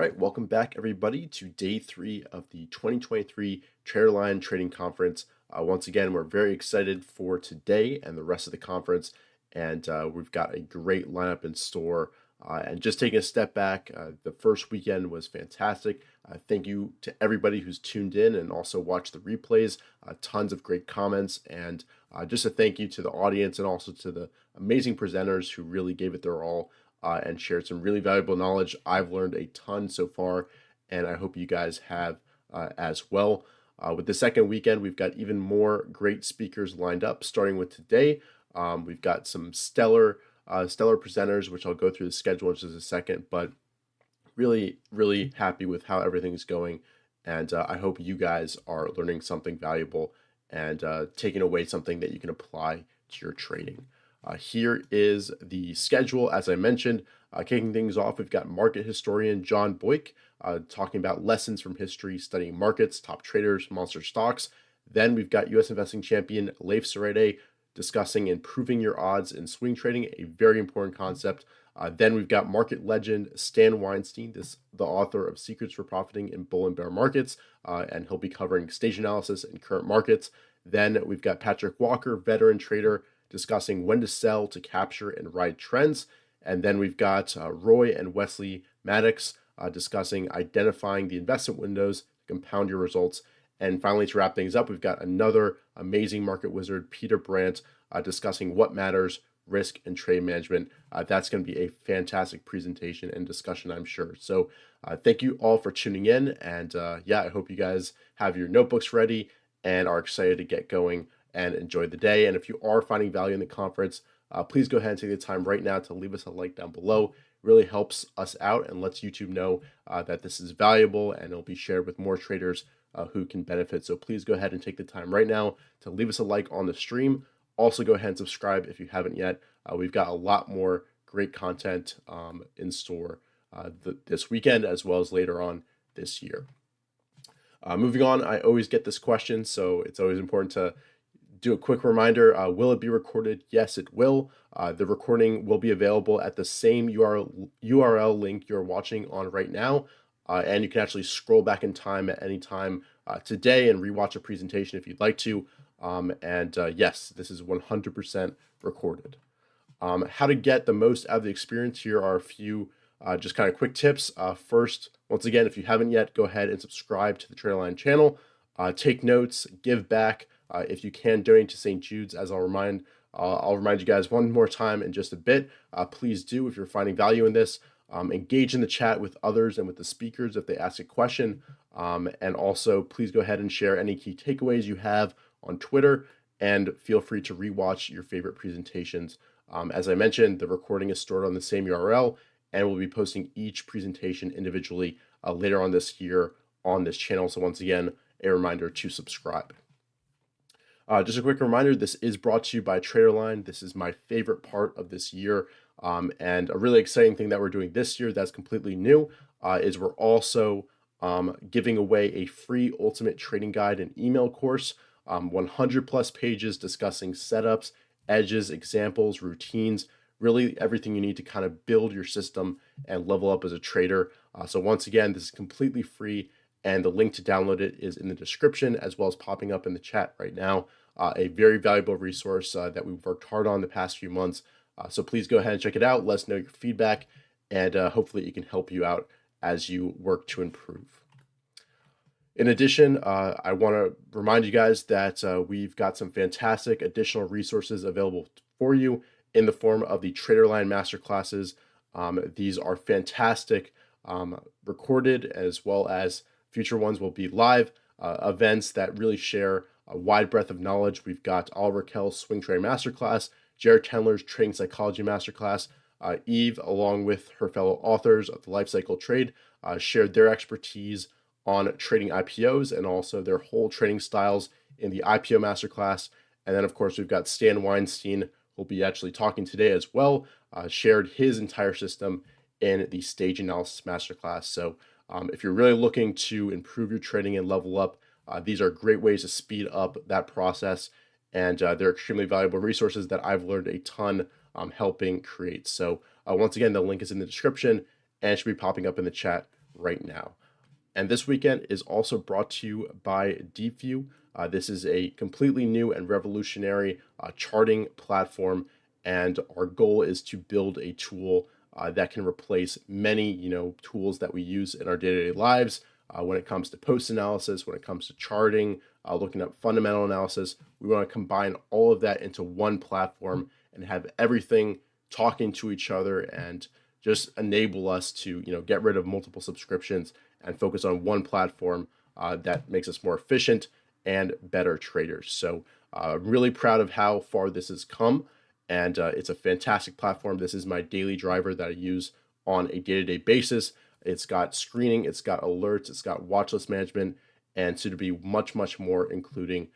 right, welcome back everybody to day 3 of the 2023 TraderLion Trading Conference. Once again, we're very excited for today and the rest of the conference, and we've got a great lineup in store. And just taking a step back, the first weekend was fantastic. Thank you to everybody who's tuned in and also watched the replays. Tons of great comments, and just a thank you to the audience and also to the amazing presenters who really gave it their all. And shared some really valuable knowledge. I've learned a ton so far, and I hope you guys have as well. With the second weekend, we've got even more great speakers lined up, starting with today. We've got some stellar presenters, which I'll go through the schedule in just a second, but really, really happy with how everything's going. And I hope you guys are learning something valuable and taking away something that you can apply to your trading. Here is the schedule. As I mentioned, kicking things off, we've got market historian John Boik talking about lessons from history, studying markets, top traders, monster stocks. Then we've got U.S. investing champion Leif Soreide discussing improving your odds in swing trading, a very important concept. Then we've got market legend Stan Weinstein, the author of Secrets for Profiting in Bull and Bear Markets, and he'll be covering stage analysis in current markets. Then we've got Patrick Walker, veteran trader, discussing when to sell to capture and ride trends. And then we've got Roy and Wesley Mattox discussing identifying the investment windows to compound your results. And finally, to wrap things up, we've got another amazing market wizard, Peter Brandt, discussing what matters, risk and trade management. That's going to be a fantastic presentation and discussion, I'm sure. So thank you all for tuning in. And I hope you guys have your notebooks ready and are excited to get going and enjoy the day. And if you are finding value in the conference, please go ahead and take the time right now to leave us a like down below. It really helps us out and lets YouTube know that this is valuable, and it'll be shared with more traders who can benefit. So please go ahead and take the time right now to leave us a like on the stream. Also, go ahead and subscribe if you haven't yet. We've got a lot more great content in store this weekend as well as later on this year. Moving on, I always get this question, so it's always important to do a quick reminder. Will it be recorded? Yes, it will. The recording will be available at the same URL link you're watching on right now. And you can actually scroll back in time at any time today and rewatch a presentation if you'd like to. Yes, this is 100% recorded. How to get the most out of the experience. Here are a few just kind of quick tips. First, once again, if you haven't yet, go ahead and subscribe to the TraderLion channel. Take notes, give back. If you can donate to St. Jude's, as I'll remind you guys one more time in just a bit. Please do if you're finding value in this. Engage in the chat with others and with the speakers if they ask a question. And also, please go ahead and share any key takeaways you have on Twitter, and feel free to rewatch your favorite presentations. As I mentioned, the recording is stored on the same URL, and we'll be posting each presentation individually later on this year on this channel. So once again, a reminder to subscribe. Just a quick reminder, this is brought to you by TraderLion. This is my favorite part of this year. And a really exciting thing that we're doing this year that's completely new is we're also giving away a free Ultimate Trading Guide and email course, 100 plus pages discussing setups, edges, examples, routines, really everything you need to kind of build your system and level up as a trader. So once again, this is completely free, and the link to download it is in the description as well as popping up in the chat right now. A very valuable resource that we've worked hard on the past few months. So please go ahead and check it out. Let us know your feedback, and hopefully it can help you out as you work to improve. In addition, I want to remind you guys that we've got some fantastic additional resources available for you in the form of the TraderLion Masterclasses. These are fantastic, recorded, as well as future ones will be live events that really share a wide breadth of knowledge. We've got Oliver Kell's Swing Trading Masterclass, Jared Chandler's Trading Psychology Masterclass. Eve, along with her fellow authors of the Life Cycle Trade, shared their expertise on trading IPOs and also their whole trading styles in the IPO Masterclass. And then, of course, we've got Stan Weinstein, who'll be actually talking today as well, shared his entire system in the Stage Analysis Masterclass. So if you're really looking to improve your trading and level up, these are great ways to speed up that process, and they're extremely valuable resources that I've learned a ton helping create. So once again, the link is in the description and should be popping up in the chat right now. And this weekend is also brought to you by DeepView. This is a completely new and revolutionary charting platform, and our goal is to build a tool that can replace many, tools that we use in our day-to-day lives when it comes to post analysis, when it comes to charting, looking up fundamental analysis. We want to combine all of that into one platform and have everything talking to each other and just enable us to, get rid of multiple subscriptions and focus on one platform that makes us more efficient and better traders. So I'm really proud of how far this has come, and it's a fantastic platform. This is my daily driver that I use on a day-to-day basis. It's got screening, it's got alerts, it's got watch list management, and soon to be much, much more, including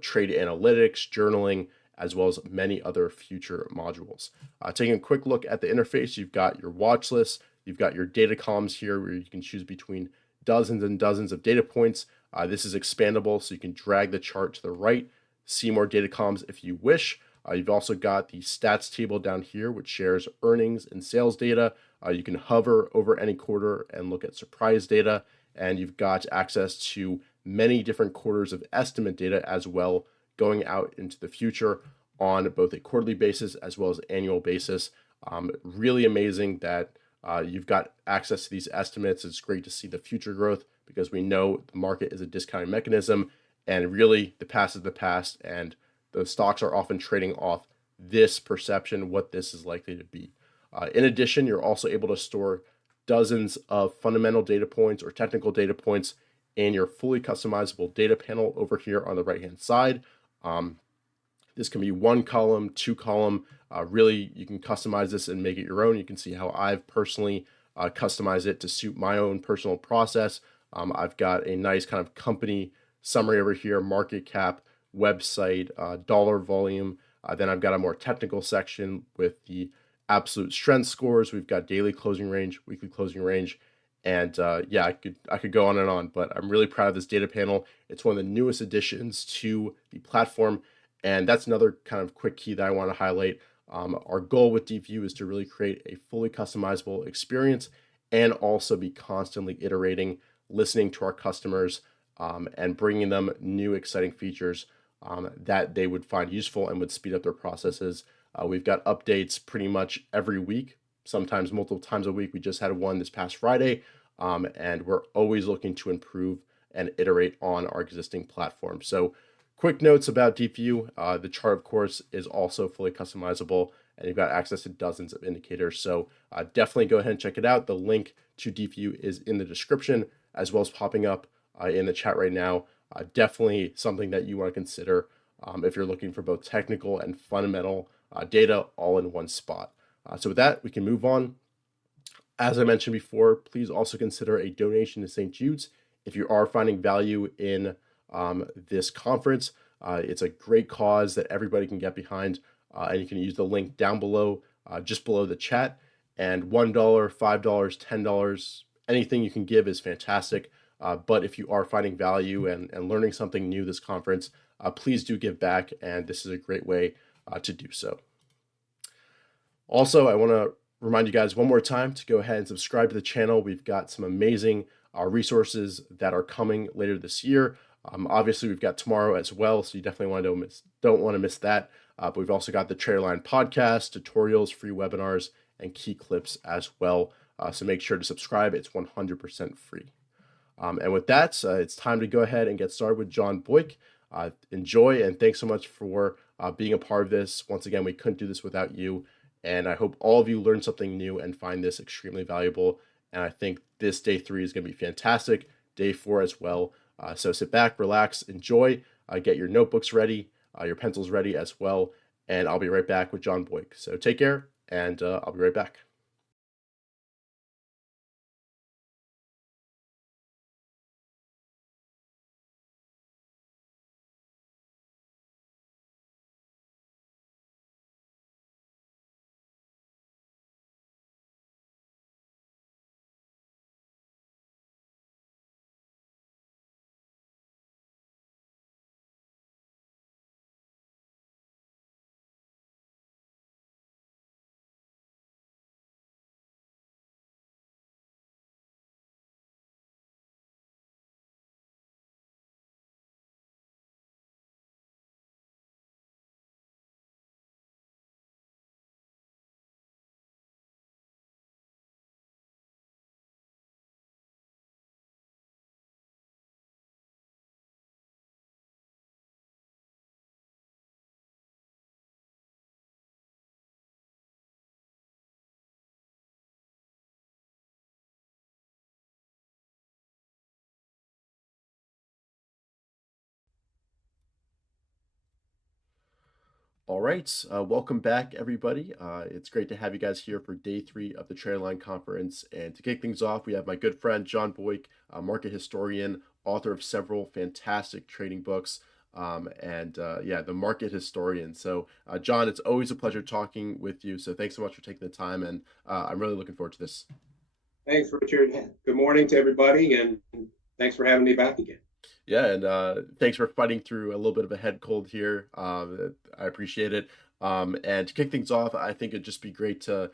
trade analytics, journaling, as well as many other future modules. Taking a quick look at the interface, you've got your watch list, you've got your data columns here where you can choose between dozens and dozens of data points. This is expandable, so you can drag the chart to the right, see more data columns if you wish. You've also got the stats table down here, which shares earnings and sales data. You can hover over any quarter and look at surprise data, and you've got access to many different quarters of estimate data as well, going out into the future on both a quarterly basis as well as annual basis. Really amazing that you've got access to these estimates. It's great to see the future growth because we know the market is a discounting mechanism, and really the past is the past, and the stocks are often trading off this perception, what this is likely to be. In addition, you're also able to store dozens of fundamental data points or technical data points in your fully customizable data panel over here on the right-hand side. This can be one column, two column. Really, you can customize this and make it your own. You can see how I've personally customized it to suit my own personal process. I've got a nice kind of company summary over here, market cap, website, dollar volume. Then I've got a more technical section with the absolute strength scores. We've got daily closing range, weekly closing range, and yeah, I could go on and on, but I'm really proud of this data panel. It's one of the newest additions to the platform, and that's another kind of quick key that I want to highlight. Our goal with DeepView is to really create a fully customizable experience and also be constantly iterating, listening to our customers, and bringing them new exciting features that they would find useful and would speed up their processes. We've got updates pretty much every week, sometimes multiple times a week. We just had one this past Friday, and we're always looking to improve and iterate on our existing platform. So quick notes about DeepView. The chart, of course, is also fully customizable, and you've got access to dozens of indicators. So definitely go ahead and check it out. The link to DeepView is in the description, as well as popping up in the chat right now. Definitely something that you want to consider if you're looking for both technical and fundamental data all in one spot. So with that, we can move on. As I mentioned before, please also consider a donation to St. Jude's if you are finding value in this conference. It's a great cause that everybody can get behind, and you can use the link down below, just below the chat. And $1, $5, $10, anything you can give is fantastic. But if you are finding value and learning something new this conference, please do give back, and this is a great way to do so. Also, I want to remind you guys one more time to go ahead and subscribe to the channel. We've got some amazing resources that are coming later this year. Obviously, we've got tomorrow as well, so you definitely don't want to miss that. But we've also got the TraderLion podcast, tutorials, free webinars, and key clips as well. So make sure to subscribe. It's 100% free. And with that, it's time to go ahead and get started with John Boik. Enjoy, and thanks so much for being a part of this. Once again, we couldn't do this without you, and I hope all of you learned something new and find this extremely valuable. And I think this day 3 is going to be fantastic, day 4 as well. So sit back, relax, enjoy, get your notebooks ready, your pencils ready as well, and I'll be right back with John Boik. So take care, and I'll be right back. All right, welcome back, everybody. It's great to have you guys here for day three of the TraderLion conference. And to kick things off, we have my good friend John Boik, a market historian, author of several fantastic trading books, and the market historian. So, John, it's always a pleasure talking with you. So, thanks so much for taking the time, and I'm really looking forward to this. Thanks, Richard. Good morning to everybody, and thanks for having me back again. Yeah, and thanks for fighting through a little bit of a head cold here. I appreciate it. And to kick things off, I think it'd just be great to,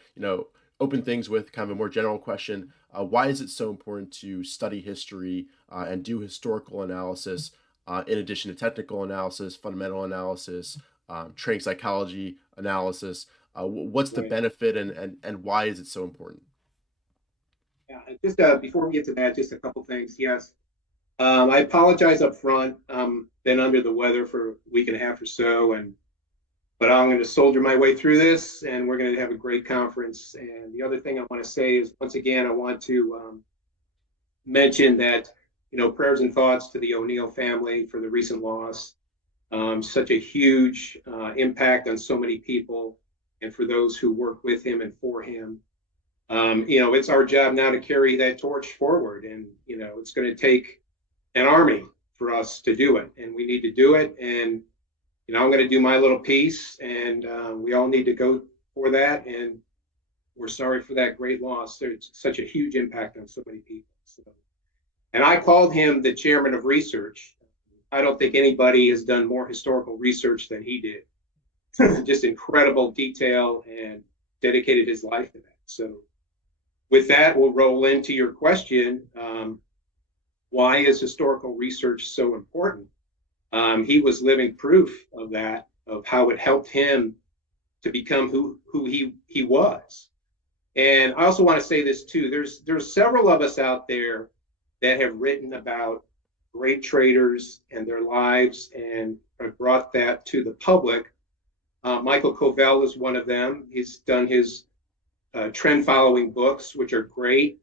open things with kind of a more general question. Why is it so important to study history and do historical analysis in addition to technical analysis, fundamental analysis, trading psychology analysis? What's the Right. benefit and why is it so important? Yeah, just before we get to that, just a couple things. Yes, I apologize up front. Been under the weather for a week and a half or so, but I'm going to soldier my way through this, and we're going to have a great conference. And the other thing I want to say is, once again, I want to mention that prayers and thoughts to the O'Neill family for the recent loss. Such a huge impact on so many people, and for those who work with him and for him. It's our job now to carry that torch forward, and it's going to take an army for us to do it, and we need to do it. And I'm going to do my little piece, and we all need to go for that. And we're sorry for that great loss. There's such a huge impact on so many people. So, and I called him the chairman of research. I don't think anybody has done more historical research than he did. Just incredible detail, and dedicated his life to that. So with that, we'll roll into your question. Why is historical research so important? He was living proof of that, of how it helped him to become who he was. And I also want to say this too. There's several of us out there that have written about great traders and their lives and have brought that to the public. Michael Covell is one of them. He's done his trend following books, which are great,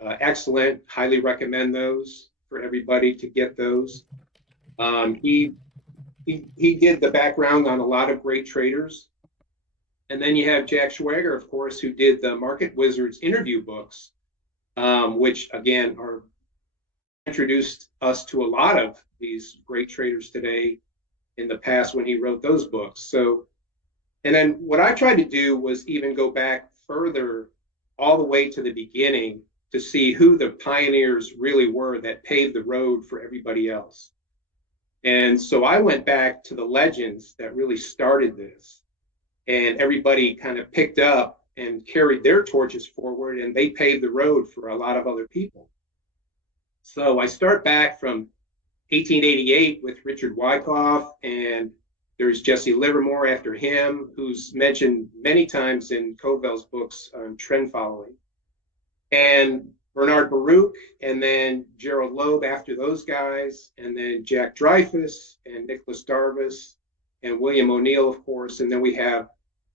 excellent. Highly recommend those for everybody to get those. He did the background on a lot of great traders. And then you have Jack Schwager, of course, who did the Market Wizards interview books, which again are introduced us to a lot of these great traders today in the past when he wrote those books. So, and then what I tried to do was even go back further all the way to the beginning to see who the pioneers really were that paved the road for everybody else. And so I went back to the legends that really started this, and everybody kind of picked up and carried their torches forward, and they paved the road for a lot of other people. So I start back from 1888 with Richard Wyckoff, and there's Jesse Livermore after him, who's mentioned many times in Covell's books on trend following, and Bernard Baruch, and then Gerald Loeb after those guys, and then Jack Dreyfus and Nicholas Darvis and William O'Neill, of course. And then we have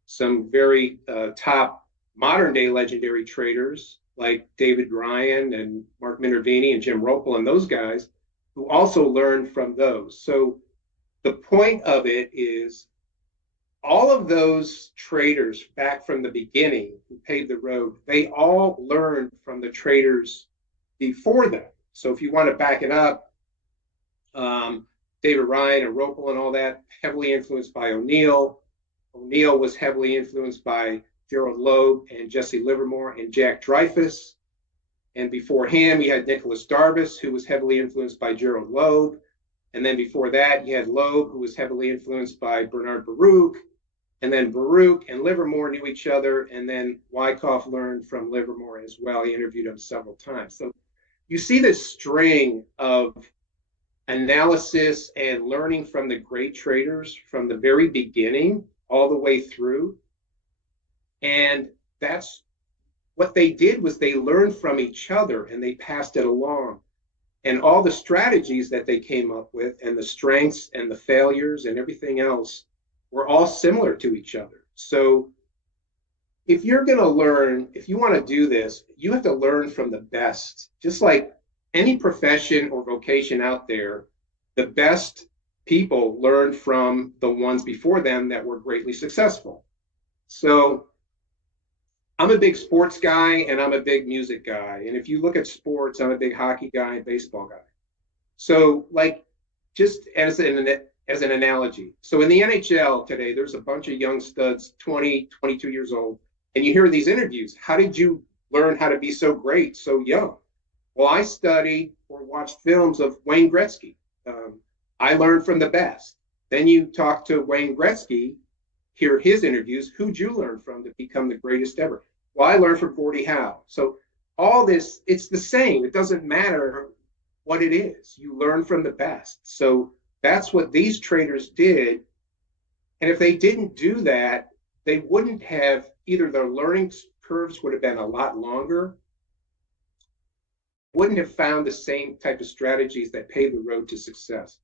some very top modern day legendary traders like David Ryan and Mark Minervini and Jim Ropel and those guys who also learned from those. So the point of it is all of those traders back from the beginning who paved the road, they all learned from the traders before them. So if you want to back it up, David Ryan and Ropel and all that, heavily influenced by O'Neill. O'Neill was heavily influenced by Gerald Loeb and Jesse Livermore and Jack Dreyfus. And before him, you had Nicholas Darvis, who was heavily influenced by Gerald Loeb. And then before that, you had Loeb, who was heavily influenced by Bernard Baruch. And then Baruch and Livermore knew each other. And then Wyckoff learned from Livermore as well. He interviewed him several times. So you see this string of analysis and learning from the great traders from the very beginning all the way through. And that's what they did, was they learned from each other and they passed it along. And all the strategies that they came up with and the strengths and the failures and everything else were all similar to each other. So if you're going to learn, if you want to do this, you have to learn from the best. Just like any profession or vocation out there, the best people learned from the ones before them that were greatly successful. So I'm a big sports guy and I'm a big music guy. And if you look at sports, I'm a big hockey guy and baseball guy. So like just as an analogy. So in the NHL today, there's a bunch of young studs, 20, 22 years old, and you hear these interviews. How did you learn how to be so great so young? Well, I studied or watched films of Wayne Gretzky. I learned from the best. Then you talk to Wayne Gretzky, hear his interviews. Who'd you learn from to become the greatest ever? Well, I learned from Gordie Howe. So all this, it's the same. It doesn't matter what it is. You learn from the best. So that's what these traders did. And if they didn't do that, they wouldn't have, either their learning curves would have been a lot longer, wouldn't have found the same type of strategies that paved the road to success.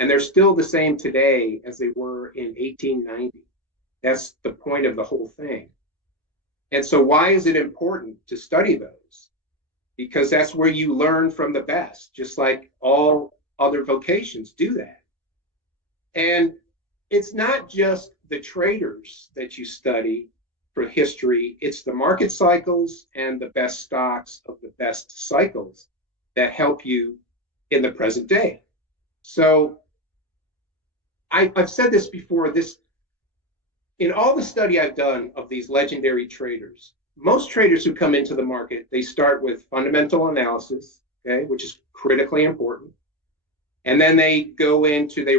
And they're still the same today as they were in 1890. That's the point of the whole thing. And so why is it important to study those? Because that's where you learn from the best, just like all other vocations do that. And it's not just the traders that you study for history, it's the market cycles and the best stocks of the best cycles that help you in the present day. So I've said this before, in all the study I've done of these legendary traders, most traders who come into the market, they start with fundamental analysis, okay, which is critically important. And then they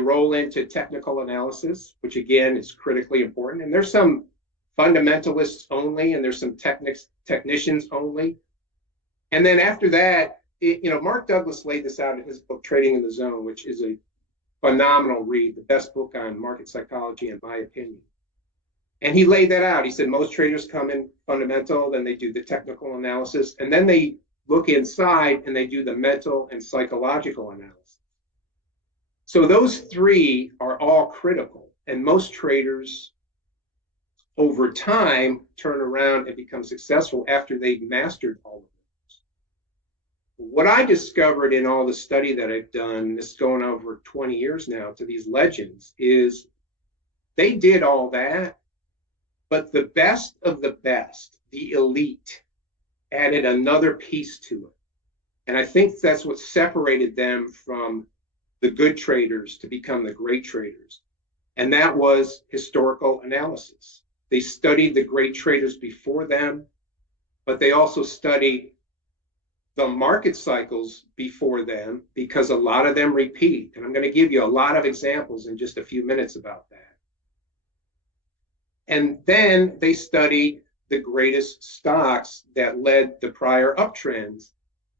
roll into technical analysis, which again is critically important. And there's some fundamentalists only, and there's some technicians only. And then after that, Mark Douglas laid this out in his book, Trading in the Zone, which is a phenomenal read, the best book on market psychology, in my opinion. And he laid that out. He said most traders come in fundamental, then they do the technical analysis, and then they look inside and they do the mental and psychological analysis. So those three are all critical. And most traders over time turn around and become successful after they've mastered all of those. What I discovered in all the study that I've done, this is going over 20 years now, to these legends, is they did all that, but the best of the best, the elite, added another piece to it. And I think that's what separated them from the good traders to become the great traders. And that was historical analysis. They studied the great traders before them, but they also studied the market cycles before them, because a lot of them repeat. And I'm going to give you a lot of examples in just a few minutes about that. And then they studied the greatest stocks that led the prior uptrends,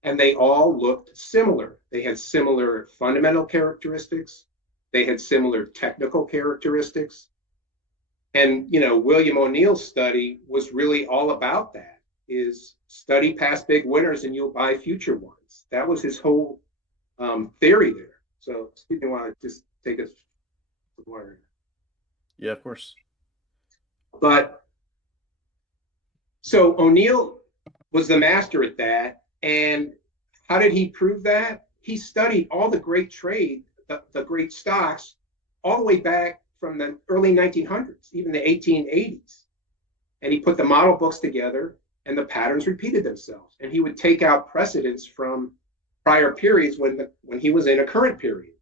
and they all looked similar. They had similar fundamental characteristics. They had similar technical characteristics. And, William O'Neill's study was really all about that, is study past big winners and you'll buy future ones. That was his whole theory there. So excuse me while I just take a water. Yeah, of course. But so O'Neill was the master at that. And how did he prove that? He studied all the great the great stocks, all the way back from the early 1900s, even the 1880s. And he put the model books together, and the patterns repeated themselves. And he would take out precedents from prior periods when he was in a current period.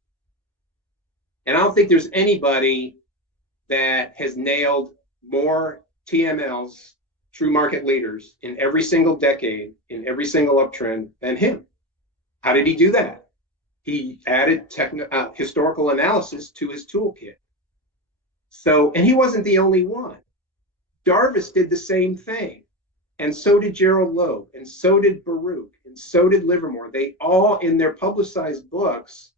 And I don't think there's anybody that has nailed more TMLs, true market leaders, in every single decade, in every single uptrend than him. How did he do that? He added historical analysis to his toolkit. So, and he wasn't the only one. Darvas did the same thing. And so did Gerald Loeb, and so did Baruch, and so did Livermore. They all, in their publicized books,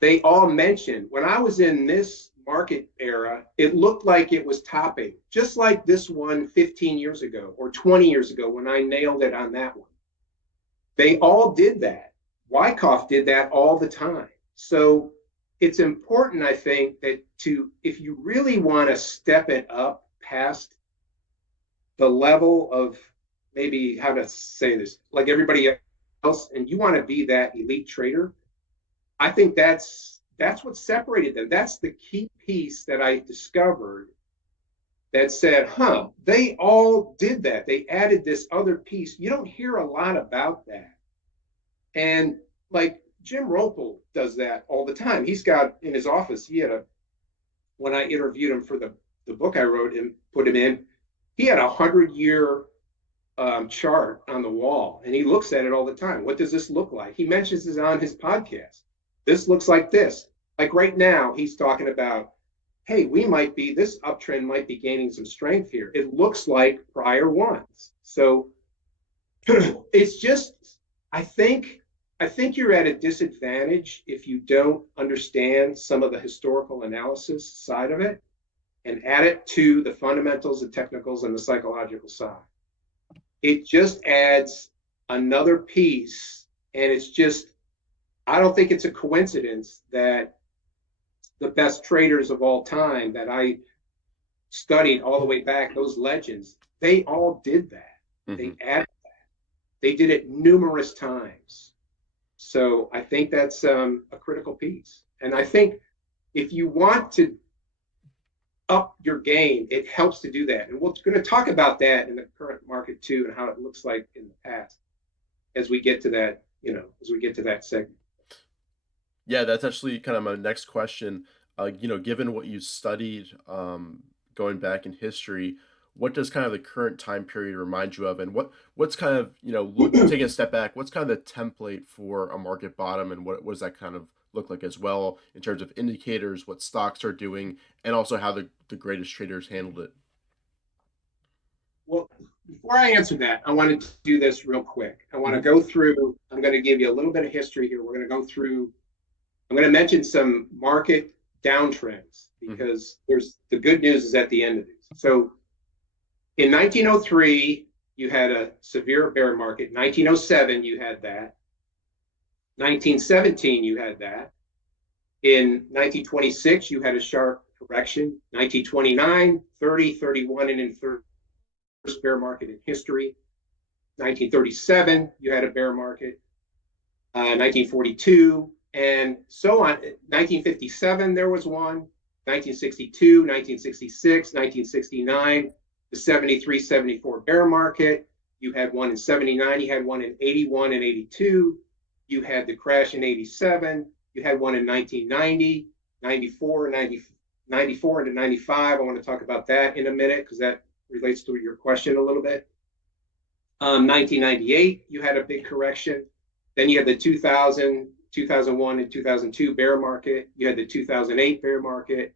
they all mentioned, when I was in this market era, it looked like it was topping, just like this one 15 years ago or 20 years ago when I nailed it on that one. They all did that. Wyckoff did that all the time. So it's important, I think, that if you really want to step it up past the level of, maybe how to say this, like everybody else, and you want to be that elite trader, I think that's that's what separated them. That's the key piece that I discovered that said, they all did that. They added this other piece. You don't hear a lot about that. And like Jim Ropel does that all the time. He's got in his office, when I interviewed him for the book I wrote and put him in, he had 100-year chart on the wall, and he looks at it all the time. What does this look like? He mentions this on his podcast. This looks like this. Like right now, he's talking about, hey, this uptrend might be gaining some strength here. It looks like prior ones. So it's just, I think you're at a disadvantage if you don't understand some of the historical analysis side of it and add it to the fundamentals, the technicals, and the psychological side. It just adds another piece, and I don't think it's a coincidence that the best traders of all time that I studied all the way back, those legends, they all did that. Mm-hmm. They added that. They did it numerous times. So I think that's a critical piece. And I think if you want to up your game, it helps to do that. And we're going to talk about that in the current market too, and how it looks like in the past as we get to that, segment. Yeah, that's actually kind of my next question. Given what you studied going back in history, what does kind of the current time period remind you of, and what's kind of, taking a step back, what's kind of the template for a market bottom, and what does that kind of look like as well in terms of indicators, what stocks are doing, and also how the greatest traders handled it? Well, before I answer that, I wanted to do this real quick. I want to go through, I'm going to give you a little bit of history here. We're going to go through, I'm going to mention some market downtrends, because the good news is at the end of these. So in 1903, you had a severe bear market. 1907, you had that. 1917, you had that. In 1926, you had a sharp correction. 1929, 30, 31, and in first bear market in history. 1937, you had a bear market. 1942, and so on. 1957, there was one. 1962, 1966, 1969, the 73, 74 bear market. You had one in 79. You had one in 81 and 82. You had the crash in 87. You had one in 1990, 94, 94 into 95. I want to talk about that in a minute because that relates to your question a little bit. 1998, you had a big correction. Then you had the 2000, 2001, and 2002 bear market. You had the 2008 bear market.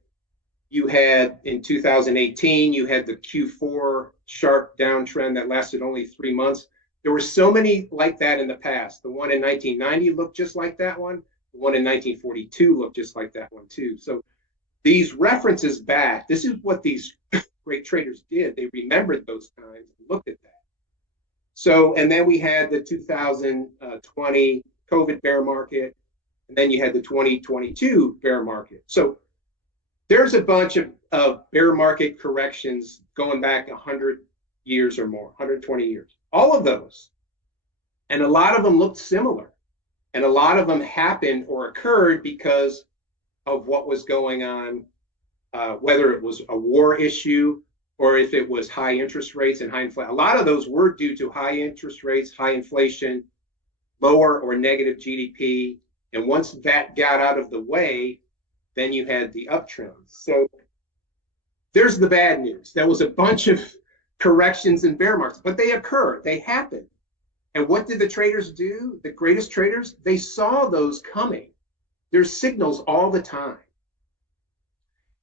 You had in 2018, you had the Q4 sharp downtrend that lasted only 3 months. There were so many like that in the past. The one in 1990 looked just like that one. The one in 1942 looked just like that one too. So these references back, this is what these great traders did. They remembered those times and looked at that. So, and then we had the 2020 COVID bear market, and then you had the 2022 bear market. So there's a bunch of bear market corrections going back 100 years or more, 120 years. All of those. And a lot of them looked similar. And a lot of them happened or occurred because of what was going on, whether it was a war issue or if it was high interest rates and high inflation. A lot of those were due to high interest rates, high inflation, lower or negative GDP. And once that got out of the way, then you had the uptrend. So there's the bad news. There was a bunch of corrections in bear markets, but they occur, they happen. And what did the traders do? The greatest traders, they saw those coming. There's signals all the time.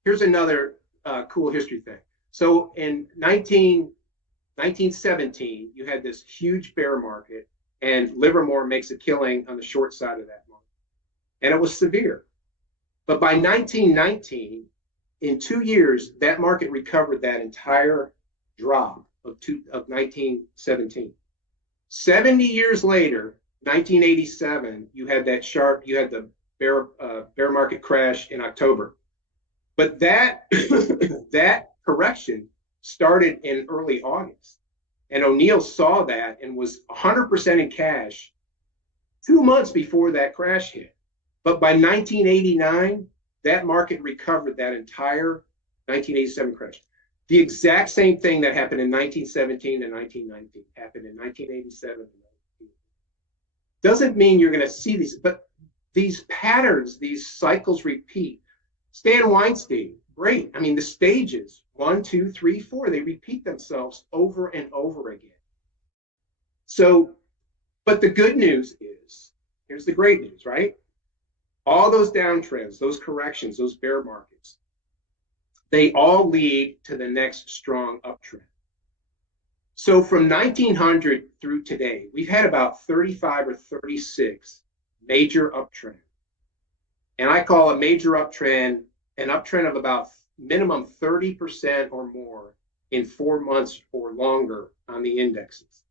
Here's another cool history thing. So in 1917, you had this huge bear market, and Livermore makes a killing on the short side of that market. And it was severe. But by 1919, in 2 years, that market recovered that entire drop of 1917. 70 years later, 1987, you had the bear market crash in October. But that that correction started in early August. And O'Neill saw that and was 100% in cash 2 months before that crash hit. But by 1989, that market recovered that entire 1987 crash. The exact same thing that happened in 1917 and 1919 happened in 1987. Doesn't mean you're going to see these, but these patterns, these cycles repeat. Stan Weinstein, great. I mean, the stages, 1, 2, 3, 4, they repeat themselves over and over again. So, but the good news is, here's the great news, right? All those downtrends, those corrections, those bear markets, they all lead to the next strong uptrend. So from 1900 through today, we've had about 35 or 36 major uptrends. And I call a major uptrend an uptrend of about minimum 30% or more in 4 months or longer on the indexes.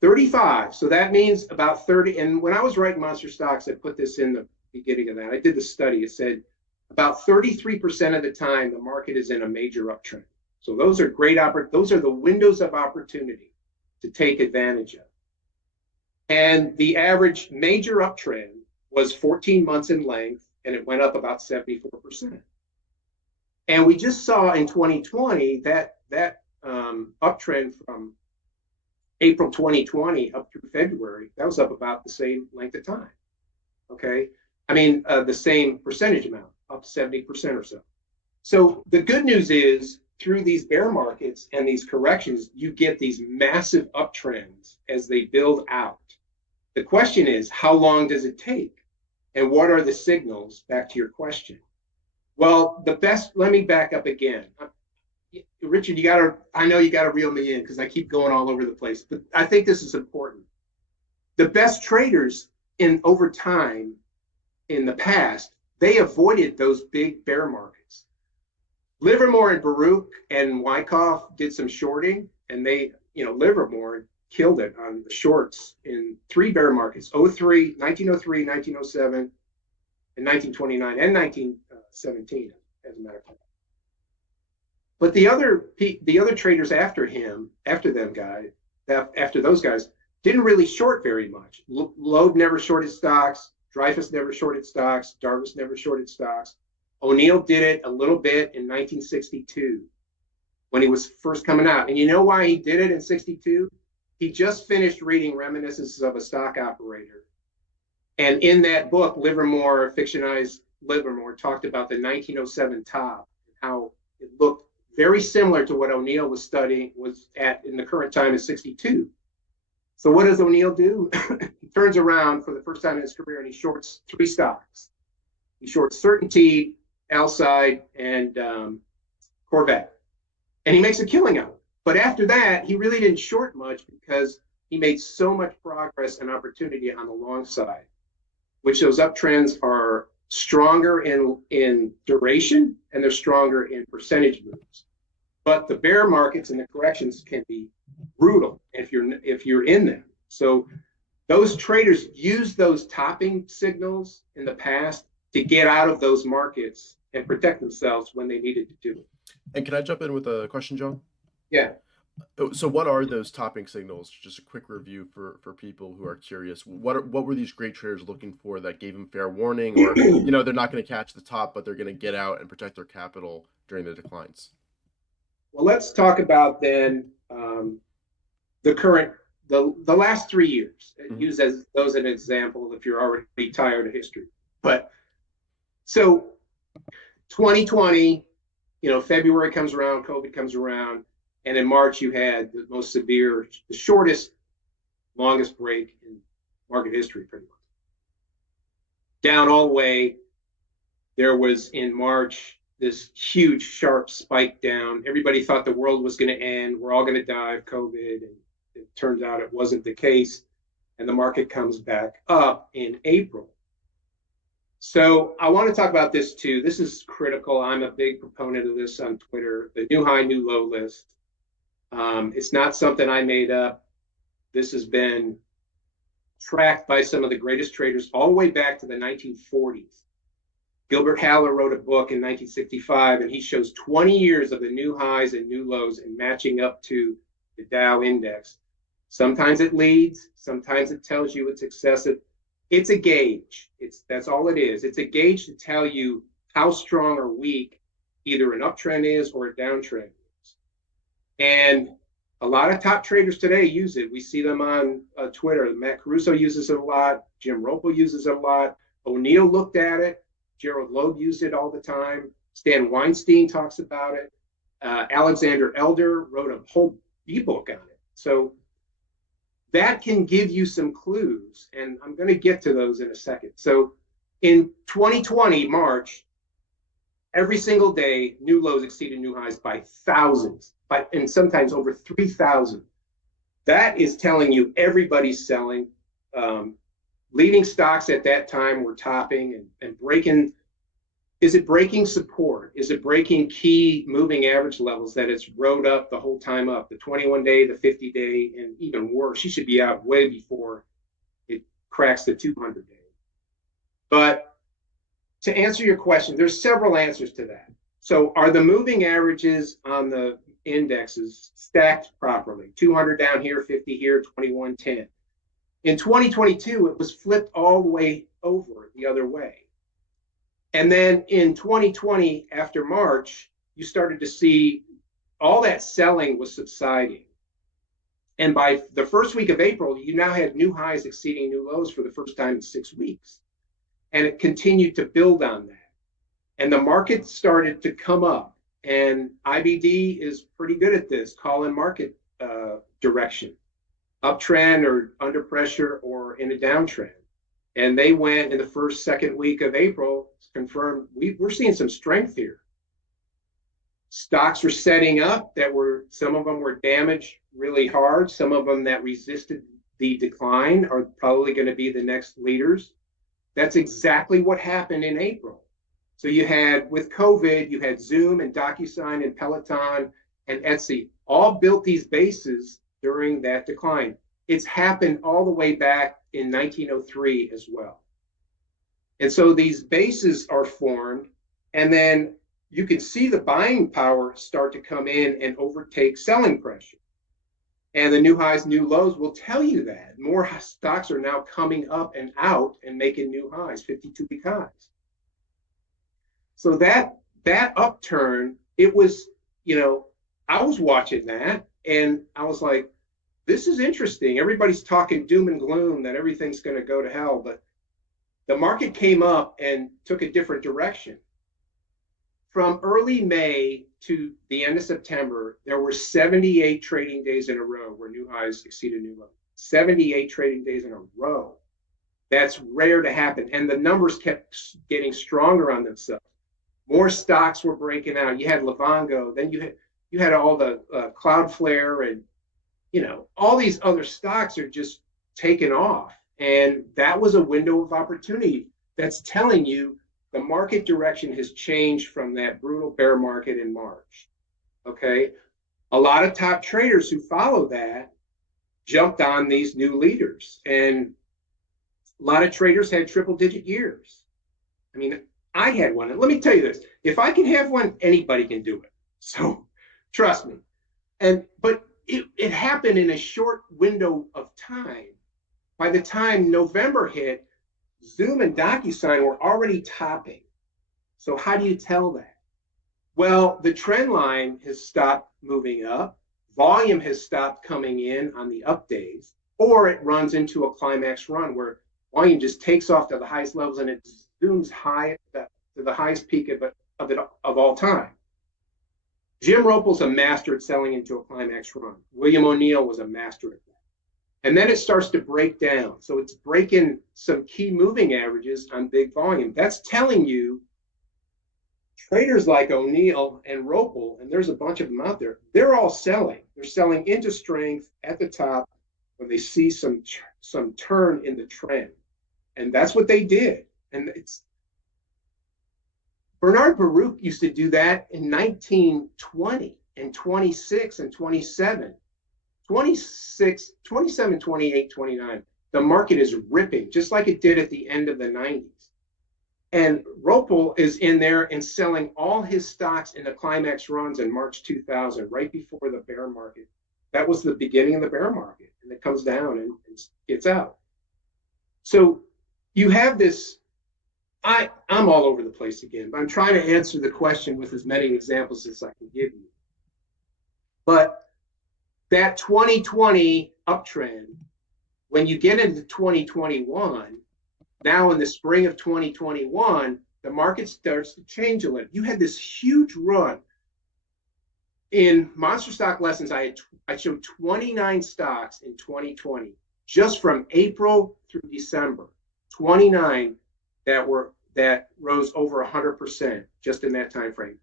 35. So that means about 30. And when I was writing Monster Stocks, I put this in the beginning of that. I did the study. It said about 33% of the time the market is in a major uptrend. So those are great those are the windows of opportunity to take advantage of. And the average major uptrend was 14 months in length, and it went up about 74%. And we just saw in 2020 that uptrend from April 2020 up through February, that was up about the same length of time. Okay. I mean, the same percentage amount, up 70% or so. So the good news is through these bear markets and these corrections, you get these massive uptrends as they build out. The question is, how long does it take? And what are the signals? Back to your question. Well, let me back up again. Richard, I know you gotta reel me in because I keep going all over the place, but I think this is important. The best traders over time in the past, they avoided those big bear markets. Livermore and Baruch and Wyckoff did some shorting, and Livermore killed it on the shorts in 3 bear markets, 1903, 1907, and 1929, and 1917, as a matter of fact. But the other traders after those guys, didn't really short very much. Loeb never shorted stocks. Dreyfus never shorted stocks. Darvas never shorted stocks. O'Neill did it a little bit in 1962 when he was first coming out. And you know why he did it in 62? He just finished reading Reminiscences of a Stock Operator. And in that book, Livermore, fictionized Livermore, talked about the 1907 top, and how it looked very similar to what O'Neill was at in the current time in 62. So what does O'Neill do? He turns around for the first time in his career and he shorts 3 stocks. He shorts Certainty, Alcide, and Corvette. And he makes a killing out of it. But after that, he really didn't short much because he made so much progress and opportunity on the long side, which those uptrends are stronger in duration and they're stronger in percentage moves. But the bear markets and the corrections can be brutal if you're in them. So those traders use those topping signals in the past to get out of those markets and protect themselves when they needed to do it. And can I jump in with a question, John? Yeah. So what are those topping signals? Just a quick review for people who are curious. What were these great traders looking for that gave them fair warning, or they're not going to catch the top, but they're going to get out and protect their capital during the declines? Well, let's talk about then the last 3 years. Mm-hmm. Use those as an example if you're already tired of history. But so 2020, February comes around, COVID comes around. And in March, you had the most severe, the shortest, longest break in market history, pretty much. Down all the way. There was, in March, this huge, sharp spike down. Everybody thought the world was going to end. We're all going to die of COVID. And it turns out it wasn't the case. And the market comes back up in April. So I want to talk about this, too. This is critical. I'm a big proponent of this on Twitter, the new high, new low list. It's not something I made up. This has been tracked by some of the greatest traders all the way back to the 1940s. Gilbert Haller wrote a book in 1965, and he shows 20 years of the new highs and new lows and matching up to the Dow index. Sometimes it leads, sometimes it tells you it's excessive, It's a gauge. That's all it is. It's a gauge to tell you how strong or weak either an uptrend is or a downtrend is. And a lot of top traders today use it. We see them on Twitter. Matt Caruso uses it a lot. Jim Ropel uses it a lot. O'Neill looked at it. Gerald Loeb used it all the time. Stan Weinstein talks about it. Alexander Elder wrote a whole ebook on it. So that can give you some clues, and I'm going to get to those in a second. So in 2020, March, every single day, new lows exceeded new highs by thousands, and sometimes over 3,000. That is telling you everybody's selling. Leading stocks at that time were topping and breaking. Is it breaking support? Is it breaking key moving average levels that it's rode up the whole time up? The 21-day, the 50-day, and even worse, she should be out way before it cracks the 200-day. But to answer your question, there's several answers to that. So are the moving averages on the indexes stacked properly? 200 down here, 50 here, 2110. In 2022, it was flipped all the way over the other way. And then in 2020, after March, you started to see all that selling was subsiding. And by the first week of April, you now had new highs exceeding new lows for the first time in 6 weeks. And it continued to build on that. And the market started to come up. And IBD is pretty good at this, calling market direction, uptrend or under pressure or in a downtrend. And they went in the first, second week of April, confirmed we're seeing some strength here. Stocks were setting up some of them were damaged really hard. Some of them that resisted the decline are probably going to be the next leaders. That's exactly what happened in April. So you had, with COVID, you had Zoom and DocuSign and Peloton and Etsy all built these bases during that decline. It's happened all the way back in 1903 as well. And so these bases are formed, and then you can see the buying power start to come in and overtake selling pressure. And the new highs, new lows will tell you that. More stocks are now coming up and out and making new highs, 52-week highs. So that upturn, it was, I was watching that, and I was like, this is interesting. Everybody's talking doom and gloom that everything's going to go to hell, but the market came up and took a different direction. From early May to the end of September, there were 78 trading days in a row where new highs exceeded new lows. 78 trading days in a row. That's rare to happen. And the numbers kept getting stronger on themselves. More stocks were breaking out. You had Livongo, then you had all the Cloudflare, and all these other stocks are just taken off. And that was a window of opportunity that's telling you the market direction has changed from that brutal bear market in March. Okay. A lot of top traders who follow that jumped on these new leaders. And a lot of traders had triple-digit years. I mean, I had one. And let me tell you this. If I can have one, anybody can do it. So trust me. But it happened in a short window of time. By the time November hit, Zoom and DocuSign were already topping. So how do you tell that? Well, the trend line has stopped moving up. Volume has stopped coming in on the up days, or it runs into a climax run where volume just takes off to the highest levels and it zooms high to the highest peak of all time. Jim Ropel's a master at selling into a climax run. William O'Neill was a master at that. And then it starts to break down. So it's breaking some key moving averages on big volume. That's telling you traders like O'Neill and Ropel, and there's a bunch of them out there, they're all selling. They're selling into strength at the top when they see some turn in the trend. And that's what they did. And Bernard Baruch used to do that in 1920 and 26 and 27. 26, 27, 28, 29. The market is ripping, just like it did at the end of the 90s. And Ropel is in there and selling all his stocks in the climax runs in March 2000, right before the bear market. That was the beginning of the bear market. And it comes down and gets out. So you have this, I'm all over the place again, but I'm trying to answer the question with as many examples as I can give you. But that 2020 uptrend, when you get into 2021, now in the spring of 2021, the market starts to change a little. You had this huge run. In Monster Stock Lessons, I showed 29 stocks in 2020, just from April through December, 29 that rose over 100% just in that time frame.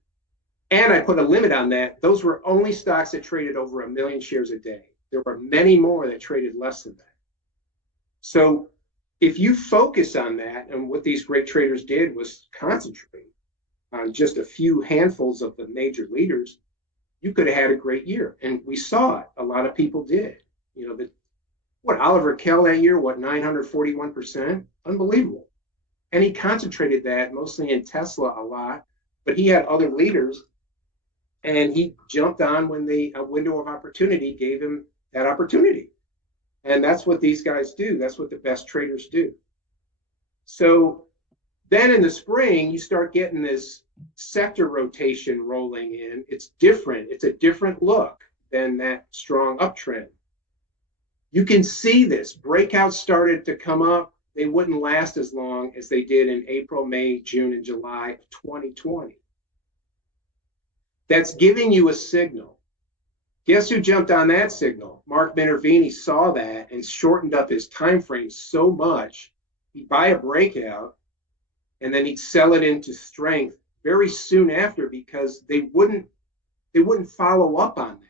And I put a limit on that. Those were only stocks that traded over 1 million shares a day. There were many more that traded less than that. So if you focus on that, and what these great traders did was concentrate on just a few handfuls of the major leaders, you could have had a great year. And we saw it. A lot of people did. You know, what Oliver Kell that year, 941%? Unbelievable. And he concentrated that mostly in Tesla a lot, but he had other leaders, and he jumped on when a window of opportunity gave him that opportunity. And that's what these guys do. That's what the best traders do. So then in the spring, you start getting this sector rotation rolling in. It's different. It's a different look than that strong uptrend. You can see this. Breakouts started to come up. They wouldn't last as long as they did in April, May, June, and July of 2020. That's giving you a signal. Guess who jumped on that signal? Mark Minervini saw that and shortened up his time frame so much, he'd buy a breakout and then he'd sell it into strength very soon after, because they wouldn't follow up on that.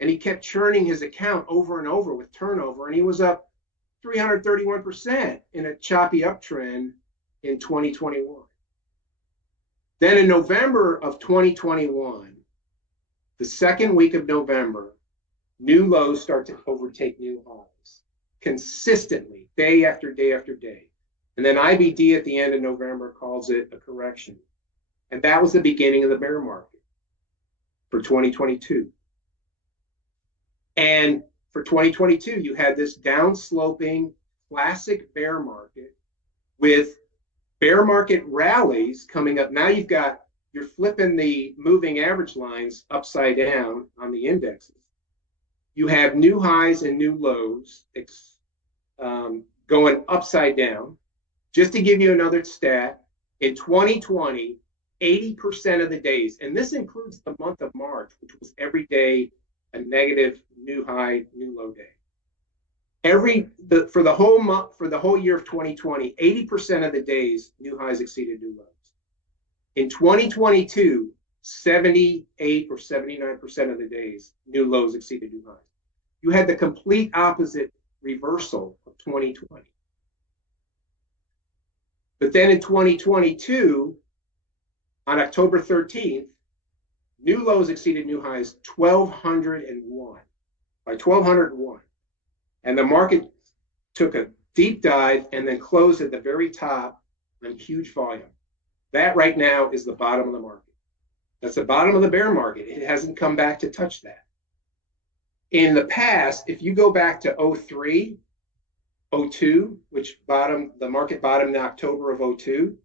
And he kept churning his account over and over with turnover, and he was up 331% in a choppy uptrend in 2021. Then in November of 2021, the second week of November, new lows start to overtake new highs consistently, day after day after day. And then IBD at the end of November calls it a correction. And that was the beginning of the bear market for 2022. And for 2022, you had this downsloping classic bear market with bear market rallies coming up. Now you're flipping the moving average lines upside down on the indexes. You have new highs and new lows going upside down. Just to give you another stat, in 2020, 80% of the days, and this includes the month of March, which was every day a negative new high, new low day. For the whole year of 2020, 80% of the days, new highs exceeded new lows. In 2022, 78 or 79% of the days, new lows exceeded new highs. You had the complete opposite reversal of 2020. But then in 2022, on October 13th, new lows exceeded new highs 1,201, by 1,201. And the market took a deep dive and then closed at the very top on huge volume. That right now is the bottom of the market. That's the bottom of the bear market. It hasn't come back to touch that. In the past, if you go back to 03, 02, which the market bottomed in October of 02,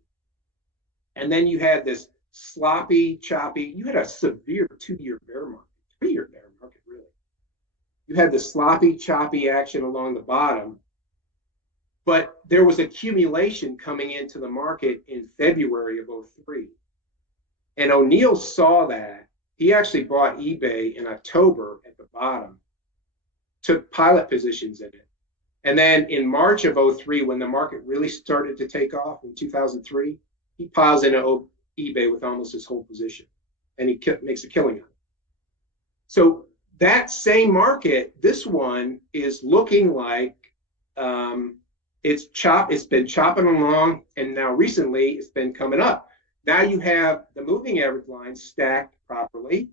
and then you had this sloppy, choppy, you had a severe 2-year bear market, 3-year bear market, really. You had the sloppy, choppy action along the bottom, but there was accumulation coming into the market in February of 03. And O'Neill saw that. He actually bought eBay in October at the bottom, took pilot positions in it. And then in March of 03, when the market really started to take off in 2003, he piles into eBay with almost his whole position, and he makes a killing on it. So that same market, this one is looking like it's been chopping along, and now recently it's been coming up. Now you have the moving average line stacked properly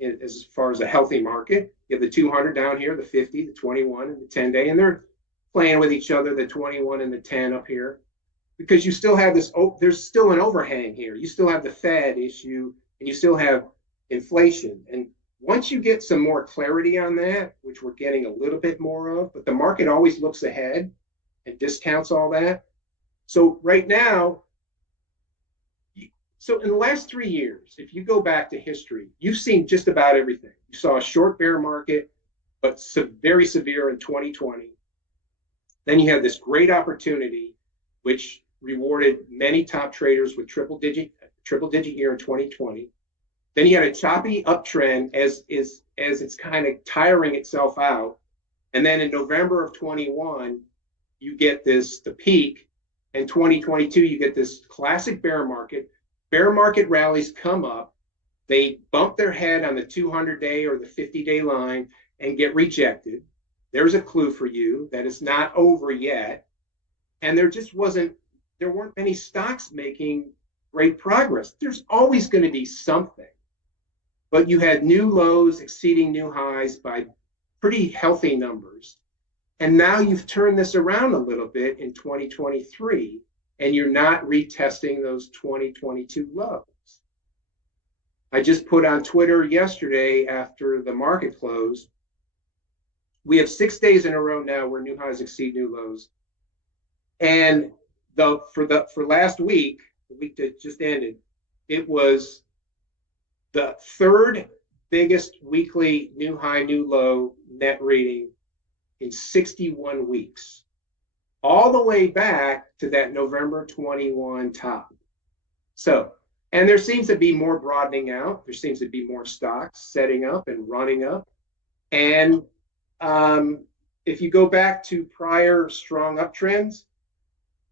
as far as a healthy market. You have the 200 down here, the 50, the 21, and the 10-day, and they're playing with each other, the 21 and the 10 up here, because you still have this, there's still an overhang here. You still have the Fed issue, and you still have inflation. And once you get some more clarity on that, which we're getting a little bit more of, but the market always looks ahead and discounts all that, So right now, so in the last 3 years, if you go back to history, you've seen just about everything. You saw a short bear market, but very severe in 2020. Then you had this great opportunity, which rewarded many top traders with triple digit year in 2020. Then you had a choppy uptrend as it's kind of tiring itself out. And then in November of 21, you get the peak. In 2022, you get this classic bear market. Bear market rallies come up, they bump their head on the 200-day or the 50-day line and get rejected. There's a clue for you that it's not over yet. And there weren't many stocks making great progress. There's always going to be something. But you had new lows exceeding new highs by pretty healthy numbers. And now you've turned this around a little bit in 2023, and you're not retesting those 2022 lows. I just put on Twitter yesterday after the market closed, we have 6 days in a row now where new highs exceed new lows. And for last week, the week that just ended, it was the third biggest weekly new high, new low net reading in 61 weeks, all the way back to that November 21 top. So, and there seems to be more broadening out. There seems to be more stocks setting up and running up. And if you go back to prior strong uptrends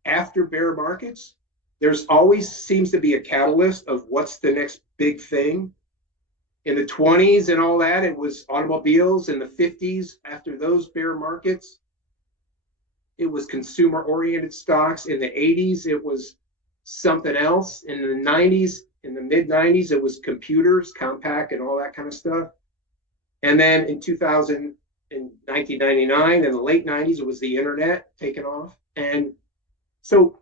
after bear markets, there's always seems to be a catalyst of what's the next big thing. In the 20s and all that, it was automobiles. In the 50s, after those bear markets, it was consumer-oriented stocks. In the 80s, it was something else. In the 90s, in the mid-90s, it was computers, Compaq, and all that kind of stuff. And then in 1999, in the late 90s, it was the internet taking off. And so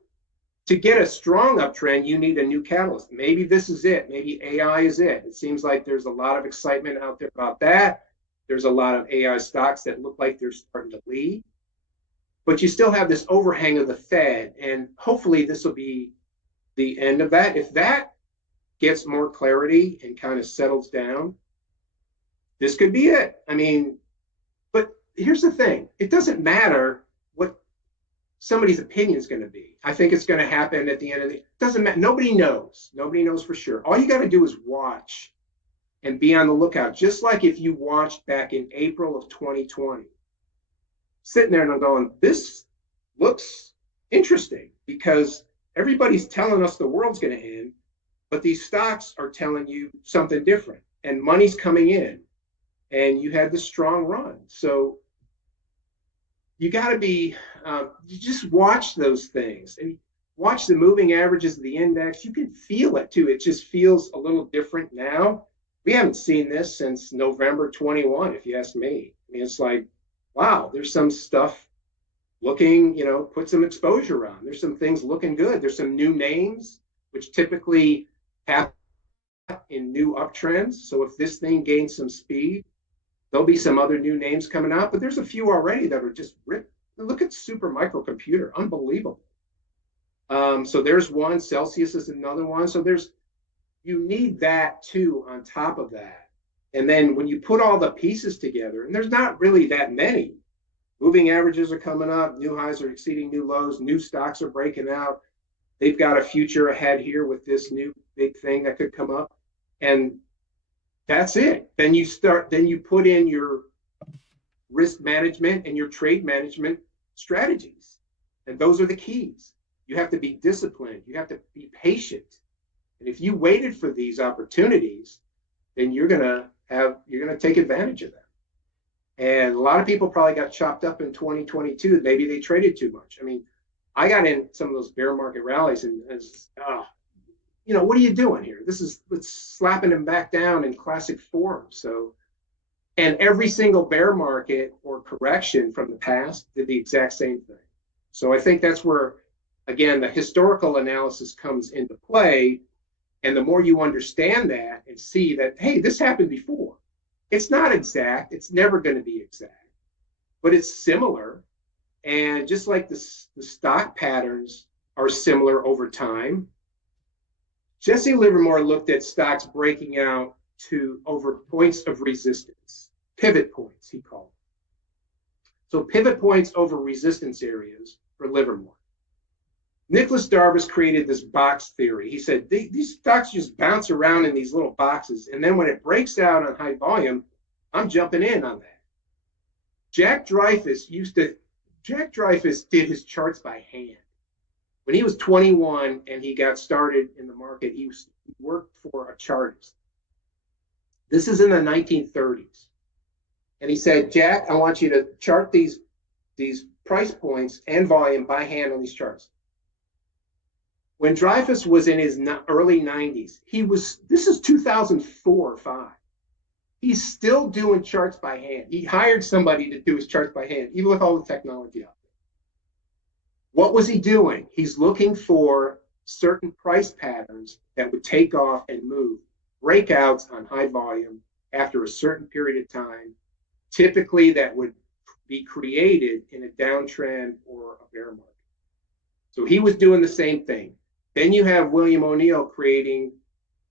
to get a strong uptrend, you need a new catalyst. Maybe this is it. Maybe AI is it. It seems like there's a lot of excitement out there about that. There's a lot of AI stocks that look like they're starting to lead. But you still have this overhang of the Fed, and hopefully this will be the end of that. If that gets more clarity and kind of settles down, this could be it. I mean, but here's the thing. It doesn't matter what somebody's opinion is going to be. I think it's going to happen at the end of the, it doesn't matter. Nobody knows. Nobody knows for sure. All you got to do is watch and be on the lookout. Just like if you watched back in April of 2020, sitting there and I'm going, this looks interesting because everybody's telling us the world's going to end, but these stocks are telling you something different and money's coming in and you had this strong run. So you got to be, you just watch those things and watch the moving averages of the index. You can feel it too. It just feels a little different now. We haven't seen this since November 21, if you ask me. I mean, it's like, wow, there's some stuff looking, put some exposure on. There's some things looking good. There's some new names, which typically happen in new uptrends. So if this thing gains some speed, there'll be some other new names coming out, but there's a few already that are just ripped. Look at Super Microcomputer, unbelievable. So there's one, Celsius is another one. So you need that too on top of that. And then when you put all the pieces together, and there's not really that many, moving averages are coming up, new highs are exceeding new lows, new stocks are breaking out. They've got a future ahead here with this new big thing that could come up. And that's it. Then you put in your risk management and your trade management strategies. And those are the keys. You have to be disciplined. You have to be patient. And if you waited for these opportunities, then you're going to take advantage of them. And a lot of people probably got chopped up in 2022. Maybe they traded too much. I mean, I got in some of those bear market rallies and what are you doing here? It's slapping them back down in classic form. So, and every single bear market or correction from the past did the exact same thing. So I think that's where, again, the historical analysis comes into play. And the more you understand that and see that, hey, this happened before. It's not exact. It's never going to be exact, but it's similar. And just like the stock patterns are similar over time. Jesse Livermore looked at stocks breaking out to over points of resistance, pivot points, he called them. So pivot points over resistance areas for Livermore. Nicholas Darvas created this box theory. He said these stocks just bounce around in these little boxes, and then when it breaks out on high volume, I'm jumping in on that. Jack Dreyfus did his charts by hand. When he was 21 and he got started in the market, he worked for a chartist. This is in the 1930s. And he said, Jack, I want you to chart these price points and volume by hand on these charts. When Dreyfus was in his early 90s, this is 2004 or 5. He's still doing charts by hand. He hired somebody to do his charts by hand, even with all the technology out there. What was he doing? He's looking for certain price patterns that would take off and move, breakouts on high volume after a certain period of time, typically that would be created in a downtrend or a bear market. So he was doing the same thing. Then you have William O'Neill creating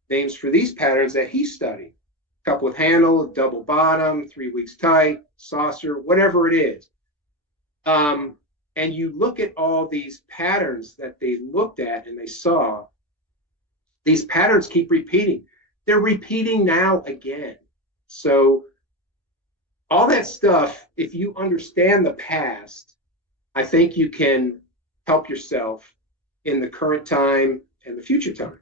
names for these patterns that he studied. Couple with handle, double bottom, 3 weeks tight, saucer, whatever it is. And you look at all these patterns that they looked at and they saw, these patterns keep repeating. They're repeating now again. So all that stuff, if you understand the past, I think you can help yourself in the current time and the future time.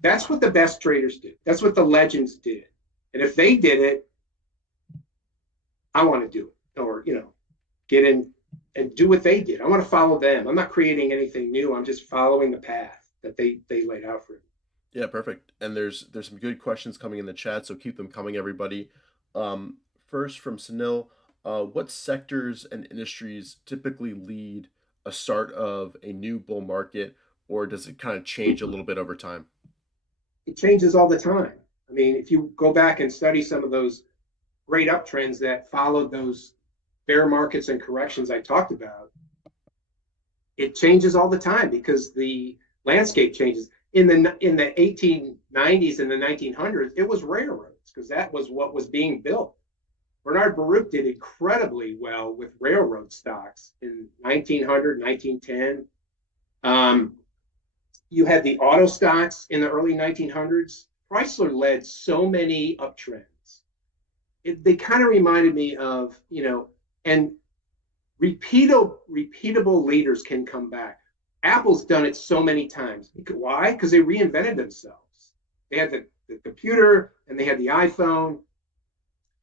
That's what the best traders do. That's what the legends did. And if they did it, I want to do it, or, get in and do what they did. I want to follow them. I'm not creating anything new. I'm just following the path that they laid out for me. Yeah, perfect. And there's some good questions coming in the chat, so keep them coming, everybody. First from Sunil, what sectors and industries typically lead a start of a new bull market, or does it kind of change a little bit over time? It changes all the time. I mean, if you go back and study some of those great uptrends that followed those bear markets and corrections I talked about, it changes all the time because the landscape changes. In the 1890s and the 1900s, it was railroads because that was what was being built. Bernard Baruch did incredibly well with railroad stocks in 1900, 1910. You had the auto stocks in the early 1900s. Chrysler led so many uptrends. They kind of reminded me of, and repeatable leaders can come back. Apple's done it so many times. Why? Because they reinvented themselves. They had the computer and they had the iPhone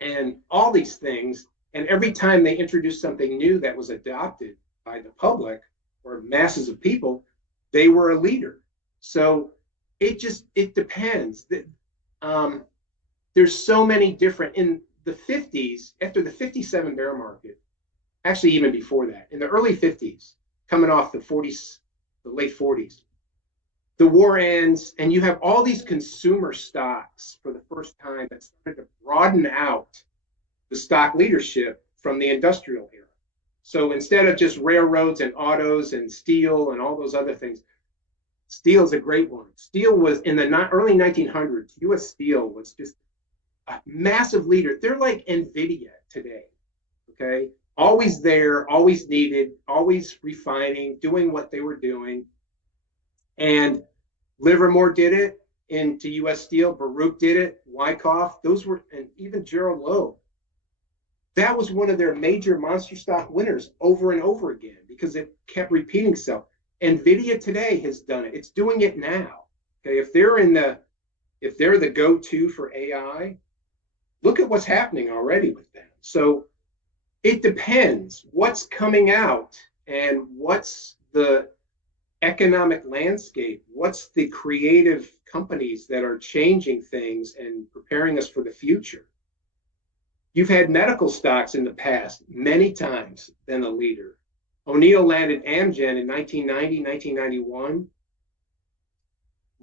and all these things. And every time they introduced something new that was adopted by the public or masses of people, they were a leader. So it depends. There's so many different, in the 50s, after the 57 bear market, actually even before that, in the early 50s, coming off the 40s, the late 40s, the war ends and you have all these consumer stocks for the first time that started to broaden out the stock leadership from the industrial era. So instead of just railroads and autos and steel and all those other things, steel's a great one. Steel was in the early 1900s, U.S. Steel was just a massive leader. They're like NVIDIA today, okay? Always there, always needed, always refining, doing what they were doing. And Livermore did it into U.S. Steel. Baruch did it. Wyckoff, those were, and even Gerald Loeb. That was one of their major monster stock winners over and over again because it kept repeating itself. NVIDIA today has done it. It's doing it now. Okay, if they're the go-to for AI, look at what's happening already with them. So it depends what's coming out and what's the economic landscape, what's the creative companies that are changing things and preparing us for the future. You've had medical stocks in the past many times than a leader. O'Neill landed Amgen in 1990, 1991.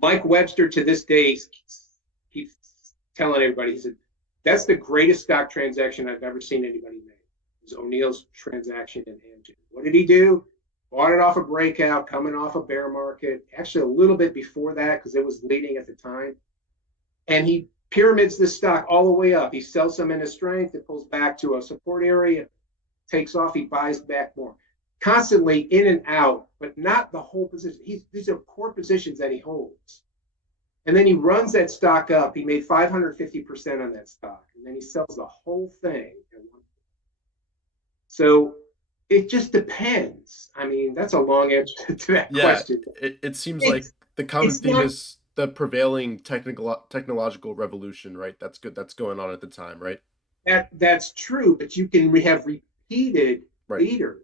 Mike Webster to this day keeps telling everybody, he said, that's the greatest stock transaction I've ever seen anybody make. It was O'Neill's transaction in Amgen. What did he do? bought it off a breakout, coming off a bear market, actually a little bit before that because it was leading at the time. And he pyramids this stock all the way up. He sells some into strength, it pulls back to a support area, takes off, he buys back more. Constantly in and out, but not the whole position. These are core positions that he holds. And then he runs that stock up. He made 550% on that stock. And then he sells the whole thing. So it just depends. I mean, that's a long answer to that question. It seems like It's, the common it's theme not, is the prevailing technological revolution, right? That's going on at the time, right? that's true, but you can have repeated Right. leaders.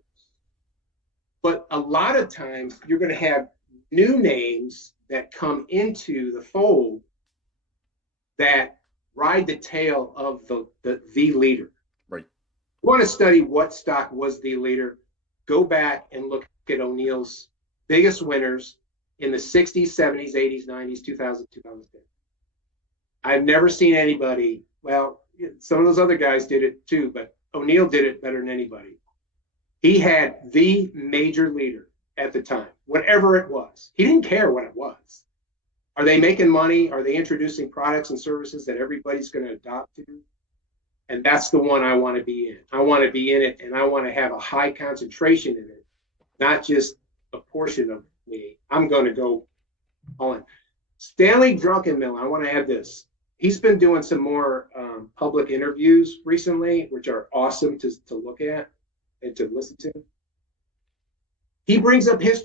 But a lot of times you're going to have new names that come into the fold that ride the tail of the leader. Right. You want to study what stock was the leader, go back and look at O'Neill's biggest winners in the 60s, 70s, 80s, 90s, 2000, 2010. I've never seen anybody, well, some of those other guys did it too, but O'Neill did it better than anybody. He had the major leader at the time, whatever it was. He didn't care what it was. Are they making money? Are they introducing products and services that everybody's going to adopt to? And that's the one I want to be in. I want to be in it, and I want to have a high concentration in it, not just a portion of me. I'm going to go all in. Stanley Druckenmiller, I want to add this. He's been doing some more public interviews recently, which are awesome to look at and to listen to. He brings up his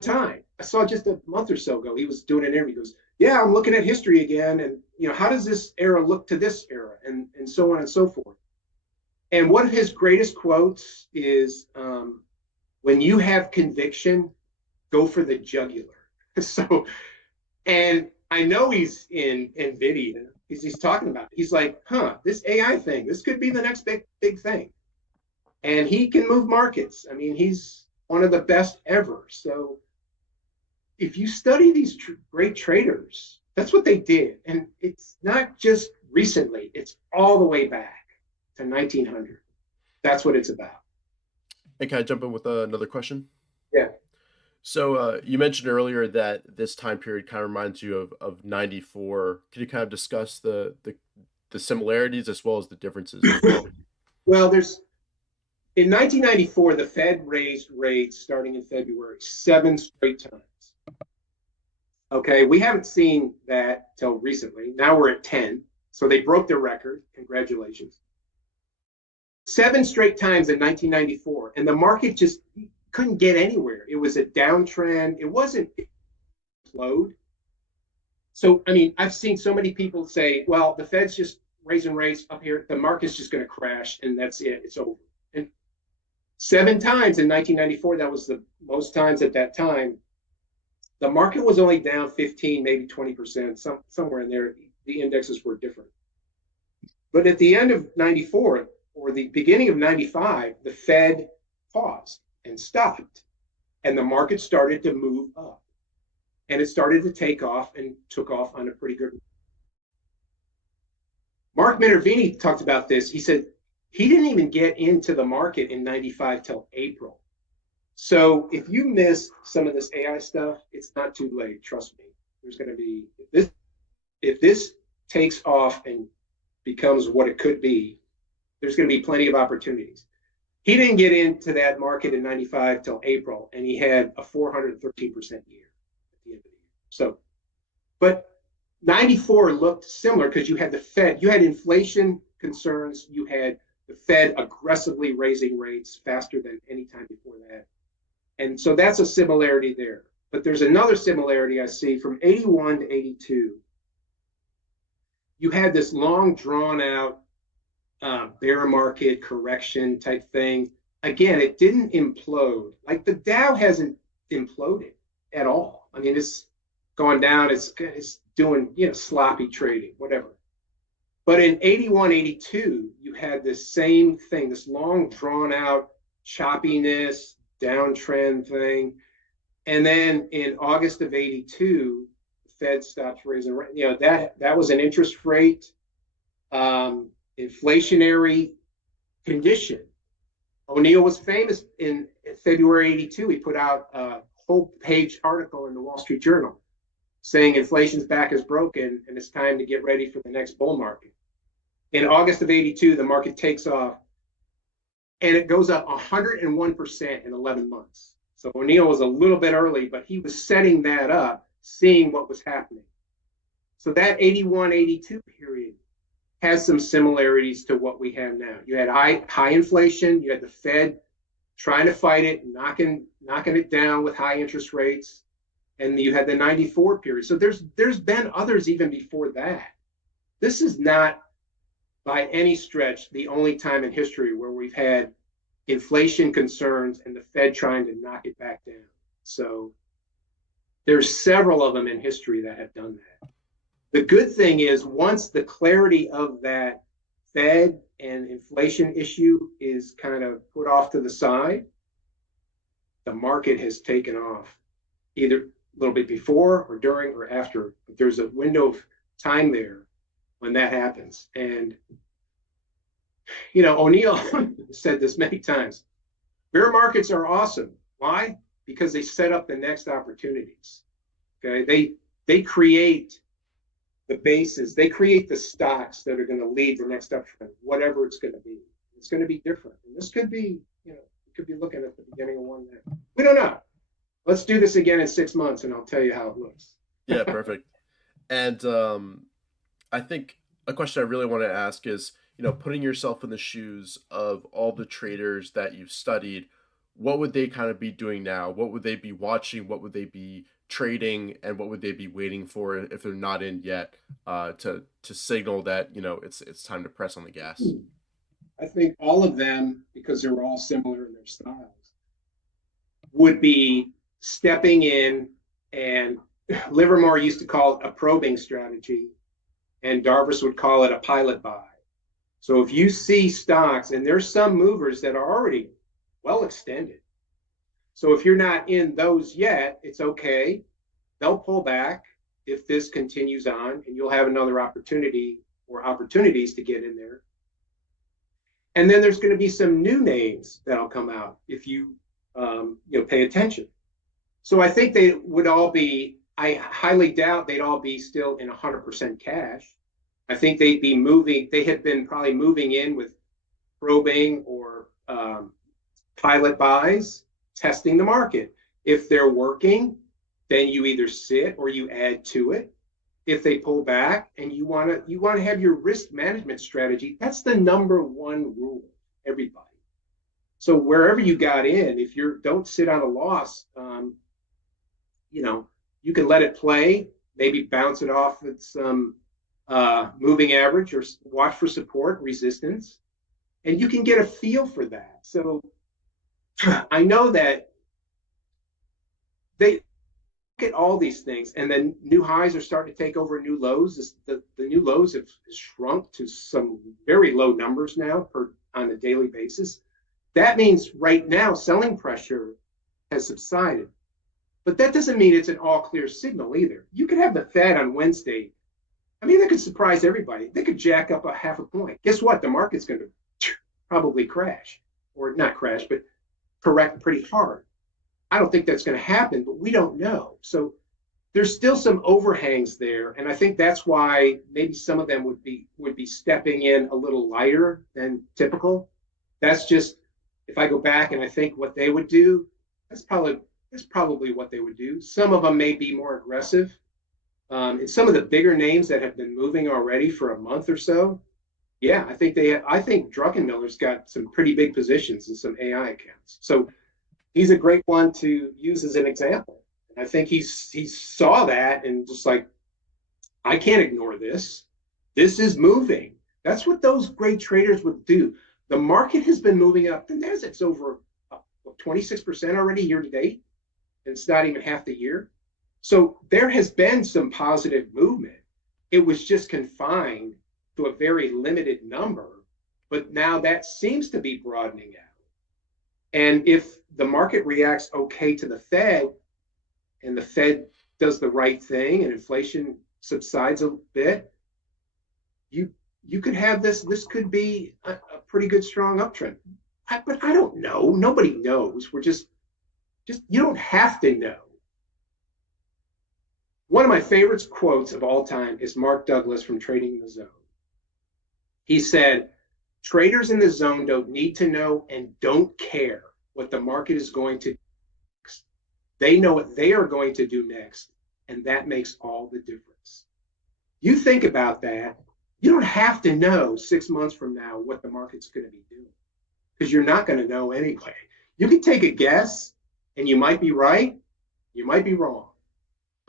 time. I saw just a month or so ago, he was doing an interview. He goes, yeah, I'm looking at history again. And, how does this era look to this era? And so on and so forth. And one of his greatest quotes is, when you have conviction, go for the jugular. So, and I know he's in NVIDIA. He's talking about it. He's like, this AI thing, this could be the next big thing. And he can move markets. I mean, he's one of the best ever. So if you study these great traders, that's what they did. And it's not just recently, it's all the way back to 1900. That's what it's about. And can I jump in with another question? Yeah. So you mentioned earlier that this time period kind of reminds you of 94. Can you kind of discuss the similarities as well as the differences as well? Well, in 1994, the Fed raised rates starting in February 7 straight times. Okay, we haven't seen that till recently. Now we're at 10. So they broke their record. Congratulations. 7 straight times in 1994. And the market just couldn't get anywhere. It was a downtrend. It wasn't explode. So, I mean, I've seen so many people say, well, the Fed's just raising rates up here. The market's just going to crash and that's it. It's over. And 7 times in 1994, that was the most times at that time. The market was only down 15, maybe 20%, somewhere in there. The indexes were different. But at the end of 94 or the beginning of 95, the Fed paused and stopped. And the market started to move up. And it started to take off and took off on a pretty good. Mark Minervini talked about this. He said he didn't even get into the market in 95 till April. So if you miss some of this AI stuff, it's not too late. Trust me. There's going to be, if this takes off and becomes what it could be, there's going to be plenty of opportunities. He didn't get into that market in 95 till April, and he had a 413% year at the end of the year. So, but 94 looked similar because you had the Fed, you had inflation concerns, you had the Fed aggressively raising rates faster than any time before that. And so that's a similarity there. But there's another similarity I see from 81 to 82. You had this long drawn out bear market correction type thing. Again, it didn't implode. Like the Dow hasn't imploded at all. I mean, it's gone down, it's doing, sloppy trading, whatever. But in 81, 82, you had this same thing, this long drawn out choppiness, downtrend thing. And then in August of 82, the Fed stopped raising, that was an interest rate inflationary condition. O'Neill was famous in February '82. He put out a whole page article in the Wall Street Journal saying inflation's back is broken and it's time to get ready for the next bull market. In August of '82, the market takes off and it goes up 101% in 11 months. So O'Neill was a little bit early, but he was setting that up, seeing what was happening. So that '81, '82 period has some similarities to what we have now. You had high inflation, you had the Fed trying to fight it, knocking it down with high interest rates, and you had the '94 period. So there's been others even before that. This is not by any stretch the only time in history where we've had inflation concerns and the Fed trying to knock it back down. So there's several of them in history that have done that. The good thing is once the clarity of that Fed and inflation issue is kind of put off to the side, the market has taken off either a little bit before or during or after. But there's a window of time there when that happens. And, O'Neill said this many times, bear markets are awesome. Why? Because they set up the next opportunities. Okay. They create the bases, they create the stocks that are going to lead the next uptrend, whatever it's going to be. It's going to be different. And this could be, you could be looking at the beginning of one day. We don't know. Let's do this again in 6 months and I'll tell you how it looks. Yeah, perfect. And I think a question I really want to ask is, putting yourself in the shoes of all the traders that you've studied, what would they kind of be doing now? What would they be watching? What would they be trading? And what would they be waiting for if they're not in yet to signal that, it's time to press on the gas? I think all of them, because they're all similar in their styles, would be stepping in, and Livermore used to call it a probing strategy, and Darvis would call it a pilot buy. So if you see stocks, and there's some movers that are already well extended. So if you're not in those yet, it's okay. They'll pull back if this continues on, and you'll have another opportunity or opportunities to get in there. And then there's going to be some new names that'll come out if you pay attention. So I think they would all be, I highly doubt they'd all be still in 100% cash. I think they'd be moving, they had been probably moving in with probing or pilot buys, testing the market. If they're working, then you either sit or you add to it. If they pull back and you want to have your risk management strategy, that's the number one rule, everybody. So wherever you got in, if you don't sit on a loss, you can let it play, maybe bounce it off at some moving average or watch for support, resistance, and you can get a feel for that. So I know that they look at all these things, and then new highs are starting to take over new lows. The new lows have shrunk to some very low numbers now on a daily basis. That means right now selling pressure has subsided. But that doesn't mean it's an all clear signal either. You could have the Fed on Wednesday. I mean, that could surprise everybody. They could jack up a half a point. Guess what? The market's going to probably crash, or not crash, but correct pretty hard. I don't think that's going to happen, but we don't know. So there's still some overhangs there, and I think that's why maybe some of them would be stepping in a little lighter than typical. That's just, if I go back and I think what they would do, that's probably what they would do. Some of them may be more aggressive. And some of the bigger names that have been moving already for a month or so, yeah, I think Druckenmiller's got some pretty big positions in some AI accounts. So he's a great one to use as an example. And I think he saw that and just like, I can't ignore this. This is moving. That's what those great traders would do. The market has been moving up. The Nasdaq's over 26% already year to date. And it's not even half the year. So there has been some positive movement. It was just confined to a very limited number, but now that seems to be broadening out. And if the market reacts okay to the Fed, and the Fed does the right thing and inflation subsides a bit, you could have this could be a pretty good strong uptrend. but I don't know. Nobody knows. We're just you don't have to know. One of my favorite quotes of all time is Mark Douglas from Trading the Zone. He said, traders in the zone don't need to know and don't care what the market is going to do next. They know what they are going to do next, and that makes all the difference. You think about that. You don't have to know 6 months from now what the market's going to be doing because you're not going to know anyway. You can take a guess, and you might be right, you might be wrong.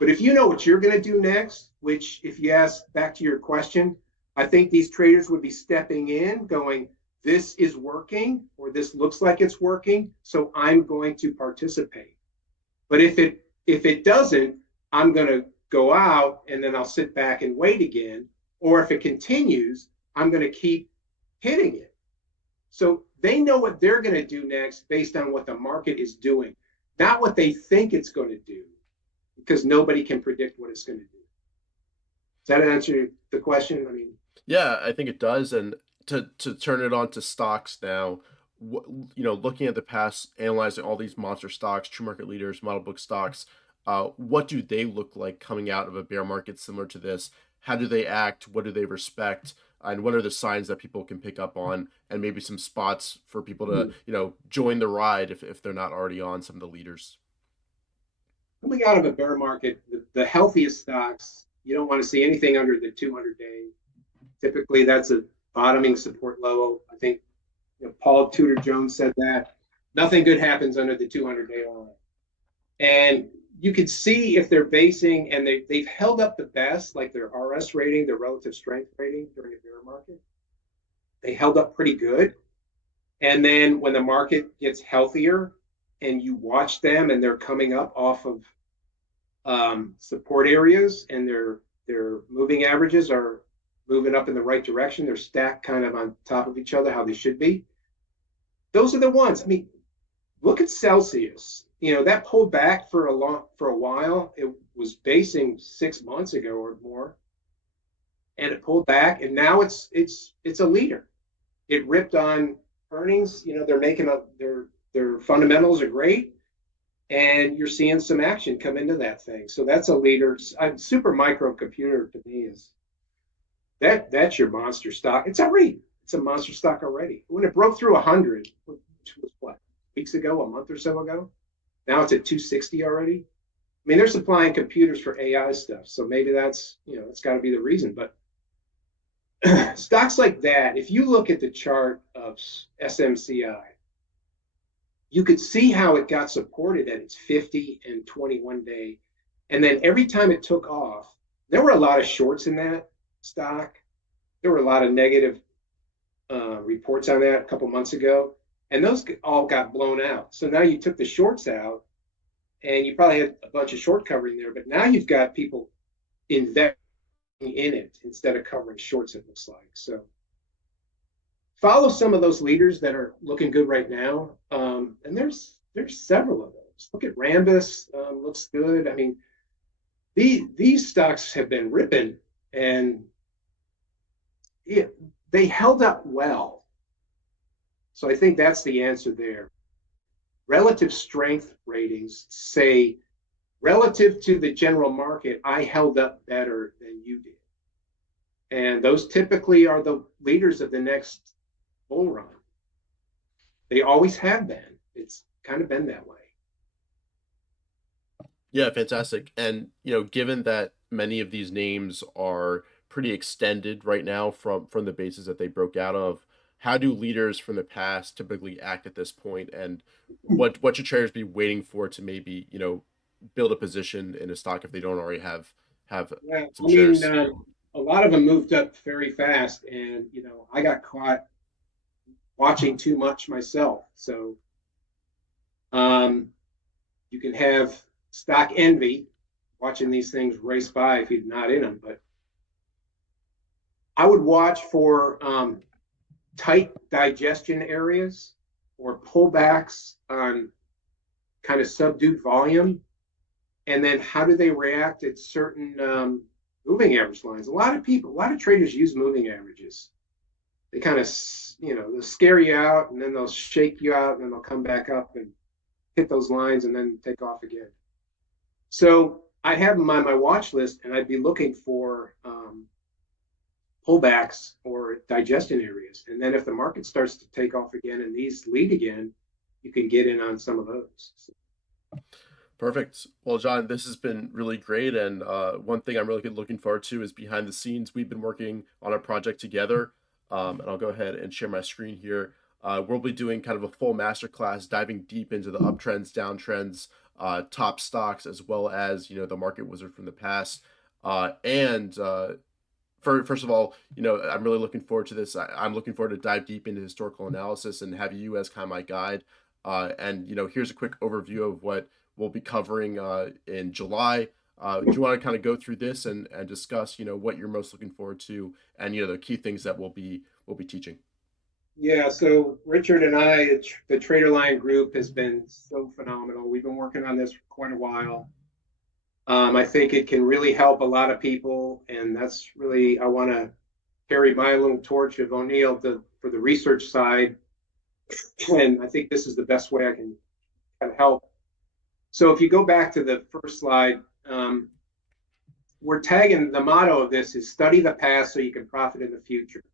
But if you know what you're going to do next, which if you ask back to your question, I think these traders would be stepping in going, this is working, or this looks like it's working, so I'm going to participate. But if it doesn't, I'm going to go out and then I'll sit back and wait again. Or if it continues, I'm going to keep hitting it. So they know what they're going to do next based on what the market is doing, not what they think it's going to do, because nobody can predict what it's going to do. Does that answer the question? I mean, Yeah, I think it does. And to turn it on to stocks now, looking at the past, analyzing all these monster stocks, true market leaders, model book stocks, what do they look like coming out of a bear market similar to this? How do they act? What do they respect? And what are the signs that people can pick up on? And maybe some spots for people to, join the ride if they're not already on some of the leaders. coming out of a bear market, the healthiest stocks, you don't want to see anything under the 200-day. Typically, that's a bottoming support level. I think Paul Tudor Jones said that. Nothing good happens under the 200-day line. And you could see if they're basing, and they've held up the best, like their RS rating, their relative strength rating during a bear market. They held up pretty good. And then when the market gets healthier and you watch them and they're coming up off of support areas and their moving averages are moving up in the right direction, they're stacked kind of on top of each other, how they should be. Those are the ones. I mean, look at Celsius. That pulled back for a while. It was basing 6 months ago or more, and it pulled back, and now it's a leader. It ripped on earnings. They're making up their fundamentals are great, and you're seeing some action come into that thing. So that's a leader. Super microcomputer to me is that's your monster stock. It's a monster stock already. When it broke through 100, which was what, weeks ago, a month or so ago, now it's at 260 already. I mean, they're supplying computers for AI stuff, so maybe that's got to be the reason. But stocks like that, if you look at the chart of SMCI, you could see how it got supported at its 50 and 21-day. And then every time it took off, there were a lot of shorts in that stock. There were a lot of negative reports on that a couple months ago. And those all got blown out. So now you took the shorts out, and you probably had a bunch of short covering there. But now you've got people investing in it instead of covering shorts, it looks like. So follow some of those leaders that are looking good right now. And there's several of those. Look at Rambus, looks good. I mean, these stocks have been ripping, and they held up well. So I think that's the answer there. Relative strength ratings say, relative to the general market, I held up better than you did. And those typically are the leaders of the next bull run. They always have been. It's kind of been that way. Yeah, fantastic. And given that many of these names are pretty extended right now from the bases that they broke out of, how do leaders from the past typically act at this point, and what should traders be waiting for to maybe build a position in a stock if they don't already have some shares? A lot of them moved up very fast, and I got caught watching too much myself. So you can have stock envy, watching these things race by if you're not in them. But I would watch for tight digestion areas or pullbacks on kind of subdued volume, and then how do they react at certain moving average lines. A lot of traders use moving averages. they kind of, they'll scare you out and then they'll shake you out and then they'll come back up and hit those lines and then take off again. So I have them on my watch list and I'd be looking for pullbacks or digestion areas. And then if the market starts to take off again and these lead again, you can get in on some of those. Perfect. Well, John, this has been really great. And one thing I'm really looking forward to is behind the scenes. We've been working on a project together. And I'll go ahead and share my screen here. We'll be doing kind of a full masterclass, diving deep into the uptrends, downtrends, top stocks, as well as, the market wizard from the past. First of all, I'm really looking forward to this. I'm looking forward to dive deep into historical analysis and have you as kind of my guide. Here's a quick overview of what we'll be covering in July. Do you want to kind of go through this and discuss, what you're most looking forward to and, the key things that we'll be teaching? Yeah, so Richard and I, the TraderLion group has been so phenomenal. We've been working on this for quite a while. I think it can really help a lot of people, and that's really, I want to carry my little torch of O'Neill for the research side, and I think this is the best way I can kind of help. So if you go back to the first slide, we're tagging, the motto of this is study the past so you can profit in the future.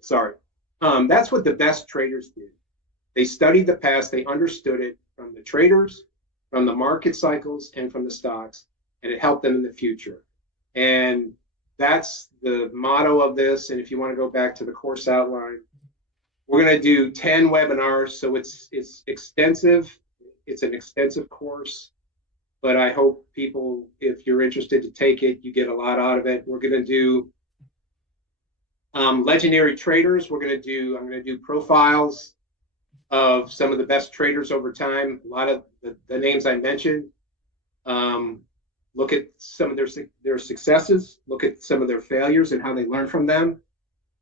Sorry. That's what the best traders did. They studied the past, they understood it from the traders, from the market cycles, and from the stocks, and it helped them in the future. And that's the motto of this. And if you want to go back to the course outline, we're going to do 10 webinars. So it's extensive. It's an extensive course, but I hope people, if you're interested to take it, you get a lot out of it. We're going to do legendary traders. I'm going to do profiles of some of the best traders over time. A lot of the names I mentioned. Look at some of their successes. Look at some of their failures and how they learn from them.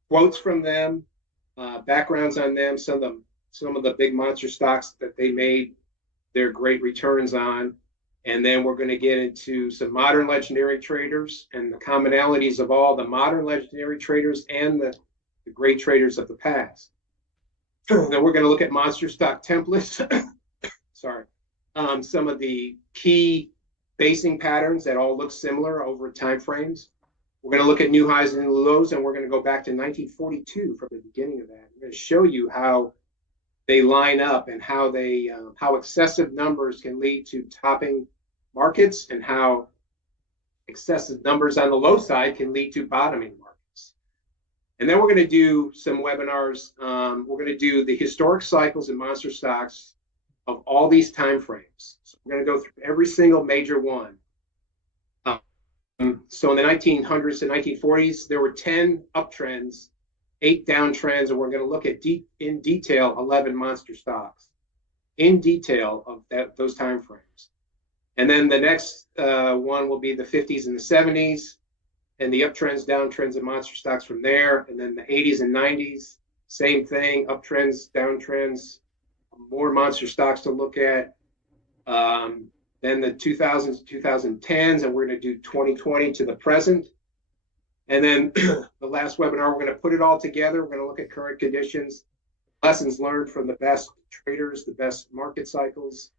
Quotes from them, backgrounds on them. Some of the big monster stocks that they made their great returns on. And then we're going to get into some modern legendary traders and the commonalities of all the modern legendary traders and the great traders of the past. Then we're going to look at monster stock templates. Sorry. Some of the key basing patterns that all look similar over time frames. We're going to look at new highs and lows, and we're going to go back to 1942 from the beginning of that. I'm going to show you how they line up and how excessive numbers can lead to topping markets and how excessive numbers on the low side can lead to bottoming markets. And then we're going to do some webinars. We're going to do the historic cycles in monster stocks of all these time frames. So we're going to go through every single major one. So in the 1900s and 1940s, there were 10 uptrends, 8 downtrends, and we're going to look at in detail 11 monster stocks in detail of those time frames. And then the next one will be the 50s and the 70s, and the uptrends, downtrends, and monster stocks from there. And then the 80s and 90s, same thing, uptrends, downtrends, more monster stocks to look at. Then the 2000s, 2010s, and we're going to do 2020 to the present. And then the last webinar, we're going to put it all together. We're going to look at current conditions, lessons learned from the best traders, the best market cycles,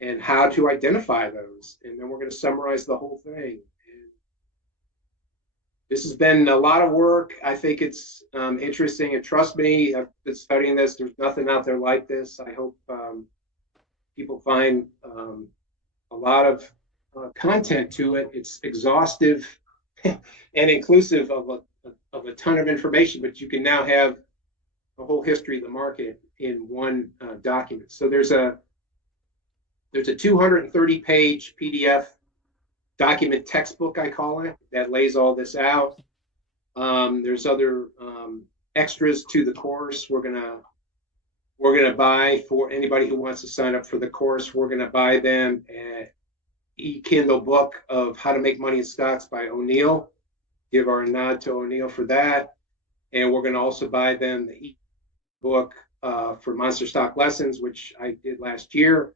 and how to identify those. And then we're going to summarize the whole thing. And this has been a lot of work. I think it's interesting. And trust me, I've been studying this. There's nothing out there like this. I hope people find a lot of content to it. It's exhaustive and inclusive of a ton of information, but you can now have the whole history of the market in one document. So there's a 230-page PDF document textbook, I call it, that lays all this out. There's other extras to the course. We're gonna buy, for anybody who wants to sign up for the course, we're gonna buy them an e-Kindle book of How to Make Money in Stocks by O'Neill. Give our nod to O'Neill for that. And we're gonna also buy them the e-book for Monster Stock Lessons, which I did last year.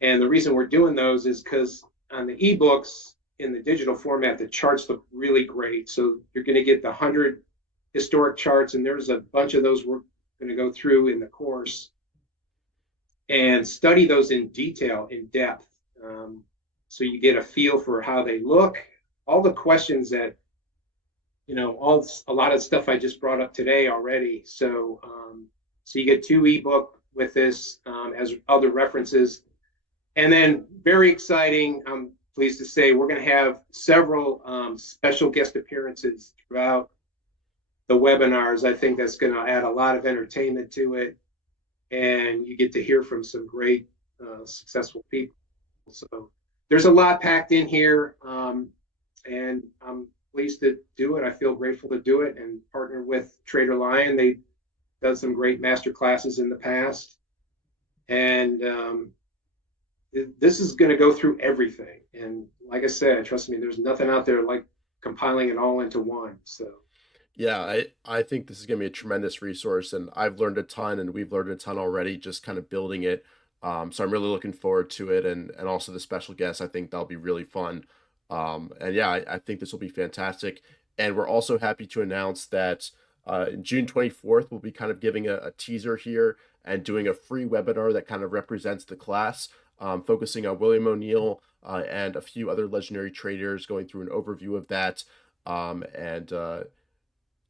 And the reason we're doing those is because on the ebooks in the digital format, the charts look really great. So you're going to get the 100 historic charts, and there's a bunch of those we're going to go through in the course and study those in detail, in depth. So you get a feel for how they look, all the questions that, a lot of stuff I just brought up today already. So you get 2 ebook with this as other references. And then very exciting, I'm pleased to say, we're going to have several special guest appearances throughout the webinars. I think that's going to add a lot of entertainment to it. And you get to hear from some great, successful people. So there's a lot packed in here. And I'm pleased to do it. I feel grateful to do it and partner with TraderLion. They've done some great master classes in the past. And this is going to go through everything. And like I said, trust me, there's nothing out there like compiling it all into one. So Yeah, I think this is going to be a tremendous resource, and I've learned a ton, and we've learned a ton already, just kind of building it. So I'm really looking forward to it, and also the special guests. I think that'll be really fun. And yeah, I think this will be fantastic. And we're also happy to announce that June 24th, we'll be kind of giving a teaser here and doing a free webinar that kind of represents the class, focusing on William O'Neill and a few other legendary traders, going through an overview of that. And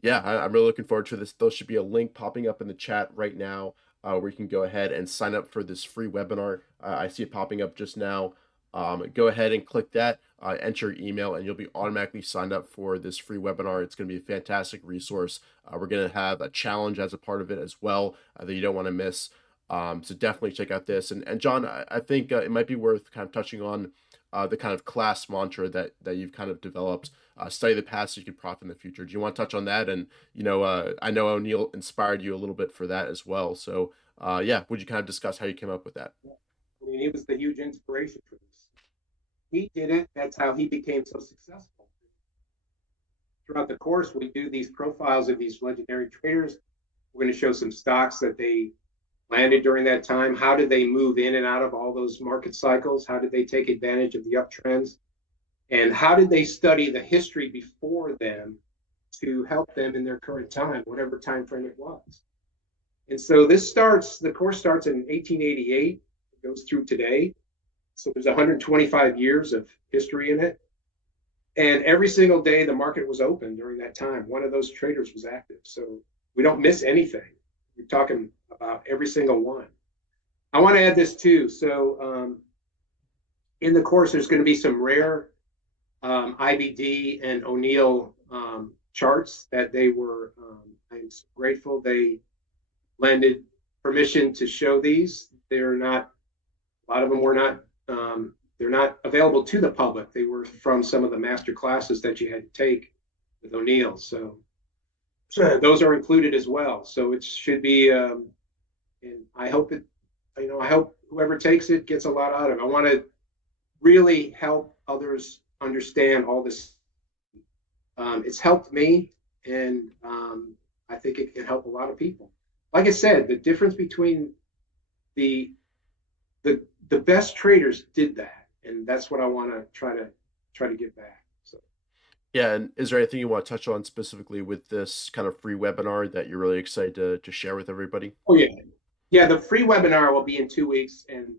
yeah, I'm really looking forward to this. There should be a link popping up in the chat right now where you can go ahead and sign up for this free webinar. I see it popping up just now. Go ahead and click that, enter your email, and you'll be automatically signed up for this free webinar. It's going to be a fantastic resource. We're going to have a challenge as a part of it as well that you don't want to miss. So definitely check out this. And John, I think it might be worth kind of touching on the kind of class mantra that you've kind of developed. Study the past so you can profit in the future. Do you want to touch on that? And, I know O'Neill inspired you a little bit for that as well. So, yeah, would you kind of discuss how you came up with that? I mean, he was the huge inspiration for this. He did it. That's how he became so successful. Throughout the course, we do these profiles of these legendary traders. We're going to show some stocks that they landed during that time. How did they move in and out of all those market cycles? How did they take advantage of the uptrends? And how did they study the history before them to help them in their current time, whatever time frame it was? And so the course starts in 1888, it goes through today. So there's 125 years of history in it. And every single day the market was open during that time. One of those traders was active. So we don't miss anything. We're talking about every single one. I want to add this too. So in the course, there's going to be some rare IBD and O'Neill charts that they were, I'm grateful they lended permission to show these. They're not, a lot of them were not, they're not available to the public. They were from some of the master classes that you had to take with O'Neill. So those are included as well. So it should be, and I hope I hope whoever takes it gets a lot out of it. I want to really help others understand all this. It's helped me, and I think it can help a lot of people. Like I said, the difference between the best traders did that, and that's what I want to try to get back. So. Yeah, and is there anything you want to touch on specifically with this kind of free webinar that you're really excited to share with everybody? Oh yeah. The free webinar will be in 2 weeks, and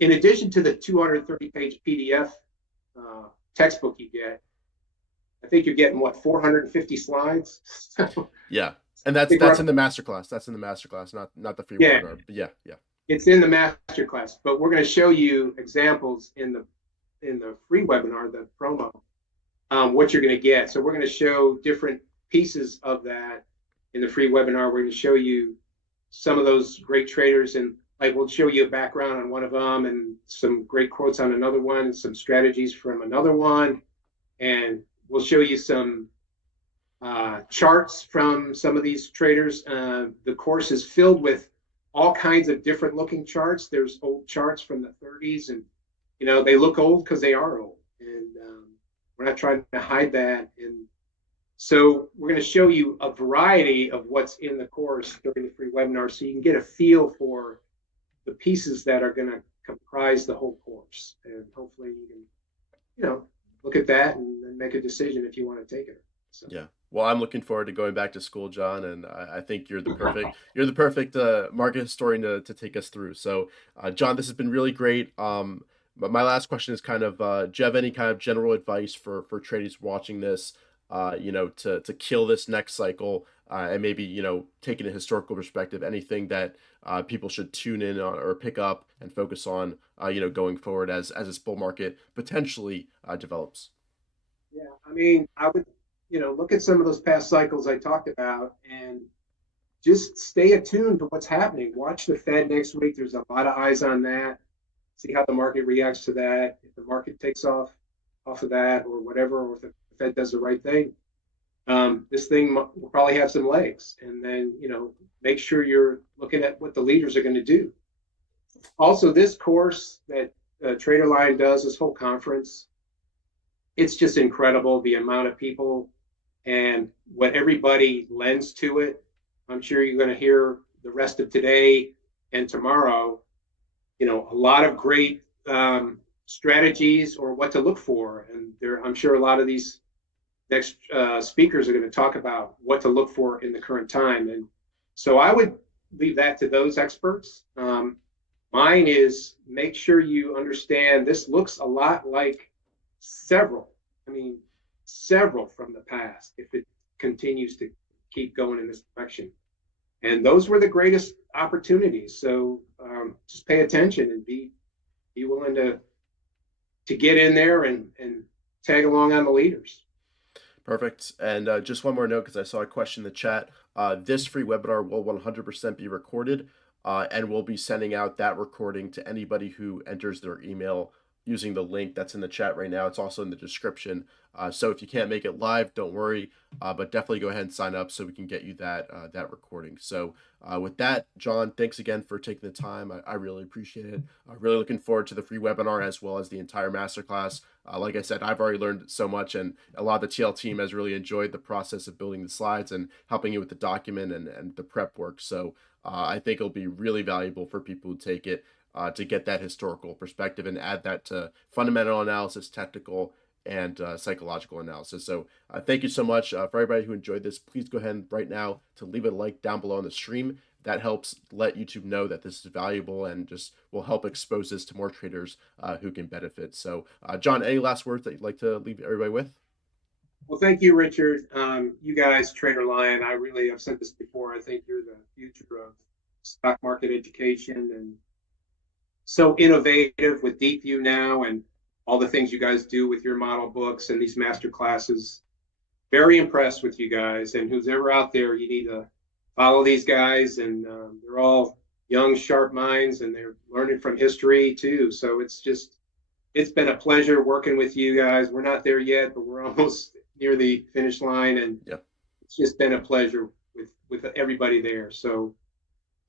in addition to the 230-page PDF textbook you get, I think you're getting 450 slides. Yeah, and that's in the masterclass. That's in the masterclass, not the free webinar. But yeah. It's in the masterclass, but we're going to show you examples in the free webinar, the promo, what you're going to get. So we're going to show different pieces of that in the free webinar. We're going to show you some of those great traders, and we'll show you a background on one of them and some great quotes on another one, and some strategies from another one. And we'll show you some charts from some of these traders. The course is filled with all kinds of different looking charts. There's old charts from the 30s, and they look old because they are old, and we're not trying to hide that. And so we're going to show you a variety of what's in the course during the free webinar, so you can get a feel for the pieces that are going to comprise the whole course. And hopefully you can look at that and make a decision if you want to take it. So Yeah. Well, I'm looking forward to going back to school, John, and I think you're the perfect market historian to take us through. So, John, this has been really great. But my last question is kind of, do you have any kind of general advice for traders watching this, to kill this next cycle, and maybe taking a historical perspective, anything that people should tune in on or pick up and focus on, going forward as this bull market potentially develops. yeah, I mean, I would, look at some of those past cycles I talked about and just stay attuned to what's happening. Watch the Fed next week. There's a lot of eyes on that. See how the market reacts to that. If the market takes off of that or whatever, or if the Fed does the right thing, this thing will probably have some legs. And then, make sure you're looking at what the leaders are going to do. Also, this course that TraderLion does, this whole conference, it's just incredible the amount of people and what everybody lends to it. I'm sure you're going to hear the rest of today and tomorrow, a lot of great strategies or what to look for. And I'm sure a lot of these next speakers are going to talk about what to look for in the current time. And so I would leave that to those experts. Mine is make sure you understand this looks a lot like several, I mean, several from the past if it continues to keep going in this direction. And those were the greatest opportunities. So just pay attention and be willing to get in there and tag along on the leaders. Perfect. And just one more note, because I saw a question in the chat. This free webinar will 100% be recorded, and we'll be sending out that recording to anybody who enters their email using the link that's in the chat right now. It's also in the description. So if you can't make it live, don't worry, but definitely go ahead and sign up so we can get you that recording. So with that, John, thanks again for taking the time. I really appreciate it. I'm really looking forward to the free webinar as well as the entire masterclass. Like I said, I've already learned so much, and a lot of the TL team has really enjoyed the process of building the slides and helping you with the document and the prep work. So I think it'll be really valuable for people who take it to get that historical perspective and add that to fundamental analysis, technical, and psychological analysis. So thank you so much for everybody who enjoyed this. Please go ahead and right now to leave a like down below on the stream. That helps let YouTube know that this is valuable and just will help expose this to more traders who can benefit. So, John, any last words that you'd like to leave everybody with? Well, thank you, Richard. You guys, TraderLion, I really have said this before. I think you're the future of stock market education and so innovative with Deep View now and all the things you guys do with your model books and these master classes. Very impressed with you guys. And who's ever out there, you need to follow these guys. And they're all young, sharp minds, and they're learning from history too. So it's been a pleasure working with you guys. We're not there yet, but we're almost near the finish line, and Yeah. it's just been a pleasure with everybody there. So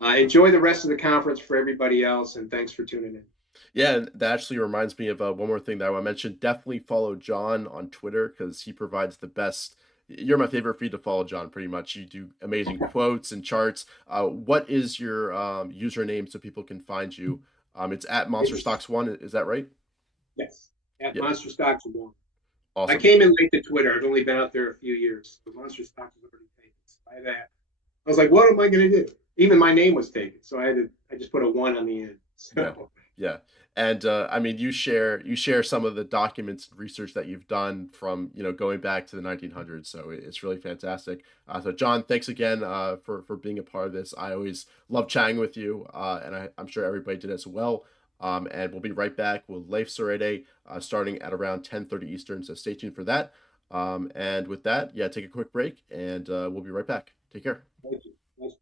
enjoy the rest of the conference for everybody else, and thanks for tuning in. Yeah, and that actually reminds me of one more thing that I want to mention. Definitely follow John on Twitter because he provides the best. You're my favorite feed to follow, John. Pretty much, you do amazing quotes and charts. What is your username so people can find you? It's at Monster It's, Stocks One. Is that right? yes, at Yeah, Monster Stocks one. I awesome. came in late to Twitter. I've only been out there a few years. The Monster Stocks was already taken. So I was like, what am I going to do? Even my name was taken, so I just put a one on the end. Yeah, So yeah, and I mean, you share some of the documents and research that you've done from going back to the 1900s. So it's really fantastic. So John, thanks again for being a part of this. I always love chatting with you, and I'm sure everybody did as well. And we'll be right back with Leif Soreide starting at around 10:30 Eastern. So stay tuned for that. And with that, yeah, take a quick break, and we'll be right back. Take care. thank you. Thanks.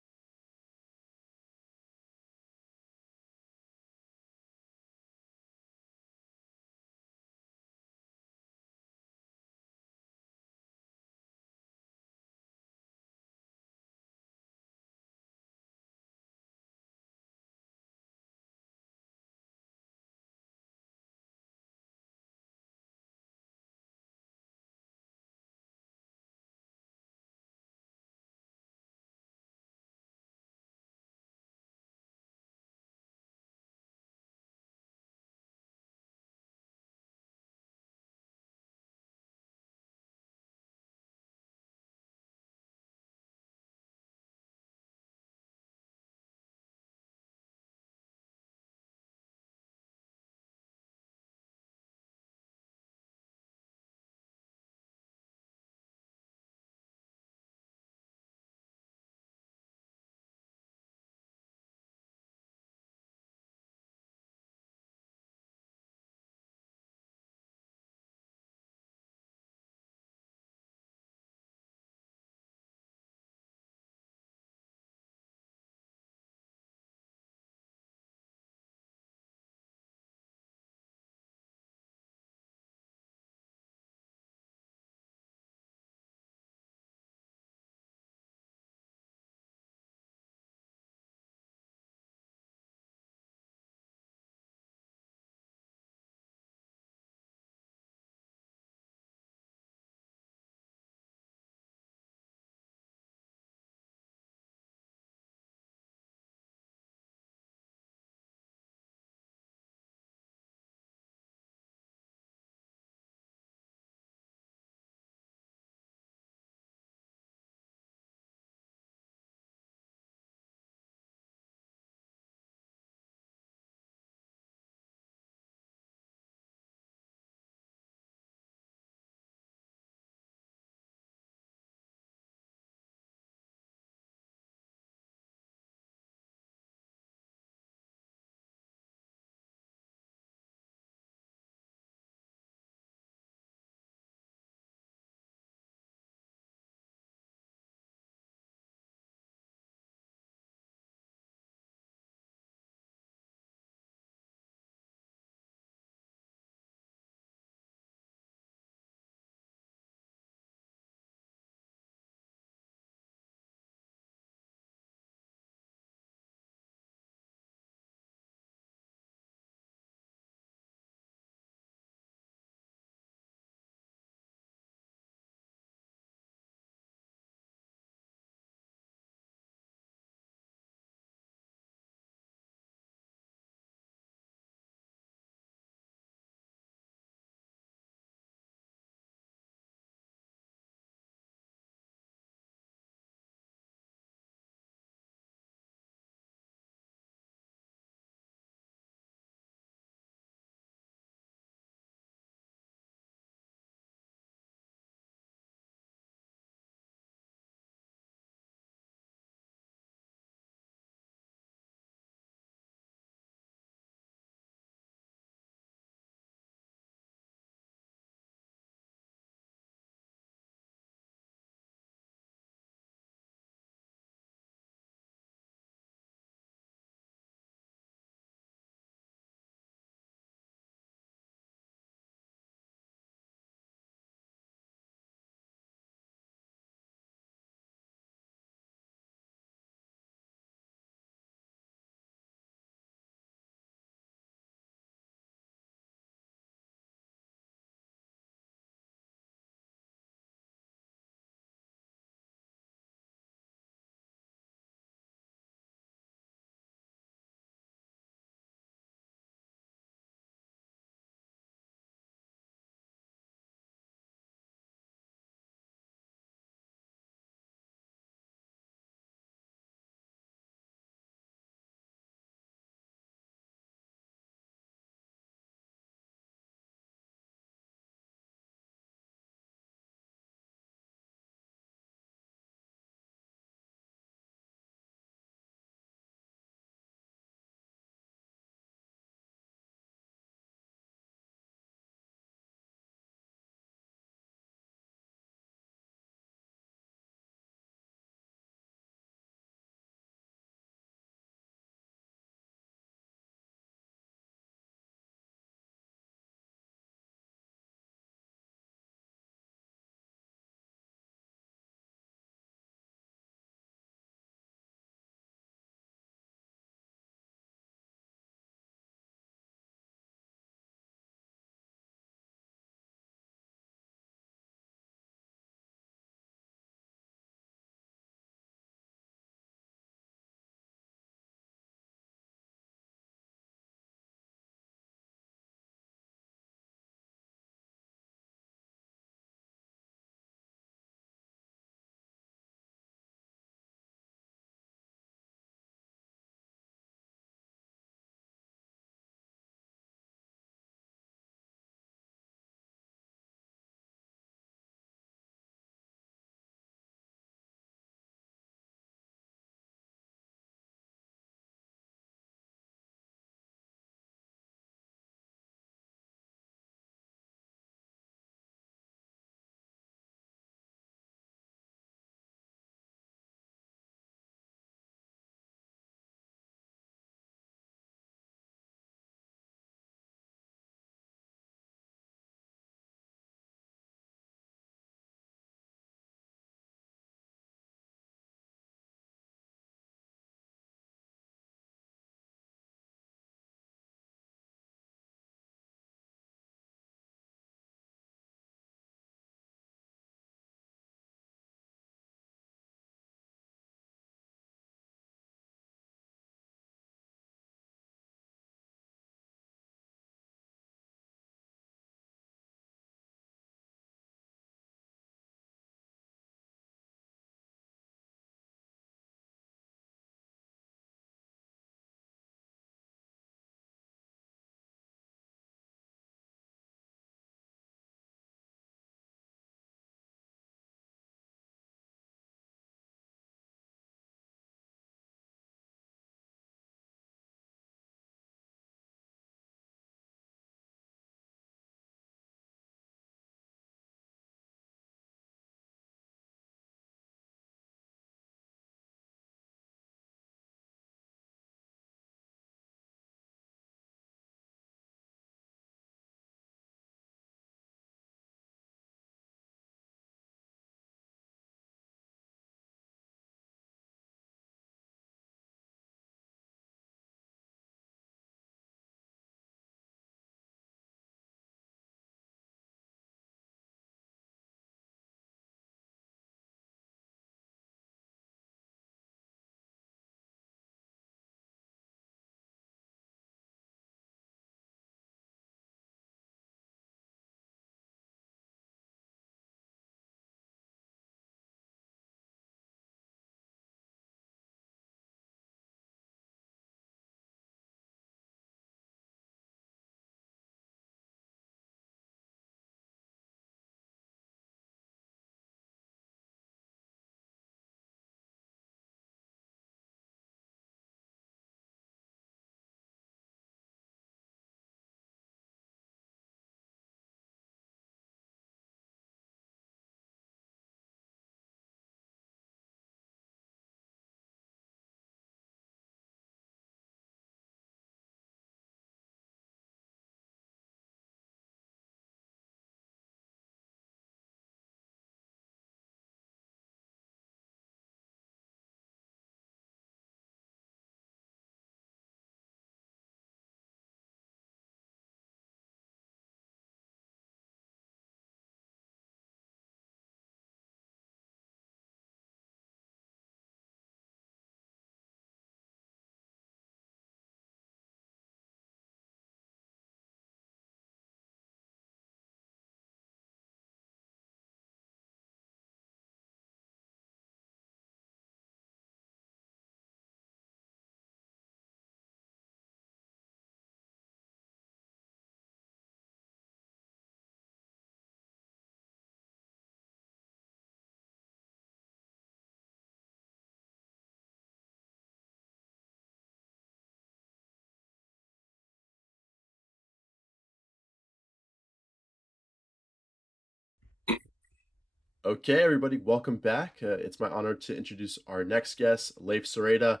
Okay, everybody, welcome back. It's my honor to introduce our next guest, Leif Soreide, the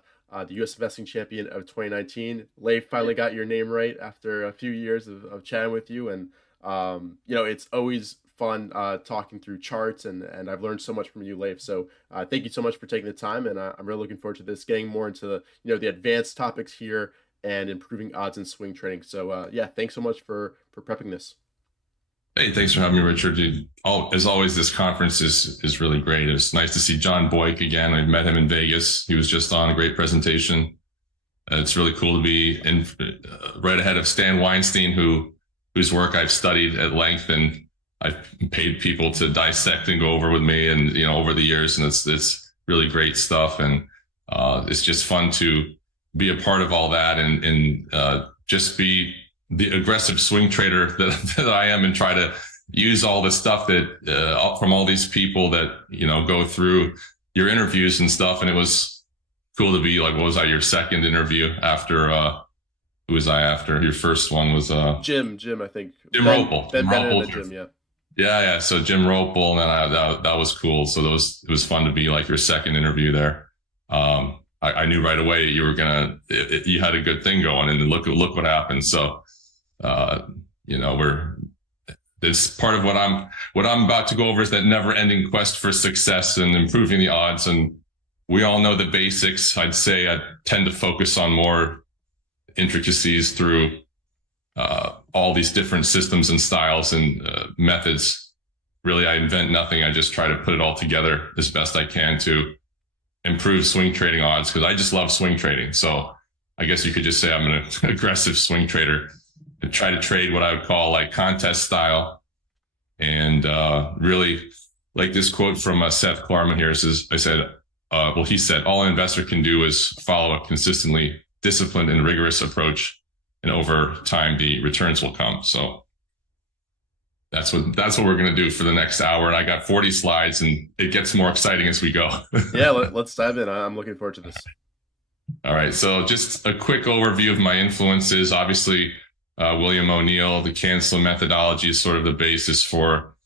U.S. Investing Champion of 2019. Leif, finally got your name right after a few years of chatting with you, and it's always fun talking through charts, and I've learned so much from you, Leif. So thank you so much for taking the time, and I'm really looking forward to this, getting more into the advanced topics here and improving odds and swing trading. So yeah, thanks so much for prepping this. Hey, thanks for having me, Richard. Dude, as always, this conference is really great. It's nice to see John Boik again. I met him in Vegas. He was just on a great presentation. It's really cool to be in right ahead of Stan Weinstein, whose work I've studied at length, and I've paid people to dissect and go over with me, and over the years, and it's really great stuff, and it's just fun to be a part of all that, and just be the aggressive swing trader that I am, and try to use all the stuff that from all these people that go through your interviews and stuff. And it was cool to be like, what was I, your second interview after who was I after? Your first one was Jim, I think. Jim Ropel. Ben Bennett, Jim, yeah. Yeah. So Jim Ropel, and that was cool. So it was fun to be like your second interview there. I knew right away you were you had a good thing going, and look what happened. So this part of what I'm about to go over is that never-ending quest for success and improving the odds. And we all know the basics. I'd say I tend to focus on more intricacies through all these different systems and styles and methods. Really, I invent nothing. I just try to put it all together as best I can to improve swing trading odds, because I just love swing trading. So I guess you could just say I'm an aggressive swing trader. I try to trade what I would call like contest style. And really, like this quote from Seth Klarman here says, he said, all an investor can do is follow a consistently disciplined and rigorous approach, and over time, the returns will come. So that's what we're going to do for the next hour. And I got 40 slides, and it gets more exciting as we go. Yeah, let's dive in. I'm looking forward to this. All right. So just a quick overview of my influences. Obviously, William O'Neill, the Cancel methodology is sort of the basis for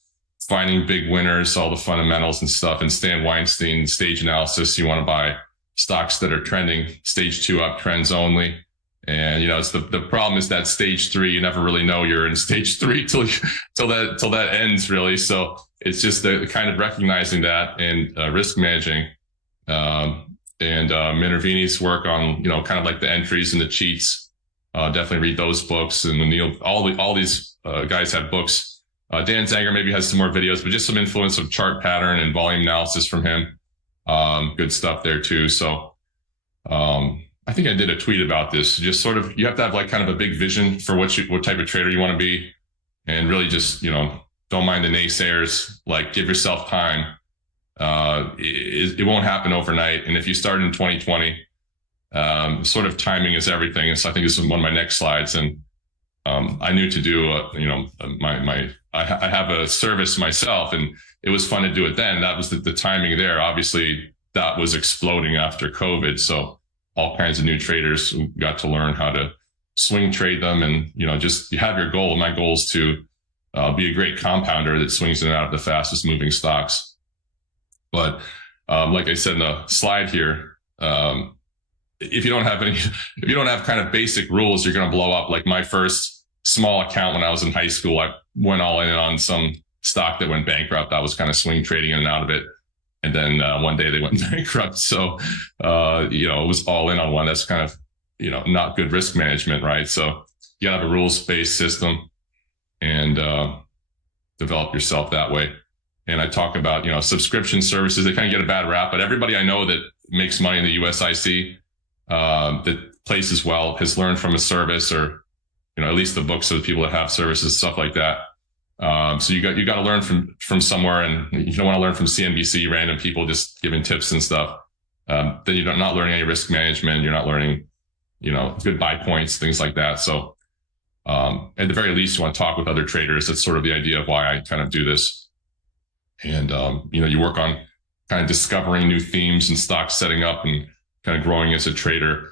finding big winners, all the fundamentals and stuff. And Stan Weinstein, stage analysis, you want to buy stocks that are trending stage 2 uptrends only. And it's the problem is that stage 3, you never really know you're in stage 3 till that ends, really. So it's just the kind of recognizing that and risk managing. And Minervini's work on kind of like the entries and the cheats. Definitely read those books. And O'Neill, all these guys have books. Dan Zanger maybe has some more videos, but just some influence of chart pattern and volume analysis from him. Good stuff there too. So I think I did a tweet about this. Just sort of, you have to have like kind of a big vision for what type of trader you want to be, and really just don't mind the naysayers. Like, give yourself time. It won't happen overnight. And if you start in 2020, sort of timing is everything. And so I think this is one of my next slides. And I knew to do I have a service myself, and it was fun to do it then. That was the timing there. Obviously, that was exploding after COVID. So all kinds of new traders got to learn how to swing trade them, and just you have your goal. My goal is to be a great compounder that swings in and out of the fastest moving stocks. But like I said in the slide here, if you don't have kind of basic rules, you're going to blow up. Like my first small account when I was in high school, I went all in on some stock that went bankrupt. I was kind of swing trading in and out of it. And then one day they went bankrupt. So, it was all in on one. That's kind of, not good risk management, right? So you gotta have a rules-based system and develop yourself that way. And I talk about, subscription services. They kind of get a bad rap, but everybody I know that makes money in the USIC, that places well, has learned from a service, or, at least the books of the people that have services, stuff like that. So you got to learn from somewhere, and you don't want to learn from CNBC, random people just giving tips and stuff. Then you're not learning any risk management. You're not learning, good buy points, things like that. So at the very least, you want to talk with other traders. That's sort of the idea of why I kind of do this. And, you work on kind of discovering new themes and stocks, setting up and kind of growing as a trader.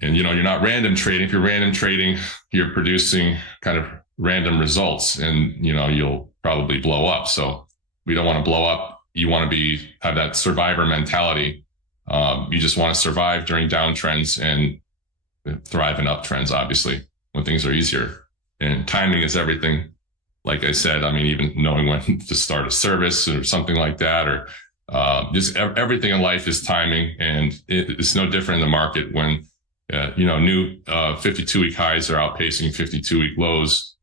And, you're not random trading. If you're random trading, you're producing kind of random results, and you'll probably blow up. So We don't want to blow up. You want to have that survivor mentality. You just want to survive during downtrends and thrive in uptrends, obviously, when things are easier. And timing is everything. Like I said, I mean, even knowing when to start a service or something like that, or just everything in life is timing. And it's no different in the market when, new 52-week highs are outpacing 52-week lows.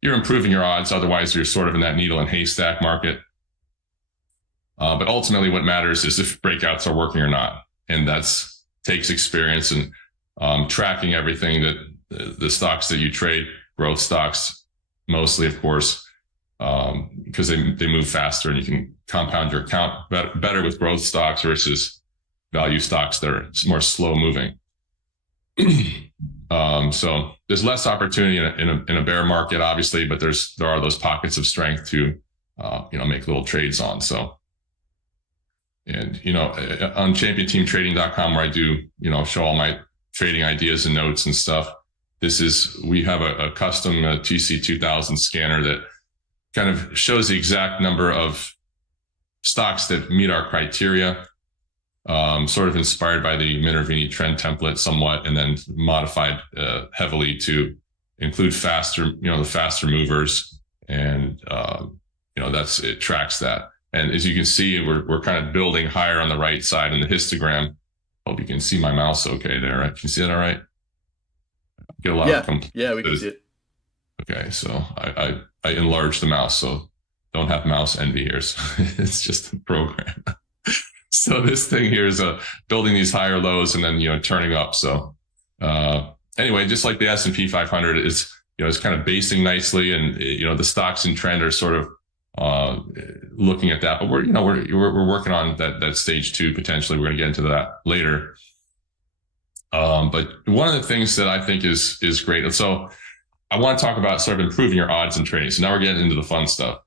You're improving your odds. Otherwise, you're sort of in that needle and haystack market. But ultimately, what matters is if breakouts are working or not. And that's takes experience and tracking everything that the stocks that you trade, growth stocks, mostly, of course, because they move faster and you can compound your account better with growth stocks versus value stocks that are more slow moving. So there's less opportunity in a bear market, obviously, but there are those pockets of strength to make little trades on. So, and on championteamtrading.com, where I do show all my trading ideas and notes and stuff. We have a custom TC2000 scanner that kind of shows the exact number of stocks that meet our criteria, sort of inspired by the Minervini trend template somewhat, and then modified heavily to include the faster movers. And, it tracks that. And as you can see, we're kind of building higher on the right side in the histogram. Hope you can see my mouse okay there. Right? Can you see that all right? Get a lot of yeah, we can see it. Okay, so I enlarged the mouse, so don't have mouse envy here. So it's just a program. So this thing here is building these higher lows and then turning up. So anyway, just like the S&P 500 is it's kind of basing nicely, and the stocks in trend are sort of looking at that. But we're working on that stage 2 potentially. We're going to get into that later. But one of the things that I think is great, and so I want to talk about sort of improving your odds in trading. So now we're getting into the fun stuff.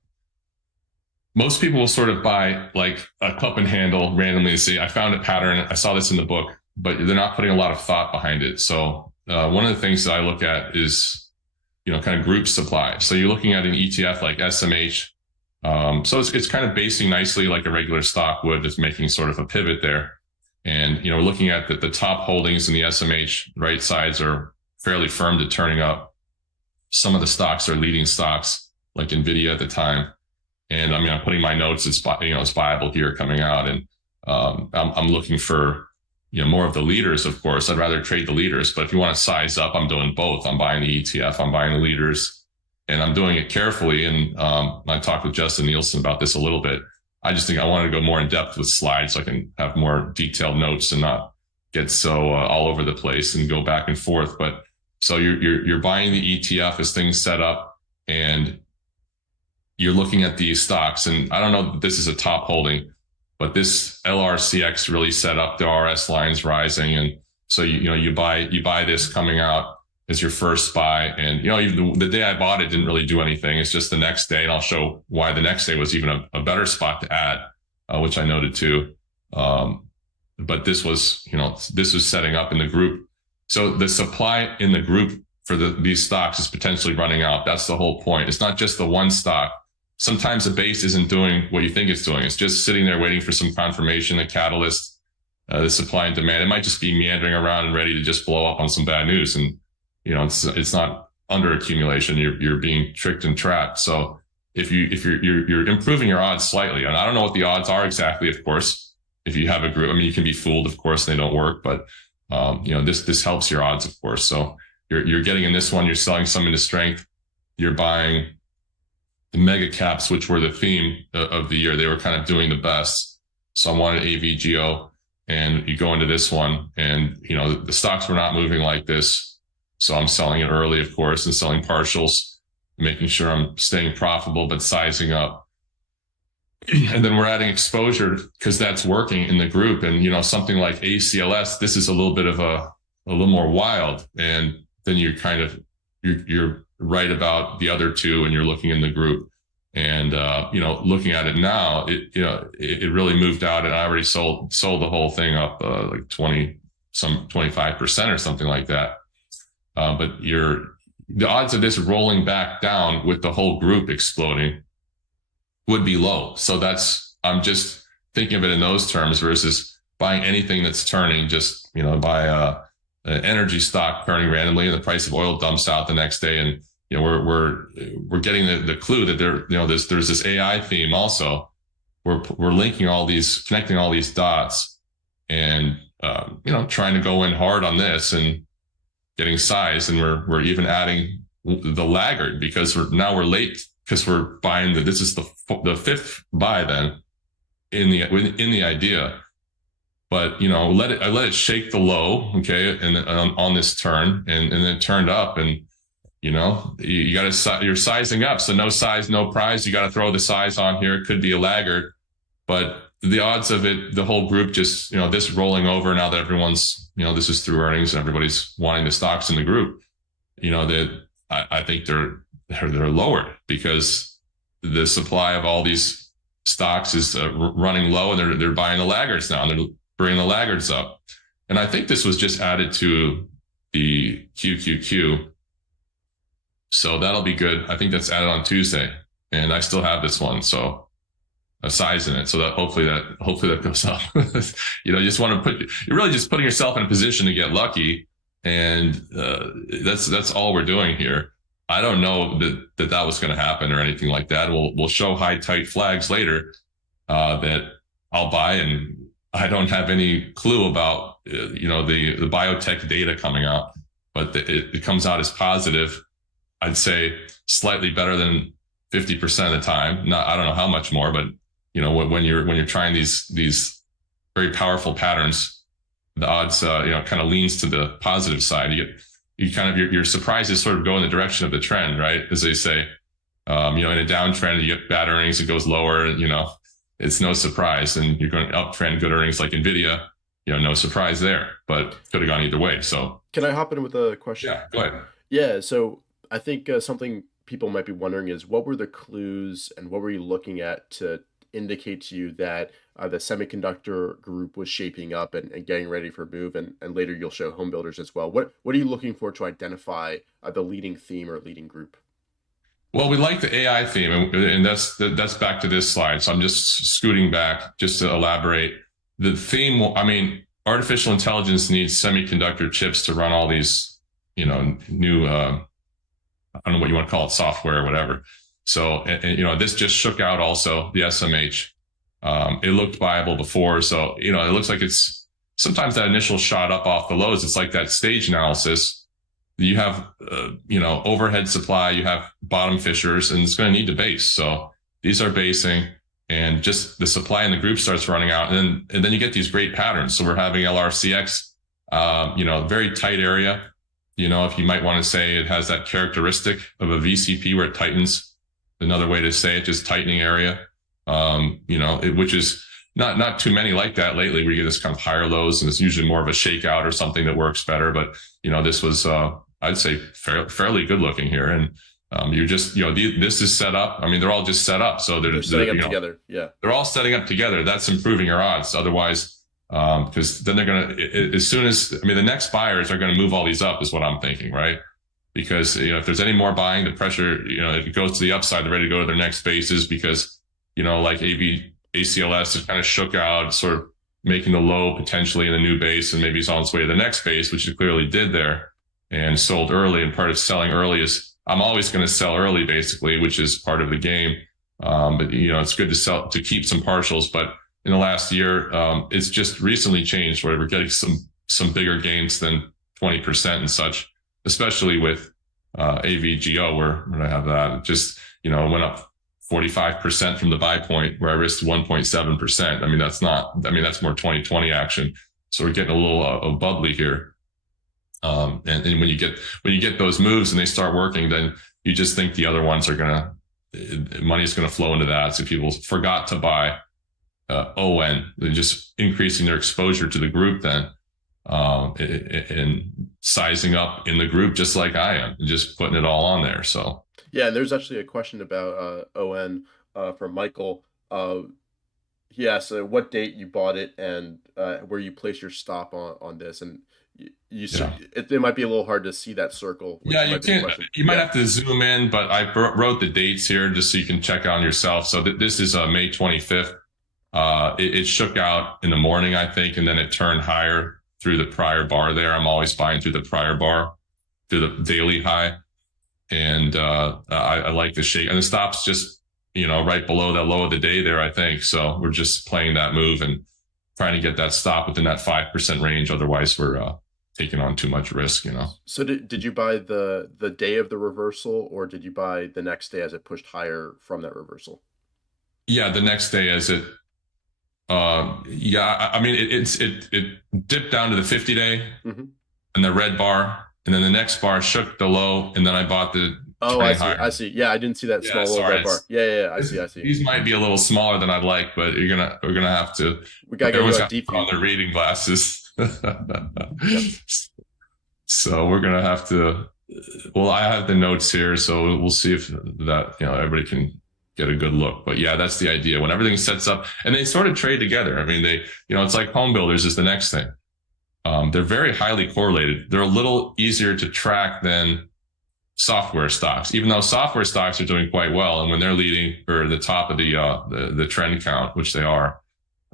Most people will sort of buy like a cup and handle randomly to see, I found a pattern. I saw this in the book, but they're not putting a lot of thought behind it. So one of the things that I look at is, kind of group supply. So you're looking at an ETF like SMH. So it's kind of basing nicely like a regular stock would, just making sort of a pivot there. And, looking at the top holdings in the SMH, right sides are fairly firm to turning up. Some of the stocks are leading stocks like NVIDIA at the time. And I'm putting my notes, it's buyable here coming out. And I'm looking for, more of the leaders, of course. I'd rather trade the leaders. But if you want to size up, I'm doing both. I'm buying the ETF, I'm buying the leaders, and I'm doing it carefully. And I talked with Justin Nielsen about this a little bit. I just think I wanted to go more in depth with slides so I can have more detailed notes and not get so all over the place and go back and forth. But so you're buying the ETF as things set up, and you're looking at these stocks. And I don't know that this is a top holding, but this LRCX really set up the RS lines rising. And so you buy this coming out as your first buy. And, even the day I bought it didn't really do anything. It's just the next day. And I'll show why the next day was even a better spot to add, which I noted too. But this was setting up in the group. So the supply in the group for these stocks is potentially running out. That's the whole point. It's not just the one stock. Sometimes the base isn't doing what you think it's doing. It's just sitting there waiting for some confirmation, a catalyst, the supply and demand. It might just be meandering around and ready to just blow up on some bad news. And it's not under accumulation. You're being tricked and trapped. So if you're improving your odds slightly, and I don't know what the odds are exactly, of course, if you have a group, you can be fooled, of course, they don't work, but this helps your odds, of course. So you're getting in this one, you're selling some into strength, you're buying the mega caps, which were the theme of the year. They were kind of doing the best. So I wanted AVGO, and you go into this one, and the stocks were not moving like this. So I'm selling it early, of course, and selling partials, making sure I'm staying profitable, but sizing up. And then we're adding exposure because that's working in the group. And, something like ACLS, this is a little bit of a little more wild. And then you're right about the other two, and you're looking in the group. And, looking at it now, it really moved out, and I already sold the whole thing up like 25% or something like that. But the odds of this rolling back down with the whole group exploding would be low. So I'm just thinking of it in those terms versus buying anything that's turning, just, buy an energy stock turning randomly and the price of oil dumps out the next day. And, we're getting the clue that there's this AI theme also. We're linking connecting all these dots and, trying to go in hard on this and getting size. And we're even adding the laggard because we're late because we're buying this is the fifth buy then in the idea. But I let it shake the low, okay, and on this turn, and then it turned up, and you're sizing up. So no size, no prize. You got to throw the size on here. It could be a laggard, but the odds of it, the whole group just this rolling over now that everyone's this is through earnings and everybody's wanting the stocks in the group. That I think they're lowered because the supply of all these stocks is running low, and they're buying the laggards now. And they're bringing the laggards up, and I think this was just added to the QQQ, so that'll be good. I think that's added on Tuesday, and I still have this one, so a size in it, so that hopefully that goes up. You just want to you're really just putting yourself in a position to get lucky, and that's all we're doing here. I don't know that was going to happen or anything like that. We'll show high tight flags later that I'll buy, and I don't have any clue about the biotech data coming out, but it comes out as positive. I'd say slightly better than 50% of the time. I don't know how much more, but when you're trying these very powerful patterns, the odds kind of leans to the positive side. You kind of your surprises sort of go in the direction of the trend, right? As they say, in a downtrend, you get bad earnings, it goes lower, it's no surprise. And you're going uptrend, good earnings like Nvidia, no surprise there, but could have gone either way. So can I hop in with a question? Yeah, go ahead. Yeah. So I think something people might be wondering is what were the clues and what were you looking at to indicate to you that the semiconductor group was shaping up and getting ready for a move, and later you'll show home builders as well. What are you looking for to identify the leading theme or leading group? Well, we like the AI theme, and that's back to this slide. So I'm just scooting back just to elaborate. The theme, artificial intelligence needs semiconductor chips to run all these, new, I don't know what you want to call it, software or whatever. So, and this just shook out also the SMH. It looked viable before. So, it looks like it's sometimes that initial shot up off the lows. It's like that stage analysis. You have, overhead supply, you have bottom fishers, and it's going to need to base. So these are basing, and just the supply in the group starts running out. And then you get these great patterns. So we're having LRCX, very tight area. If you might want to say it has that characteristic of a VCP where it tightens. Another way to say it, just tightening area, which is not too many like that lately. We get this kind of higher lows, and it's usually more of a shakeout or something that works better. But this was, I'd say, fairly good looking here. And you just, this is set up. They're all just set up, so they're setting up together. Yeah, they're all setting up together. That's improving your odds. Otherwise, because then they're gonna, as soon as the next buyers are going to move all these up, is what I'm thinking, right? Because, if there's any more buying, the pressure, if it goes to the upside, they're ready to go to their next bases because, like ACLS is kind of shook out, sort of making the low potentially in the new base, and maybe it's on its way to the next base, which it clearly did there and sold early. And part of selling early is I'm always going to sell early, basically, which is part of the game. But, it's good to keep some partials. But in the last year, it's just recently changed where we're getting some bigger gains than 20% and such. Especially with AVGO, where I have that, it just went up 45% from the buy point where I risked 1.7%. That's more 2020 action. So we're getting a little bubbly here. And when you get those moves and they start working, then you just think the other ones are money is gonna flow into that. So people forgot to buy ON, they're just increasing their exposure to the group then. And sizing up in the group just like I am, and just putting it all on there. So yeah, and there's actually a question about ON from Michael. He asked what date you bought it and where you place your stop on this. And It might be a little hard to see that circle. Yeah, you can't. You might have to zoom in, but I wrote the dates here just so you can check on yourself. So this is May 25th. It shook out in the morning, I think, and then it turned higher through the prior bar there. I'm always buying through the prior bar, through the daily high. And I like the shake. And the stop's just, right below that low of the day there, I think. So we're just playing that move and trying to get that stop within that 5% range. Otherwise, we're taking on too much risk, So did you buy the day of the reversal, or did you buy the next day as it pushed higher from that reversal? Yeah, the next day as it, I mean, it dipped down to the 50-day and the red bar, and then the next bar shook the low, and then I bought the. Oh, I see. Yeah, I didn't see that small little red bar. Yeah, I see. These might be a little smaller than I'd like, but we're gonna have to. We gotta go deep on the reading glasses. Yep. So we're gonna have to. Well, I have the notes here, so we'll see if that everybody can get a good look. But yeah, that's the idea. When everything sets up, and they sort of trade together. I mean, they it's like home builders is the next thing. They're very highly correlated. They're a little easier to track than software stocks, even though software stocks are doing quite well. And when they're leading or the top of the trend count, which they are,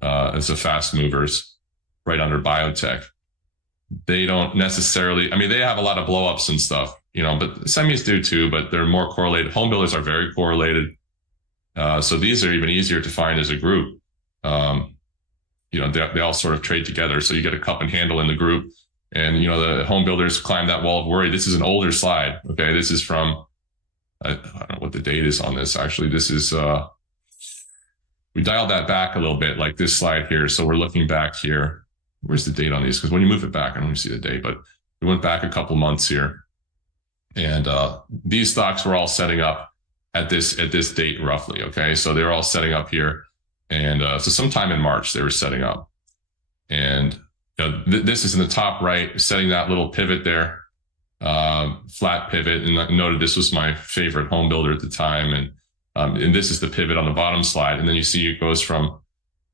as the fast movers, right under biotech, they don't necessarily. I mean, they have a lot of blowups and stuff, but semis do too. But they're more correlated. Home builders are very correlated, so these are even easier to find as a group. They all sort of trade together. So you get a cup and handle in the group. And, the home builders climb that wall of worry. This is an older slide. Okay. This is from, I don't know what the date is on this. Actually, this is, we dialed that back a little bit, like this slide here. So we're looking back here. Where's the date on these? Because when you move it back, I don't even see the date, but we went back a couple months here. And these stocks were all setting up at this date roughly. Okay. So they're all setting up here. And so sometime in March, they were setting up. And this is in the top right, setting that little pivot there, flat pivot. And I noted this was my favorite home builder at the time. And this is the pivot on the bottom slide. And then you see it goes from,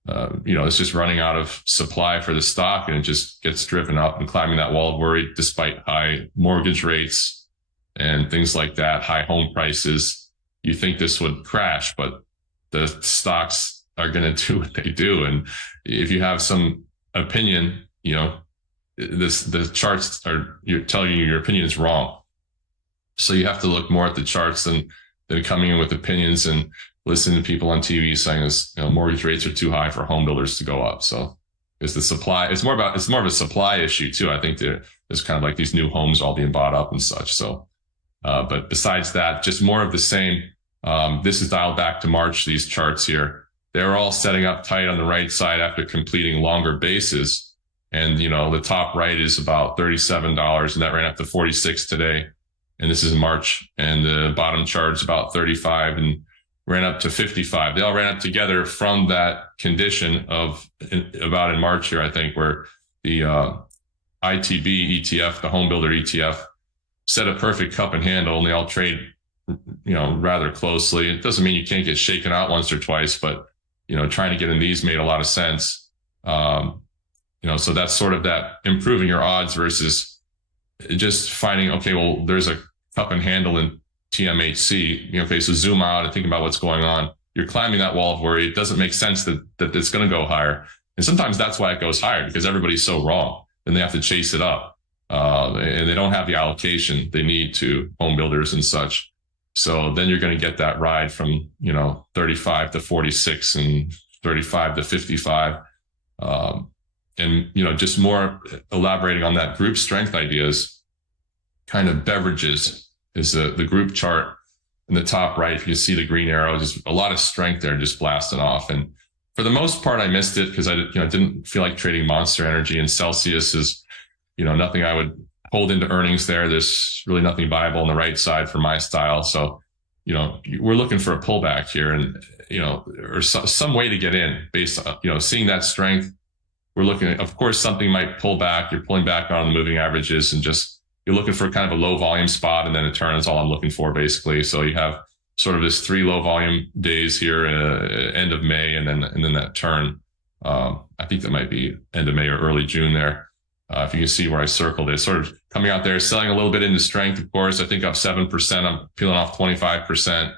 it's just running out of supply for the stock, and it just gets driven up and climbing that wall of worry despite high mortgage rates and things like that, high home prices. You think this would crash, but the stocks are going to do what they do. And if you have some opinion, the charts are telling you your opinion is wrong. So you have to look more at the charts than coming in with opinions and listening to people on TV saying this, mortgage rates are too high for home builders to go up. So it's the supply. It's more of a supply issue too. I think there's kind of like these new homes all being bought up and such. So, but besides that, just more of the same. This is dialed back to March. These charts here. They're all setting up tight on the right side after completing longer bases. And, the top right is about $37, and that ran up to 46 today. And this is in March. And the bottom chart is about 35 and ran up to 55. They all ran up together from that condition of about in March here, I think, where the ITB ETF, the home builder ETF, set a perfect cup and handle, and they all trade, rather closely. It doesn't mean you can't get shaken out once or twice, but trying to get in these made a lot of sense. So that's sort of that improving your odds versus just finding, okay, well, there's a cup and handle in TMHC. Okay, so zoom out and think about what's going on. You're climbing that wall of worry. It doesn't make sense that it's going to go higher. And sometimes that's why it goes higher, because everybody's so wrong and they have to chase it up. And they don't have the allocation they need to, home builders and such. So then you're going to get that ride from, 35 to 46 and 35 to 55. And, just more elaborating on that group strength ideas, kind of beverages is the group chart in the top right. If you see the green arrow, just a lot of strength there, just blasting off. And for the most part, I missed it because I didn't feel like trading Monster Energy, and Celsius is, nothing I would hold into earnings there. There's really nothing viable on the right side for my style. So, we're looking for a pullback here and, or some way to get in based on, seeing that strength. We're looking at, of course, something might pull back. You're pulling back on the moving averages and just, you're looking for kind of a low volume spot, and then a turn is all I'm looking for basically. So you have sort of this 3 low volume days here, end of May, and then that turn. I think that might be end of May or early June there. If you can see where I circled it, sort of coming out there, selling a little bit into strength, of course. I think up 7%. I'm peeling off 25%.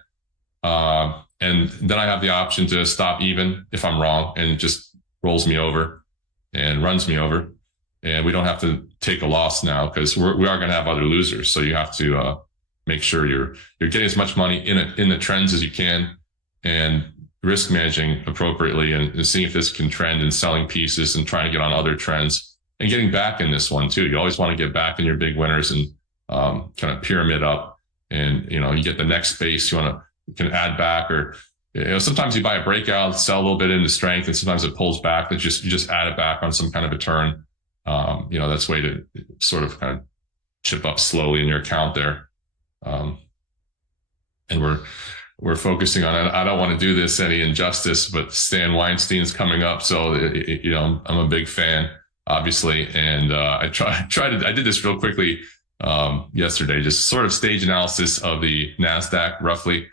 And then I have the option to stop even if I'm wrong, and it just rolls me over and runs me over. And we don't have to take a loss now, because we are going to have other losers. So you have to make sure you're getting as much money in the trends as you can, and risk managing appropriately, and seeing if this can trend, and selling pieces and trying to get on other trends and getting back in this one too. You always want to get back in your big winners and kind of pyramid up, and you get the next base you can add back, or sometimes you buy a breakout, sell a little bit into strength, and sometimes it pulls back. You just add it back on some kind of a turn. That's a way to sort of kind of chip up slowly in your account there. And we're focusing on it. I don't want to do this any injustice, but Stan Weinstein's coming up. So, I'm a big fan, obviously. And I did this real quickly yesterday, just sort of stage analysis of the NASDAQ roughly.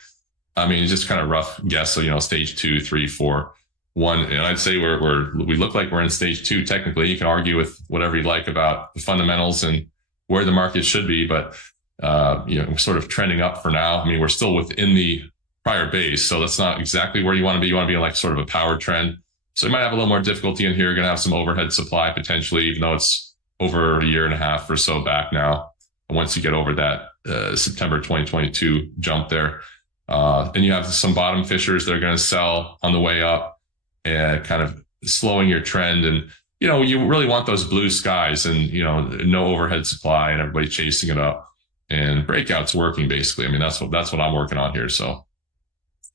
I mean, just kind of rough guess. So, stage 2, 3, 4, 1. And I'd say we look like we're in stage 2. Technically, you can argue with whatever you like about the fundamentals and where the market should be, but we're sort of trending up for now. I mean, we're still within the prior base, so that's not exactly where you want to be. You want to be in like sort of a power trend. So you might have a little more difficulty in here. You're going to have some overhead supply potentially, even though it's over a year and a half or so back now. And once you get over that September 2022 jump there, and you have some bottom fishers that are going to sell on the way up and kind of slowing your trend. And you really want those blue skies and no overhead supply and everybody chasing it up. And breakouts working basically. I mean, that's what I'm working on here. So,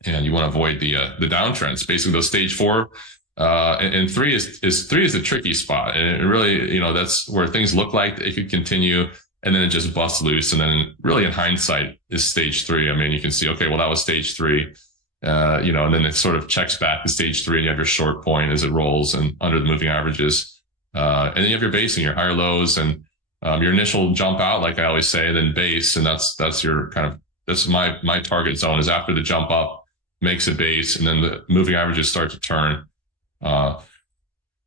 and you want to avoid the downtrends, basically those stage 4, and 3 is the tricky spot. And it really, that's where things look like it could continue, and then it just busts loose. And then really in hindsight is stage 3. I mean, you can see, okay, well, that was stage 3, and then it sort of checks back to stage 3, and you have your short point as it rolls and under the moving averages. And then you have your basing, your higher lows, and your initial jump out, like I always say, then base. And that's your kind of, that's my target zone, is after the jump up makes a base, and then the moving averages start to turn. A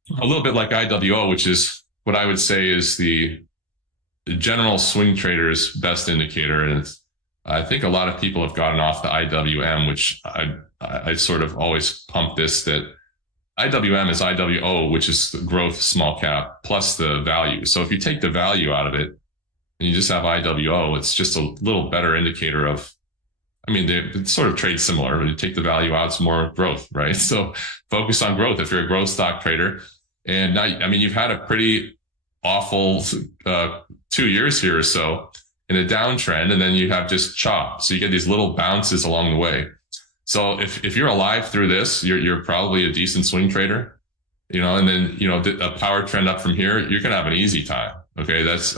little bit like IWO, which is what I would say is the general swing trader's best indicator. And I think a lot of people have gotten off the IWM, which I sort of always pump this, that IWM is IWO, which is the growth small cap plus the value. So if you take the value out of it and you just have IWO, it's just a little better indicator of, I mean, they sort of trade similar, but you take the value out, it's more growth, right? So focus on growth if you're a growth stock trader. And now, I mean, you've had a pretty awful 2 years here or so in a downtrend, and then you have just chop. So you get these little bounces along the way. So if you're alive through this, you're probably a decent swing trader, and then, a power trend up from here, you're going to have an easy time. Okay. That's,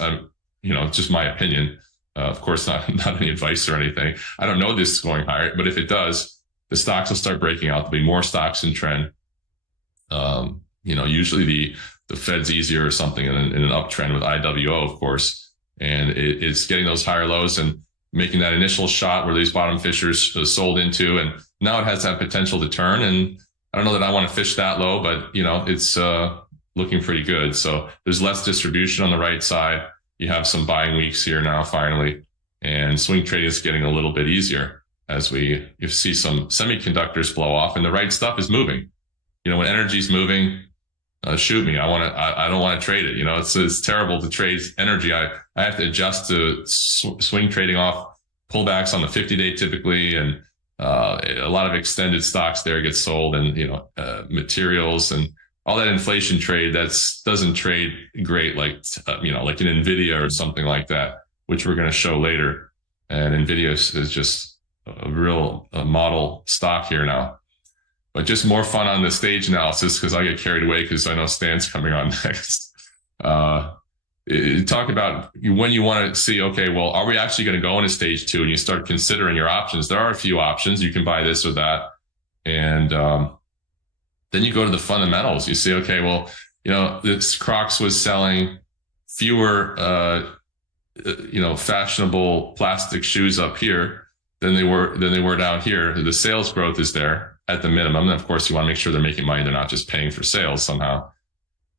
just my opinion. Of course, not any advice or anything. I don't know this is going higher, but if it does, the stocks will start breaking out. There'll be more stocks in trend. Usually the Fed's easier or something in an uptrend with IWO, of course, and it's getting those higher lows and making that initial shot where these bottom fishers sold into, and now it has that potential to turn. And I don't know that I want to fish that low, but it's looking pretty good. So there's less distribution on the right side. You have some buying weeks here now, finally, and swing trading is getting a little bit easier as you see some semiconductors blow off, and the right stuff is moving. When energy's moving, shoot me. I don't want to trade it. It's terrible to trade energy. I have to adjust to swing trading off pullbacks on the 50-day typically, and a lot of extended stocks there get sold, and materials and all that inflation trade doesn't trade great, like like an Nvidia or something like that, which we're going to show later. And Nvidia is just a real model stock here now. But just more fun on the stage analysis, because I get carried away because I know Stan's coming on next. Talk about when you want to see, okay, well, are we actually going to go into stage 2? And you start considering your options. There are a few options. You can buy this or that. And then you go to the fundamentals. You see, okay, well, this Crocs was selling fewer, fashionable plastic shoes up here than they were down here. The sales growth is there at the minimum. And of course, you want to make sure they're making money. They're not just paying for sales somehow.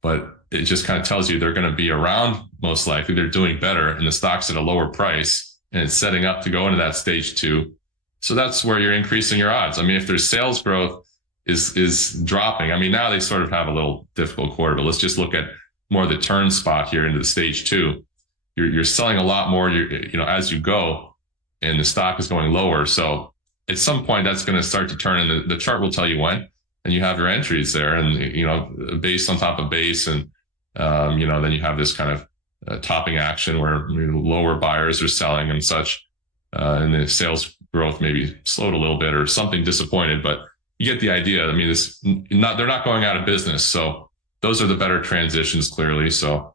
But it just kind of tells you they're going to be around. Most likely they're doing better and the stock's at a lower price and it's setting up to go into that stage 2. So that's where you're increasing your odds. I mean, if their sales growth is dropping, I mean, now they sort of have a little difficult quarter, but let's just look at more of the turn spot here into the stage 2. You're selling a lot more, as you go, and the stock is going lower. So at some point that's going to start to turn, and the chart will tell you when, and you have your entries there, and base on top of base, and then you have this kind of topping action where lower buyers are selling and such, and the sales growth maybe slowed a little bit or something disappointed, but you get the idea. I mean, they're not going out of business, so those are the better transitions clearly. So,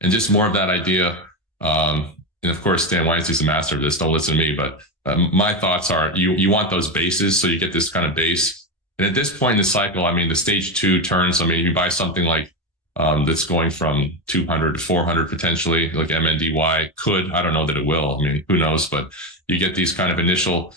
and just more of that idea. And of course, Stan Weinstein's the master of this. Don't listen to me, but my thoughts are you want those bases, so you get this kind of base. And at this point in the cycle, I mean, the stage 2 turns. I mean, you buy something like that's going from 200 to 400 potentially, like MNDY could. I don't know that it will. I mean, who knows? But you get these kind of initial,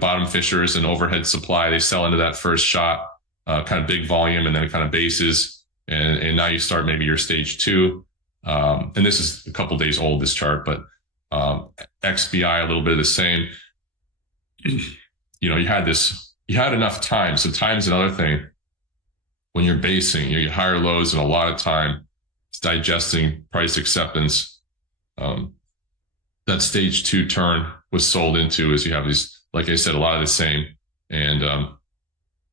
bottom fishers and overhead supply. They sell into that first shot, kind of big volume, and then kind of bases. And now you start maybe your stage 2. And this is a couple days old, this chart, but XBI, a little bit of the same. You had enough time. So time's another thing. When you're basing, you higher lows and a lot of time digesting price acceptance. That stage 2 turn was sold into as you have these, like I said, a lot of the same. And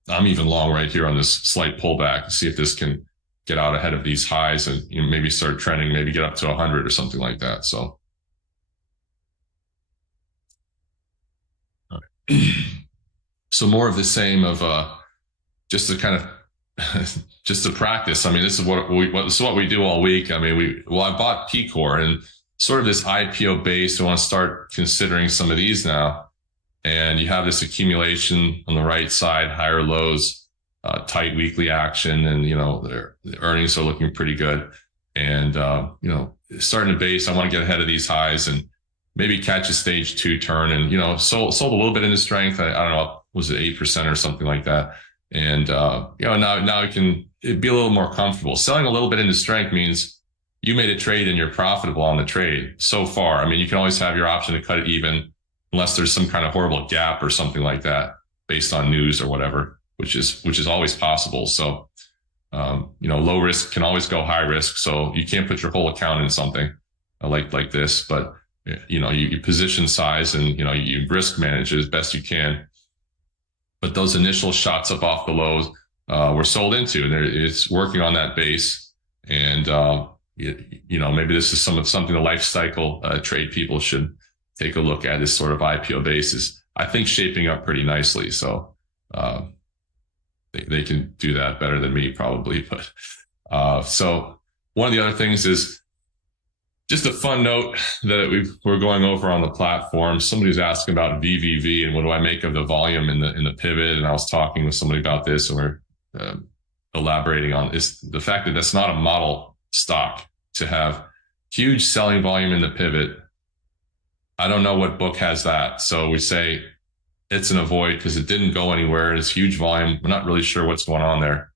I'm even long right here on this slight pullback to see if this can get out ahead of these highs and maybe start trending, maybe get up to 100 or something like that. So, so more of the same of just to kind of just to practice. I mean, this is what we do all week. I mean, I bought P-Core and sort of this IPO base. I want to start considering some of these now. And you have this accumulation on the right side, higher lows, tight weekly action, and their earnings are looking pretty good. And starting to base, I want to get ahead of these highs and maybe catch a stage 2 turn. And sold a little bit into strength. I don't know, was it 8% or something like that? And now it can be a little more comfortable. Selling a little bit into strength means you made a trade and you're profitable on the trade so far. I mean, you can always have your option to cut it even, unless there's some kind of horrible gap or something like that based on news or whatever, which is always possible. So, low risk can always go high risk. So you can't put your whole account in something like this, but you position size and, you risk manage it as best you can. But those initial shots up off the lows were sold into, and it's working on that base. And, maybe this is something the life cycle trade people should take a look at, this sort of IPO basis. I think shaping up pretty nicely. So they can do that better than me probably. But so one of the other things is just a fun note that we're going over on the platform. Somebody's asking about VVV and what do I make of the volume in the pivot. And I was talking with somebody about this, and we're elaborating on this, the fact that that's not a model stock to have huge selling volume in the pivot. I don't know what book has that. So we say it's an avoid because it didn't go anywhere. It's huge volume. We're not really sure what's going on there.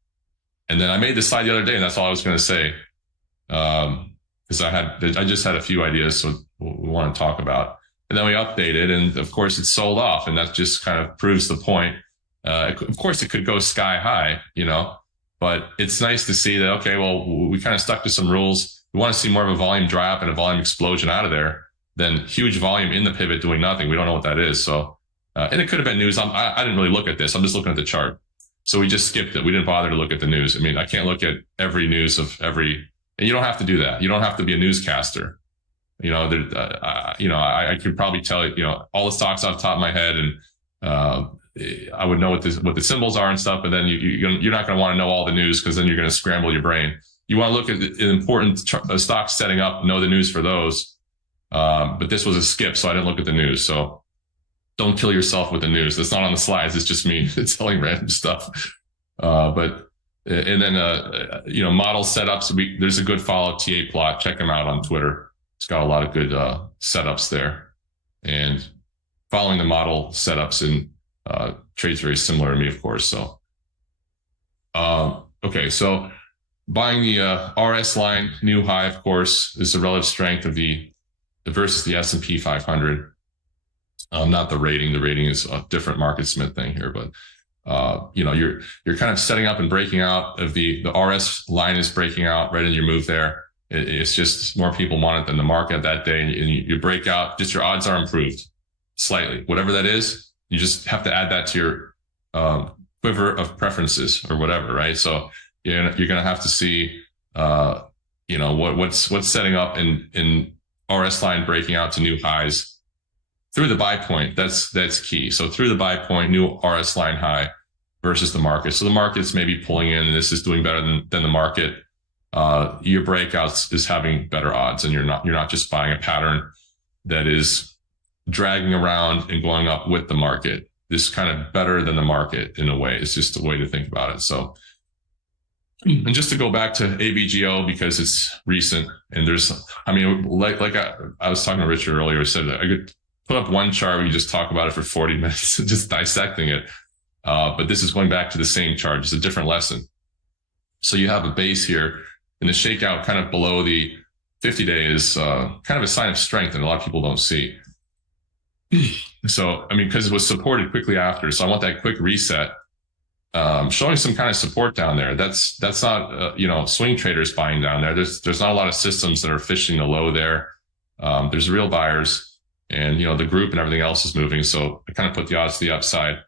And then I made this slide the other day, and that's all I was going to say. Because I just had a few ideas, so we want to talk about. And then we updated, and of course it's sold off, and that just kind of proves the point. Of course it could go sky high, but it's nice to see that, okay, well, we kind of stuck to some rules. We want to see more of a volume dry up and a volume explosion out of there than huge volume in the pivot doing nothing. We don't know what that is. So, and it could have been news. I didn't really look at this. I'm just looking at the chart. So we just skipped it. We didn't bother to look at the news. I mean, I can't look at every news of every. And you don't have to do that. You don't have to be a newscaster. I could probably tell all the stocks off the top of my head, and I would know what the symbols are and stuff. But then you're not going to want to know all the news, because then you're going to scramble your brain. You want to look at the important stocks setting up, know the news for those. But this was a skip, so I didn't look at the news. So don't kill yourself with the news. That's not on the slides. It's just me telling random stuff. And then, model setups. There's a good follow, TA Plot. Check him out on Twitter. It's got a lot of good setups there. And following the model setups and trades very similar to me, of course. So, okay. So buying the RS line, new high, of course, is the relative strength of the versus the S&P 500. Not the rating. The rating is a different Market Smith thing here, but you're kind of setting up and breaking out of the RS line is breaking out right in your move there. It's just more people want it than the market that day, and you break out. Just your odds are improved slightly, whatever that is. You just have to add that to your quiver of preferences or whatever, right? So you're going to have to see, what's setting up in RS line breaking out to new highs through the buy point. That's key. So through the buy point, new RS line high versus the market. So the market's maybe pulling in, and this is doing better than the market. Your breakouts is having better odds, and you're not just buying a pattern that is dragging around and going up with the market. This is kind of better than the market in a way. It's just a way to think about it. So, and just to go back to AVGO because it's recent, and like I was talking to Richard earlier, said that I could put up one chart, we could just talk about it for 40 minutes, just dissecting it. But this is going back to the same chart, just a different lesson. So you have a base here, and the shakeout kind of below the 50-day is kind of a sign of strength, and a lot of people don't see. So, because it was supported quickly after, so I want that quick reset, showing some kind of support down there. That's not swing traders buying down there. There's not a lot of systems that are fishing the low there. There's real buyers. And, the group and everything else is moving. So I kind of put the odds to the upside.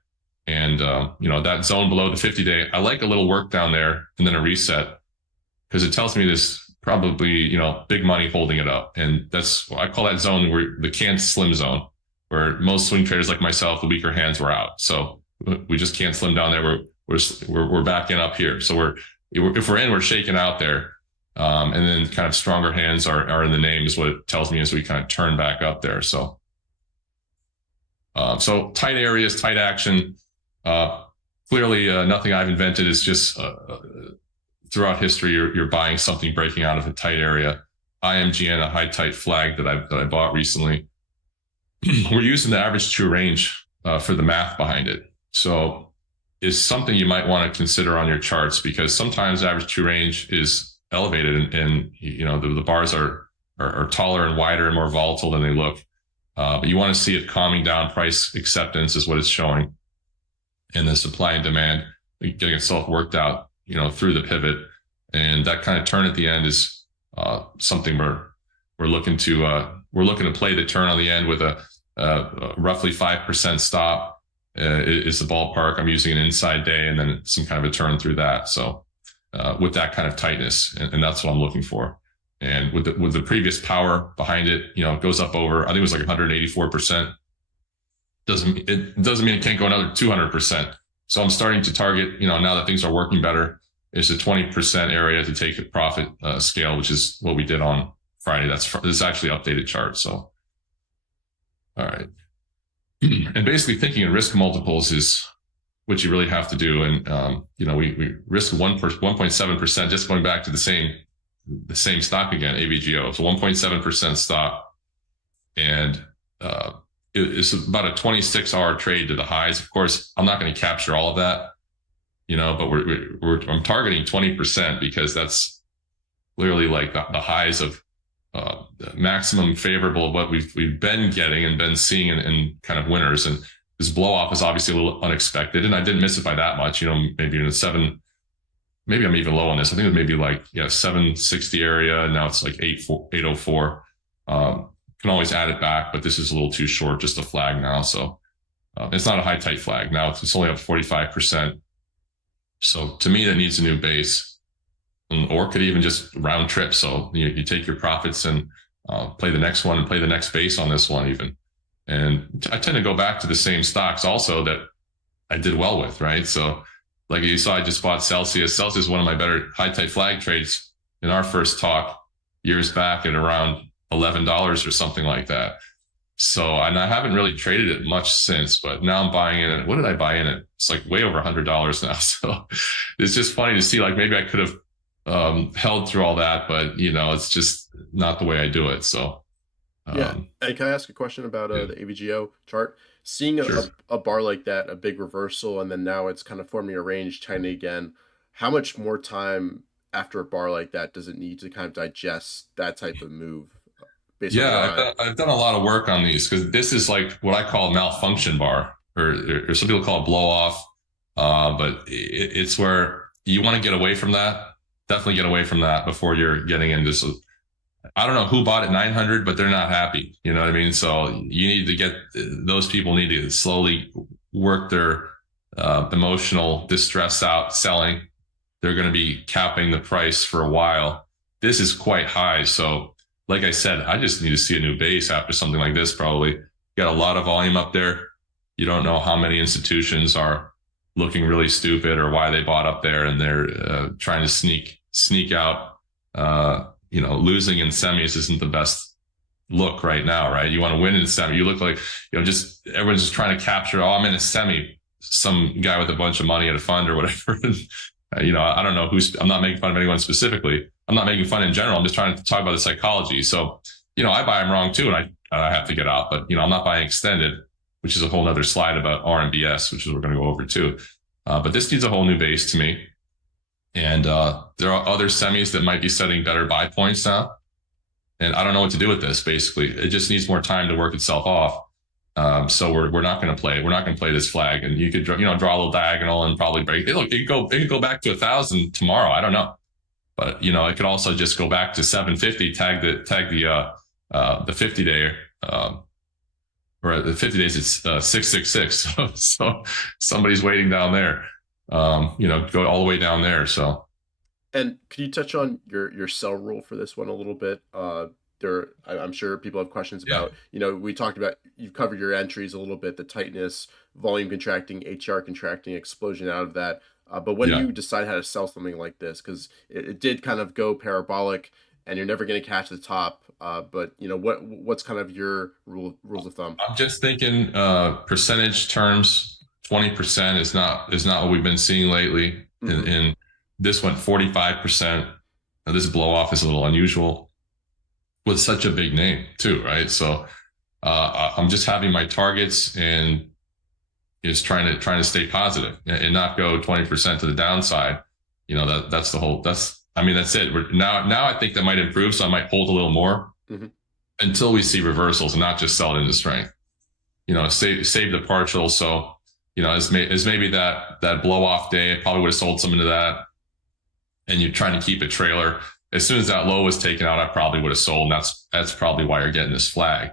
And, that zone below the 50-day, I like a little work down there and then a reset because it tells me there's probably, big money holding it up. And I call that zone where the can't slim zone, where most swing traders like myself, the weaker hands were out. So we just can't slim down there. We're backing up here. So if we're in, we're shaking out there. And then kind of stronger hands are in the name is what it tells me as we kind of turn back up there. So tight areas, tight action, clearly nothing I've invented. Is just throughout history, you're buying something breaking out of a tight area. IMGN, a high tight flag that I bought recently. We're using the average true range for the math behind it. So is something you might want to consider on your charts, because sometimes average true range is elevated and the bars are taller and wider and more volatile than they look. But you want to see it calming down. Price acceptance is what it's showing. And the supply and demand getting itself worked out, through the pivot. And that kind of turn at the end is something we're looking to play the turn on the end with a roughly 5% stop is the ballpark. I'm using an inside day and then some kind of a turn through that. So with that kind of tightness, and that's what I'm looking for. And with the previous power behind it, it goes up over, I think it was like 184%. It doesn't mean it can't go another 200%. So I'm starting to target, now that things are working better, is a 20% area to take a profit scale, which is what we did on Friday. This is actually updated chart. So, all right. And basically thinking in risk multiples is what you really have to do. And, we risk 1.7%, just going back to the same stock again, AVGO. So 1.7% stop. And it's about a 26-hour trade to the highs. Of course, I'm not going to capture all of that, but I'm targeting 20% because that's literally like the highs of maximum favorable of what we've been getting and been seeing in kind of winners. And this blow off is obviously a little unexpected, and I didn't miss it by that much. Maybe in maybe I'm even low on this. I think it may be like 760 area. Now it's like 804. Can always add it back, but this is a little too short, just a flag now. So it's not a high tight flag. Now it's only up 45%. So to me, that needs a new base, or could even just round trip. So you take your profits and play the next one and play the next base on this one even. And I tend to go back to the same stocks also that I did well with, right? So like you saw, I just bought Celsius. Celsius is one of my better high tight flag trades in our first talk years back at around $11 or something like that. So, and I haven't really traded it much since, but now I'm buying in it. What did I buy in it? It's like way over $100 now. So it's just funny to see, like, maybe I could have held through all that, but it's just not the way I do it. So yeah. And can I ask a question about the AVGO chart? Seeing a bar like that, a big reversal, and then now it's kind of forming a range tightening again. How much more time after a bar like that, does it need to kind of digest that type of move based on your Yeah, eye? I've done a lot of work on these because this is like what I call a malfunction bar, or some people call it blow off. But it's where you want to get away from that. Definitely get away from that before you're getting into. So I don't know who bought it 900, but they're not happy. You know what I mean? So you need to get those people need to slowly work their emotional distress out selling. They're going to be capping the price for a while. This is quite high. So, like I said, I just need to see a new base after something like this, probably. Got a lot of volume up there. You don't know how many institutions are looking really stupid or why they bought up there and they're trying to sneak out. Losing in semis isn't the best look right now, right? You want to win in semi. You look like, just everyone's just trying to capture, I'm in a semi, some guy with a bunch of money at a fund or whatever. I don't know I'm not making fun of anyone specifically. I'm not making fun in general. I'm just trying to talk about the psychology. So, I buy them wrong too, and I have to get out, but, I'm not buying extended, which is a whole nother slide about RMBS, which is what we're going to go over too. But this needs a whole new base to me. And there are other semis that might be setting better buy points now. And I don't know what to do with this, basically. It just needs more time to work itself off. So we're not going to play. We're not going to play this flag. And you could draw a little diagonal and probably break it. Look, it could go back to 1,000 tomorrow. I don't know. But, it could also just go back to 750, tag the 50 day, or the 50 days, it's 666. So somebody's waiting down there. Go all the way down there. So, and could you touch on your sell rule for this one a little bit? I'm sure people have questions about. We talked about, you've covered your entries a little bit, the tightness, volume contracting, ATR contracting, explosion out of that. But when you decide how to sell something like this, because it did kind of go parabolic, and you're never going to catch the top. But what's kind of your rules of thumb? I'm just thinking percentage terms. 20% is not what we've been seeing lately. Mm-hmm. And this went 45%. Now, this blow off is a little unusual with such a big name too, right? So I'm just having my targets and is trying to stay positive and not go 20% to the downside. That's it. Now I think that might improve, so I might hold a little more until we see reversals and not just sell it into strength. Save the partial. So, as maybe that blow off day, I probably would have sold some into that. And you're trying to keep a trailer. As soon as that low was taken out, I probably would have sold. And that's probably why you're getting this flag,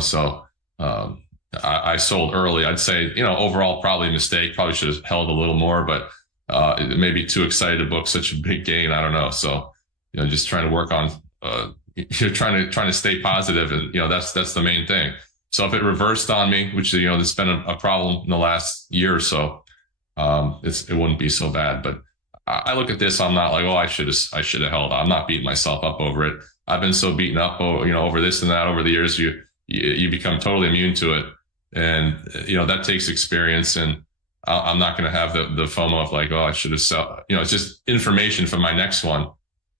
So I sold early. I'd say, overall, probably a mistake. Probably should have held a little more, but it may be too excited to book such a big gain. I don't know. So, just trying to work on, you're trying to stay positive, and that's the main thing. So if it reversed on me, which there's been a problem in the last year or so, it wouldn't be so bad. But I look at this, I'm not like, I should have held. I'm not beating myself up over it. I've been so beaten up, over this and that over the years. You become totally immune to it, and that takes experience. And I'm not going to have the FOMO of like, I should have sell. It's just information for my next one.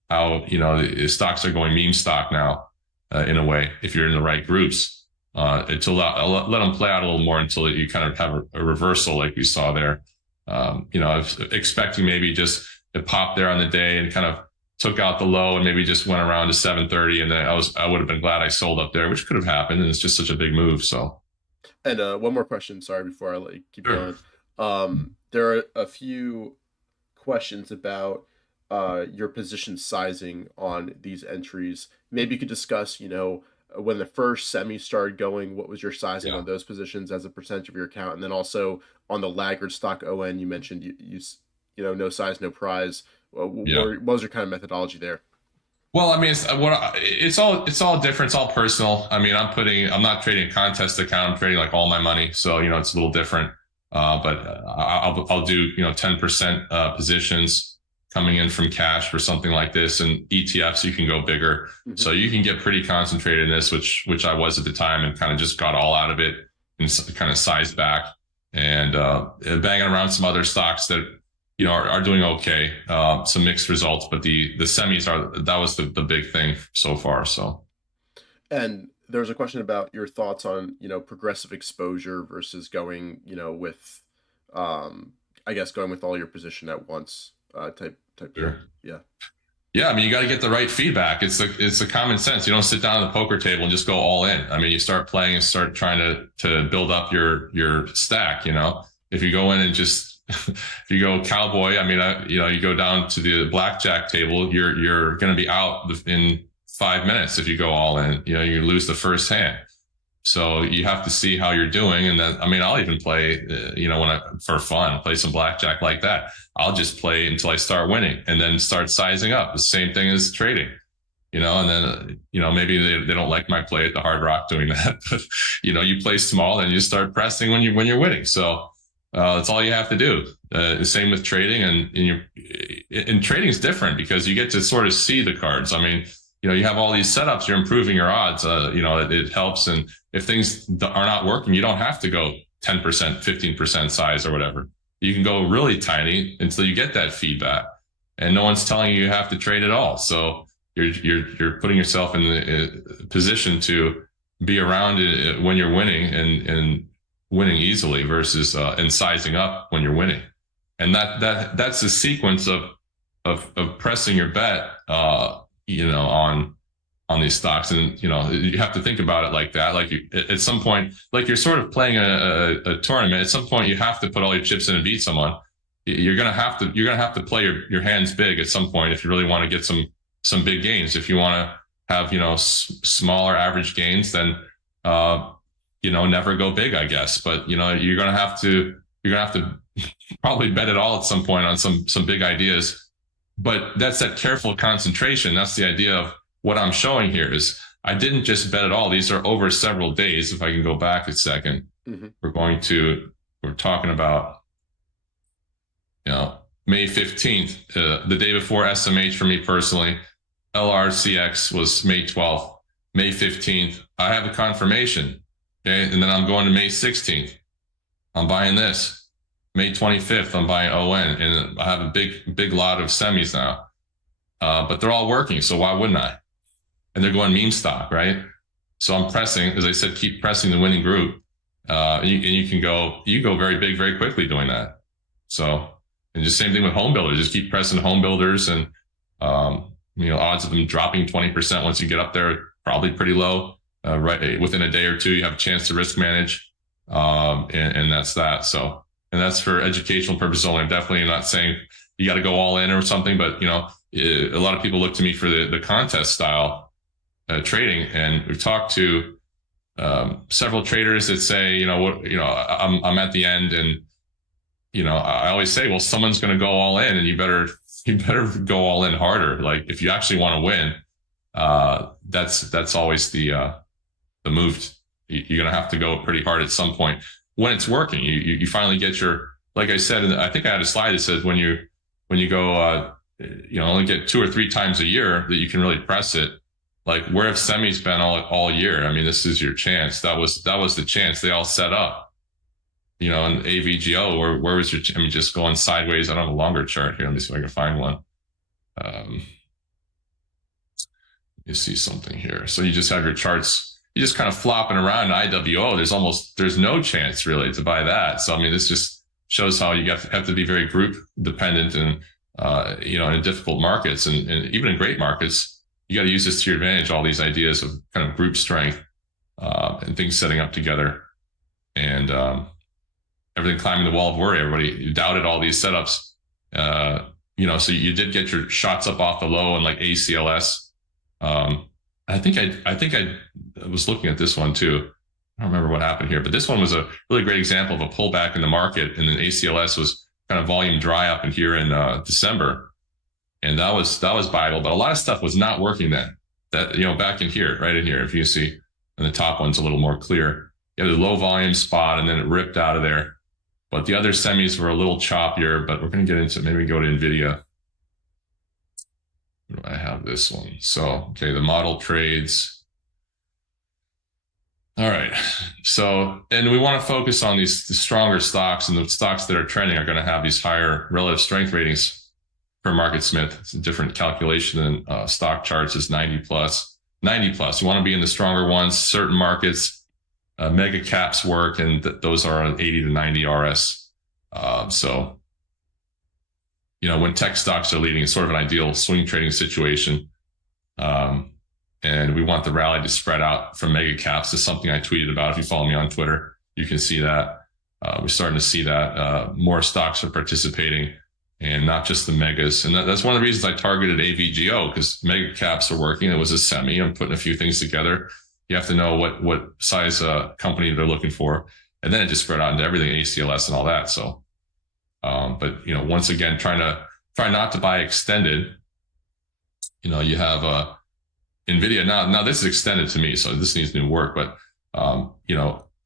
How the stocks are going meme stock now, in a way, if you're in the right groups. Until I'll let them play out a little more until you kind of have a reversal like we saw there. I was expecting maybe just it popped there on the day and kind of took out the low and maybe just went around to 730, and then I would have been glad I sold up there, which could have happened, and it's just such a big move. So, and one more question, sorry, before I let you keep going. There are a few questions about your position sizing on these entries. Maybe you could discuss, when the first semi started going, what was your sizing on those positions as a percentage of your account? And then also on the laggard stock ON, you mentioned you no size, no prize. What was your kind of methodology there? Well, I mean, it's all different. It's all personal. I mean, I'm not trading a contest account. I'm trading like all my money. So, it's a little different. But I'll do, 10% positions coming in from cash for something like this, and ETFs, you can go bigger. Mm-hmm. So you can get pretty concentrated in this, which I was at the time, and kind of just got all out of it and kind of sized back and banging around some other stocks that, are doing okay. Some mixed results, but the semis that was the big thing so far. So. And there's a question about your thoughts on, progressive exposure versus going, with, going with all your position at once. type Sure. thing. Yeah. Yeah, I mean, you got to get the right feedback. It's the common sense. You don't sit down at the poker table and just go all in. I mean, you start playing and start trying to build up your stack. You know, if you go in and just if you go cowboy, I mean, you go down to the blackjack table, you're going to be out in 5 minutes if you go all in. You know, you lose the first hand. So you have to see how you're doing. And then, I mean, I'll even play, for fun, play some blackjack like that. I'll just play until I start winning and then start sizing up. The same thing as trading, and then, maybe they don't like my play at the Hard Rock doing that, but, you play small and you start pressing when you're winning. So that's all you have to do. The same with trading, and trading is different because you get to sort of see the cards. I mean, you have all these setups, you're improving your odds, it helps. And if things are not working, you don't have to go 10%, 15% size or whatever. You can go really tiny until you get that feedback, and no one's telling you have to trade at all. So you're putting yourself in the position to be around it when you're winning and winning easily versus and sizing up when you're winning. And that's the sequence of pressing your bet, on these stocks. And, you have to think about it like that. Like at some point, like you're sort of playing a tournament. At some point, you have to put all your chips in and beat someone. You're going to have to play your hands big at some point if you really want to get some big gains. If you want to have, smaller average gains, then, never go big, I guess. But, you're going to have to probably bet it all at some point on some big ideas. But that's that careful concentration. That's the idea of what I'm showing here is I didn't just bet it all. These are over several days. If I can go back a second, we're talking about, May 15th, the day before SMH for me personally. LRCX was May 12th, May 15th. I have a confirmation. Okay. And then I'm going to May 16th. I'm buying this. May 25th, I'm buying ON, and I have a big lot of semis now. But they're all working, so why wouldn't I? And they're going meme stock, right? So I'm pressing, as I said, keep pressing the winning group. And you go very big, very quickly doing that. So, and just same thing with home builders, just keep pressing home builders, and, odds of them dropping 20% once you get up there, probably pretty low. Right within a day or two, you have a chance to risk manage. And that's that. So, and that's for educational purposes only. I'm definitely not saying you got to go all in or something, but, a lot of people look to me for the contest style trading. And we've talked to several traders that say, I'm at the end, and, I always say, well, someone's going to go all in, and you better go all in harder. Like if you actually want to win, that's always the move. You're going to have to go pretty hard at some point when it's working. You finally get like I said, and I think I had a slide that says when you go, only get 2 or 3 times a year that you can really press it. Like where have semis been all year? I mean, this is your chance. That was the chance they all set up. In AVGO, where was your? I mean, just going sideways. I don't have a longer chart here. Let me see if I can find one. You see something here. So you just have your charts. You just kind of flopping around in IWO. There's no chance really to buy that. So I mean, this just shows how you have to be very group dependent, and in difficult markets and even in great markets, you got to use this to your advantage. All these ideas of kind of group strength and things setting up together, and everything climbing the wall of worry. Everybody doubted all these setups, so you did get your shots up off the low and like ACLS. I think I was looking at this one too. I don't remember what happened here, but this one was a really great example of a pullback in the market, and then ACLS was kind of volume dry up in here in December, and that was viable. But a lot of stuff was not working then. That back in here, right in here, if you see, and the top one's a little more clear. You have the low volume spot, and then it ripped out of there. But the other semis were a little choppier. But we're going to get into, maybe go to NVIDIA. I have this one. So, okay, the model trades. All right. So, and we want to focus on the stronger stocks, and the stocks that are trending are going to have these higher relative strength ratings per MarketSmith. It's a different calculation than stock charts is 90 plus. 90 plus. You want to be in the stronger ones. Certain markets, mega caps work, and those are on 80 to 90 RS. when tech stocks are leading, it's sort of an ideal swing trading situation. And we want the rally to spread out from mega caps. Is something I tweeted about. If you follow me on Twitter, you can see that. We're starting to see that more stocks are participating, and not just the megas. And that's one of the reasons I targeted AVGO, because mega caps are working. It was a semi. I'm putting a few things together. You have to know what size company they're looking for. And then it just spread out into everything, ACLS and all that. So, but, once again, try not to buy extended. You have NVIDIA. Now this is extended to me, so this needs new work. But,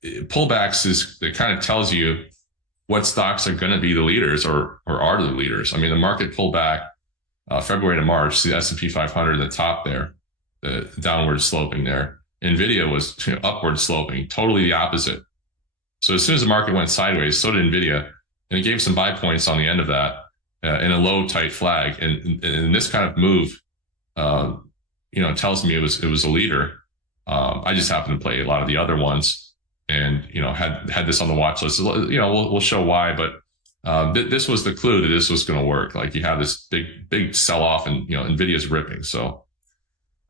pullbacks it kind of tells you what stocks are going to be the leaders or are the leaders. I mean, the market pulled back February to March, the S&P 500 at the top there, the downward sloping there. NVIDIA was upward sloping, totally the opposite. So as soon as the market went sideways, so did NVIDIA, and it gave some buy points on the end of that in a low tight flag. And this kind of move, tells me it was a leader. I just happen to play a lot of the other ones, and had this on the watch list. We'll show why, but this was the clue that this was going to work. Like, you have this big sell off, and NVIDIA's ripping. So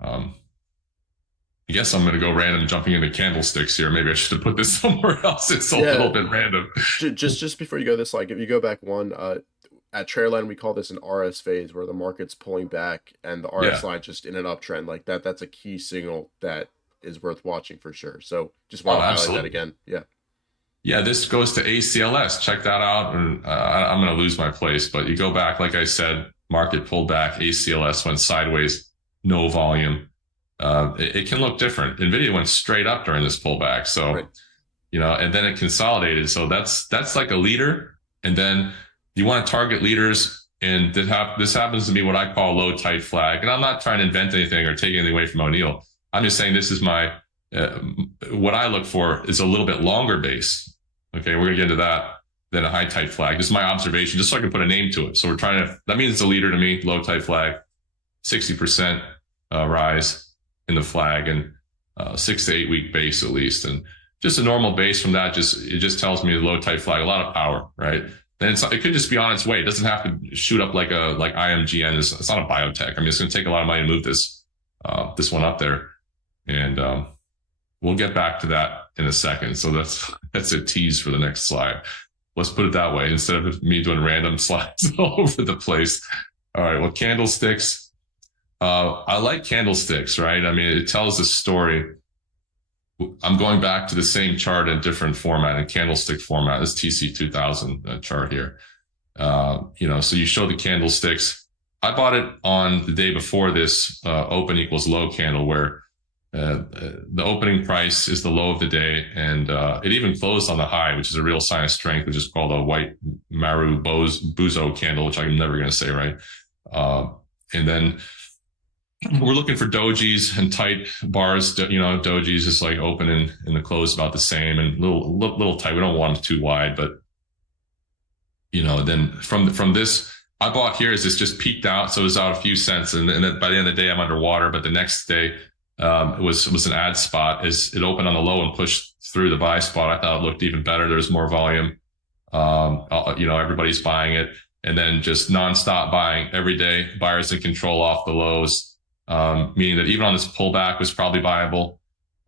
I guess I'm going to go random, jumping into candlesticks here. Maybe I should have put this somewhere else. It's a little bit random. Just before you go this, like, if you go back one, at TraderLion, we call this an RS phase, where the market's pulling back and the RS line just in an uptrend like that. That's a key signal that is worth watching for sure. So just want to highlight that again. Yeah, this goes to ACLS. Check that out. And I'm going to lose my place, but you go back, like I said, market pulled back, ACLS went sideways, no volume. It can look different. NVIDIA went straight up during this pullback. So, right. And then it consolidated. So that's like a leader. And then you want to target leaders. And this happens to be what I call low tight flag. And I'm not trying to invent anything or take anything away from O'Neill. I'm just saying this is my, what I look for is a little bit longer base. Okay, we're going to get into that than a high tight flag. This is my observation, just so I can put a name to it. So that means it's a leader to me, low tight flag, 60% rise in the flag, and 6 to 8 week base at least. And just a normal base from that, it just tells me a low tight flag, a lot of power, right? Then it could just be on its way. It doesn't have to shoot up like IMGN. It's not a biotech. I mean, it's going to take a lot of money to move this one up there. And we'll get back to that in a second. So that's a tease for the next slide. Let's put it that way, instead of me doing random slides all over the place. All right, well, candlesticks. I like candlesticks, right? I mean, it tells a story. I'm going back to the same chart in different format, in candlestick format. This TC2000 chart here. So you show the candlesticks. I bought it on the day before this open equals low candle, where the opening price is the low of the day, and it even closed on the high, which is a real sign of strength, which is called a white Maru Buzo candle, which I'm never going to say right. And then we're looking for dojis and tight bars. Dojis is like open and the close about the same, and little tight. We don't want them too wide, but then from this, I bought here is this just peaked out, so it was out a few cents, and then by the end of the day I'm underwater. But the next day it was an ad spot. As it opened on the low and pushed through the buy spot, I thought it looked even better. There's more volume. Everybody's buying it, and then just nonstop buying every day. Buyers in control off the lows. Meaning that even on this pullback was probably viable.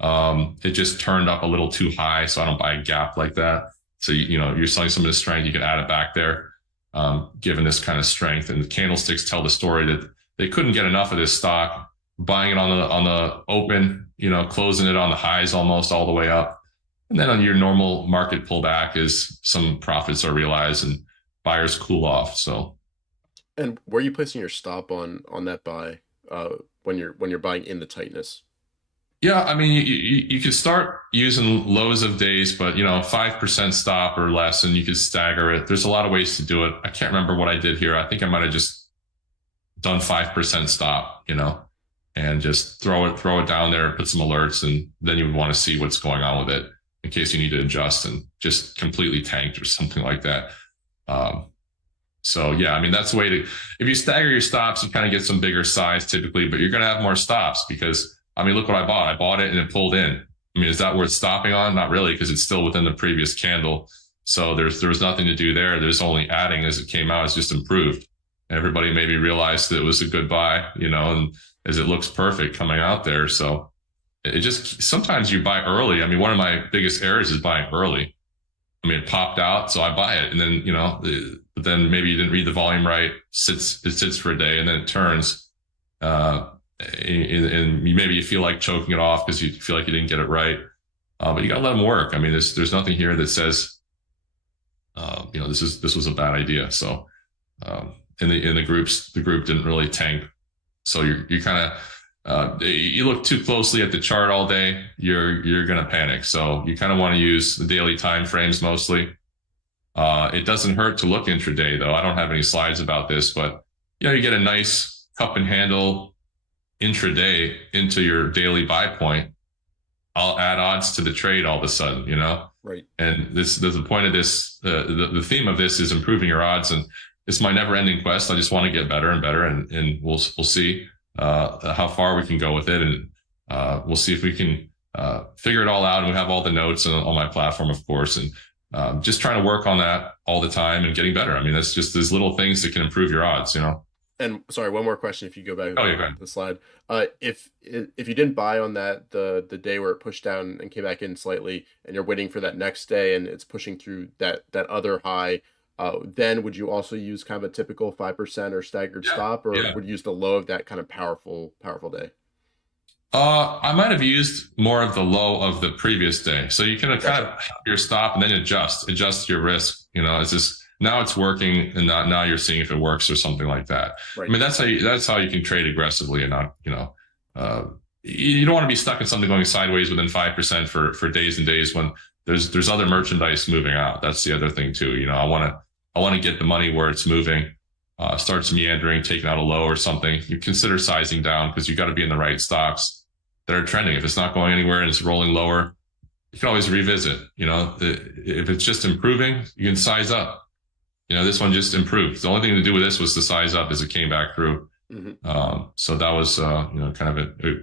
It just turned up a little too high, so I don't buy a gap like that. So you're selling some of the strength, you can add it back there, given this kind of strength. And the candlesticks tell the story that they couldn't get enough of this stock, buying it on the open, closing it on the highs almost all the way up. And then on your normal market pullback is some profits are realized and buyers cool off. So, and where are you placing your stop on that buy? When you're buying in the tightness? Yeah, I mean, you could start using lows of days, but 5% stop or less, and you could stagger it. There's a lot of ways to do it. I can't remember what I did here. I think I might have just done 5% stop, and just throw it down there, put some alerts, and then you would want to see what's going on with it in case you need to adjust and just completely tanked or something like that. So yeah, I mean, that's the way if you stagger your stops, you kind of get some bigger size typically, but you're going to have more stops because, I mean, look what I bought. I bought it and it pulled in. I mean, is that worth stopping on? Not really, because it's still within the previous candle. So there was nothing to do there. There's only adding as it came out. It's just improved. Everybody maybe realized that it was a good buy, and as it looks perfect coming out there. So it just, sometimes you buy early. I mean, one of my biggest errors is buying early. I mean, it popped out, so I buy it. And then, but then maybe you didn't read the volume right. It sits for a day and then it turns. And maybe you feel like choking it off because you feel like you didn't get it right. But you got to let them work. I mean, there's nothing here that says, this was a bad idea. So, in the groups, the group didn't really tank. So you kind of, you look too closely at the chart all day, you're going to panic. So you kind of want to use the daily time frames mostly. It doesn't hurt to look intraday though. I don't have any slides about this, but you get a nice cup and handle intraday into your daily buy point. I'll add odds to the trade all of a sudden, Right. And the point of this, the theme of this is improving your odds, and it's my never-ending quest. I just want to get better and better, and we'll see how far we can go with it, and we'll see if we can figure it all out. And we have all the notes on my platform, of course, and just trying to work on that all the time and getting better. I mean, that's just these little things that can improve your odds, And sorry, one more question. If you go back to the slide, if you didn't buy on that the day where it pushed down and came back in slightly, and you're waiting for that next day and it's pushing through that other high, then would you also use kind of a typical 5% or staggered stop, or would you use the low of that kind of powerful day? I might have used more of the low of the previous day, so you can kind of have your stop and then adjust your risk. It's just. Now it's working, and now you're seeing if it works or something like that. Right. I mean, that's how you can trade aggressively, and not, you don't want to be stuck in something going sideways within 5% for days and days when there's other merchandise moving out. That's the other thing too. I want to get the money where it's moving, starts meandering, taking out a low or something. You consider sizing down, because you got to be in the right stocks that are trending. If it's not going anywhere and it's rolling lower, you can always revisit. If it's just improving, you can size up. This one just improved. The only thing to do with this was to size up as it came back through. Mm-hmm. So that was, kind of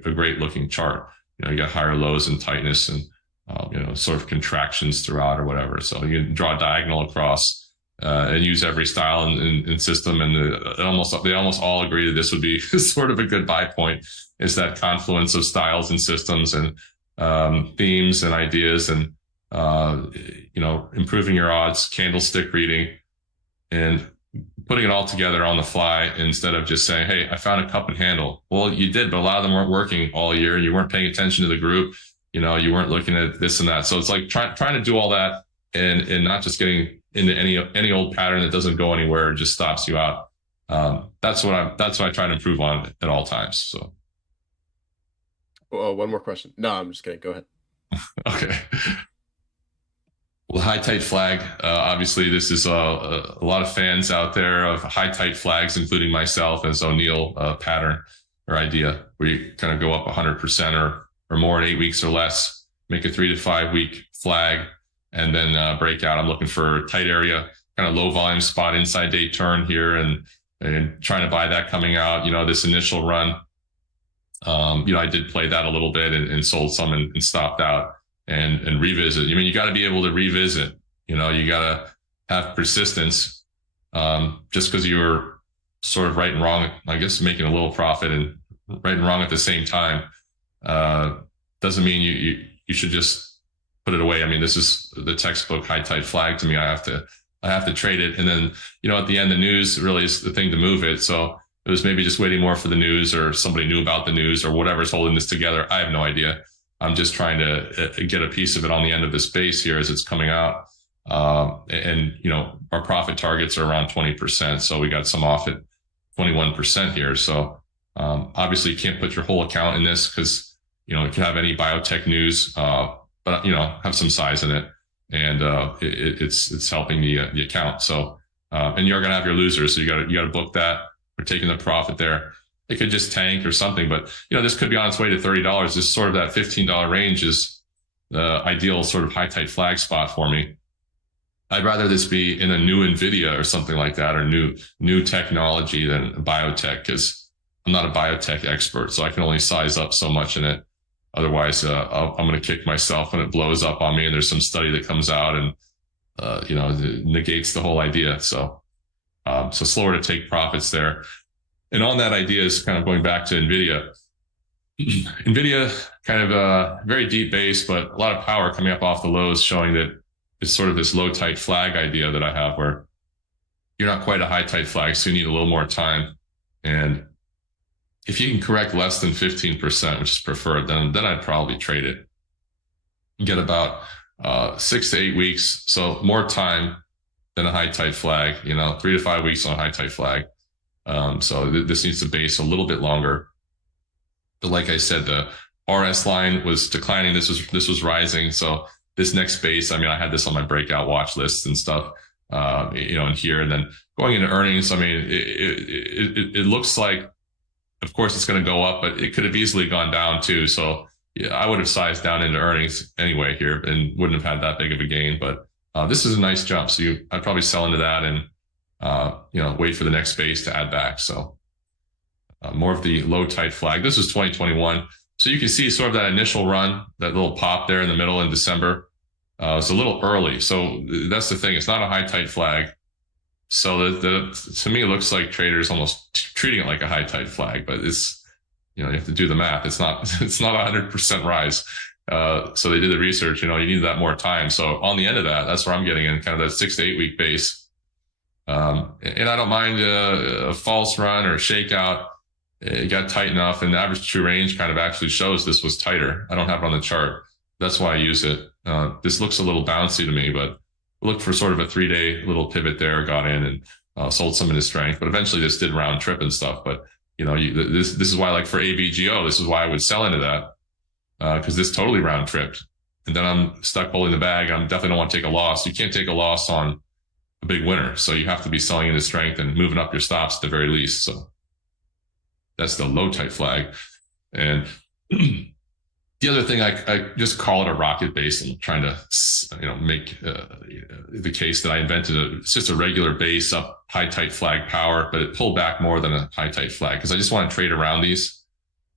a great looking chart. You got higher lows and tightness and, sort of contractions throughout or whatever. So you can draw a diagonal across and use every style and system. And they almost all agree that this would be sort of a good buy point. Is that confluence of styles and systems and themes and ideas and, improving your odds, candlestick reading, and putting it all together on the fly instead of just saying, hey, I found a cup and handle. Well, you did, but a lot of them weren't working all year. You weren't paying attention to the group. You weren't looking at this and that. So it's like trying to do all that and not just getting into any old pattern that doesn't go anywhere and just stops you out. That's what I try to improve on at all times. So. Oh, one more question. No, I'm just kidding. Go ahead. Okay. Well, high tight flag. Obviously, this is a lot of fans out there of high tight flags, including myself, as O'Neill pattern or idea, where you kind of go up 100% or more in 8 weeks or less, make a 3 to 5 week flag, and then break out. I'm looking for a tight area, kind of low volume spot inside day turn here, and trying to buy that coming out. This initial run. I did play that a little bit and sold some and stopped out. And revisit. I mean, you got to be able to revisit. You got to have persistence. Just because you were sort of right and wrong, I guess, making a little profit and right and wrong at the same time, doesn't mean you should just put it away. I mean, this is the textbook high tight flag to me. I have to trade it, and then at the end, the news really is the thing to move it. So it was maybe just waiting more for the news, or somebody knew about the news, or whatever's holding this together. I have no idea. I'm just trying to get a piece of it on the end of the space here as it's coming out. And our profit targets are around 20%. So we got some off at 21% here. So obviously you can't put your whole account in this, because, it could have any biotech news, but, have some size in it. And it's helping the account. So, and you're going to have your losers. So you got to book that. We're taking the profit there. It could just tank or something, but this could be on its way to $30. This sort of that $15 range is the ideal sort of high tight flag spot for me. I'd rather this be in a new NVIDIA or something like that, or new technology than biotech, because I'm not a biotech expert, so I can only size up so much in it. Otherwise, I'm going to kick myself when it blows up on me, and there's some study that comes out and it negates the whole idea. So So slower to take profits there. And on that idea is kind of going back to NVIDIA. NVIDIA, kind of a very deep base, but a lot of power coming up off the lows, showing that it's sort of this low tight flag idea that I have, where you're not quite a high tight flag, so you need a little more time. And if you can correct less than 15%, which is preferred, then I'd probably trade it. You get about 6 to 8 weeks, so more time than a high tight flag, 3 to 5 weeks on a high tight flag. So this needs to base a little bit longer. But like I said, the RS line was declining. This was rising. So this next base, I had this on my breakout watch list and stuff, in here. And then going into earnings, it looks like, of course, it's going to go up, but it could have easily gone down too. So yeah, I would have sized down into earnings anyway here and wouldn't have had that big of a gain. But this is a nice jump. So I'd probably sell into that and, wait for the next base to add back. So more of the low tight flag. This was 2021. So you can see sort of that initial run, that little pop there in the middle in December. It's a little early. So that's the thing. It's not a high tight flag. So to me, it looks like traders almost treating it like a high tight flag, but it's, you have to do the math. It's not 100% rise. So they did the research, you need that more time. So on the end of that, that's where I'm getting in, kind of that 6 to 8 week base. And I don't mind a false run or a shakeout. It got tight enough, and the average true range kind of actually shows this was tighter. I don't have it on the chart. That's why I use it. This looks a little bouncy to me, but looked for sort of a 3-day little pivot there, got in and sold some of the strength. But eventually this did round trip and stuff. But, this is why, like for ABGO, this is why I would sell into that, because this totally round tripped. And then I'm stuck holding the bag. I definitely don't want to take a loss. You can't take a loss on a big winner. So you have to be selling into strength and moving up your stops at the very least. So that's the low tight flag. And the other thing, I just call it a rocket base. I'm trying to, make the case that I invented it's just a regular base up high tight flag power, but it pulled back more than a high tight flag because I just want to trade around these.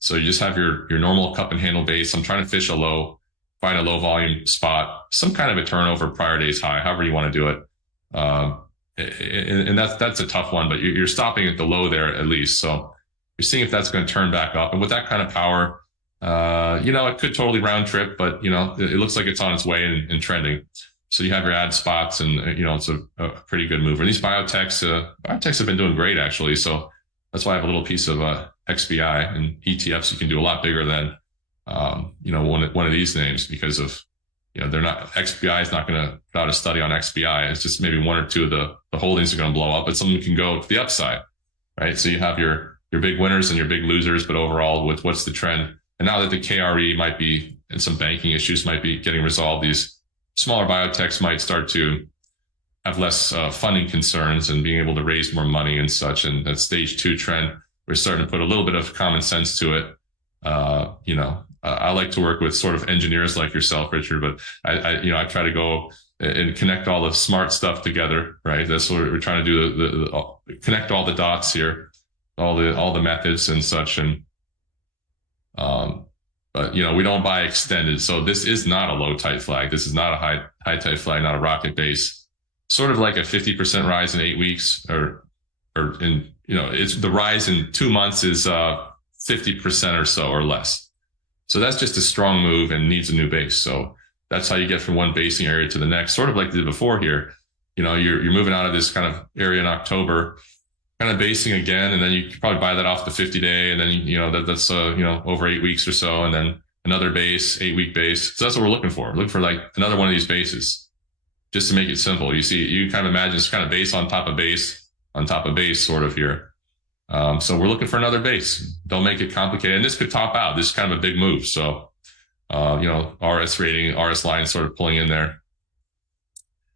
So you just have your normal cup and handle base. I'm trying to fish a low, find a low volume spot, some kind of a turnover prior day's high, however you want to do it. And that's a tough one, but you're stopping at the low there at least. So you're seeing if that's going to turn back up. And with that kind of power, it could totally round trip, but it looks like it's on its way and trending. So you have your ad spots, and it's a pretty good mover. And these biotechs have been doing great actually. So that's why I have a little piece of XBI and ETFs. You can do a lot bigger than one of these names because of they're not, XBI is not going to put out a study on XBI. It's just maybe one or two of the holdings are going to blow up, but some can go to the upside, right? So you have your big winners and your big losers, but overall with what's the trend? And now that the KRE might be, and some banking issues might be getting resolved, these smaller biotechs might start to have less funding concerns and being able to raise more money and such. And that stage 2 trend, we're starting to put a little bit of common sense to it. I like to work with sort of engineers like yourself, Richard, but I try to go and connect all the smart stuff together, right? That's what we're trying to do, connect all the dots here, all the methods and such. And, but we don't buy extended. So this is not a low tight flag. This is not a high tight flag, not a rocket base, sort of like a 50% rise in 8 weeks it's the rise in 2 months is 50% or so or less. So that's just a strong move and needs a new base. So that's how you get from one basing area to the next, sort of like they did before here. You're moving out of this kind of area in October, kind of basing again, and then you probably buy that off the 50-day, and then that's over 8 weeks or so, and then another base, 8-week base. So that's what we're looking for. We're looking for like another one of these bases, just to make it simple. You kind of imagine it's kind of base on top of base on top of base sort of here. So we're looking for another base. Don't make it complicated. And this could top out. This is kind of a big move. So, RS rating, RS line sort of pulling in there.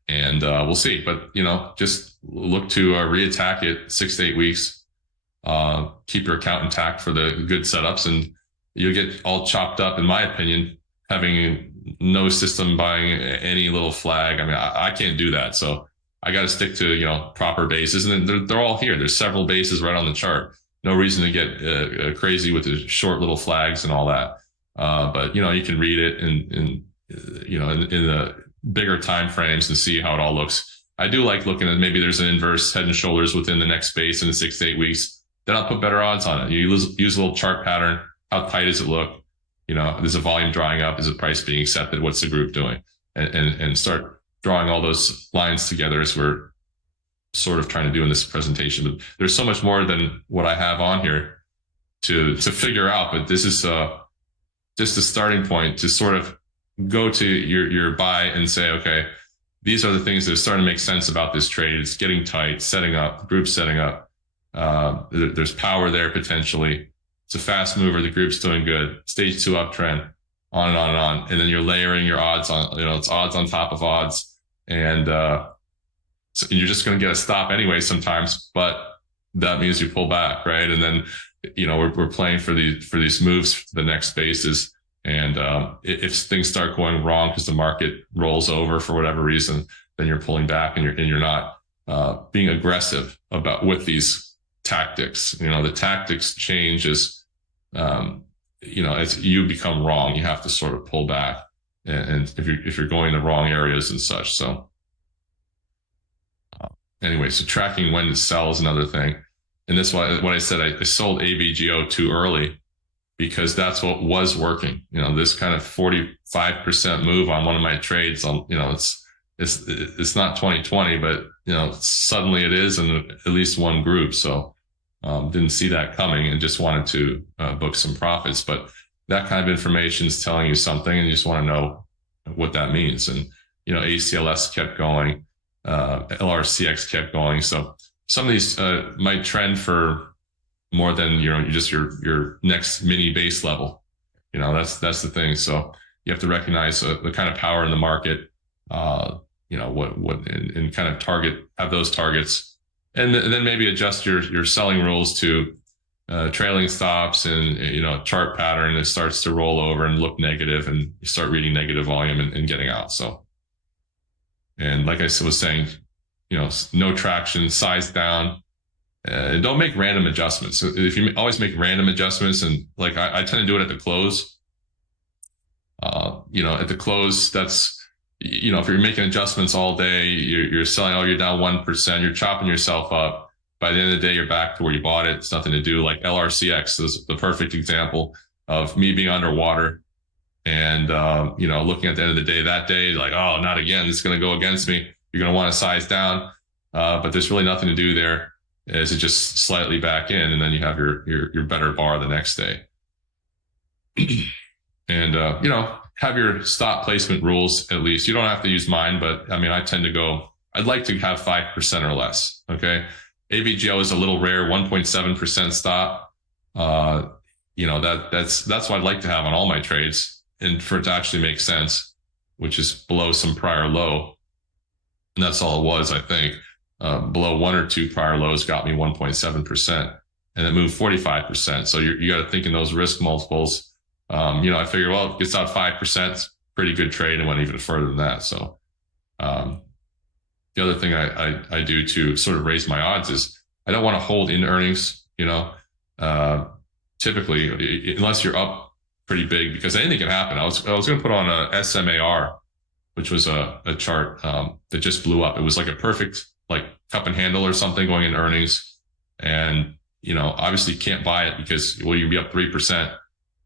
And we'll see. But, just look to reattack it 6 to 8 weeks. Keep your account intact for the good setups. And you'll get all chopped up, in my opinion, having no system buying any little flag. I can't do that. So I got to stick to, proper bases, and they're all here. There's several bases right on the chart. No reason to get crazy with the short little flags and all that. But, you can read it in the bigger time frames and see how it all looks. I do like looking at maybe there's an inverse head and shoulders within the next base in 6 to 8 weeks. Then I'll put better odds on it. You use a little chart pattern. How tight does it look? Is the volume drying up? Is the price being accepted? What's the group doing? And start drawing all those lines together as we're sort of trying to do in this presentation. But there's so much more than what I have on here to figure out. But this is just a starting point to sort of go to your buy and say, okay, these are the things that are starting to make sense about this trade. It's getting tight, setting up, the group's setting up. There's power there potentially. It's a fast mover. The group's doing good. Stage 2 uptrend, on and on and on. And then you're layering your odds on, it's odds on top of odds. And so you're just going to get a stop anyway sometimes, but that means you pull back, right? And then, we're playing for these moves for the next bases. And if things start going wrong because the market rolls over for whatever reason, then you're pulling back and you're not being aggressive with these tactics. The tactics change as you become wrong. You have to sort of pull back, and if you're going the wrong areas and such. So anyway, so tracking when to sell is another thing. And that's why when I said I sold AVGO too early, because that's what was working. This kind of 45% move on one of my trades on, it's not 2020, but suddenly it is in at least one group. So didn't see that coming and just wanted to book some profits. But that kind of information is telling you something, and you just want to know what that means. And ACLS kept going, LRCX kept going. So some of these might trend for more than just your next mini base level. That's the thing. So you have to recognize the kind of power in the market, and kind of have those targets, and then maybe adjust your selling rules to trailing stops and chart pattern that starts to roll over and look negative, and you start reading negative volume and getting out. So, and like I was saying, no traction, size down. Don't make random adjustments. So if you always make random adjustments, and like I tend to do it at the close, at the close, that's, if you're making adjustments all day, you're selling, you're down 1%, you're chopping yourself up. By the end of the day, you're back to where you bought it. It's nothing to do. Like LRCX is the perfect example of me being underwater and, looking at the end of the day, that day, like, oh, not again. It's going to go against me. You're going to want to size down, but there's really nothing to do there. Is it just slightly back in, and then you have your better bar the next day. And, have your stop placement rules at least. You don't have to use mine, but I tend to go, I'd like to have 5% or less. Okay. AVGO is a little rare, 1.7% stop. That's what I'd like to have on all my trades, and for it to actually make sense, which is below some prior low. And that's all it was, I think. Below 1 or 2 prior lows got me 1.7%, and it moved 45%. So you got to think in those risk multiples. I figure, well, it gets out 5%, it's pretty good trade, and went even further than that. So the other thing I do to sort of raise my odds is I don't want to hold in earnings, typically, unless you're up pretty big, because anything can happen. I was going to put on a SMAR, which was a chart that just blew up. It was like a perfect cup and handle or something going in earnings. And, obviously you can't buy it because, you'd be up 3%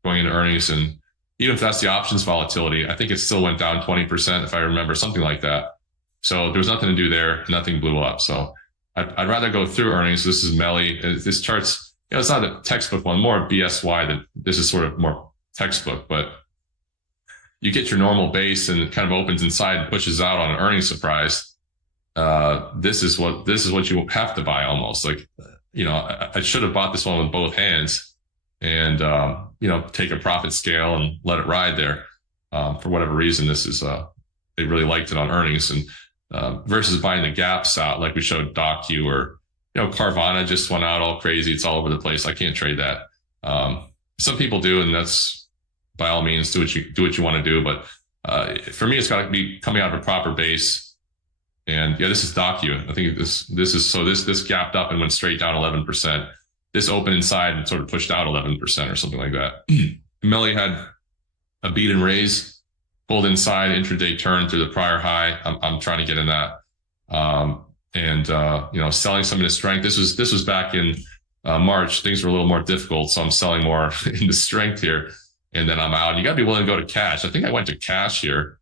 going into earnings. And even if that's the options volatility, I think it still went down 20%, if I remember, something like that. So there was nothing to do there. Nothing blew up. So I'd rather go through earnings. This is Melly. This chart's, it's not a textbook one, more BSY. That this is sort of more textbook, but you get your normal base and it kind of opens inside and pushes out on an earnings surprise. This is what you have to buy almost. I should have bought this one with both hands and, take a profit scale and let it ride there. For whatever reason, this is, they really liked it on earnings, and, versus buying the gaps out, like we showed DocU, or, Carvana just went out all crazy. It's all over the place. I can't trade that. Some people do, and that's by all means, do what you want to do. But, for me, it's got to be coming out of a proper base. And yeah, this is DocU. I think this gapped up and went straight down 11%. This opened inside and sort of pushed out 11% or something like that. Melly had a beat and raise, pulled inside, intraday turn through the prior high. I'm trying to get in that. Selling some into strength. This was back in March. Things were a little more difficult, so I'm selling more into strength here, and then I'm out. You got to be willing to go to cash. I think I went to cash here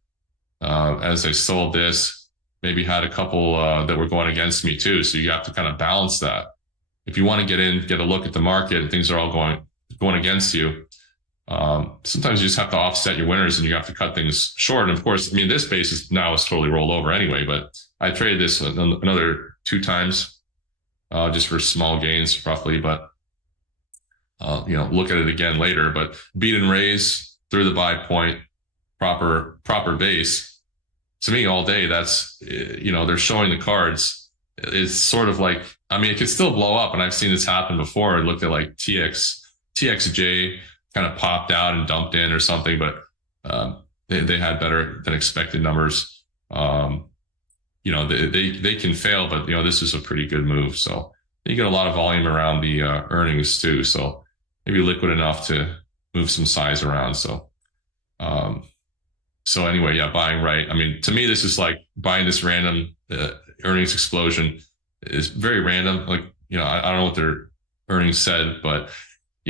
as I sold this. Maybe had a couple that were going against me too. So you have to kind of balance that. If you want to get in, get a look at the market, and things are all going against you. Sometimes you just have to offset your winners, and you have to cut things short. And of course, I mean, this basis now is totally rolled over anyway. But I traded this another 2 times just for small gains, roughly. But look at it again later. But beat and raise through the buy point, proper base. To me, all day, that's, they're showing the cards. It's sort of like, I mean, it could still blow up. And I've seen this happen before. I looked at like TXJ kind of popped out and dumped in or something, but they had better than expected numbers. They can fail, but, this is a pretty good move. So you get a lot of volume around the earnings too. So maybe liquid enough to move some size around. So anyway, yeah, buying right. I mean, to me, this is like buying this random earnings explosion is very random. Like, I don't know what their earnings said, but,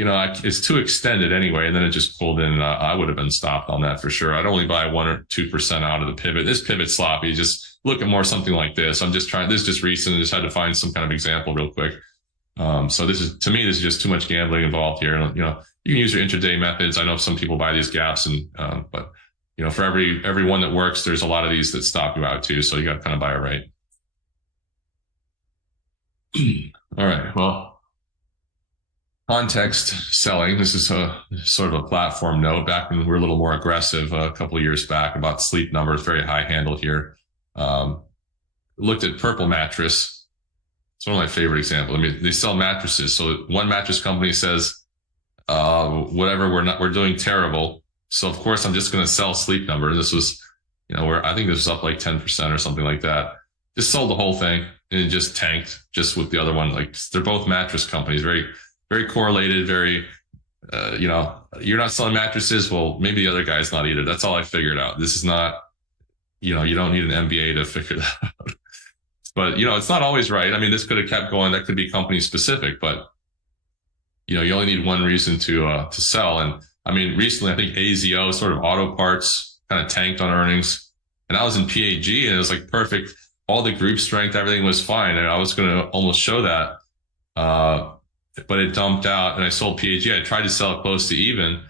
it's too extended anyway. And then it just pulled in, and I would have been stopped on that for sure. I'd only buy 1 or 2% out of the pivot. This pivot sloppy, just look at more something like this. I'm just trying, this is just recent. I just had to find some kind of example real quick. So to me, this is just too much gambling involved here. And, you can use your intraday methods. I know some people buy these gaps but for every one that works, there's a lot of these that stop you out too. So you got to kind of buy it right. All right. Well, context selling. This is a sort of a platform note. Back when we were a little more aggressive a couple of years back about sleep numbers, very high handle here. Looked at Purple Mattress. It's one of my favorite examples. I mean, they sell mattresses. So one mattress company says, whatever, we're doing terrible. So of course I'm just going to sell sleep number. This was, where I think this was up like 10% or something like that. Just sold the whole thing and it just tanked just with the other one. Like they're both mattress companies, very, very correlated, very, you're not selling mattresses. Well, maybe the other guy's not either. That's all I figured out. This is not, you don't need an MBA to figure that out. But, it's not always right. I mean, this could have kept going. That could be company specific, but, you only need one reason to sell. And I mean, recently, I think AZO, sort of auto parts, kind of tanked on earnings. And I was in PAG and it was like perfect. All the group strength, everything was fine. And I was going to almost show that. But it dumped out and I sold PAG. I tried to sell it close to even,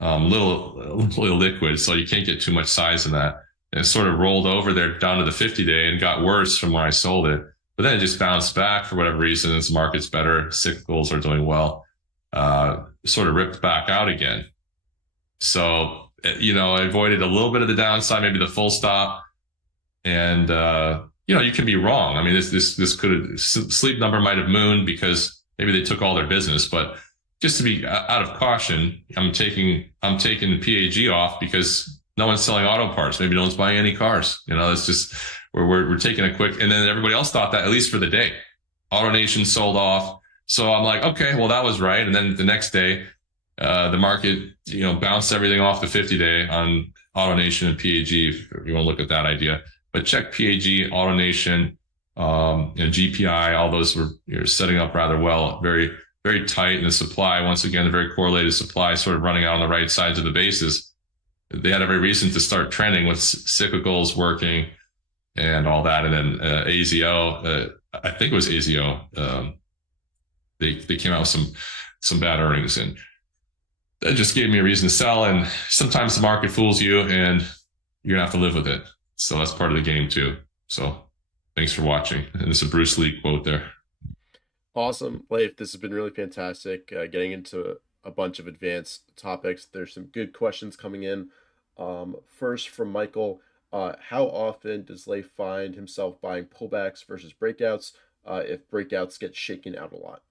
little liquid. So you can't get too much size in that. And it sort of rolled over there down to the 50-day and got worse from when I sold it. But then it just bounced back for whatever reason. Its market's better. Cyclicals are doing well. Sort of ripped back out again. So, I avoided a little bit of the downside, maybe the full stop. And, you can be wrong. I mean, this could have, sleep number might have mooned because maybe they took all their business, but just to be out of caution, I'm taking PAG off because no one's selling auto parts. Maybe no one's buying any cars. It's just, we're taking a quick, and then everybody else thought that, at least for the day. AutoNation sold off. So I'm like, okay, well, that was right. And then the next day, the market, bounced everything off the 50-day on AutoNation and PAG, if you want to look at that idea. But check PAG, AutoNation, GPI, all those were setting up rather well, very, very tight. And the supply, once again, the very correlated supply sort of running out on the right sides of the basis. They had every reason to start trending with cyclicals working and all that. And then AZO, I think it was AZO, they came out with some bad earnings, and that just gave me a reason to sell. And sometimes the market fools you and you're gonna have to live with it. So that's part of the game too. So thanks for watching. And it's a Bruce Lee quote there. Awesome, Leif. This has been really fantastic. Getting into a bunch of advanced topics. There's some good questions coming in. First from Michael, how often does Leif find himself buying pullbacks versus breakouts if breakouts get shaken out a lot?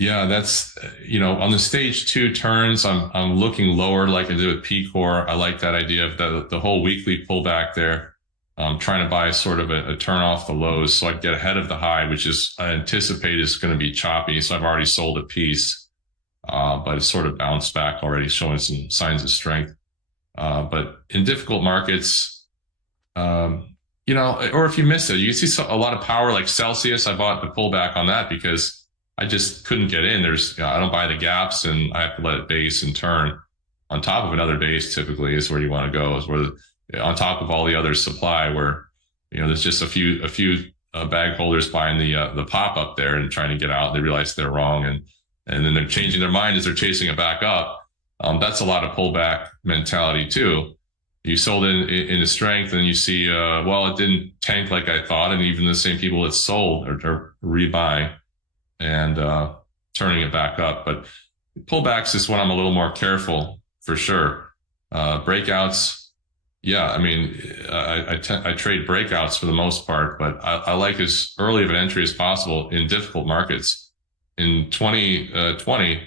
Yeah, that's, on the stage 2 turns, I'm looking lower like I did with P-Core. I like that idea of the whole weekly pullback there. I'm trying to buy sort of a turn off the lows so I get ahead of the high, which is, I anticipate is going to be choppy. So I've already sold a piece, but it's sort of bounced back already, showing some signs of strength. But in difficult markets, you know, or if you miss it, you see a lot of power like Celsius. I bought the pullback on that because I just couldn't get in. I don't buy the gaps, and I have to let it base and turn on top of another base. Typically is where you want to go, is where on top of all the other supply, where, you know, there's just a few bag holders buying the pop up there and trying to get out. They realize they're wrong, and then they're changing their mind as they're chasing it back up. That's a lot of pullback mentality too. You sold in the strength, and you see, well, it didn't tank like I thought, and even the same people that sold are rebuying and turning it back up. But pullbacks is when I'm a little more careful for sure. Breakouts, yeah, I mean, I trade breakouts for the most part, but I like as early of an entry as possible in difficult markets. In 2020,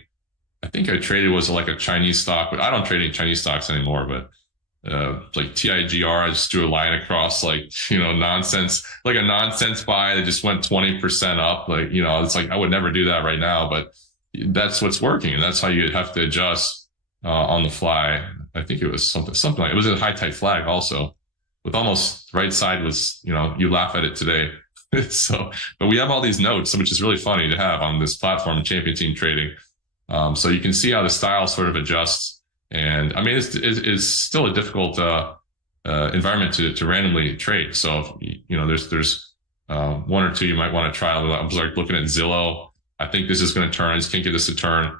I think I traded was like a Chinese stock, but I don't trade any Chinese stocks anymore. But like TIGR, I just drew a line across, like, you know, nonsense, like a nonsense buy that just went 20% up. Like, you know, it's like I would never do that right now, but that's what's working, and that's how you have to adjust on the fly. I think it was something like, it was a high type flag also, with almost right side was, you know, you laugh at it today. So, but we have all these notes, which is really funny to have on this platform, Champion Team Trading. So you can see how the style sort of adjusts. And I mean, it's still a difficult environment to randomly trade. So, you know, there's one or two you might want to try. I was like looking at Zillow. I think this is going to turn. I just can't get this to turn.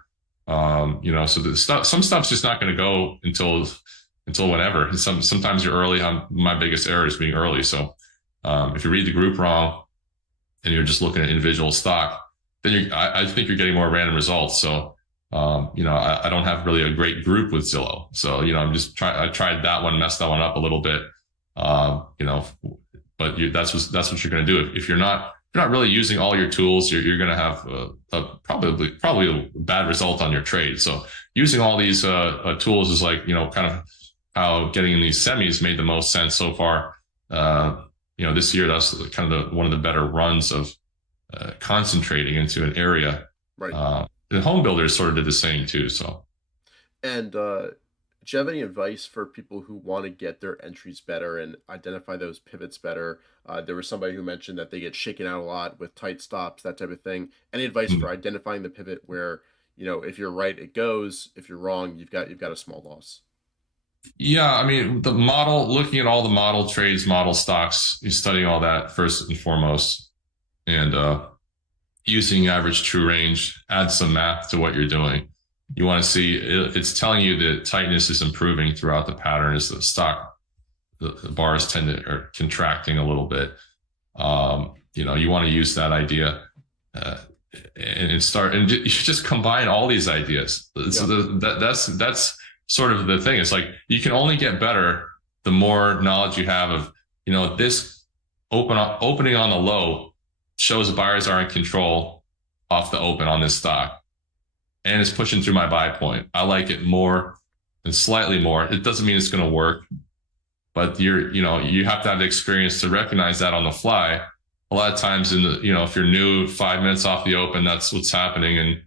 You know, so some stuff's just not going to go until whenever. And sometimes you're early. My biggest error is being early. So if you read the group wrong and you're just looking at individual stock, then I think you're getting more random results. So you know, I don't have really a great group with Zillow. So, you know, I tried that one, messed that one up a little bit. You know, but that's what you're going to do. If you're not really using all your tools, you're going to have probably a bad result on your trade. So using all these tools is like, you know, kind of how getting in these semis made the most sense so far. You know, this year, that's kind of one of the better runs of concentrating into an area. Right. The home builders sort of did the same too. So, And do you have any advice for people who want to get their entries better and identify those pivots better? There was somebody who mentioned that they get shaken out a lot with tight stops, that type of thing. Any advice for identifying the pivot where, you know, if you're right, it goes. If you're wrong, you've got a small loss. yeah, I mean, looking at all the model trades, model stocks, you're studying all that first and foremost, and using average true range, add some math to what you're doing. You want to see it's telling you that tightness is improving throughout the pattern as the bars are contracting a little bit. You know, you want to use that idea and start, and you just combine all these ideas. So that's sort of the thing. It's like you can only get better the more knowledge you have of, you know, this opening on the low shows the buyers are in control off the open on this stock, and it's pushing through my buy point. I like it more and slightly more. It doesn't mean it's going to work, but you have to have the experience to recognize that on the fly. A lot of times if you're new 5 minutes off the open, that's what's happening. And,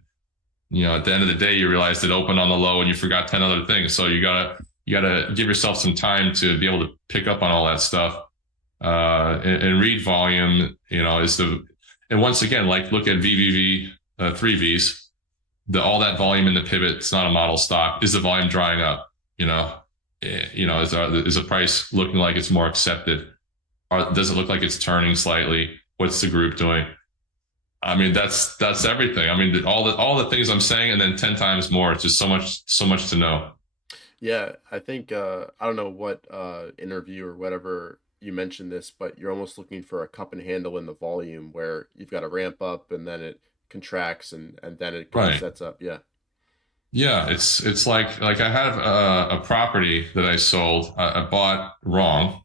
you know, at the end of the day, you realize it opened on the low and you forgot 10 other things. So you gotta give yourself some time to be able to pick up on all that stuff. And read volume, you know, and once again, like look at VVV, 3Vs, all that volume in the pivot, it's not a model stock. Is the volume drying up? You know, is the price looking like it's more accepted? Or does it look like it's turning slightly? What's the group doing? I mean, that's everything. I mean, all the things I'm saying, and then 10 times more. It's just so much to know. Yeah, I think I don't know what interview or whatever you mentioned this, but you're almost looking for a cup and handle in the volume where you've got to ramp up and then it contracts and then it kind of sets up. Yeah. Yeah. It's like I have a property that I sold. I bought wrong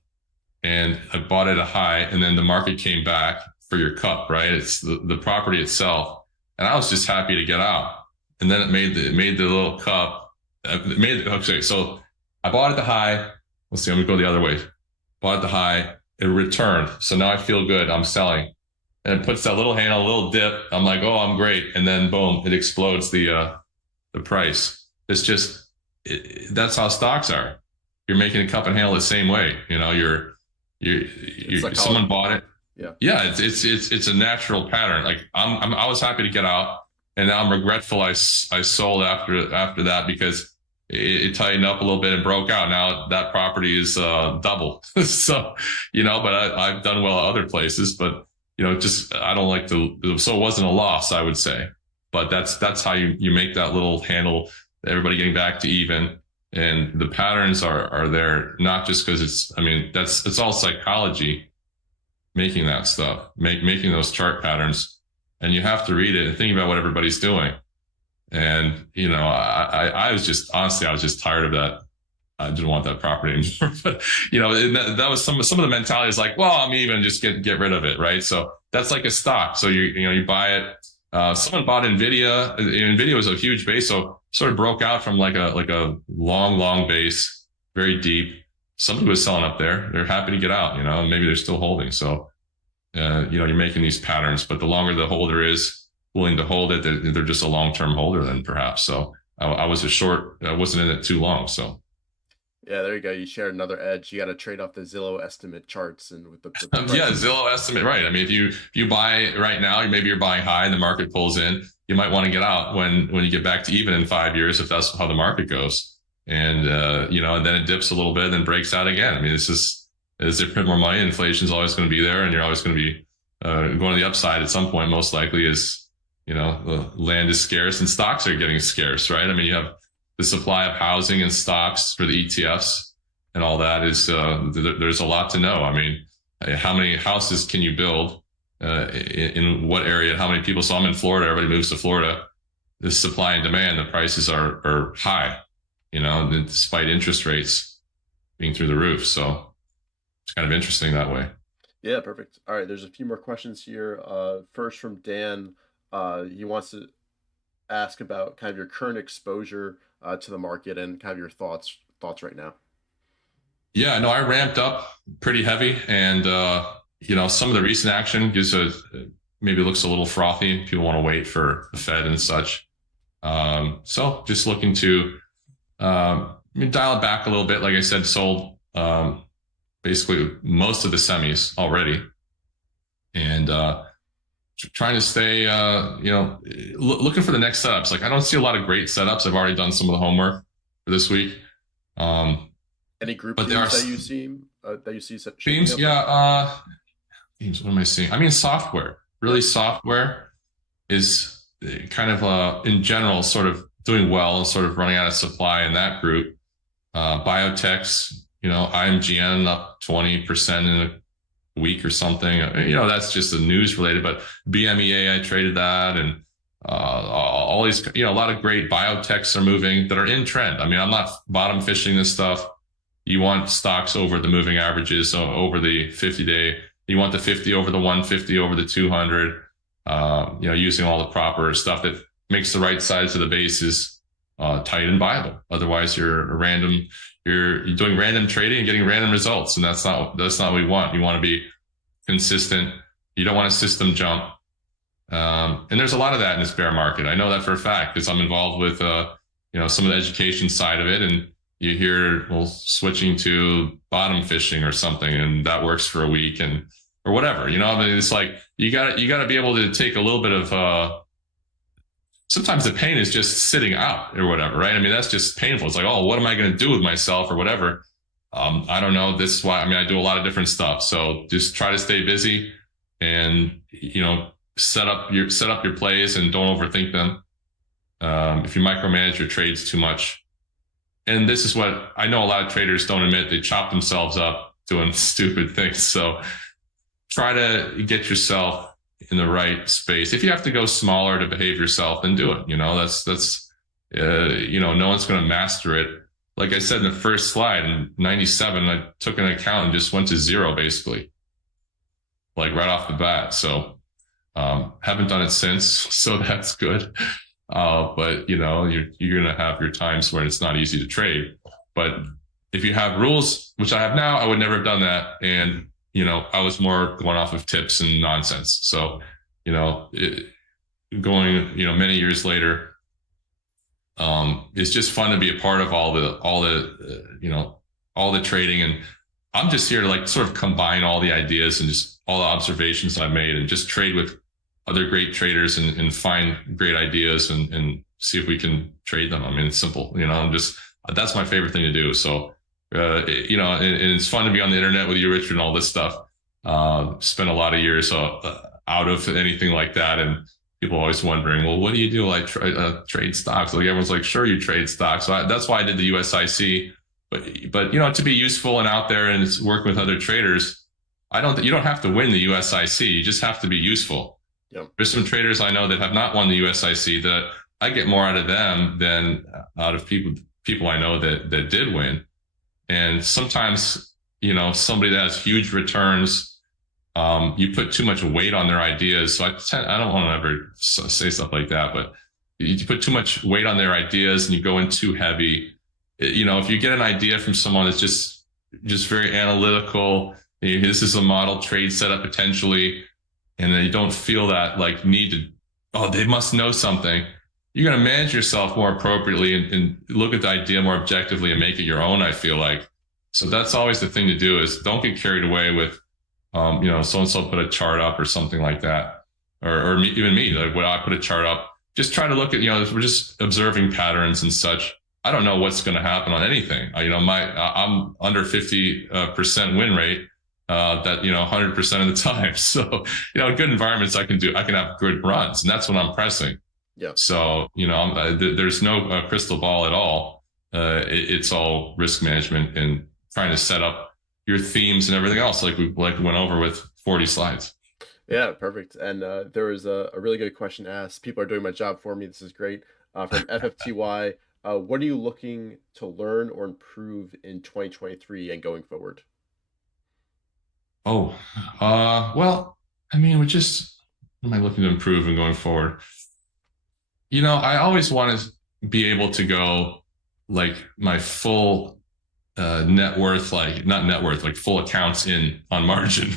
and I bought at a high, and then the market came back for your cup, right? It's the property itself. And I was just happy to get out. And then it made the little cup. Okay. So I bought at the high. Let's see, I'm gonna go the other way. Bought at the high, it returned. So now I feel good. I'm selling. And it puts that little handle, a little dip. I'm like, oh, I'm great. And then boom, it explodes the price. It's just, that's how stocks are. You're making a cup and handle the same way. You know, Someone bought it. Yeah. Yeah, it's a natural pattern. Like I was happy to get out, and now I'm regretful I sold after that because it tightened up a little bit and broke out. Now that property is double. So, but I've done well at other places, but just I don't like so it wasn't a loss, I would say. But that's how you make that little handle, everybody getting back to even. And the patterns are there, not just because it's all psychology making that stuff, making those chart patterns. And you have to read it and think about what everybody's doing. And, I was just, honestly, I was just tired of that. I didn't want that property anymore. But, that was some of the mentality is like, well, I'm even just get rid of it. Right. So that's like a stock. So you buy it. Someone bought Nvidia. Nvidia was a huge base. So sort of broke out from like a long base, very deep. Somebody was selling up there. They're happy to get out, and maybe they're still holding. So, you're making these patterns, but the longer the holder is willing to hold it, they're just a long-term holder then perhaps. So I was I wasn't in it too long. So. Yeah, there you go. You shared another edge. You got to trade off the Zillow estimate charts and with the yeah, Zillow estimate, right? I mean, if you buy right now, maybe you're buying high and the market pulls in, you might want to get out when you get back to even in 5 years, if that's how the market goes. And and then it dips a little bit and then breaks out again. I mean, it's just as they print more money, inflation's always going to be there, and you're always going to be going to the upside at some point. Most likely, is the land is scarce and stocks are getting scarce, right? I mean, you have the supply of housing and stocks for the ETFs and all that is there's a lot to know. I mean, how many houses can you build in what area? How many people? So I'm in Florida. Everybody moves to Florida. The supply and demand, the prices are high, despite interest rates being through the roof. So it's kind of interesting that way. Yeah, perfect. All right, there's a few more questions here. First from Dan. He wants to ask about kind of your current exposure to the market and kind of your thoughts right now. Yeah, no, I ramped up pretty heavy, and some of the recent action maybe looks a little frothy. People want to wait for the Fed and such. So just looking to dial it back a little bit. Like I said, sold basically most of the semis already, and trying to stay, looking for the next setups. Like I don't see a lot of great setups. I've already done some of the homework for this week. Any group themes that you see? Themes, yeah. Themes. What am I seeing? I mean, software. Really, software is kind of in general sort of doing well and sort of running out of supply in that group. Biotechs, IMGN up 20% in a week or something. That's just the news related. But BMEA, I traded that, and all these, a lot of great biotechs are moving that are in trend. I mean, I'm not bottom fishing this stuff. You want stocks over the moving averages, so over the 50-day. You want the 50 over the 150 over the 200. Using all the proper stuff that makes the right sides of the bases tight and viable. Otherwise, you're doing random trading and getting random results, and that's not what we want. You want to be consistent. You don't want a system jump. And there's a lot of that in this bear market. I know that for a fact because I'm involved with some of the education side of it, and you hear switching to bottom fishing or something, and that works for a week or whatever. I mean, it's like you got to be able to take a little bit of. Sometimes the pain is just sitting out or whatever, right? I mean, that's just painful. It's like, oh, what am I going to do with myself or whatever? I don't know. This is why. I mean, I do a lot of different stuff. So just try to stay busy, and set up your plays and don't overthink them. If you micromanage your trades too much. And this is what I know a lot of traders don't admit. They chop themselves up doing stupid things. So try to get yourself in the right space. If you have to go smaller to behave yourself, then do it. That's no one's going to master it. Like I said in the first slide, in 97, I took an account and just went to zero, basically, like right off the bat. So haven't done it since. So that's good. But you're going to have your times when it's not easy to trade. But if you have rules, which I have now, I would never have done that. And, I was more going off of tips and nonsense. So, going, many years later, it's just fun to be a part of all the trading. And I'm just here to like sort of combine all the ideas and just all the observations I've made and just trade with other great traders and find great ideas and see if we can trade them. I mean, it's simple, I'm just, that's my favorite thing to do. So, and it's fun to be on the internet with you, Richard, and all this stuff. Spent a lot of years out of anything like that. And people are always wondering, well, what do you do? Like trade stocks? Like everyone's like, sure, you trade stocks. So that's why I did the USIC. But to be useful and out there and work with other traders, you don't have to win the USIC. You just have to be useful. Yep. There's some traders I know that have not won the USIC that I get more out of them than out of people I know that did win. And sometimes, somebody that has huge returns, you put too much weight on their ideas. So I don't want to ever say stuff like that, but you put too much weight on their ideas and you go in too heavy. If you get an idea from someone that's just very analytical, this is a model trade setup potentially, and then you don't feel that like need to, they must know something. You're going to manage yourself more appropriately and look at the idea more objectively and make it your own, I feel like. So that's always the thing to do, is don't get carried away with, so-and-so put a chart up or something like that. Or even me, like when I put a chart up, just try to look at, we're just observing patterns and such. I don't know what's going to happen on anything. I'm under 50% win rate, that 100% of the time. So in good environments, I can have good runs, and that's when I'm pressing. Yeah. So there's no crystal ball at all. It's all risk management and trying to set up your themes and everything else, like we went over with 40 slides. Yeah, perfect. And there was a really good question asked. People are doing my job for me. This is great. From FFTY. What are you looking to learn or improve in 2023 and going forward? Well, I mean, what am I looking to improve and going forward? I always want to be able to go like my full net worth, like not net worth, like full accounts in on margin.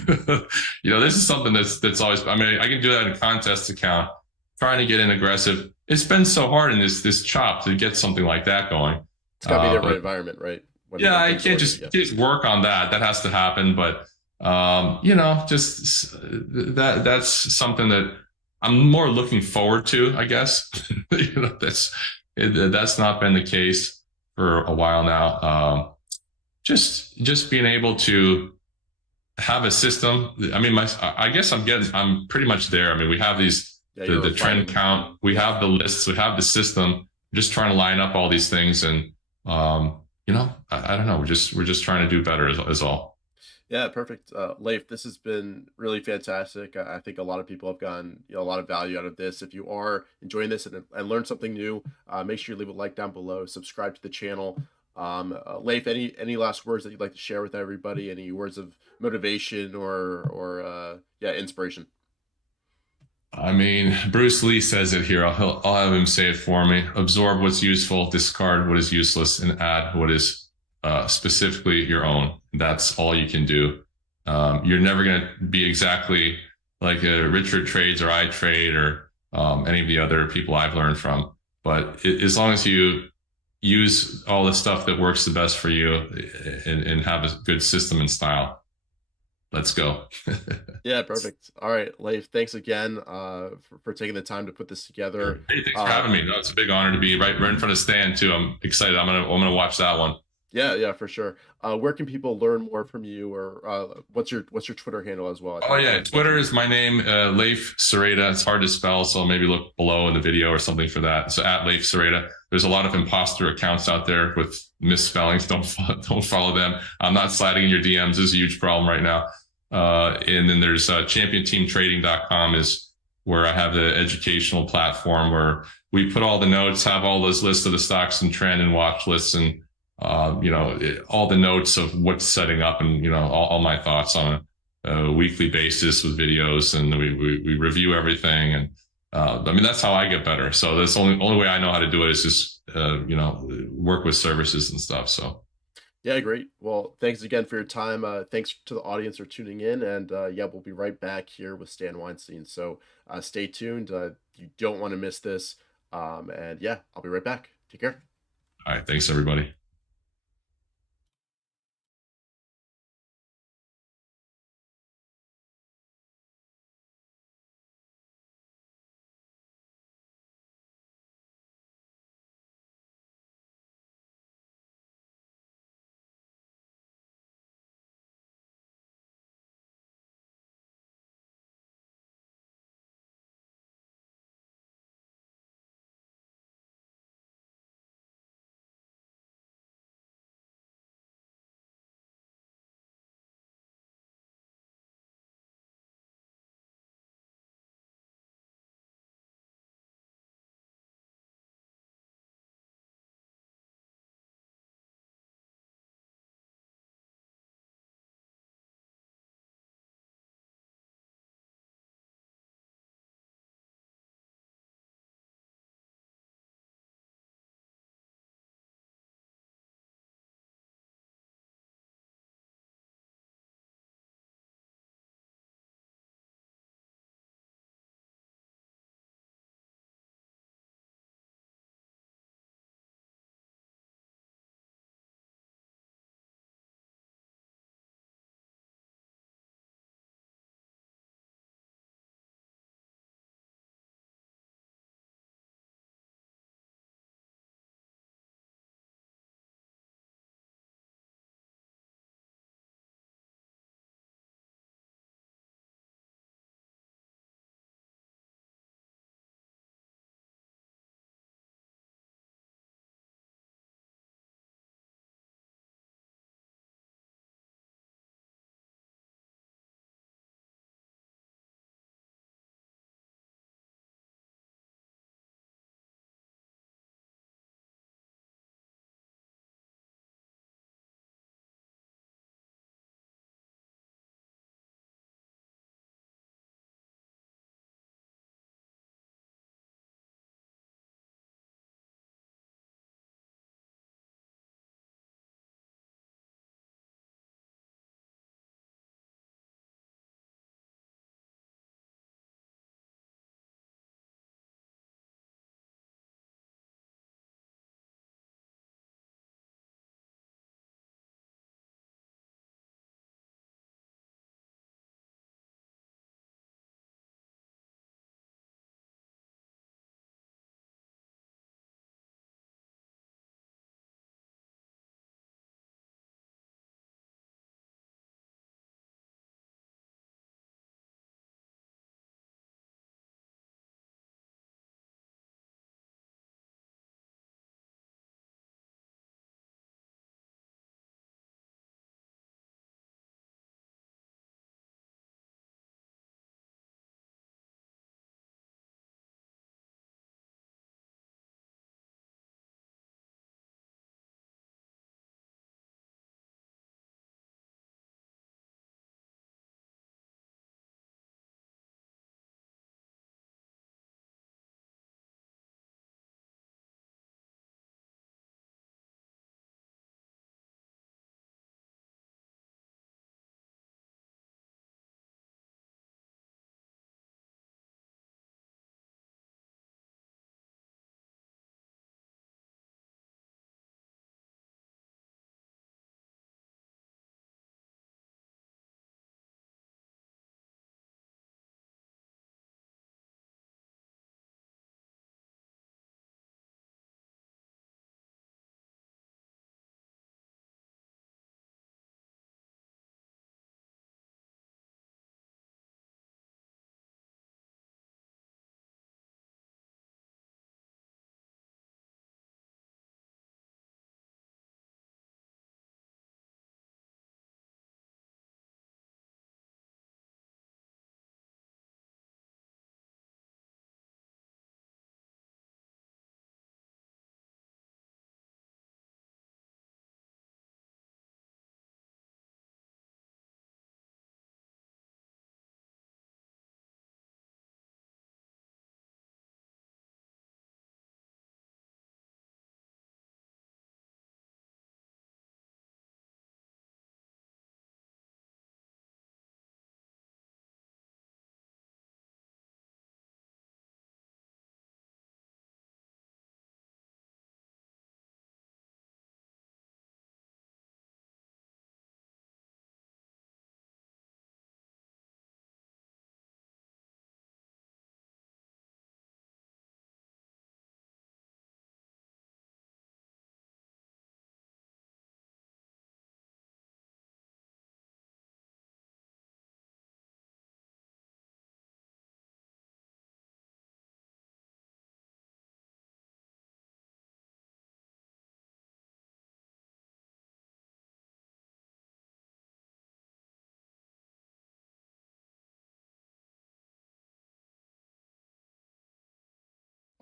This is something that's always, I mean, I can do that in a contest account, trying to get in aggressive. It's been so hard in this chop to get something like that going. It's got to be the right environment, right? I can't just work on that. That has to happen. But, just that's something that I'm more looking forward to, I guess. That's not been the case for a while now. Just being able to have a system. I mean, I guess I'm pretty much there. I mean, we have the trend count, we have the lists, we have the system, just trying to line up all these things. And, I don't know. We're just trying to do better is all. Yeah, perfect. Leif, this has been really fantastic. I think a lot of people have gotten a lot of value out of this. If you are enjoying this and learned something new, make sure you leave a like down below, subscribe to the channel. Leif, any last words that you'd like to share with everybody? Any words of motivation or inspiration? I mean, Bruce Lee says it here. I'll have him say it for me. Absorb what's useful, discard what is useless, and add what is specifically your own. That's all you can do. You're never going to be exactly like Richard trades or I trade or any of the other people I've learned from. But as long as you use all the stuff that works the best for you and have a good system and style, let's go. Yeah, perfect. All right, Leif, thanks again for taking the time to put this together. Hey, thanks for having me. No, it's a big honor to be right in front of Stan too. I'm excited. I'm gonna watch that one. Yeah, for sure. Where can people learn more from you, or what's your Twitter handle as well? Oh yeah, Twitter is my name, Leif Soreide. It's hard to spell, so maybe look below in the video or something for that. So at Leif Soreide. There's a lot of imposter accounts out there with misspellings. Don't follow them. I'm not sliding in your DMs. This is a huge problem right now. And then there's championteamtrading.com is where I have the educational platform where we put all the notes, have all those lists of the stocks and trend and watch lists and all the notes of what's setting up and all my thoughts on a weekly basis with videos, and we review everything. And I mean, that's how I get better. So that's the only way I know how to do it is just work with services and stuff. So yeah, great. Well, thanks again for your time. Thanks to the audience for tuning in, and we'll be right back here with Stan Weinstein. So stay tuned. You don't want to miss this. And yeah, I'll be right back. Take care. All right, thanks everybody.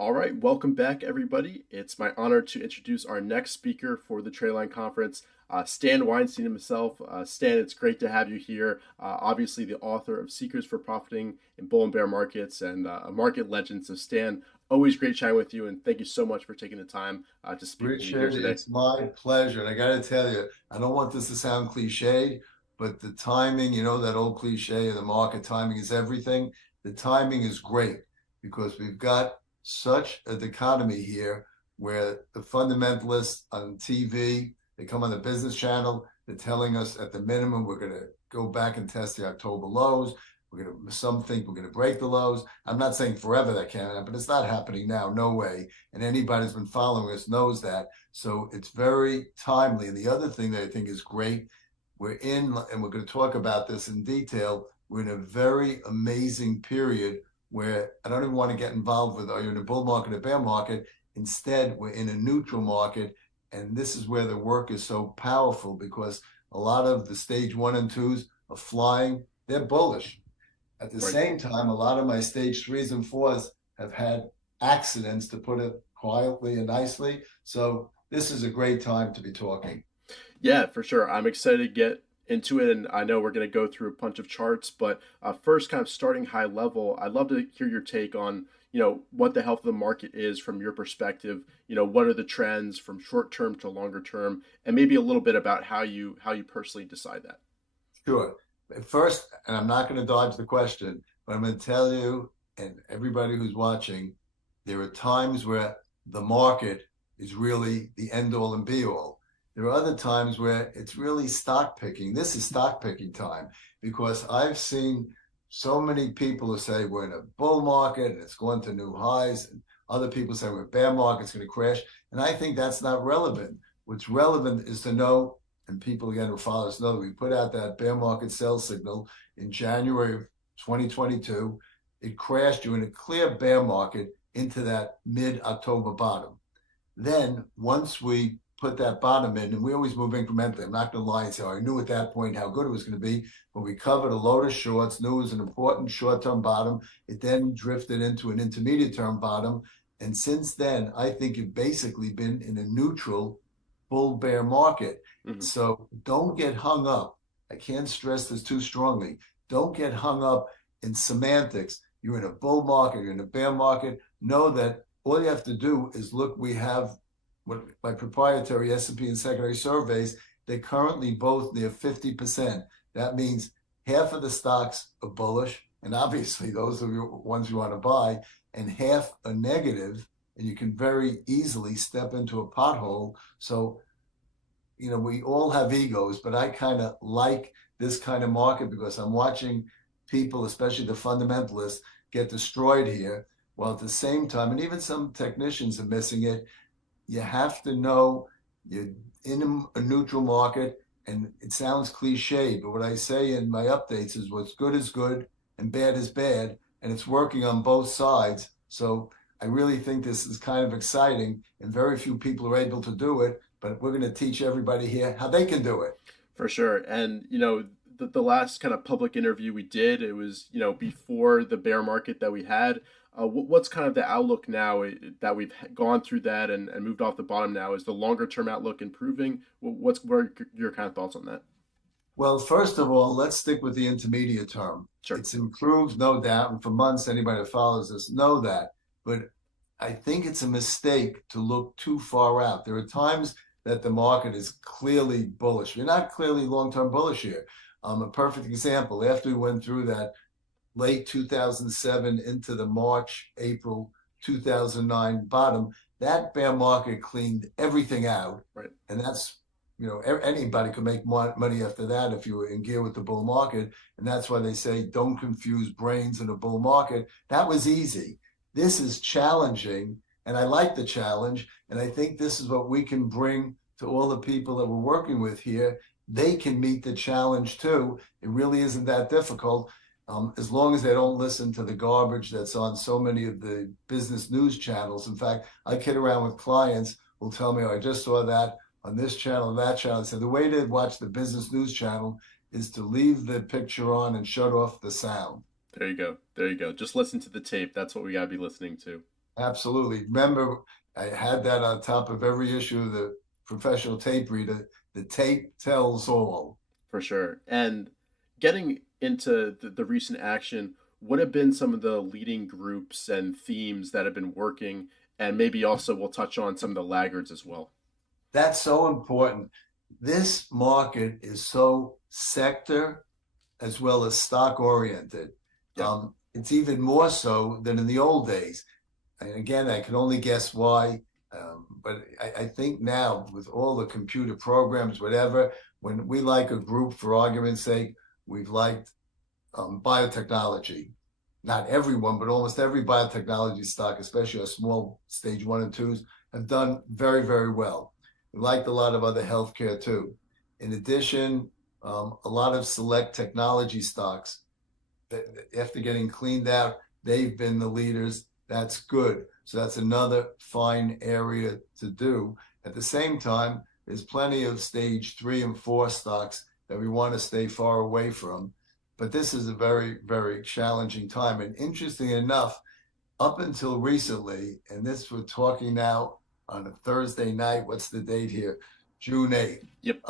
All right, welcome back, everybody. It's my honor to introduce our next speaker for the TraderLion conference, Stan Weinstein himself. Stan, it's great to have you here. Obviously, the author of Secrets for Profiting in Bull and Bear Markets and a market legend. So, Stan, always great chatting with you, and thank you so much for taking the time to speak with me here Richard, today. it's my pleasure. And I got to tell you, I don't want this to sound cliched, but the timing, you know, that old cliche of the market, timing is everything. The timing is great because we've got such a dichotomy here where the fundamentalists on TV, they come on the business channel, they're telling us at the minimum, we're going to go back and test the October lows. Some think we're going to break the lows. I'm not saying forever that can't happen, but it's not happening now. No way. And anybody who's been following us knows that. So it's very timely. And the other thing that I think is great, we're in, and we're going to talk about this in detail, we're in a very amazing period where I don't even want to get involved with, are you in a bull market or bear market? Instead, we're in a neutral market. And this is where the work is so powerful because a lot of the stage 1 and 2s are flying. They're bullish. At the same time, a lot of my stage 3s and 4s have had accidents, to put it quietly and nicely. So this is a great time to be talking. Yeah, for sure. I'm excited to get into it, and I know we're going to go through a bunch of charts, but first, kind of starting high level, I'd love to hear your take on, what the health of the market is from your perspective. What are the trends from short term to longer term, and maybe a little bit about how you personally decide that. Sure. First, and I'm not going to dodge the question, but I'm going to tell you and everybody who's watching, there are times where the market is really the end all and be all. There are other times where it's really stock picking. This is stock picking time because I've seen so many people who say we're in a bull market and it's going to new highs, and other people say we're bear market, it's going to crash. And I think that's not relevant. What's relevant is to know, and people again who follow us know that we put out that bear market sell signal in January of 2022. It crashed you in a clear bear market into that mid-October bottom. Then once we put that bottom in, and we always move incrementally. I'm not going to lie and say, I knew at that point how good it was going to be, but we covered a load of shorts, knew it was an important short-term bottom. It then drifted into an intermediate-term bottom. And since then, I think you've basically been in a neutral bull bear market. Mm-hmm. So don't get hung up. I can't stress this too strongly. Don't get hung up in semantics. You're in a bull market, you're in a bear market. Know that all you have to do is look, we have what my proprietary S&P and secondary surveys, they're currently both near 50%. That means half of the stocks are bullish, and obviously those are the ones you want to buy, and half are negative, and you can very easily step into a pothole. So, we all have egos, but I kind of like this kind of market because I'm watching people, especially the fundamentalists, get destroyed here, while at the same time, and even some technicians are missing it, you have to know you're in a neutral market, and it sounds cliche, but what I say in my updates is what's good is good and bad is bad, and it's working on both sides. So I really think this is kind of exciting, and very few people are able to do it, but we're going to teach everybody here how they can do it. For sure. And, the last kind of public interview we did, it was, before the bear market that we had. What's kind of the outlook now that we've gone through that and moved off the bottom now? Is the longer term outlook improving? What are your kind of thoughts on that? Well, first of all, let's stick with the intermediate term. Sure. It's improved, no doubt. And for months, anybody that follows us know that. But I think it's a mistake to look too far out. There are times that the market is clearly bullish. You're not clearly long-term bullish here. A perfect example, after we went through that late 2007 into the March, April 2009 bottom, that bear market cleaned everything out. Right. And that's, anybody could make money after that if you were in gear with the bull market. And that's why they say, don't confuse brains in a bull market. That was easy. This is challenging. And I like the challenge. And I think this is what we can bring to all the people that we're working with here. They can meet the challenge too. It really isn't that difficult. As long as they don't listen to the garbage that's on so many of the business news channels. In fact, I kid around with clients who will tell me, I just saw that on this channel, that channel. So the way to watch the business news channel is to leave the picture on and shut off the sound. There you go. There you go. Just listen to the tape. That's what we got to be listening to. Absolutely. Remember, I had that on top of every issue of the professional tape reader. The tape tells all. For sure. And getting into the recent action, what have been some of the leading groups and themes that have been working? And maybe also we'll touch on some of the laggards as well. That's so important. This market is so sector as well as stock oriented. Yeah. It's even more so than in the old days. And again, I can only guess why. But I think now with all the computer programs, whatever, when we like a group, for argument's sake, we've liked biotechnology. Not everyone, but almost every biotechnology stock, especially our small stage 1 and 2s, have done very, very well. We liked a lot of other healthcare too. In addition, a lot of select technology stocks, that after getting cleaned out, they've been the leaders. That's good. So that's another fine area to do. At the same time, there's plenty of stage 3 and 4 stocks that we want to stay far away from. But this is a very, very challenging time. And interesting enough, up until recently, and this we're talking now on a Thursday night, what's the date here? June 8th. Yep.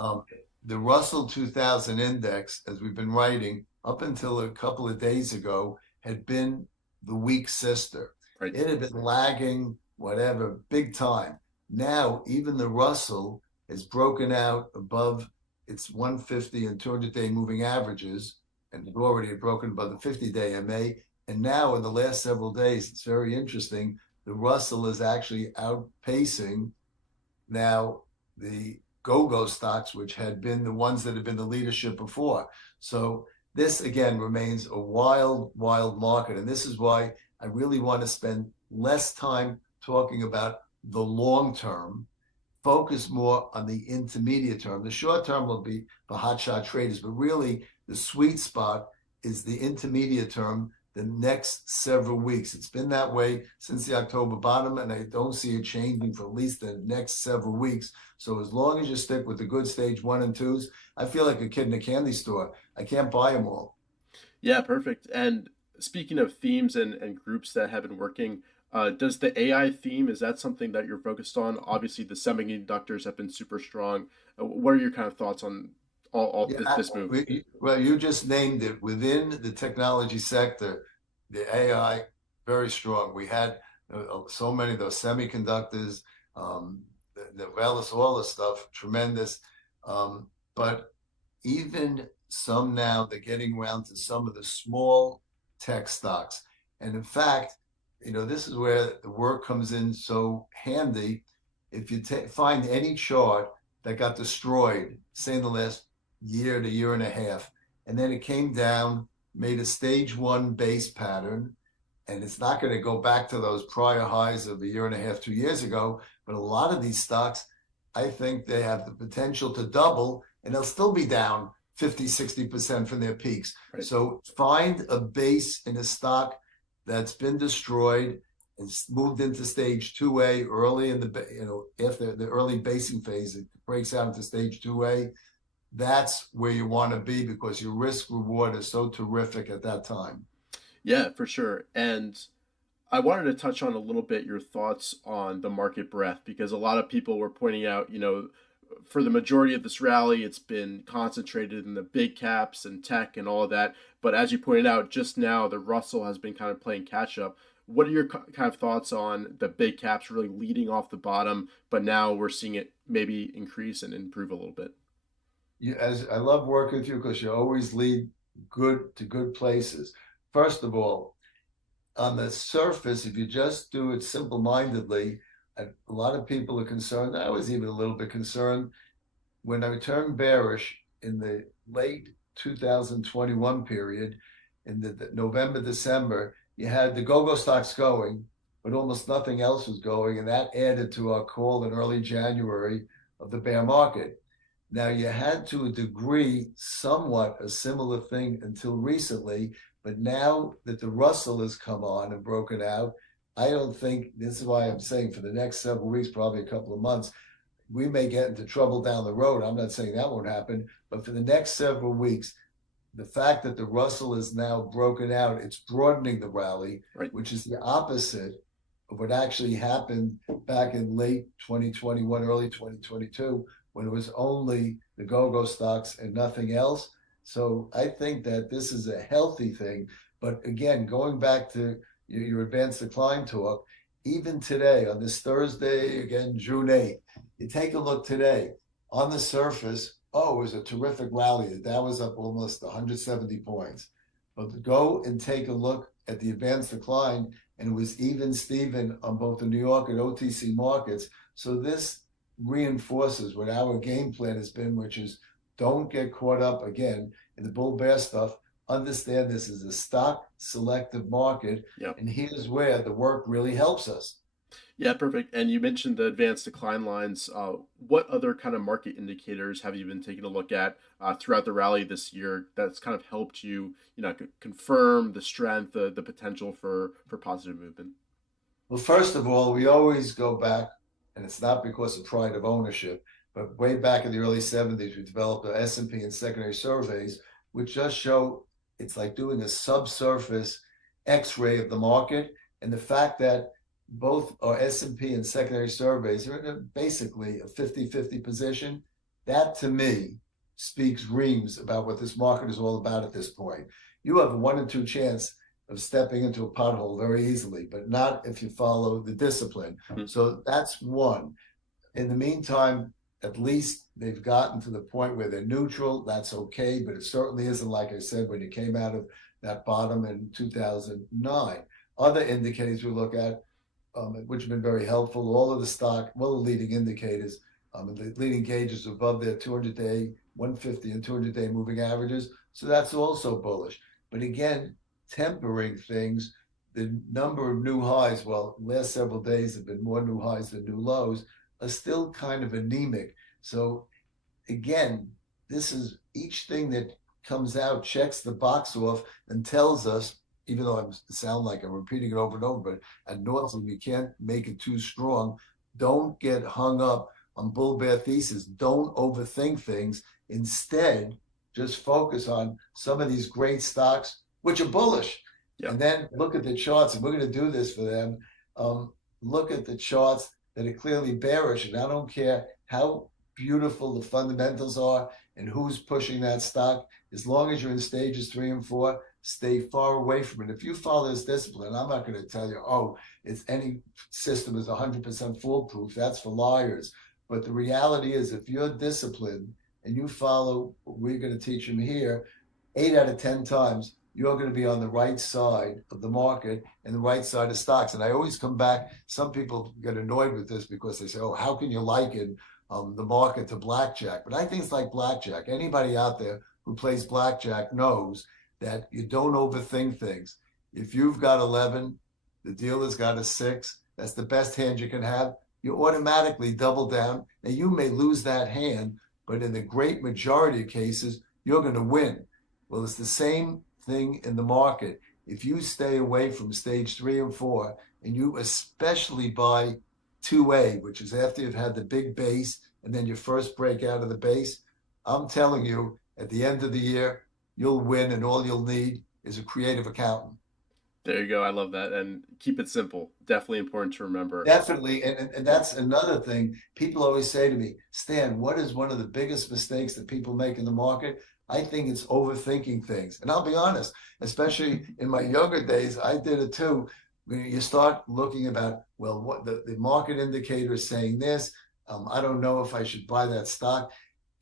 The Russell 2000 index, as we've been writing, up until a couple of days ago, had been the weak sister. Right. It had been lagging, whatever, big time. Now, even the Russell has broken out above its 150 and 200-day moving averages, and it already had broken above the 50-day MA. And now, in the last several days, it's very interesting, the Russell is actually outpacing now the go-go stocks, which had been the ones that had been the leadership before. So this, again, remains a wild, wild market. And this is why I really want to spend less time talking about the long term, focus more on the intermediate term. The short term will be for hotshot traders, but really the sweet spot is the intermediate term, the next several weeks. It's been that way since the October bottom, and I don't see it changing for at least the next several weeks. So as long as you stick with the good stage 1 and 2s, I feel like a kid in a candy store. I can't buy them all. Yeah, perfect. And speaking of themes and groups that have been working, does the AI theme, is that something that you're focused on? Obviously, the semiconductors have been super strong. What are your kind of thoughts on this move? Well, you just named it. Within the technology sector, the AI, very strong. We had so many of those semiconductors, the Velis, all the stuff, tremendous. But even some now, they're getting around to some of the small tech stocks. And in fact, this is where the work comes in so handy. If you find any chart that got destroyed, say in the last year to year and a half, and then it came down, made a stage 1 base pattern, and it's not going to go back to those prior highs of a year and a half, 2 years ago, but a lot of these stocks, I think they have the potential to double, and they'll still be down 50, 60% from their peaks. Right. So find a base in a stock that's been destroyed. It's moved into stage 2A early in the, after the early basing phase, it breaks out into stage 2A. That's where you want to be because your risk reward is so terrific at that time. Yeah, for sure. And I wanted to touch on a little bit your thoughts on the market breadth, because a lot of people were pointing out, for the majority of this rally, it's been concentrated in the big caps and tech and all of that. But as you pointed out, just now, the Russell has been kind of playing catch up. What are your kind of thoughts on the big caps really leading off the bottom, but now we're seeing it maybe increase and improve a little bit? As I love working with you because you always lead good to good places. First of all, on the surface, if you just do it simple-mindedly, a lot of people are concerned. I was even a little bit concerned when I turned bearish in the late 2021 period, in the November, December, you had the go-go stocks going, but almost nothing else was going. And that added to our call in early January of the bear market. Now, you had to a degree somewhat a similar thing until recently, but now that the Russell has come on and broken out, I don't think, this is why I'm saying for the next several weeks, probably a couple of months, we may get into trouble down the road. I'm not saying that won't happen, but for the next several weeks, the fact that the Russell is now broken out, it's broadening the rally, right, which is the opposite of what actually happened back in late 2021, early 2022, when it was only the go-go stocks and nothing else. So I think that this is a healthy thing. But again, going back to your advanced decline talk, even today on this Thursday, again, June 8th, you take a look today on the surface. Oh, it was a terrific rally. The Dow was up almost 170 points. But go and take a look at the advanced decline, and it was even Steven on both the New York and OTC markets. So this reinforces what our game plan has been, which is don't get caught up again in the bull bear stuff. Understand this is a stock selective market. Yep. And here's where the work really helps us. Yeah, perfect. And you mentioned the advanced decline lines. What other kind of market indicators have you been taking a look at throughout the rally this year that's kind of helped you, confirm the strength, the potential for positive movement? Well, first of all, we always go back, and it's not because of pride of ownership, but way back in the early 70s, we developed the S&P and secondary surveys, which just show it's like doing a subsurface X-ray of the market. And the fact that both our S&P and secondary surveys are in basically a 50-50 position, that to me speaks reams about what this market is all about at this point. You have a 1 in 2 chance of stepping into a pothole very easily, but not if you follow the discipline. Mm-hmm. So that's one. In the meantime, at least they've gotten to the point where they're neutral. That's okay, but it certainly isn't, like I said, when you came out of that bottom in 2009. Other indicators we look at, which have been very helpful, all of the stock, well, the leading indicators, the leading gauges above their 200-day, 150 and 200-day moving averages. So that's also bullish. But again, tempering things, the number of new highs, well, last several days have been more new highs than new lows, are still kind of anemic. So again, this is each thing that comes out, checks the box off and tells us, even though I sound like I'm repeating it over and over, but at Northland, we can't make it too strong. Don't get hung up on bull bear thesis. Don't overthink things. Instead, just focus on some of these great stocks, which are bullish. Yep. And then look at the charts, and we're going to do this for them. Look at the charts that are clearly bearish, and I don't care how beautiful the fundamentals are and who's pushing that stock. As long as you're in stages 3 and 4, stay far away from it. If you follow this discipline, I'm not going to tell you, oh, it's any system is 100% foolproof. That's for liars. But the reality is, if you're disciplined and you follow what we're going to teach them here, 8 out of 10 times, you're going to be on the right side of the market and the right side of stocks. And I always come back, some people get annoyed with this because they say, oh, how can you liken the market to blackjack? But I think it's like blackjack. Anybody out there who plays blackjack knows that you don't overthink things. If you've got 11, the dealer's got a 6, that's the best hand you can have, you automatically double down. Now, you may lose that hand, but in the great majority of cases, you're going to win. Well, it's the same thing in the market. If you stay away from stage 3 and 4, and you especially buy 2A, which is after you've had the big base and then your first break out of the base, I'm telling you, at the end of the year, you'll win, and all you'll need is a creative accountant. There you go. I love that. And keep it simple. Definitely important to remember. Definitely. And that's another thing. People always say to me, Stan, what is one of the biggest mistakes that people make in the market? I think it's overthinking things. And I'll be honest, especially in my younger days, I did it too. When you start looking about, well, what the market indicator is saying this, I don't know if I should buy that stock.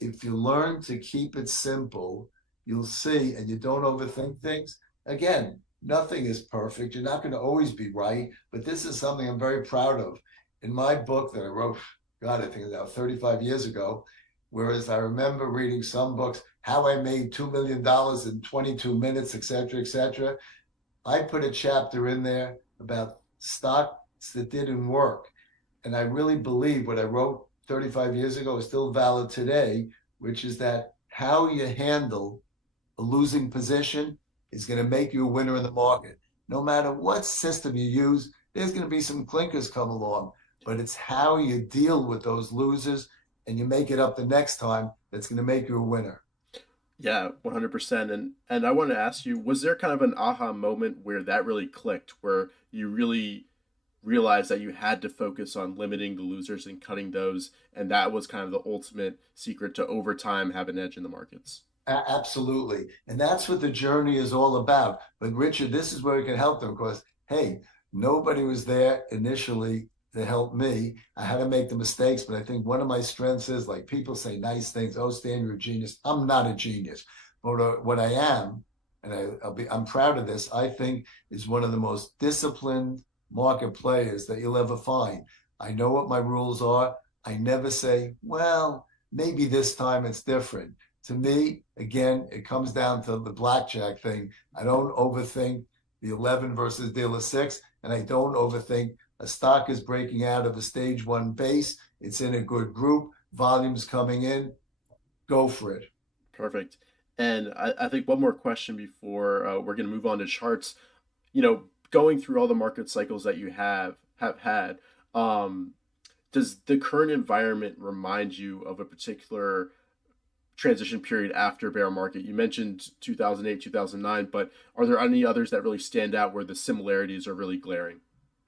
If you learn to keep it simple, you'll see, and you don't overthink things. Again, nothing is perfect. You're not going to always be right, but this is something I'm very proud of. In my book that I wrote, God, I think it's now 35 years ago, whereas I remember reading some books, how I made $2 million in 22 minutes, et cetera, I put a chapter in there about stocks that didn't work. And I really believe what I wrote 35 years ago is still valid today, which is that how you handle a losing position is going to make you a winner in the market. No matter what system you use, there's going to be some clinkers come along, but it's how you deal with those losers and you make it up the next time that's going to make you a winner. Yeah, 100%. And I want to ask you, was there kind of an aha moment where that really clicked, where you really realized that you had to focus on limiting the losers and cutting those, and that was kind of the ultimate secret to over time have an edge in the markets. Absolutely. And that's what the journey is all about. But Richard, this is where we can help them because, hey, nobody was there initially to help me. I had to make the mistakes, but I think one of my strengths is like people say nice things. Oh, Stan, you're a genius. I'm not a genius. But what I am, and I'm proud of this, I think is one of the most disciplined market players that you'll ever find. I know what my rules are. I never say, well, maybe this time it's different. To me, again, it comes down to the blackjack thing. I don't overthink the 11 versus dealer 6, and I don't overthink a stock is breaking out of a stage 1 base. It's in a good group. Volume's coming in. Go for it. Perfect. And I think one more question before we're going to move on to charts. Going through all the market cycles that you have had, does the current environment remind you of a particular transition period after bear market? You mentioned 2008, 2009, but are there any others that really stand out where the similarities are really glaring?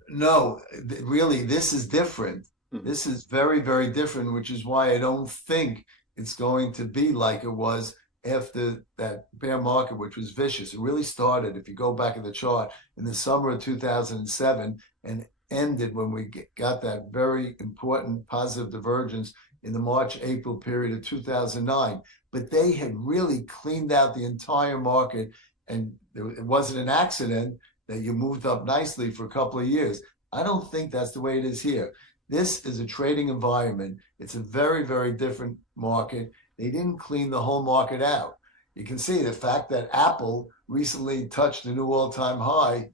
No, really, this is different. Mm-hmm. This is very, very different, which is why I don't think it's going to be like it was after that bear market, which was vicious. It really started, if you go back in the chart, in the summer of 2007 and ended when we got that very important positive divergence in the March-April period of 2009. But they had really cleaned out the entire market, and it wasn't an accident that you moved up nicely for a couple of years. I don't think that's the way it is here. This is a trading environment. It's a very, very different market. They didn't clean the whole market out. You can see the fact that Apple recently touched a new all-time high.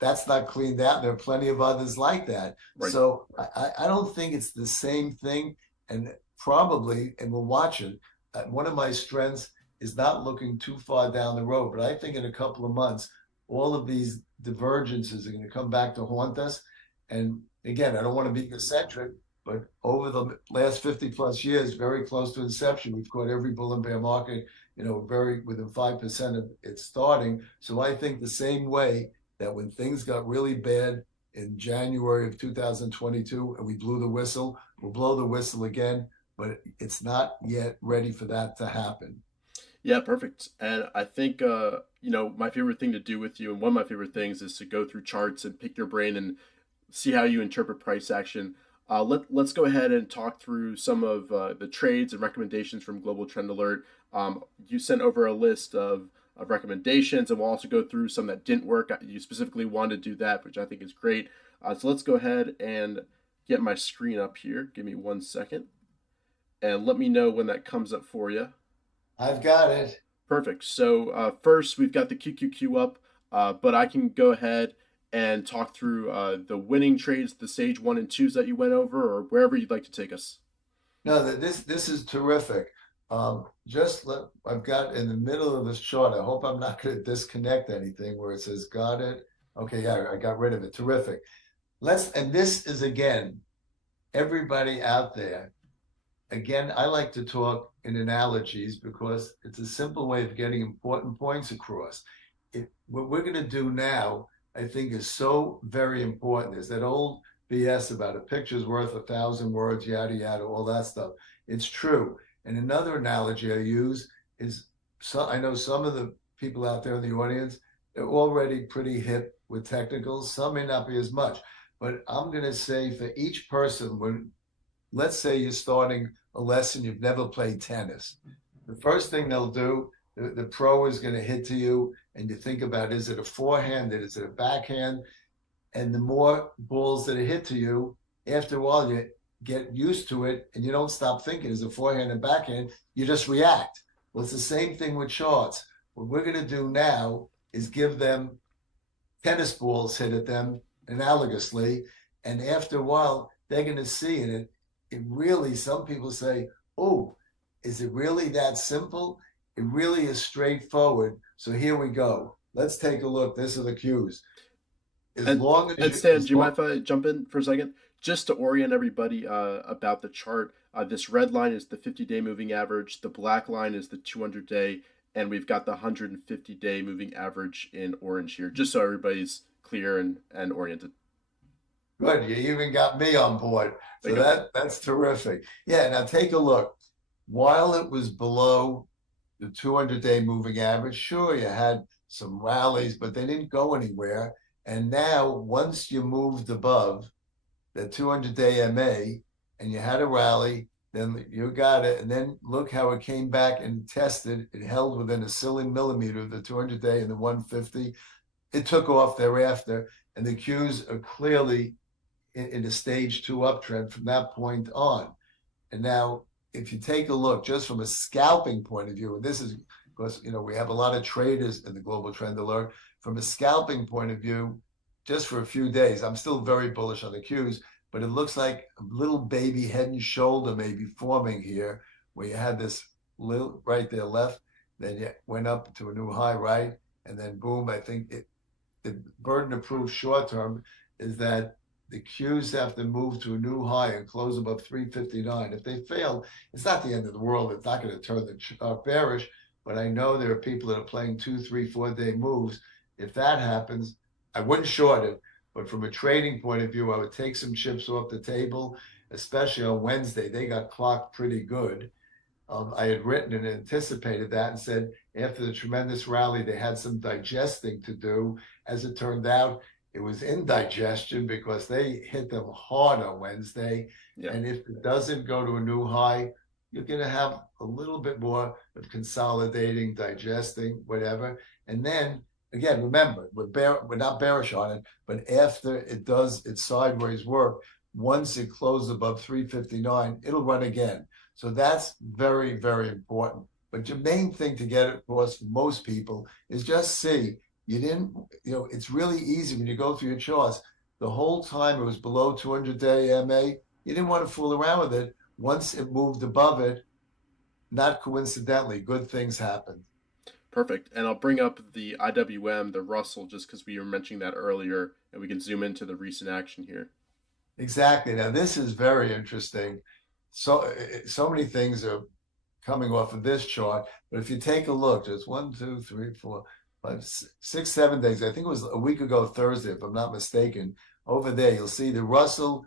That's not cleaned out. There are plenty of others like that. Right. So I don't think it's the same thing. And probably, and we'll watch it, one of my strengths is not looking too far down the road. But I think in a couple of months, all of these divergences are going to come back to haunt us. And again, I don't want to be eccentric, but over the last 50 plus years, very close to inception, we've caught every bull and bear market, very within 5% of it starting. So I think the same way that when things got really bad in January of 2022 and we blew the whistle, we'll blow the whistle again, but it's not yet ready for that to happen. Yeah, perfect. And I think, my favorite thing to do with you, and one of my favorite things is to go through charts and pick your brain and see how you interpret price action. Let's go ahead and talk through some of the trades and recommendations from Global Trend Alert. You sent over a list of recommendations, and we'll also go through some that didn't work. You specifically wanted to do that, which I think is great. So let's go ahead and get my screen up here. Give me 1 second. And let me know when that comes up for you. I've got it. Perfect. So first, we've got the QQQ up, but I can go ahead and talk through the winning trades, the stage 1 and 2s that you went over, or wherever you'd like to take us. No, this is terrific. I've got in the middle of this chart, I hope I'm not going to disconnect anything where it says got it. Okay, yeah, I got rid of it. Terrific. And this is, again, everybody out there. Again, I like to talk in analogies because it's a simple way of getting important points across. What we're going to do now, I think, is so very important. There's that old BS about a picture's worth 1,000 words, yada, yada, all that stuff. It's true. And another analogy I use is, I know some of the people out there in the audience, they're already pretty hip with technicals. Some may not be as much. But I'm going to say for each person, let's say you're starting a lesson, you've never played tennis. The first thing they'll do, the pro is going to hit to you, and you think about, is it a forehand, is it a backhand? And the more balls that are hit to you, after a while, you get used to it, and you don't stop thinking, is it forehand and backhand? You just react. Well, it's the same thing with charts. What we're going to do now is give them tennis balls hit at them analogously, and after a while, they're going to see it. It really, some people say, oh, is it really that simple? It really is straightforward. So here we go. Let's take a look. These are the cues. Stan, do you mind if I jump in for a second? Just to orient everybody about the chart, this red line is the 50-day moving average. The black line is the 200-day, and we've got the 150-day moving average in orange here, just so everybody's clear and oriented. Good. You even got me on board. So that's terrific. Yeah. Now take a look. While it was below the 200-day moving average, sure, you had some rallies, but they didn't go anywhere. And now, once you moved above the 200-day MA and you had a rally, then you got it. And then look how it came back and tested. It held within a ceiling millimeter of the 200-day and the 150. It took off thereafter. And the Qs are clearly in a stage 2 uptrend from that point on. And now, if you take a look just from a scalping point of view, and this is because we have a lot of traders in the global trend alert. From a scalping point of view, just for a few days, I'm still very bullish on the Qs, but it looks like a little baby head and shoulder may be forming here, where you had this little right there left, then you went up to a new high, right, and then boom. I think the burden of proof short term is that the Qs have to move to a new high and close above 359. If they fail, it's not the end of the world. It's not going to turn the bearish, but I know there are people that are playing 2, 3, 4-day moves. If that happens, I wouldn't short it, but from a trading point of view, I would take some chips off the table, especially on Wednesday. They got clocked pretty good. I had written and anticipated that and said after the tremendous rally, they had some digesting to do. As it turned out, it was indigestion because they hit them hard on Wednesday. Yeah. And if it doesn't go to a new high, you're going to have a little bit more of consolidating, digesting, whatever. And then, again, remember, we're not bearish on it, but after it does its sideways work, once it closes above 359, it'll run again. So that's very, very important. But your main thing to get across for most people is just see, it's really easy when you go through your charts. The whole time it was below 200-day MA, you didn't want to fool around with it. Once it moved above it, not coincidentally, good things happened. Perfect. And I'll bring up the IWM, the Russell, just because we were mentioning that earlier, and we can zoom into the recent action here. Exactly. Now, this is very interesting. So many things are coming off of this chart, but if you take a look, just 1, 2, 3, 4, 5, 6, 7 days, I think it was a week ago Thursday, if I'm not mistaken, over there, you'll see the Russell.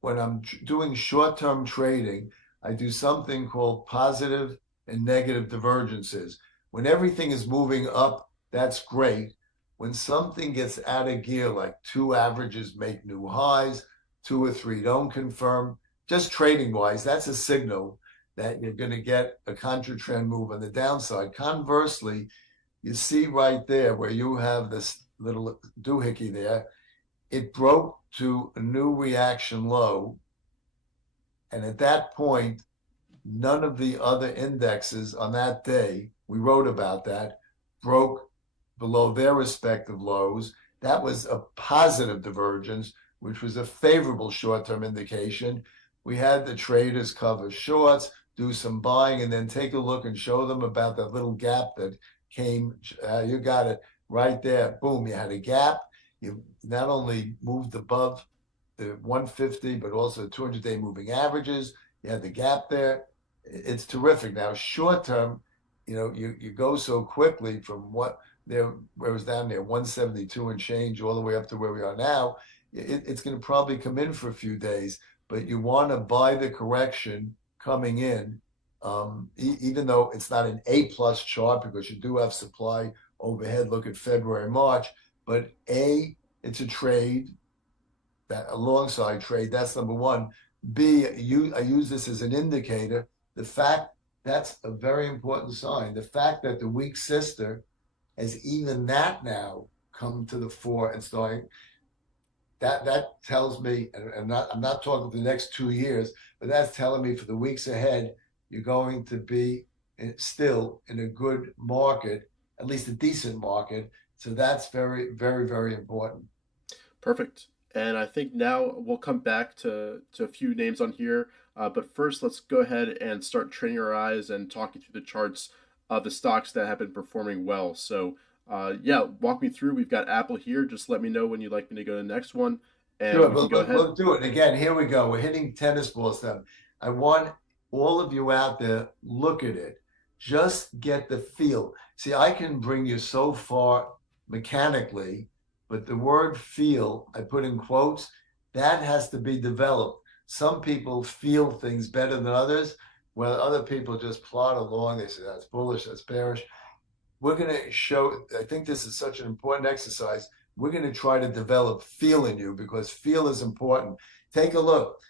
When I'm doing short-term trading, I do something called positive and negative divergences. When everything is moving up, that's great. When something gets out of gear, like 2 averages make new highs, 2 or 3 don't confirm, just trading-wise, that's a signal that you're going to get a contra-trend move on the downside. Conversely, you see right there where you have this little doohickey there, it broke to a new reaction low. And at that point, none of the other indexes on that day, we wrote about that, broke below their respective lows. That was a positive divergence, which was a favorable short-term indication. We had the traders cover shorts, do some buying, and then take a look and show them about that little gap that came. You got it right there. Boom, you had a gap. You not only moved above the 150, but also the 200-day moving averages. You had the gap there. It's terrific. Now, short term, you go so quickly from where it was down there, 172 and change, all the way up to where we are now. It's going to probably come in for a few days, but you want to buy the correction coming in, even though it's not an A-plus chart because you do have supply overhead. Look at February, March. But A, it's a trade, a long side trade. That's number one. B, I use this as an indicator. The fact that's a very important sign. The fact that the weak sister has even that now come to the fore and starting. That tells me, and I'm not talking for the next 2 years, but that's telling me for the weeks ahead, you're going to be still in a good market, at least a decent market. So that's very, very, very important. Perfect. And I think now we'll come back to a few names on here. But first, let's go ahead and start training our eyes and talking through the charts of the stocks that have been performing well. So, walk me through. We've got Apple here. Just let me know when you'd like me to go to the next one. And sure, we'll do it. And again, here we go. We're hitting tennis ball stuff. I want all of you out there, look at it. Just get the feel. See, I can bring you so far mechanically, but the word feel, I put in quotes, That has to be developed. Some people feel things better than others, while other people just plod along. They say, that's bullish, that's bearish. We're going to show, I think this is such an important exercise. We're going to try to develop feel in you, because feel is important. Take a look.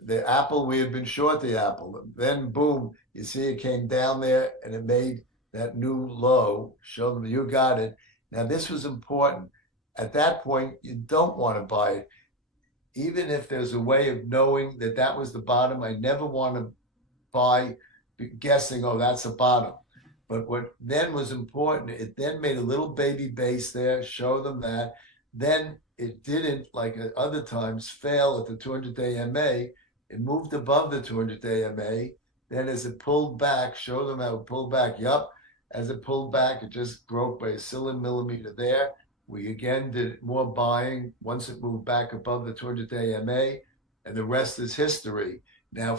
The Apple, we had been short the Apple. Then boom, you see it came down there and it made that new low. Show them you got it. Now this was important. At that point, you don't want to buy it. Even if there's a way of knowing that that was the bottom, I never want to buy guessing, oh, that's the bottom. But what then was important, it then made a little baby base there, show them that. Then it didn't, like at other times, fail at the 200-day MA. It moved above the 200-day MA. Then as it pulled back, show them how it pulled back. Yup, as it pulled back, it just broke by a silly millimeter there. We again did more buying once it moved back above the 200-day MA, and the rest is history. Now,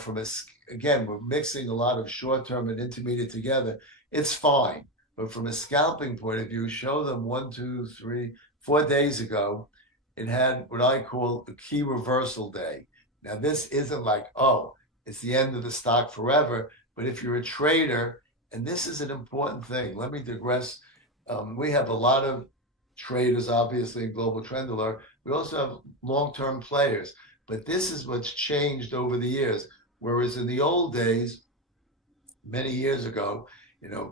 again, we're mixing a lot of short-term and intermediate together. It's fine, but from a scalping point of view, show them 1, 2, 3, 4 days ago, it had what I call a key reversal day. Now, this isn't like, oh, it's the end of the stock forever, but if you're a trader, and this is an important thing, let me digress. We have a lot of traders, obviously, in Global Trend Alert. We also have long-term players, but this is what's changed over the years. Whereas in the old days, many years ago,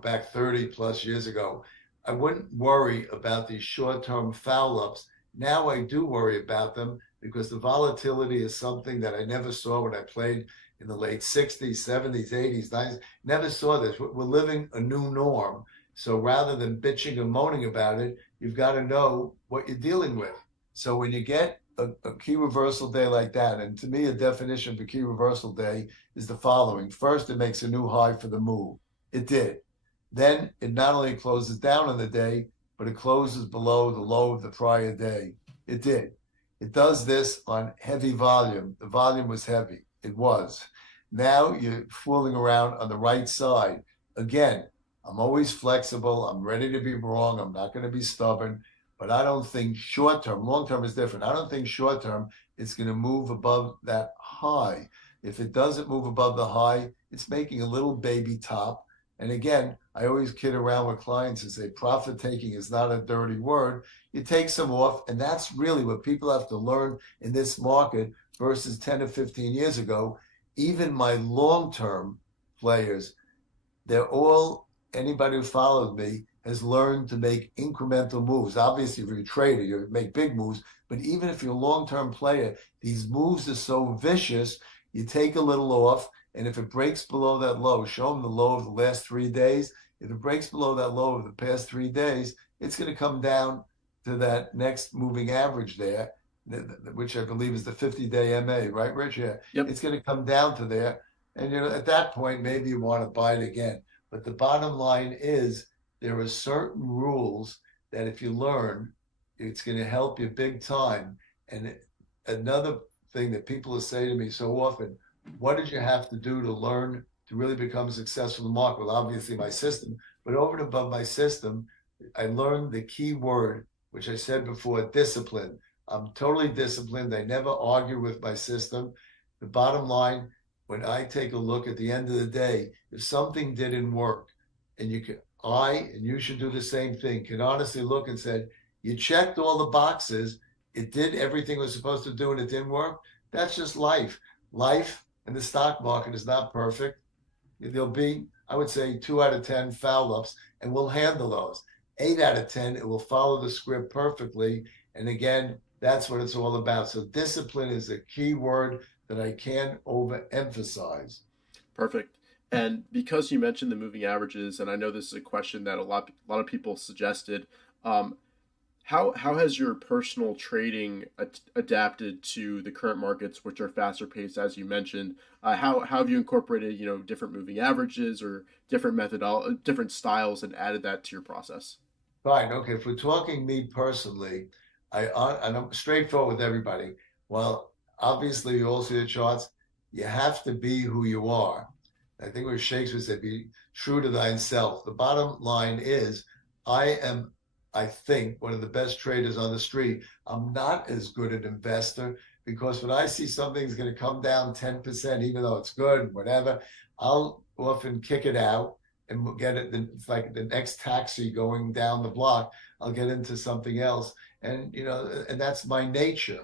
back 30 plus years ago, I wouldn't worry about these short-term foul ups. Now I do worry about them, because the volatility is something that I never saw when I played in the late 60s, 70s, 80s, 90s. Never saw this. We're living a new norm. So rather than bitching and moaning about it, you've got to know what you're dealing with. So when you get a key reversal day like that, and to me, a definition of a key reversal day is the following. First, it makes a new high for the move. It did. Then it not only closes down on the day, but it closes below the low of the prior day. It did. It does this on heavy volume. The volume was heavy. It was. Now you're fooling around on the right side. Again, I'm always flexible. I'm ready to be wrong. I'm not going to be stubborn. But I don't think short term, long term is different. I don't think short term it's going to move above that high. If it doesn't move above the high, it's making a little baby top. And again, I always kid around with clients and say profit taking is not a dirty word. You take some off, and that's really what people have to learn in this market versus 10 or 15 years ago. Even my long-term players, they're all, anybody who followed me has learned to make incremental moves. Obviously, if you're a trader, you make big moves, but even if you're a long-term player, these moves are so vicious, you take a little off, and if it breaks below that low, show them the low of the last 3 days. If it breaks below that low of the past 3 days, it's going to come down to that next moving average there, which I believe is the 50-day MA, right, Rich? Yeah. Yep. It's going to come down to there. And, at that point, maybe you want to buy it again. But the bottom line is there are certain rules that if you learn, it's going to help you big time. And another thing that people say to me so often, what did you have to do to learn to really become successful in the market? Well, obviously my system, but over and above my system, I learned the key word, which I said before, discipline. I'm totally disciplined. I never argue with my system. The bottom line, when I take a look at the end of the day, if something didn't work, and you should do the same thing, can honestly look and say, you checked all the boxes, it did everything it was supposed to do and it didn't work. That's just life. Life and the stock market is not perfect. There'll be, I would say, 2 out of 10 foul ups, and we'll handle those. 8 out of 10, it will follow the script perfectly. And again, that's what it's all about. So discipline is a key word that I can't overemphasize. Perfect. And because you mentioned the moving averages, and I know this is a question that a lot of people suggested, how has your personal trading adapted to the current markets, which are faster paced, as you mentioned? How have you incorporated, different moving averages or different styles and added that to your process? Fine. Okay. If we're talking me personally, and I'm straightforward with everybody. Well, obviously, you all see the charts. You have to be who you are. I think what Shakespeare said, be true to thyself. The bottom line is, I think, one of the best traders on the street. I'm not as good an investor because when I see something's going to come down 10%, even though it's good, whatever, I'll often kick it out and we'll get it. It's like the next taxi going down the block. I'll get into something else, and and that's my nature.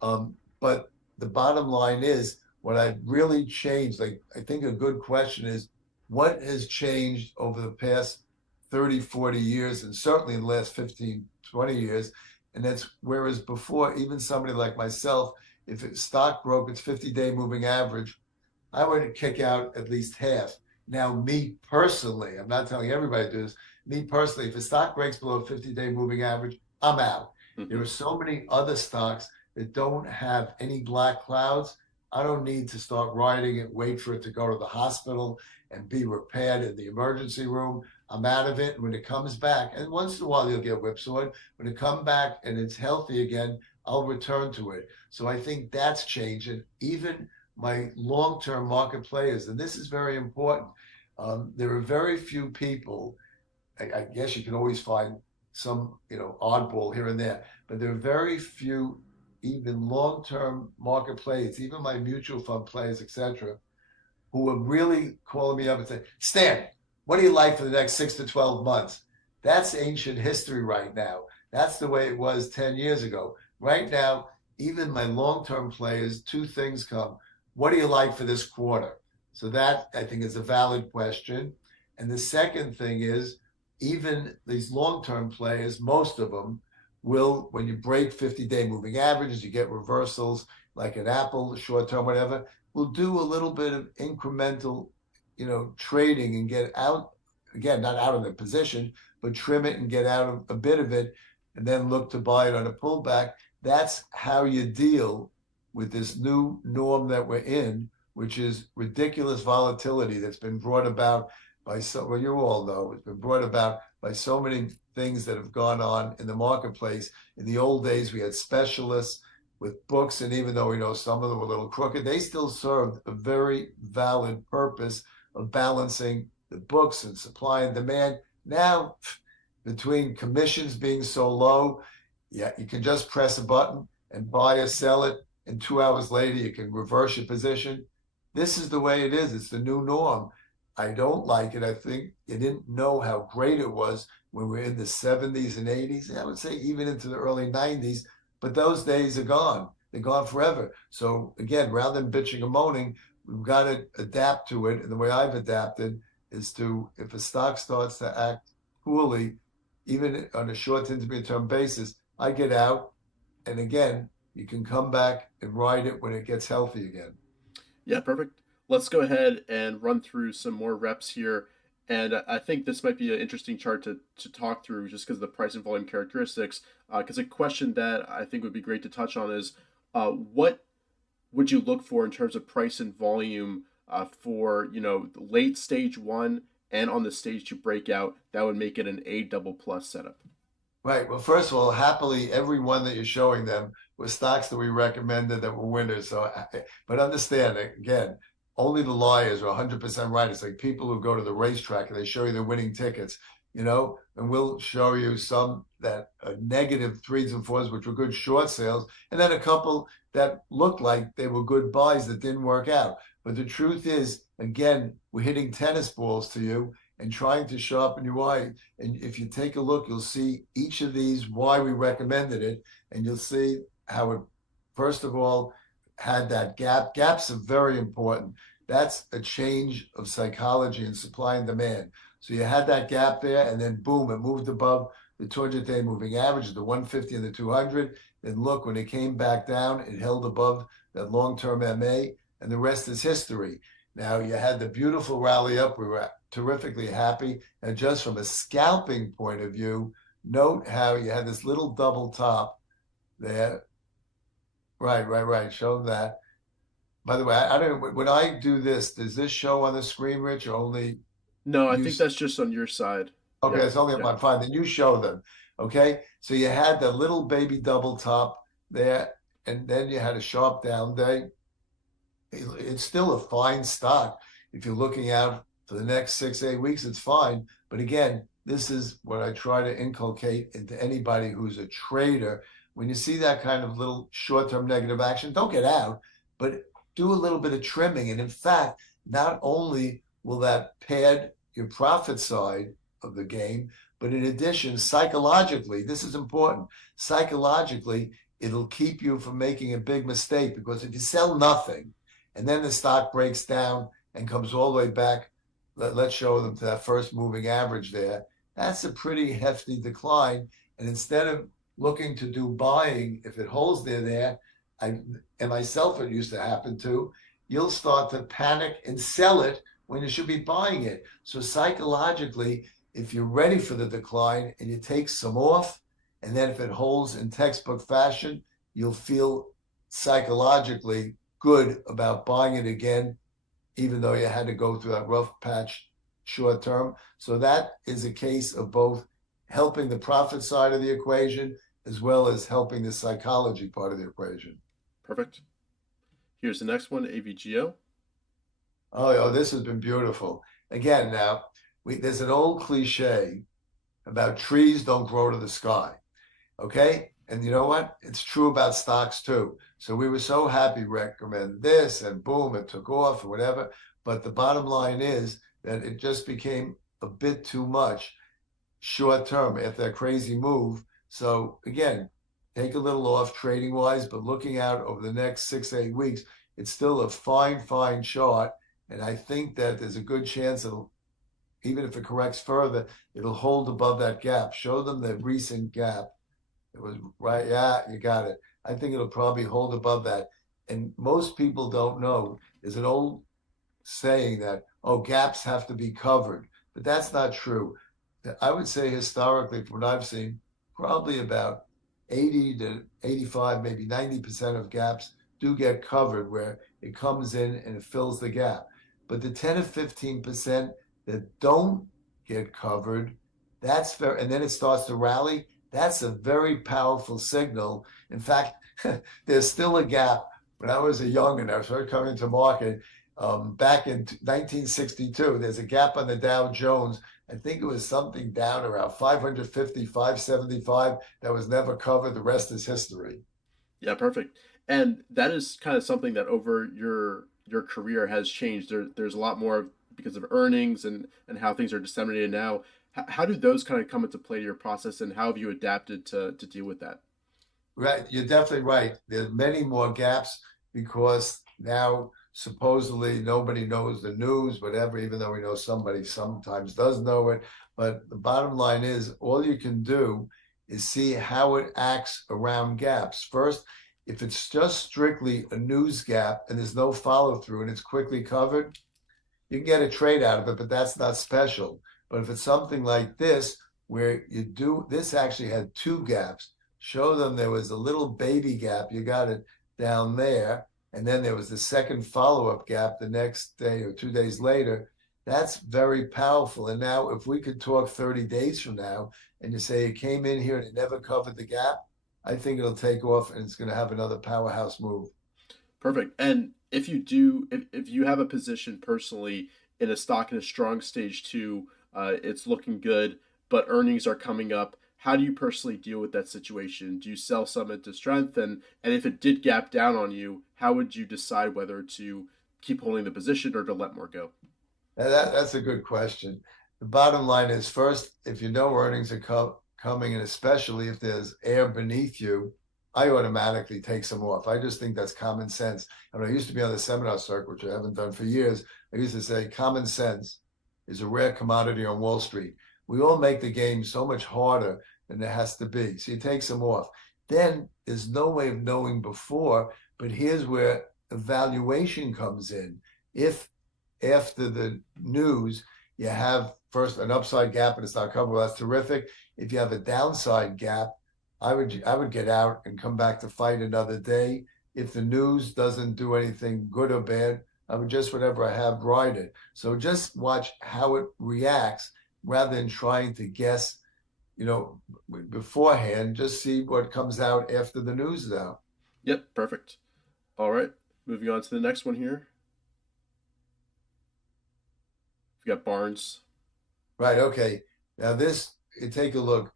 But the bottom line is, what I've really changed. Like, I think a good question is, what has changed over the past 30, 40 years, and certainly in the last 15, 20 years. And that's whereas before, even somebody like myself, if a stock broke its 50-day moving average, I would kick out at least half. Now, me personally, I'm not telling everybody to do this. Me personally, if a stock breaks below a 50-day moving average, I'm out. There are so many other stocks that don't have any black clouds. I don't need to start riding it, wait for it to go to the hospital and be repaired in the emergency room. I'm out of it. And when it comes back, and once in a while you'll get whipsawed, when it comes back and it's healthy again, I'll return to it. So I think that's changing. Even my long-term market players, and this is very important. There are very few people. I guess you can always find some, oddball here and there, but there are very few even long-term market players, even my mutual fund players, etc., who are really calling me up and saying, Stan, what do you like for the next 6 to 12 months? That's ancient history right now. That's the way it was 10 years ago. Right now, even my long-term players, two things come. What do you like for this quarter? So that, I think, is a valid question. And the second thing is, even these long-term players, most of them will, when you break 50-day moving averages, you get reversals like an Apple, short-term, whatever, will do a little bit of incremental, trading and get out, again, not out of the position, but trim it and get out of a bit of it and then look to buy it on a pullback. That's how you deal with this new norm that we're in, which is ridiculous volatility that's been brought about by well, you all know, it's been brought about by so many things that have gone on in the marketplace. In the old days, we had specialists with books, and even though we know some of them were a little crooked, they still served a very valid purpose of balancing the books and supply and demand. Now, between commissions being so low, yeah, you can just press a button and buy or sell it, and 2 hours later, you can reverse your position. This is the way it is. It's the new norm. I don't like it. I think you didn't know how great it was when we were in the 70s and 80s. And I would say even into the early 90s. But those days are gone. They're gone forever. So again, rather than bitching and moaning, we've got to adapt to it. And the way I've adapted is to, if a stock starts to act poorly, even on a short to intermediate term basis, I get out. And again, you can come back and ride it when it gets healthy again. Yeah, perfect. Let's go ahead and run through some more reps here. And I think this might be an interesting chart to talk through just because of the price and volume characteristics. Because a question that I think would be great to touch on is what would you look for in terms of price and volume for, late stage one and on the stage to breakout that would make it an A double plus setup? Right. Well, first of all, happily, every one that you're showing them was stocks that we recommended that were winners. So, but understand, again, only the liars are 100% right. It's like people who go to the racetrack and they show you the winning tickets, and we'll show you some that are negative 3s and 4s, which were good short sales, and then a couple that looked like they were good buys that didn't work out. But the truth is, again, we're hitting tennis balls to you and trying to sharpen your eye. And if you take a look, you'll see each of these, why we recommended it, and you'll see how it, first of all, had that gap. Gaps are very important. That's a change of psychology and supply and demand. So you had that gap there, and then boom, it moved above the 200-day moving average, the 150 and the 200. Then look, when it came back down, it held above that long-term MA, and the rest is history. Now, you had the beautiful rally up. We were terrifically happy. And just from a scalping point of view, note how you had this little double top there. Right. Show that. By the way, I don't know, when I do this, does this show on the screen, Rich, or only? No, I think that's just on your side. Okay, it's only on my fine. Then you show them. Okay, so you had the little baby double top there, and then you had a sharp down day. It's still a fine stock. If you're looking out for the next 6-8 weeks, it's fine. But again, this is what I try to inculcate into anybody who's a trader. when you see that kind of little short-term negative action, don't get out, but do a little bit of trimming. And in fact, not only will that pad your profit side of the game, but in addition, psychologically, this is important. Psychologically, it'll keep you from making a big mistake, because if you sell nothing and then the stock breaks down and comes all the way back, let's show them to that first moving average there, that's a pretty hefty decline. And instead of looking to do buying, if it holds there, and myself, it used to happen too, you'll start to panic and sell it when you should be buying it. So psychologically, if you're ready for the decline and you take some off, and then if it holds in textbook fashion, you'll feel psychologically good about buying it again, even though you had to go through that rough patch short term. So that is a case of both helping the profit side of the equation as well as helping the psychology part of the equation. Perfect. Here's the next one, AVGO. Oh, this has been beautiful. Again, now, there's an old cliche about trees don't grow to the sky, okay? And you know what? It's true about stocks too. So we were so happy to recommend this, and boom, it took off or whatever. But the bottom line is that it just became a bit too much short term after that crazy move. So again, take a little off trading wise, but looking out over the next 6 to 8 weeks, it's still a fine chart. And I think that there's a good chance it'll, even if it corrects further, it'll hold above that gap. Show them the recent gap. It was right. Yeah, you got it. I think it'll probably hold above that. And most people don't know. There's an old saying that, oh, gaps have to be covered. But that's not true. I would say historically, from what I've seen, probably about 80 to 85, maybe 90% of gaps do get covered, where it comes in and it fills the gap. But the 10 to 15% that don't get covered, that's fair. And then it starts to rally. That's a very powerful signal. In fact, there's still a gap. When I was a youngin', I started coming to market back in 1962. There's a gap on the Dow Jones. I think it was something down around 550, 575 that was never covered. The rest is history. Yeah, perfect. And that is kind of something that over your career has changed. There's a lot more because of earnings and how things are disseminated now. How do those kind of come into play to your process, and how have you adapted to deal with that? Right, you're definitely right. There's many more gaps because now supposedly nobody knows the news, whatever, even though we know somebody sometimes does know it. But the bottom line is, all you can do is see how it acts around gaps. First, if it's just strictly a news gap and there's no follow through and it's quickly covered, you can get a trade out of it, but that's not special. But if it's something like this, where you do, this actually had two gaps, show them there was a little baby gap, you got it down there, and then there was the second follow-up gap the next day or 2 days later. That's very powerful. And now if we could talk 30 days from now and you say it came in here and it never covered the gap, I think it'll take off and it's going to have another powerhouse move. Perfect. And if you have a position personally in a stock in a strong stage two, it's looking good, but earnings are coming up, how do you personally deal with that situation? Do you sell some into strength? And if it did gap down on you, how would you decide whether to keep holding the position or to let more go? That's a good question. The bottom line is, first, if you know earnings are coming, and especially if there's air beneath you, I automatically take some off. I just think that's common sense. And when I used to be on the seminar circuit, which I haven't done for years, I used to say common sense is a rare commodity on Wall Street. We all make the game so much harder than there has to be. So you take some off. Then there's no way of knowing before, but here's where evaluation comes in. If after the news, you have first an upside gap and it's not covered, well, that's terrific. If you have a downside gap, I would get out and come back to fight another day. If the news doesn't do anything good or bad, I would just, whatever I have, ride it. So just watch how it reacts rather than trying to guess, beforehand. Just see what comes out after the news is out. Yep, perfect. All right, moving on to the next one here. We got Barnes. Right, okay. Now this take a look.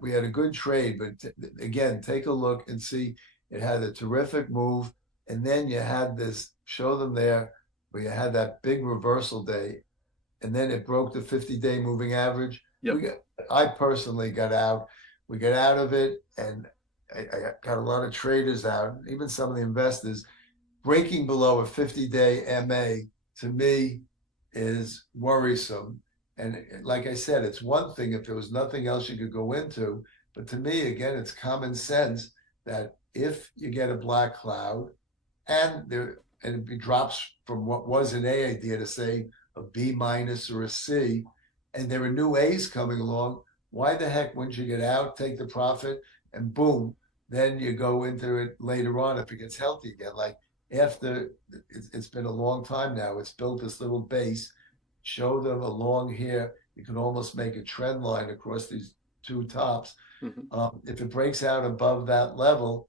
We had a good trade, but again, take a look and see. It had a terrific move, and then you had this. Show them there where you had that big reversal day, and then it broke the 50-day moving average. Yep. I personally got out. We got out of it, and I got a lot of traders out, even some of the investors. Breaking below a 50-day MA to me is worrisome. And like I said, it's one thing if there was nothing else you could go into, but to me, again, it's common sense that if you get a black cloud and it drops from what was an A idea to say a B minus or a C, and there are new A's coming along, why the heck wouldn't you get out, take the profit, and boom, then you go into it later on if it gets healthy again. Like after it's been a long time now, it's built this little base. Show them along here. You can almost make a trend line across these two tops. If it breaks out above that level,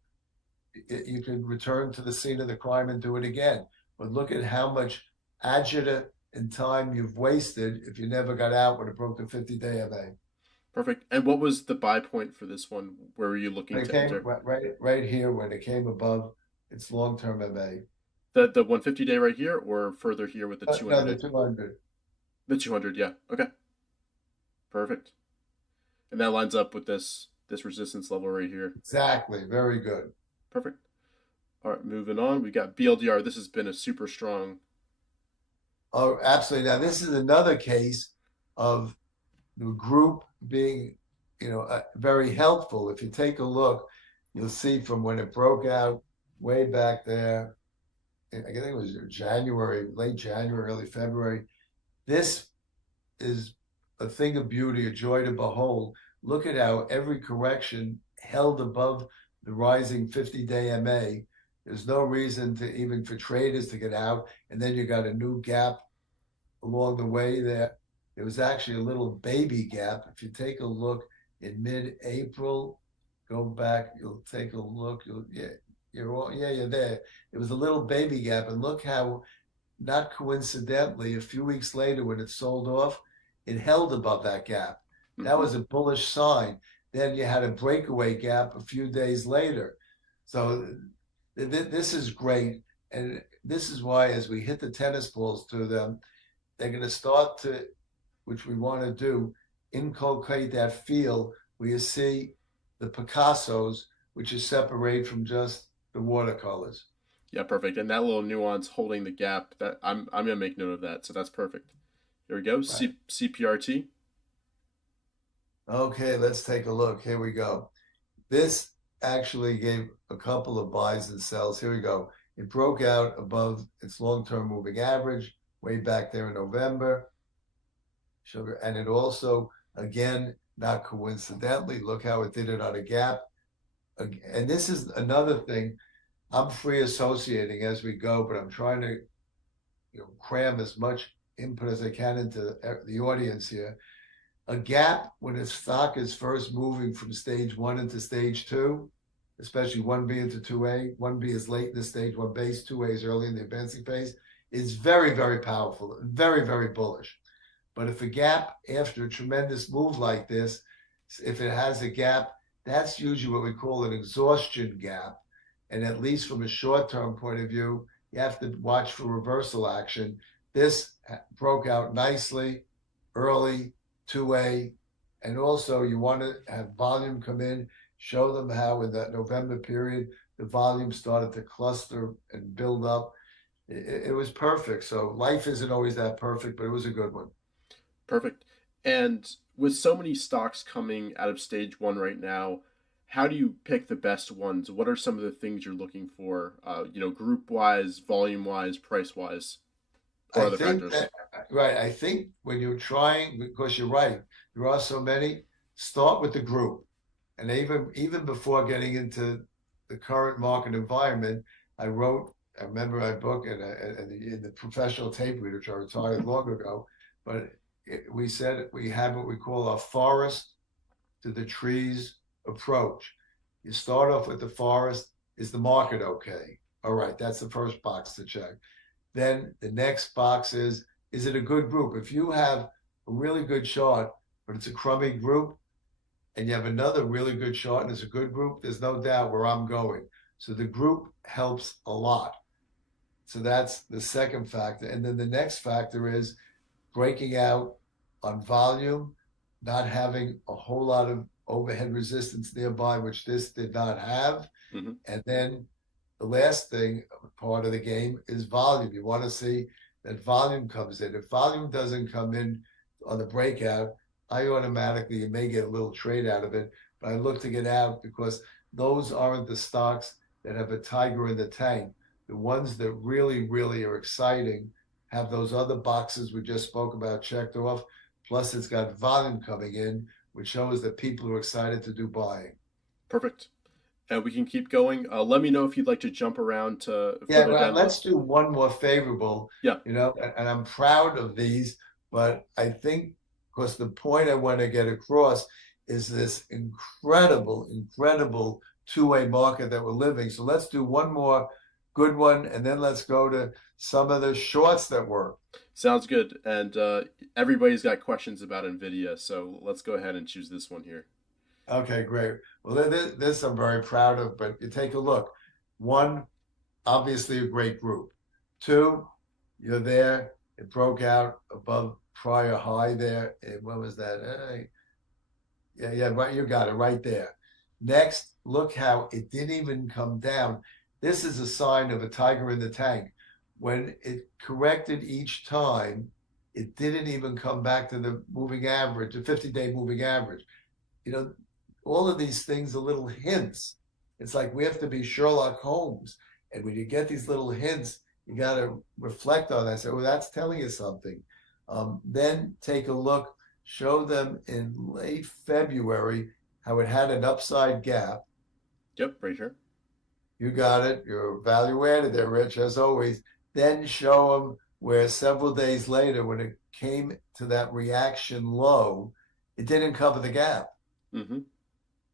you can return to the scene of the crime and do it again. But look at how much agita and time you've wasted if you never got out when it broke the 50-day MA. Perfect. And what was the buy point for this one? Where were you looking to enter? Right here when it came above its long-term MA. The 150-day right here, or further here with the 200? No, the 200. The 200, yeah. Okay. Perfect. And that lines up with this resistance level right here. Exactly. Very good. Perfect. All right, moving on. We got BLDR. This has been a super strong. Oh, absolutely. Now, this is another case of the group being, very helpful. If you take a look, you'll see from when it broke out way back there, I think it was January, late January, early February. This is a thing of beauty, a joy to behold. Look at how every correction held above the rising 50-day MA. There's no reason to even for traders to get out. And then you got a new gap along the way there. There was actually a little baby gap. If you take a look in mid-April, go back, you'll take a look. You're there. It was a little baby gap. And look how, not coincidentally, a few weeks later when it sold off, it held above that gap. That was a bullish sign. Then you had a breakaway gap a few days later. So this is great. And this is why as we hit the tennis balls to them, they're going to start to, which we want to do, inculcate that feel where you see the Picassos, which is separate from just the watercolors. Yeah, perfect. And that little nuance holding the gap, that I'm gonna make note of that. So that's perfect. Here we go. Right. CPRT. Okay, let's take a look. Here we go. This actually gave a couple of buys and sells. Here we go. It broke out above its long-term moving average way back there in November. And it also, again, not coincidentally, look how it did it on a gap. And this is another thing. I'm free associating as we go, but I'm trying to cram as much input as I can into the audience here. A gap when a stock is first moving from stage 1 into stage 2, especially 1B into 2A, 1B is late in the stage 1 base, 2A is early in the advancing phase, is very, very powerful, very, very bullish. But if a gap after a tremendous move like this, if it has a gap, that's usually what we call an exhaustion gap. And at least from a short-term point of view, you have to watch for reversal action. This broke out nicely, early, 2A. And also you want to have volume come in, show them how in that November period, the volume started to cluster and build up. It was perfect. So life isn't always that perfect, but it was a good one. Perfect. And with so many stocks coming out of stage 1 right now, how do you pick the best ones? What are some of the things you're looking for, group-wise, volume-wise, price-wise, or other factors? Right. I think when you're trying, because you're right, there are so many, start with the group. And even before getting into the current market environment, I remember my book in the professional tape reader, which I retired long ago, but we said we have what we call a forest to the trees approach. You start off with the forest. Is the market okay? All right, that's the first box to check. Then the next box is it a good group? If you have a really good chart, but it's a crummy group, and you have another really good chart and it's a good group, there's no doubt where I'm going. So the group helps a lot. So that's the second factor. And then the next factor is breaking out on volume, not having a whole lot of overhead resistance nearby, which this did not have. Mhm. And then the last thing, part of the game, is volume. You want to see that volume comes in. If volume doesn't come in on the breakout, I automatically, you may get a little trade out of it, but I look to get out because those aren't the stocks that have a tiger in the tank. The ones that really, really are exciting have those other boxes we just spoke about checked off. Plus, it's got volume coming in, which shows that people are excited to do buying. Perfect. And we can keep going. Let me know if you'd like to jump around to Yeah, further well, down the let's list. do one more favorable, Yeah. and I'm proud of these, but I think because the point I want to get across is this incredible, incredible two-way market that we're living. So let's do one more good one, and then let's go to some of the shorts that work. Sounds good. And everybody's got questions about NVIDIA, so let's go ahead and choose this one here. Okay, great. Well, this I'm very proud of, but you take a look. One, obviously a great group. Two, you're there. It broke out above prior high there. What was that? Yeah, right. You got it right there. Next, look how it didn't even come down. This is a sign of a tiger in the tank. When it corrected each time, it didn't even come back to the moving average, the 50-day moving average. All of these things are little hints. It's like we have to be Sherlock Holmes. And when you get these little hints, you got to reflect on that. Say, oh, that's telling you something. Then take a look, show them in late February how it had an upside gap. Yep, right here. You got it. You're value added there, Rich, as always. Then show them where several days later, when it came to that reaction low, it didn't cover the gap. Mm-hmm.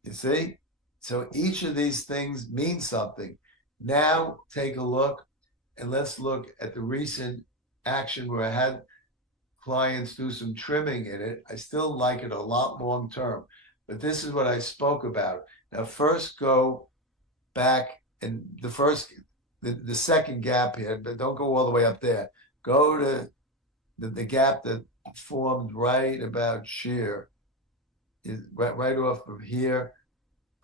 You see? So each of these things means something. Now take a look, and let's look at the recent action where I had clients do some trimming in it. I still like it a lot long term, but this is what I spoke about. Now, first go back and the second gap here, but don't go all the way up there. Go to the gap that formed right about shear, is right off of here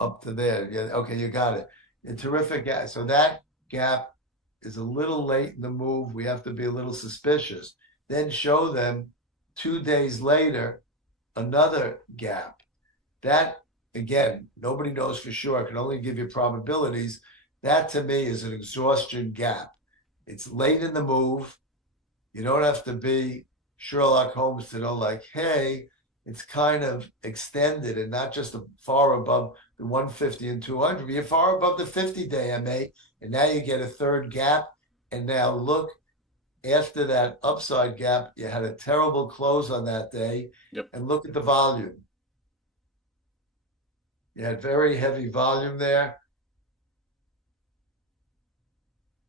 up to there. Yeah, okay, you got it. A terrific gap. So that gap is a little late in the move. We have to be a little suspicious. Then show them 2 days later another gap. That, again, nobody knows for sure. I can only give you probabilities. That to me is an exhaustion gap. It's late in the move. You don't have to be Sherlock Holmes to know, like, hey, it's kind of extended and not just far above the 150 and 200. You're far above the 50-day MA, and now you get a third gap. And now look, after that upside gap, you had a terrible close on that day. Yep. And look at the volume. You had very heavy volume there.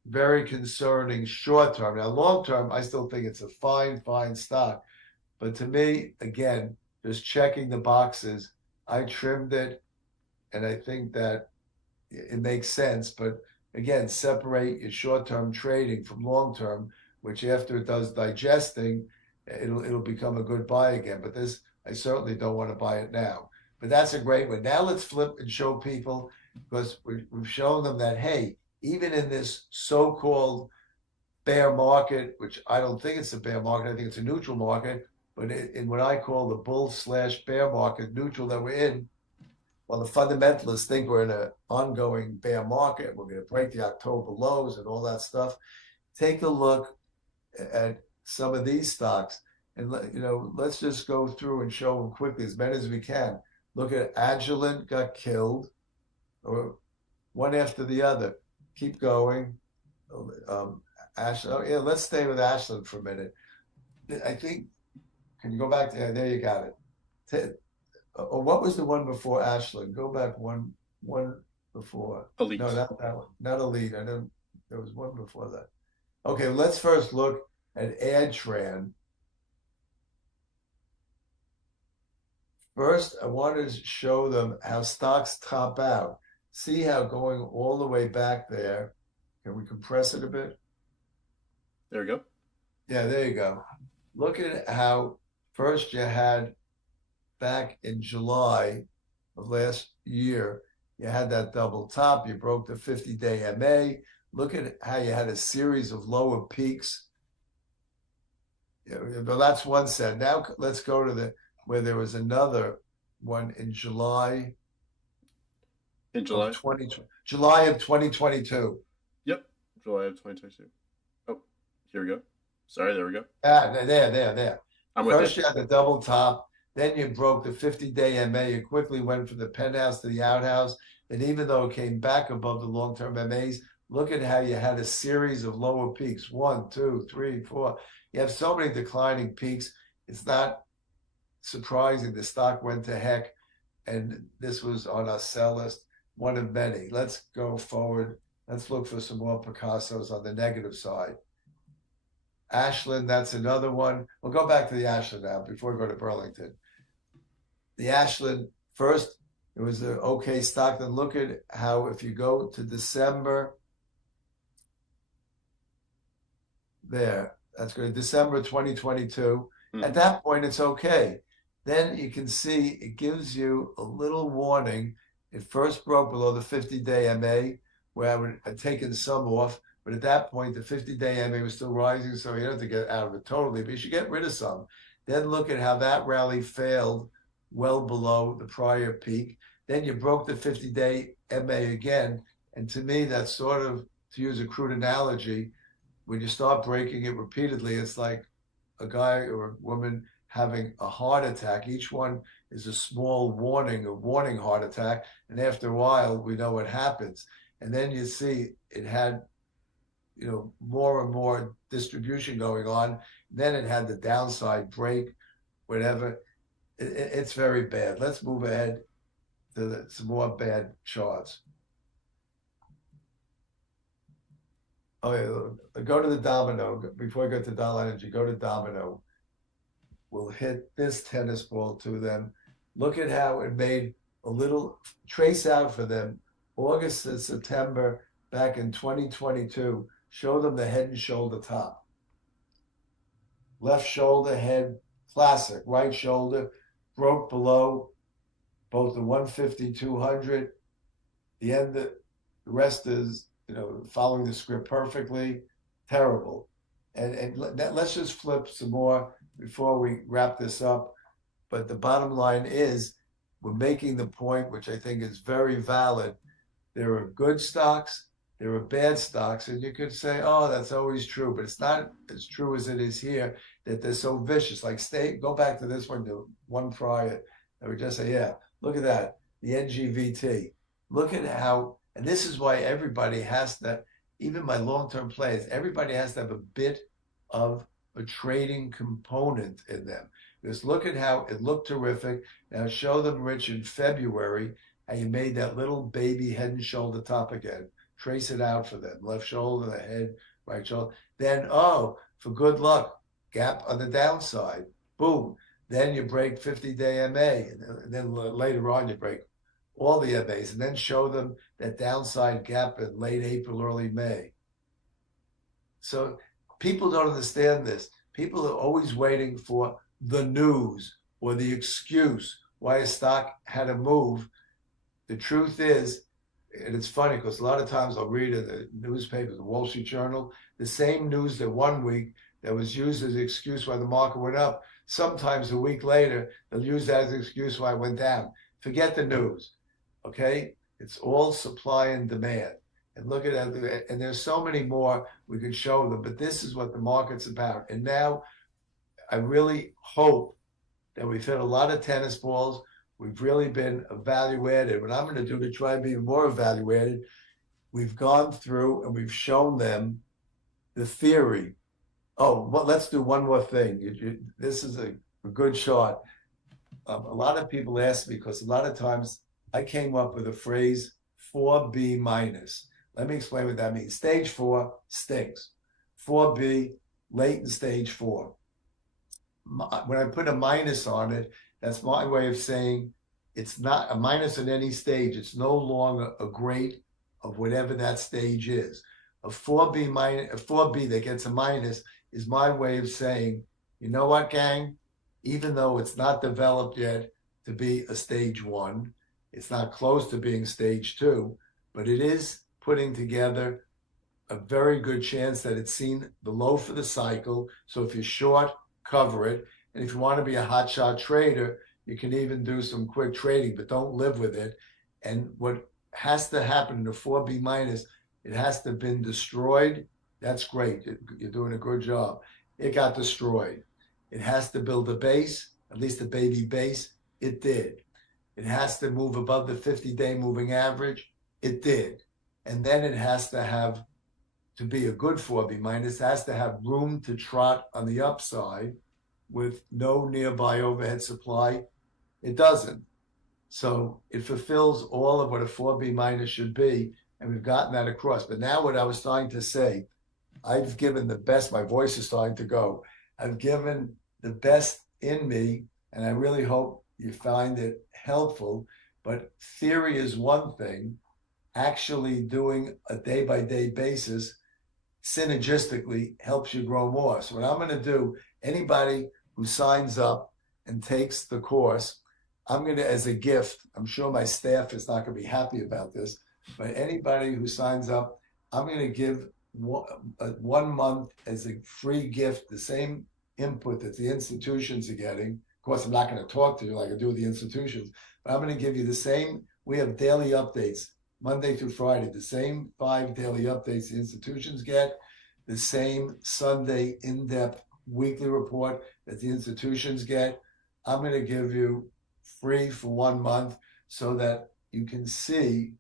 Very concerning short term. Now, long term, I still think it's a fine, fine stock. But to me, again, just checking the boxes, I trimmed it, and I think that it makes sense. But again, separate your short-term trading from long-term, which after it does digesting, it'll become a good buy again. But this, I certainly don't want to buy it now. But that's a great one. Now let's flip and show people, because we've shown them that, hey, even in this so-called bear market, which I don't think it's a bear market, I think it's a neutral market, but in what I call the bull/bear market, neutral that we're in, well, the fundamentalists think we're in an ongoing bear market. We're going to break the October lows and all that stuff. Take a look at some of these stocks, and let's just go through and show them quickly, as many as we can. Look at Agilent got killed, or one after the other. Keep going. Ashland. Oh, yeah, let's stay with Ashland for a minute. I think. Can you go back to there? You got it. What was the one before Ashland? Go back one before. Elite. No, not that one. Not Elite. I know there was one before that. Okay, let's first look at AdTran. First, I wanted to show them how stocks top out. See how going all the way back there. Can we compress it a bit? There we go. Yeah, there you go. Look at how first you had back in July of last year, you had that double top. You broke the 50-day MA. Look at how you had a series of lower peaks. But that's one set. Now let's go to where there was another one in July. In July? July of 2022. Yep, July of 2022. Oh, here we go. Sorry, there we go. There. First you had the double top, then you broke the 50-day MA. You quickly went from the penthouse to the outhouse. And even though it came back above the long-term MAs, look at how you had a series of lower peaks. 1, 2, 3, 4. You have so many declining peaks. It's not surprising the stock went to heck. And this was on our sell list, one of many. Let's go forward. Let's look for some more Picassos on the negative side. Ashland, that's another one. We'll go back to the Ashland now before we go to Burlington. The Ashland, first, it was an okay stock. Then look at how if you go to December, there, that's good. December 2022. At that point, it's okay. Then you can see it gives you a little warning. It first broke below the 50-day MA, where I would have taken some off. But at that point, the 50-day MA was still rising, so you don't have to get out of it totally, but you should get rid of some. Then look at how that rally failed well below the prior peak. Then you broke the 50-day MA again. And to me, that's sort of, to use a crude analogy, when you start breaking it repeatedly, it's like a guy or a woman having a heart attack. Each one is a small warning, a warning heart attack. And after a while, we know what happens. And then you see it had, more and more distribution going on. Then it had the downside break, whatever. It's very bad. Let's move ahead to some more bad charts. Okay, go to the domino. Before I go to Dollar Energy, go to domino. We'll hit this tennis ball to them. Look at how it made a little trace out for them. August to September back in 2022. Show them the head and shoulder top. Left shoulder, head, classic. Right shoulder, broke below both the 150, 200. The end, the rest is, following the script perfectly. Terrible. And let's just flip some more before we wrap this up. But the bottom line is, we're making the point, which I think is very valid. There are good stocks, there are bad stocks, and you could say, oh, that's always true, but it's not as true as it is here, that they're so vicious. Like, go back to this one, the one prior, and we just say, yeah, look at that, the NGVT. Look at how, and this is why everybody has to, even my long-term players, everybody has to have a bit of a trading component in them. Just look at how it looked terrific. Now show them, Rich, in February, how you made that little baby head and shoulder top again. Trace it out for them. Left shoulder, the head, right shoulder. Then, for good luck, gap on the downside. Boom. Then you break 50-day MA. And then later on, you break all the MAs. And then show them that downside gap in late April, early May. So people don't understand this. People are always waiting for the news or the excuse why a stock had to move. The truth is, and it's funny because a lot of times I'll read in the newspaper, the Wall Street Journal, the same news that one week that was used as an excuse why the market went up. Sometimes a week later, they'll use that as an excuse why it went down. Forget the news, okay? It's all supply and demand. And look at that, and there's so many more we could show them, but this is what the market's about. And now I really hope that we've hit a lot of tennis balls. We've really been evaluated. What I'm going to do to try and be more evaluated, we've gone through and we've shown them the theory. Oh, well, let's do one more thing. This is a good shot. A lot of people ask me, because a lot of times I came up with a phrase, 4B minus. Let me explain what that means. Stage 4 stinks. 4B, late in stage 4. When I put a minus on it, That's my way of saying it's not a minus at any stage. It's no longer a grade of whatever that stage is. A 4B minus, a 4B that gets a minus is my way of saying, you know what, gang? Even though it's not developed yet to be a stage 1, it's not close to being stage 2, but it is putting together a very good chance that it's seen the low for the cycle. So if you're short, cover it. And if you want to be a hot shot trader, you can even do some quick trading, but don't live with it. And what has to happen in a 4B minus, it has to have been destroyed. That's great. You're doing a good job. It got destroyed. It has to build a base, at least a baby base. It did. It has to move above the 50-day moving average. It did. And then it has to have, to be a good 4B minus, has to have room to trot on the upside with no nearby overhead supply. It doesn't. So it fulfills all of what a 4B minus should be, and we've gotten that across. But now what I was trying to say, I've given the best, my voice is starting to go. I've given the best in me, and I really hope you find it helpful. But theory is one thing, actually doing a day-by-day basis synergistically helps you grow more. So what I'm going to do, anybody who signs up and takes the course, I'm going to, as a gift, I'm sure my staff is not going to be happy about this, but anybody who signs up, I'm going to give 1 month as a free gift, the same input that the institutions are getting. Of course, I'm not going to talk to you like I do with the institutions, but I'm going to give you the same. We have daily updates, Monday through Friday, the same 5 daily updates the institutions get, the same Sunday in-depth weekly report that the institutions get. I'm going to give you free for 1 month so that you can see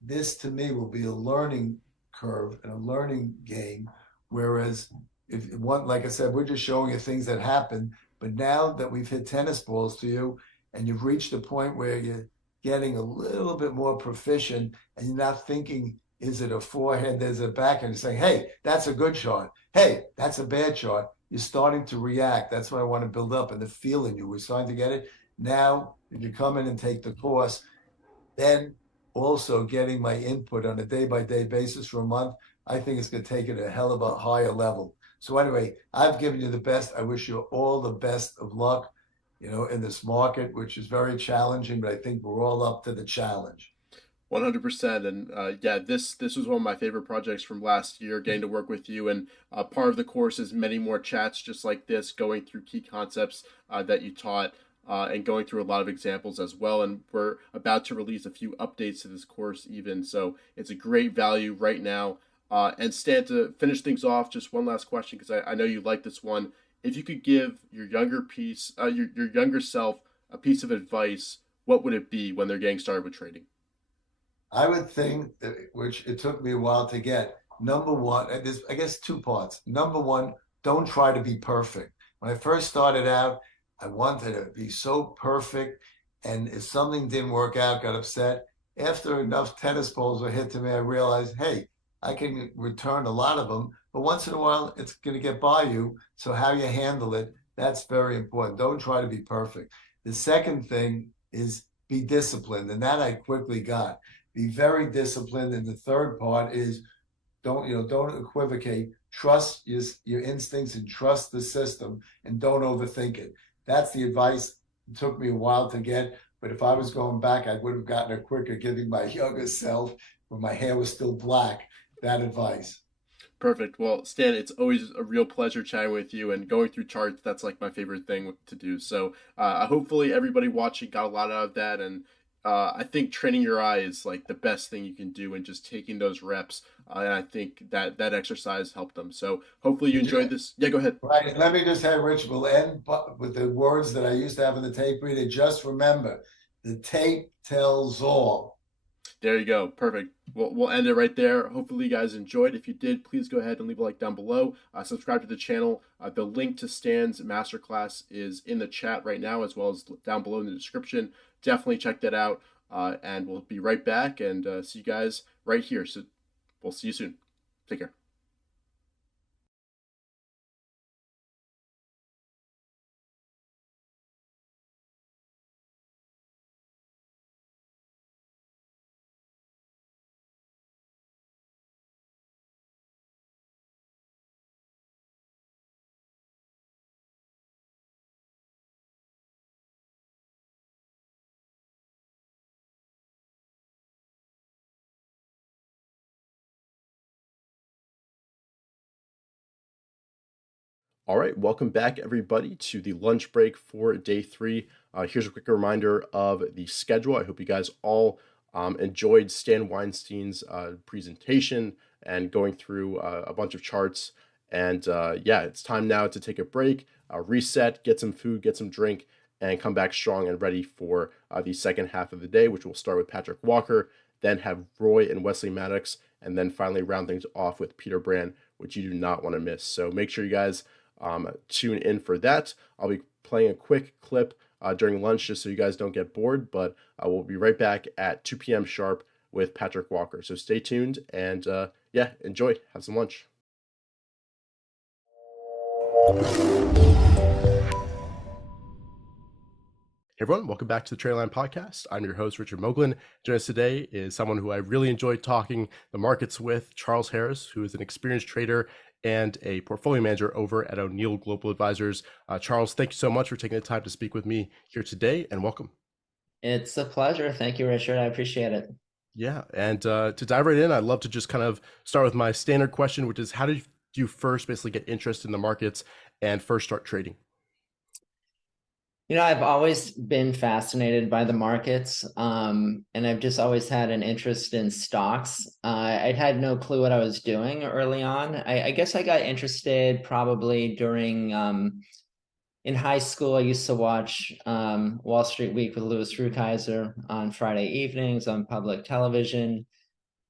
this. To me will be a learning curve and a learning game. Whereas if one, like I said, we're just showing you things that happen. But now that we've hit tennis balls to you and you've reached a point where you're getting a little bit more proficient and you're not thinking, is it a forehead, there's a backhand, you're saying, hey, that's a good chart. Hey, that's a bad chart. You're starting to react. That's what I want to build up, and the feel in you. We're starting to get it. Now, if you come in and take the course, then also getting my input on a day-by-day basis for a month, I think it's going to take it a hell of a higher level. So anyway, I've given you the best. I wish you all the best of luck, in this market, which is very challenging, but I think we're all up to the challenge. 100%. And yeah, this was one of my favorite projects from last year, getting to work with you. And part of the course is many more chats just like this, going through key concepts that you taught. And going through a lot of examples as well. And we're about to release a few updates to this course even. So it's a great value right now. And Stan, to finish things off, just one last question, because I know you like this one. If you could give your your younger self a piece of advice, what would it be when they're getting started with trading? I would think that, which it took me a while to get, number one, and there's, I guess, 2 parts. Number one, don't try to be perfect. When I first started out, I wanted to be so perfect. And if something didn't work out, got upset. After enough tennis balls were hit to me, I realized, hey, I can return a lot of them, but once in a while, it's going to get by you. So how you handle it, that's very important. Don't try to be perfect. The second thing is be disciplined. And that I quickly got. Be very disciplined. And the third part is don't equivocate. Trust your instincts and trust the system, and don't overthink it. That's the advice. It took me a while to get, but if I was going back, I would have gotten it quicker, giving my younger self, when my hair was still black, that advice. Perfect. Well, Stan, it's always a real pleasure chatting with you, and going through charts. That's like my favorite thing to do. So hopefully everybody watching got a lot out of that. And I think training your eye is like the best thing you can do, and just taking those reps. And I think that exercise helped them. So hopefully you enjoyed this. Yeah, go ahead. Right. And let me just say, Rich, we'll end with the words that I used to have in the tape reader. Just remember, the tape tells all. There you go. Perfect. We'll end it right there. Hopefully you guys enjoyed. If you did, please go ahead and leave a like down below. Subscribe to the channel. The link to Stan's masterclass is in the chat right now, as well as down below in the description. Definitely check that out. And we'll be right back and see you guys right here. So we'll see you soon. Take care. All right, welcome back everybody to the lunch break for day three. Here's a quick reminder of the schedule. I hope you guys all enjoyed Stan Weinstein's presentation and going through a bunch of charts. And yeah, it's time now to take a break, reset, get some food, get some drink, and come back strong and ready for the second half of the day, which will start with Patrick Walker, then have Roy and Wesley Mattox, and then finally round things off with Peter Brandt, which you do not want to miss. So make sure you guys tune in for that. I'll be playing a quick clip during lunch just so you guys don't get bored, but we'll be right back at 2 p.m. sharp with Patrick Walker. So stay tuned and yeah, enjoy. Have some lunch. Hey everyone, welcome back to the TraderLion podcast. I'm your host, Richard Moglen. Joining us today is someone who I really enjoyed talking the markets with, Charles Harris, who is an experienced trader and a portfolio manager over at O'Neill Global Advisors. Charles, thank you so much for taking the time to speak with me here today, and welcome. It's a pleasure. Thank you, Richard. I appreciate it. Yeah, and to dive right in, I'd love to just kind of start with my standard question, which is how did you first basically get interested in the markets and first start trading? You know, I've always been fascinated by the markets, and I've just always had an interest in stocks. I had no clue what I was doing early on. I guess I got interested probably during, in high school, I used to watch Wall Street Week with Louis Rukeyser on Friday evenings on public television.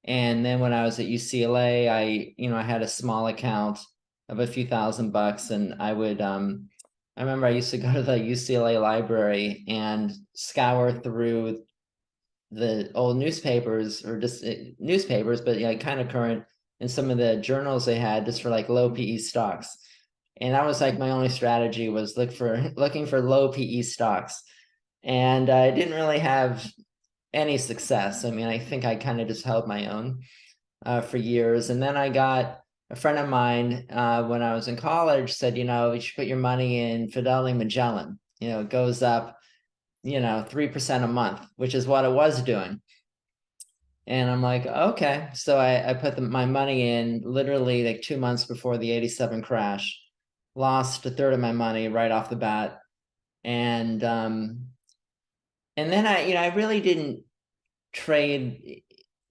And then when I was at UCLA, I had a small account of a few $1,000, and I remember I used to go to the UCLA library and scour through the old newspapers, or just newspapers, but kind of current, and some of the journals they had just for like low PE stocks. And that was like my only strategy, was looking for low PE stocks. And I didn't really have any success. I mean, I think I kind of just held my own for years. And then I got a friend of mine when I was in college said, you should put your money in Fidelity Magellan. It goes up, 3% a month, which is what it was doing. And I'm like, okay. So I put my money in literally like 2 months before the 87 crash, lost a third of my money right off the bat. And then I really didn't trade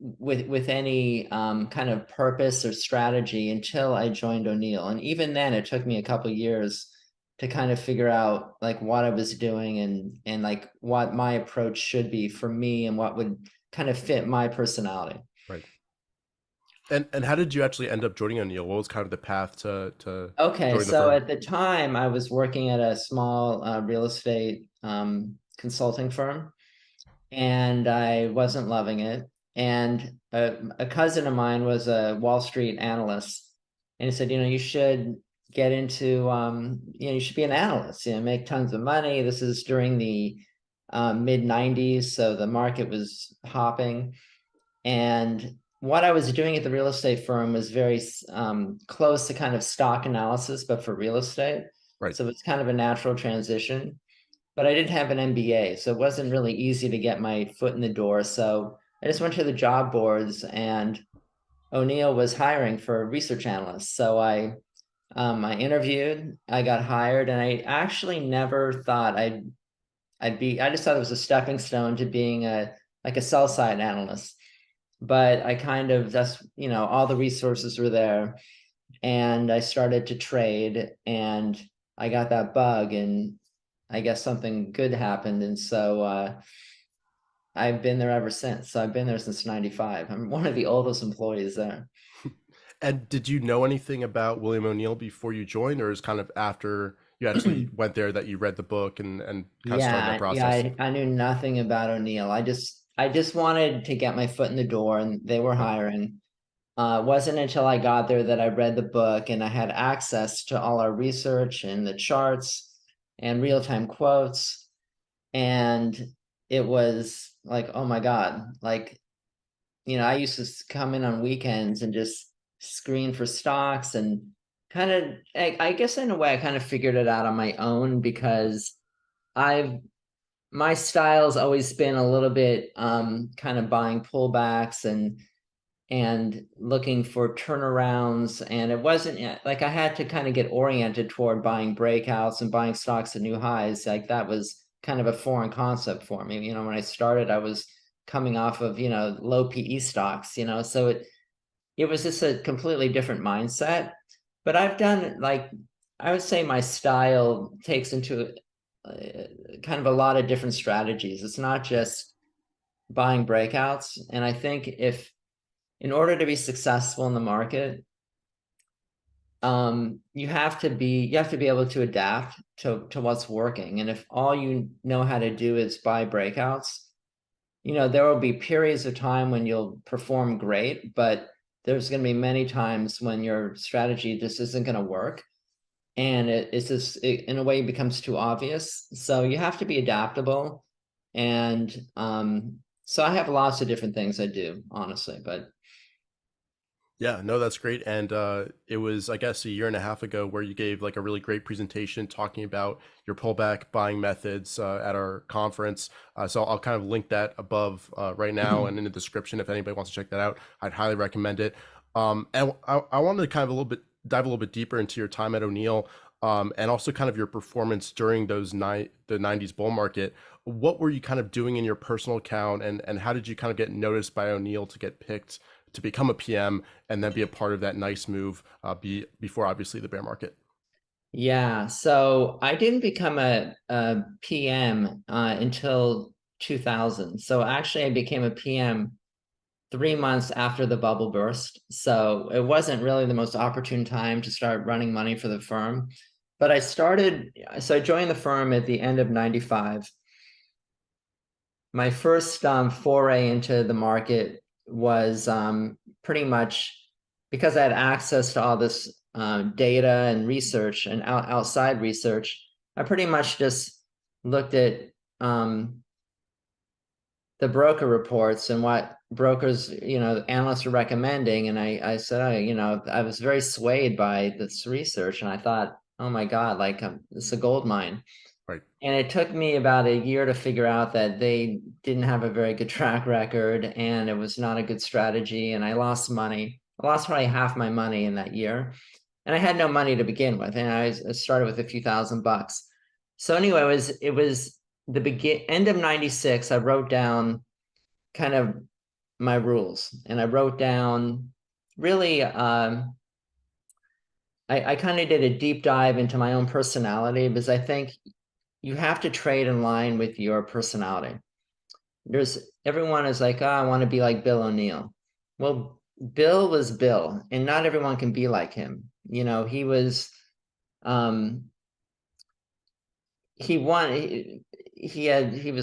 with any kind of purpose or strategy until I joined O'Neill. And even then it took me a couple of years to kind of figure out like what I was doing and like what my approach should be for me and what would kind of fit my personality. Right. And how did you actually end up joining O'Neill? What was kind of the path to Okay, join the so firm? at the time I was working at a small real estate consulting firm, and I wasn't loving it. And a cousin of mine was a Wall Street analyst, and he said, you should get into, you should be an analyst, make tons of money. This is during the mid 90s, so the market was hopping. And what I was doing at the real estate firm was very close to kind of stock analysis, but for real estate. Right. So it's kind of a natural transition. But I didn't have an MBA, so it wasn't really easy to get my foot in the door. So I just went to the job boards, and O'Neill was hiring for research analysts. So I interviewed, I got hired, and I actually never thought I just thought it was a stepping stone to being a sell side analyst. But I kind of, that's, all the resources were there, and I started to trade, and I got that bug, and I guess something good happened. And so I've been there ever since. So I've been there since 95. I'm one of the oldest employees there. And did you know anything about William O'Neill before you joined, or is kind of after you actually went there that you read the book and kind of started that process? Yeah, I knew nothing about O'Neill. I just wanted to get my foot in the door, and they were hiring. It wasn't until I got there that I read the book and I had access to all our research and the charts and real-time quotes. And it was like, oh my God, like, I used to come in on weekends and just screen for stocks, and kind of, I guess in a way I kind of figured it out on my own, because my style's always been a little bit kind of buying pullbacks and and looking for turnarounds. And it wasn't like I had to kind of get oriented toward buying breakouts and buying stocks at new highs. Like that was kind of a foreign concept for me. You know, when I started, I was coming off of, you know, low PE stocks, you know, so it was just a completely different mindset. But I've done, like, I would say my style takes into kind of a lot of different strategies. It's not just buying breakouts. And I think if, in order to be successful in the market, you have to be able to adapt to what's working. And if all you know how to do is buy breakouts, you know, there will be periods of time when you'll perform great, but there's going to be many times when your strategy just isn't going to work. And it's just, in a way, becomes too obvious. So you have to be adaptable. And so I have lots of different things I do, honestly, but. Yeah, no, that's great. And it was, I guess, a year and a half ago where you gave like a really great presentation talking about your pullback buying methods at our conference. So I'll kind of link that above right now and in the description if anybody wants to check that out. I'd highly recommend it. And I wanted to kind of dive a little bit deeper into your time at O'Neill, and also kind of your performance during the 90s bull market. What were you kind of doing in your personal account, and how did you kind of get noticed by O'Neill to get picked to become a PM and then be a part of that nice move before obviously the bear market? Yeah, so I didn't become a PM until 2000. So actually I became a PM 3 months after the bubble burst. So it wasn't really the most opportune time to start running money for the firm. But I joined the firm at the end of 95. My first foray into the market was pretty much because I had access to all this data and research and outside research. I pretty much just looked at the broker reports and what brokers, you know, analysts are recommending. And I said, you know, I was very swayed by this research, and I thought, oh my God, like it's a gold mine. Right. And it took me about a year to figure out that they didn't have a very good track record, and it was not a good strategy. And I lost money. I lost probably half my money in that year. And I had no money to begin with. And I started with a few $1,000. So anyway, it was the end of 96. I wrote down kind of my rules, and I wrote down really, I kind of did a deep dive into my own personality, because I think you have to trade in line with your personality. Everyone is like, oh, I want to be like Bill O'Neill. Well, Bill was Bill, and not everyone can be like him. You know, he was, he was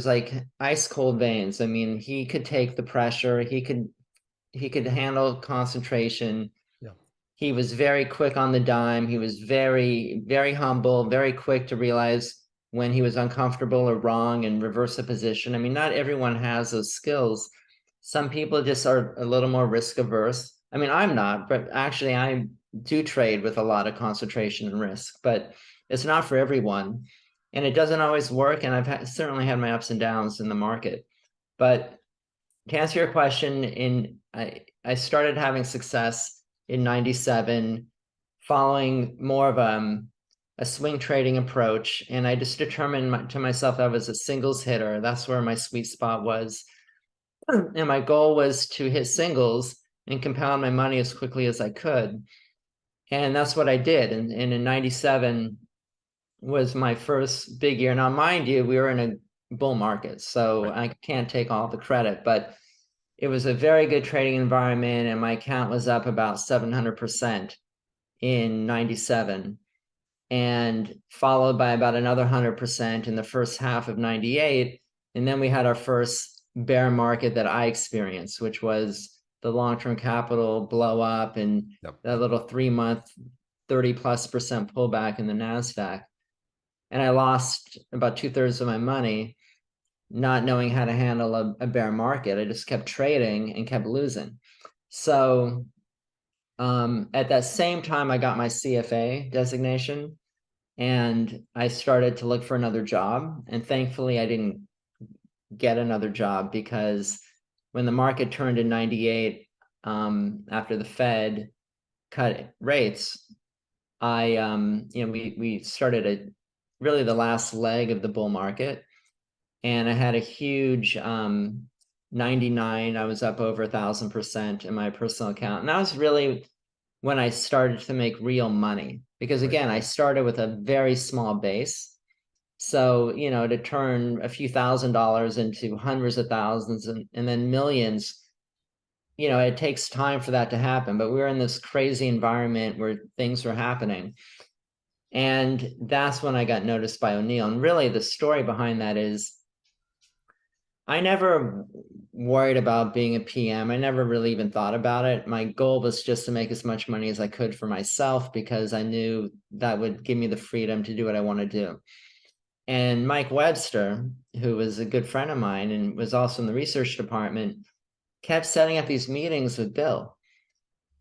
like ice cold veins. I mean, he could take the pressure. He could handle concentration. Yeah. He was very quick on the dime. He was very, very humble, very quick to realize when he was uncomfortable or wrong and reverse the position. I mean, not everyone has those skills. Some people just are a little more risk averse. I mean, I'm not, but actually I do trade with a lot of concentration and risk, but it's not for everyone. And it doesn't always work. And certainly had my ups and downs in the market. But to answer your question, I started having success in 97, following more of a swing trading approach. And I just determined to myself that I was a singles hitter. That's where my sweet spot was. And my goal was to hit singles and compound my money as quickly as I could. And that's what I did. And in 97 was my first big year. Now, mind you, we were in a bull market, so right. I can't take all the credit, but it was a very good trading environment, and my account was up about 700% in 97, and followed by about another 100% in the first half of 98. And then we had our first bear market that I experienced, which was the long-term capital blow up and that little 3-month 30+% pullback in the NASDAQ. And I lost about 2/3 of my money, not knowing how to handle a bear market. I just kept trading and kept losing. So at that same time, I got my CFA designation, and I started to look for another job. And thankfully, I didn't get another job, because when the market turned in 98, after the Fed cut rates, we started really the last leg of the bull market, and I had a huge 99. I was up over 1,000% in my personal account, and that was really when I started to make real money, because again, I started with a very small base. So, to turn a few $1,000s into hundreds of thousands and then millions, it takes time for that to happen. But we were in this crazy environment where things were happening. And that's when I got noticed by O'Neill. And really the story behind that is I never worried about being a PM. I never really even thought about it. My goal was just to make as much money as I could for myself, because I knew that would give me the freedom to do what I want to do. And Mike Webster, who was a good friend of mine and was also in the research department, kept setting up these meetings with Bill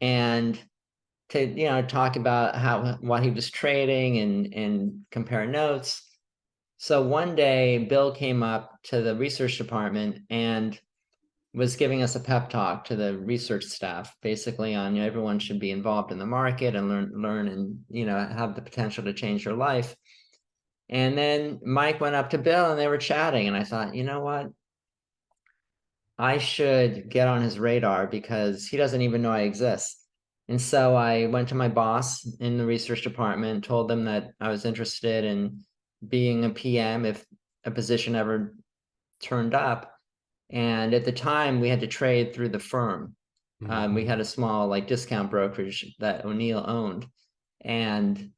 and to talk about what he was trading and compare notes. So one day Bill came up to the research department and was giving us a pep talk to the research staff, basically on everyone should be involved in the market and learn and have the potential to change your life. And then Mike went up to Bill and they were chatting, and I thought, you know what? I should get on his radar because he doesn't even know I exist. And so I went to my boss in the research department, told them that I was interested in being a PM if a position ever turned up. And at the time, we had to trade through the firm. We had a small discount brokerage that O'Neill owned. And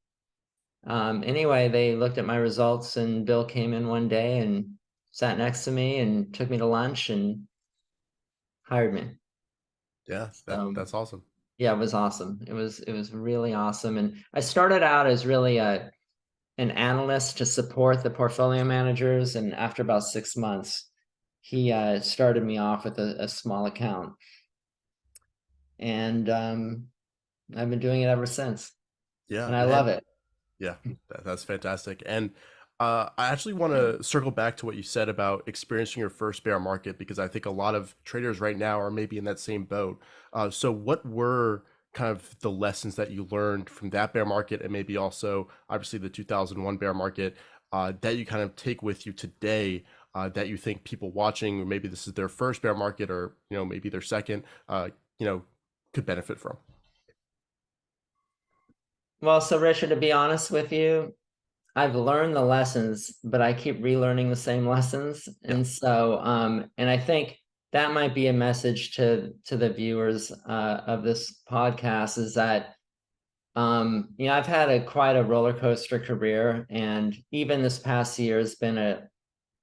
anyway, they looked at my results, and Bill came in one day and sat next to me and took me to lunch and hired me. Yeah, that's awesome. Yeah, it was awesome. It was really awesome. And I started out as really an analyst to support the portfolio managers. And after about 6 months, he started me off with a small account. And I've been doing it ever since. Yeah. And I love it. Yeah, that's fantastic. And I actually want to circle back to what you said about experiencing your first bear market, because I think a lot of traders right now are maybe in that same boat. So what were kind of the lessons that you learned from that bear market, and maybe also obviously the 2001 bear market, that you kind of take with you today, that you think people watching, or maybe this is their first bear market, or maybe their second, could benefit from? Well, so Richard, to be honest with you, I've learned the lessons, but I keep relearning the same lessons. And so, and I think that might be a message to the viewers of this podcast, is that, I've had quite a roller coaster career, and even this past year has been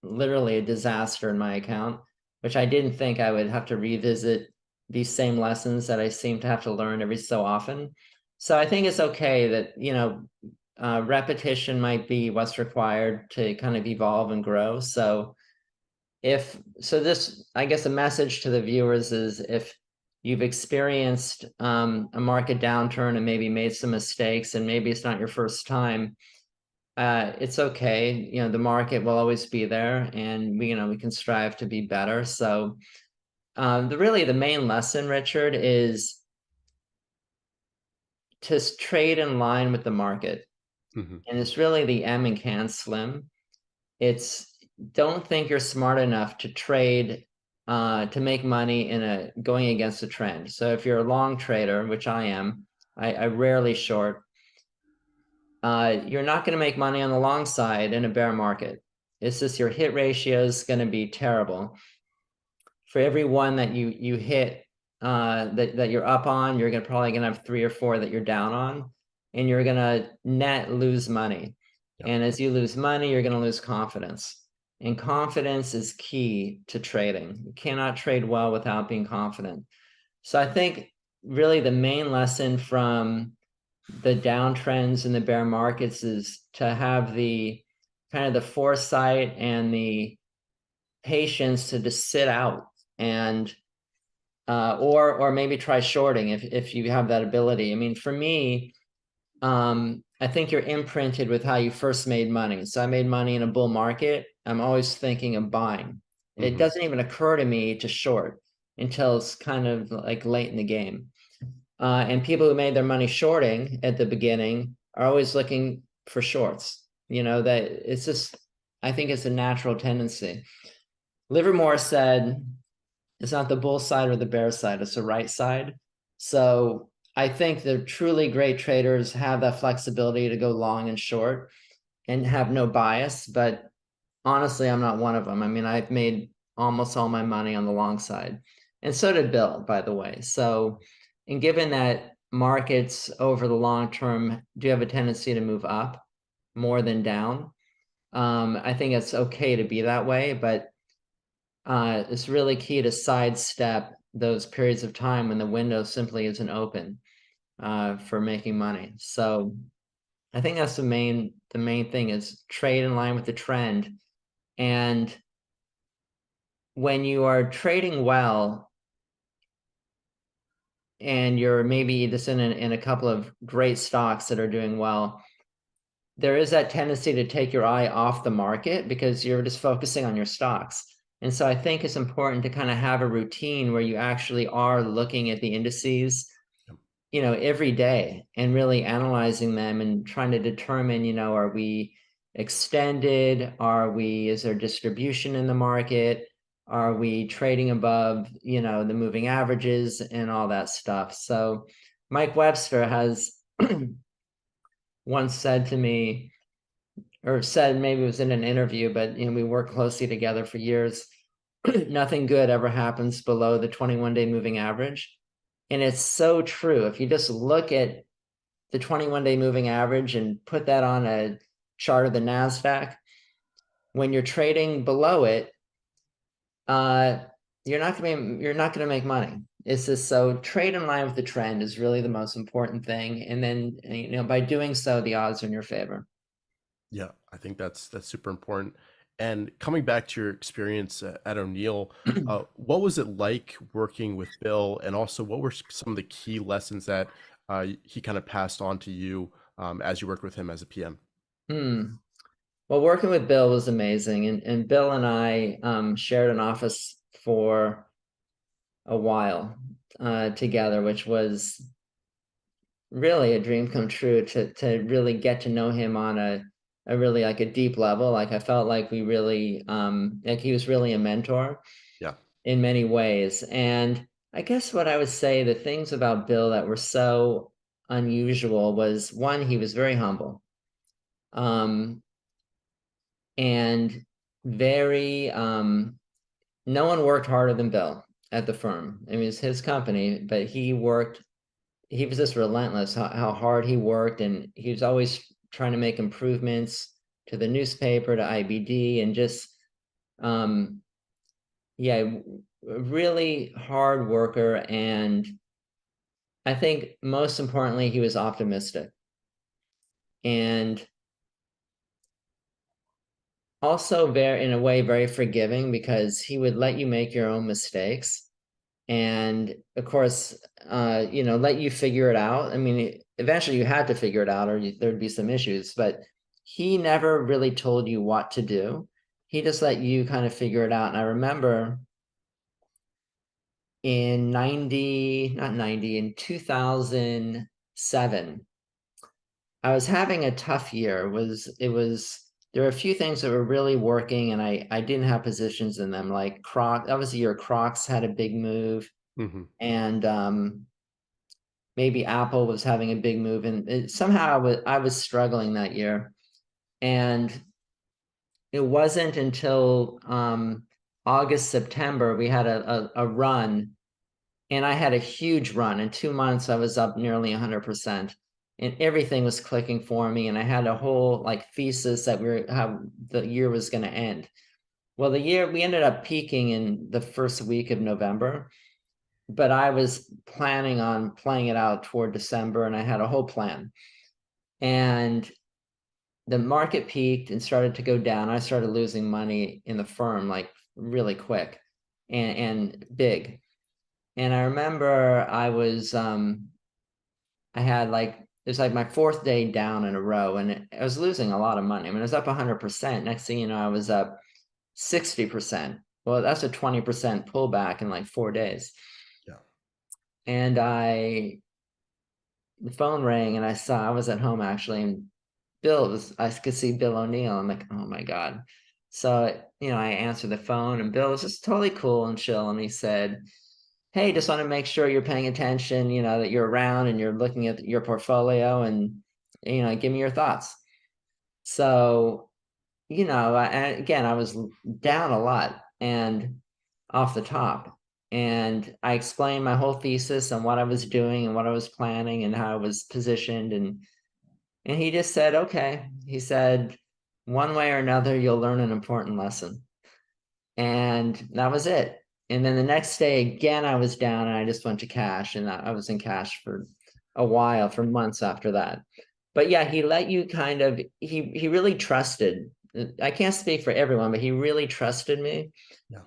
literally a disaster in my account, which I didn't think I would have to revisit these same lessons that I seem to have to learn every so often. So I think it's okay that, repetition might be what's required to kind of evolve and grow. So this, I guess, a message to the viewers is, if you've experienced a market downturn and maybe made some mistakes, and maybe it's not your first time, it's okay. The market will always be there, and we can strive to be better. So the main lesson, Richard, is to trade in line with the market. And it's really the M and can slim. It's, don't think you're smart enough to trade to make money going against a trend. So if you're a long trader, which I am, I rarely short, you're not going to make money on the long side in a bear market. It's just your hit ratio is going to be terrible. For every one that you hit that you're up on, you're probably going to have 3 or 4 that you're down on, and you're going to net lose money. And as you lose money, you're going to lose confidence. And confidence is key to trading. You cannot trade well without being confident. So I think really the main lesson from the downtrends in the bear markets is to have the kind of the foresight and the patience to just sit out and or maybe try shorting if you have that ability. I mean, for me, I think you're imprinted with how you first made money. So I made money in a bull market. I'm always thinking of buying. It doesn't even occur to me to short. until it's kind of like late in the game. And people who made their money shorting at the beginning are always looking for shorts. That it's just, I think it's a natural tendency. Livermore said, it's not the bull side or the bear side, it's the right side. So I think the truly great traders have that flexibility to go long and short and have no bias. But honestly, I'm not one of them. I mean, I've made almost all my money on the long side. And so did Bill, by the way. So, and given that markets over the long term do have a tendency to move up more than down, I think it's okay to be that way. But it's really key to sidestep those periods of time when the window simply isn't open for making money. So I think that's the main thing is trade in line with the trend. And when you are trading well and you're maybe just in a couple of great stocks that are doing well, there is that tendency to take your eye off the market because you're just focusing on your stocks. And so I think it's important to kind of have a routine where you actually are looking at the indices, every day and really analyzing them and trying to determine, are we extended? Is there distribution in the market? Are we trading above, the moving averages and all that stuff? So Mike Webster has once said to me, or said maybe it was in an interview, but we worked closely together for years. Nothing good ever happens below the 21-day moving average. And it's so true. If you just look at the 21-day moving average and put that on a chart of the NASDAQ, when you're trading below it, you're not going to make money. It's just, so trade in line with the trend is really the most important thing. And then, by doing so, the odds are in your favor. Yeah, I think that's super important. And coming back to your experience at O'Neill, what was it like working with Bill? And also, what were some of the key lessons that he kind of passed on to you as you worked with him as a PM? Well, working with Bill was amazing. And Bill and I shared an office for a while together, which was really a dream come true to really get to know him on a really like a deep level. Like I felt like we really like he was really a mentor in many ways. And I guess what I would say, the things about Bill that were so unusual was, one, he was very humble. And very no one worked harder than Bill at the firm. I mean, it's his company, but he was just relentless how hard he worked, and he was always trying to make improvements to the newspaper, to IBD, and just really hard worker. And I think most importantly, he was optimistic. And also in a way, very forgiving, because he would let you make your own mistakes. And of course, let you figure it out. I mean, eventually you had to figure it out or there'd be some issues, but he never really told you what to do. He just let you kind of figure it out. And I remember in 2007, I was having a tough year. There were a few things that were really working, and I didn't have positions in them. Like Crocs, that was the year Crocs had a big move, and maybe Apple was having a big move, and somehow I was struggling that year. And it wasn't until August, September, we had a run, and I had a huge run. In 2 months, I was up nearly 100%. And everything was clicking for me, and I had a whole like thesis that how the year was going to end. Well, we ended up peaking in the first week of November, but I was planning on playing it out toward December, and I had a whole plan. And the market peaked and started to go down. I started losing money in the firm like really quick and big. And I remember I had like, it was like my fourth day down in a row, and I was losing a lot of money. I mean, I was up 100%. Next thing you know, I was up 60%. Well, that's a 20% pullback in like 4 days. Yeah. And the phone rang and I was at home actually, and I could see Bill O'Neill. I'm like, oh my God. So, I answered the phone and Bill was just totally cool and chill. And he said, hey, just want to make sure you're paying attention, that you're around and you're looking at your portfolio and, give me your thoughts. So, again, I was down a lot and off the top. And I explained my whole thesis on what I was doing and what I was planning and how I was positioned. And he just said, okay. He said, one way or another, you'll learn an important lesson. And that was it. And then the next day, again, I was down and I just went to cash. And I was in cash for a while, for months after that. But yeah, he let you he really trusted. I can't speak for everyone, but he really trusted me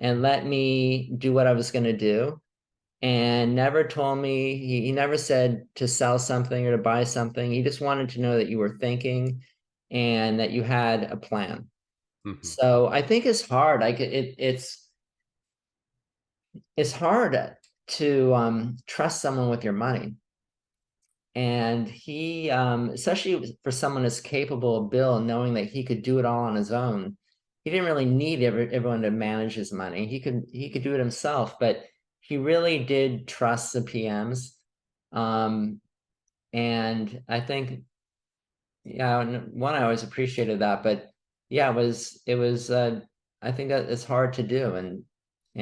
and let me do what I was going to do. And never told me, he never said to sell something or to buy something. He just wanted to know that you were thinking and that you had a plan. Mm-hmm. So I think it's hard. It's hard to trust someone with your money. And he, especially for someone as capable of Bill, knowing that he could do it all on his own, he didn't really need everyone to manage his money. He could do it himself, but he really did trust the PMs. And I think, yeah, one, I always appreciated that, but yeah, it was, I think that it's hard to do, and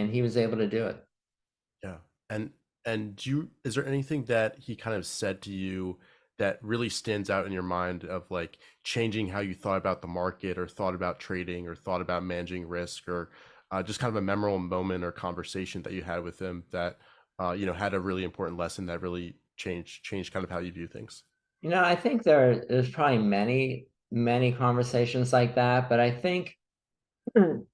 he was able to do it. Yeah. And is there anything that he kind of said to you that really stands out in your mind of like changing how you thought about the market or thought about trading or thought about managing risk, or just kind of a memorable moment or conversation that you had with him that, had a really important lesson that really changed kind of how you view things? I think there's probably many, many conversations like that, but I think the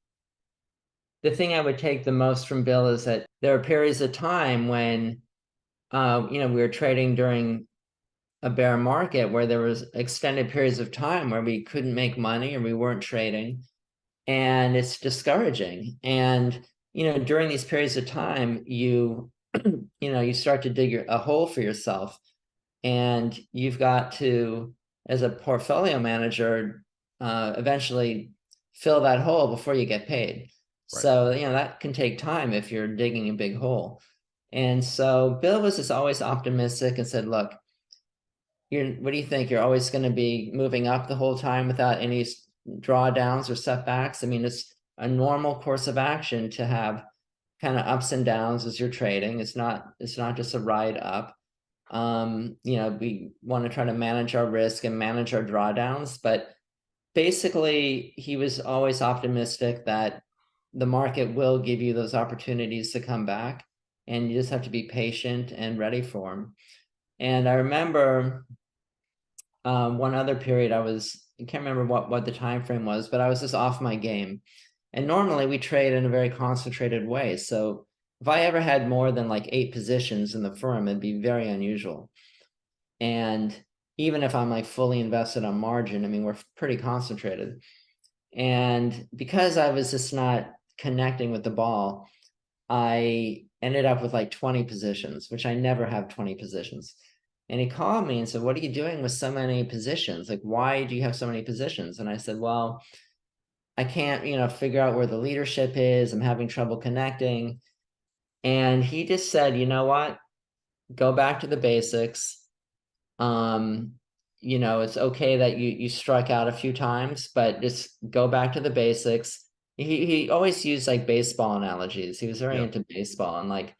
thing I would take the most from Bill is that there are periods of time when, we were trading during a bear market where there was extended periods of time where we couldn't make money or we weren't trading, and it's discouraging. And, during these periods of time, you start to dig a hole for yourself, and you've got to, as a portfolio manager, eventually fill that hole before you get paid. Right. So, that can take time if you're digging a big hole. And so Bill was just always optimistic and said, look, what do you think? You're always going to be moving up the whole time without any drawdowns or setbacks? I mean, it's a normal course of action to have kind of ups and downs as you're trading. It's not just a ride up. We want to try to manage our risk and manage our drawdowns, but basically he was always optimistic that the market will give you those opportunities to come back, and you just have to be patient and ready for them. And I remember one other period, I can't remember what the time frame was, but I was just off my game. And normally we trade in a very concentrated way. So if I ever had more than like 8 positions in the firm, it'd be very unusual. And even if I'm like fully invested on margin, I mean, we're pretty concentrated. And because I was just not connecting with the ball, I ended up with like 20 positions, which I never have 20 positions. And he called me and said, what are you doing with so many positions? Like, why do you have so many positions? And I said, well, I can't, figure out where the leadership is. I'm having trouble connecting. And he just said, you know what? Go back to the basics. It's okay that you struck out a few times, but just go back to the basics. He always used like baseball analogies. He was very into baseball, and like,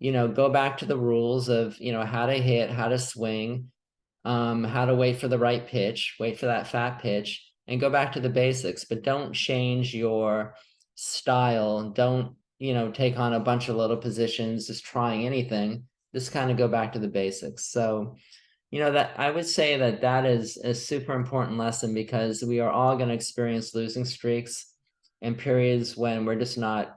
go back to the rules of, how to hit, how to swing, how to wait for the right pitch, wait for that fat pitch, and go back to the basics, but don't change your style. Don't, take on a bunch of little positions, just trying anything. Just kind of go back to the basics. So, that I would say that is a super important lesson, because we are all going to experience losing streaks and periods when we're just not,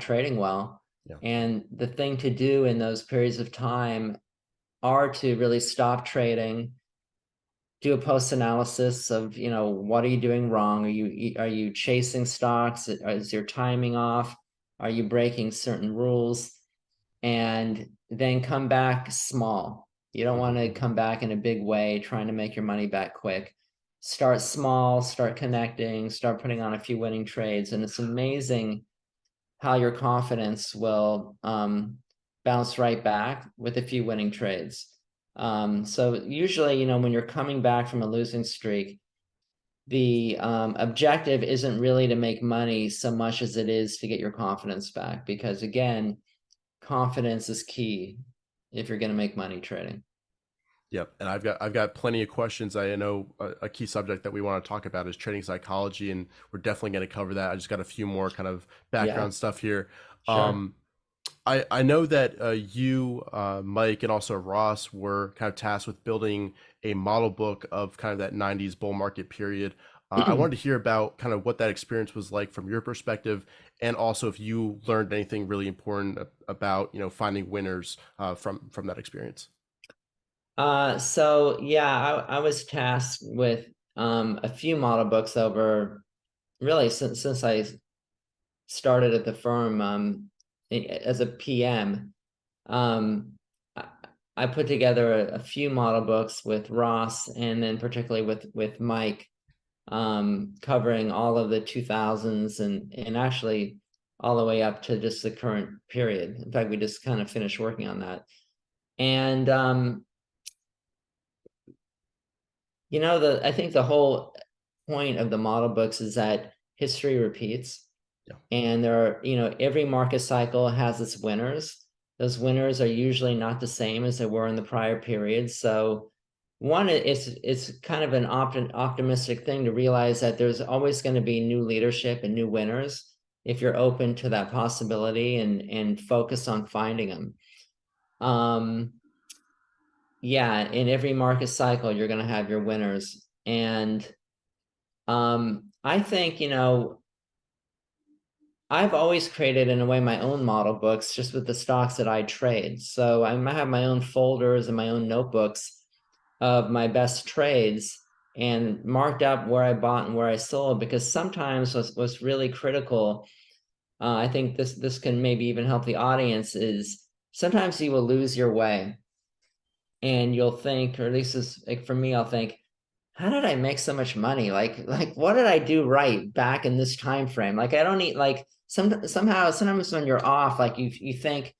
trading well. Yeah. And the thing to do in those periods of time are to really stop trading, do a post analysis of, what are you doing wrong? Are you chasing stocks? Is your timing off? Are you breaking certain rules? And then come back small. You don't want to come back in a big way trying to make your money back quick. Start small, start connecting, start putting on a few winning trades. And it's amazing how your confidence will bounce right back with a few winning trades. So usually, when you're coming back from a losing streak, the objective isn't really to make money so much as it is to get your confidence back, because again, confidence is key if you're going to make money trading. Yep, and I've got plenty of questions. I know a key subject that we want to talk about is trading psychology, and we're definitely going to cover that. I just got a few more kind of background stuff here. Sure. I know that you, Mike, and also Ross were kind of tasked with building a model book of kind of that 90s bull market period. I wanted to hear about kind of what that experience was like from your perspective, and also if you learned anything really important about finding winners from that experience. So yeah, I was tasked with a few model books over really since I started at the firm as a PM. I, I put together a few model books with Ross, and then particularly with Mike, covering all of the 2000s and actually all the way up to just the current period. In fact, we just kind of finished working on that. And I think the whole point of the model books is that history repeats. Yeah. And there are, every market cycle has its winners. Those winners are usually not the same as they were in the prior period. So one, it's kind of an optimistic thing to realize that there's always going to be new leadership and new winners if you're open to that possibility and focus on finding them. Yeah, in every market cycle, you're going to have your winners. And I think, I've always created, in a way, my own model books just with the stocks that I trade. So I have my own folders and my own notebooks of my best trades and marked up where I bought and where I sold, because sometimes what's really critical, I think this can maybe even help the audience, is sometimes you will lose your way and you'll think, or at least like for me, I'll think, how did I make so much money? Like what did I do right back in this time frame? Like I don't need, like sometimes when you're off, like you think,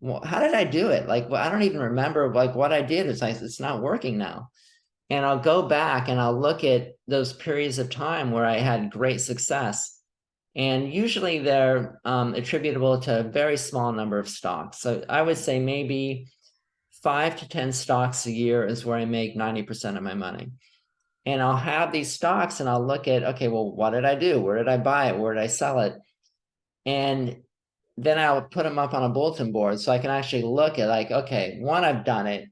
well, how did I do it? Like, well, I don't even remember like what I did. It's like it's not working now. And I'll go back and I'll look at those periods of time where I had great success. And usually they're attributable to a very small number of stocks. So I would say maybe 5 to 10 stocks a year is where I make 90% of my money. And I'll have these stocks and I'll look at, okay, well, what did I do? Where did I buy it? Where did I sell it? And then I'll put them up on a bulletin board so I can actually look at, like, okay, one, I've done it.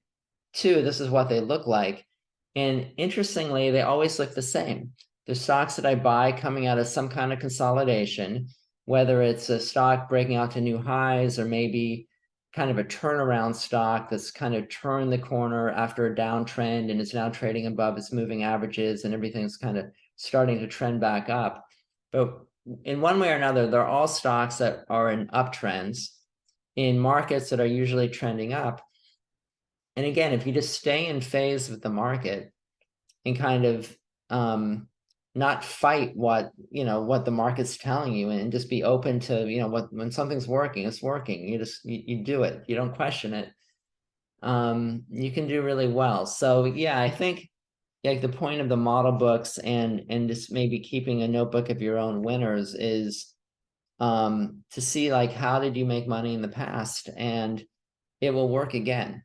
Two, this is what they look like. And interestingly, they always look the same. The stocks that I buy coming out of some kind of consolidation, whether it's a stock breaking out to new highs or maybe kind of a turnaround stock that's kind of turned the corner after a downtrend and is now trading above its moving averages and everything's kind of starting to trend back up. But in one way or another, they're all stocks that are in uptrends in markets that are usually trending up. And again, if you just stay in phase with the market and kind of not fight what the market's telling you, and just be open to when something's working, it's working. You do it. You don't question it. You can do really well. So yeah, I think like the point of the model books and just maybe keeping a notebook of your own winners is to see like how did you make money in the past, and it will work again.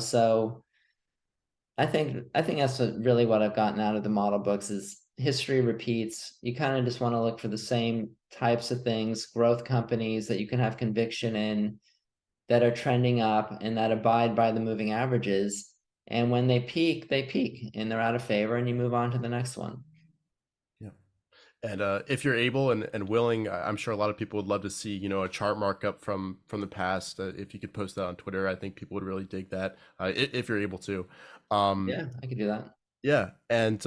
So I think that's really what I've gotten out of the model books is history repeats. You kind of just want to look for the same types of things, growth companies that you can have conviction in, that are trending up and that abide by the moving averages. And when they peak and they're out of favor and you move on to the next one. Yeah. And if you're able and willing, I'm sure a lot of people would love to see, a chart markup from the past. If you could post that on Twitter, I think people would really dig that if you're able to. Yeah, I could do that. Yeah, and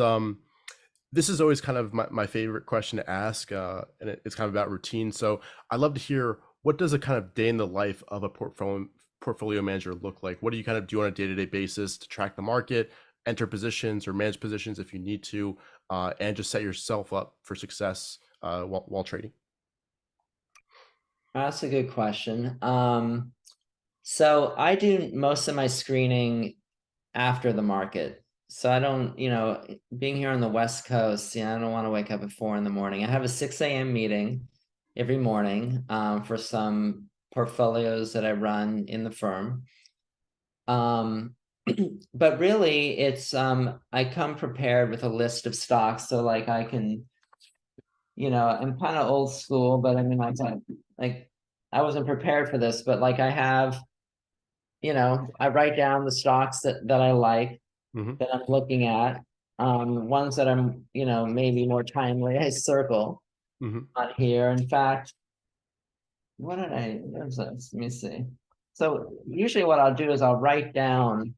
this is always kind of my favorite question to ask, and it's kind of about routine. So I'd love to hear, what does a kind of day in the life of a portfolio manager look like? What do you kind of do on a day-to-day basis to track the market, enter positions or manage positions if you need to, and just set yourself up for success while trading? That's a good question. So I do most of my screening after the market. So I don't, being here on the West Coast, I don't want to wake up at 4 in the morning. I have a 6 a.m. meeting every morning for some portfolios that I run in the firm. But really it's I come prepared with a list of stocks. So like I can, I'm kind of old school, but I mean, I wasn't prepared for this, but like I have, I write down the stocks that I like, Mm-hmm. that I'm looking at. Ones that I'm, maybe more timely, I circle Mm-hmm. on here. In fact, there's this, let me see. So usually what I'll do is I'll write down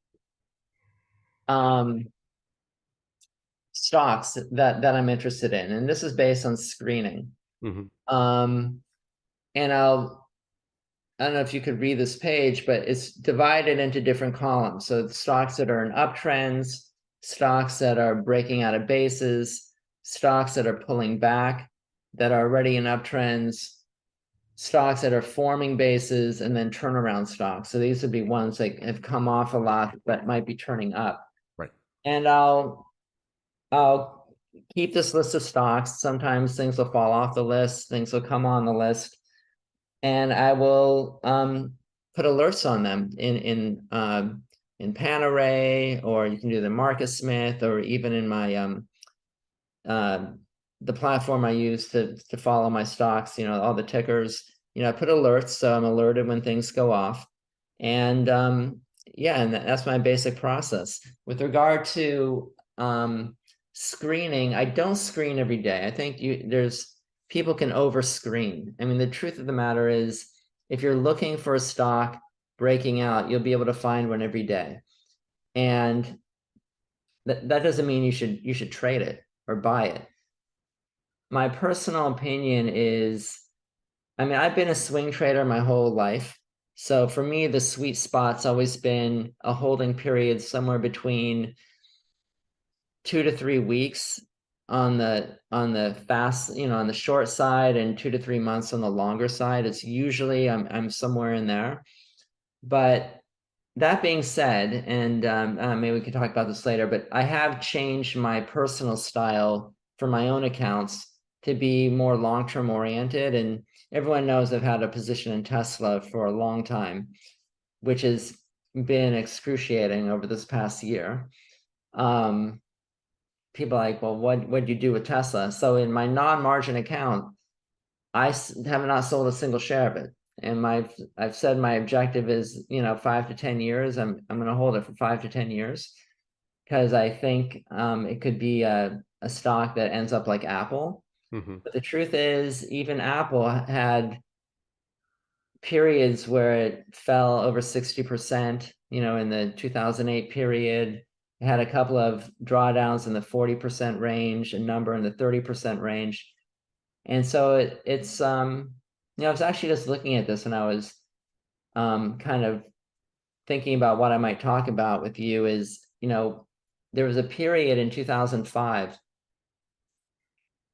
stocks that I'm interested in. And this is based on screening. Mm-hmm. And I don't know if you could read this page, but it's divided into different columns. So the stocks that are in uptrends, stocks that are breaking out of bases, stocks that are pulling back, that are already in uptrends, stocks that are forming bases, and then turnaround stocks. So these would be ones that have come off a lot but might be turning up. Right. And I'll keep this list of stocks. Sometimes things will fall off the list, things will come on the list, and I will put alerts on them in Panaray, or you can do the Marcus Smith, or even in my the platform I use to follow my stocks, all the tickers. I put alerts, so I'm alerted when things go off. And yeah, and that's my basic process. With regard to screening, I don't screen every day. I think there's people can over screen. I mean, the truth of the matter is, if you're looking for a stock breaking out, you'll be able to find one every day. And that doesn't mean you should trade it or buy it. My personal opinion is, I mean, I've been a swing trader my whole life. So for me, the sweet spot's always been a holding period somewhere between 2 to 3 weeks on the fast, on the short side, and 2 to 3 months on the longer side. It's usually I'm somewhere in there. But that being said, and maybe we can talk about this later, but I have changed my personal style for my own accounts to be more long-term oriented. And everyone knows I've had a position in Tesla for a long time, which has been excruciating over this past year. People are like, well, what'd you do with Tesla? So in my non-margin account, I have not sold a single share of it. And I've said my objective is, 5 to 10 years. I'm going to hold it for 5 to 10 years, because I think it could be a stock that ends up like Apple. Mm-hmm. But the truth is, even Apple had periods where it fell over 60%, in the 2008 period. It had a couple of drawdowns in the 40% range, a number in the 30% range. And so it's I was actually just looking at this when I was kind of thinking about what I might talk about with you. Is, there was a period in 2005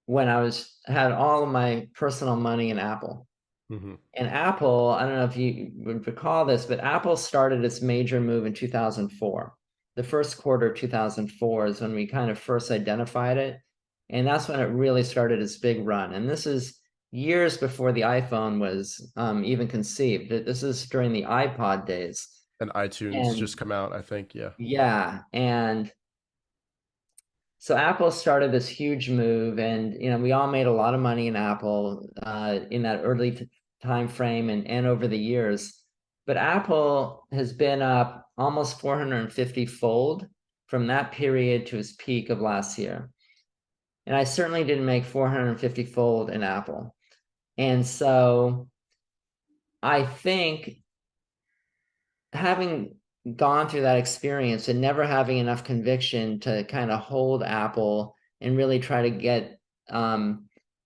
when I had all of my personal money in Apple. Mm-hmm. And Apple, I don't know if you would recall this, but Apple started its major move in 2004. The first quarter of 2004 is when we kind of first identified it. And that's when it really started its big run. And this is years before the iPhone was even conceived. This is during the iPod days. And iTunes just come out, I think. Yeah. Yeah. And so Apple started this huge move, and we all made a lot of money in Apple in that early time frame and over the years. But Apple has been up almost 450 fold from that period to its peak of last year. And I certainly didn't make 450 fold in Apple. And so I think having gone through that experience and never having enough conviction to kind of hold Apple and really try to get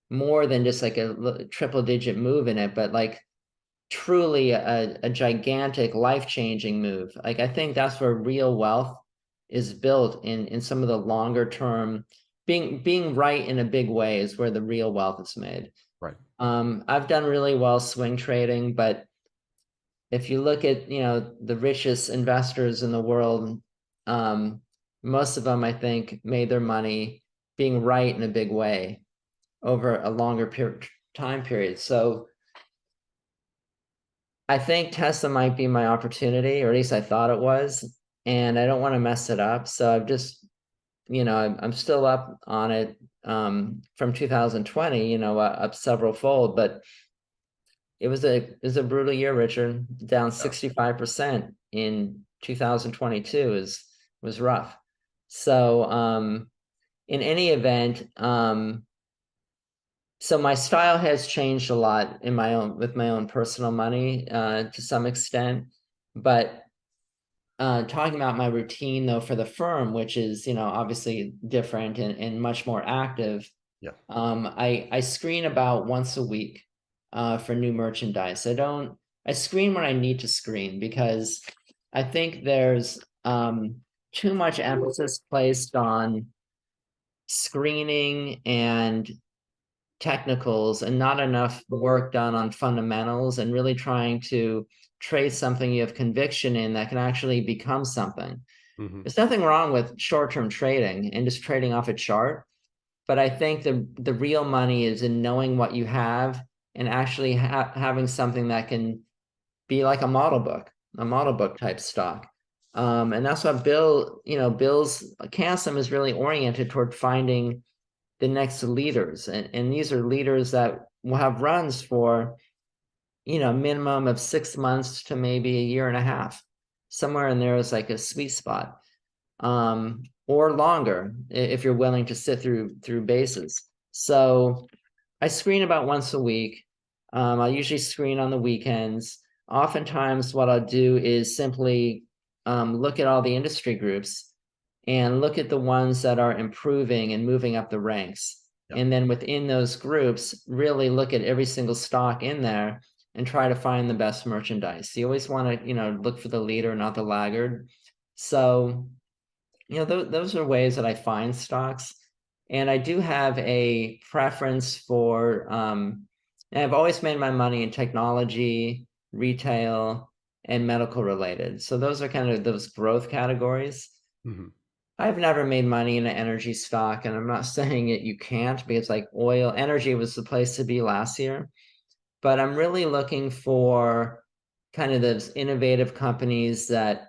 more than just like a triple digit move in it, but like truly a gigantic life-changing move. Like I think that's where real wealth is built in some of the longer term, being right in a big way is where the real wealth is made. Right. I've done really well swing trading, but if you look at, you know, the richest investors in the world, most of them, I think, made their money being right in a big way over a longer time period. So I think Tesla might be my opportunity, or at least I thought it was, and I don't want to mess it up. So I've just, you know, I'm still up on it from 2020, you know, up several fold, but it was a brutal year, Richard. Down 65% in 2022 was rough. So in any event, so my style has changed a lot in with my own personal money to some extent, but talking about my routine though for the firm, which is, you know, obviously different and much more active. Yeah. I screen about once a week for new merchandise. I screen when I need to screen because I think there's too much emphasis placed on screening and technicals and not enough work done on fundamentals and really trying to trade something you have conviction in that can actually become something. Mm-hmm. There's nothing wrong with short-term trading and just trading off a chart, but I think the real money is in knowing what you have and actually having something that can be like a model book type stock. And that's what Bill's Cansom is really oriented toward finding the next leaders. And these are leaders that will have runs for, you know, minimum of 6 months to maybe a year and a half. Somewhere in there is like a sweet spot. Or longer if you're willing to sit through bases. So I screen about once a week. I usually screen on the weekends. Oftentimes what I'll do is simply look at all the industry groups and look at the ones that are improving and moving up the ranks. Yep. And then within those groups, really look at every single stock in there and try to find the best merchandise. You always want to, you know, look for the leader, not the laggard. So, you know, those are ways that I find stocks. And I do have a preference for, and I've always made my money in technology, retail, and medical related. So those are kind of those growth categories. Mm-hmm. I've never made money in an energy stock, and I'm not saying it you can't, because like energy was the place to be last year. But I'm really looking for kind of those innovative companies that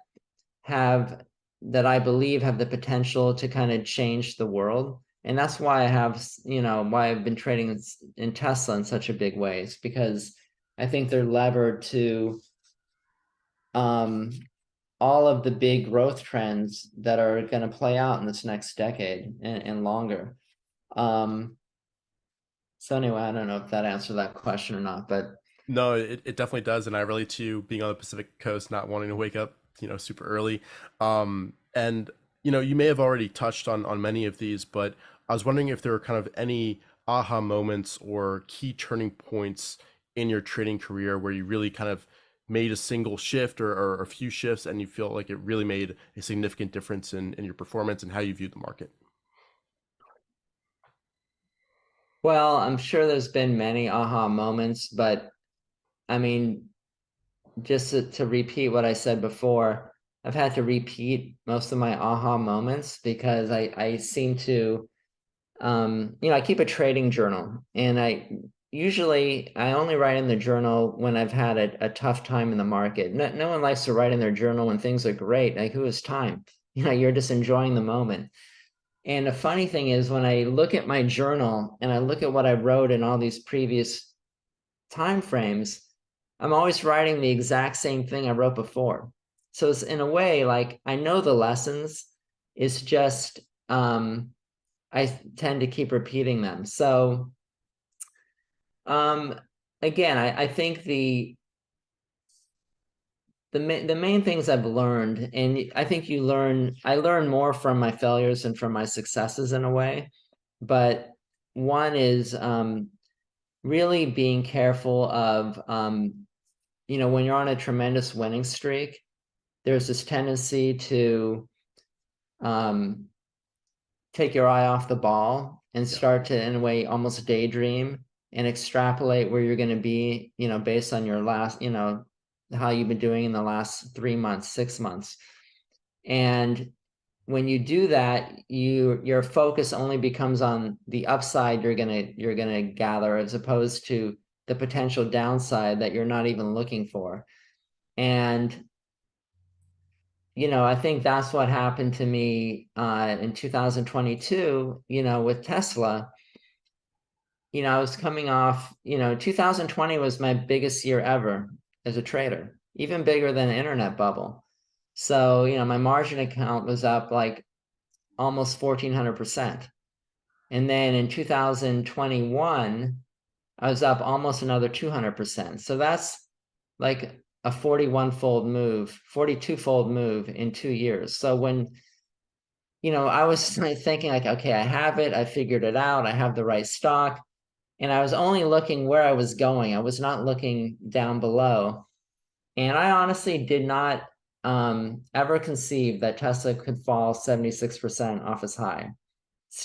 I believe have the potential to kind of change the world. And that's why why I've been trading in Tesla in such a big way. It's because I think they're levered to all of the big growth trends that are going to play out in this next decade and longer. So anyway, I don't know if that answered that question or not, but no, it definitely does. And I relate to you being on the Pacific Coast, not wanting to wake up, you know, super early. And, you know, you may have already touched on many of these, but I was wondering if there were kind of any aha moments or key turning points in your trading career where you really kind of made a single shift or a few shifts and you feel like it really made a significant difference in your performance and how you view the market. Well, I'm sure there's been many aha moments, but I mean, just to repeat what I said before, I've had to repeat most of my aha moments because I seem to, I keep a trading journal, and I only write in the journal when I've had a tough time in the market. No one likes to write in their journal when things are great. Like, who has time? You're just enjoying the moment. And the funny thing is, when I look at my journal and I look at what I wrote in all these previous time frames, I'm always writing the exact same thing I wrote before. So it's in a way like I know the lessons. It's just I tend to keep repeating them. So again, I think the the main things I've learned, and I think I learn more from my failures than from my successes in a way. But one is really being careful of when you're on a tremendous winning streak, there's this tendency to take your eye off the ball and start to, in a way, almost daydream and extrapolate where you're going to be, based on your last, how you've been doing in the last 3 months, 6 months. And when you do that, your focus only becomes on the upside you're gonna gather, as opposed to the potential downside that you're not even looking for. And I think that's what happened to me in 2022, with Tesla. I was coming off, 2020 was my biggest year ever as a trader, even bigger than the internet bubble. So, my margin account was up like almost 1,400%. And then in 2021, I was up almost another 200%. So that's like a 41-fold move, 42-fold move in 2 years. So when, I was thinking like, okay, I have it, I figured it out, I have the right stock. And I was only looking where I was going. I was not looking down below. And I honestly did not ever conceive that Tesla could fall 76% off its high.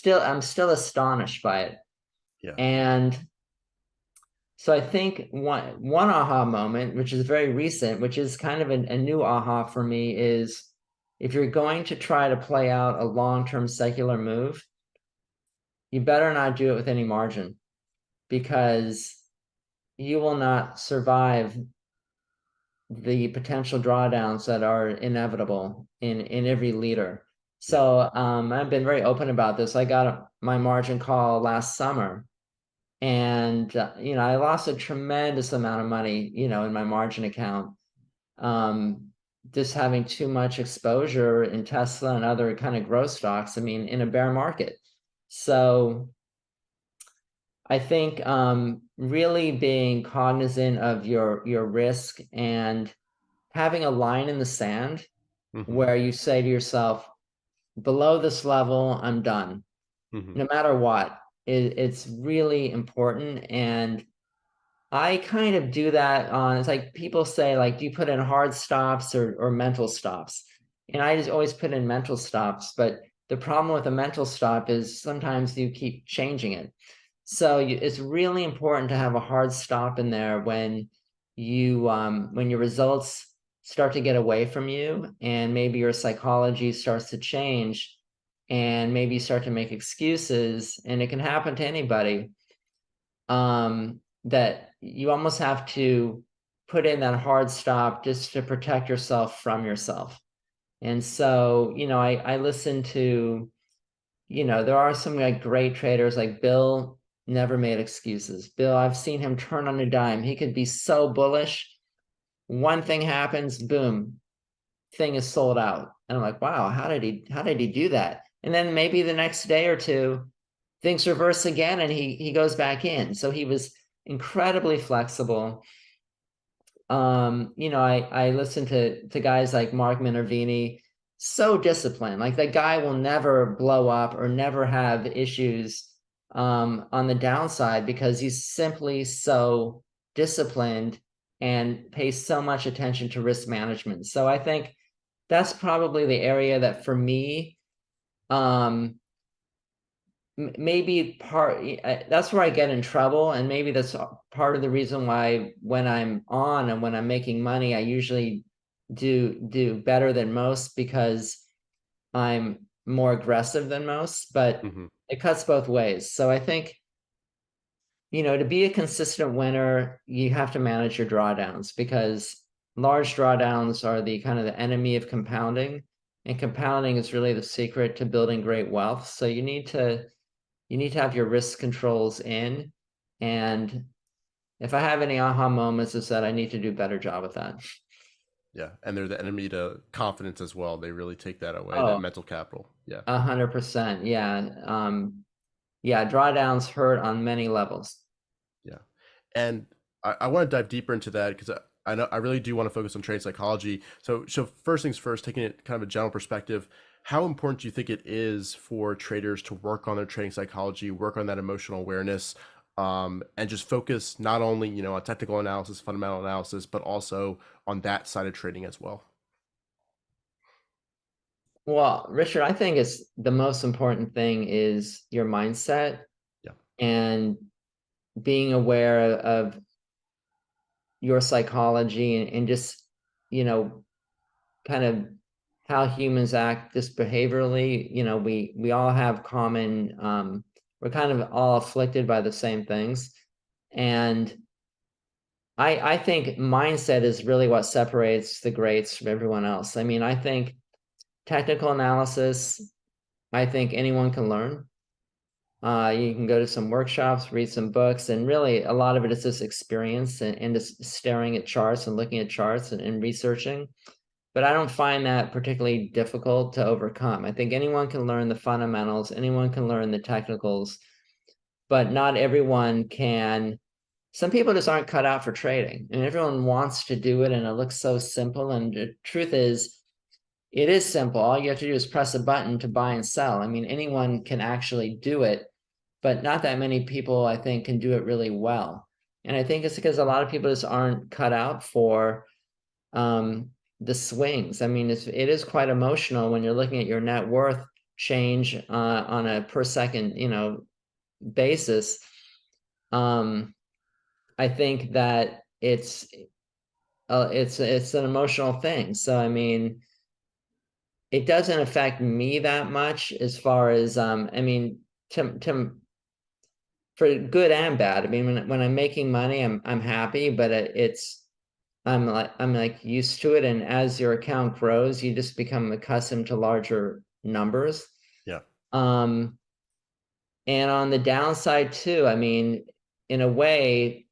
I'm still astonished by it. Yeah. And so I think one aha moment, which is very recent, which is kind of a new aha for me, is if you're going to try to play out a long-term secular move, you better not do it with any margin, because you will not survive the potential drawdowns that are inevitable in every leader. So I've been very open about this. I got my margin call last summer, and I lost a tremendous amount of money, in my margin account, just having too much exposure in Tesla and other kind of growth stocks. I mean, in a bear market. So I think really being cognizant of your risk and having a line in the sand where you say to yourself, below this level, I'm done, no matter what. It's really important. And I kind of do that it's like people say, like, do you put in hard stops or mental stops? And I just always put in mental stops. But the problem with a mental stop is sometimes you keep changing it. So it's really important to have a hard stop in there when your results start to get away from you, and maybe your psychology starts to change, and maybe you start to make excuses, and it can happen to anybody, that you almost have to put in that hard stop just to protect yourself from yourself. And so, I listen to, there are some like great traders, like Bill never made excuses. Bill, I've seen him turn on a dime. He could be so bullish. One thing happens, boom, thing is sold out. And I'm like, wow, how did he do that? And then maybe the next day or two, things reverse again and he goes back in. So he was incredibly flexible. I listen to guys like Mark Minervini, so disciplined. Like, that guy will never blow up or never have issues on the downside, because he's simply so disciplined and pays so much attention to risk management. So I think that's probably the area that for me, maybe that's where I get in trouble. And maybe that's part of the reason why when I'm on and when I'm making money, I usually do better than most, because I'm more aggressive than most, but it cuts both ways. So I think, to be a consistent winner, you have to manage your drawdowns, because large drawdowns are the kind of the enemy of compounding, and compounding is really the secret to building great wealth. So you need to have your risk controls in. And if I have any aha moments, it's that I need to do a better job with that. Yeah, and they're the enemy to confidence as well. They really take that away, that mental capital. Yeah. 100%. Yeah. Drawdowns hurt on many levels. Yeah. And I want to dive deeper into that, because I know I really do want to focus on trade psychology. So first things first, taking it kind of a general perspective, how important do you think it is for traders to work on their trading psychology, work on that emotional awareness, and just focus not only, on technical analysis, fundamental analysis, but also on that side of trading as well? Well, Richard, I think it's the most important thing is your mindset Yeah. and being aware of your psychology and just, kind of how humans act just behaviorally. We all have common, we're kind of all afflicted by the same things. And I think mindset is really what separates the greats from everyone else. I mean, I think technical analysis, I think anyone can learn. You can go to some workshops, read some books, and really a lot of it is just experience and just staring at charts and looking at charts and researching. But I don't find that particularly difficult to overcome. I think anyone can learn the fundamentals, anyone can learn the technicals, but not everyone can. Some people just aren't cut out for trading, and everyone wants to do it, and it looks so simple. And the truth is, it is simple. All you have to do is press a button to buy and sell. I mean, anyone can actually do it, but not that many people, I think, can do it really well. And I think it's because a lot of people just aren't cut out for the swings. I mean, it is quite emotional when you're looking at your net worth change on a per second, basis. I think that it's an emotional thing. So I mean, it doesn't affect me that much as far as I mean, to for good and bad. I mean, when I'm making money, I'm happy, but I'm like used to it, and as your account grows, you just become accustomed to larger numbers. Yeah. And on the downside too, I mean, in a way,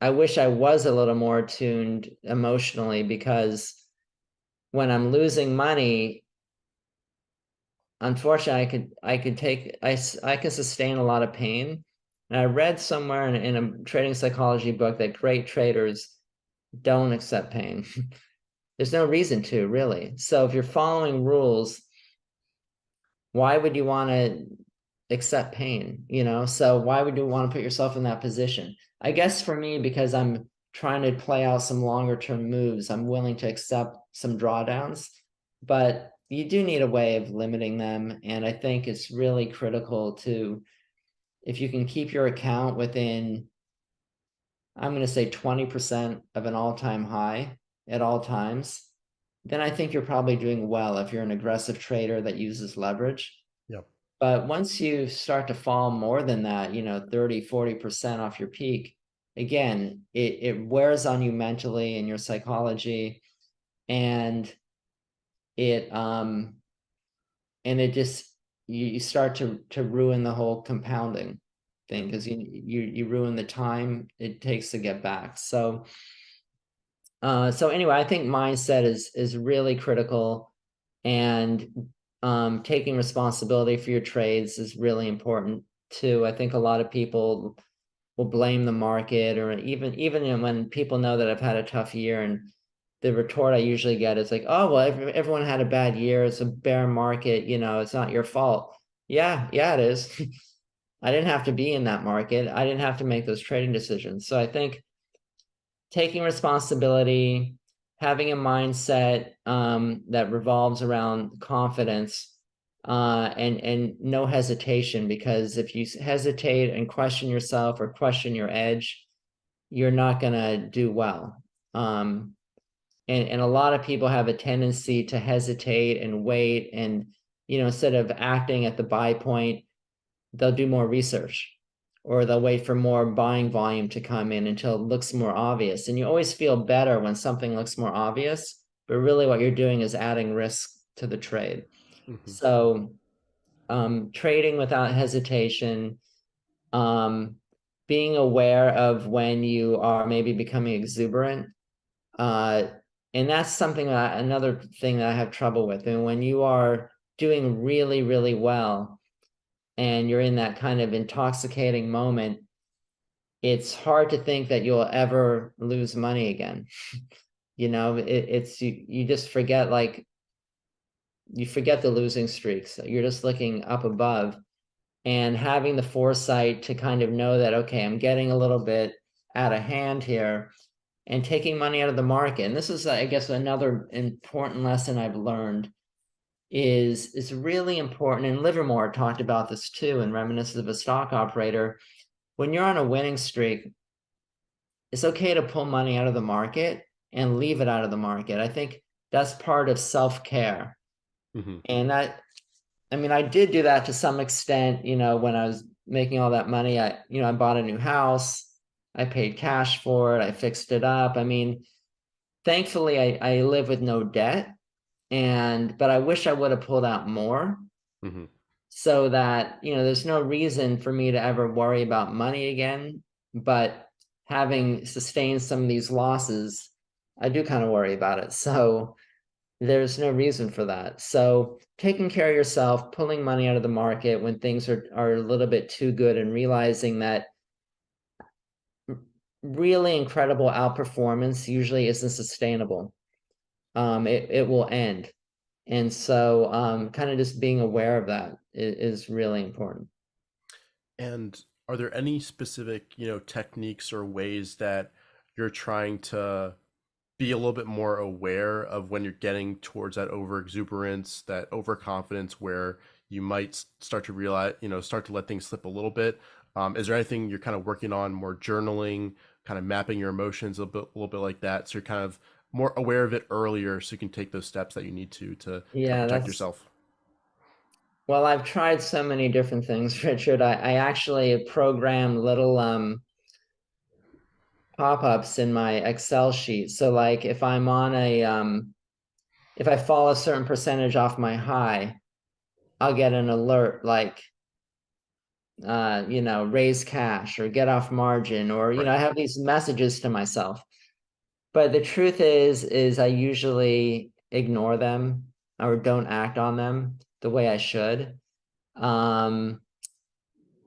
I wish I was a little more tuned emotionally, because when I'm losing money, unfortunately, I can sustain a lot of pain. And I read somewhere in a trading psychology book that great traders don't accept pain. There's no reason to, really. So if you're following rules, why would you want to accept pain? So why would you want to put yourself in that position? I guess for me, because I'm trying to play out some longer term moves, I'm willing to accept some drawdowns, but you do need a way of limiting them. And I think it's really critical to, if you can keep your account within, I'm going to say 20% of an all-time high at all times, then I think you're probably doing well if you're an aggressive trader that uses leverage. Yep. But once you start to fall more than that, 30, 40% off your peak, again, it wears on you mentally and your psychology, and it just, you start to ruin the whole compounding thing, because you ruin the time it takes to get back. So anyway, I think mindset is really critical, and taking responsibility for your trades is really important too. I think a lot of people will blame the market, or even when people know that I've had a tough year, and the retort I usually get is like, oh, well, everyone had a bad year. It's a bear market. It's not your fault. Yeah, it is. I didn't have to be in that market. I didn't have to make those trading decisions. So I think taking responsibility, having a mindset that revolves around confidence, and no hesitation, because if you hesitate and question yourself or question your edge, you're not going to do well. And a lot of people have a tendency to hesitate and wait, and instead of acting at the buy point, they'll do more research, or they'll wait for more buying volume to come in until it looks more obvious. And you always feel better when something looks more obvious, but really what you're doing is adding risk to the trade. Mm-hmm. So trading without hesitation, being aware of when you are maybe becoming exuberant, and that's something another thing that I have trouble with. And when you are doing really, really well, and you're in that kind of intoxicating moment, it's hard to think that you'll ever lose money again. You know, it's you just forget, like, you forget the losing streaks. You're just looking up above and having the foresight to kind of know that, okay, I'm getting a little bit out of hand here, and taking money out of the market. And this is, I guess, another important lesson I've learned is it's really important. And Livermore talked about this too in Reminiscence of a Stock Operator. When you're on a winning streak, it's okay to pull money out of the market and leave it out of the market. I think that's part of self-care. Mm-hmm. And that, I mean, I did do that to some extent, you know, when I was making all that money. I bought a new house, I paid cash for it, I fixed it up. I mean, thankfully I live with no debt, but I wish I would have pulled out more, Mm-hmm. so that, you know, there's no reason for me to ever worry about money again. But having sustained some of these losses, I do kind of worry about it. So there's no reason for that. So taking care of yourself, pulling money out of the market when things are a little bit too good, and realizing that really incredible outperformance usually isn't sustainable. It will end. And so kind of just being aware of that is really important. And are there any specific, techniques or ways that you're trying to be a little bit more aware of when you're getting towards that over exuberance, that overconfidence, where you might start to realize, start to let things slip a little bit? Is there anything you're kind of working on, more journaling, kind of mapping your emotions a little bit like that, so you're kind of more aware of it earlier, so you can take those steps that you need to kind of Yeah, protect yourself? well, I've tried so many different things, Richard. I actually programmed little pop-ups in my Excel sheet. So like if I'm on if I fall a certain percentage off my high, I'll get an alert like raise cash or get off margin, or Right. I have these messages to myself. But the truth is I usually ignore them or don't act on them the way I should.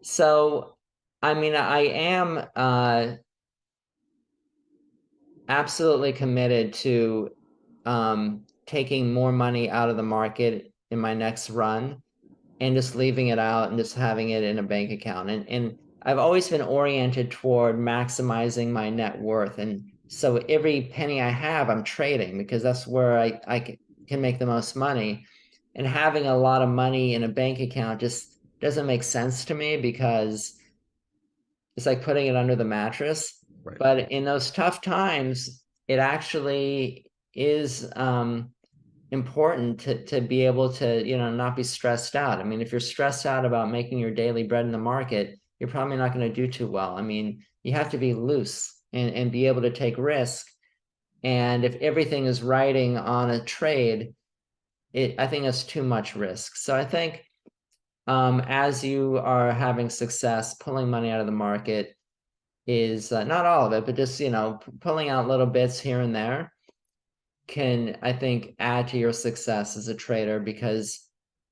So I mean, I am absolutely committed to taking more money out of the market in my next run, and just leaving it out and just having it in a bank account. And I've always been oriented toward maximizing my net worth. And so every penny I have, I'm trading, because that's where I can make the most money. And having a lot of money in a bank account just doesn't make sense to me, because it's like putting it under the mattress. Right. But in those tough times, it actually is important to be able to, not be stressed out. I mean, if you're stressed out about making your daily bread in the market, you're probably not going to do too well. I mean, you have to be loose and be able to take risk. And if everything is riding on a trade, I think it's too much risk. So I think as you are having success, pulling money out of the market is not all of it, but just, pulling out little bits here and there can, I think, add to your success as a trader, because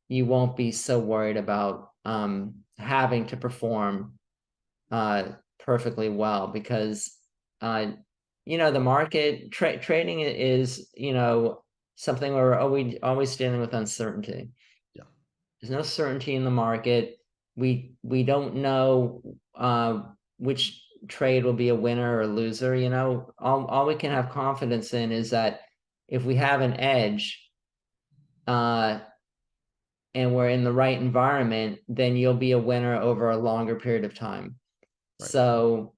you won't be so worried about having to perform perfectly well, because the market trading is, something where we're always dealing with uncertainty. Yeah. There's no certainty in the market. We don't know which trade will be a winner or loser. All we can have confidence in is that if we have an edge and we're in the right environment, then you'll be a winner over a longer period of time. Right. So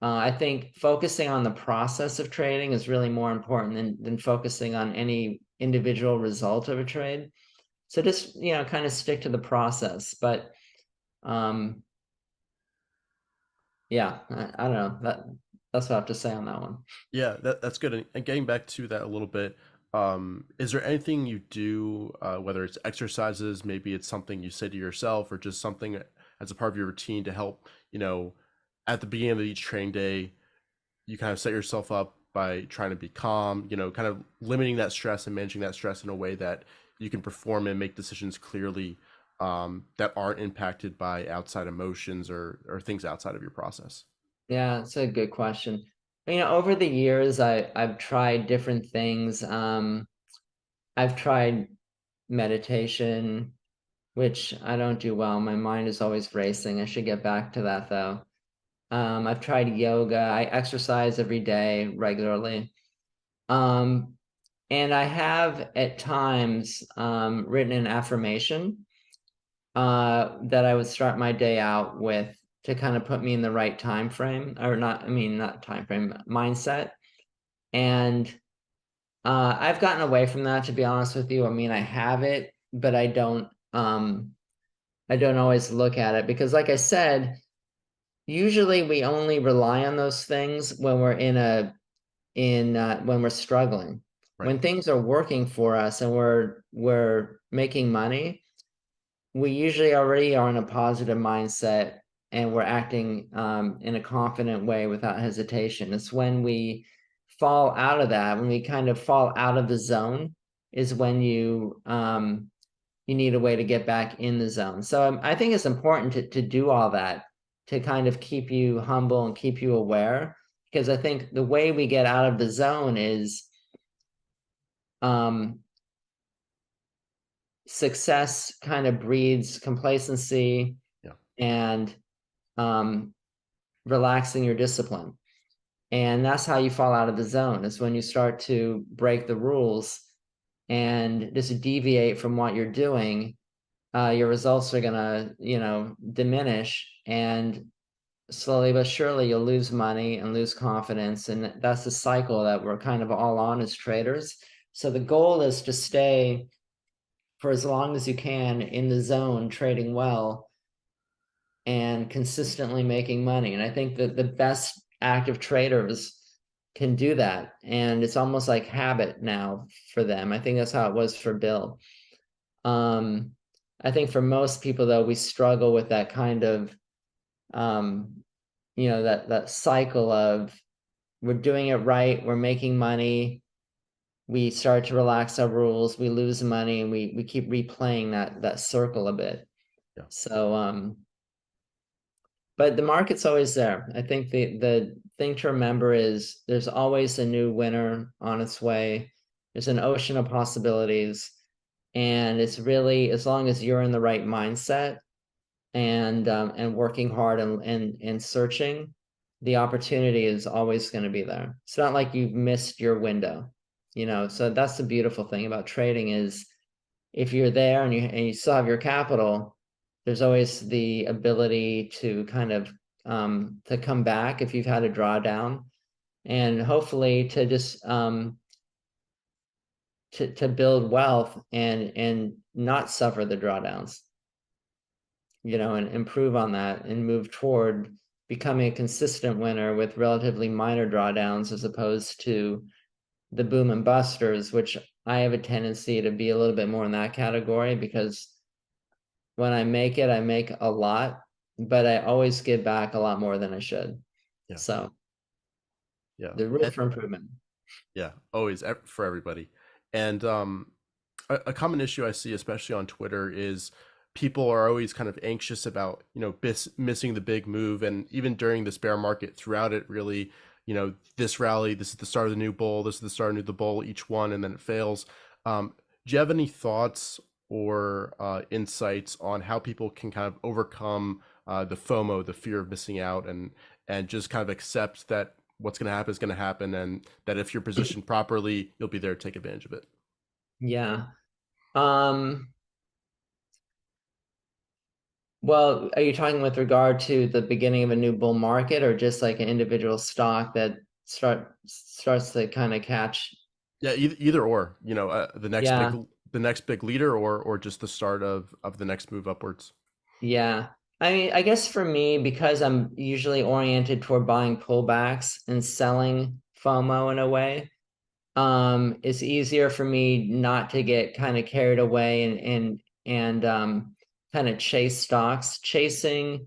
I think focusing on the process of trading is really more important than focusing on any individual result of a trade. So just, kind of stick to the process. But yeah, I don't know. That's what I have to say on that one. Yeah, that's good. And getting back to that a little bit, is there anything you do, whether it's exercises, maybe it's something you say to yourself, or just something as a part of your routine to help, at the beginning of each trading day, you kind of set yourself up by trying to be calm, kind of limiting that stress and managing that stress in a way that you can perform and make decisions clearly, that aren't impacted by outside emotions or things outside of your process? Yeah, it's a good question. Over the years, I've tried different things. I've tried meditation, which I don't do well. My mind is always racing. I should get back to that though. I've tried yoga. I exercise every day regularly. Um, and I have at times written an affirmation that I would start my day out with to kind of put me in the right time frame, or not, I mean, not time frame, mindset. And I've gotten away from that, to be honest with you. I mean, I have it, but I don't always look at it because, like I said, usually we only rely on those things when we're when we're struggling. Right. When things are working for us and we're making money, we usually already are in a positive mindset and we're acting in a confident way without hesitation. It's when we fall out of that, when we kind of fall out of the zone, is when you need a way to get back in the zone. So I think it's important to do all that to kind of keep you humble and keep you aware, because I think the way we get out of the zone is success kind of breeds complacency. Yeah. And relaxing your discipline. And that's how you fall out of the zone, is when you start to break the rules and just deviate from what you're doing. Your results are gonna, diminish, and slowly but surely you'll lose money and lose confidence. And that's the cycle that we're kind of all on as traders. So the goal is to stay for as long as you can in the zone, trading well and consistently making money. And I think that the best active traders can do that. And it's almost like habit now for them. I think that's how it was for Bill. I think for most people, though, we struggle with that kind of, that cycle of we're doing it right, we're making money, we start to relax our rules, we lose money, and we keep replaying that circle a bit. Yeah. So but the market's always there. I think the thing to remember is there's always a new winner on its way. There's an ocean of possibilities. And it's really, as long as you're in the right mindset and working hard and searching, the opportunity is always going to be there. It's not like you've missed your window, So that's the beautiful thing about trading is if you're there and you still have your capital, there's always the ability to kind of to come back if you've had a drawdown, and hopefully to just to build wealth and not suffer the drawdowns, and improve on that and move toward becoming a consistent winner with relatively minor drawdowns, as opposed to the boom and busters, which I have a tendency to be a little bit more in that category, because when I make it, I make a lot, but I always give back a lot more than I should. Yeah. So yeah, the room for improvement. Yeah, always for everybody. And a common issue I see, especially on Twitter, is people are always kind of anxious about, missing the big move. And even during this bear market, throughout it, really, this rally, this is the start of the new bull, this is the start of the bull, each one, and then it fails. Do you have any thoughts or insights on how people can kind of overcome the FOMO, the fear of missing out, and just kind of accept that what's going to happen is going to happen, and that if you're positioned properly, you'll be there to take advantage of it? Yeah. Well, are you talking with regard to the beginning of a new bull market, or just like an individual stock that starts to kind of catch? Yeah, either or, the Yeah. next big leader, or just the start of the next move upwards. Yeah. I mean, I guess for me, because I'm usually oriented toward buying pullbacks and selling FOMO in a way, it's easier for me not to get kind of carried away and kind of chase stocks. Chasing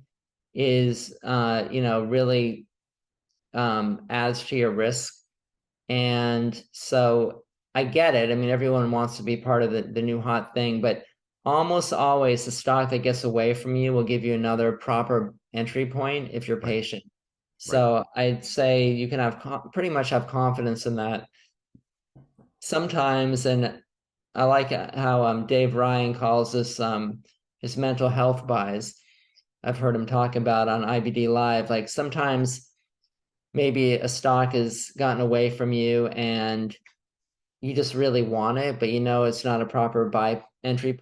is really adds to your risk. And so I get it. I mean, everyone wants to be part of the new hot thing, but almost always the stock that gets away from you will give you another proper entry point if you're Right. patient. So I'd say you can have pretty much have confidence in that. Sometimes, and I like how Dave Ryan calls this his mental health buys. I've heard him talk about on IBD Live. Like sometimes maybe a stock has gotten away from you and you just really want it, but you know it's not a proper buy entry.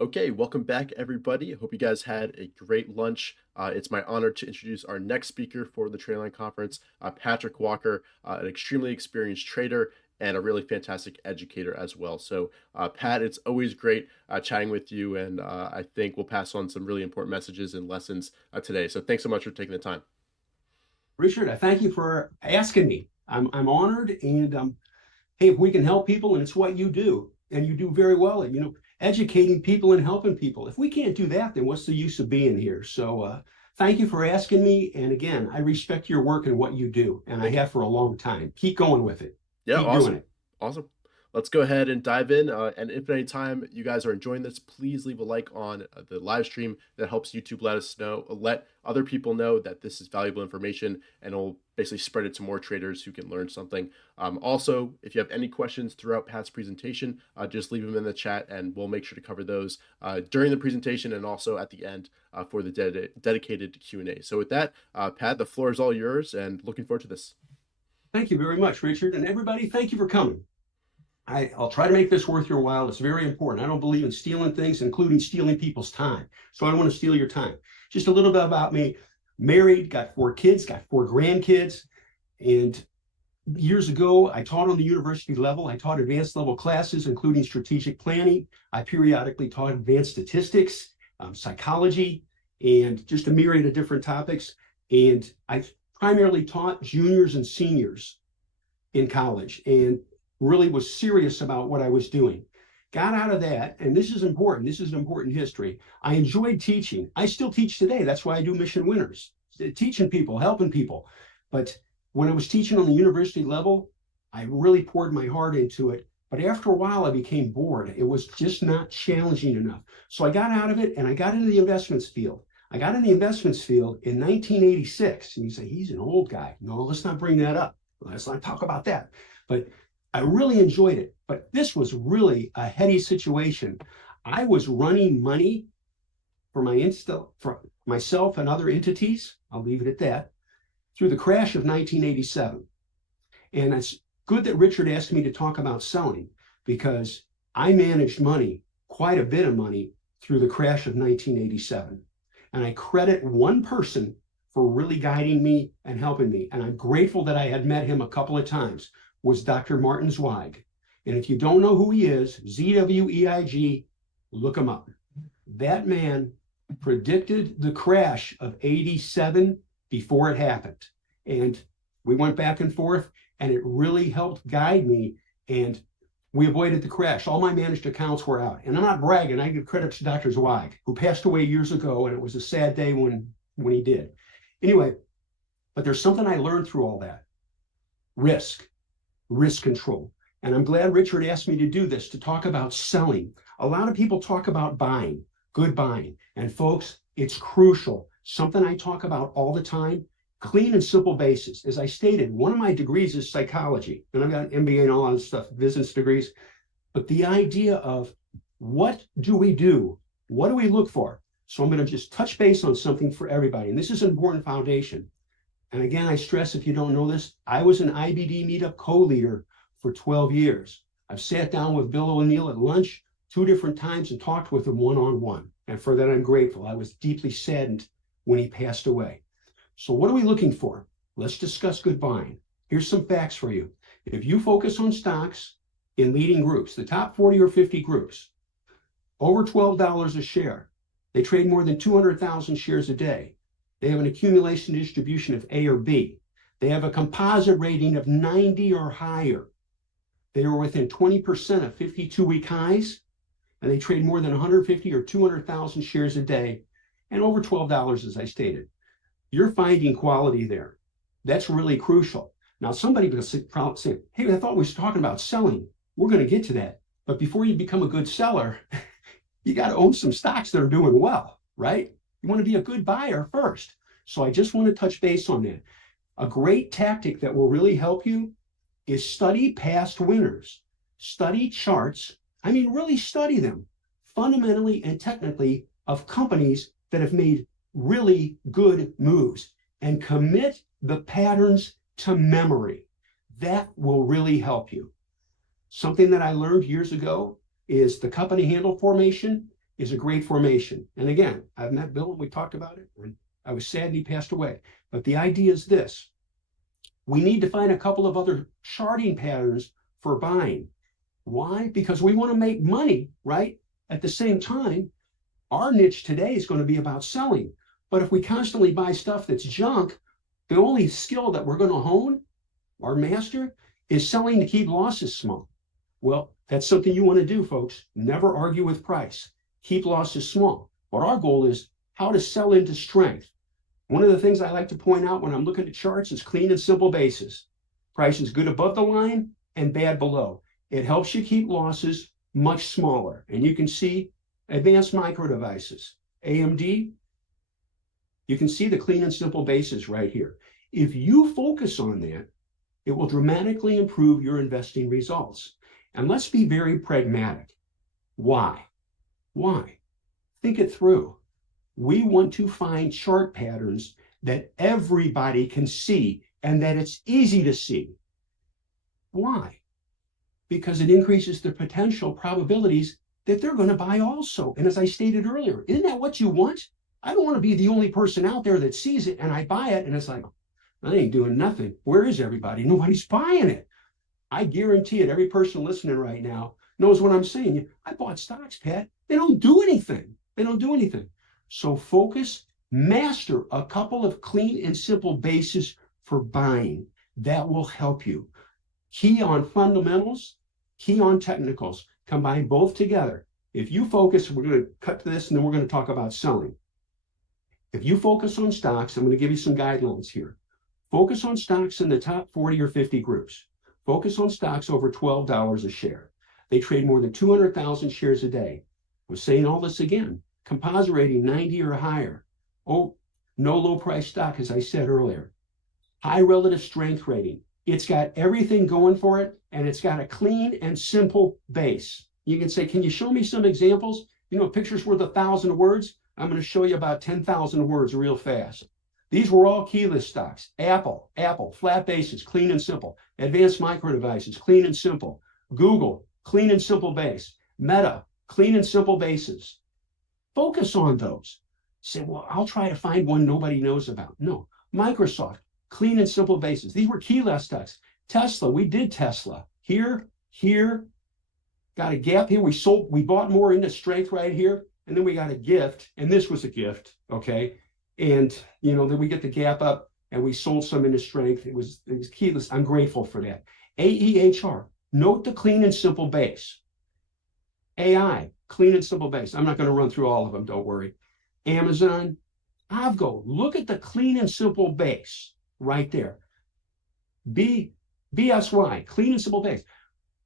Okay, welcome back, everybody. I hope you guys had a great lunch. It's my honor to introduce our next speaker for the TraderLion Conference, Patrick Walker, an extremely experienced trader and a really fantastic educator as well. So, Pat, it's always great chatting with you, and I think we'll pass on some really important messages and lessons today. So, thanks so much for taking the time. Richard, I thank you for asking me. I'm honored, and hey, if we can help people, and it's what you do, and you do very well, and educating people and helping people. If we can't do that, then what's the use of being here? So thank you for asking me. And again, I respect your work and what you do, and I have for a long time. Keep going with it. Yeah, Keep awesome. doing it. Awesome. Let's go ahead and dive in. And if at any time you guys are enjoying this, please leave a like on the live stream. That helps YouTube let other people know that this is valuable information, and it'll basically spread it to more traders who can learn something. Also, if you have any questions throughout Pat's presentation, just leave them in the chat, and we'll make sure to cover those during the presentation and also at the end for the dedicated Q&A. So with that, Pat, the floor is all yours, and looking forward to this. Thank you very much, Richard. And everybody, thank you for coming. I'll try to make this worth your while. It's very important. I don't believe in stealing things, including stealing people's time. So I don't want to steal your time. Just a little bit about me. Married, got 4 kids, got 4 grandkids. And years ago, I taught on the university level. I taught advanced level classes, including strategic planning. I periodically taught advanced statistics, psychology, and just a myriad of different topics. And I primarily taught juniors and seniors in college, and really was serious about what I was doing. Got out of that, and this is important. This is an important history. I enjoyed teaching. I still teach today. That's why I do Mission Winners, teaching people, helping people. But when I was teaching on the university level, I really poured my heart into it. But after a while, I became bored. It was just not challenging enough. So I got out of it, and I got into the investments field. I got in the investments field in 1986. And you say, he's an old guy. No, let's not bring that up. Let's not talk about that. But I really enjoyed it, but this was really a heady situation. I was running money for myself and other entities, I'll leave it at that, through the crash of 1987. And it's good that Richard asked me to talk about selling, because I managed money, quite a bit of money, through the crash of 1987. And I credit one person for really guiding me and helping me. And I'm grateful that I had met him a couple of times. Was Dr. Martin Zweig. And if you don't know who he is, ZWEIG, look him up. That man predicted the crash of 87 before it happened. And we went back and forth, and it really helped guide me, and we avoided the crash. All my managed accounts were out. And I'm not bragging, I give credit to Dr. Zweig, who passed away years ago, and it was a sad day when he did. Anyway, but there's something I learned through all that. Risk control. And I'm glad Richard asked me to do this, to talk about selling. A lot of people talk about buying, good buying. And folks, it's crucial. Something I talk about all the time, clean and simple basis. As I stated, one of my degrees is psychology, and I've got an MBA and all that stuff, business degrees. But the idea of what do we do? What do we look for? So I'm going to just touch base on something for everybody. And this is an important foundation. And again, I stress, if you don't know this, I was an IBD meetup co-leader for 12 years. I've sat down with Bill O'Neill at lunch 2 different times and talked with him one-on-one. And for that, I'm grateful. I was deeply saddened when he passed away. So what are we looking for? Let's discuss good buying. Here's some facts for you. If you focus on stocks in leading groups, the top 40 or 50 groups, over $12 a share, they trade more than 200,000 shares a day. They have an accumulation distribution of A or B. They have a composite rating of 90 or higher. They were within 20% of 52-week highs, and they trade more than 150 or 200,000 shares a day, and over $12, as I stated. You're finding quality there. That's really crucial. Now, somebody will probably say, hey, I thought we were talking about selling. We're going to get to that. But before you become a good seller, you got to own some stocks that are doing well, right? You want to be a good buyer first. So I just want to touch base on that. A great tactic that will really help you is study past winners. Study charts. I mean, really study them fundamentally and technically of companies that have made really good moves, and commit the patterns to memory. That will really help you. Something that I learned years ago is the company handle formation is a great formation. And again, I've met Bill and we talked about it, and I was sad he passed away. But the idea is this: we need to find a couple of other charting patterns for buying. Why? Because we want to make money, right? At the same time, our niche today is going to be about selling. But if we constantly buy stuff that's junk, the only skill that we're going to hone, our master, is selling to keep losses small. Well, that's something you want to do, folks. Never argue with price. Keep losses small. But our goal is how to sell into strength. One of the things I like to point out when I'm looking at charts is clean and simple basis. Price is good above the line and bad below. It helps you keep losses much smaller. And you can see advanced micro devices, AMD, you can see the clean and simple basis right here. If you focus on that, it will dramatically improve your investing results. And let's be very pragmatic. Why? Why? Think it through. We want to find chart patterns that everybody can see and that it's easy to see. Why? Because it increases the potential probabilities that they're going to buy also. And as I stated earlier, isn't that what you want? I don't want to be the only person out there that sees it and I buy it and it's like, I ain't doing nothing. Where is everybody? Nobody's buying it. I guarantee it. Every person listening right now knows what I'm saying. I bought stocks, Pat. They don't do anything. They don't do anything. So focus, master a couple of clean and simple bases for buying. That will help you. Key on fundamentals, key on technicals. Combine both together. If you focus, we're going to cut to this and then we're going to talk about selling. If you focus on stocks, I'm going to give you some guidelines here. Focus on stocks in the top 40 or 50 groups. Focus on stocks over $12 a share. They trade more than 200,000 shares a day. I'm saying all this again. Composite rating 90 or higher. Oh, no low price stock, as I said earlier. High relative strength rating. It's got everything going for it, and it's got a clean and simple base. You can say, can you show me some examples? You know, a picture's worth 1,000 words. I'm going to show you about 10,000 words real fast. These were all keyless stocks. Apple, flat basis, clean and simple. Advanced micro devices, clean and simple. Google, clean and simple base. Meta, clean and simple bases. Focus on those. Say, well, I'll try to find one nobody knows about. No. Microsoft, clean and simple bases. These were keyless stocks. Tesla, we did Tesla. Here, got a gap here. We bought more into strength right here. And then we got a gift, and this was a gift, okay? And, you know, then we get the gap up, and we sold some into strength. It was keyless. I'm grateful for that. AEHR, note the clean and simple base. AI, clean and simple base. I'm not going to run through all of them, don't worry. Amazon, Avgo, look at the clean and simple base right there. BSY, clean and simple base.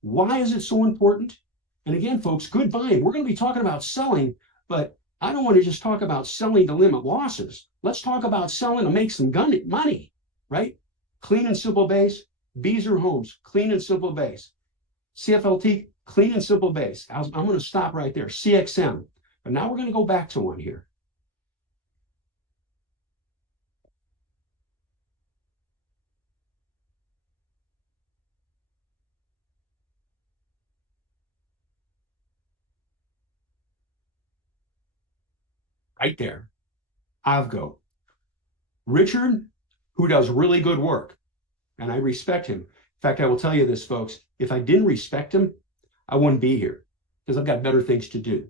Why is it so important? And again, folks, good buying. We're going to be talking about selling, but I don't want to just talk about selling to limit losses. Let's talk about selling to make some money, right? Clean and simple base. Beazer Homes, clean and simple base. CFLT, clean and simple base. I'm going to stop right there. CXM. But now we're going to go back to one here. Right there. Avgo. Richard, who does really good work, and I respect him. In fact, I will tell you this, folks. If I didn't respect him, I wouldn't be here because I've got better things to do.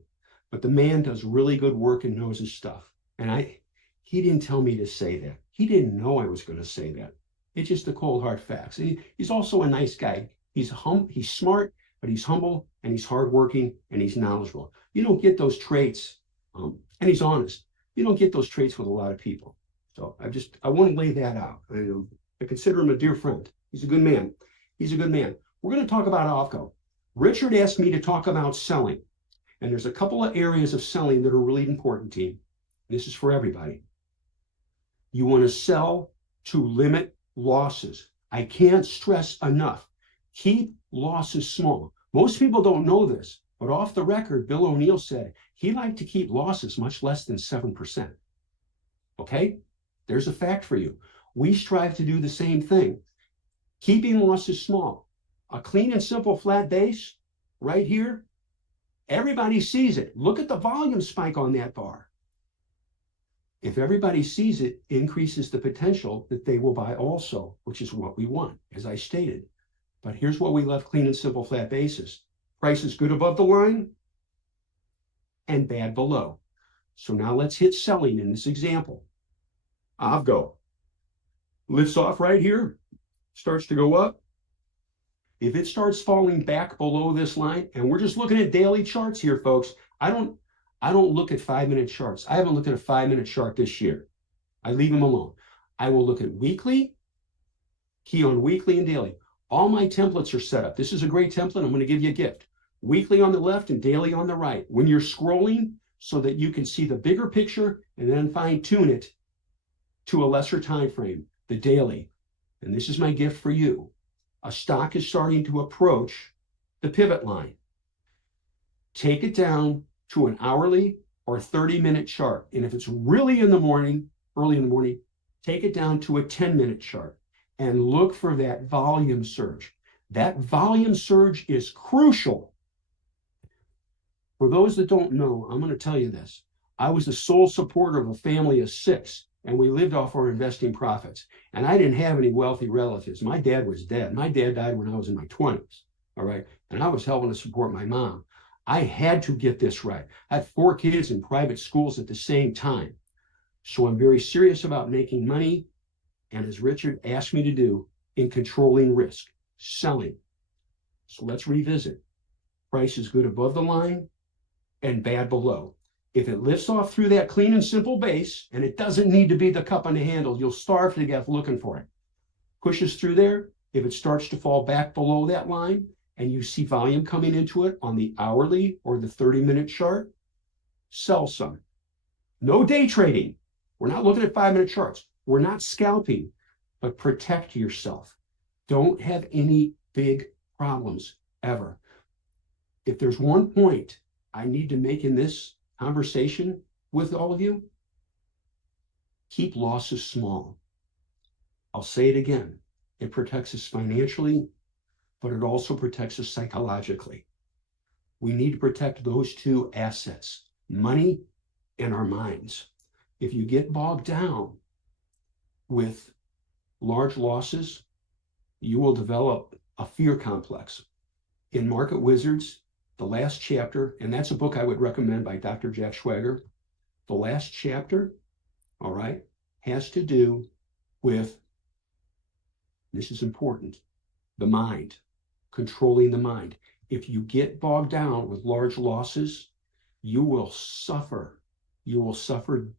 But the man does really good work and knows his stuff. And he didn't tell me to say that. He didn't know I was going to say that. It's just the cold hard facts. And he's also a nice guy. He's smart, but he's humble, and he's hardworking, and he's knowledgeable. You don't get those traits, and he's honest. You don't get those traits with a lot of people. So I want to lay that out. I consider him a dear friend. He's a good man. He's a good man. We're going to talk about ALFCO. Richard asked me to talk about selling. And there's a couple of areas of selling that are really important, team. This is for everybody. You want to sell to limit losses. I can't stress enough. Keep losses small. Most people don't know this, but off the record, Bill O'Neill said he liked to keep losses much less than 7%. Okay? There's a fact for you. We strive to do the same thing. Keeping losses small. A clean and simple flat base right here. Everybody sees it. Look at the volume spike on that bar. If everybody sees it, increases the potential that they will buy also, which is what we want, as I stated. But here's what we left clean and simple flat basis. Price is good above the line and bad below. So now let's hit selling in this example. ALFCO lifts off right here, starts to go up. If it starts falling back below this line, and we're just looking at daily charts here, folks. I don't look at 5-minute charts. I haven't looked at a 5-minute chart this year. I leave them alone. I will look at weekly, key on weekly and daily. All my templates are set up. This is a great template. I'm going to give you a gift. Weekly on the left and daily on the right. When you're scrolling, so that you can see the bigger picture and then fine tune it to a lesser time frame, the daily. And this is my gift for you. A stock is starting to approach the pivot line. Take it down to an hourly or 30-minute chart. And if it's really in the morning, early in the morning, take it down to a 10-minute chart and look for that volume surge. That volume surge is crucial. For those that don't know, I'm going to tell you this. I was the sole supporter of a family of 6, and we lived off our investing profits. And I didn't have any wealthy relatives. My dad was dead. My dad died when I was in my 20s, all right? And I was helping to support my mom. I had to get this right. I had 4 kids in private schools at the same time. So I'm very serious about making money, and as Richard asked me to do, in controlling risk, selling. So let's revisit. Price is good above the line and bad below. If it lifts off through that clean and simple base, and it doesn't need to be the cup on the handle, you'll starve to death looking for it. Pushes through there. If it starts to fall back below that line, and you see volume coming into it on the hourly or the 30-minute chart, sell some. No day trading. We're not looking at 5-minute charts. We're not scalping, but protect yourself. Don't have any big problems ever. If there's one point I need to make in this conversation with all of you, keep losses small. I'll say it again. It protects us financially, but it also protects us psychologically. We need to protect those 2 assets, money and our minds. If you get bogged down with large losses, you will develop a fear complex. In Market Wizards, the last chapter, and that's a book I would recommend by Dr. Jack Schwager, the last chapter, all right, has to do with, this is important, the mind, controlling the mind. If you get bogged down with large losses, you will suffer. You'll suffer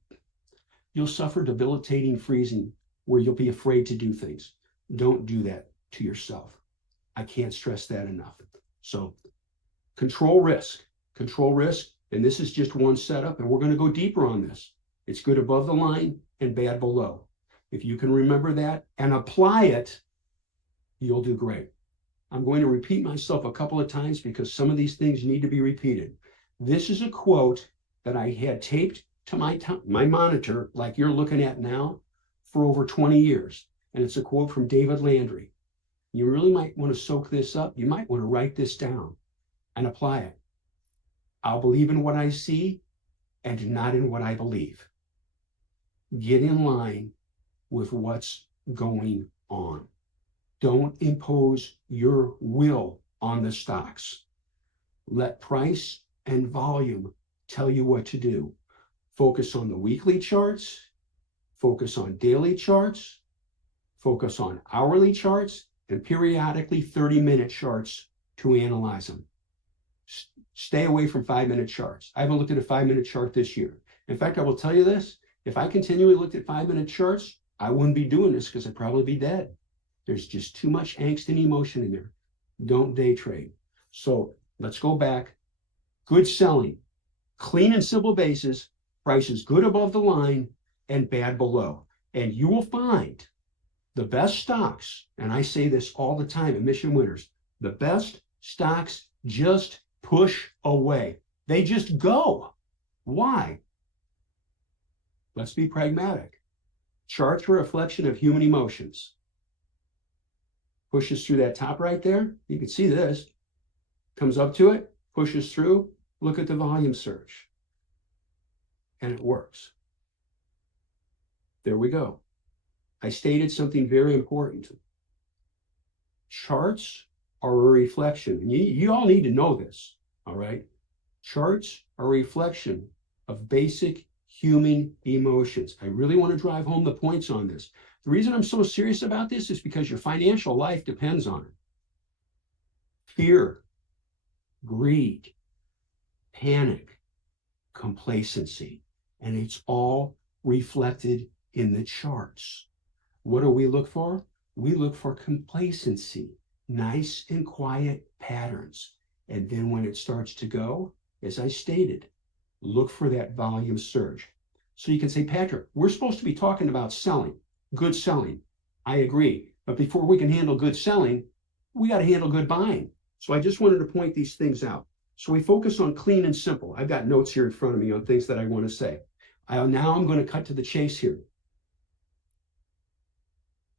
debilitating freezing where you'll be afraid to do things. Don't do that to yourself. I can't stress that enough. So control risk, and this is just one setup, and we're going to go deeper on this. It's good above the line and bad below. If you can remember that and apply it, you'll do great. I'm going to repeat myself a couple of times because some of these things need to be repeated. This is a quote that I had taped to my monitor, like you're looking at now, for over 20 years. And it's a quote from David Landry. You really might want to soak this up. You might want to write this down and apply it. I'll believe in what I see and not in what I believe. Get in line with what's going on. Don't impose your will on the stocks. Let price and volume tell you what to do. Focus on the weekly charts, focus on daily charts, focus on hourly charts, and periodically 30-minute charts to analyze them. Stay away from 5-minute charts. I haven't looked at a 5-minute chart this year. In fact, I will tell you this, if I continually looked at 5-minute charts, I wouldn't be doing this because I'd probably be dead. There's just too much angst and emotion in there. Don't day trade. So let's go back. Good selling, clean and simple basis, prices good above the line and bad below. And you will find the best stocks, and I say this all the time at Mission Winners, the best stocks just push away. They just go. Why? Let's be pragmatic. Charts are a reflection of human emotions. Pushes through that top right there. You can see this. Comes up to it, pushes through. Look at the volume surge. And it works. There we go. I stated something very important. Charts are a reflection. And you all need to know this, all right? Charts are a reflection of basic human emotions. I really want to drive home the points on this. The reason I'm so serious about this is because your financial life depends on it. Fear, greed, panic, complacency, and it's all reflected in the charts. What do we look for? We look for complacency, nice and quiet patterns. And then when it starts to go, as I stated, look for that volume surge. So you can say, Patrick, we're supposed to be talking about selling, good selling. I agree. But before we can handle good selling, we got to handle good buying. So I just wanted to point these things out. So we focus on clean and simple. I've got notes here in front of me on things that I want to say. Now I'm going to cut to the chase here.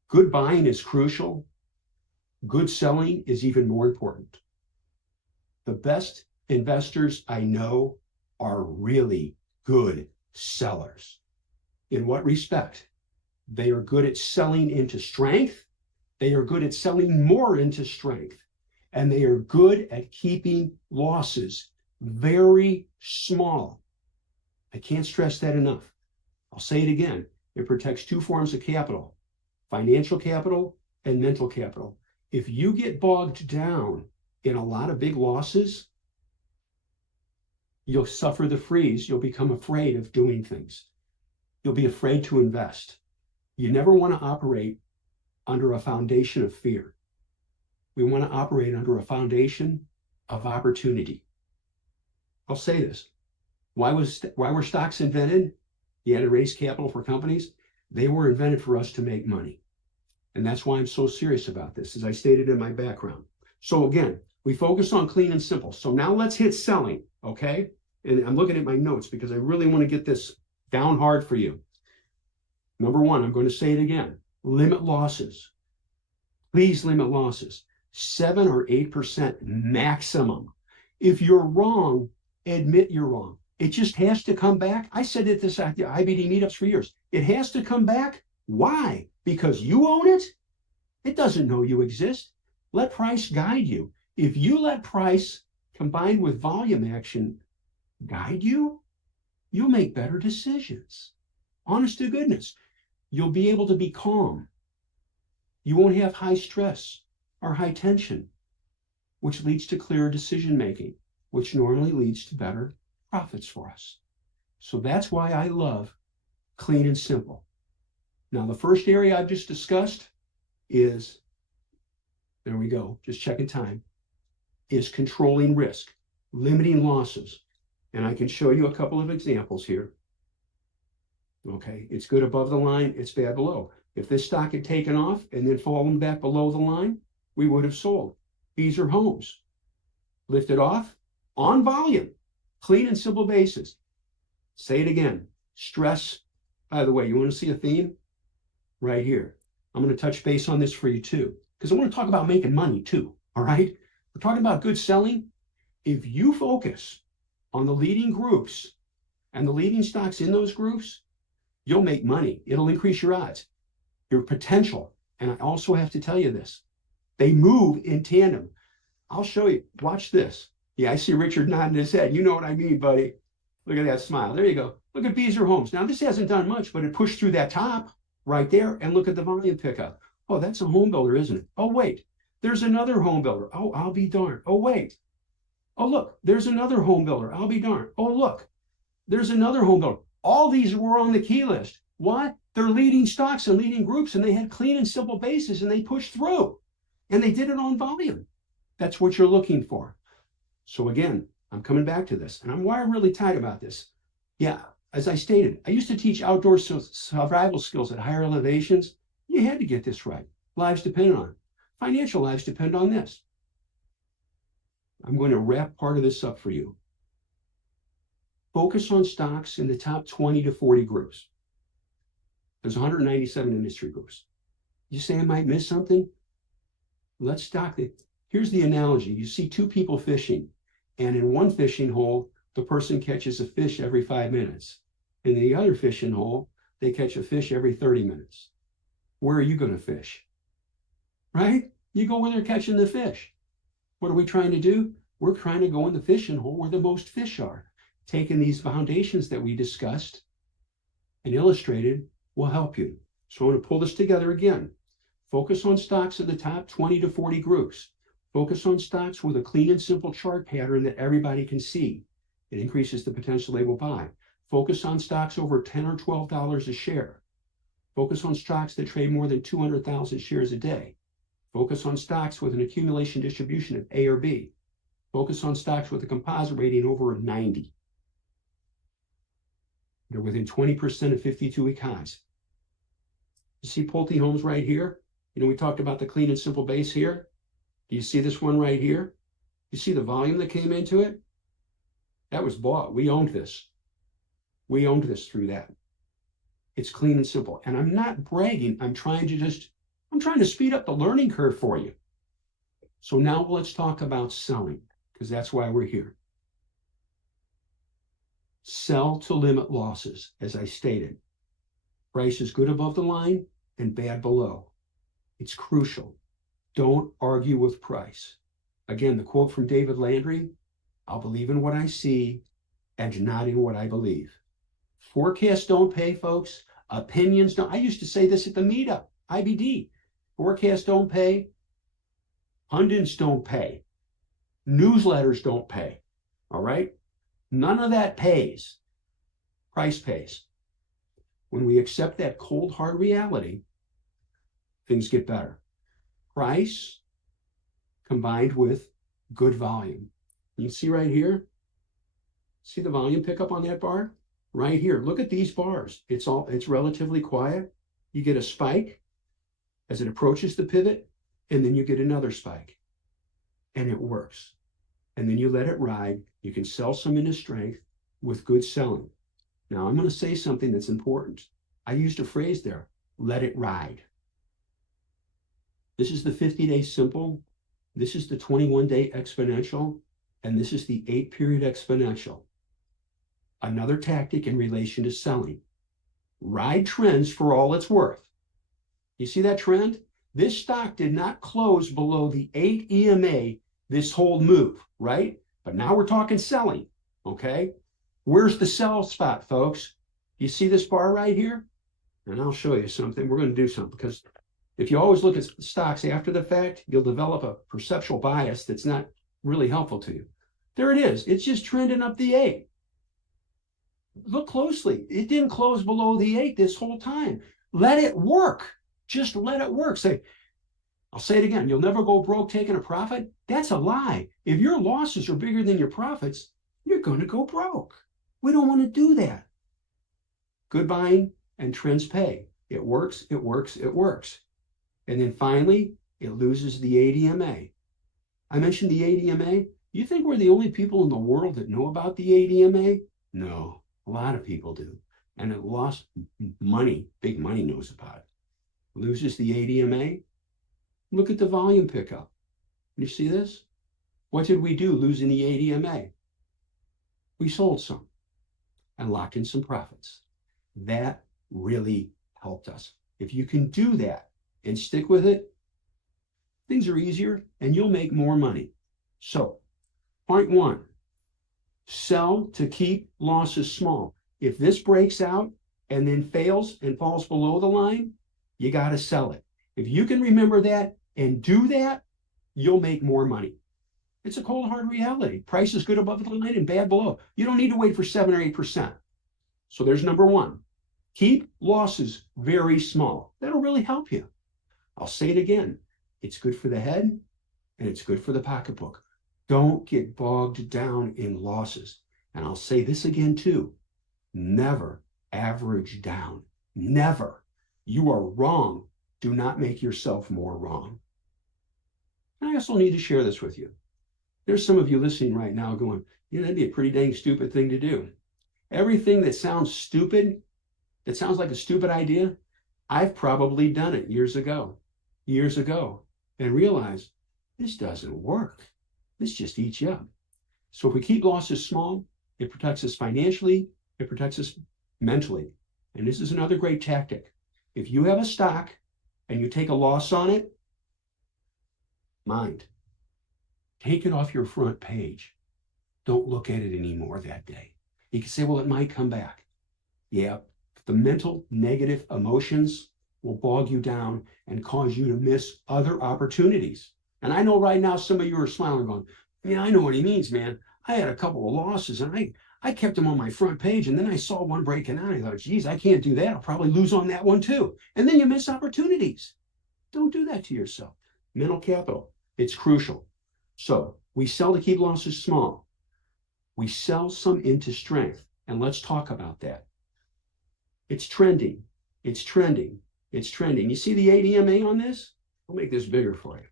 Good buying is crucial. Good selling is even more important. The best investors I know are really good sellers. In what respect? They are good at selling into strength. They are good at selling more into strength. And they are good at keeping losses very small. I can't stress that enough. I'll say it again. It protects two forms of capital, financial capital and mental capital. If you get bogged down in a lot of big losses, you'll suffer the freeze. You'll become afraid of doing things. You'll be afraid to invest. You never want to operate under a foundation of fear. We want to operate under a foundation of opportunity. I'll say this. Why were stocks invented? You had to raise capital for companies. They were invented for us to make money. And that's why I'm so serious about this, as I stated in my background. So again, we focus on clean and simple. So now let's hit selling, okay? And I'm looking at my notes because I really want to get this down hard for you. Number one, I'm going to say it again. Limit losses. Please limit losses. 7 or 8% maximum. If you're wrong, admit you're wrong. It just has to come back. I said it this at the IBD meetups for years. It has to come back. Why? Because you own it? It doesn't know you exist. Let price guide you. If you let price combined with volume action guide you, you'll make better decisions. Honest to goodness. You'll be able to be calm. You won't have high stress or high tension, which leads to clearer decision making, which normally leads to better profits for us. So that's why I love clean and simple. Now, the first area I've just discussed is, there we go, just checking time, is controlling risk, limiting losses. And I can show you a couple of examples here. Okay, it's good above the line, it's bad below. If this stock had taken off and then fallen back below the line, we would have sold. These are homes. Lifted off on volume, clean and simple basis. Say it again. Stress. By the way, you want to see a theme? Right here. I'm going to touch base on this for you too, because I want to talk about making money too. All right. We're talking about good selling. If you focus on the leading groups and the leading stocks in those groups, you'll make money. It'll increase your odds, your potential. And I also have to tell you this. They move in tandem. I'll show you. Watch this. Yeah, I see Richard nodding his head. You know what I mean, buddy. Look at that smile. There you go. Look at Beazer Homes. Now, this hasn't done much, but it pushed through that top right there. And look at the volume pickup. Oh, that's a home builder, isn't it? Oh, wait, there's another home builder. Oh, I'll be darned. Oh, wait. Oh, look, there's another home builder. I'll be darned. Oh, look, there's another home builder. All these were on the key list. Why? They're leading stocks and leading groups, and they had clean and simple bases, and they pushed through, and they did it on volume. That's what you're looking for. So again, I'm coming back to this, and I'm why I'm really tight about this. Yeah, as I stated, I used to teach outdoor survival skills at higher elevations. You had to get this right. Lives depend on it. Financial lives depend on this. I'm going to wrap part of this up for you. Focus on stocks in the top 20 to 40 groups. There's 197 industry groups. You say I might miss something? Let's stock it. Here's the analogy. You see two people fishing, and in one fishing hole, the person catches a fish every 5 minutes. In the other fishing hole, they catch a fish every 30 minutes. Where are you going to fish? Right? You go where they're catching the fish. What are we trying to do? We're trying to go in the fishing hole where the most fish are. Taking these foundations that we discussed and illustrated will help you. So I'm going to pull this together again. Focus on stocks in the top 20 to 40 groups. Focus on stocks with a clean and simple chart pattern that everybody can see. It increases the potential they will buy. Focus on stocks over $10 or $12 a share. Focus on stocks that trade more than 200,000 shares a day. Focus on stocks with an accumulation distribution of A or B. Focus on stocks with a composite rating over 90. They're within 20% of 52-week highs. You see Pulte Homes right here? You know, we talked about the clean and simple base here. Do you see this one right here? You see the volume that came into it? That was bought. We owned this. We owned this through that. It's clean and simple. And I'm not bragging. I'm trying to speed up the learning curve for you. So now let's talk about selling, because that's why we're here. Sell to limit losses, as I stated. Price is good above the line and bad below. It's crucial. Don't argue with price. Again, the quote from David Landry, I'll believe in what I see and not in what I believe. Forecasts don't pay, folks. Opinions don't. I used to say this at the meetup, IBD. Forecasts don't pay. Pundits don't pay. Newsletters don't pay. All right? None of that pays. Price pays. When we accept that cold, hard reality, things get better. Price combined with good volume. You see right here? See the volume pickup on that bar? Right here. Look at these bars. It's relatively quiet. You get a spike as it approaches the pivot, and then you get another spike. And it works. And then you let it ride. You can sell some into strength with good selling. Now, I'm going to say something that's important. I used a phrase there, let it ride. This is the 50-day simple. This is the 21-day exponential. And this is the 8-period exponential. Another tactic in relation to selling. Ride trends for all it's worth. You see that trend? This stock did not close below the 8 EMA this whole move, right? But now we're talking selling, okay? Where's the sell spot, folks? You see this bar right here? And I'll show you something. We're going to do something, because if you always look at stocks after the fact, you'll develop a perceptual bias that's not really helpful to you. There it is. It's just trending up the 8. Look closely. It didn't close below the 8 this whole time. Let it work. Just let it work. I'll say it again. You'll never go broke taking a profit. That's a lie. If your losses are bigger than your profits, you're going to go broke. We don't want to do that. Good buying and trends pay. It works, it works, it works. And then finally, it loses the ADMA. I mentioned the ADMA. You think we're the only people in the world that know about the ADMA? No, a lot of people do. And it lost money. Big money knows about it. Loses the ADMA. Look at the volume pickup. You see this? What did we do losing the ADMA? We sold some and locked in some profits. That really helped us. If you can do that and stick with it, things are easier and you'll make more money. So, point 1, sell to keep losses small. If this breaks out and then fails and falls below the line, you got to sell it. If you can remember that and do that, you'll make more money. It's a cold, hard reality. Price is good above the line and bad below. You don't need to wait for 7 or 8%. So there's number one. Keep losses very small. That'll really help you. I'll say it again. It's good for the head and it's good for the pocketbook. Don't get bogged down in losses. And I'll say this again too. Never average down. Never. You are wrong. Do not make yourself more wrong. And I also need to share this with you. There's some of you listening right now going, yeah, that'd be a pretty dang stupid thing to do. Everything that sounds stupid, that sounds like a stupid idea, I've probably done it years ago, and realized this doesn't work. This just eats you up. So if we keep losses small, it protects us financially, it protects us mentally. And this is another great tactic. If you have a stock and you take a loss on it, mind, take it off your front page. Don't look at it anymore that day. You can say, well, it might come back. Yeah, the mental negative emotions will bog you down and cause you to miss other opportunities. And I know right now some of you are smiling going, yeah, I know what he means, man. I had a couple of losses and I kept them on my front page, and then I saw one breaking out. I thought, geez, I can't do that. I'll probably lose on that one too. And then you miss opportunities. Don't do that to yourself. Mental capital, it's crucial. So we sell to keep losses small. We sell some into strength. And let's talk about that. It's trending. It's trending. It's trending. You see the 8 EMA on this? I'll make this bigger for you.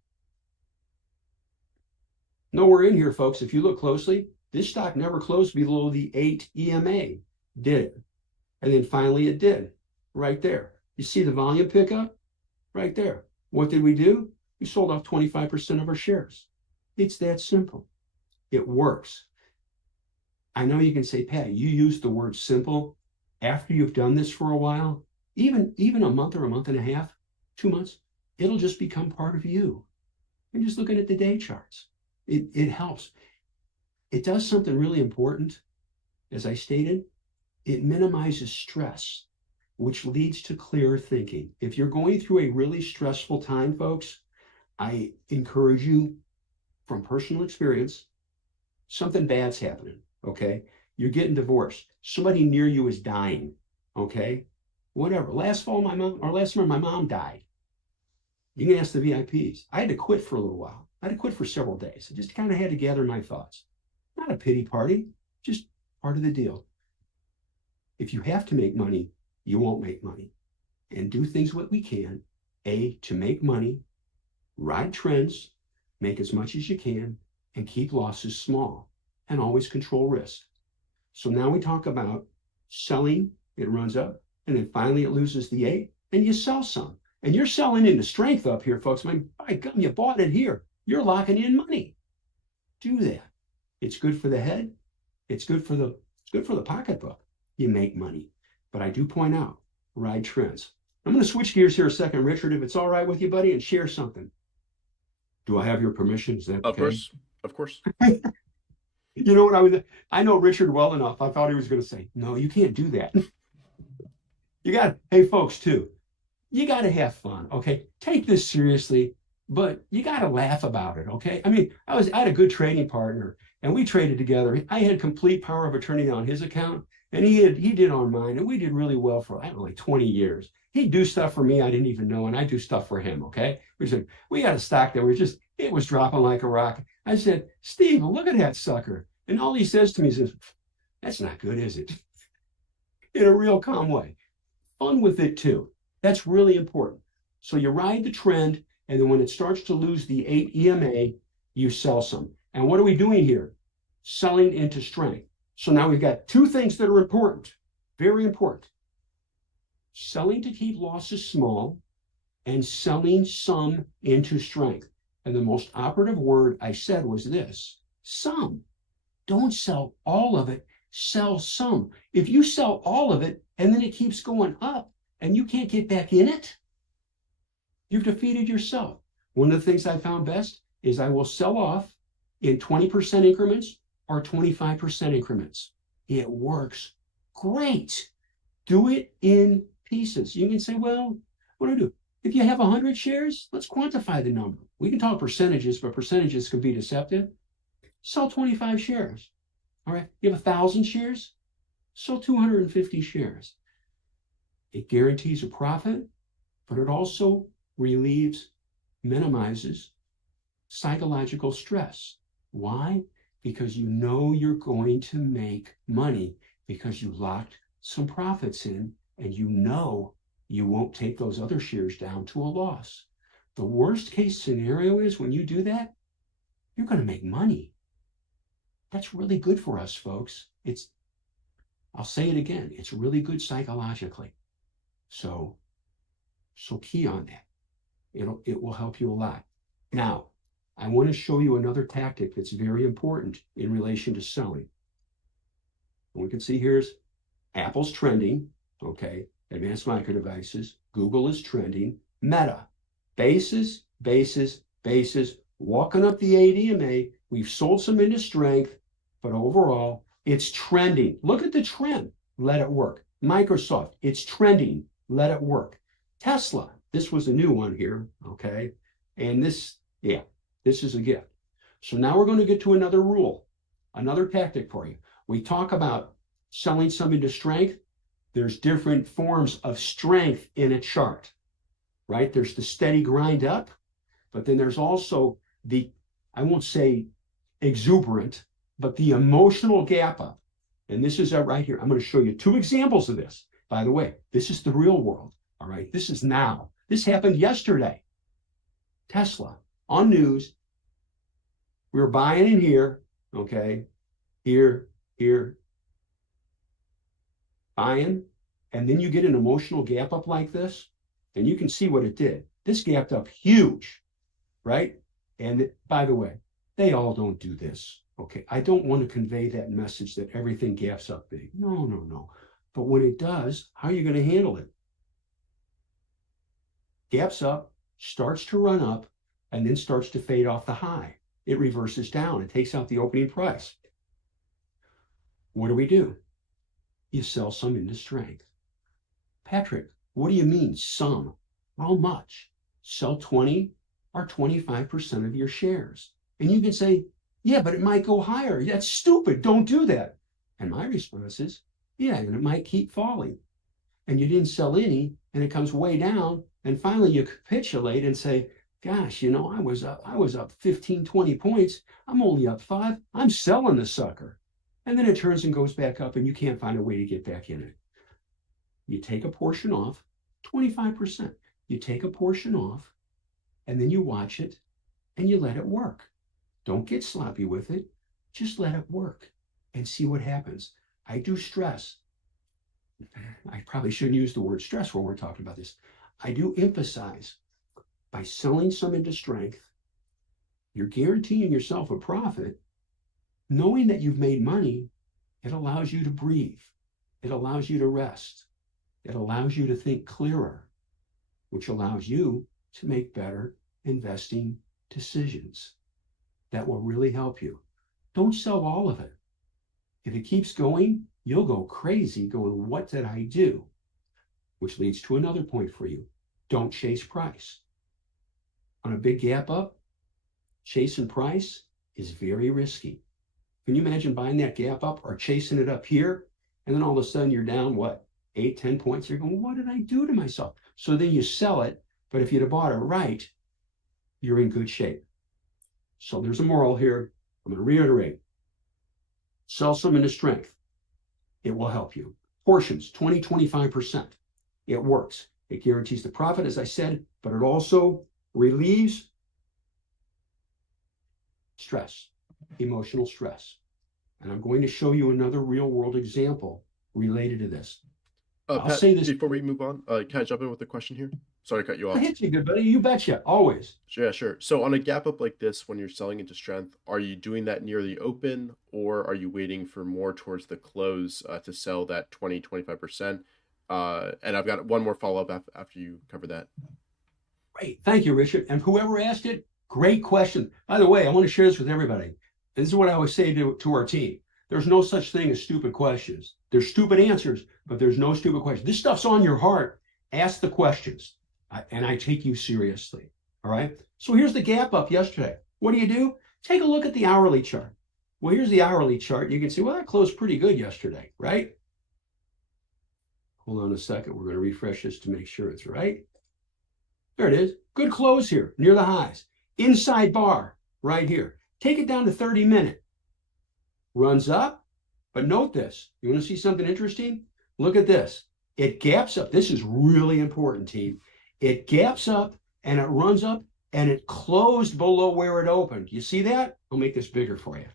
Nowhere in here, folks, if you look closely, this stock never closed below the 8 EMA, did it? And then finally it did, right there. You see the volume pickup? Right there. What did we do? We sold off 25% of our shares. It's that simple. It works. I know you can say, Pat, you use the word simple. After you've done this for a while, even a month or a month and a half, 2 months, it'll just become part of you. You're just looking at the day charts. It helps. It does something really important. As I stated, it minimizes stress, which leads to clearer thinking. If you're going through a really stressful time, folks, I encourage you, from personal experience, something bad's happening, okay? You're getting divorced. Somebody near you is dying, okay? Whatever. Last summer, my mom died. You can ask the VIPs. I had to quit for a little while. I had to quit for several days. I just kind of had to gather my thoughts. Not a pity party, just part of the deal. If you have to make money, you won't make money. And do things what we can, to make money, ride trends, make as much as you can, and keep losses small, and always control risk. So now we talk about selling, it runs up, and then finally it loses the 8, and you sell some. And you're selling into strength up here, folks. My God, you bought it here. You're locking in money. Do that. It's good for the head. It's good for the pocketbook. You make money. But I do point out, ride trends. I'm going to switch gears here a second, Richard, if it's all right with you, buddy, and share something. Do I have your permission? Is that okay? Of course. You know what I know Richard well enough. I thought he was going to say, no, you can't do that. Hey folks too, you got to have fun. Okay. Take this seriously, but you got to laugh about it. Okay. I mean, I had a good trading partner and we traded together. I had complete power of attorney on his account and he did on mine, and we did really well for, I don't know, like 20 years. He'd do stuff for me I didn't even know, and I do stuff for him. Okay. We got a stock that it was dropping like a rock. I said, Steve, look at that sucker. And all he says to me is, that's not good, is it? In a real calm way. Fun with it too. That's really important. So you ride the trend, and then when it starts to lose the 8 EMA, you sell some. And what are we doing here? Selling into strength. So now we've got 2 things that are important, very important. Selling to keep losses small and selling some into strength. And the most operative word I said was this, some. Don't sell all of it, sell some. If you sell all of it and then it keeps going up and you can't get back in it, you've defeated yourself. One of the things I found best is I will sell off in 20% increments or 25% increments. It works great. Do it in pieces. You can say, well, what do I do? If you have 100 shares, let's quantify the number. We can talk percentages, but percentages can be deceptive. Sell 25 shares. All right. You have 1,000 shares, sell 250 shares. It guarantees a profit, but it also minimizes psychological stress. Why? Because you know you're going to make money because you locked some profits in, and you know you won't take those other shares down to a loss. The worst case scenario is when you do that, you're going to make money. That's really good for us, folks. I'll say it again, it's really good psychologically. So key on that. It will help you a lot. Now, I want to show you another tactic that's very important in relation to selling. We can see here's Apple's trending, okay? Advanced micro devices. Google is trending. Meta, bases, walking up the ADMA. We've sold some into strength, but overall, it's trending. Look at the trend. Let it work. Microsoft, it's trending. Let it work. Tesla, this was a new one here, okay? And this is a gift. So now we're going to get to another rule, another tactic for you. We talk about selling some into strength. There's different forms of strength in a chart, right? There's the steady grind up, but then there's also the, I won't say exuberant, but the emotional gap up. And this is right here. I'm going to show you 2 examples of this. By the way, this is the real world, all right? This is now. This happened yesterday. Tesla, on news, we were buying in here, okay? Here, buying, and then you get an emotional gap up like this, and you can see what it did. This gapped up huge, right? And by the way, they all don't do this, okay? I don't want to convey that message that everything gaps up big. No. But when it does, how are you going to handle it? Gaps up, starts to run up, and then starts to fade off the high. It reverses down. It takes out the opening price. What do? You sell some into strength. Patrick, what do you mean some? How much? Sell 20 or 25% of your shares. And you can say, yeah, but it might go higher. That's stupid. Don't do that. And my response is, yeah, and it might keep falling. And you didn't sell any, and it comes way down. And finally you capitulate and say, gosh, I was up 15, 20 points. I'm only up 5. I'm selling the sucker. And then it turns and goes back up, and you can't find a way to get back in it. You take a portion off, 25%. You take a portion off, and then you watch it, and you let it work. Don't get sloppy with it. Just let it work and see what happens. I do stress. I probably shouldn't use the word stress when we're talking about this. I do emphasize, by selling some into strength, you're guaranteeing yourself a profit. Knowing that you've made money, it allows you to breathe. It allows you to rest. It allows you to think clearer, which allows you to make better investing decisions that will really help you. Don't sell all of it. If it keeps going, you'll go crazy going, what did I do? Which leads to another point for you. Don't chase price. On a big gap up, chasing price is very risky. Can you imagine buying that gap up or chasing it up here? And then all of a sudden you're down, 8, 10 points. You're going, what did I do to myself? So then you sell it. But if you'd have bought it right, you're in good shape. So there's a moral here. I'm going to reiterate. Sell some into strength. It will help you. Portions, 20, 25%. It works. It guarantees the profit, as I said, but it also relieves stress, emotional stress. And I'm going to show you another real world example related to this. I'll Pat, say this before we move on. Can I jump in with a question here? Sorry to cut you off. Hit you, good buddy. You betcha. Always. Yeah, sure. So on a gap up like this, when you're selling into strength, are you doing that near the open, or are you waiting for more towards the close to sell that 20, 25%? And I've got one more follow-up after you cover that. Great. Thank you, Richard. And whoever asked it, great question. By the way, I want to share this with everybody. This is what I always say to our team. There's no such thing as stupid questions. There's stupid answers, but there's no stupid questions. This stuff's on your heart. Ask the questions. and I take you seriously. All right. So here's the gap up yesterday. What do? Take a look at the hourly chart. Well, here's the hourly chart. You can see, well, that closed pretty good yesterday, right? Hold on a second. We're going to refresh this to make sure it's right. There it is. Good close here near the highs. Inside bar right here. Take it down to 30-minute. Runs up. But note this. You want to see something interesting? Look at this. It gaps up. This is really important, team. It gaps up and it runs up and it closed below where it opened. You see that? I'll make this bigger for you.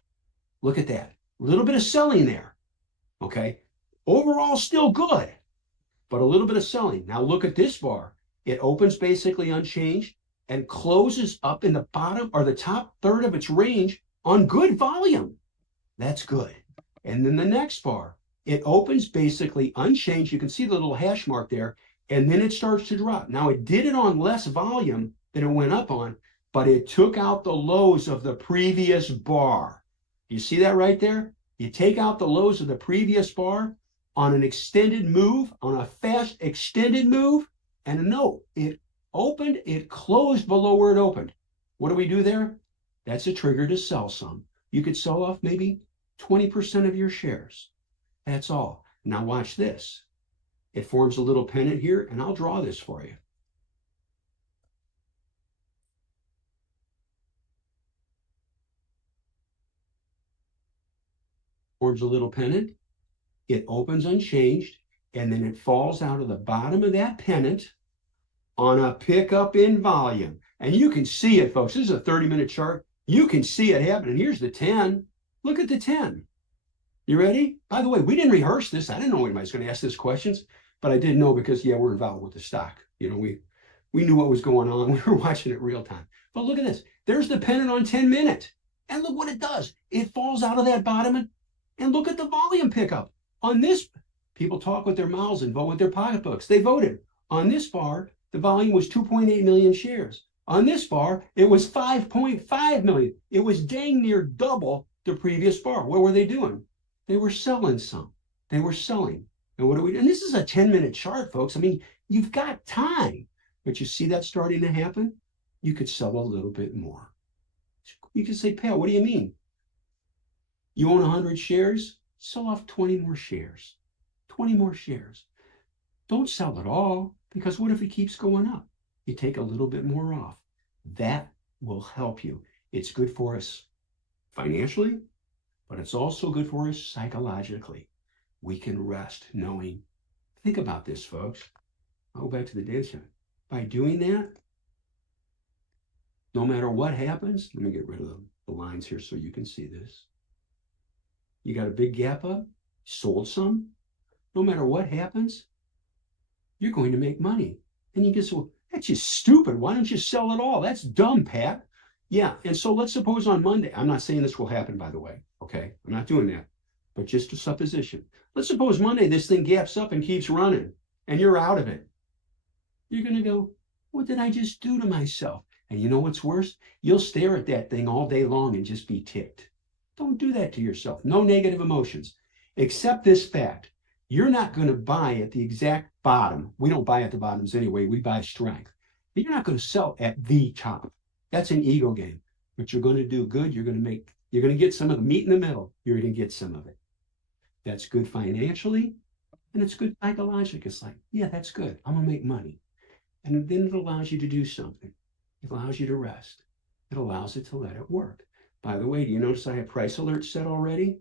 Look at that. A little bit of selling there. Okay. Overall, still good, but a little bit of selling. Now look at this bar. It opens basically unchanged and closes up in the bottom or the top third of its range on good volume. That's good. And then the next bar, it opens basically unchanged. You can see the little hash mark there, and then it starts to drop. Now it did it on less volume than it went up on, but it took out the lows of the previous bar. You see that right there? You take out the lows of the previous bar on an extended move, on a fast extended move, and note, it opened, it closed below where it opened. What do we do there? That's a trigger to sell some. You could sell off maybe 20% of your shares. That's all. Now watch this. It forms a little pennant here, and I'll draw this for you. Forms a little pennant. It opens unchanged, and then it falls out of the bottom of that pennant on a pickup in volume. And you can see it, folks. This is a 30-minute chart. You can see it happening. Here's the 10. Look at the 10. You ready? By the way, we didn't rehearse this. I didn't know anybody's going to ask this questions, but I did know because, yeah, we're involved with the stock. You know, we knew what was going on. We were watching it real time. But look at this. There's the pennant on 10-minute. And look what it does. It falls out of that bottom, and look at the volume pickup. On this, people talk with their mouths and vote with their pocketbooks. They voted. On this bar, the volume was 2.8 million shares. On this bar, it was 5.5 million. It was dang near double the previous bar. What were they doing? They were selling some. They were selling. And what do we do? And this is a 10-minute chart, folks. I mean, you've got time. But you see that starting to happen? You could sell a little bit more. You could say, Pal, what do you mean? You own 100 shares? Sell off 20 more shares. 20 more shares. Don't sell it all, because what if it keeps going up? You take a little bit more off. That will help you. It's good for us financially, but it's also good for us psychologically. We can rest knowing. Think about this, folks. I'll go back to the data center. By doing that, no matter what happens, let me get rid of the lines here so you can see this. You got a big gap up, sold some. No matter what happens, you're going to make money. And you just, well, that's just stupid. Why don't you sell it all? That's dumb, Pat. Yeah. And so let's suppose on Monday, I'm not saying this will happen, by the way. Okay. I'm not doing that, but just a supposition. Let's suppose Monday, this thing gaps up and keeps running and you're out of it. You're going to go, what did I just do to myself? And you know what's worse? You'll stare at that thing all day long and just be ticked. Don't do that to yourself. No negative emotions. Accept this fact. You're not going to buy at the exact bottom. We don't buy at the bottoms anyway. We buy strength. But you're not going to sell at the top. That's an ego game. But you're going to do good. You're going to get some of the meat in the middle. You're going to get some of it. That's good financially, and it's good psychologically. It's like, yeah, that's good. I'm going to make money. And then it allows you to do something. It allows you to rest. It allows it to let it work. By the way, do you notice I have price alerts set already?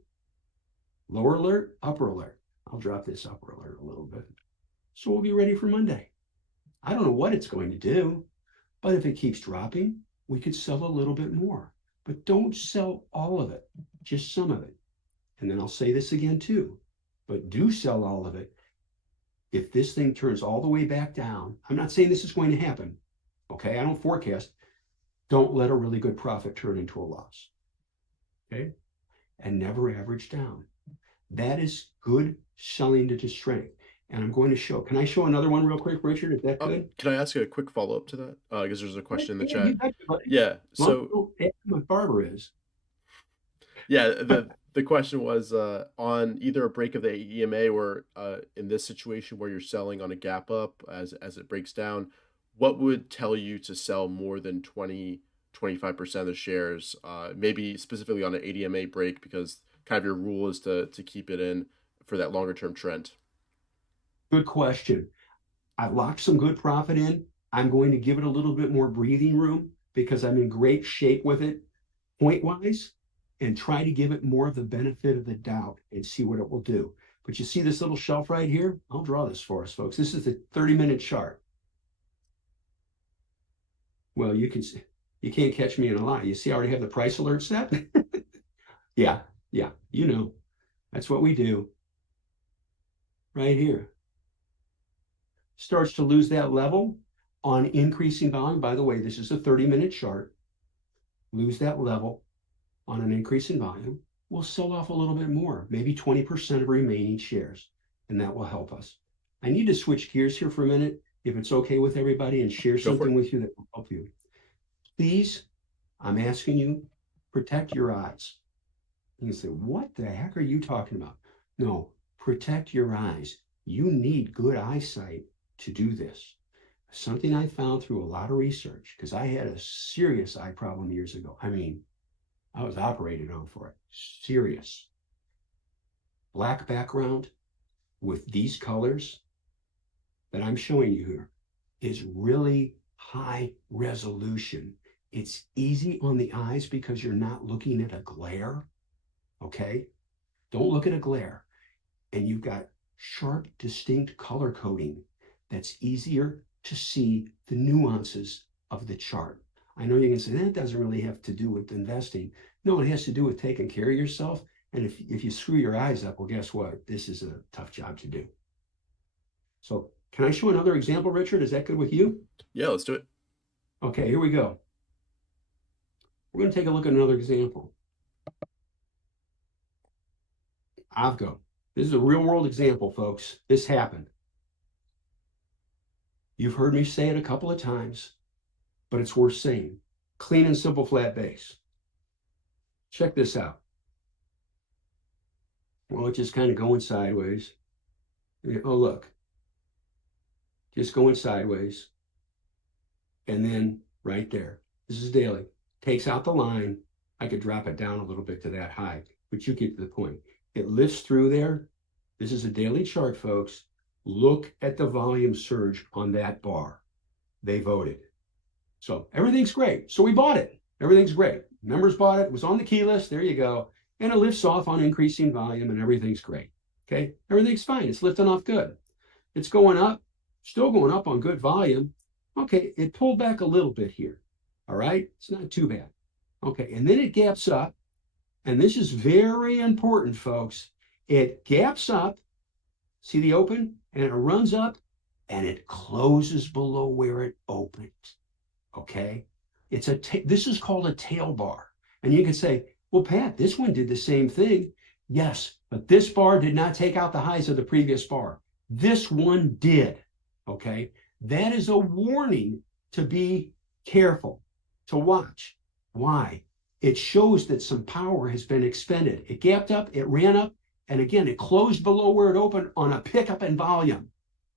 Lower alert, upper alert. I'll drop this upper alert a little bit. So we'll be ready for Monday. I don't know what it's going to do, but if it keeps dropping, we could sell a little bit more. But don't sell all of it, just some of it. And then I'll say this again too, but do sell all of it. If this thing turns all the way back down, I'm not saying this is going to happen. Okay, I don't forecast. Don't let a really good profit turn into a loss. Okay, and never average down. That is good selling to strength. And I'm going to show. Can I show another one real quick, Richard? If that could. Can I ask you a quick follow up to that? Because there's a question in the chat. You Yeah. So my barber is. Yeah. The question was on either a break of the EMA or in this situation where you're selling on a gap up as it breaks down. what would tell you to sell more than 25% of the shares, maybe specifically on an ADMA break, because kind of your rule is to keep it in for that longer term trend? Good question. I locked some good profit in. I'm going to give it a little bit more breathing room because I'm in great shape with it point wise, and try to give it more of the benefit of the doubt and see what it will do. But you see this little shelf right here? I'll draw this for us, folks. This is the 30-minute chart. Well, you can't catch me in a lie. You see, I already have the price alert set. Yeah, you know, that's what we do. Right here. Starts to lose that level on increasing volume. By the way, this is a 30-minute chart. Lose that level on an increase in volume. We'll sell off a little bit more, maybe 20% of remaining shares, and that will help us. I need to switch gears here for a minute, if it's okay with everybody, and share something with you that will help you. Please, I'm asking you, protect your eyes. You say, what the heck are you talking about? No, protect your eyes. You need good eyesight to do this. Something I found through a lot of research, because I had a serious eye problem years ago. I mean, I was operated on for it. Serious. Black background with these colors that I'm showing you here is really high resolution. It's easy on the eyes because you're not looking at a glare, okay? Don't look at a glare. And you've got sharp, distinct color coding that's easier to see the nuances of the chart. I know you can say that doesn't really have to do with investing. No, it has to do with taking care of yourself. And if you screw your eyes up, well, guess what? This is a tough job to do. So can I show another example, Richard? Is that good with you? Yeah, let's do it. Okay, here we go. We're going to take a look at another example. Avgo. This is a real world example, folks. This happened. You've heard me say it a couple of times, but it's worth saying. Clean and simple flat base. Check this out. Well, it's just kind of going sideways. Oh, look. Just going sideways. And then right there. This is daily. Takes out the line. I could drop it down a little bit to that high, but you get to the point. It lifts through there. This is a daily chart, folks. Look at the volume surge on that bar. They voted. So everything's great. So we bought it. Everything's great. Members bought it. It was on the key list. There you go. And it lifts off on increasing volume and everything's great. Okay. Everything's fine. It's lifting off good. It's going up. Still going up on good volume. Okay. It pulled back a little bit here. All right. It's not too bad. Okay. And then it gaps up. And this is very important, folks. It gaps up. See the open? And it runs up and it closes below where it opened. Okay? This is called a tail bar. And you can say, well, Pat, this one did the same thing. Yes, but this bar did not take out the highs of the previous bar. This one did. Okay? That is a warning to be careful, to watch. Why? It shows that some power has been expended. It gapped up, it ran up, and again, it closed below where it opened on a pickup in volume.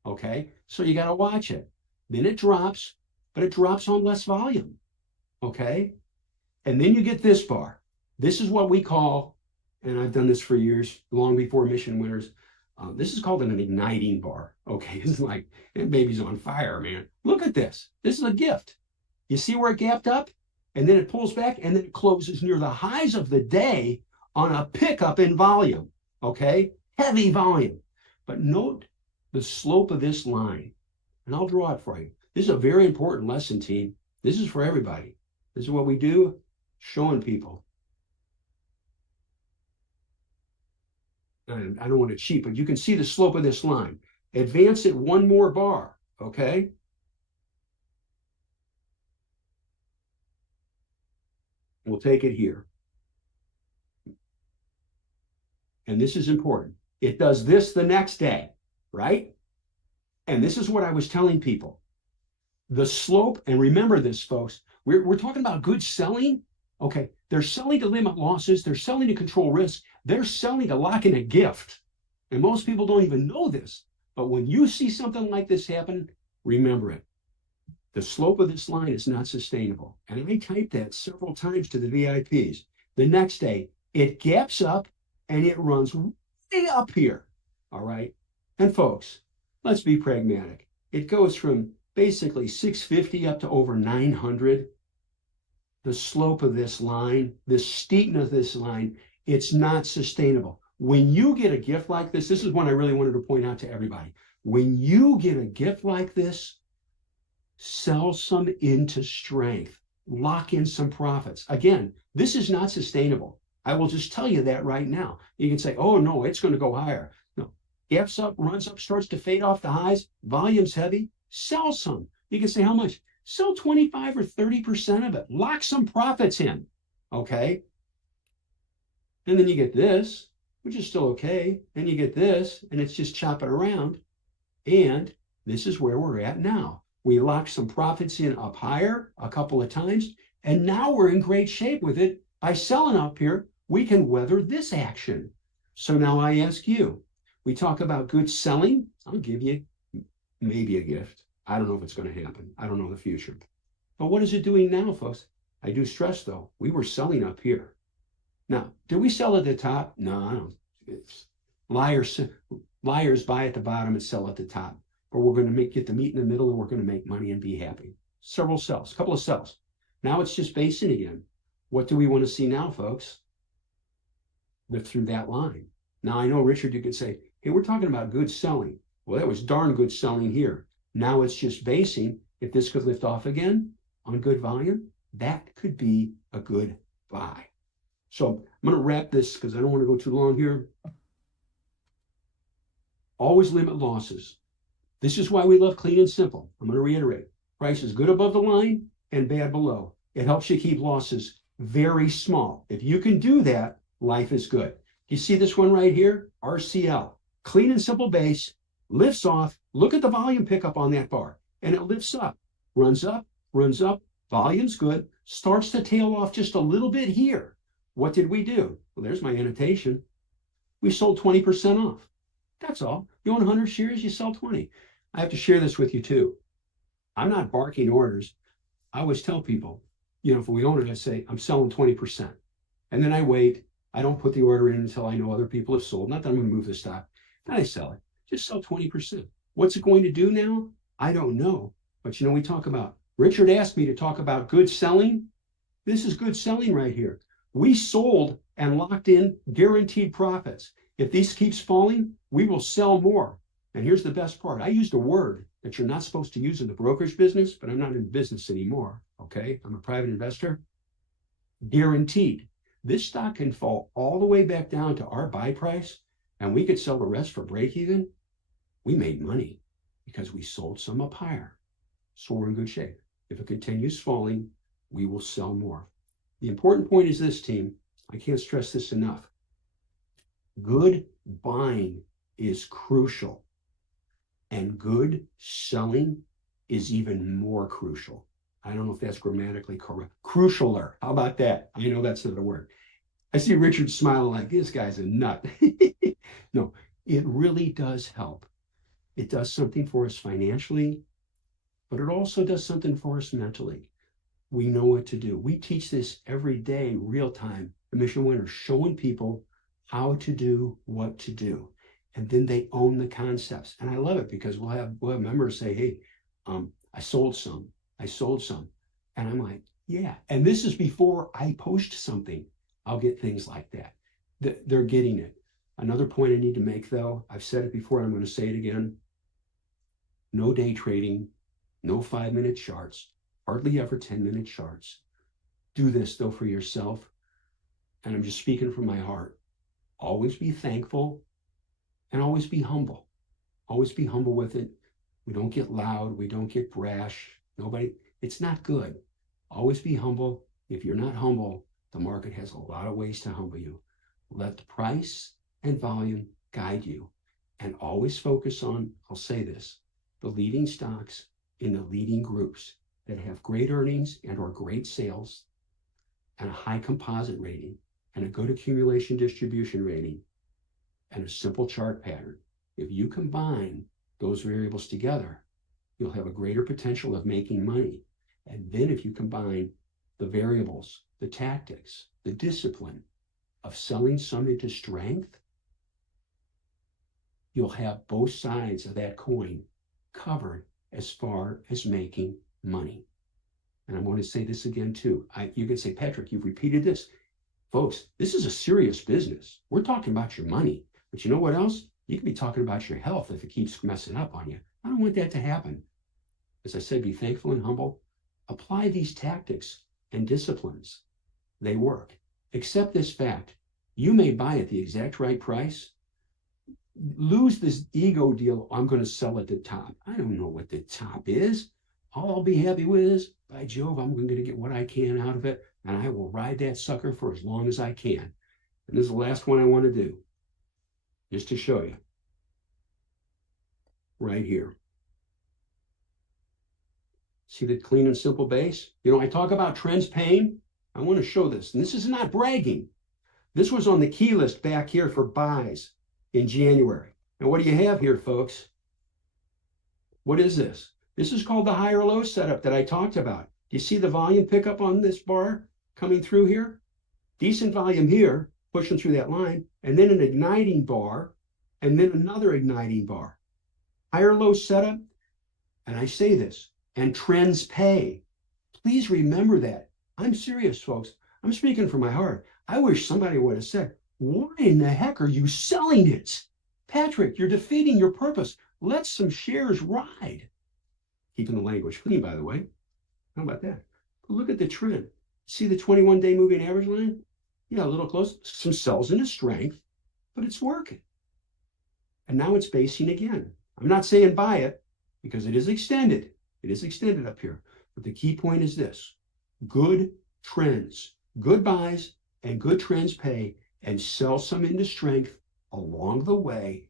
Okay? So you got to watch it. Then it drops, but it drops on less volume. Okay? And then you get this bar. This is what we call, and I've done this for years, long before Mission Winners. This is called an igniting bar. Okay? It's like, that baby's on fire, man. Look at this. This is a gift. You see where it gapped up? And then it pulls back, and then it closes near the highs of the day on a pickup in volume. Okay, heavy volume. But note the slope of this line, and I'll draw it for you. This is a very important lesson, team. This is for everybody. This is what we do, showing people. And I don't want to cheat, but you can see the slope of this line. Advance it one more bar, okay? We'll take it here. And this is important. It does this the next day, right? And this is what I was telling people. The slope, and remember this, folks, we're talking about good selling. Okay, they're selling to limit losses. They're selling to control risk. They're selling to lock in a gift. And most people don't even know this. But when you see something like this happen, remember it. The slope of this line is not sustainable. And I typed that several times to the VIPs. The next day, it gaps up and it runs way up here. All right. And folks, let's be pragmatic. It goes from basically 650 up to over 900. The slope of this line, the steepness of this line, it's not sustainable. When you get a gift like this is one I really wanted to point out to everybody. When you get a gift like this, sell some into strength, lock in some profits. Again, this is not sustainable. I will just tell you that right now. You can say, oh no, it's going to go higher. No, gaps up, runs up, starts to fade off the highs, volume's heavy, sell some. You can say how much? Sell 25 or 30% of it. Lock some profits in, okay? And then you get this, which is still okay. And you get this, and it's just chopping around. And this is where we're at now. We locked some profits in up higher a couple of times, and now we're in great shape with it. By selling up here, we can weather this action. So now I ask you, we talk about good selling. I'll give you maybe a gift. I don't know if it's going to happen. I don't know the future. But what is it doing now, folks? I do stress, though, we were selling up here. Now, did we sell at the top? No, I don't. It's liars buy at the bottom and sell at the top. But we're going to get the meat in the middle, and we're going to make money and be happy. Several sells, a couple of sells. Now it's just basing again. What do we want to see now, folks? Lift through that line. Now, I know, Richard, you could say, hey, we're talking about good selling. Well, that was darn good selling here. Now it's just basing. If this could lift off again on good volume, that could be a good buy. So I'm going to wrap this because I don't want to go too long here. Always limit losses. This is why we love clean and simple. I'm going to reiterate. Price is good above the line and bad below. It helps you keep losses very small. If you can do that, life is good. You see this one right here? RCL. Clean and simple base, lifts off. Look at the volume pickup on that bar. And it lifts up, runs up, volume's good, starts to tail off just a little bit here. What did we do? Well, there's my annotation. We sold 20% off. That's all. You own 100 shares, you sell 20. I have to share this with you too. I'm not barking orders. I always tell people, if we own it, I say, I'm selling 20%. And then I wait. I don't put the order in until I know other people have sold. Not that I'm going to move the stock. Then I sell it. Just sell 20%. What's it going to do now? I don't know. But we talk about, Richard asked me to talk about good selling. This is good selling right here. We sold and locked in guaranteed profits. If this keeps falling, we will sell more. And here's the best part. I used a word that you're not supposed to use in the brokerage business, but I'm not in business anymore. Okay. I'm a private investor. Guaranteed. This stock can fall all the way back down to our buy price, and we could sell the rest for break even. We made money because we sold some up higher. So we're in good shape. If it continues falling, we will sell more. The important point is this, team. I can't stress this enough. Good buying is crucial, and good selling is even more crucial. I don't know if that's grammatically correct. Crucialer. How about that? I know that's not a word. I see Richard smiling like this guy's a nut. No, it really does help. It does something for us financially, but it also does something for us mentally. We know what to do. We teach this every day, real time. The Mission Winners, showing people how to do what to do. And then they own the concepts. And I love it because we'll have members say, hey, I sold some. And I'm like, yeah. And this is before I post something. I'll get things like that. They're getting it. Another point I need to make, though, I've said it before, I'm going to say it again. No day trading, no 5-minute charts, hardly ever 10-minute charts. Do this, though, for yourself. And I'm just speaking from my heart. Always be thankful and always be humble. Always be humble with it. We don't get loud. We don't get brash. It's not good. Always be humble. If you're not humble, the market has a lot of ways to humble you. Let the price and volume guide you. And always focus on, I'll say this, the leading stocks in the leading groups that have great earnings and or great sales and a high composite rating and a good accumulation distribution rating and a simple chart pattern. If you combine those variables together, you'll have a greater potential of making money. And then if you combine the variables, the tactics, the discipline of selling some into strength, you'll have both sides of that coin covered as far as making money. And I'm going to say this again too. You can say, Patrick, you've repeated this. Folks, this is a serious business. We're talking about your money. But you know what else? You can be talking about your health if it keeps messing up on you. I don't want that to happen. As I said, be thankful and humble. Apply these tactics and disciplines. They work. Accept this fact. You may buy at the exact right price. Lose this ego deal. I'm going to sell at the top. I don't know what the top is. All I'll be happy with is, by Jove, I'm going to get what I can out of it, and I will ride that sucker for as long as I can. And this is the last one I want to do, just to show you. Right here. See the clean and simple base? You know, I talk about trends paying. I want to show this. And this is not bragging. This was on the key list back here for buys in January. And what do you have here, folks? What is this? This is called the higher low setup that I talked about. Do you see the volume pickup on this bar coming through here? Decent volume here, pushing through that line, and then an igniting bar, and then another igniting bar. Higher low setup, and I say this, and trends pay. Please remember that. I'm serious, folks. I'm speaking from my heart. I wish somebody would have said, why in the heck are you selling it? Patrick, you're defeating your purpose. Let some shares ride. Keeping the language clean, by the way. How about that? But look at the trend. See the 21-day moving average line? Yeah, a little close. Some sells into strength, but it's working. And now it's basing again. I'm not saying buy it because it is extended. It is extended up here. But the key point is this. Good trends, good buys, and good trends pay, and sell some into strength along the way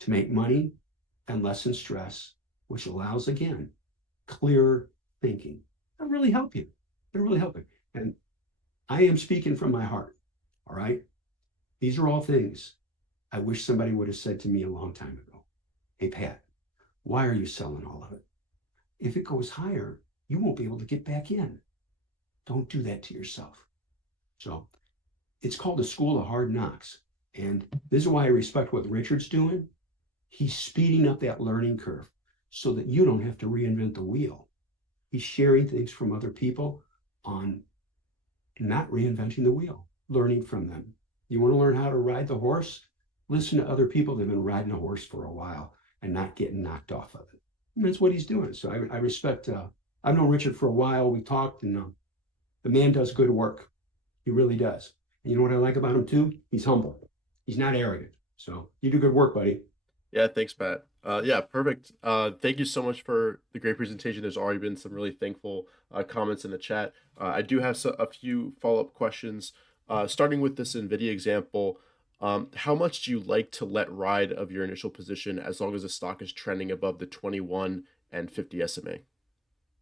to make money and lessen stress, which allows, again, clearer thinking. That'll really help you. It'll really help you. And I am speaking from my heart, all right? These are all things I wish somebody would have said to me a long time ago. Hey, Pat, why are you selling all of it? If it goes higher, you won't be able to get back in. Don't do that to yourself. So it's called the School of Hard Knocks. And this is why I respect what Richard's doing. He's speeding up that learning curve so that you don't have to reinvent the wheel. He's sharing things from other people on not reinventing the wheel, learning from them. You want to learn how to ride the horse? Listen to other people that have been riding a horse for a while and not getting knocked off of it. And that's what he's doing. So I respect, I've known Richard for a while. We talked, and the man does good work. He really does. And you know what I like about him too? He's humble. He's not arrogant. So you do good work, buddy. Yeah, thanks, Pat. Yeah, perfect. Thank you so much for the great presentation. There's already been some really thankful comments in the chat. I do have a few follow-up questions, starting with this NVIDIA example. How much do you like to let ride of your initial position as long as the stock is trending above the 21 and 50 SMA?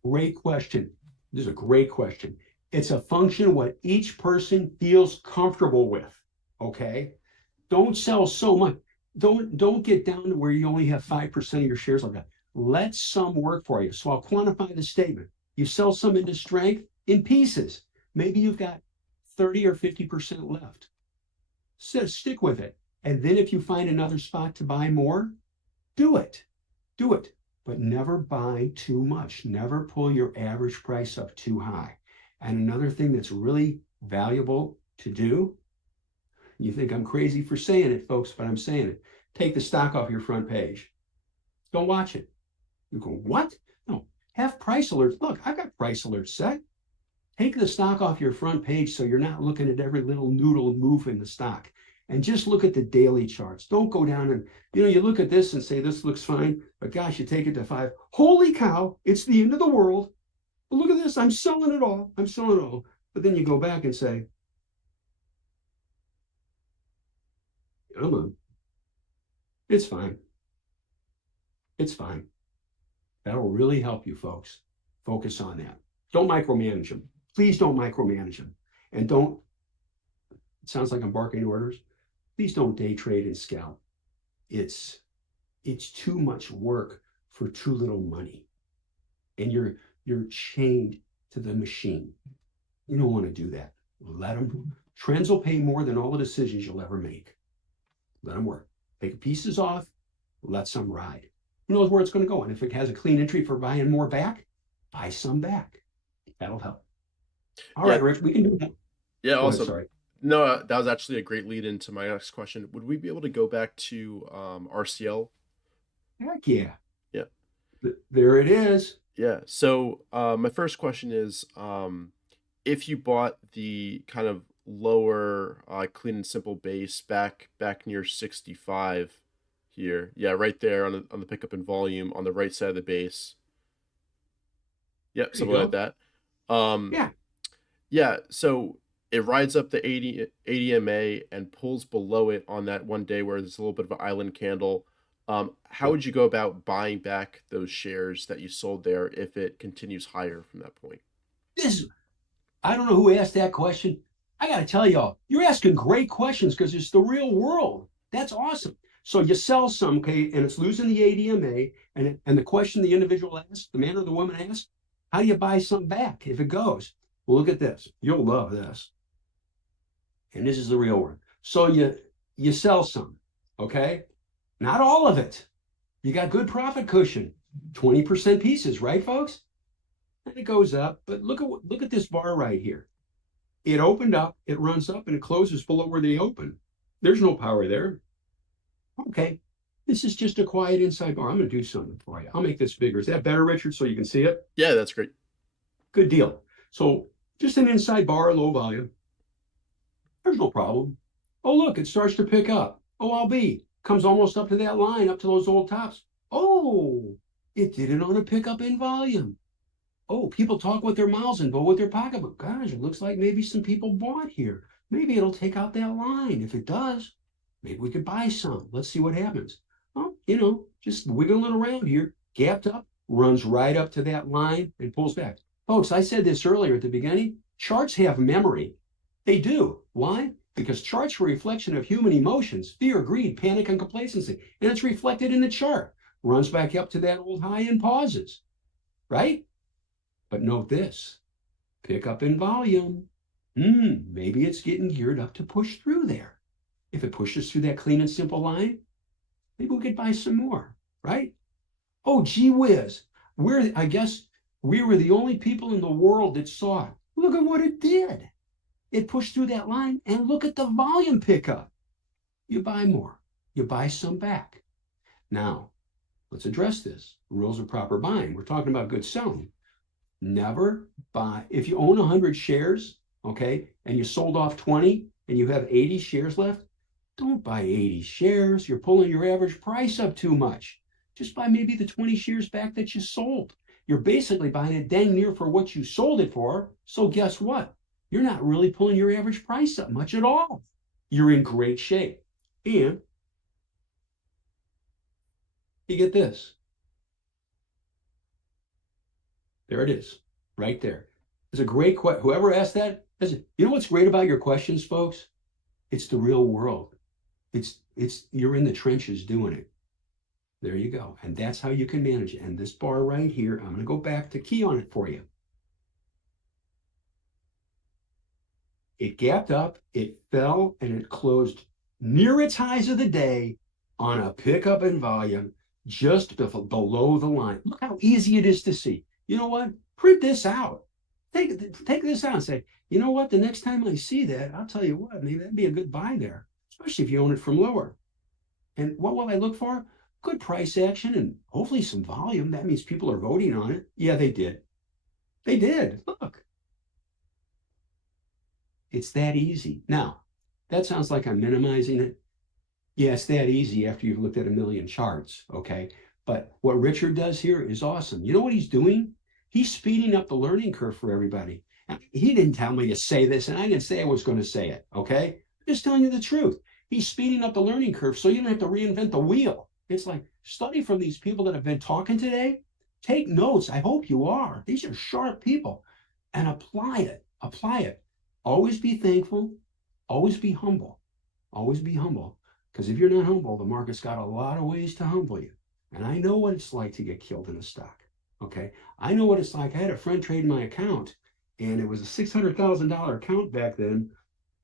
Great question. This is a great question. It's a function of what each person feels comfortable with, okay? Don't sell so much. Don't get down to where you only have 5% of your shares like that. Let some work for you. So I'll quantify the statement. You sell some into strength in pieces. Maybe you've got 30 or 50% left. So stick with it. And then if you find another spot to buy more, do it. Do it. But never buy too much. Never pull your average price up too high. And another thing that's really valuable to do, you think I'm crazy for saying it, folks, but I'm saying it. Take the stock off your front page. Don't watch it. You go, what? No, have price alerts. Look, I've got price alerts set. Take the stock off your front page so you're not looking at every little noodle move in the stock. And just look at the daily charts. Don't go down and, you look at this and say, this looks fine, but gosh, you take it to 5. Holy cow, it's the end of the world. But look at this, I'm selling it all. I'm selling it all. But then you go back and say, come on. It's fine. It's fine. That'll really help you, folks. Focus on that. Don't micromanage them. Please don't micromanage them. And don't, it sounds like I'm barking orders. Please don't day trade and scalp. It's too much work for too little money. And you're chained to the machine. You don't want to do that. Let them. Trends will pay more than all the decisions you'll ever make. Let them work. Take pieces off, let some ride. Who knows where it's going to go? And if it has a clean entry for buying more back, buy some back. That'll help. All right, Rich, we can do that. Yeah, Go also, ahead, sorry. no, that was actually a great lead into my next question. Would we be able to go back to RCL? Heck yeah. Yeah. There it is. Yeah. So my first question is, if you bought the kind of lower clean and simple base back near 65 here, yeah, right there on the pickup in volume on the right side of the base. Yep, There you something like go. that. Yeah. So it rides up the 80 EMA and pulls below it on that one day where there's a little bit of an island candle. How would you go about buying back those shares that you sold there if it continues higher from that point? I don't know who asked that question. I got to tell y'all, you're asking great questions because it's the real world. That's awesome. So you sell some, okay, and it's losing the ADMA. And the question the individual asked, the man or the woman asked, how do you buy something back if it goes? Well, look at this. You'll love this. And this is the real world. So you sell some, okay? Not all of it. You got good profit cushion, 20% pieces, right, folks? And it goes up, but look at this bar right here. It opened up, it runs up, and it closes below where they open. There's no power there. Okay, this is just a quiet inside bar. I'm going to do something for you. I'll make this bigger. Is that better, Richard, so you can see it? Yeah, that's great. Good deal. So just an inside bar, low volume. There's no problem. Oh, look, it starts to pick up. OLB comes almost up to that line, up to those old tops. Oh, it did it on a pickup in volume. Oh, people talk with their mouths and vote with their pocketbook. Gosh, it looks like maybe some people bought here. Maybe it'll take out that line. If it does, maybe we could buy some. Let's see what happens. Well, just wiggling around here, gapped up, runs right up to that line and pulls back. Folks, I said this earlier at the beginning. Charts have memory. They do. Why? Because charts are a reflection of human emotions, fear, greed, panic, and complacency. And it's reflected in the chart. Runs back up to that old high and pauses. Right? But note this, pick up in volume. Maybe it's getting geared up to push through there. If it pushes through that clean and simple line, maybe we could buy some more, right? Oh, gee whiz. I guess we were the only people in the world that saw it. Look at what it did. It pushed through that line, and look at the volume pickup. You buy more. You buy some back. Now, let's address this. Rules of proper buying. We're talking about good selling. Never buy. If you own 100 shares, okay, and you sold off 20 and you have 80 shares left, don't buy 80 shares. You're pulling your average price up too much. Just buy maybe the 20 shares back that you sold. You're basically buying it dang near for what you sold it for. So guess what? You're not really pulling your average price up much at all. You're in great shape. And you get this. There it is, right there. It's a great question. Whoever asked that, you know what's great about your questions, folks? It's the real world. You're in the trenches doing it. There you go. And that's how you can manage it. And this bar right here, I'm going to go back to key on it for you. It gapped up, it fell, and it closed near its highs of the day on a pickup in volume just below the line. Look how easy it is to see. You know what? Print this out. Take this out and say, you know what? The next time I see that, I'll tell you what, maybe that'd be a good buy there, especially if you own it from lower. And what will I look for? Good price action and hopefully some volume. That means people are voting on it. Yeah, they did. They did. Look. It's that easy. Now, that sounds like I'm minimizing it. Yeah, it's that easy after you've looked at a million charts, okay? But what Richard does here is awesome. You know what he's doing? He's speeding up the learning curve for everybody. He didn't tell me to say this, and I didn't say I was going to say it, okay? I'm just telling you the truth. He's speeding up the learning curve so you don't have to reinvent the wheel. It's like, study from these people that have been talking today. Take notes. I hope you are. These are sharp people. And apply it. Apply it. Always be thankful. Always be humble. Always be humble. Because if you're not humble, the market's got a lot of ways to humble you. And I know what it's like to get killed in a stock. Okay. I know what it's like. I had a friend trade my account, and it was a $600,000 account back then.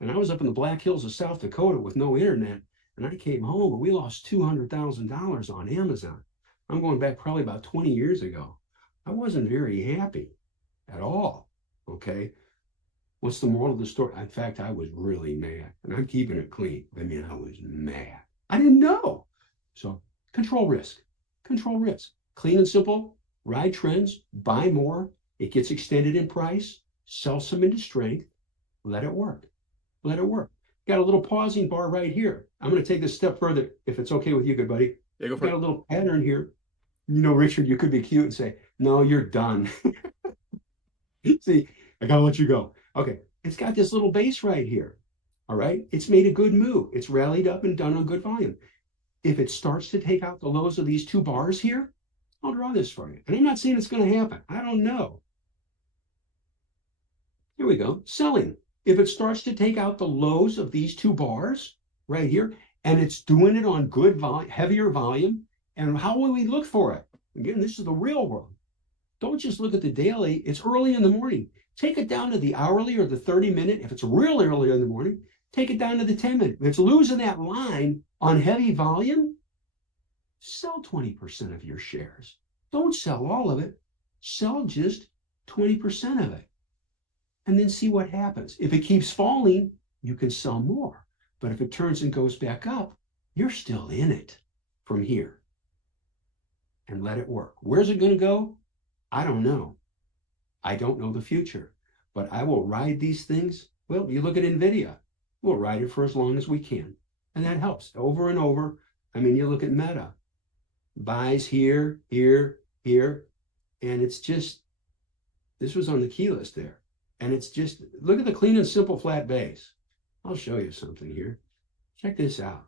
And I was up in the Black Hills of South Dakota with no internet. And I came home and we lost $200,000 on Amazon. I'm going back probably about 20 years ago. I wasn't very happy at all. Okay. What's the moral of the story? In fact, I was really mad, and I'm keeping it clean. I mean, I was mad. I didn't know. So control risk, control risk. Clean and simple, ride trends, buy more. It gets extended in price, sell some into strength, let it work. Let it work. Got a little pausing bar right here. I'm going to take this a step further, if it's okay with you, good buddy. Yeah, go for Got it. a little pattern here. You know, Richard, you could be cute and say, no, you're done. See, I got to let you go. Okay, it's got this little base right here. All right, it's made a good move. It's rallied up and done on good volume. If it starts to take out the lows of these two bars here, I'll draw this for you. And I'm not saying it's going to happen. I don't know. Here we go, selling. If it starts to take out the lows of these two bars right here, and it's doing it on good volume, heavier volume, and how will we look for it? Again, this is the real world. Don't just look at the daily. It's early in the morning. Take it down to the hourly or the 30-minute. If it's real early in the morning, take it down to the 10-minute. If it's losing that line on heavy volume, sell 20% of your shares. Don't sell all of it. Sell just 20% of it. And then see what happens. If it keeps falling, you can sell more. But if it turns and goes back up, you're still in it from here. And let it work. Where's it going to go? I don't know. I don't know the future, but I will ride these things. Well, you look at NVIDIA, we'll ride it for as long as we can. And that helps over and over. I mean, you look at Meta, buys here, here, here, and it's just, this was on the key list there. And it's just, look at the clean and simple flat base. I'll show you something here. Check this out.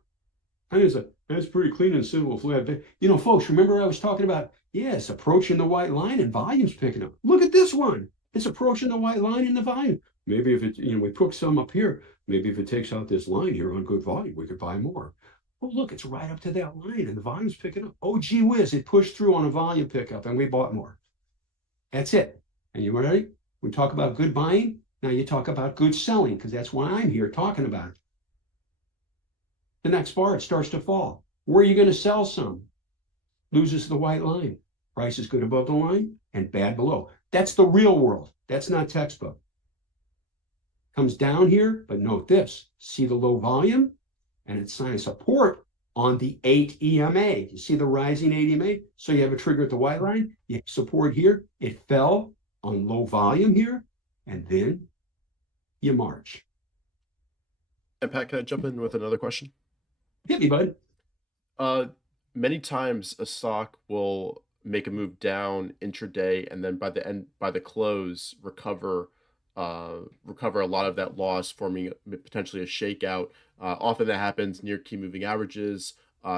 I mean, that's pretty clean and simple flat base. You know, folks, remember I was talking about, yes, approaching the white line and volume's picking up. Look at this one. It's approaching the white line in the volume. Maybe if it, we put some up here, maybe if it takes out this line here on good volume, we could buy more. Oh, look, it's right up to that line and the volume's picking up. Oh, gee whiz, it pushed through on a volume pickup and we bought more. That's it. And you ready? We talk about good buying. Now you talk about good selling, because that's why I'm here talking about it. The next bar, it starts to fall. Where are you going to sell some? Loses the white line. Price is good above the line and bad below. That's the real world. That's not textbook. Comes down here, but note this. See the low volume? And it's signing support on the 8 EMA. You see the rising 8 EMA? So you have a trigger at the white line. You have support here. It fell on low volume here. And then you march. And Pat, can I jump in with another question? Hit me, bud. Many times a stock will make a move down intraday and then by the close recover a lot of that loss, forming potentially a shakeout. Often that happens near key moving averages,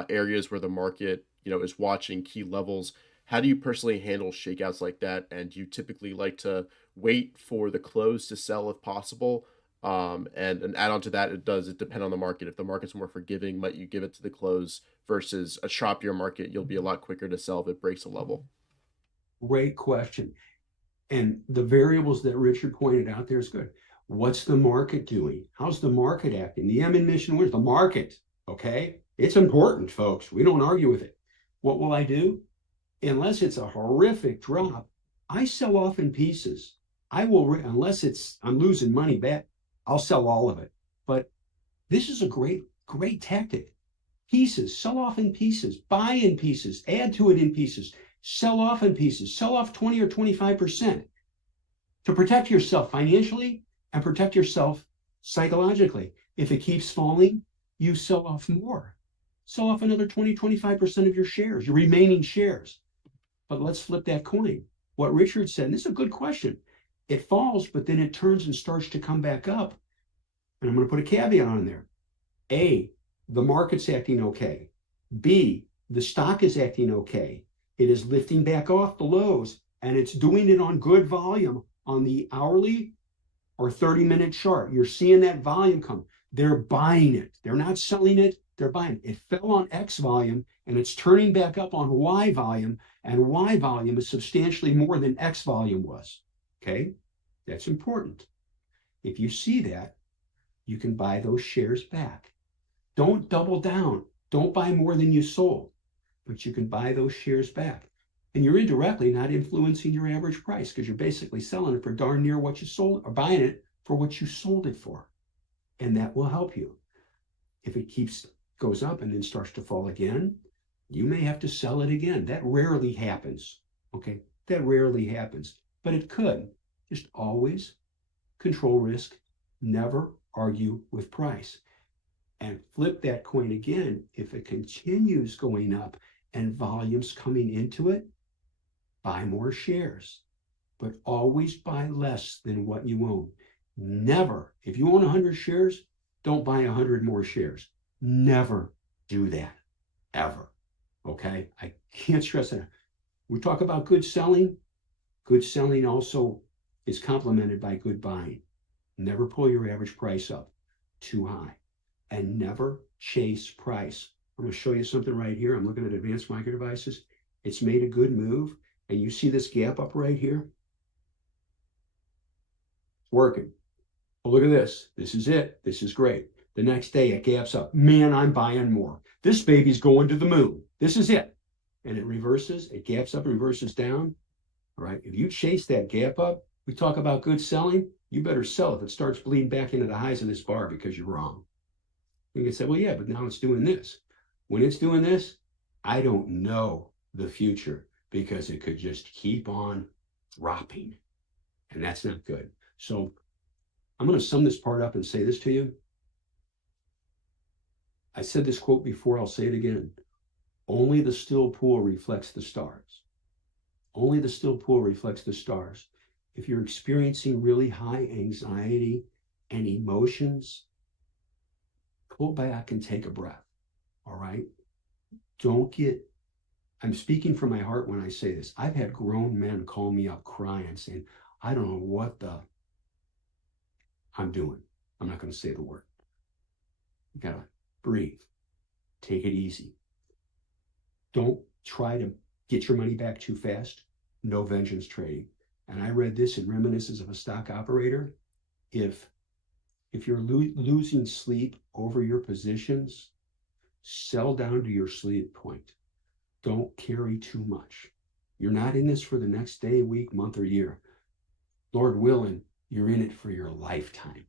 areas where the market is watching key levels. How do you personally handle shakeouts like that? And do you typically like to wait for the close to sell if possible? And an add-on to that, it depend on the market. If the market's more forgiving, might you give it to the close, versus a choppier market, you'll be a lot quicker to sell if it breaks a level? Great question. And the variables that Richard pointed out there is good. What's the market doing? How's the market acting? The M in mission, where's the market? Okay. It's important, folks. We don't argue with it. What will I do? Unless it's a horrific drop, I sell off in pieces. I will, unless I'm losing money back, I'll sell all of it. But this is a great tactic. Pieces, sell off in pieces, buy in pieces, add to it in pieces, sell off in pieces, sell off 20 or 25% to protect yourself financially and protect yourself psychologically. If it keeps falling, you sell off more. Sell off another 20, 25% of your shares, your remaining shares. But let's flip that coin. What Richard said, and this is a good question. It falls, but then it turns and starts to come back up. And I'm going to put a caveat on there. A, the market's acting okay. B, the stock is acting okay. It is lifting back off the lows, and it's doing it on good volume on the hourly or 30-minute chart. You're seeing that volume come. They're buying it. They're not selling it. they're buying. It fell on X volume and it's turning back up on Y volume, and Y volume is substantially more than X volume was. Okay, that's important. If you see that, you can buy those shares back. Don't double down. Don't buy more than you sold, but you can buy those shares back. And you're indirectly not influencing your average price because you're basically selling it for darn near what you sold, or buying it for what you sold it for. And that will help you. If it goes up and then starts to fall again, you may have to sell it again. That rarely happens. Okay, that rarely happens, but it could. Just always control risk, never argue with price. And flip that coin again. If it continues going up and volume's coming into it, buy more shares, but always buy less than what you own. Never, if you own 100 shares, don't buy 100 more shares. Never do that, ever. Okay, I can't stress that. We talk about good selling. Good selling also is complemented by good buying. Never pull your average price up too high, and never chase price. I'm going to show you something right here. I'm looking at Advanced Micro Devices. It's made a good move, and you see this gap up right here? It's working. Well, look at this. This is it. This is great. The next day it gaps up. Man, I'm buying more. This baby's going to the moon. This is it. And it reverses. It gaps up and reverses down. All right. If you chase that gap up, we talk about good selling. You better sell if it starts bleeding back into the highs of this bar, because you're wrong. You can say, well, yeah, but now it's doing this. When it's doing this, I don't know the future, because it could just keep on dropping. And that's not good. So I'm going to sum this part up and say this to you. I said this quote before, I'll say it again. Only the still pool reflects the stars. Only the still pool reflects the stars. If you're experiencing really high anxiety and emotions, pull back and take a breath. All right? I'm speaking from my heart when I say this. I've had grown men call me up crying, saying, I don't know what I'm doing. I'm not going to say the word. You got to breathe. Take it easy. Don't try to get your money back too fast. No vengeance trading. And I read this in Reminiscences of a Stock Operator. If you're losing sleep over your positions, sell down to your sleep point. Don't carry too much. You're not in this for the next day, week, month, or year. Lord willing, you're in it for your lifetime.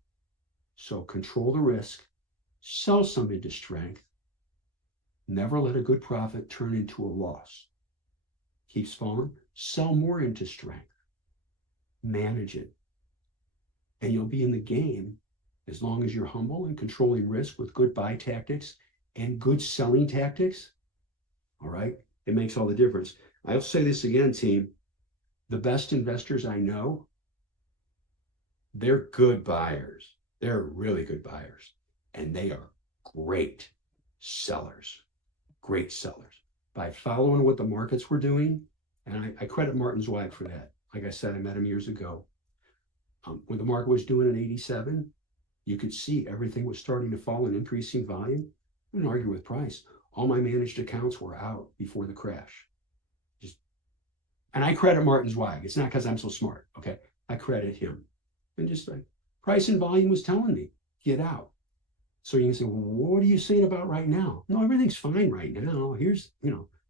So control the risk, sell some into strength. Never let a good profit turn into a loss. Keeps falling, sell more into strength. Manage it. And you'll be in the game as long as you're humble and controlling risk with good buy tactics and good selling tactics. All right? It makes all the difference. I'll say this again, team. The best investors I know, they're good buyers. They're really good buyers. And they are great sellers. Great sellers. By following what the markets were doing, and I credit Martin Zweig for that. Like I said, I met him years ago. When the market was doing an 87, you could see everything was starting to fall in increasing volume. I didn't argue with price. All my managed accounts were out before the crash. And I credit Martin Zweig. It's not because I'm so smart, okay? I credit him. And just like price and volume was telling me, get out. So you can say, well, what are you saying about right now? No, everything's fine right now. Here's,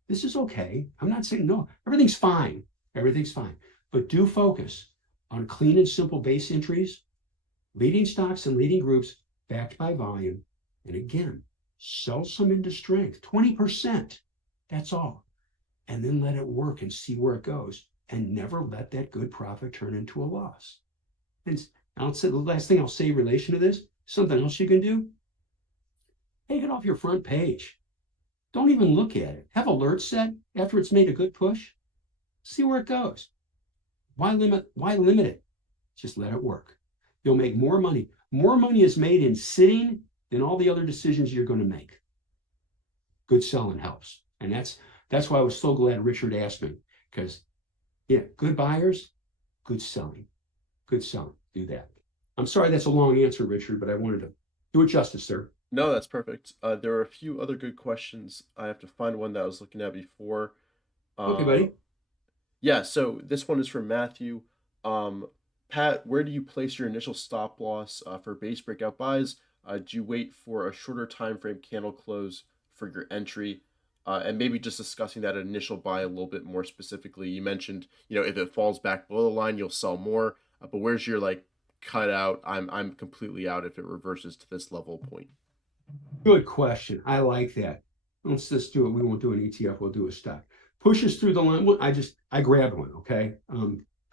this is okay. I'm not saying no, everything's fine. Everything's fine. But do focus on clean and simple base entries, leading stocks and leading groups backed by volume. And again, sell some into strength, 20%. That's all. And then let it work and see where it goes. And never let that good profit turn into a loss. And I'll say the last thing I'll say in relation to this, something else you can do. Take it off your front page. Don't even look at it. Have alerts set after it's made a good push. See where it goes. Why limit it? Just let it work. You'll make more money. More money is made in sitting than all the other decisions you're going to make. Good selling helps. And that's why I was so glad Richard asked me. Because, yeah, good buyers, good selling. Good selling. Do that. I'm sorry that's a long answer, Richard, but I wanted to do it justice, sir. No, that's perfect. There are a few other good questions. I have to find one that I was looking at before. Okay, Uh, buddy. yeah, so this one is from Matthew. Um, Pat, where do you place your initial stop loss for base breakout buys? Do you wait for a shorter time frame candle close for your entry? And maybe just discussing that initial buy a little bit more specifically. You mentioned, if it falls back below the line, you'll sell more. But where's your like cut out? I'm completely out if it reverses to this level point. Good question. I like that. Let's just do it. We won't do an ETF. We'll do a stock. Pushes through the line. Well, I grabbed one. Okay.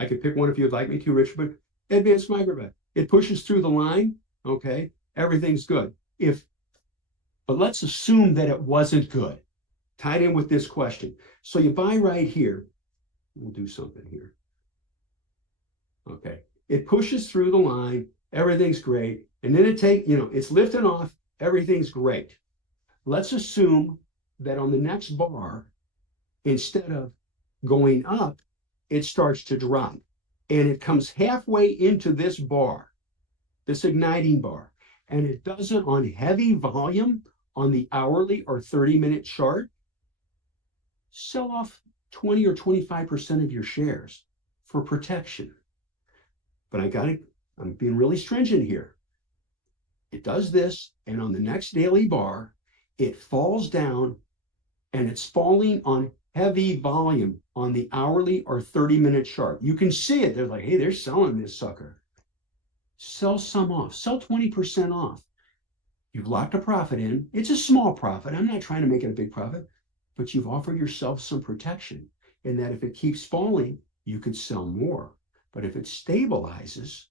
I could pick one if you'd like me to, Rich, but advanced microbet. It pushes through the line. Okay. Everything's good. But let's assume that it wasn't good. Tied in with this question. So you buy right here. We'll do something here. Okay. It pushes through the line. Everything's great. And then it's lifting off. Everything's great. Let's assume that on the next bar, instead of going up, it starts to drop. And it comes halfway into this bar, this igniting bar. And it does it on heavy volume on the hourly or 30-minute chart. Sell off 20 or 25% of your shares for protection. But I'm being really stringent here. It does this, and on the next daily bar, it falls down, and it's falling on heavy volume on the hourly or 30-minute chart. You can see it. They're like, hey, they're selling this sucker. Sell some off. Sell 20% off. You've locked a profit in. It's a small profit. I'm not trying to make it a big profit, but you've offered yourself some protection in that if it keeps falling, you could sell more. But if it stabilizes,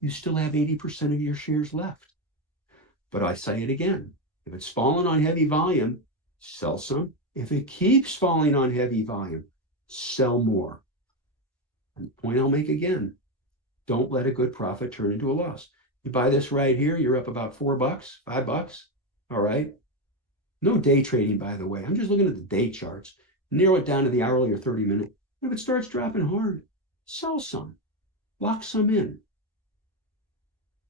you still have 80% of your shares left. But I say it again, if it's falling on heavy volume, sell some. If it keeps falling on heavy volume, sell more. And the point I'll make again, don't let a good profit turn into a loss. You buy this right here, you're up about $4, $5. All right. No day trading, by the way. I'm just looking at the day charts. Narrow it down to the hourly or 30-minute. If it starts dropping hard, sell some. Lock some in.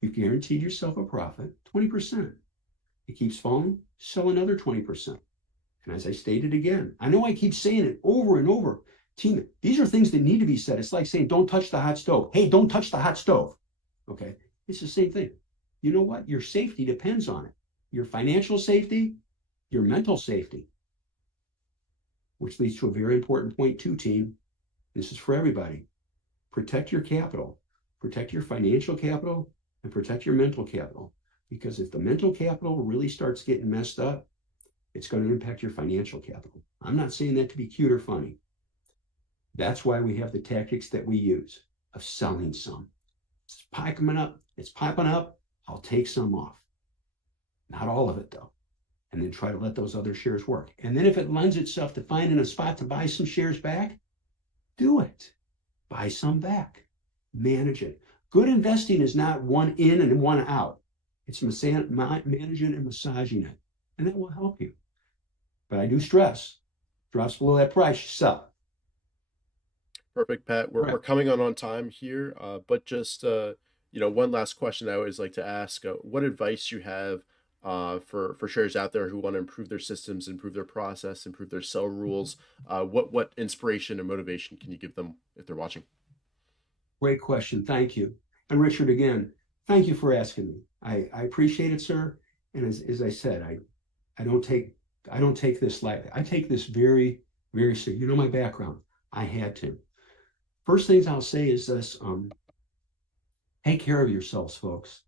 You've guaranteed yourself a profit, 20%. It keeps falling, sell another 20%. And as I stated again, I know I keep saying it over and over. Team, these are things that need to be said. It's like saying, don't touch the hot stove. Hey, don't touch the hot stove. Okay. It's the same thing. You know what? Your safety depends on it. Your financial safety, your mental safety, which leads to a very important point too, team. This is for everybody. Protect your capital, protect your financial capital, and protect your mental capital. Because if the mental capital really starts getting messed up, it's going to impact your financial capital. I'm not saying that to be cute or funny. That's why we have the tactics that we use of selling some. It's popping up. I'll take some off. Not all of it though. And then try to let those other shares work. And then if it lends itself to finding a spot to buy some shares back, do it. Buy some back. Manage it. Good investing is not one in and one out. It's managing and massaging it. And that will help you. But I do stress, drops below that price, sell. Perfect, Pat. We're coming on time here, but just one last question I always like to ask: what advice you have for traders out there who want to improve their systems, improve their process, improve their sell rules? What inspiration and motivation can you give them if they're watching? Great question. Thank you. And Richard, again, thank you for asking me. I appreciate it, sir. And as I said, I don't take this lightly. I take this very, very seriously. You know my background. I had to. First things I'll say is this: take care of yourselves, folks.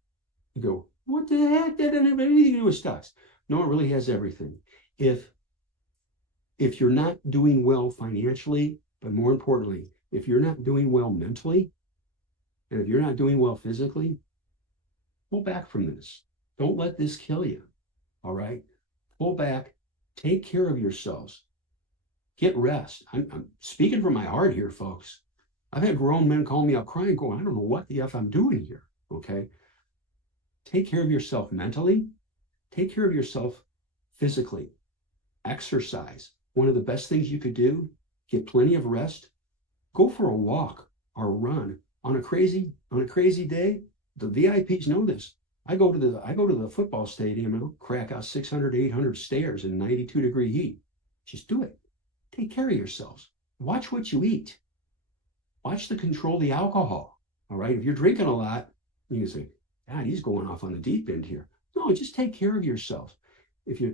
You go, what the heck? That doesn't have anything to do with stocks. No, it really has everything. If you're not doing well financially, but more importantly, if you're not doing well mentally, and if you're not doing well physically, pull back from this. Don't let this kill you. All right? Pull back. Take care of yourselves. Get rest. I'm speaking from my heart here, folks. I've had grown men call me up crying, going, I don't know what the F I'm doing here. Okay? Take care of yourself mentally. Take care of yourself physically. Exercise. One of the best things you could do, get plenty of rest. Go for a walk or a run on a crazy day. The VIPs know this. I go to the football stadium and I'll crack out 600, 800 stairs in 92-degree heat. Just do it. Take care of yourselves. Watch what you eat. Watch the control the alcohol. All right. If you're drinking a lot, you can say, God, he's going off on the deep end here. No, just take care of yourself.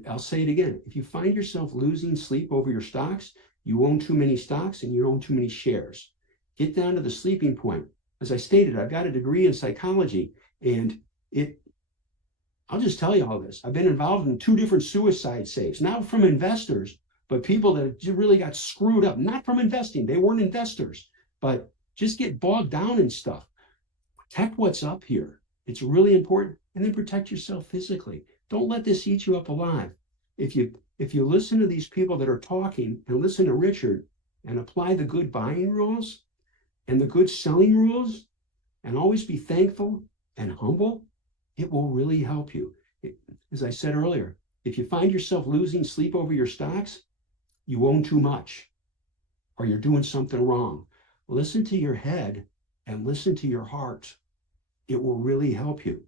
I'll say it again. If you find yourself losing sleep over your stocks, you own too many stocks and you own too many shares. Get down to the sleeping point. As I stated, I've got a degree in psychology, and I'll just tell you all this. I've been involved in 2 different suicide saves, not from investors, but people that really got screwed up, not from investing. They weren't investors, but just get bogged down in stuff. Protect what's up here. It's really important. And then protect yourself physically. Don't let this eat you up alive. If you listen to these people that are talking and listen to Richard and apply the good buying rules and the good selling rules and always be thankful and humble, it will really help you. As I said earlier, if you find yourself losing sleep over your stocks, you own too much or you're doing something wrong. Listen to your head and listen to your heart. It will really help you.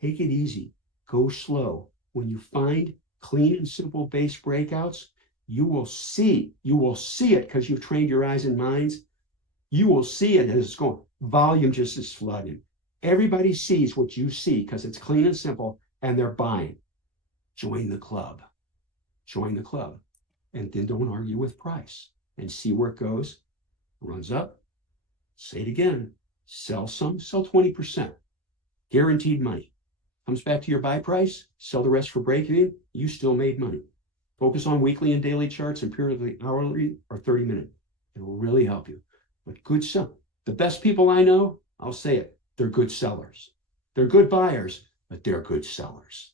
Take it easy. Go slow. When you find clean and simple base breakouts, you will see it because you've trained your eyes and minds. You will see it as it's going. Volume just is flooding. Everybody sees what you see because it's clean and simple and they're buying. Join the club. Join the club. And then don't argue with price and see where it goes. Runs up. Say it again. Sell some, sell 20%. Guaranteed money. Comes back to your buy price, sell the rest for break even, you still made money. Focus on weekly and daily charts and periodically hourly or 30-minute. It will really help you. But good sell. The best people I know, I'll say it, they're good sellers. They're good buyers, but they're good sellers.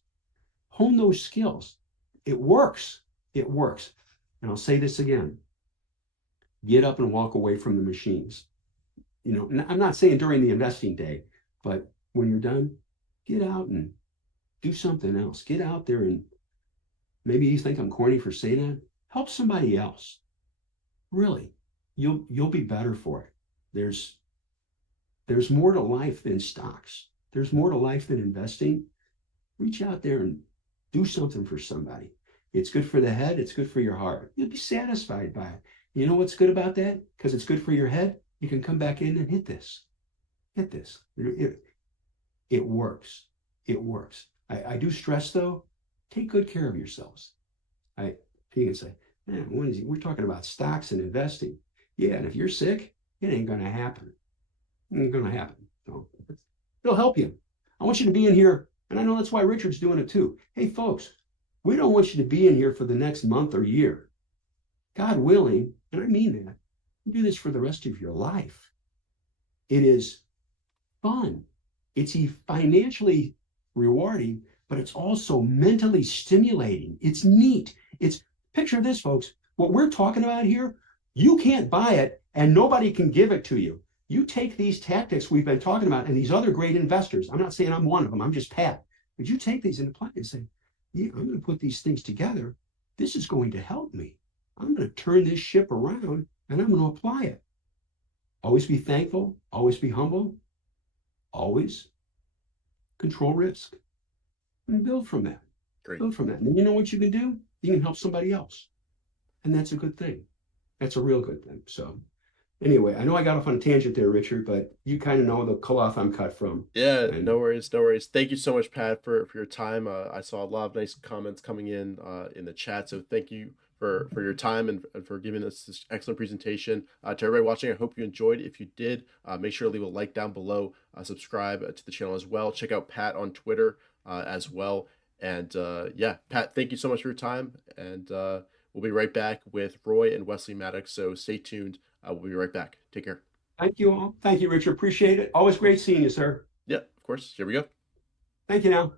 Hone those skills. It works. It works. And I'll say this again. Get up and walk away from the machines. I'm not saying during the investing day, but when you're done, get out and do something else. Get out there and maybe you think I'm corny for saying that. Help somebody else. Really, you'll be better for it. There's more to life than stocks. There's more to life than investing. Reach out there and do something for somebody. It's good for the head. It's good for your heart. You'll be satisfied by it. You know what's good about that? Because it's good for your head. You can come back in and hit this. Hit this. It works. It works. I do stress though, take good care of yourselves. You can say, man, we're talking about stocks and investing. Yeah, and if you're sick, it ain't gonna happen. It ain't gonna happen. So it'll help you. I want you to be in here, and I know that's why Richard's doing it too. Hey folks, we don't want you to be in here for the next month or year. God willing, and I mean that, you do this for the rest of your life. It is fun. It's financially rewarding, but it's also mentally stimulating. It's neat. Picture this, folks. What we're talking about here, you can't buy it and nobody can give it to you. You take these tactics we've been talking about and these other great investors. I'm not saying I'm one of them. I'm just Pat. But you take these and apply it and say, yeah, I'm going to put these things together. This is going to help me. I'm going to turn this ship around and I'm going to apply it. Always be thankful. Always be humble. Always control risk and build from that. Great. Build from that. And you know what you can do? You can help somebody else. And that's a good thing. That's a real good thing. So anyway, I know I got off on a tangent there, Richard, but you kind of know the cloth I'm cut from. Yeah, no worries, no worries. Thank you so much, Pat, for your time. I saw a lot of nice comments coming in the chat, so thank you for your time and for giving us this excellent presentation. To everybody watching, I hope you enjoyed. If you did, make sure to leave a like down below, subscribe to the channel as well. Check out Pat on Twitter as well. And yeah, Pat, thank you so much for your time. And we'll be right back with Roy and Wesley Mattox, so stay tuned. We'll be right back. Take care. Thank you all. Thank you, Richard. Appreciate it. Always great seeing you, sir. Yeah, of course. Here we go. Thank you now.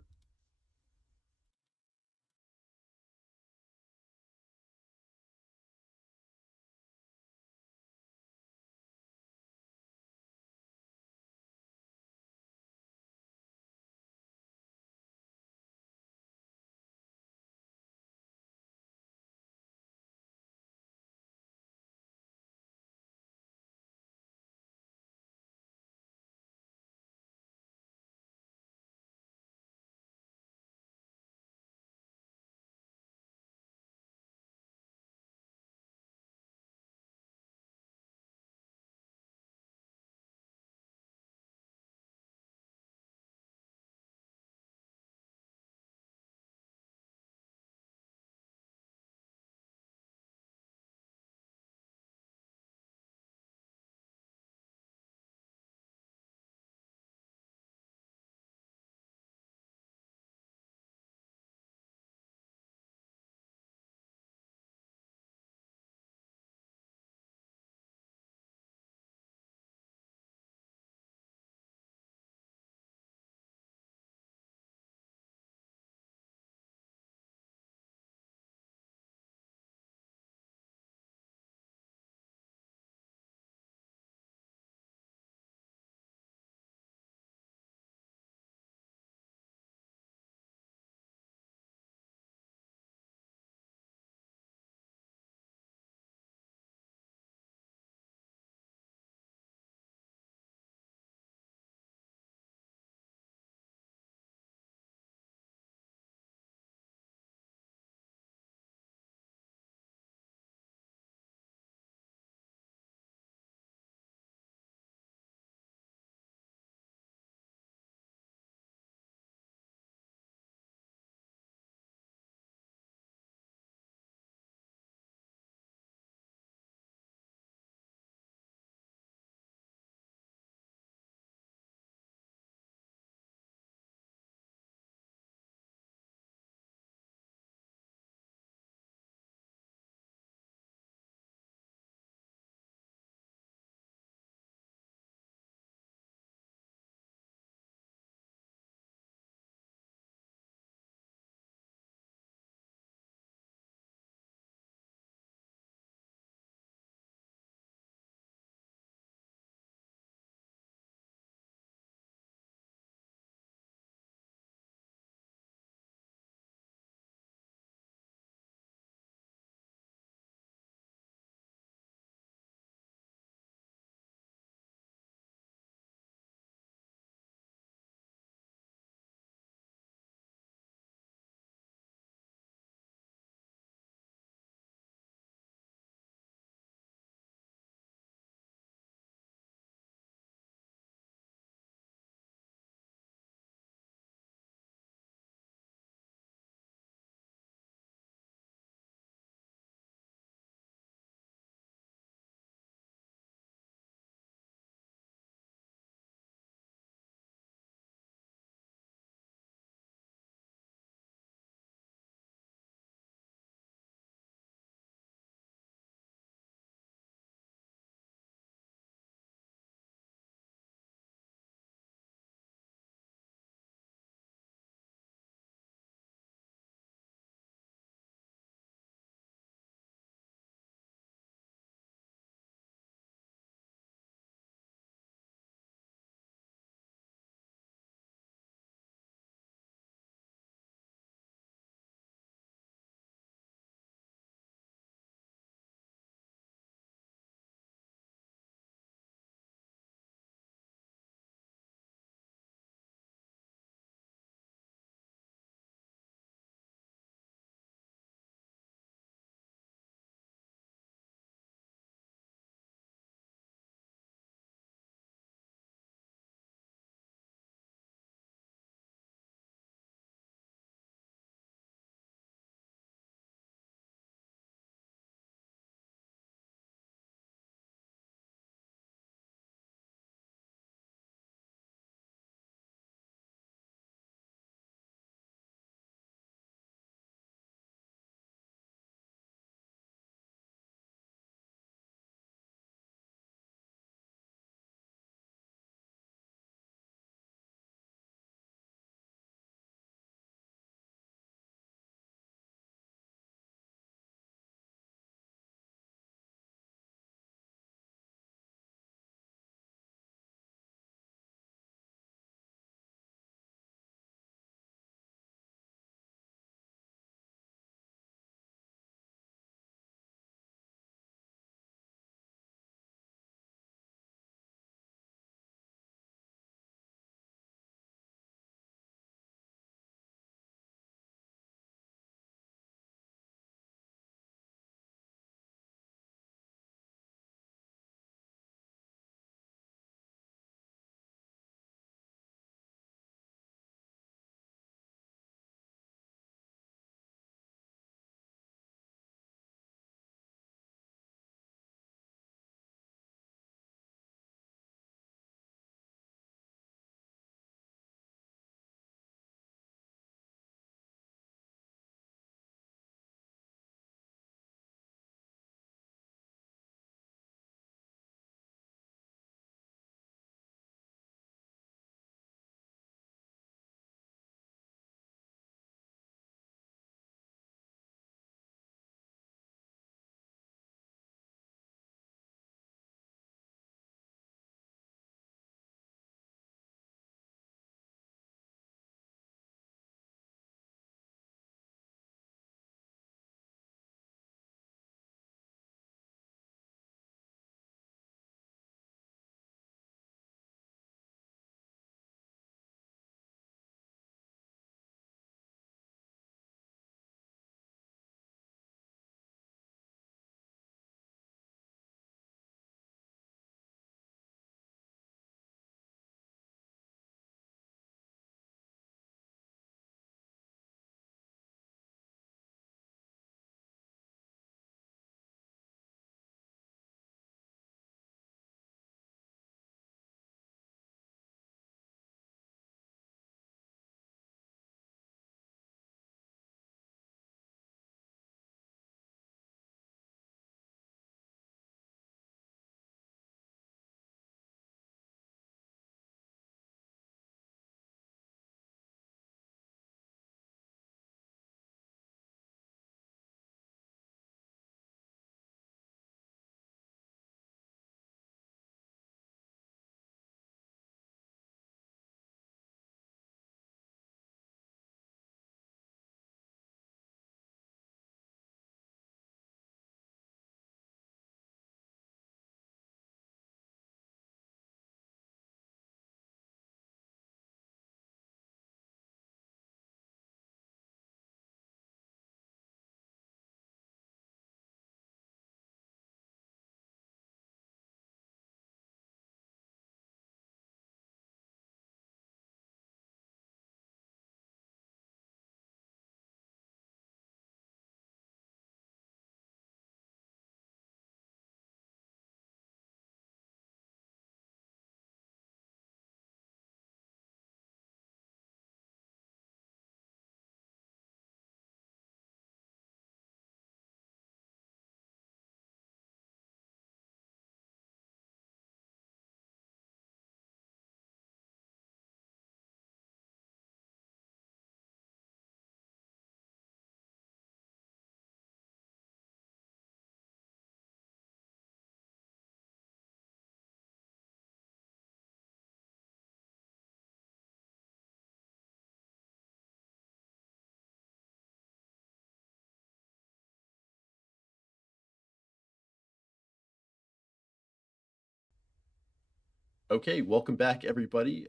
Okay, welcome back, everybody.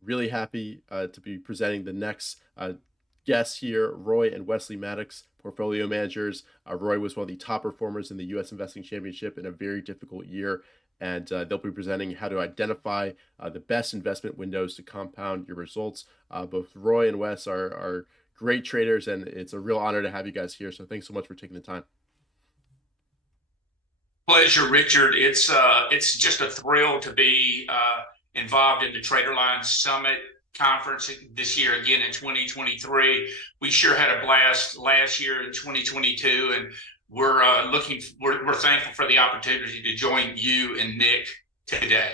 Really happy to be presenting the next guests here, Roy and Wesley Mattox, portfolio managers. Roy was one of the top performers in the U.S. Investing Championship in a very difficult year, and they'll be presenting how to identify the best investment windows to compound your results. Both Roy and Wes are great traders, and it's a real honor to have you guys here. So thanks so much for taking the time. Pleasure, Richard. It's just a thrill to be involved in the TraderLion Summit Conference this year again in 2023. We sure had a blast last year in 2022, and we're thankful for the opportunity to join you and Nick today.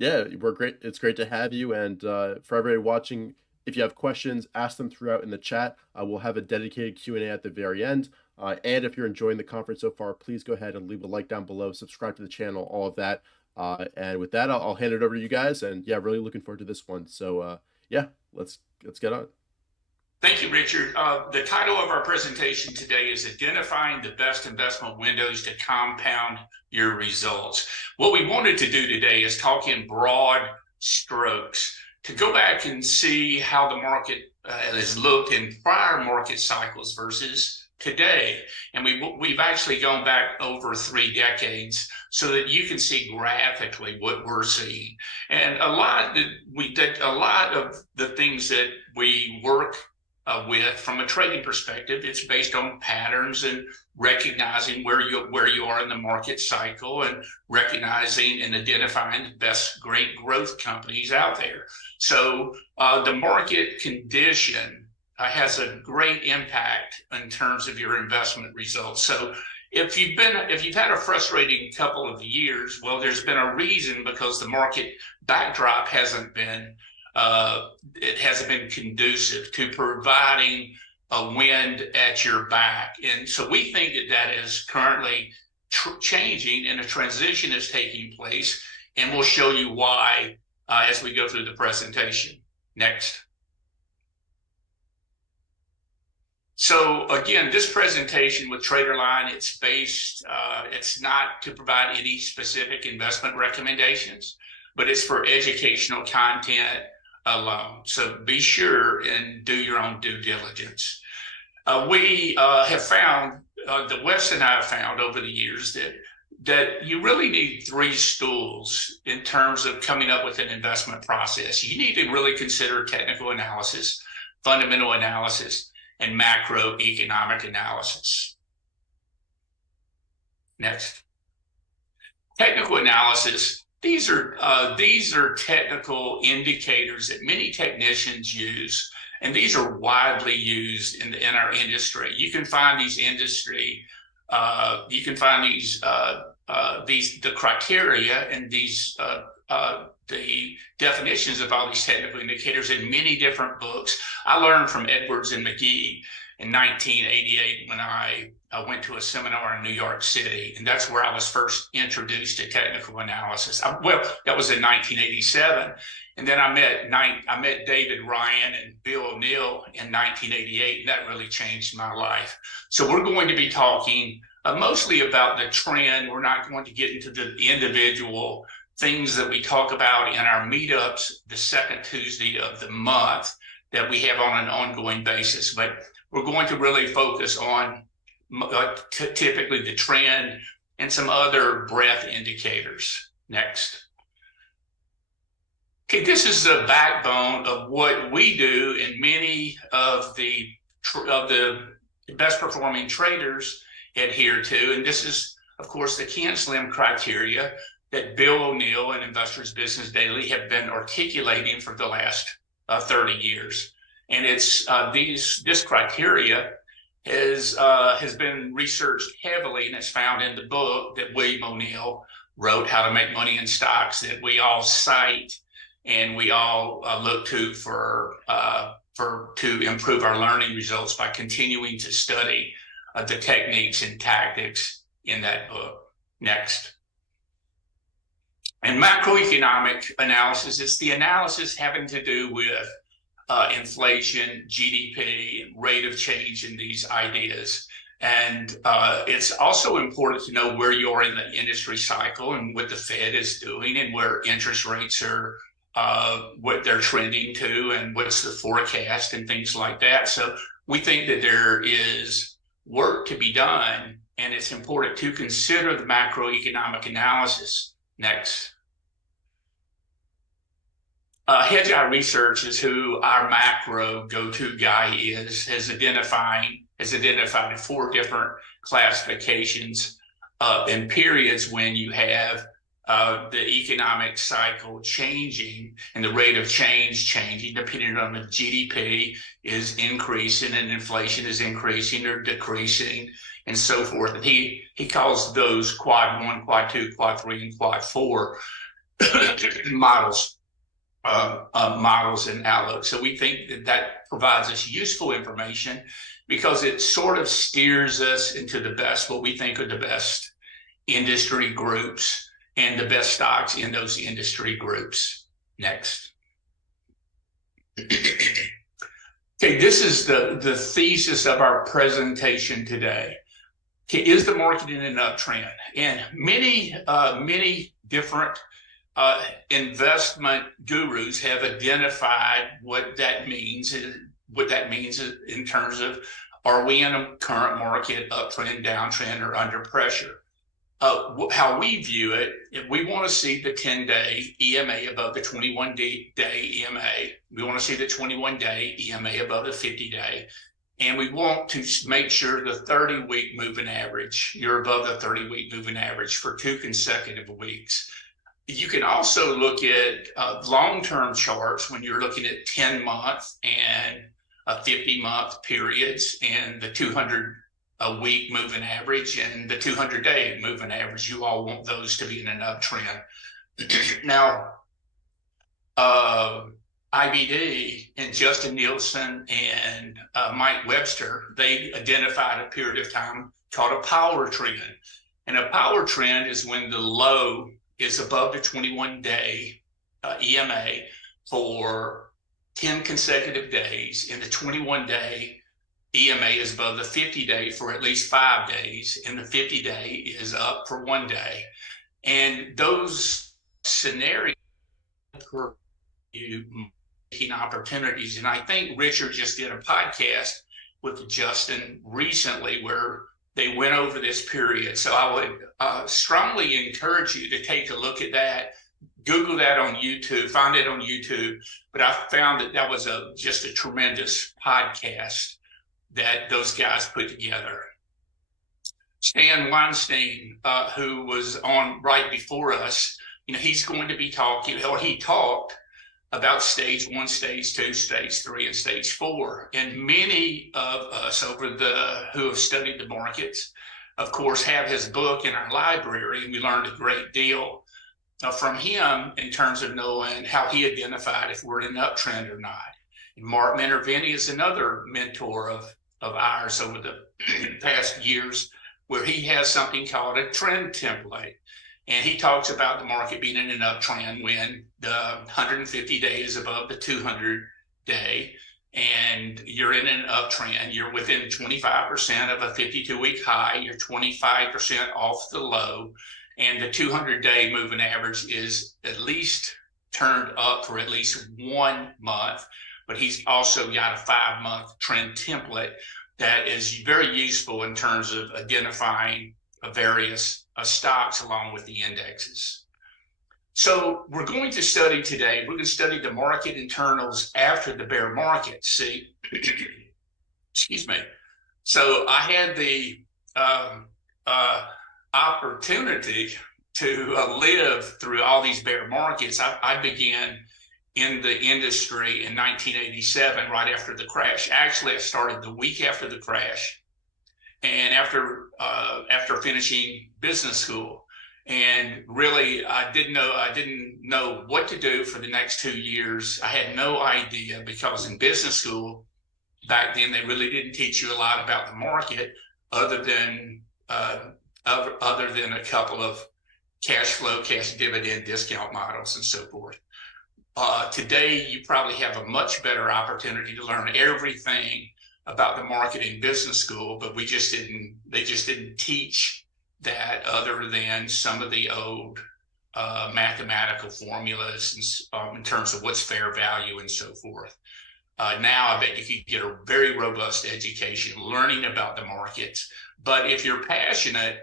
Yeah, we're great. It's great to have you, and for everybody watching, if you have questions, ask them throughout in the chat. We'll have a dedicated Q&A at the very end. And if you're enjoying the conference so far, please go ahead and leave a like down below, subscribe to the channel, all of that. And with that, I'll hand it over to you guys. And yeah, really looking forward to this one. So yeah, let's get on. Thank you, Richard. The title of our presentation today is Identifying the Best Investment Windows to Compound Your Results. What we wanted to do today is talk in broad strokes to go back and see how the market has looked in prior market cycles versus today. And we've actually gone back over 3 decades so that you can see graphically what we're seeing. And a lot of the things that we work with from a trading perspective, it's based on patterns and recognizing where you are in the market cycle and recognizing and identifying the best great growth companies out there. So the market condition has a great impact in terms of your investment results. So if you've had a frustrating couple of years, well, there's been a reason, because the market backdrop hasn't been conducive to providing a wind at your back. And so we think that is currently changing, and a transition is taking place, and we'll show you why as we go through the presentation. Next. So again, this presentation with TraderLion, it's not to provide any specific investment recommendations, but it's for educational content alone. So be sure and do your own due diligence. We have found, the West and I have found over the years that you really need 3 stools in terms of coming up with an investment process. You need to really consider technical analysis, fundamental analysis, and macroeconomic analysis. Next. Technical analysis. These are technical indicators that many technicians use, and these are widely used in our industry. You can find these the criteria and the definitions of all these technical indicators in many different books. I learned from Edwards and McGee in 1988 when I went to a seminar in New York City, and that's where I was first introduced to technical analysis. Well, that was in 1987, and then I met David Ryan and Bill O'Neill in 1988, and that really changed my life. So we're going to be talking mostly about the trend. We're not going to get into the individual things that we talk about in our meetups the second Tuesday of the month that we have on an ongoing basis, but we're going to really focus on typically the trend and some other breadth indicators. Next. Okay, this is the backbone of what we do, and many of the best performing traders adhere to, and this is, of course, the CAN-SLIM criteria that Bill O'Neill and Investors Business Daily have been articulating for the last 30 years. And it's this criteria has been researched heavily, and it's found in the book that William O'Neill wrote, How to Make Money in Stocks, that we all cite and we all look to to improve our learning results by continuing to study the techniques and tactics in that book. Next. And macroeconomic analysis is the analysis having to do with inflation, GDP, rate of change in these ideas. And it's also important to know where you are in the industry cycle and what the Fed is doing and where interest rates are, what they're trending to, and what's the forecast and things like that. So we think that there is work to be done, and it's important to consider the macroeconomic analysis. Next. Hedge Eye Research is who our macro go-to guy is, has identified 4 different classifications in periods when you have the economic cycle changing and the rate of change changing depending on the GDP is increasing and inflation is increasing or decreasing and so forth. And he calls those quad 1, quad 2, quad 3, and quad 4 models. Models and outlook. So we think that that provides us useful information because it sort of steers us into the best, what we think are the best industry groups and the best stocks in those industry groups. Next. Okay, this is the thesis of our presentation today. Okay, is the market in an uptrend? And many different investment gurus have identified what that means in terms of, are we in a current market uptrend, downtrend, or under pressure? How we view it, if we want to see the 10-day EMA above the 21-day EMA, we want to see the 21-day EMA above the 50-day, and we want to make sure the 30-week moving average, you're above the 30-week moving average for 2 consecutive weeks. You can also look at long-term charts when you're looking at 10-month and 50-month periods and the 200-week moving average and the 200-day moving average. You all want those to be in an uptrend. Now, IBD and Justin Nielsen and Mike Webster, they identified a period of time called a power trend. And a power trend is when the low is above the 21-day EMA for 10 consecutive days, and the 21-day EMA is above the 50-day for at least 5 days, and the 50-day is up for 1 day. And those scenarios for you making opportunities. And I think Richard just did a podcast with Justin recently where they went over this period. So I would strongly encourage you to take a look at that. Google that on YouTube, find it on YouTube. But I found that was just a tremendous podcast that those guys put together. Stan Weinstein, who was on right before us, he's going to be talking, or he talked about stage 1, stage 2, stage 3, and stage 4. And many of us who have studied the markets, of course, have his book in our library, and we learned a great deal from him in terms of knowing how he identified if we're in an uptrend or not. And Mark Minervini is another mentor of ours over the past years, where he has something called a trend template. And he talks about the market being in an uptrend when the 150 day is above the 200 day, and you're in an uptrend. You're within 25% of a 52-week high. You're 25% off the low, and the 200-day moving average is at least turned up for at least 1 month. But he's also got a 5-month trend template that is very useful in terms of identifying various stocks along with the indexes. So we're going to study today, we're going to study the market internals after the bear market. See, excuse me. So I had the opportunity to live through all these bear markets. I began in the industry in 1987, right after the crash. Actually, I started the week after the crash, and after finishing business school. And really, I didn't know what to do for the next 2 years. I had no idea, because in business school back then, they really didn't teach you a lot about the market other than a couple of cash flow, cash dividend, discount models, and so forth. Today, you probably have a much better opportunity to learn everything about the market in business school, but they just didn't teach that other than some of the old mathematical formulas in terms of what's fair value and so forth. Now I bet you could get a very robust education learning about the markets. But if you're passionate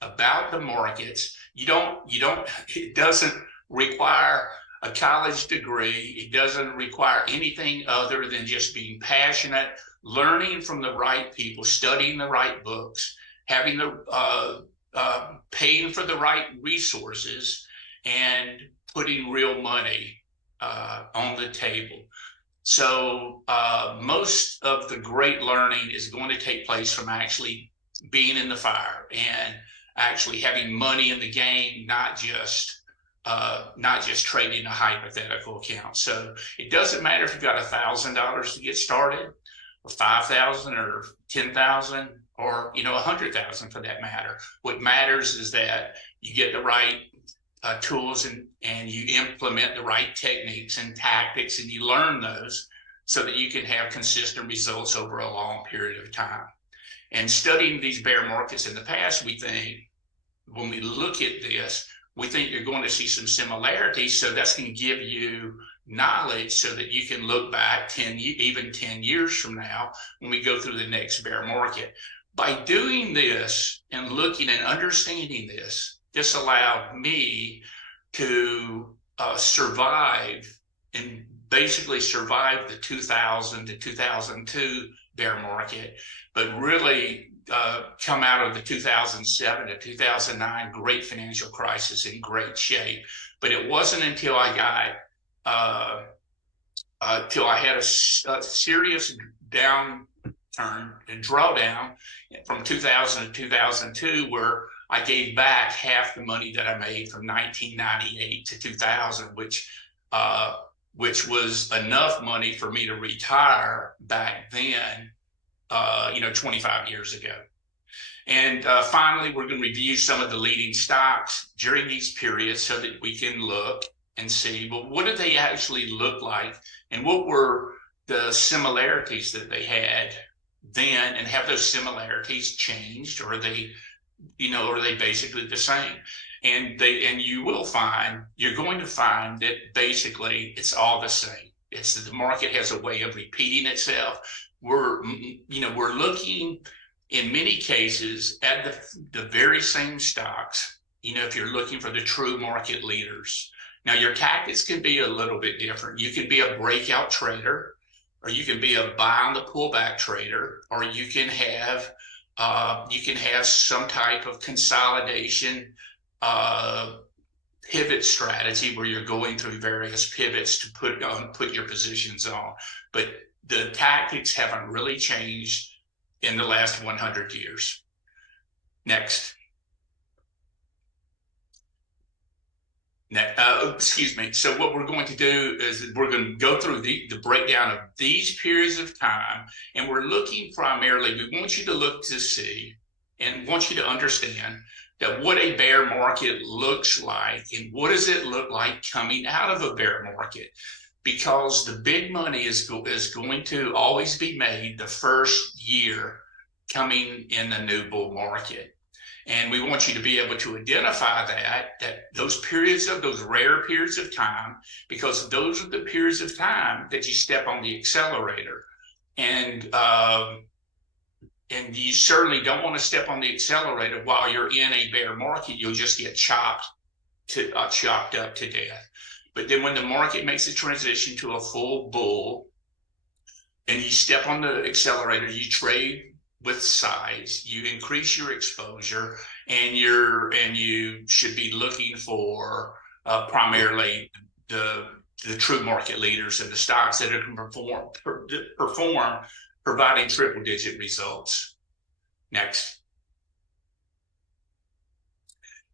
about the markets, it doesn't require a college degree. It doesn't require anything other than just being passionate, learning from the right people, studying the right books, having paying for the right resources, and putting real money on the table. So most of the great learning is going to take place from actually being in the fire and actually having money in the game, not just trading a hypothetical account. So it doesn't matter if you've got $1,000 to get started, or 5,000, or 10,000, or 100,000 for that matter. What matters is that you get the right tools and you implement the right techniques and tactics, and you learn those so that you can have consistent results over a long period of time. And studying these bear markets in the past, we think, when we look at this, we think you're going to see some similarities. So that's going to give you knowledge so that you can look back even 10 years from now when we go through the next bear market. By doing this and looking and understanding this allowed me to survive and basically survive the 2000 to 2002 bear market, but really come out of the 2007 to 2009 great financial crisis in great shape. But it wasn't until I had a serious downturn and drawdown from 2000 to 2002 where I gave back half the money that I made from 1998 to 2000, which was enough money for me to retire back then, 25 years ago. And finally, we're going to review some of the leading stocks during these periods so that we can look and see, well, what did they actually look like, and what were the similarities that they had then, and have those similarities changed, or are they basically the same? And you're going to find that basically it's all the same. The market has a way of repeating itself. We're looking in many cases at the very same stocks, if you're looking for the true market leaders. Now, your tactics can be a little bit different. You can be a breakout trader, or you can be a buy on the pullback trader, or you can have some type of consolidation pivot strategy where you're going through various pivots to put your positions on. But the tactics haven't really changed in the last 100 years. Next. Excuse me. So what we're going to do is we're going to go through the breakdown of these periods of time, and we're looking primarily, we want you to look to see and want you to understand that what a bear market looks like, and what does it look like coming out of a bear market. Because the big money is going to always be made the first year coming in the new bull market. And we want you to be able to identify that those rare periods of time, because those are the periods of time that you step on the accelerator. And you certainly don't want to step on the accelerator while you're in a bear market. You'll just get chopped up to death. But then when the market makes a transition to a full bull and you step on the accelerator, you trade with size, you increase your exposure, and you should be looking for primarily the true market leaders and the stocks that can perform providing triple digit results. Next.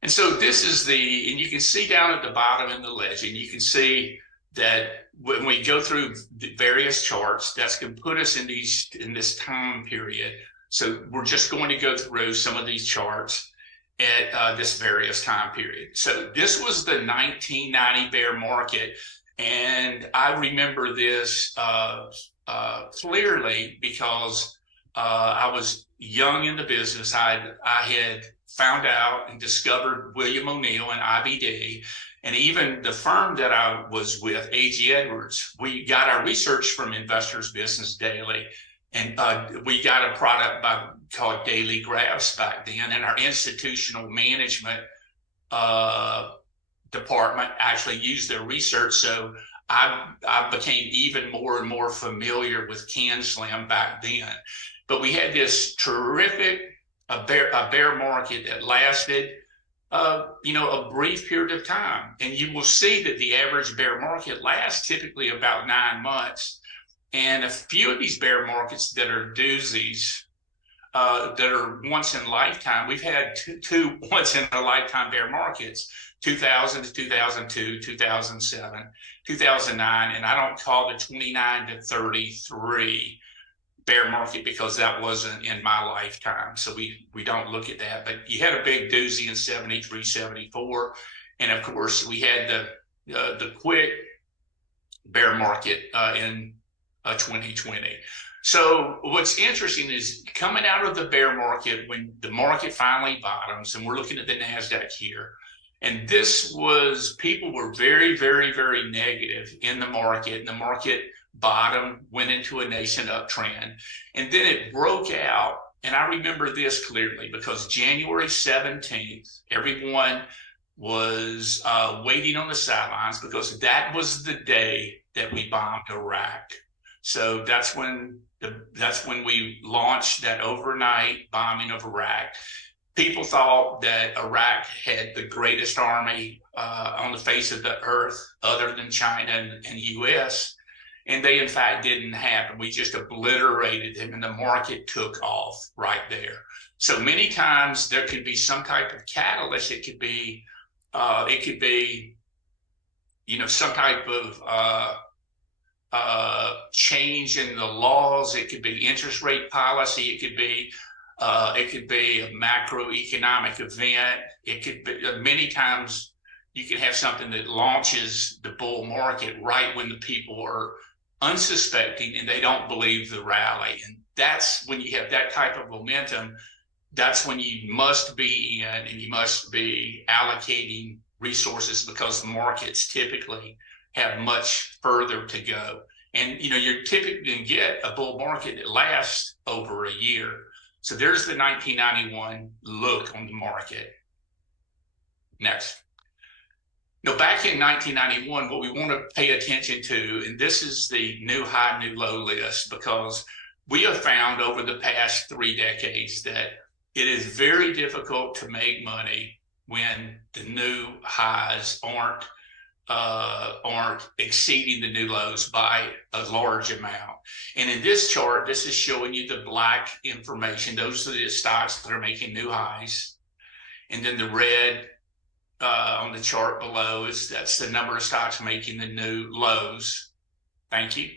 And so this is and you can see down at the bottom in the legend, you can see that when we go through the various charts, that's going to put us in this time period. So we're just going to go through some of these charts at this various time period. So this was the 1990 bear market. And I remember this clearly because I was young in the business. I had found out and discovered William O'Neill and IBD, and even the firm that I was with, A.G. Edwards. We got our research from Investors Business Daily, and we got a product called Daily Graphs back then, and our institutional management department actually used their research. So I became even more and more familiar with CanSlim back then. But we had this terrific a bear market that lasted a brief period of time. And you will see that the average bear market lasts typically about 9 months. And a few of these bear markets that are doozies, that are once in a lifetime, we've had two once in a lifetime bear markets, 2000 to 2002, 2007, 2009, and I don't call the 29 to 33 bear market because that wasn't in my lifetime. So we don't look at that. But you had a big doozy in 73, 74. And of course, we had the quick bear market in 2020. So what's interesting is coming out of the bear market, when the market finally bottoms, and we're looking at the NASDAQ here, and this was, people were very, very, very negative in the market, and the market bottom, went into a nascent uptrend, and then it broke out. And I remember this clearly because January 17th, everyone was waiting on the sidelines because that was the day that we bombed Iraq. So that's when we launched that overnight bombing of Iraq. People thought that Iraq had the greatest army on the face of the earth other than China and U.S., and they, in fact, didn't happen. We just obliterated them, and the market took off right there. So many times there could be some type of catalyst. It could be, some type of change in the laws. It could be interest rate policy. It could be a macroeconomic event. It could be many times you can have something that launches the bull market right when the people are unsuspecting and they don't believe the rally. And that's when you have that type of momentum. That's when you must be in and you must be allocating resources because the markets typically have much further to go. And you're typically going to get a bull market that lasts over a year. So there's the 1991 look on the market. Next. Now, back in 1991, what we want to pay attention to, and this is the new high, new low list, because we have found over the past 3 decades that it is very difficult to make money when the new highs aren't exceeding the new lows by a large amount. And in this chart, this is showing you the black information. Those are the stocks that are making new highs. And then the red on the chart below that's the number of stocks making the new lows. Thank you.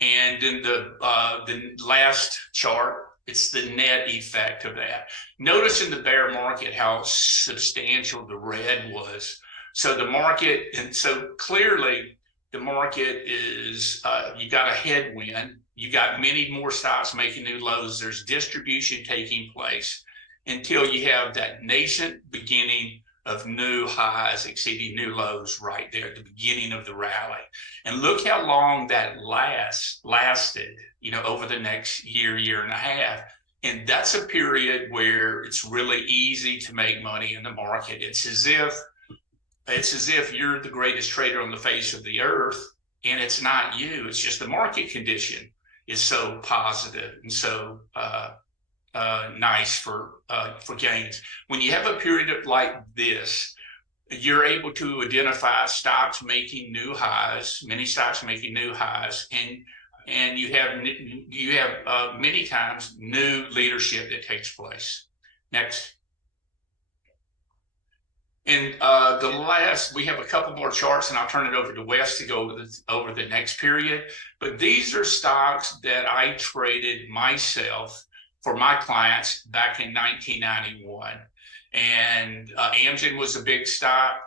And then the last chart, it's the net effect of that. Notice in the bear market how substantial the red was. So the market, and so clearly the market is, you got a headwind. You got many more stocks making new lows. There's distribution taking place until you have that nascent beginning of new highs exceeding new lows right there at the beginning of the rally. And look how long that lasted, over the next year and a half. And that's a period where it's really easy to make money in the market. It's as if you're the greatest trader on the face of the earth, and it's not you. It's just the market condition is so positive and so nice for gains. When you have a period like this, you're able to identify stocks making new highs, many stocks making new highs, and you have many times new leadership that takes place. Next. And we have a couple more charts, and I'll turn it over to Wes to go over the next period. But these are stocks that I traded myself for my clients back in 1991. And Amgen was a big stock.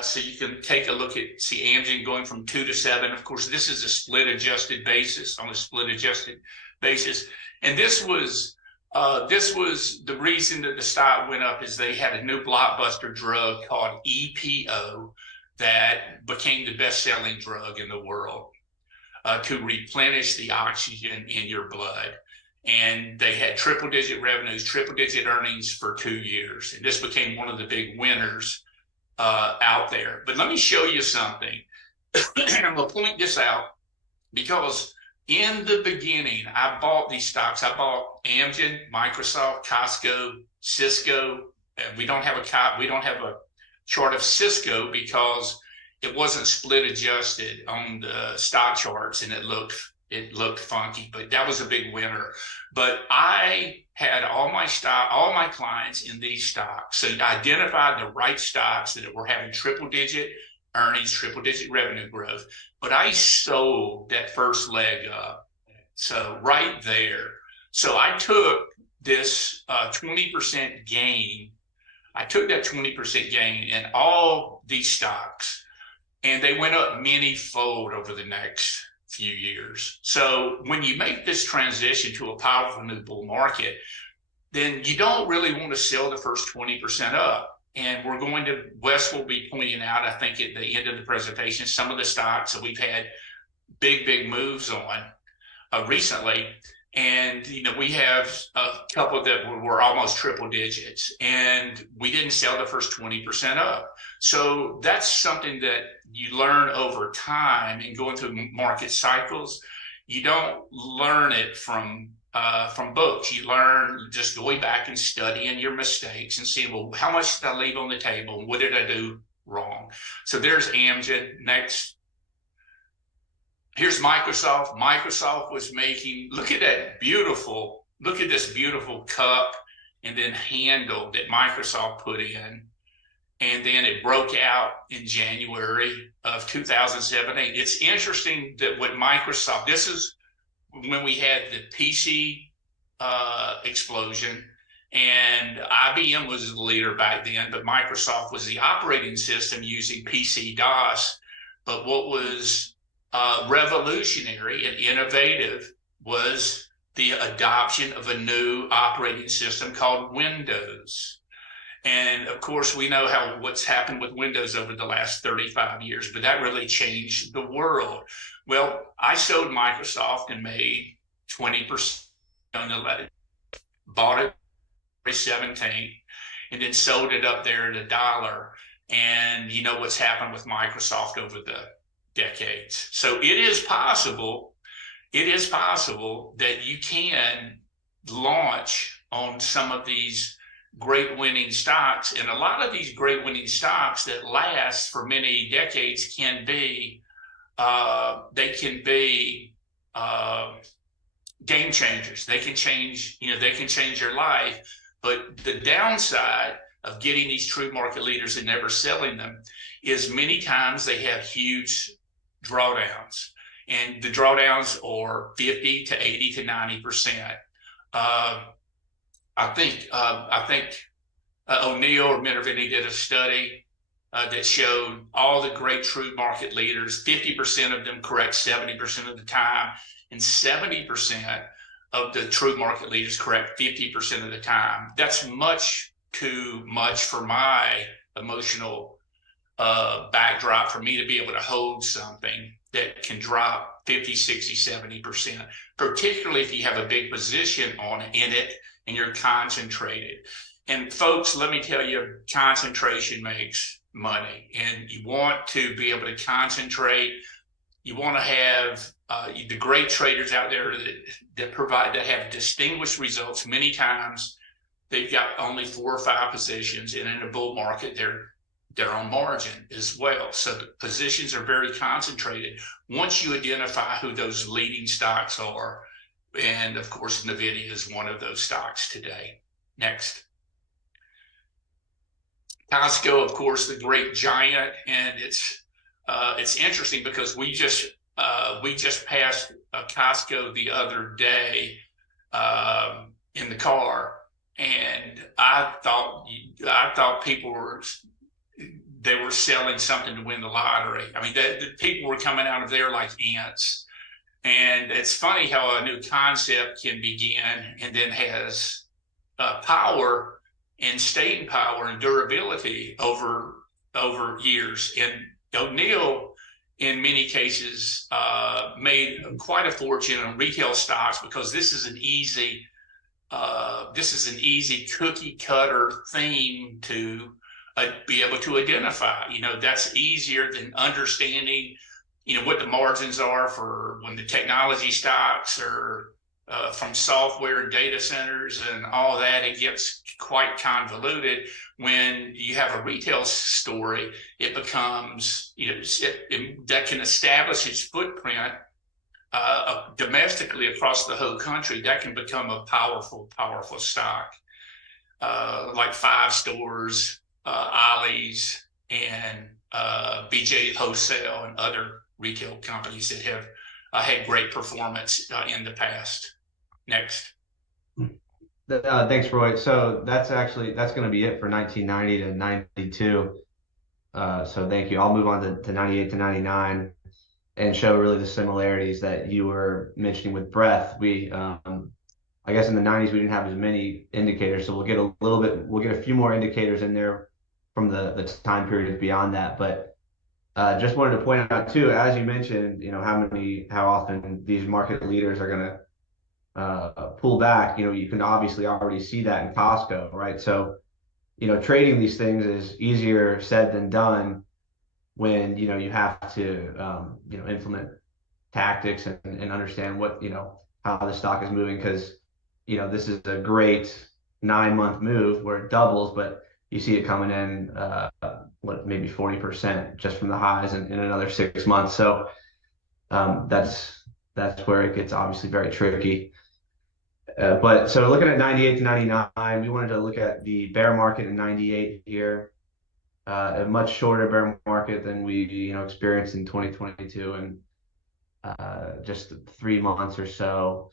So you can take a look at, see Amgen going from 2 to 7. Of course, this is a split adjusted basis, on a split adjusted basis. And this was the reason that the stock went up is they had a new blockbuster drug called EPO that became the best-selling drug in the world to replenish the oxygen in your blood. And they had triple-digit revenues, triple-digit earnings for 2 years. And this became one of the big winners out there. But let me show you something. And I'm going to point this out because in the beginning, I bought these stocks. I bought Amgen, Microsoft, Costco, Cisco. And we don't have a chart of Cisco because it wasn't split adjusted on the stock charts, and it looked funky. But that was a big winner. But I had all my clients in these stocks. So I identified the right stocks that were having triple-digit earnings, triple-digit revenue growth. But I sold that first leg up. So right there. So I took this 20% gain. I took that 20% gain in all these stocks, and they went up many-fold over the next few years. So when you make this transition to a powerful new bull market, then you don't really want to sell the first 20% up. And Wes will be pointing out, I think at the end of the presentation, some of the stocks that we've had big moves on recently. And, we have a couple that were almost triple digits, and we didn't sell the first 20% up. So that's something that you learn over time and going through market cycles. You don't learn it from books. You learn just going back and studying your mistakes and seeing, well, how much did I leave on the table? What did I do wrong? So there's Amgen. Next. Here's Microsoft. Microsoft was making, look at this beautiful cup and then handle that Microsoft put in. And then it broke out in January of 2017. It's interesting that what Microsoft, this is when we had the PC explosion, and IBM was the leader back then, but Microsoft was the operating system using PC-DOS. But what was revolutionary and innovative was the adoption of a new operating system called Windows. And of course, we know what's happened with Windows over the last 35 years, but that really changed the world. Well, I sold Microsoft and made 20% on the bought it for 17, and then sold it up there at $1. And you know what's happened with Microsoft over the decades. So it is possible that you can launch on some of these great winning stocks. And a lot of these great winning stocks that last for many decades can be game changers. They can change your life. But the downside of getting these true market leaders and never selling them is many times they have huge drawdowns, and the drawdowns are 50 to 80 to 90%. I think O'Neill or Minervini did a study that showed all the great true market leaders, 50% of them correct 70% of the time, and 70% of the true market leaders correct 50% of the time. That's much too much for my emotional backdrop for me to be able to hold something that can drop 50, 60, 70%, particularly if you have a big position in it and you're concentrated. And folks, let me tell you, concentration makes money, and you want to be able to concentrate. You want to have the great traders out there that have distinguished results. Many times they've got only 4 or 5 positions, and in a bull market, they're on margin as well. So the positions are very concentrated. Once you identify who those leading stocks are, and of course, NVIDIA is one of those stocks today. Next. Costco, of course, the great giant, and it's interesting because we just passed Costco the other day in the car, and I thought people were selling something to win the lottery. I mean, the people were coming out of there like ants. And it's funny how a new concept can begin and then has power and staying power and durability over years. And O'Neill, in many cases, made quite a fortune on retail stocks because this is an easy cookie cutter theme to be able to identify. That's easier than understanding what the margins are for when the technology stocks or from software and data centers and all that. It gets quite convoluted. When you have a retail story, it becomes, that can establish its footprint domestically across the whole country. That can become a powerful stock, like Five Stores, Ollie's, and BJ Wholesale and other retail companies that have had great performance in the past. Next. Thanks, Roy. So that's going to be it for 1990 to 92. So thank you. I'll move on to 98 to 99 and show really the similarities that you were mentioning with breadth. We, I guess in the 90s, we didn't have as many indicators. So we'll get a few more indicators in there from the time periods beyond that. But just wanted to point out too, as you mentioned, how often these market leaders are going to pull back. You can obviously already see that in Costco, right? So, trading these things is easier said than done when, you have to, implement tactics and understand what, how the stock is moving. Because, this is a great 9-month move where it doubles, but you see it coming in, maybe 40% just from the highs in another 6 months. So that's where it gets obviously very tricky. But so looking at 98 to 99, we wanted to look at the bear market in 98 here, a much shorter bear market than we experienced in 2022 and just 3 months or so.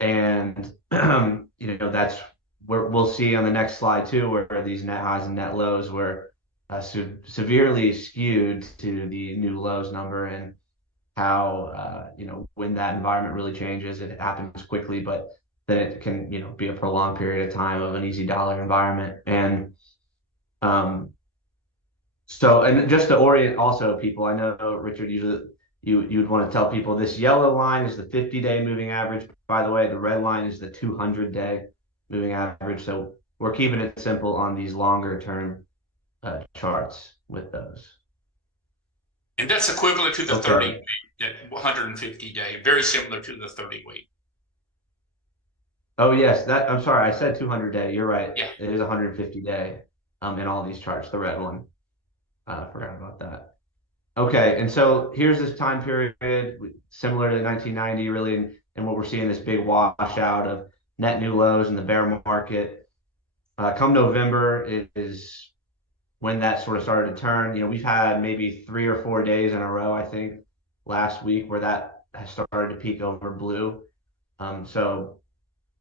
And that's where we'll see on the next slide too, where these net highs and net lows were severely skewed to the new lows number, and how when that environment really changes, it happens quickly, but then it can be a prolonged period of time of an easy dollar environment. And and just to orient also people, I know Richard, usually you'd want to tell people this yellow line is the 50-day moving average. By the way, the red line is the 200-day moving average. So we're keeping it simple on these longer term charts with those. And that's equivalent to the 30-week, that 150-day, very similar to the 30-week. Oh yes, I'm sorry, I said 200-day. You're right. Yeah. It is 150-day in all these charts, the red one. Forgot about that. Okay, and so here's this time period similar to 1990, really, and what we're seeing, this big washout of net new lows in the bear market. Come November, it is when that sort of started to turn. We've had maybe 3 or 4 days in a row, I think, last week where that has started to peak over blue. So,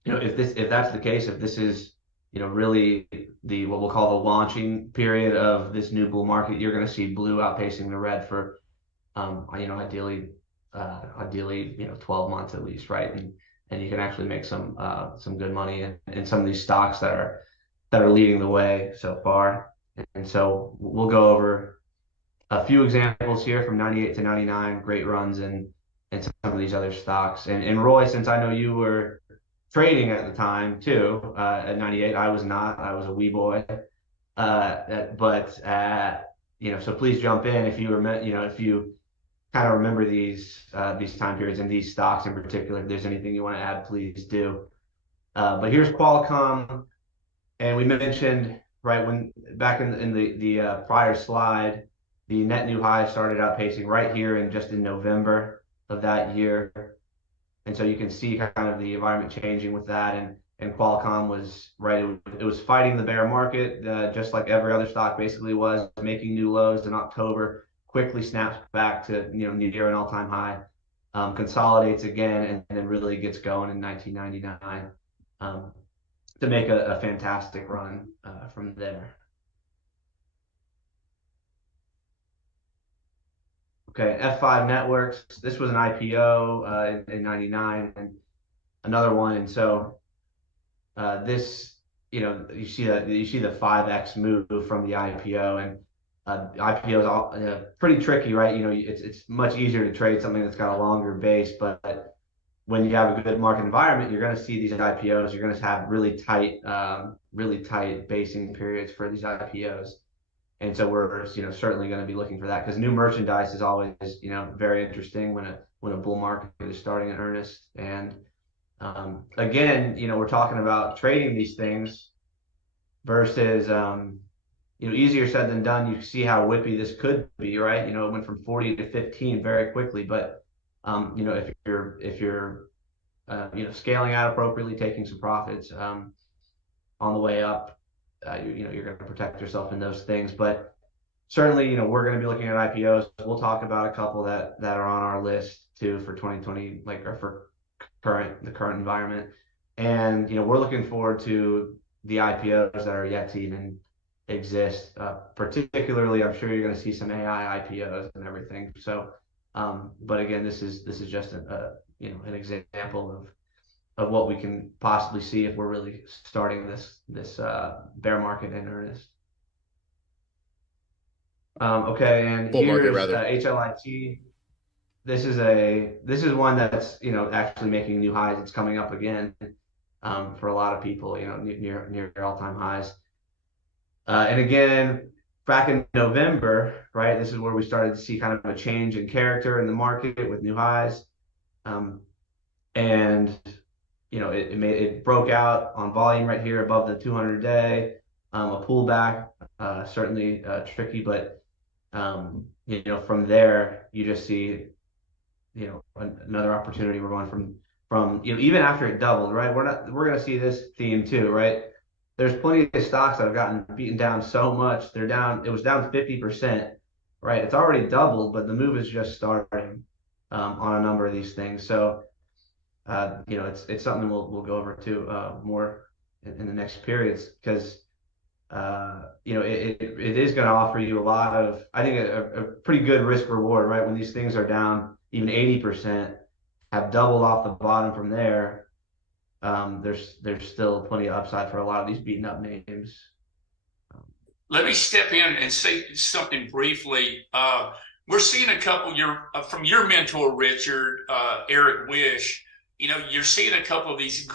if that's the case, if this is, really what we'll call the launching period of this new bull market, you're going to see blue outpacing the red for, ideally, 12 months at least, right? And you can actually make some good money in some of these stocks that are leading the way so far. And so we'll go over a few examples here from 98 to 99, great runs in some of these other stocks. And Roy, since I know you were trading at the time too, at 98, I was not. I was a wee boy. So please jump in if you kind of remember these time periods and these stocks in particular. If there's anything you want to add, please do. But here's Qualcomm, and we mentioned right back in the prior slide, the net new high started outpacing right here in November of that year. And so you can see kind of the environment changing with that, and Qualcomm was right. It was fighting the bear market, just like every other stock basically was, making new lows in October, quickly snaps back to near an all-time high, consolidates again, and then really gets going in 1999 to make a fantastic run from there. Okay, F5 Networks. This was an IPO in '99, and another one. And so this, you see the 5x move from the IPO, and IPO is all, pretty tricky, right? It's much easier to trade something that's got a longer base, but when you have a good market environment, you're going to see these IPOs. You're going to have really tight basing periods for these IPOs. And so we're certainly going to be looking for that, because new merchandise is always very interesting when a bull market is starting in earnest. And again, we're talking about trading these things versus easier said than done. You see how whippy this could be, right? It went from 40 to 15 very quickly, but if you're scaling out appropriately, taking some profits on the way up, you're going to protect yourself in those things. But certainly, we're going to be looking at IPOs. We'll talk about a couple that are on our list too for 2020, or for the current environment. And we're looking forward to the IPOs that are yet to even exist. Particularly, I'm sure you're going to see some AI IPOs and everything. So, but again, this is just an example of what we can possibly see if we're really starting this bear market in earnest. Okay, and Bull market, here's rather. HLIT. This is one that's actually making new highs. It's coming up again for a lot of people, near all-time highs. And again, back in November, right? This is where we started to see kind of a change in character in the market with new highs. And it broke out on volume right here above the 200-day. A pullback, certainly tricky, but from there you just see another opportunity. We're going from even after it doubled, right? We're going to see this theme too, right? There's plenty of stocks that have gotten beaten down so much. They're down. It was down 50%, right? It's already doubled, but the move is just starting on a number of these things. So it's something we'll go over too more in the next periods, because it is going to offer you a lot of, I think, a pretty good risk reward, right? When these things are down even 80%, have doubled off the bottom from there, there's still plenty of upside for a lot of these beaten up names. Let me step in and say something briefly. We're seeing a couple from your mentor, Richard, Eric Wish. You're seeing a couple of these.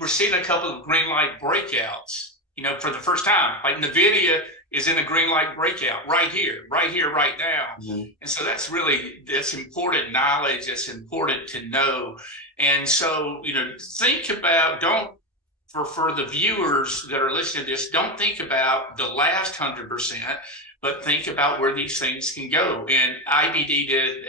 We're seeing a couple of green light breakouts. For the first time, like NVIDIA is in a green light breakout right here, right now. Mm-hmm. And so that's important knowledge. That's important to know. And so, think about, for the viewers that are listening to this, don't think about the last 100%, but think about where these things can go. And IBD did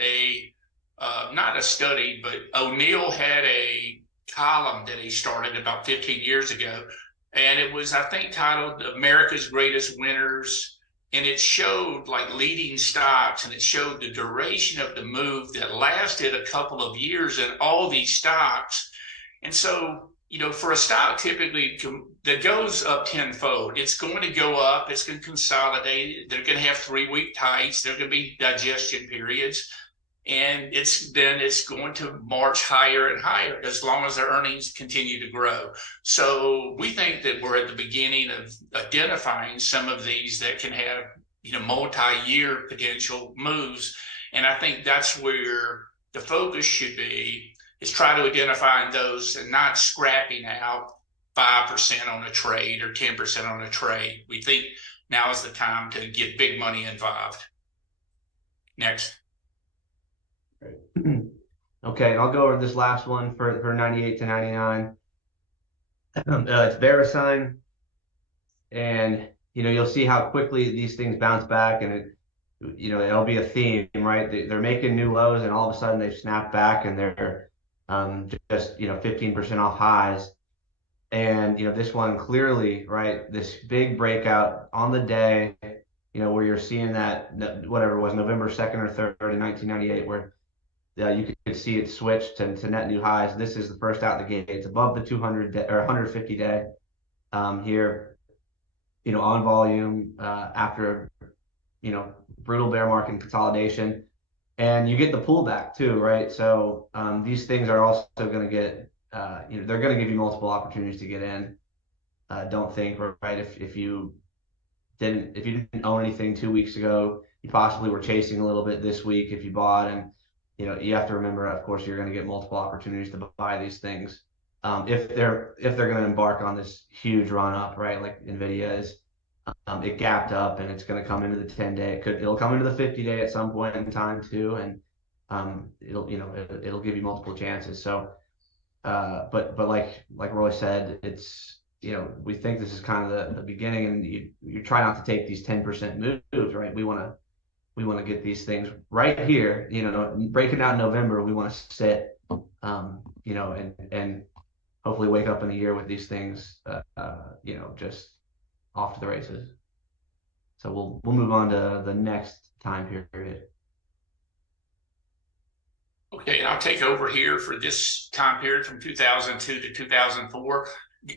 not a study, but O'Neill had a column that he started about 15 years ago. And it was, I think, titled America's Greatest Winners. And it showed like leading stocks, and it showed the duration of the move that lasted a couple of years in all these stocks. And so, for a stock typically that goes up tenfold, it's going to go up, it's going to consolidate, they're going to have 3-week tights, there are going to be digestion periods. And it's going to march higher and higher as long as their earnings continue to grow. So we think that we're at the beginning of identifying some of these that can have, multi-year potential moves. And I think that's where the focus should be, is try to identify those and not scrapping out 5% on a trade or 10% on a trade. We think now is the time to get big money involved. Next. Okay, I'll go over this last one for 98 to 99. It's VeriSign, and you'll see how quickly these things bounce back, and it'll be a theme, right? They're making new lows, and all of a sudden they've snapped back, and they're just 15% off highs. And this one clearly, right? This big breakout on the day, where you're seeing that, whatever it was, November 2nd or 3rd in 1998, where you could see it switch to net new highs. This is the first out the gate. It's above the 200 or 150 day here, on volume after brutal bear market consolidation. and you get the pullback too, right? So these things are also going to get, they're going to give you multiple opportunities to get in. Don't think, right, if you didn't own anything 2 weeks ago, you possibly were chasing a little bit this week if you bought, and you have to remember, of course, you're going to get multiple opportunities to buy these things. If they're going to embark on this huge run up, right, like Nvidia is, it gapped up and it's going to come into the 10-day. It'll come into the 50-day at some point in time too, and it'll give you multiple chances. So, but like Roy said, it's we think this is kind of the beginning, and you try not to take these 10% moves, right? We want to get these things right here, breaking out in November. We want to sit, and hopefully wake up in a year with these things, just off to the races. So we'll move on to the next time period. Okay, and I'll take over here for this time period from 2002 to 2004.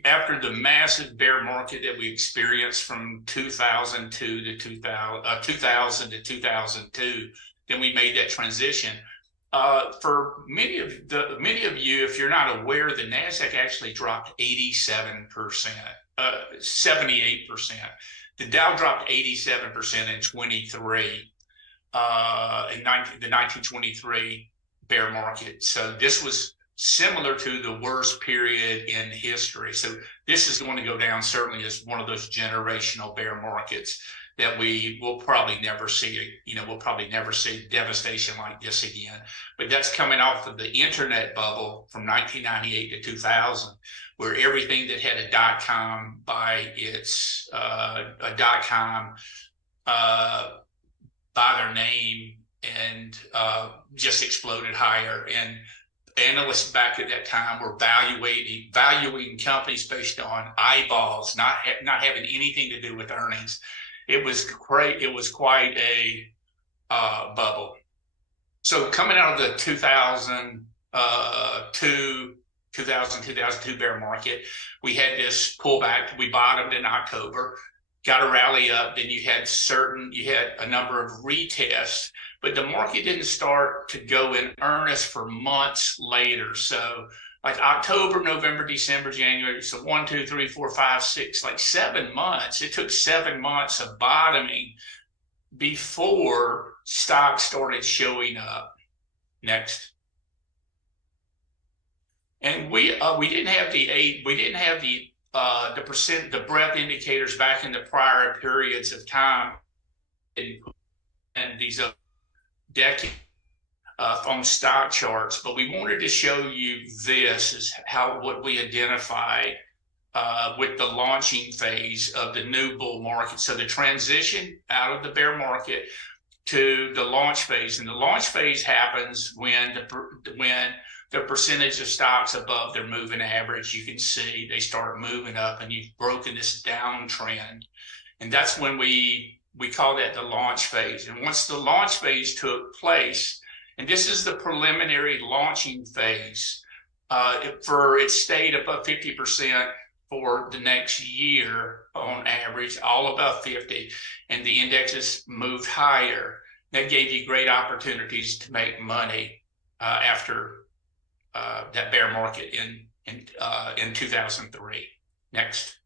After the massive bear market that we experienced from 2002 to 2000 to 2002, then we made that transition. For many of you, if you're not aware, the NASDAQ actually dropped 87%, 78%. The Dow dropped 87% in 23, in the 1923 bear market. So this was similar to the worst period in history. So this is going to go down certainly as one of those generational bear markets that we will probably never see. We'll probably never see devastation like this again. But that's coming off of the internet bubble from 1998 to 2000, where everything that had a .com by its by their name and just exploded higher. And analysts back at that time were valuing companies based on eyeballs, not having anything to do with earnings. It was great. It was quite a bubble. So coming out of the 2002 bear market, we had this pullback. We bottomed in October, got a rally up. Then you had a number of retests, but the market didn't start to go in earnest for months later. So like October, November, December, January. So 1, 2, 3, 4, 5, 6, like 7 months. It took 7 months of bottoming before stocks started showing up. Next. And we didn't have the breadth indicators back in the prior periods of time and these decades on stock charts, but we wanted to show you this is what we identify with the launching phase of the new bull market. So the transition out of the bear market to the launch phase, and the launch phase happens when the percentage of stocks above their moving average, you can see they start moving up, and you've broken this downtrend, and that's when we call that the launch phase. And once the launch phase took place, and this is the preliminary launching phase, it stayed above 50% for the next year on average, all above 50, and the indexes moved higher. That gave you great opportunities to make money after that bear market in 2003. Next.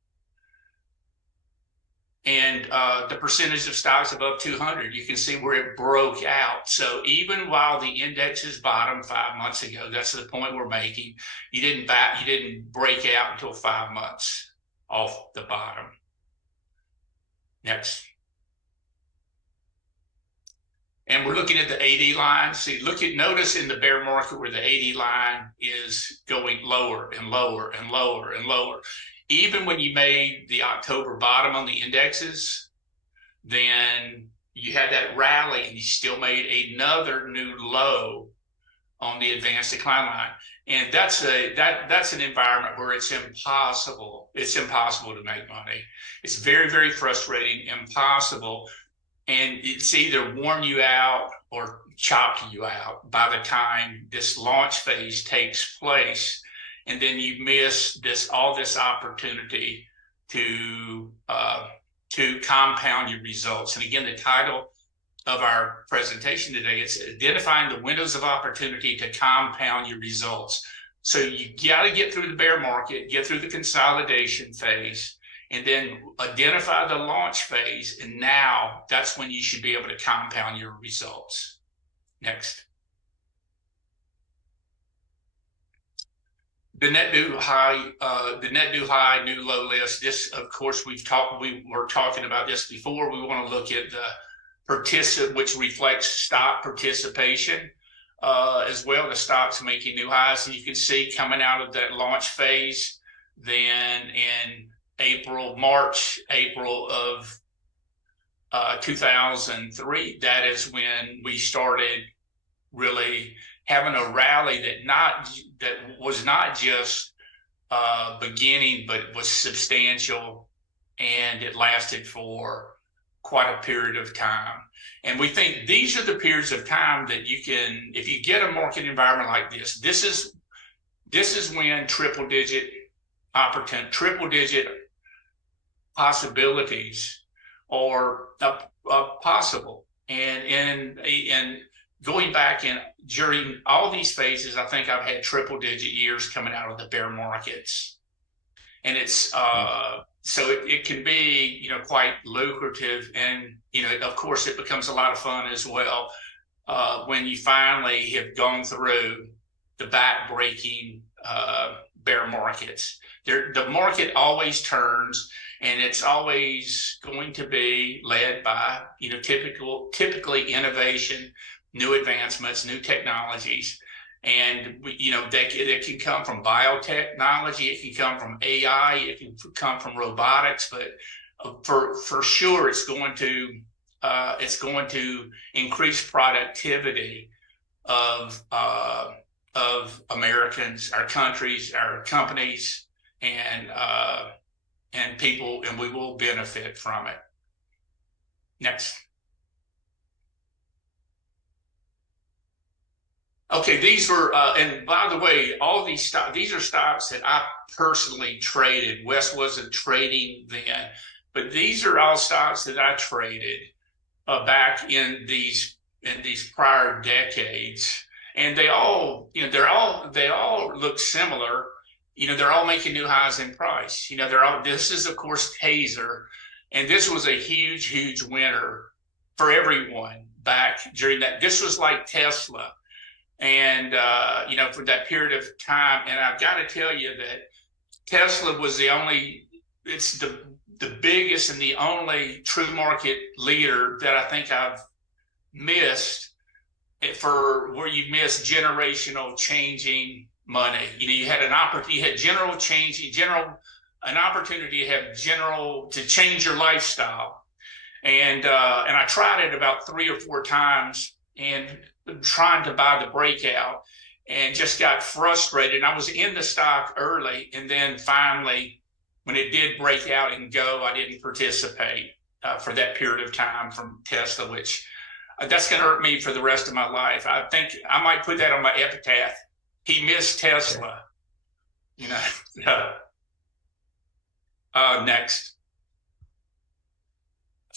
And the percentage of stocks above 200, you can see where it broke out. So even while the indexes bottomed 5 months ago, that's the point we're making, you didn't break out until 5 months off the bottom. Next. And we're looking at the 80 line. See, notice in the bear market where the 80 line is going lower and lower and lower and lower. Even when you made the October bottom on the indexes, then you had that rally and you still made another new low on the advanced decline line. And that's an environment where it's impossible. It's impossible to make money. It's very, very frustrating, impossible. And it's either worn you out or chopped you out by the time this launch phase takes place. And then you miss all this opportunity to compound your results. And again, the title of our presentation today. It's identifying the windows of opportunity to compound your results. So you got to get through the bear market, get through the consolidation phase, and then identify the launch phase. And now that's when you should be able to compound your results. Next. The net new high, new low list. This, of course, we were talking about this before. We want to look at the which reflects stock participation as well. The stocks making new highs, and you can see coming out of that launch phase. Then in April of 2003, that is when we started really having a rally that was not just beginning, but was substantial, and it lasted for quite a period of time. And we think these are the periods of time that you can, if you get a market environment like this, this is when triple digit possibilities are possible. And going back in during all these phases, I think I've had triple digit years coming out of the bear markets. And it's so it can be, quite lucrative. And, of course, it becomes a lot of fun as well when you finally have gone through the back-breaking bear markets. The market always turns, and it's always going to be led by, typically innovation, new advancements, new technologies. And, it can come from biotechnology, it can come from AI, it can come from robotics, but for sure it's going to increase productivity of Americans, our countries, our companies, and people, and we will benefit from it. Next. Okay, these were, and by the way, all these stocks, these are stocks that I personally traded. Wes wasn't trading then, but these are all stocks that I traded back in these prior decades, and they all, they all look similar. They're all making new highs in price. This is of course Taser, and this was a huge winner for everyone back during that. This was like Tesla. And, for that period of time. And I've got to tell you that Tesla was it's the biggest and the only true market leader that I think I've missed where you missed generational changing money. You had an opportunity to change your lifestyle. And I tried it about 3 or 4 times, and trying to buy the breakout, and just got frustrated. I was in the stock early, and then finally, when it did break out and go, I didn't participate for that period of time from Tesla, which that's going to hurt me for the rest of my life. I think I might put that on my epitaph. He missed Tesla. Next.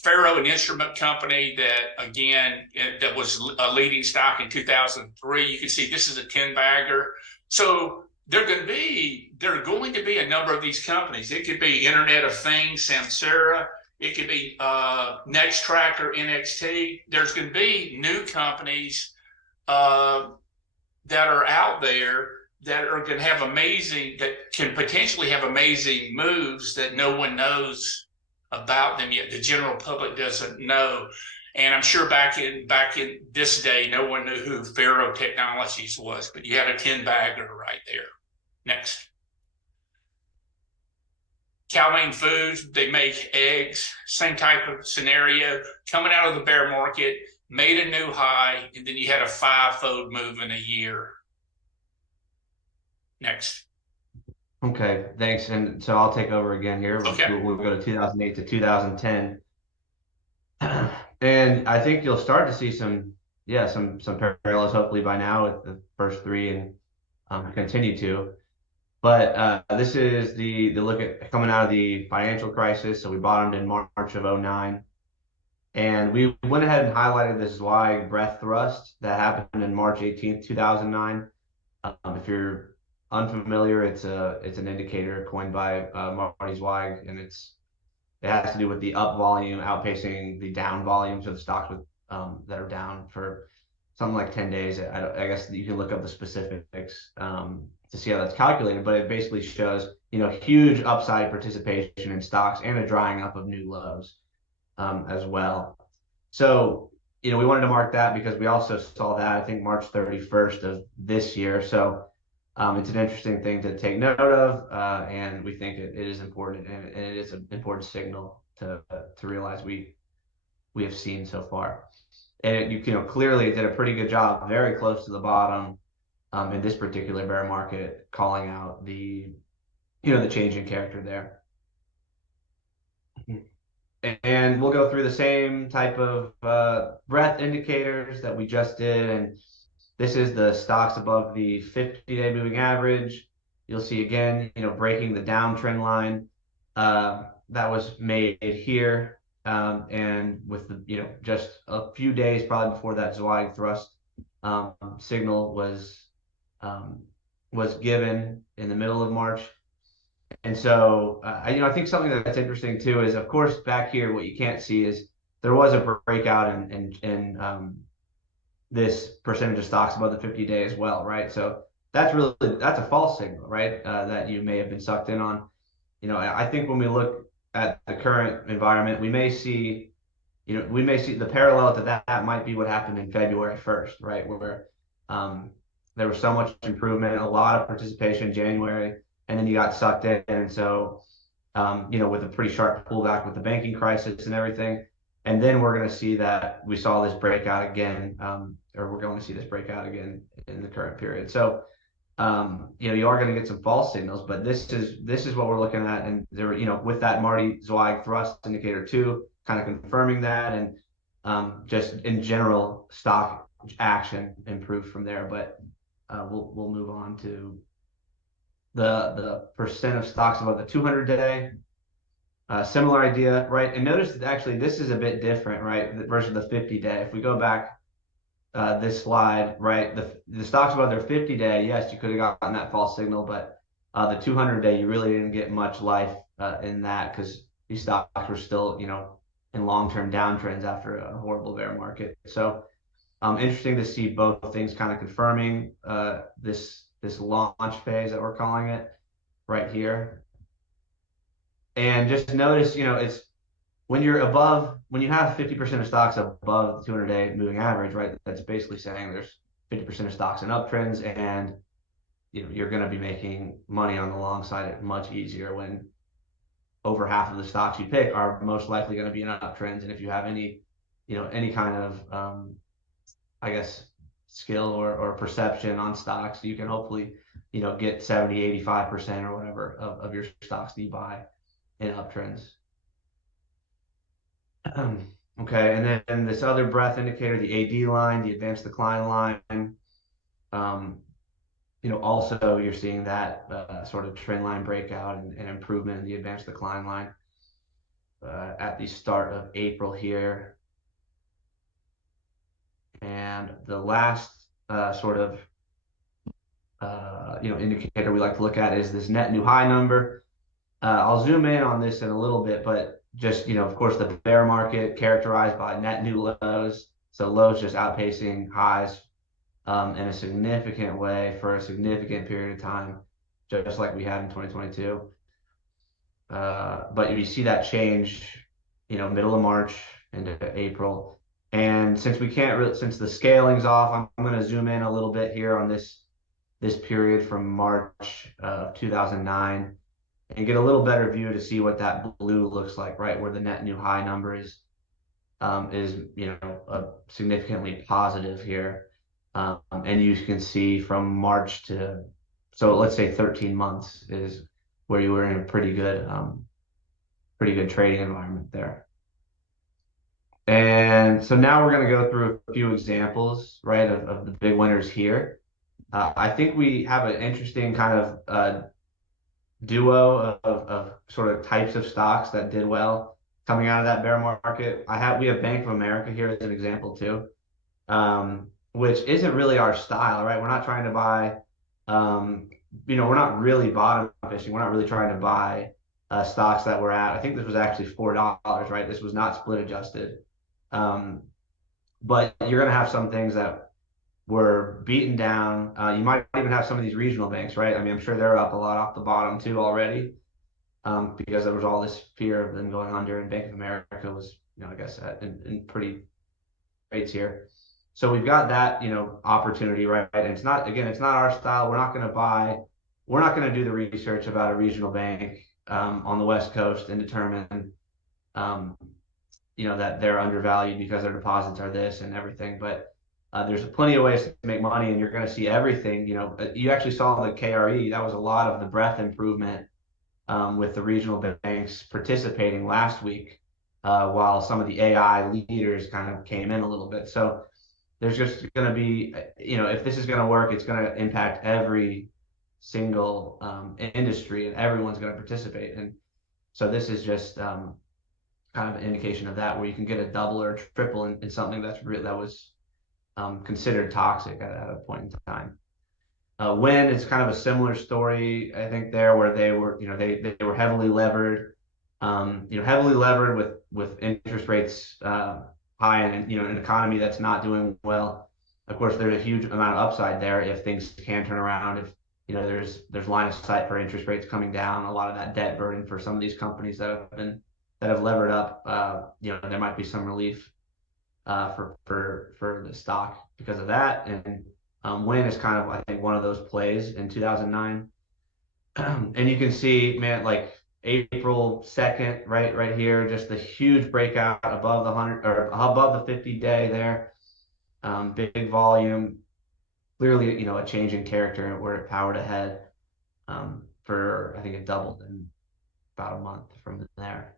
Faro, an instrument company that, again, that was a leading stock in 2003. You can see this is a 10-bagger. So there are going to be a number of these companies. It could be Internet of Things, Samsara. It could be Nextracker, NXT. There's going to be new companies that are out there that are going to have that can potentially have amazing moves that no one knows about them yet. The general public doesn't know. And I'm sure back in this day, no one knew who Faro Technologies was, but you had a 10-bagger right there. Next. Cal-Maine Foods, they make eggs, same type of scenario, coming out of the bear market, made a new high, and then you had a 5-fold move in a year. Next. Okay, thanks. And so I'll take over again here. Okay. We'll go to 2008 to 2010. And I think you'll start to see some parallels hopefully by now with the first 3 and continue to. But this is the look at coming out of the financial crisis. So we bottomed in March of 2009. And we went ahead and highlighted this Zweig breadth thrust that happened in March 18th, 2009. If you're unfamiliar, it's an indicator coined by Marty Zweig, and it has to do with the up volume outpacing the down volume. So the stocks that are down for something like 10 days. I guess you can look up the specifics to see how that's calculated, but it basically shows, huge upside participation in stocks and a drying up of new lows as well. So, we wanted to mark that because we also saw that, I think, March 31st of this year. So it's an interesting thing to take note of, and we think it is important, and it is an important signal to realize we have seen so far. And clearly it did a pretty good job, very close to the bottom in this particular bear market, calling out the change in character there. And we'll go through the same type of breadth indicators that we just did. And this is the stocks above the 50-day moving average. You'll see again, breaking the downtrend line that was made here. And with the, just a few days probably before that Zweig thrust signal was given in the middle of March. And so, I think something that's interesting too is, of course, back here, what you can't see is there was a breakout in this percentage of stocks above the 50-day as well, right? So that's a false signal, right? That you may have been sucked in on. I think when we look at the current environment, we may see the parallel to that might be what happened in February 1st, right? Where there was so much improvement, a lot of participation in January, and then you got sucked in. And so, with a pretty sharp pullback with the banking crisis and everything. And then we're going to see that we saw this breakout again, or we're going to see this breakout again in the current period. So, you are going to get some false signals, but this is what we're looking at. And there, with that Marty Zweig thrust indicator too, kind of confirming that, and just in general stock action improved from there. But we'll move on to the percent of stocks above the 200-day. Similar idea, right? And notice that actually this is a bit different, right, versus the 50-day. If we go back this slide, right, the stocks above their 50-day, yes, you could have gotten that false signal, but the 200-day, you really didn't get much life in that because these stocks were still, in long-term downtrends after a horrible bear market. So interesting to see both things kind of confirming this launch phase that we're calling it right here. And just notice, it's when you have 50% of stocks above the 200-day moving average, right? That's basically saying there's 50% of stocks in uptrends, and you're going to be making money on the long side it much easier when over half of the stocks you pick are most likely going to be in uptrends. And if you have any kind of, I guess, skill or perception on stocks, you can hopefully, get 70, 85% or whatever of your stocks that you buy in uptrends. Okay, and then this other breadth indicator, the AD line, the advanced decline line, also you're seeing that sort of trend line breakout and improvement in the advanced decline line at the start of April here. And the last sort of indicator we like to look at is this net new high number. I'll zoom in on this in a little bit, but just, of course, the bear market characterized by net new lows. So lows just outpacing highs in a significant way for a significant period of time, just like we had in 2022. But you see that change, middle of March into April. And since since the scaling's off, I'm going to zoom in a little bit here on this period from March of 2009 and get a little better view to see what that blue looks like, right, where the net new high number is significantly positive here. And you can see from March to, so let's say 13 months is where you were in a pretty good trading environment there. And so now we're going to go through a few examples, right, of the big winners here. I think we have an interesting kind of duo of sort of types of stocks that did well. coming out of that bear market. We have Bank of America here as an example too, which isn't really our style, right? We're not trying to buy, we're not really bottom fishing. We're not really trying to buy stocks that we're at. I think this was actually $4, right? This was not split adjusted. But you're going to have some things that were beaten down. You might even have some of these regional banks, right? I mean, I'm sure they're up a lot off the bottom too already, because there was all this fear of them going under, and Bank of America was, like I said, in pretty rates here. So we've got that, opportunity, right? And it's not our style. We're not going to do the research about a regional bank on the West Coast and determine, that they're undervalued because their deposits are this and everything. But there's plenty of ways to make money, and you're going to see everything. You actually saw the KRE. That was a lot of the breadth improvement with the regional banks participating last week, while some of the AI leaders kind of came in a little bit. So there's just going to be, if this is going to work, it's going to impact every single industry, and everyone's going to participate. And so this is just kind of an indication of that, where you can get a double or triple in something that was considered toxic at a point in time. When it's kind of a similar story, I think there, where they were, they were heavily levered, with interest rates high, and an economy that's not doing well. Of course, there's a huge amount of upside there if things can turn around. If there's line of sight for interest rates coming down, a lot of that debt burden for some of these companies that have levered up, there might be some relief for the stock because of that. And Win is kind of, I think, one of those plays in 2009. And you can see, man, like April 2nd, right here, just the huge breakout above the 100 or above the 50-day there. Big volume, clearly, a change in character where it powered ahead. I think it doubled in about a month from there.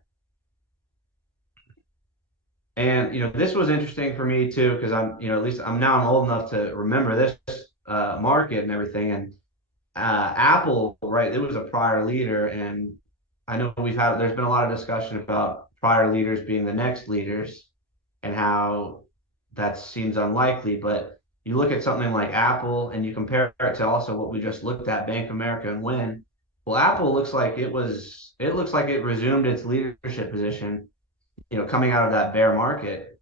And this was interesting for me too, because at least I'm old enough to remember this market and everything. And Apple, right? It was a prior leader, and I know there's been a lot of discussion about prior leaders being the next leaders, and how that seems unlikely. But you look at something like Apple, and you compare it to also what we just looked at, Bank of America and Win. Well, Apple looks like it resumed its leadership position, coming out of that bear market,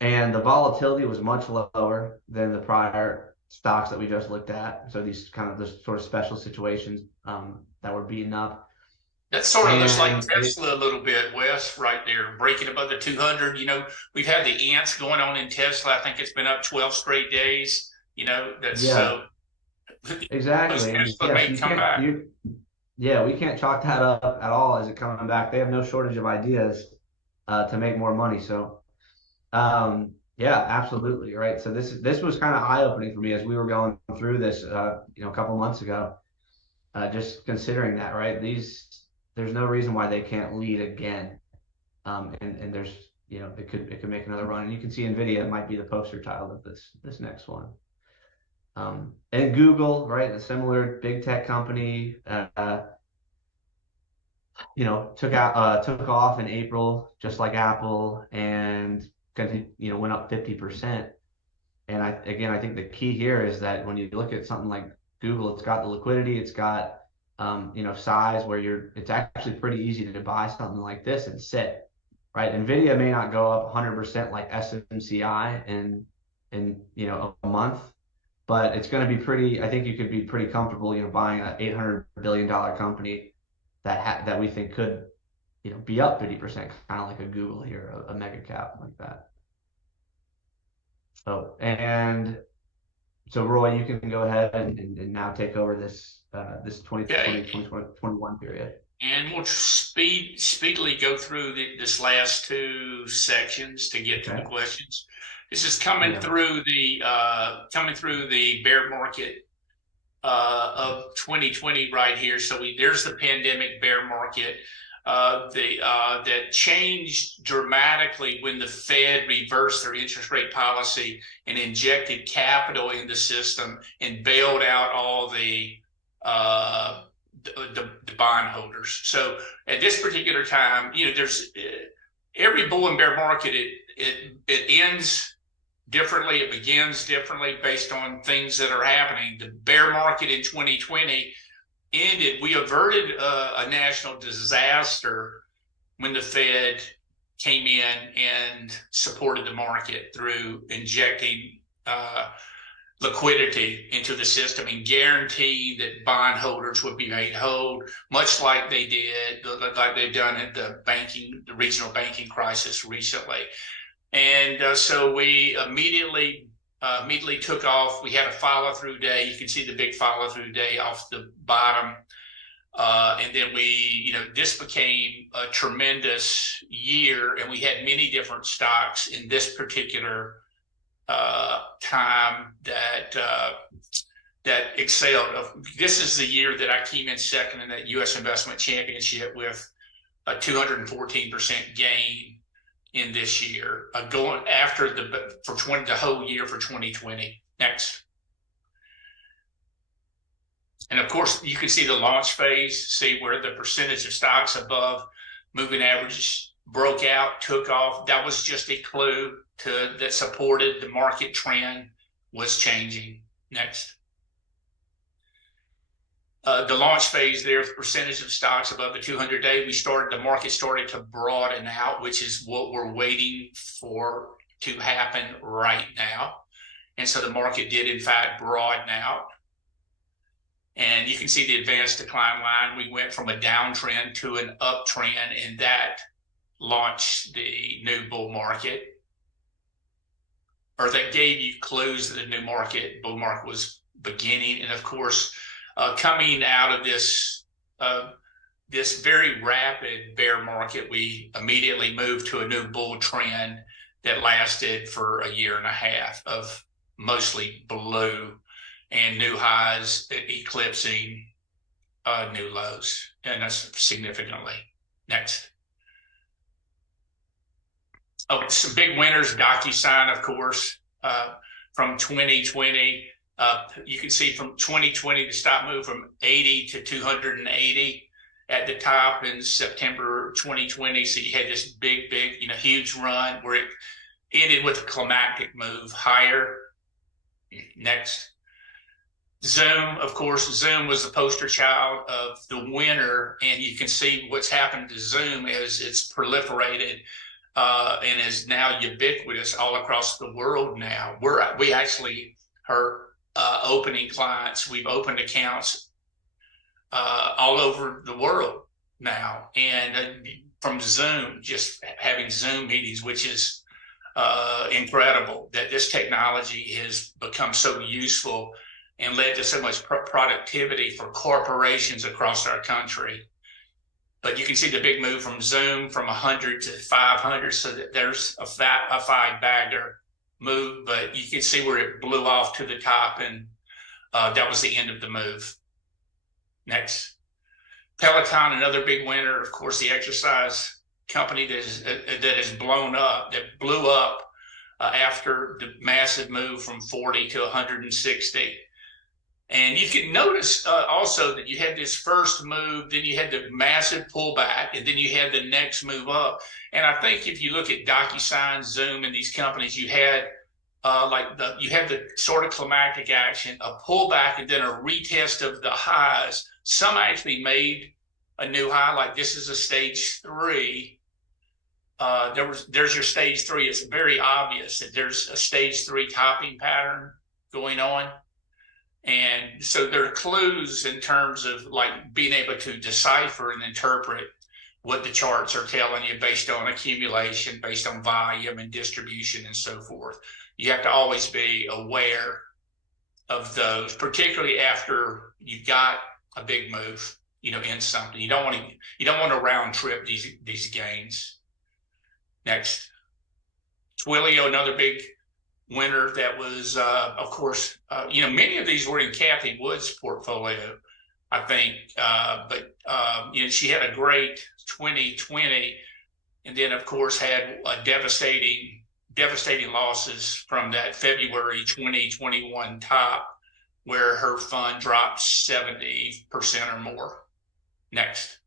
and the volatility was much lower than the prior stocks that we just looked at. So these sort of special situations that were beaten up. That sort of looks like Tesla a little bit, Wes, right there, breaking above the 200. We've had the ants going on in Tesla. I think it's been up 12 straight days. Exactly. Tesla may come back. We can't chalk that up at all as it coming back. They have no shortage of ideas to make more money. So, absolutely, right. So this was kind of eye-opening for me as we were going through this, a couple months ago. Just considering that, right? There's no reason why they can't lead again, and there's, it could make another run. And you can see NVIDIA might be the poster child of this next one. And Google, right, a similar big tech company, took off in April, just like Apple, and went up 50%. And I think the key here is that when you look at something like Google, it's got the liquidity, it's got size where it's actually pretty easy to buy something like this and sit, right? NVIDIA may not go up 100% like SMCI in a month, but it's going to be pretty. I think you could be pretty comfortable, buying an $800 billion company that we think could, be up 50%, kind of like a Google here, a mega cap like that. So Roy, you can go ahead and now take over this 2020-2021 period. And we'll speedily go through this last two sections to get to the questions. This is coming through the bear market of 2020 right here. So there's the pandemic bear market that changed dramatically when the Fed reversed their interest rate policy and injected capital in the system and bailed out all the bondholders. So at this particular time, there's every bull and bear market, it ends differently, it begins differently based on things that are happening. The bear market in 2020 ended, we averted a national disaster when the Fed came in and supported the market through injecting liquidity into the system and guaranteeing that bondholders would be made whole, much like they did, like they've done at the regional banking crisis recently. And so we immediately took off. We had a follow-through day. You can see the big follow-through day off the bottom. And then this became a tremendous year, and we had many different stocks in this particular time that excelled. This is the year that I came in second in that U.S. Investment Championship with a 214% gain in this year, going after the whole year for 2020. Next. And of course, you can see the launch phase, see where the percentage of stocks above moving average broke out, took off. That was just a clue that supported the market trend was changing. Next. The launch phase there, the percentage of stocks above the 200-day, the market started to broaden out, which is what we're waiting for to happen right now. And so the market did, in fact, broaden out. And you can see the advanced decline line. We went from a downtrend to an uptrend, and that launched the new bull market, or that gave you clues that the new bull market was beginning. And of course, coming out of this very rapid bear market, we immediately moved to a new bull trend that lasted for a year and a half of mostly blue and new highs eclipsing new lows, and that's significantly. Next. Oh, some big winners, DocuSign, of course, from 2020. You can see from 2020, the stock moved from 80 to 280 at the top in September 2020. So you had this big, huge run where it ended with a climactic move higher. Next. Zoom, of course, Zoom was the poster child of the winner, and you can see what's happened to Zoom as it's proliferated and is now ubiquitous all across the world now. We actually are opening clients. We've opened accounts all over the world now, and from Zoom, just having Zoom meetings, which is incredible that this technology has become so useful and led to so much productivity for corporations across our country. But you can see the big move from Zoom from 100 to 500, so that there's a five-bagger move, but you can see where it blew off to the top, and that was the end of the move. Next. Peloton, another big winner, of course, the exercise company that has blown up, that blew up after the massive move from 40 to 160. And you can notice also that you had this first move, then you had the massive pullback, and then you had the next move up. And I think if you look at DocuSign, Zoom, and these companies, you had the sort of climactic action, a pullback, and then a retest of the highs. Some actually made a new high, like this is a stage 3. There's your stage 3. It's very obvious that there's a stage 3 topping pattern going on. And so there are clues in terms of like being able to decipher and interpret what the charts are telling you based on accumulation, based on volume and distribution and so forth. You have to always be aware of those, particularly after you got a big move, in something. You don't want to round trip these gains. Next. Twilio, another big winner that was, of course, many of these were in Kathy Wood's portfolio, I think, but she had a great 2020, and then of course had a devastating losses from that February 2021 top, where her fund dropped 70% or more. Next.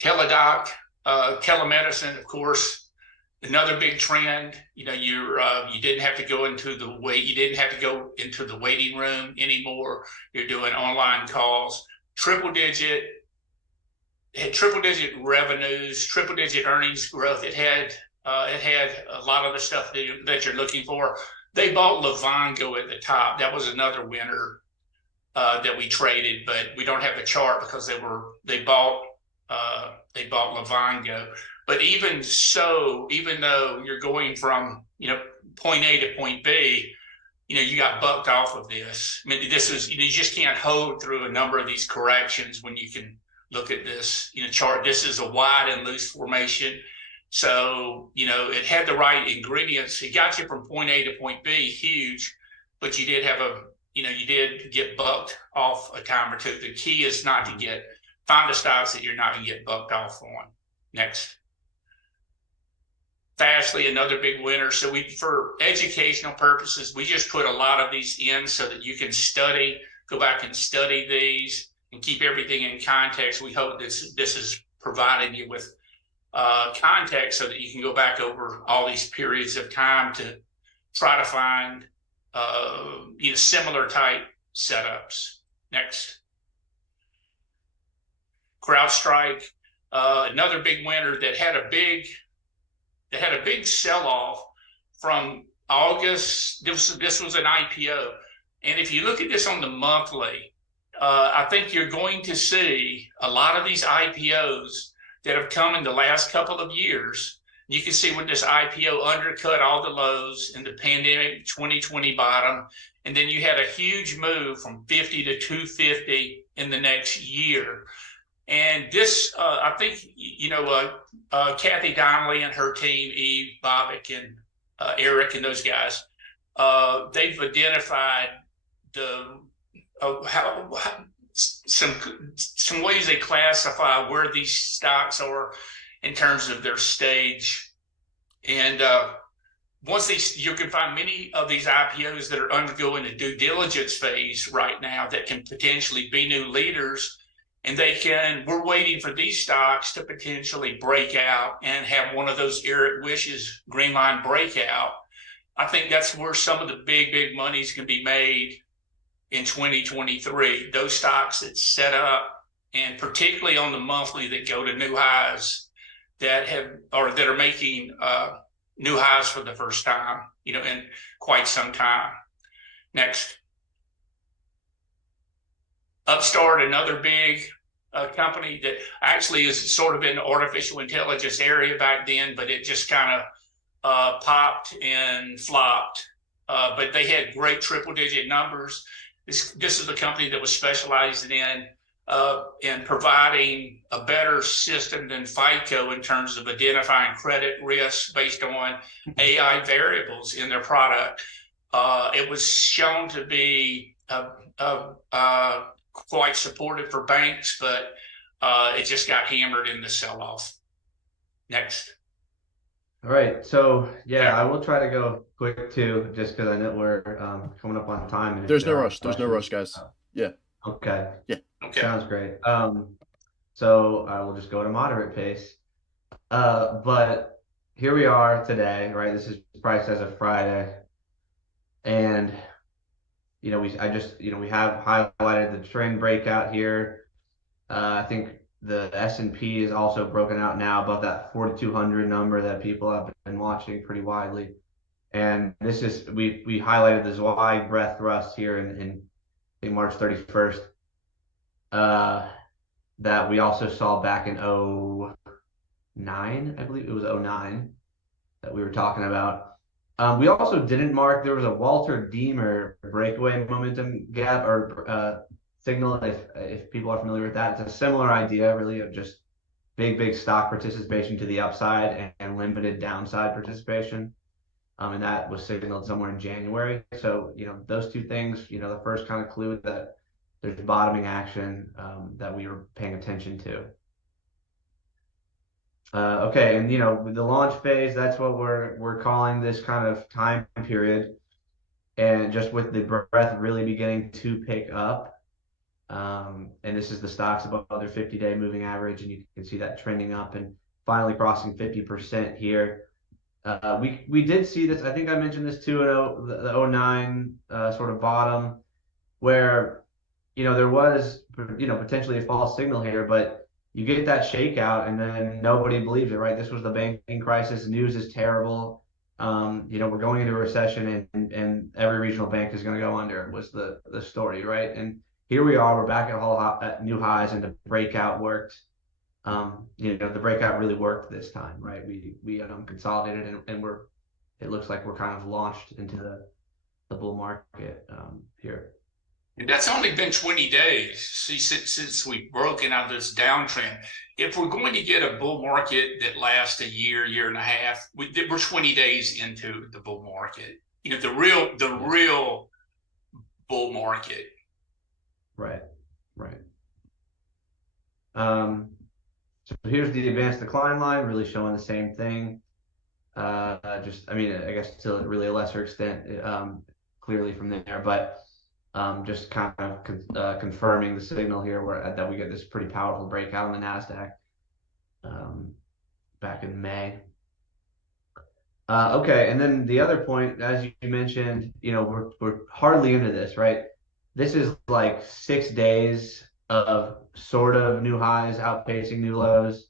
Teladoc, Telemedicine, of course, another big trend. You didn't have to go into the waiting room anymore. You're doing online calls. Triple digit revenues, triple digit earnings growth. It had a lot of the stuff that you're looking for. They bought Livongo at the top. That was another winner that we traded, but we don't have the chart because they bought Livongo. But even so, even though you're going from point A to point B, you got bucked off of this. I mean, this is you just can't hold through a number of these corrections when you can look at this chart. This is a wide and loose formation. So, it had the right ingredients. It got you from point A to point B, huge, but you did get bucked off a time or two. The key is not to find the stocks that you're not going to get bucked off on. Next. Fastly, another big winner. So for educational purposes, we just put a lot of these in so that you can go back and study these and keep everything in context. We hope this is providing you with context so that you can go back over all these periods of time to try to find similar type setups. Next. CrowdStrike, another big winner that had a big sell-off from August. This was an IPO, and if you look at this on the monthly, I think you're going to see a lot of these IPOs that have come in the last couple of years. You can see when this IPO undercut all the lows in the pandemic 2020 bottom, and then you had a huge move from 50 to 250 in the next year. And this, I think, Kathy Donnelly and her team, Eve, Boik, and Eric and those guys, they've identified some ways they classify where these stocks are in terms of their stage. And you can find many of these IPOs that are undergoing a due diligence phase right now that can potentially be new leaders. And we're waiting for these stocks to potentially break out and have one of those Eric Wishes green line breakout. I think that's where some of the big monies can be made in 2023. Those stocks that set up, and particularly on the monthly, that go to new highs that are making new highs for the first time, in quite some time. Next. Upstart, another big company that actually is sort of in the artificial intelligence area back then, but it just kind of popped and flopped. But they had great triple-digit numbers. This is a company that was specialized in providing a better system than FICO in terms of identifying credit risks based on AI variables in their product. It was shown to be quite supportive for banks, but it just got hammered in the sell-off. Next. All right. So, I will try to go quick too, just because I know we're coming up on time. There's no rush. There's no rush, guys. Yeah. Okay. Yeah. Okay. Sounds great. So I will just go at a moderate pace. But here we are today, right? This is priced as of Friday. And we have highlighted the trend breakout here. I think the S&P is also broken out now above that 4,200 number that people have been watching pretty widely. And this is, we highlighted the Zweig breadth thrust here in March 31st, that we also saw back in 09, I believe it was 09 that we were talking about. We also didn't mark, there was a Walter Deemer breakaway momentum gap or signal, if people are familiar with that. It's a similar idea, really, of just big stock participation to the upside and limited downside participation. And that was signaled somewhere in January. So, those two things, the first kind of clue that there's bottoming action that we were paying attention to. Okay, and with the launch phase, that's what we're calling this kind of time period, and just with the breadth really beginning to pick up, and this is the stocks above their 50-day moving average, and you can see that trending up. And finally crossing 50% here. We did see this. I think I mentioned this too at the 09 sort of bottom, where there was potentially a false signal here, but you get that shakeout and then nobody believes it, right? This was the banking crisis. The news is terrible. We're going into a recession and every regional bank is going to go under was the story, right? And here we are, we're back at new highs, and the breakout worked. The breakout really worked this time, right? We consolidated and it looks like we're kind of launched into the bull market here. And that's only been 20 days since we've broken out of this downtrend. If we're going to get a bull market that lasts a year and a half, we're 20 days into the bull market. The real bull market. Right. So here's the advanced decline line, really showing the same thing. I guess to really a lesser extent, clearly from there, but just kind of confirming the signal here that we get this pretty powerful breakout on the NASDAQ back in May. Okay, and then the other point, as you mentioned, we're hardly into this, right? This is like 6 days of sort of new highs outpacing new lows.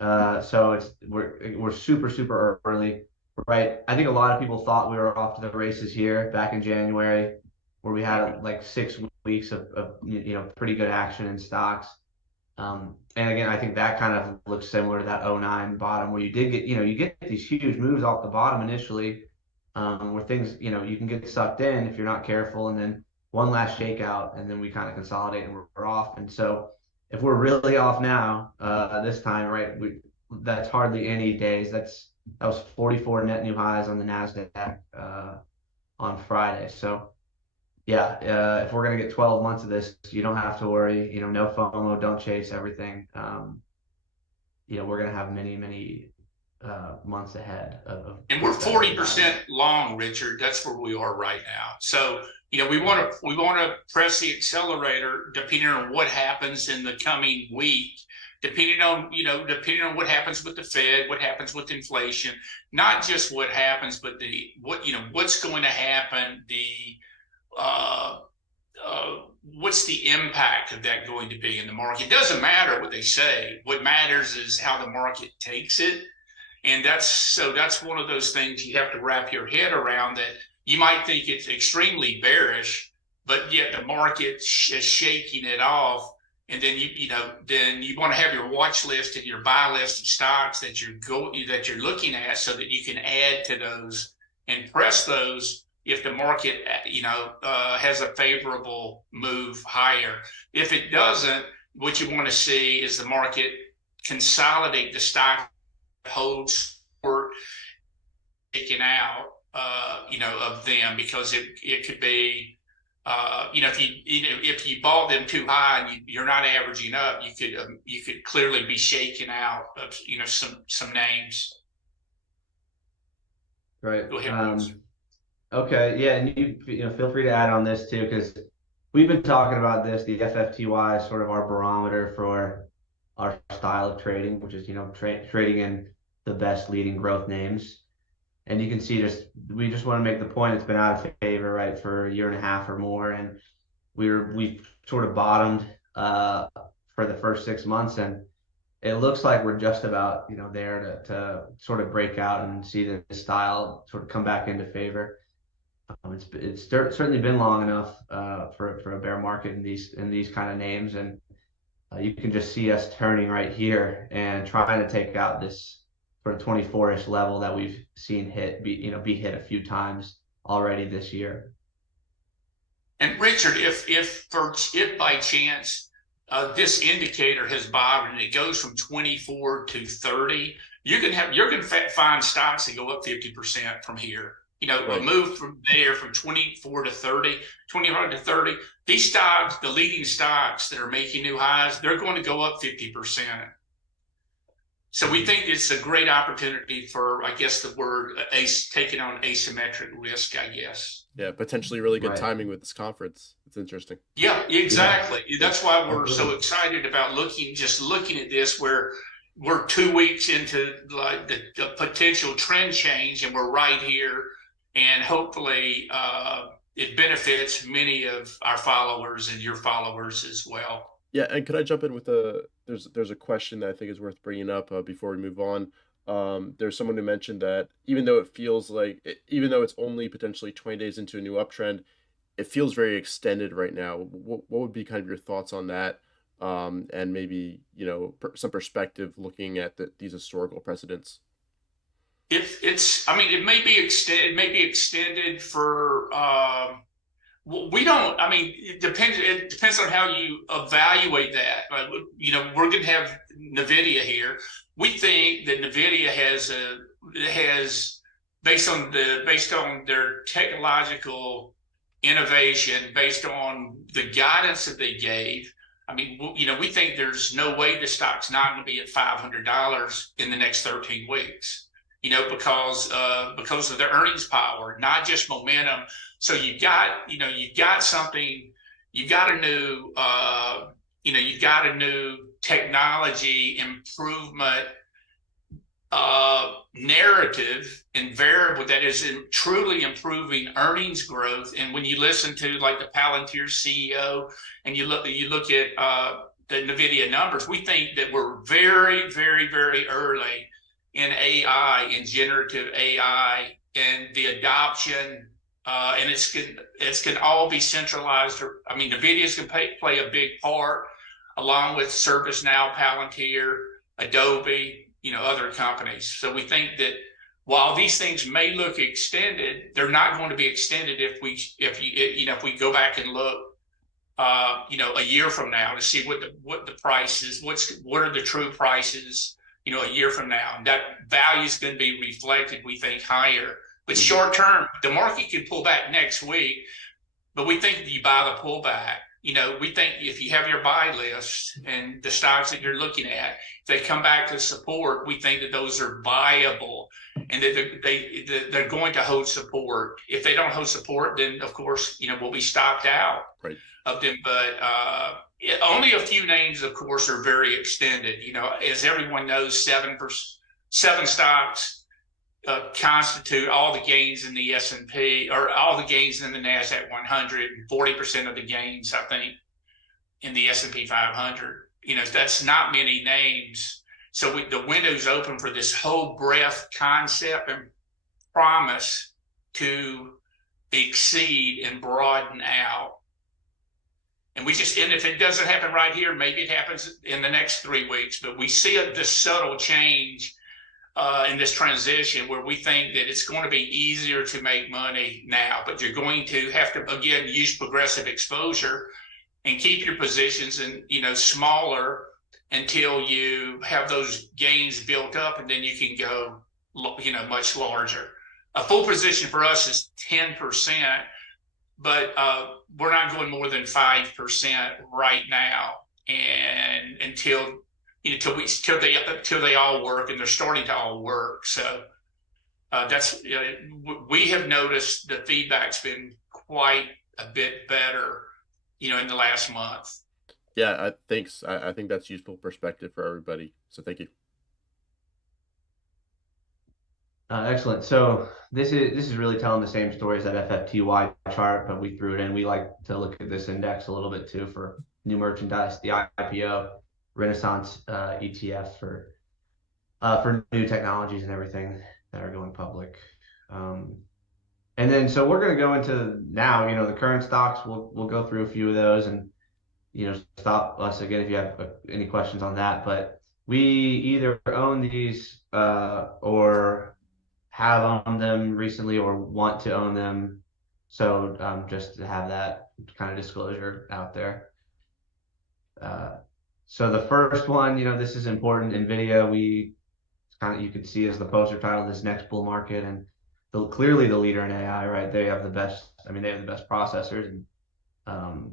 So we're super early, right? I think a lot of people thought we were off to the races here back in January, where we had like 6 weeks of pretty good action in stocks. And again, I think that kind of looks similar to that 09 bottom, where you did get, you get these huge moves off the bottom initially, where things, you can get sucked in if you're not careful, and then one last shakeout, and then we kind of consolidate and we're off. And so if we're really off now, this time, right, that's hardly any days. That was 44 net new highs on the NASDAQ on Friday. So yeah, if we're going to get 12 months of this, you don't have to worry, no FOMO, don't chase everything. We're going to have many months ahead of and we're 40% long, Richard. That's where we are right now. So we want to press the accelerator depending on what happens in the coming week, depending on what happens with the Fed, what happens with inflation, not just what happens, but what's going to happen, what's the impact of that going to be in the market. It doesn't matter what they say. What matters is how the market takes it. And that's one of those things you have to wrap your head around, that you might think it's extremely bearish, but yet the market is shaking it off. And then you want to have your watch list and your buy list of stocks that you're looking at, so that you can add to those and press those if the market has a favorable move higher. If it doesn't, what you want to see is the market consolidate the stock holds for taken out of them, because it could be if you bought them too high and you're not averaging up, you could clearly be shaking out of some names. Right. Go ahead. Okay, yeah, and you feel free to add on this too, because we've been talking about this. The FFTY is sort of our barometer for our style of trading, which is trading in the best leading growth names. And you can see we just want to make the point, it's been out of favor, right, for a year and a half or more, and we've sort of bottomed for the first 6 months, and it looks like we're just about there to sort of break out and see the style sort of come back into favor. It's certainly been long enough for a bear market in these kind of names, and you can just see us turning right here and trying to take out this sort of 24-ish level that we've seen be hit a few times already this year. And Richard, if by chance this indicator has bottomed and it goes from 24 to 30, you're gonna find stocks that go up 50% from here. Right. A move from there from 24 to 30, 25 to 30. These stocks, the leading stocks that are making new highs, they're going to go up 50%. So we think it's a great opportunity for, I guess the word, taking on asymmetric risk, I guess. Yeah, potentially really good Right. timing with this conference. It's interesting. Yeah, exactly. Yeah. That's why we're so excited about looking at this, where we're 2 weeks into like the potential trend change, and we're right here, and hopefully it benefits many of our followers and your followers as well. Yeah, and could I jump in with there's a question that I think is worth bringing up before we move on. There's someone who mentioned that even though it feels like, even though it's only potentially 20 days into a new uptrend, it feels very extended right now. What would be kind of your thoughts on that? And maybe, some perspective looking at these historical precedents. I mean, it may be extended for, we don't, I mean, it depends on how you evaluate that. We're going to have NVIDIA here. We think that NVIDIA has based on their technological innovation, based on the guidance that they gave. I mean, we think there's no way the stock's not going to be at $500 in the next 13 weeks. Because of their earnings power, not just momentum. So you got something, you got a new technology improvement narrative and variable that is truly improving earnings growth. And when you listen to like the Palantir CEO and you look at the NVIDIA numbers, we think that we're very, very, very early in AI, in generative AI, and the adoption, and it's can all be centralized. I mean, NVIDIA's can play a big part, along with ServiceNow, Palantir, Adobe, other companies. So we think that while these things may look extended, they're not going to be extended if we go back and look, a year from now to see what the price is, what are the true prices. A year from now, and that value is going to be reflected, we think, higher. But short term, the market could pull back next week, but we think that you buy the pullback. We think if you have your buy list and the stocks that you're looking at, if they come back to support, we think that those are buyable and that they're going to hold support. If they don't hold support, then of course, we'll be stopped out of them. But only a few names, of course, are very extended. As everyone knows, seven stocks constitute all the gains in the S&P, or all the gains in the NASDAQ 100, and 40% of the gains, I think, in the S&P 500. That's not many names. So the window's open for this whole breadth concept and promise to exceed and broaden out. And if it doesn't happen right here, maybe it happens in the next 3 weeks. But we see this subtle change in this transition where we think that it's going to be easier to make money now. But you're going to have to, again, use progressive exposure and keep your positions smaller until you have those gains built up, and then you can go much larger. A full position for us is 10%. But we're not going more than 5% right now, and until they all work, and they're starting to all work. So we have noticed the feedback's been quite a bit better, in the last month. Yeah, thanks. I think that's useful perspective for everybody. So thank you. Excellent. So this is really telling the same story as that FFTY chart, but we threw it in. We like to look at this index a little bit too for new merchandise, the IPO, Renaissance ETF for new technologies and everything that are going public. And then so we're going to go into now, the current stocks. We'll go through a few of those and stop us again if you have any questions on that. But we either own these or have owned them recently or want to own them. So just to have that kind of disclosure out there. So the first one, this is important. NVIDIA, you can see as the poster title of this next bull market, and clearly the leader in AI, right? They have the best processors, and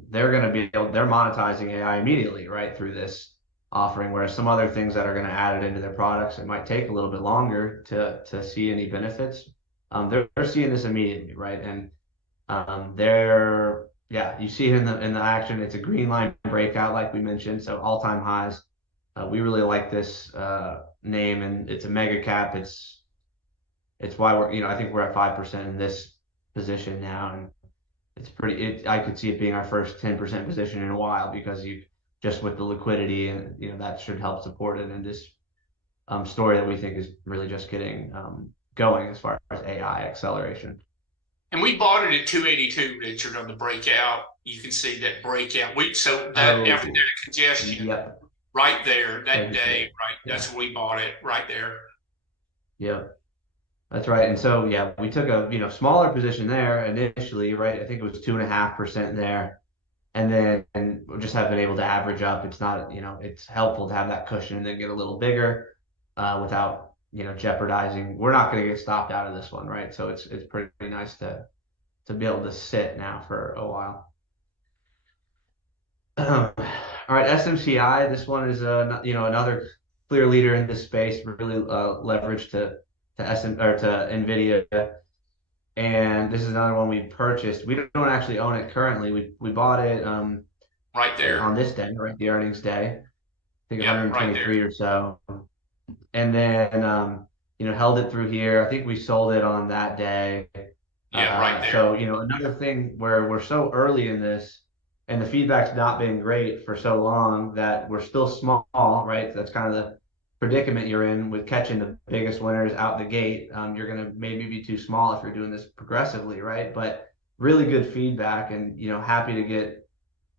they're monetizing AI immediately, right, through this offering, whereas some other things that are going to add it into their products, it might take a little bit longer to see any benefits. They're seeing this immediately, right? And you see it in the action. It's a green line breakout, like we mentioned, so all-time highs we really like this name, and it's a mega cap. It's why we're, I think we're at 5% in this position now, and it's pretty. I could see it being our first 10% position in a while, because you just with the liquidity, and that should help support it in this story that we think is really just getting going as far as AI acceleration. And we bought it at 282, Richard, on the breakout. You can see that breakout. After that congestion, Yep. right there, that day, right? Yeah. That's where we bought it, right there. Yep. That's right. And so, yeah, we took a smaller position there initially, right? I think it was 2.5% there. And then we just have been able to average up. It's not, it's helpful to have that cushion and then get a little bigger without, jeopardizing. We're not going to get stopped out of this one, right? So it's pretty nice to be able to sit now for a while. All right, SMCI. This one is another clear leader in this space, really leveraged to NVIDIA. And this is another one we purchased. We don't actually own it currently. We bought it right there on this day, right? The earnings day. I think 123 right or so. And then held it through here. I think we sold it on that day. Right there. So another thing where we're so early in this, and the feedback's not been great for so long, that we're still small, right? That's kind of the predicament you're in with catching the biggest winners out the gate. You're going to maybe be too small if you're doing this progressively, right? But really good feedback, and happy to get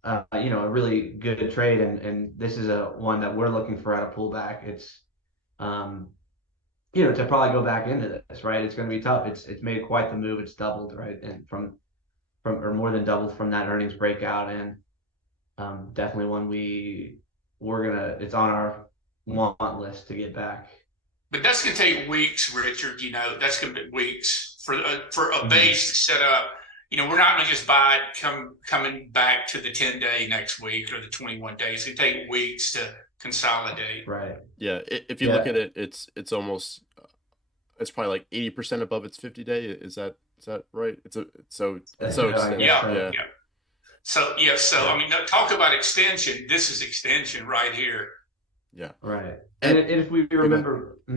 a really good trade, and this is a one that we're looking for at a pullback. It's to probably go back into this, right? It's going to be tough. It's made quite the move. It's doubled, right? And from or more than doubled from that earnings breakout, and definitely one it's on our want list to get back. But that's going to take weeks, Richard. That's going to be weeks for a base to set up. We're not going to just buy it coming back to the 10-day next week or the 21 days. It take weeks to consolidate. Right. Yeah. If you look at it, it's almost it's probably like 80% above its 50-day. Is that right? It's so extended. Yeah. So I mean, talk about extension. This is extension right here. Yeah. Right. And if we remember, I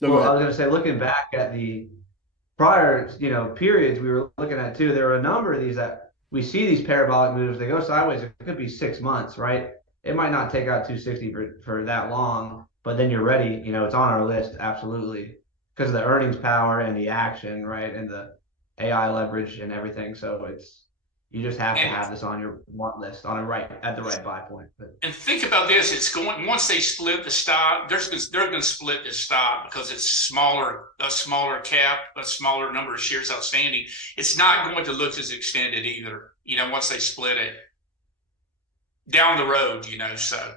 was going to say, looking back at the prior, periods we were looking at too, there were a number of these that we see these parabolic moves. They go sideways. It could be 6 months, right? It might not take out 260 for that long, but then you're ready. It's on our list, absolutely, because of the earnings power and the action, right, and the AI leverage and everything. So you just have to have this on your want list at the right buy point. And think about this: once they split the stock, they're going to split the stock because it's a smaller cap, a smaller number of shares outstanding. It's not going to look as extended either. Once they split it down the road, so.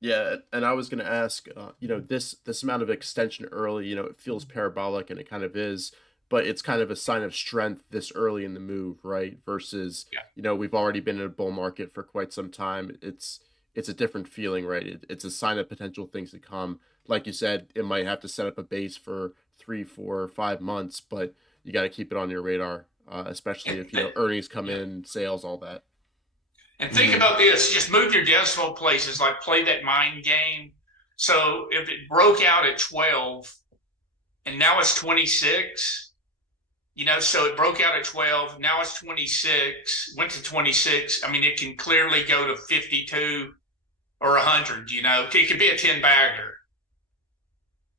Yeah, and I was going to ask, this amount of extension early, it feels parabolic, and it kind of is. But it's kind of a sign of strength this early in the move, right? Versus, we've already been in a bull market for quite some time. It's a different feeling, right? It's a sign of potential things to come. Like you said, it might have to set up a base for 3, 4, 5 months, but you got to keep it on your radar, especially if earnings come in, sales, all that. And think about this: just move your decimal places, like play that mind game. So if it broke out at 12, and now it's 26. So it broke out at 12. Now it's 26, went to 26. I mean, it can clearly go to 52 or 100, It could be a 10 bagger.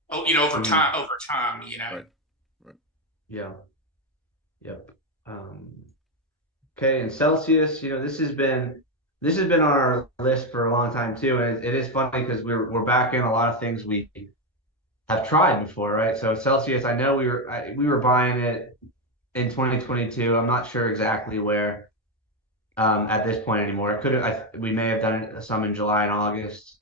Over time, Right. Yeah. Yep. Okay. And Celsius, this has been on our list for a long time too. And it is funny because we're back in a lot of things we have tried before, right? So Celsius, I know we were buying it in 2022. I'm not sure exactly where at this point anymore. We may have done it some in July and August,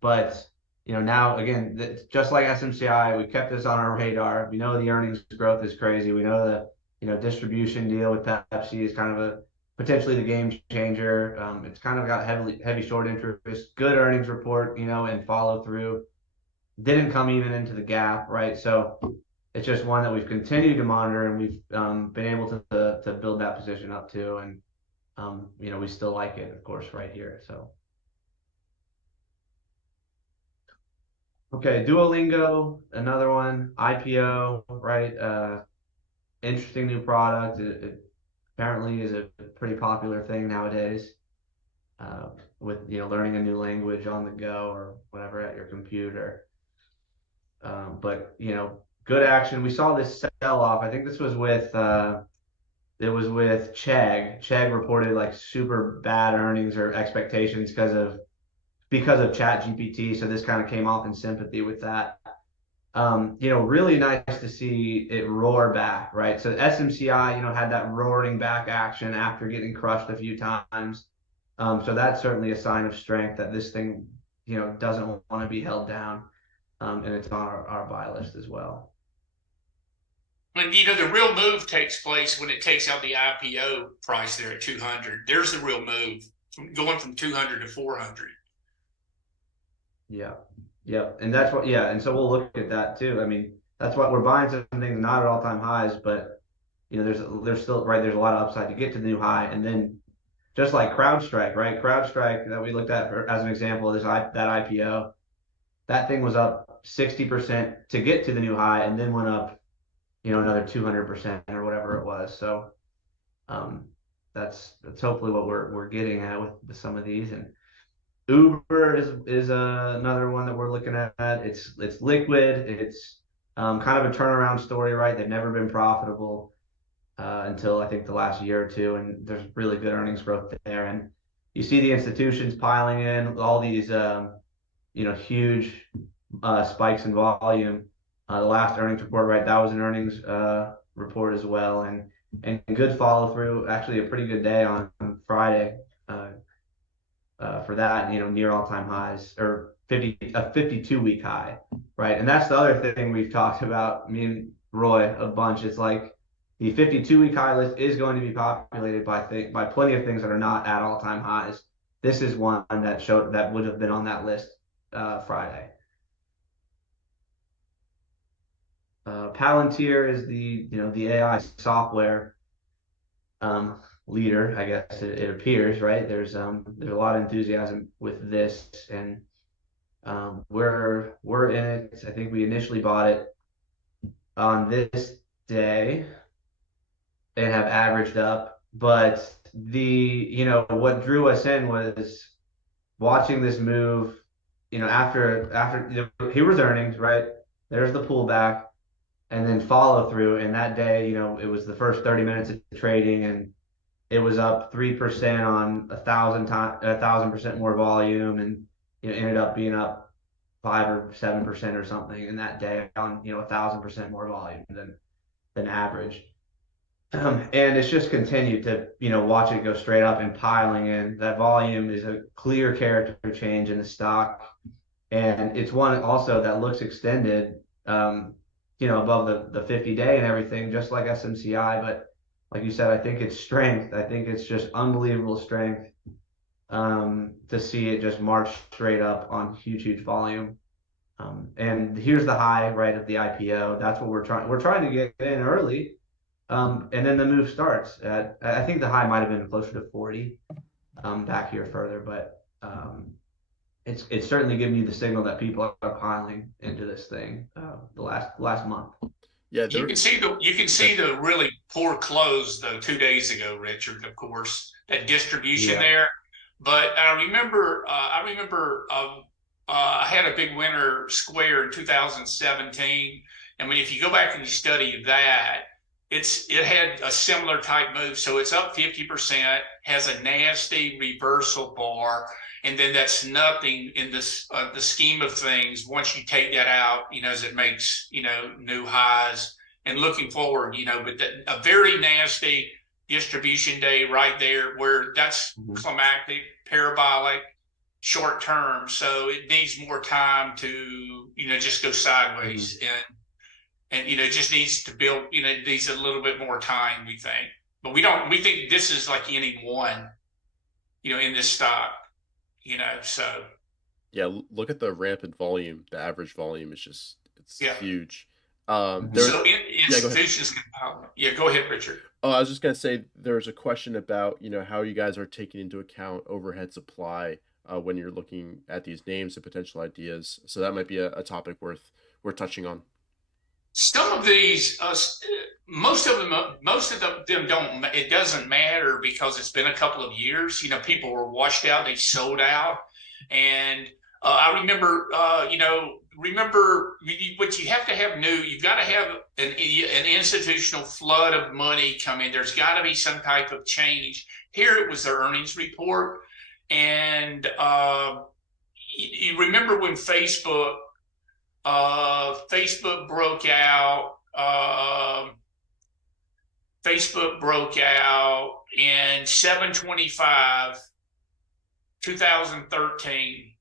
but now again, just like SMCI, we kept this on our radar. We know the earnings growth is crazy. We know the distribution deal with Pepsi is kind of potentially the game changer. It's kind of got heavy short interest, good earnings report, and follow through. Didn't come even into the gap, right? So it's just one that we've continued to monitor, and we've been able to build that position up too. And we still like it, of course, right here. So Okay, Duolingo, another one, IPO, right? Interesting new product. It apparently is a pretty popular thing nowadays. With learning a new language on the go or whatever at your computer. But good action. We saw this sell off. I think this was with it was with Chegg. Chegg reported like super bad earnings or expectations because of Chat GPT. So this kind of came off in sympathy with that. Really nice to see it roar back, right? So SMCI, had that roaring back action after getting crushed a few times. So that's certainly a sign of strength that this thing, doesn't want to be held down. And it's on our buy list as well. And the real move takes place when it takes out the IPO price there at 200. There's the real move, going from 200 to 400. Yeah. Yep. And that's what, yeah. And so we'll look at that too. I mean, that's what we're buying some things not at all-time highs, but there's still, right, there's a lot of upside to get to the new high. And then just like CrowdStrike, right? CrowdStrike that we looked at as an example of that IPO, that thing was up 60% to get to the new high and then went up, another 200% or whatever it was. So that's hopefully what we're getting at with some of these. And Uber is another one that we're looking at. It's liquid. It's kind of a turnaround story, right? They've never been profitable until I think the last year or two, and there's really good earnings growth there. And you see the institutions piling in all these, huge spikes in volume. The last earnings report, right? That was an earnings report as well, and good follow through. Actually, a pretty good day on Friday. For that, near all-time highs or a 52-week high, right? And that's the other thing we've talked about, me and Roy, a bunch. It's like the 52-week high list is going to be populated by plenty of things that are not at all-time highs. This is one that would have been on that list Friday. Palantir is the AI software leader, I guess it appears, right? There's a lot of enthusiasm with this, and we're in it. I think we initially bought it on this day and have averaged up, but what drew us in was watching this move. After here was earnings, right? There's the pullback, and then follow through. And that day, it was the first 30 minutes of trading, and it was up 3% on 1,000% more volume, and ended up being up 5 or 7% or something in that day on 1,000% more volume than average. And it's just continued to watch it go straight up and piling in. That volume is a clear character change in the stock, and it's one also that looks extended, above the 50-day and everything, just like SMCI, but. Like you said, I think it's strength. I think it's just unbelievable strength to see it just march straight up on huge volume. And here's the high, right, of the IPO. That's what we're trying to get in early. And then the move starts I think the high might have been closer to 40 back here further, but it's certainly giving you the signal that people are piling into this thing the last month. Yeah, you can see the really poor close though 2 days ago, Richard. Of course, that distribution there. But I remember I had a big winner square in 2017, and if you go back and you study that, it had a similar type move. So it's up 50%, has a nasty reversal bar. And then that's nothing in this the scheme of things. Once you take that out, as it makes new highs. And looking forward, but a very nasty distribution day right there, where that's climactic, parabolic, short term. So it needs more time to just go sideways, and just needs to build. Needs a little bit more time, we think. But we think this is like inning one, in this stock. So yeah, look at the rampant volume. The average volume is huge. Institutions go ahead, Richard. Oh, I was just gonna say there's a question about how you guys are taking into account overhead supply when you're looking at these names and potential ideas. So that might be a topic worth touching on. Some of these, most of them don't. It doesn't matter because it's been a couple of years. People were washed out; they sold out, and I remember, what you have to have new. You've got to have an institutional flood of money come in. There's got to be some type of change. Here it was the earnings report, and you remember when Facebook broke out. Facebook broke out in 7/25/2013,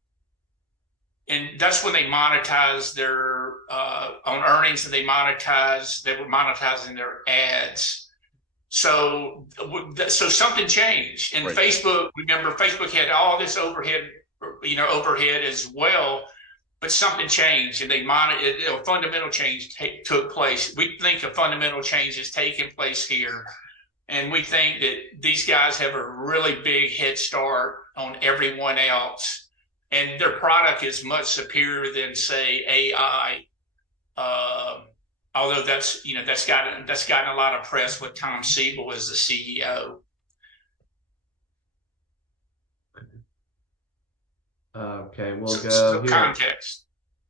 and that's when they monetized their on earnings, and they were monetizing their ads. So something changed, and right. Facebook had all this overhead as well. But something changed, and a fundamental change took place. We think a fundamental change has taken place here, and we think that these guys have a really big head start on everyone else, and their product is much superior than, say, AI. Although that's gotten a lot of press with Tom Siebel as the CEO. Okay, we'll go so here. Context.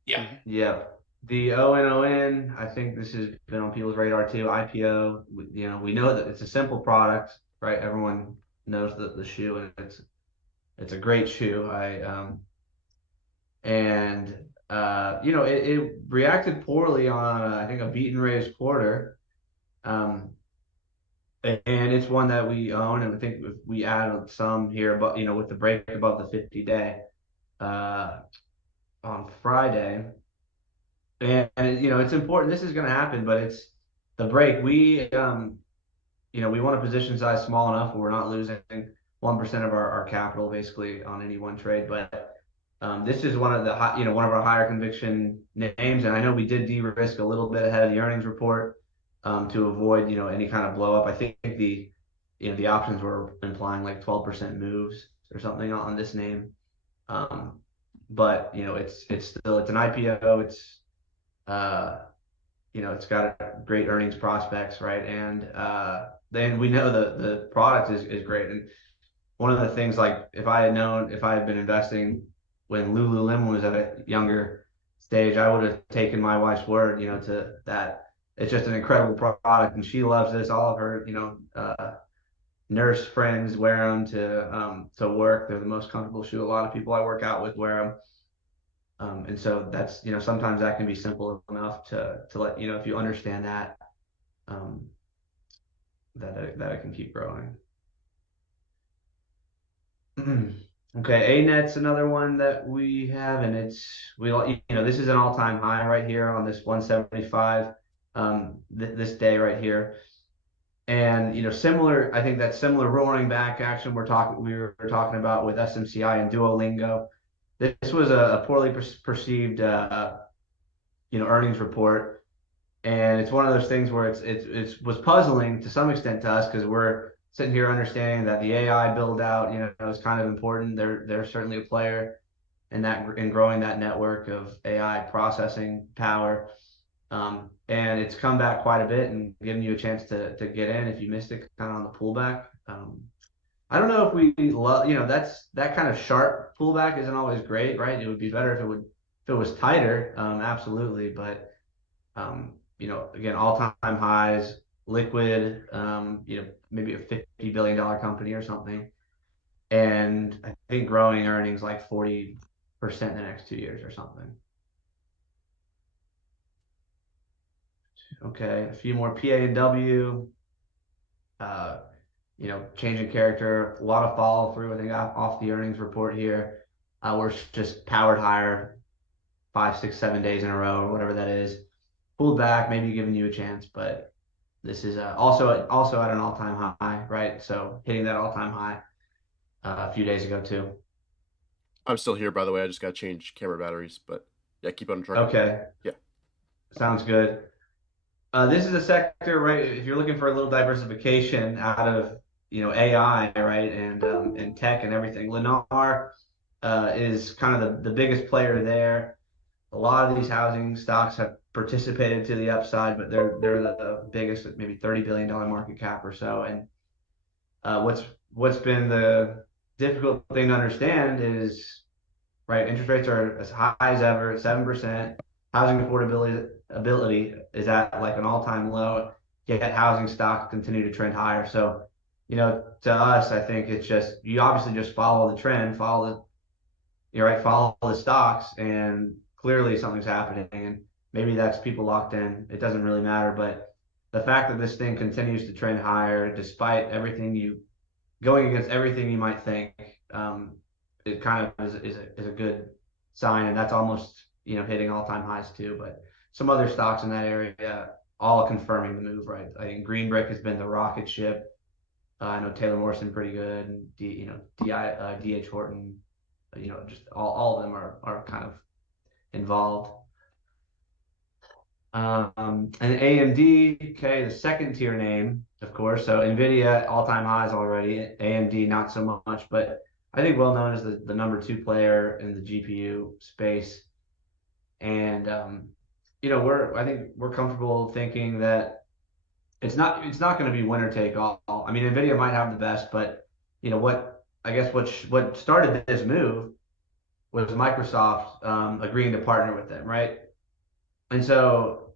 Yeah. Yeah. The ONON, I think this has been on people's radar too. IPO, we know that it's a simple product, right? Everyone knows the shoe, and it's a great shoe. It reacted poorly on I think a beat and raise quarter. And it's one that we own, and I think if we added some here, but with the break above the 50-day on Friday, and it's important. This is going to happen, but it's the break. We want a position size small enough where we're not losing 1% of our capital basically on any one trade. But this is one of the one of our higher conviction names, and I know we did de-risk a little bit ahead of the earnings report to avoid any kind of blow up. I think the options were implying like 12% moves or something on this name. But it's an IPO. It's it's got great earnings prospects, right? And then we know the product is great. And one of the things, like if I had been investing when Lululemon was at a younger stage, I would have taken my wife's word, to that. It's just an incredible product, and she loves this. All of her, nurse friends wear them to work. They're the most comfortable shoe. A lot of people I work out with wear them. And so that's, sometimes that can be simple enough to let, if you understand that, that it can keep growing. Okay. ANET's another one that we have, and this is an all-time high right here on this 175, this day right here. And, similar, I think that similar roaring back action we were talking about with SMCI and Duolingo. This was a poorly perceived, earnings report, and it's one of those things where it was puzzling to some extent to us, because we're sitting here understanding that the AI build out, is kind of important. They're certainly a player in growing that network of AI processing power, and it's come back quite a bit and given you a chance to get in if you missed it kind of on the pullback. I don't know if we love, that kind of sharp pullback isn't always great, right? It would be better if it was tighter, absolutely. But, again, all-time highs, liquid, maybe a $50 billion company or something. And I think growing earnings like 40% in the next 2 years or something. Okay, a few more PA&W. Changing character, a lot of follow through. I think off the earnings report here, we're just powered higher 5, 6, 7 days in a row, or whatever that is. Pulled back, maybe giving you a chance, but this is also at an all-time high, right? So hitting that all-time high a few days ago too. I'm still here, by the way. I just got to change camera batteries, but yeah, keep on trucking. Okay. Yeah. Sounds good. This is a sector, right? If you're looking for a little diversification out of AI, right, and tech and everything, Lennar, is kind of the biggest player there. A lot of these housing stocks have participated to the upside, but they're the biggest, maybe $30 billion market cap or so. And what's been the difficult thing to understand is, right, interest rates are as high as ever at 7%. Housing affordability is at like an all-time low, yet housing stocks continue to trend higher. So, to us, I think it's just, you obviously just follow the trend, follow the stocks, and clearly something's happening. And maybe that's people locked in. It doesn't really matter. But the fact that this thing continues to trend higher, despite going against everything you might think, it kind of is a good sign. And that's almost, hitting all-time highs too. But some other stocks in that area, all confirming the move, right? I think Green Brick has been the rocket ship. I know Taylor Morrison pretty good, and D.H. Horton, just all of them are kind of involved. And AMD, okay, the second tier name, of course. So NVIDIA, all-time highs already. AMD, not so much, but I think well known as the number 2 player in the GPU space. And I think we're comfortable thinking that it's not going to be winner take all. I mean, NVIDIA might have the best, but what started this move was Microsoft agreeing to partner with them, right? And so,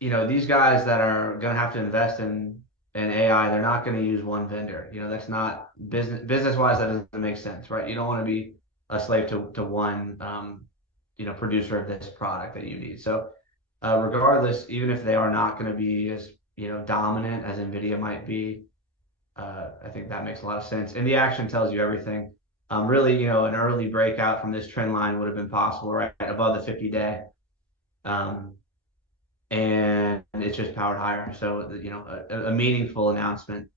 these guys that are going to have to invest in AI, they're not going to use one vendor. That's not business wise. That doesn't make sense, right? You don't want to be a slave to one producer of this product that you need. So regardless, even if they are not going to be as dominant as NVIDIA might be, I think that makes a lot of sense. And the action tells you everything. Really, an early breakout from this trend line would have been possible, right above the 50-day. And it's just powered higher. So, a meaningful announcement,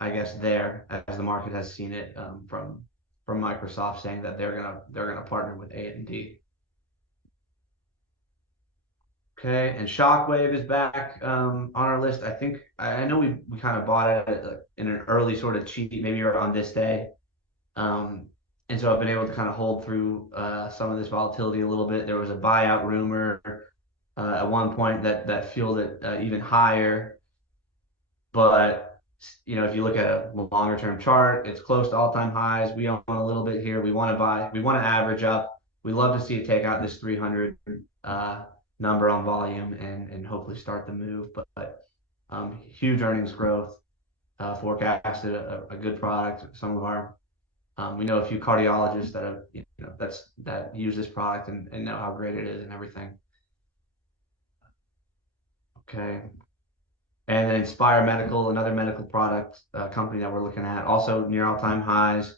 I guess, there, as the market has seen it, from Microsoft saying that they're gonna partner with AMD. Okay, and Shockwave is back on our list. I know we kind of bought it in an early sort of cheap, maybe on this day. And so I've been able to kind of hold through some of this volatility a little bit. There was a buyout rumor at one point that fueled it even higher. But if you look at a longer term chart, it's close to all-time highs. We own a little bit here. We want to buy. We want to average up. We love to see it take out this 300 number on volume and hopefully start the move. But huge earnings growth forecasted, a good product. Some of our we know a few cardiologists that have that use this product and know how great it is and everything. Okay. And then Inspire Medical, another medical product company that we're looking at, also near all-time highs.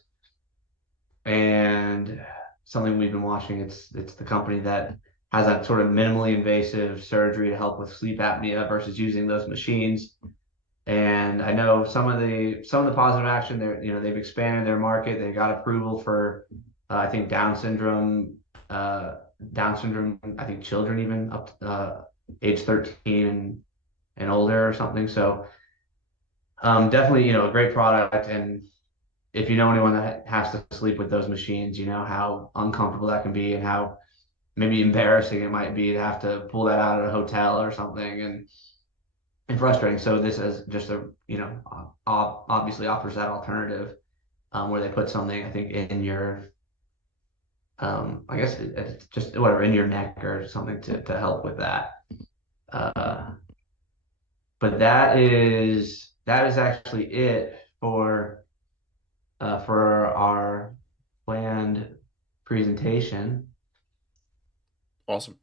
And something we've been watching, it's the company that has that sort of minimally invasive surgery to help with sleep apnea versus using those machines. And I know some of the positive action there, they've expanded their market. They got approval for I think Down syndrome, I think children even up to age 13 and older or something. So definitely, a great product. And if you know anyone that has to sleep with those machines, you know how uncomfortable that can be and how maybe embarrassing it might be to have to pull that out at a hotel or something, and frustrating. So this is just obviously offers that alternative where they put something, I think, in your I guess it's just whatever, in your neck or something to help with that. But that is actually it for our planned presentation. Awesome.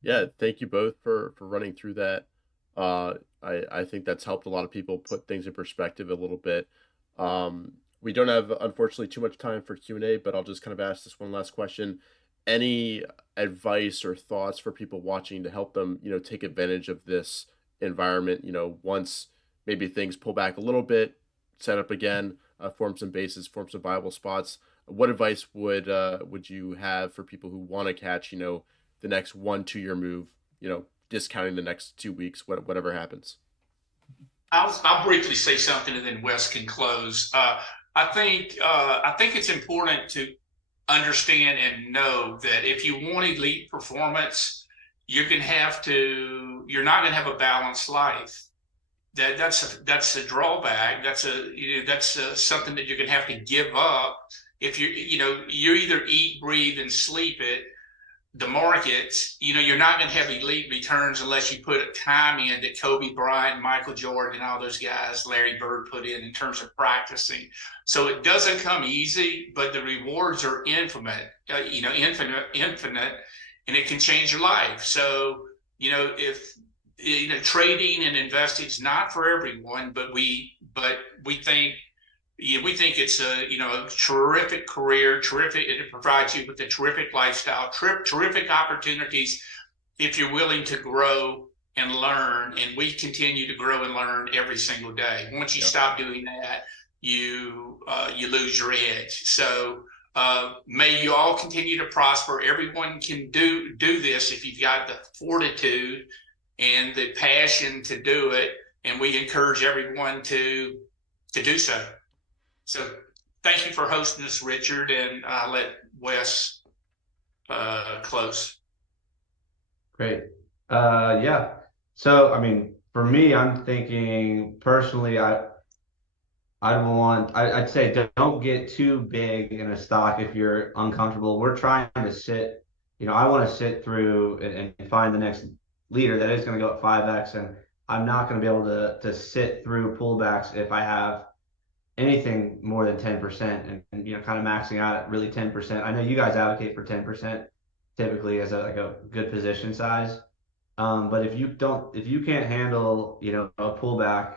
Yeah, thank you both for running through that. I think that's helped a lot of people put things in perspective a little bit. We don't have, unfortunately, too much time for Q&A, but I'll just kind of ask this one last question. Any advice or thoughts for people watching to help them, take advantage of this environment, once maybe things pull back a little bit, set up again, form some bases, form some viable spots? What advice would you have for people who want to catch, the next 1-2 year move, discounting the next 2 weeks, whatever happens? I'll briefly say something and then Wes can close. I think it's important understand and know that if you want elite performance, you're not going to have a balanced life. That's a drawback. That's something that you're going to have to give up if you either eat, breathe, and sleep it. The markets, you're not going to have elite returns unless you put time in that Kobe Bryant, Michael Jordan, and all those guys, Larry Bird, put in terms of practicing. So it doesn't come easy, but the rewards are infinite, infinite, and it can change your life. So, if trading and investing is not for everyone, but we think we think it's a terrific career, terrific. It provides you with a terrific lifestyle, terrific opportunities if you're willing to grow and learn. And we continue to grow and learn every single day. Once you stop doing that, you lose your edge. So may you all continue to prosper. Everyone can do this if you've got the fortitude and the passion to do it. And we encourage everyone to do so. So thank you for hosting us, Richard, and I'll let Wes close. Great. Yeah. So, I mean, for me, I'm thinking personally, I'd say don't get too big in a stock if you're uncomfortable. We're trying to sit, I want to sit through and find the next leader that is going to go at 5x, and I'm not going to be able to sit through pullbacks if I have anything more than 10% and kind of maxing out at really 10%. I know you guys advocate for 10% typically as a good position size. But if you can't handle, a pullback,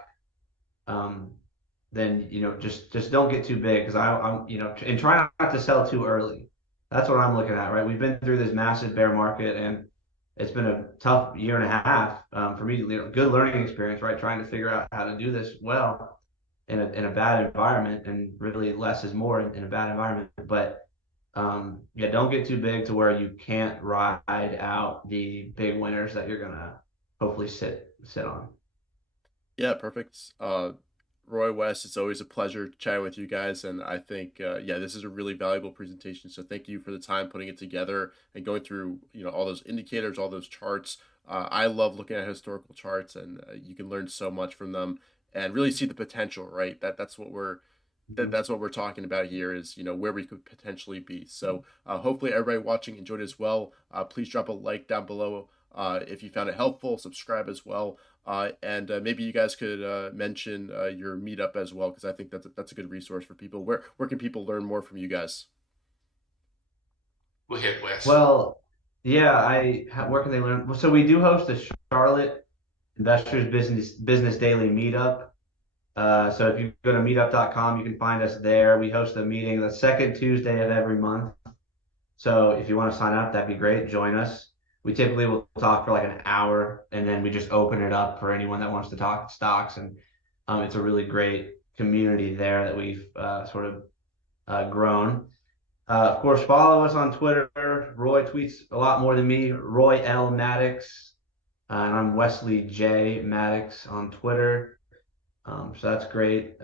then, just don't get too big, because I'm, and try not to sell too early. That's what I'm looking at, right? We've been through this massive bear market, and it's been a tough year and a half for me. Good learning experience, right? Trying to figure out how to do this well in a bad environment, and really less is more in a bad environment. But yeah, don't get too big to where you can't ride out the big winners that you're gonna hopefully sit on. Yeah, perfect. Roy, West, it's always a pleasure chatting with you guys, and I think this is a really valuable presentation. So thank you for the time putting it together and going through all those indicators, all those charts. I love looking at historical charts, and you can learn so much from them and really see the potential. Right, that's what we're talking about here, is where we could potentially be. So hopefully everybody watching enjoyed as well. Please drop a like down below if you found it helpful. Subscribe as well. And maybe you guys could mention your meetup as well, because I think that's a good resource for people. Where can people learn more from you guys? Go ahead, Wes. Well, yeah, where can they learn? So we do host a Charlotte Investors Business Daily meetup. So if you go to meetup.com, you can find us there. We host a meeting the second Tuesday of every month. So if you want to sign up, that'd be great. Join us. We typically will talk for like an hour, and then we just open it up for anyone that wants to talk stocks. And it's a really great community there that we've sort of grown. Of course, follow us on Twitter. Roy tweets a lot more than me. Roy L. Mattox. And I'm Wesley J. Mattox on Twitter. So that's great.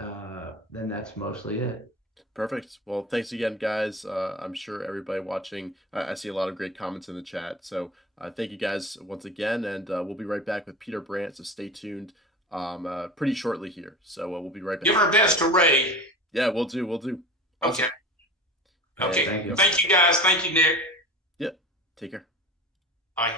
Then that's mostly it. Perfect. Well, thanks again, guys. I'm sure everybody watching, I see a lot of great comments in the chat. So thank you guys once again, and we'll be right back with Peter Brandt. So stay tuned pretty shortly here. So we'll be right back. Give our best to Ray. Yeah, we'll do. Awesome. Okay. Thank you. Thank you, guys. Thank you, Nick. Yep. Take care. Bye.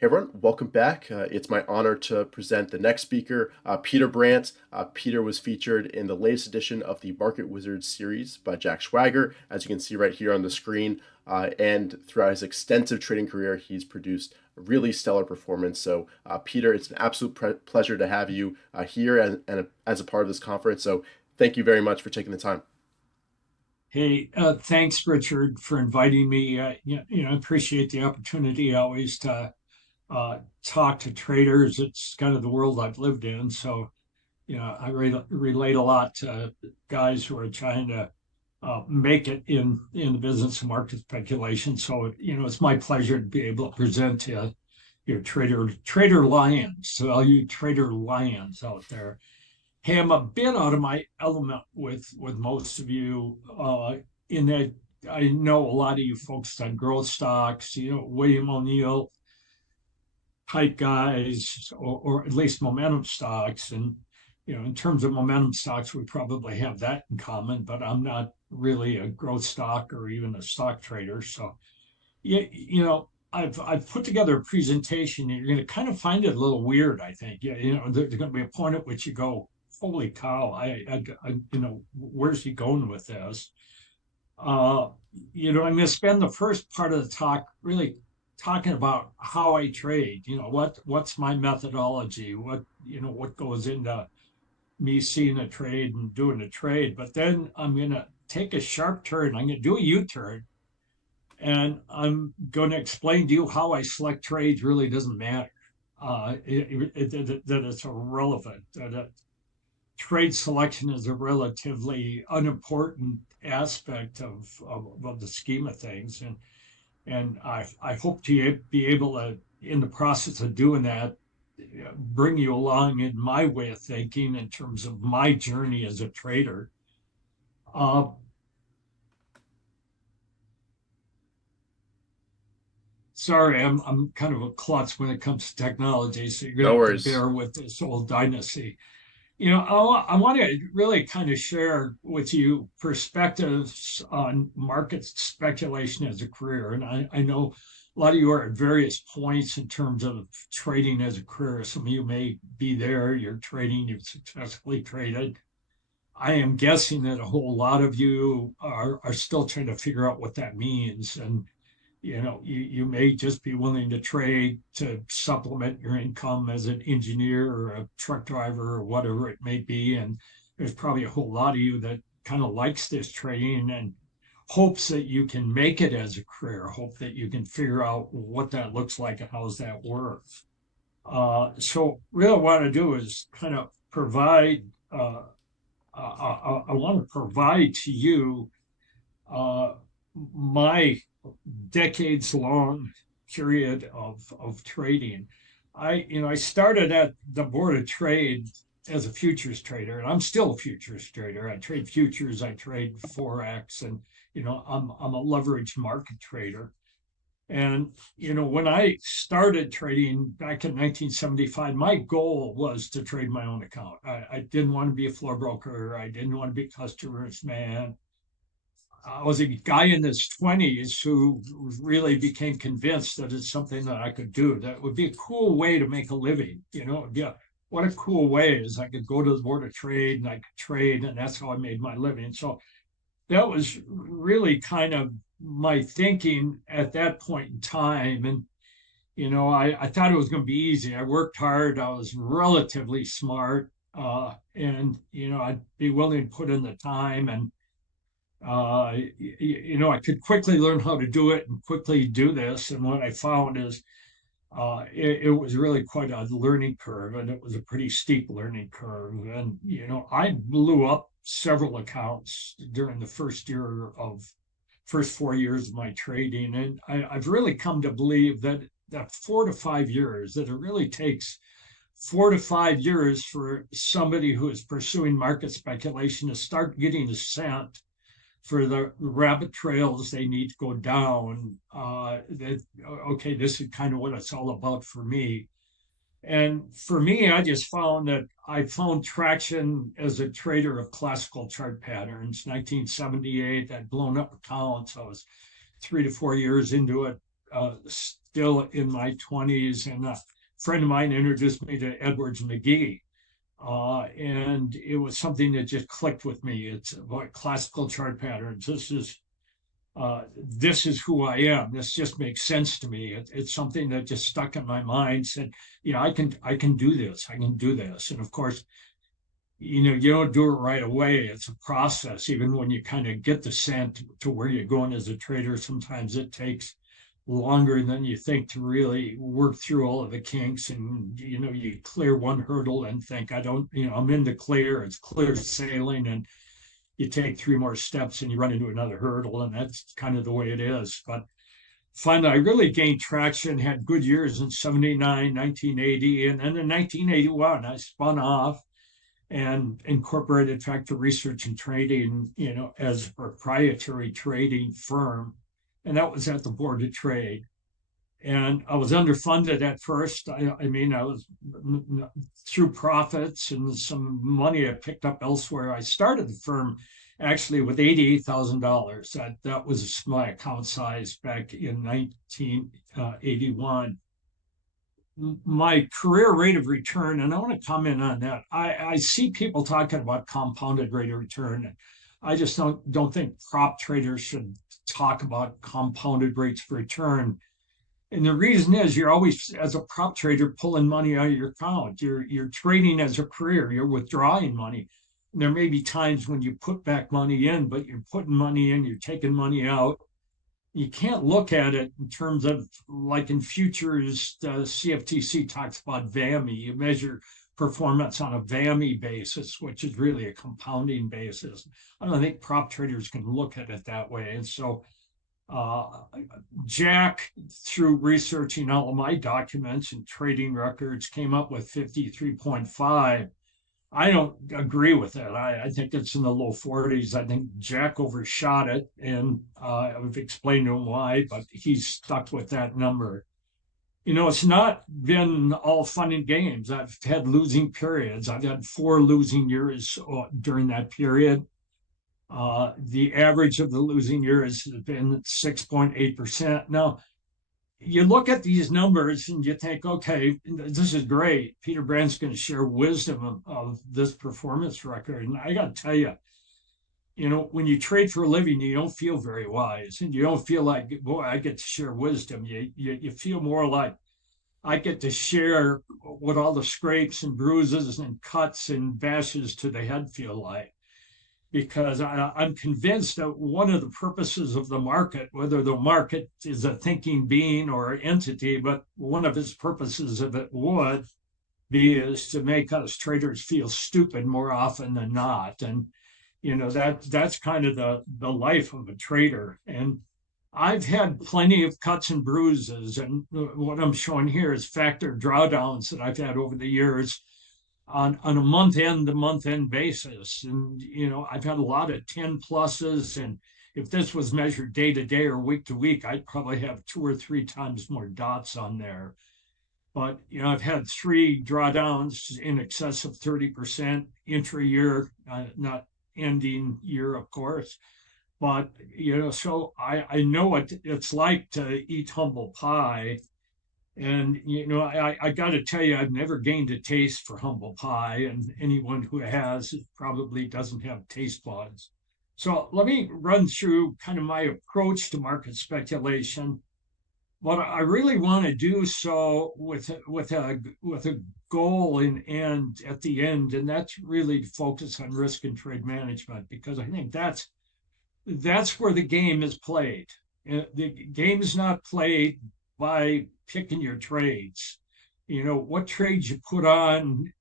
Hey everyone, welcome back. It's my honor to present the next speaker, Peter Brandt. Peter was featured in the latest edition of the Market Wizards series by Jack Schwager, as you can see right here on the screen. And throughout his extensive trading career, he's produced a really stellar performance. So, Peter, it's an absolute pleasure to have you here and as a part of this conference. So, thank you very much for taking the time. Hey, thanks, Richard, for inviting me. I appreciate the opportunity always to talk to traders. It's kind of the world I've lived in. So, I relate a lot to guys who are trying to make it in the business of market speculation. So, it's my pleasure to be able to present to your trader lions. So all you trader lions out there. Hey, I'm a bit out of my element with most of you in that I know a lot of you focused on growth stocks, William O'Neill type guys, or at least momentum stocks. And, in terms of momentum stocks, we probably have that in common, but I'm not really a growth stock or even a stock trader. So, I've put together a presentation. You're going to kind of find it a little weird, I think. There's going to be a point at which you go, holy cow, where's he going with this? I'm going to spend the first part of the talk really talking about how I trade. What's my methodology? What goes into me seeing a trade and doing a trade. But then I'm going to take a sharp turn. I'm going to do a U-turn, and I'm going to explain to you how I select trades really doesn't matter. That it's irrelevant. That trade selection is a relatively unimportant aspect of the scheme of things. And I hope to be able to, in the process of doing that, bring you along in my way of thinking in terms of my journey as a trader. Sorry, I'm kind of a klutz when it comes to technology, so you're going to have to bear with this old dynasty. I want to really kind of share with you perspectives on market speculation as a career. And I know a lot of you are at various points in terms of trading as a career. Some of you may be there, you're trading, you've successfully traded. I am guessing that a whole lot of you are still trying to figure out what that means. And you may just be willing to trade to supplement your income as an engineer or a truck driver or whatever it may be. And there's probably a whole lot of you that kind of likes this trading and hopes that you can make it as a career, hope that you can figure out what that looks like and how does that work. So really what I want to do is kind of provide, I want to provide to you my decades-long period of trading. I started at the Board of Trade as a futures trader, and I'm still a futures trader. I trade futures, I trade Forex, and I'm a leveraged market trader. And when I started trading back in 1975, my goal was to trade my own account. I didn't want to be a floor broker. I didn't want to be a customer's man. I was a guy in his 20s who really became convinced that it's something that I could do. That would be a cool way to make a living. What a cool way is I could go to the Board of Trade and I could trade, and that's how I made my living. So that was really kind of my thinking at that point in time. And, I thought it was going to be easy. I worked hard. I was relatively smart. And, I'd be willing to put in the time, and I could quickly learn how to do it and quickly do this. And what I found is it was really quite a learning curve, and it was a pretty steep learning curve. And, I blew up several accounts during the first 4 years of my trading. And I've really come to believe that 4 to 5 years, that it really takes 4 to 5 years for somebody who is pursuing market speculation to start getting a scent for the rabbit trails they need to go down. Okay, this is kind of what it's all about for me. And for me, I just found that I found traction as a trader of classical chart patterns. 1978, I'd blown up accounts. I was 3 to 4 years into it, still in my 20s, and a friend of mine introduced me to Edwards McGee. And it was something that just clicked with me. It's about classical chart patterns. This is who I am. This just makes sense to me. It's something that just stuck in my mind. Said, yeah, I can do this. I can do this. And of course, you don't do it right away. It's a process. Even when you kind of get the scent to where you're going as a trader, sometimes it takes longer than you think to really work through all of the kinks. And you clear one hurdle and think, I'm in the clear. It's clear sailing, and you take 3 more steps and you run into another hurdle, and that's kind of the way it is. But finally, I really gained traction, had good years in 79, 1980, and then in 1981, I spun off and incorporated Factor Research and Trading, as a proprietary trading firm. And that was at the Board of Trade. And I was underfunded at first. I was through profits and some money I picked up elsewhere. I started the firm actually with $88,000. That was my account size back in 1981. My career rate of return, and I want to comment on that. I see people talking about compounded rate of return. I just don't think prop traders should talk about compounded rates of return. And the reason is you're always, as a prop trader, pulling money out of your account. You're trading as a career. You're withdrawing money. And there may be times when you put back money in, but you're putting money in, you're taking money out. You can't look at it in terms of, like in futures, the CFTC talks about VAMI. You measure performance on a VAMI basis, which is really a compounding basis. I don't think prop traders can look at it that way. And so Jack, through researching all of my documents and trading records, came up with 53.5. I don't agree with it. I think it's in the low 40s. I think Jack overshot it, and I've explained to him why, but he's stuck with that number. It's not been all fun and games. I've had losing periods. I've had 4 losing years during that period. The average of the losing years has been 6.8%. Now, you look at these numbers and you think, okay, this is great. Peter Brandt's going to share wisdom of this performance record. And I got to tell you, when you trade for a living, you don't feel very wise, and you don't feel like, boy, I get to share wisdom. You feel more like I get to share what all the scrapes and bruises and cuts and bashes to the head feel like. Because I'm convinced that one of the purposes of the market, whether the market is a thinking being or entity, but one of its purposes of it would be is to make us traders feel stupid more often than not. And, that's kind of the life of a trader. And I've had plenty of cuts and bruises. And what I'm showing here is factor drawdowns that I've had over the years on a month-end to month-end basis. And, I've had a lot of 10 pluses. And if this was measured day to day or week to week, I'd probably have 2 or 3 times more dots on there. But, I've had 3 drawdowns in excess of 30% intra-year, not ending year, of course. But, so I know what it's like to eat humble pie. And, I got to tell you, I've never gained a taste for humble pie, and anyone who has probably doesn't have taste buds. So let me run through kind of my approach to market speculation. But I really want to do so with a goal in end at the end, and that's really to focus on risk and trade management, because I think that's where the game is played. The game is not played by picking your trades. What trades you put on,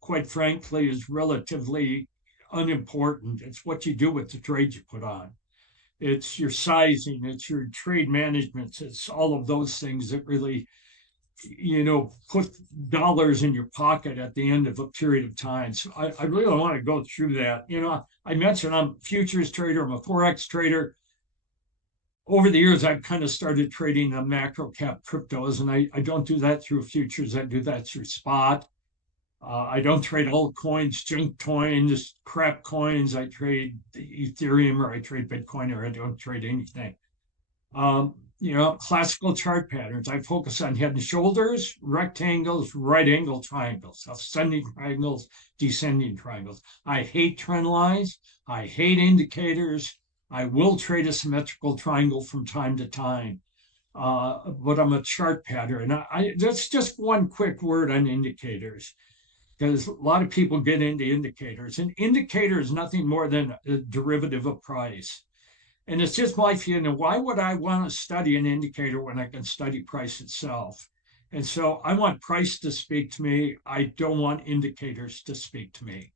quite frankly, is relatively unimportant. It's what you do with the trades you put on. It's your sizing, it's your trade management, it's all of those things that really, put dollars in your pocket at the end of a period of time. So I really want to go through that. I mentioned I'm a futures trader, I'm a Forex trader. Over the years, I've kind of started trading macro cap cryptos, and I don't do that through futures. I do that through spot. I don't trade altcoins, junk coins, crap coins. I trade Ethereum, or I trade Bitcoin, or I don't trade anything. classical chart patterns. I focus on head and shoulders, rectangles, right angle triangles, ascending triangles, descending triangles. I hate trend lines. I hate indicators. I will trade a symmetrical triangle from time to time. But I'm a chart pattern. That's just one quick word on indicators, because a lot of people get into indicators. An indicator is nothing more than a derivative of price. And it's just my feeling, why would I want to study an indicator when I can study price itself? And so I want price to speak to me. I don't want indicators to speak to me.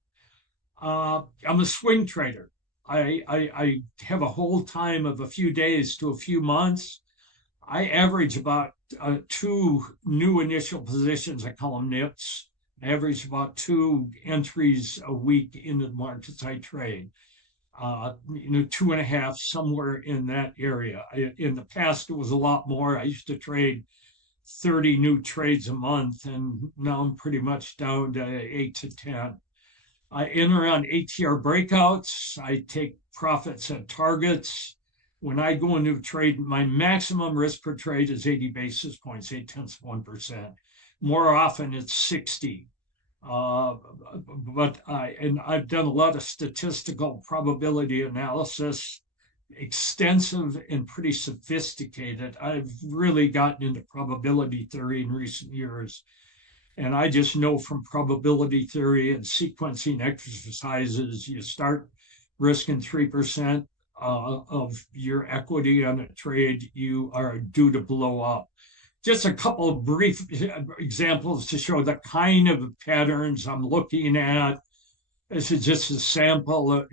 I'm a swing trader. I have a hold time of a few days to a few months. I average about 2 new initial positions. I call them NIPs. I average about 2 entries a week into the markets I trade. 2.5, somewhere in that area. In the past, it was a lot more. I used to trade 30 new trades a month, and now I'm pretty much down to 8 to 10. I enter on ATR breakouts. I take profits at targets. When I go into a trade, my maximum risk per trade is 80 basis points, 0.8%. More often, it's 60. But I've done a lot of statistical probability analysis, extensive and pretty sophisticated. I've really gotten into probability theory in recent years. And I just know from probability theory and sequencing exercises, you start risking 3% of your equity on a trade, you are due to blow up. Just a couple of brief examples to show the kind of patterns I'm looking at. This is just a sample.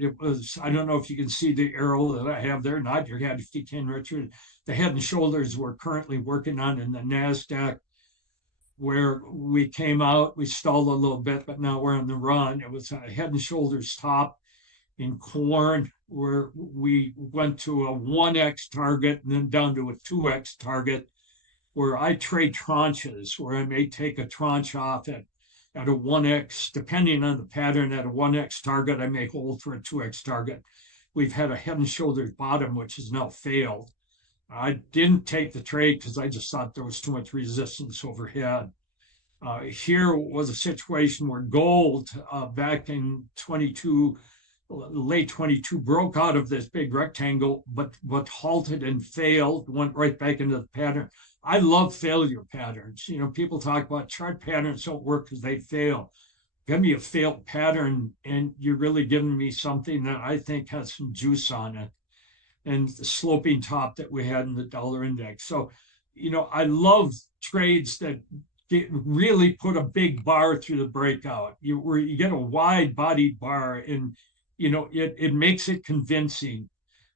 I don't know if you can see the arrow that I have there. Nod your head if you can, Richard. The head and shoulders we're currently working on in the NASDAQ, where we came out, we stalled a little bit, but now we're on the run. It was a head and shoulders top in corn, where we went to a 1x target and then down to a 2x target, where I trade tranches, where I may take a tranche off at a 1x, depending on the pattern, at a 1x target, I may hold for a 2x target. We've had a head and shoulders bottom, which has now failed. I didn't take the trade because I just thought there was too much resistance overhead. Here was a situation where gold back in 22, late 22, broke out of this big rectangle, but halted and failed, went right back into the pattern. I love failure patterns. People talk about chart patterns don't work because they fail. Give me a failed pattern, and you're really giving me something that I think has some juice on it. And the sloping top that we had in the dollar index. So, I love trades that really put a big bar through the breakout, where you get a wide bodied bar, and, it makes it convincing.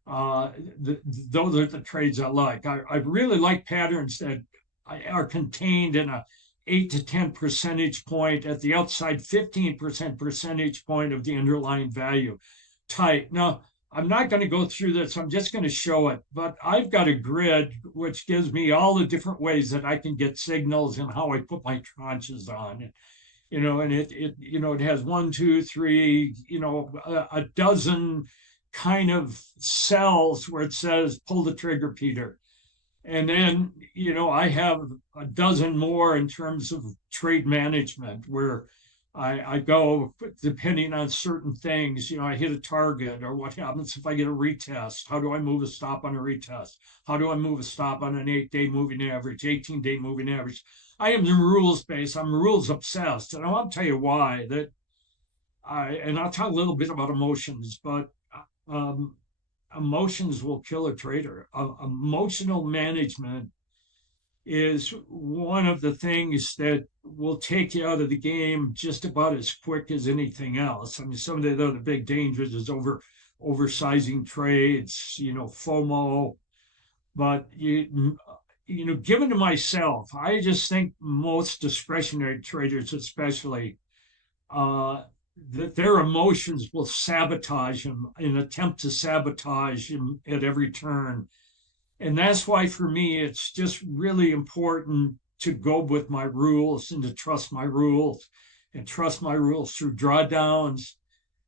Those are the trades I like. I really like patterns that are contained in a 8 to 10 percentage point, at the outside 15% percentage point of the underlying value type. Now, I'm not going to go through this. I'm just going to show it. But I've got a grid which gives me all the different ways that I can get signals and how I put my tranches on. And it has 1, 2, 3, a dozen kind of cells where it says pull the trigger, Peter. And then, I have a dozen more in terms of trade management, where I go, depending on certain things, I hit a target, or what happens if I get a retest? How do I move a stop on a retest? How do I move a stop on an 8-day moving average, 18-day moving average? I am rules-based. I'm rules obsessed. And I want to tell you why. And I'll talk a little bit about emotions, but emotions will kill a trader. Emotional management is one of the things that will take you out of the game just about as quick as anything else. I mean, some of the other big dangers is oversizing trades, FOMO. But given to myself, I just think most discretionary traders, especially, that their emotions will sabotage them, and attempt to sabotage them at every turn. And that's why, for me, it's just really important to go with my rules and to trust my rules, and trust my rules through drawdowns,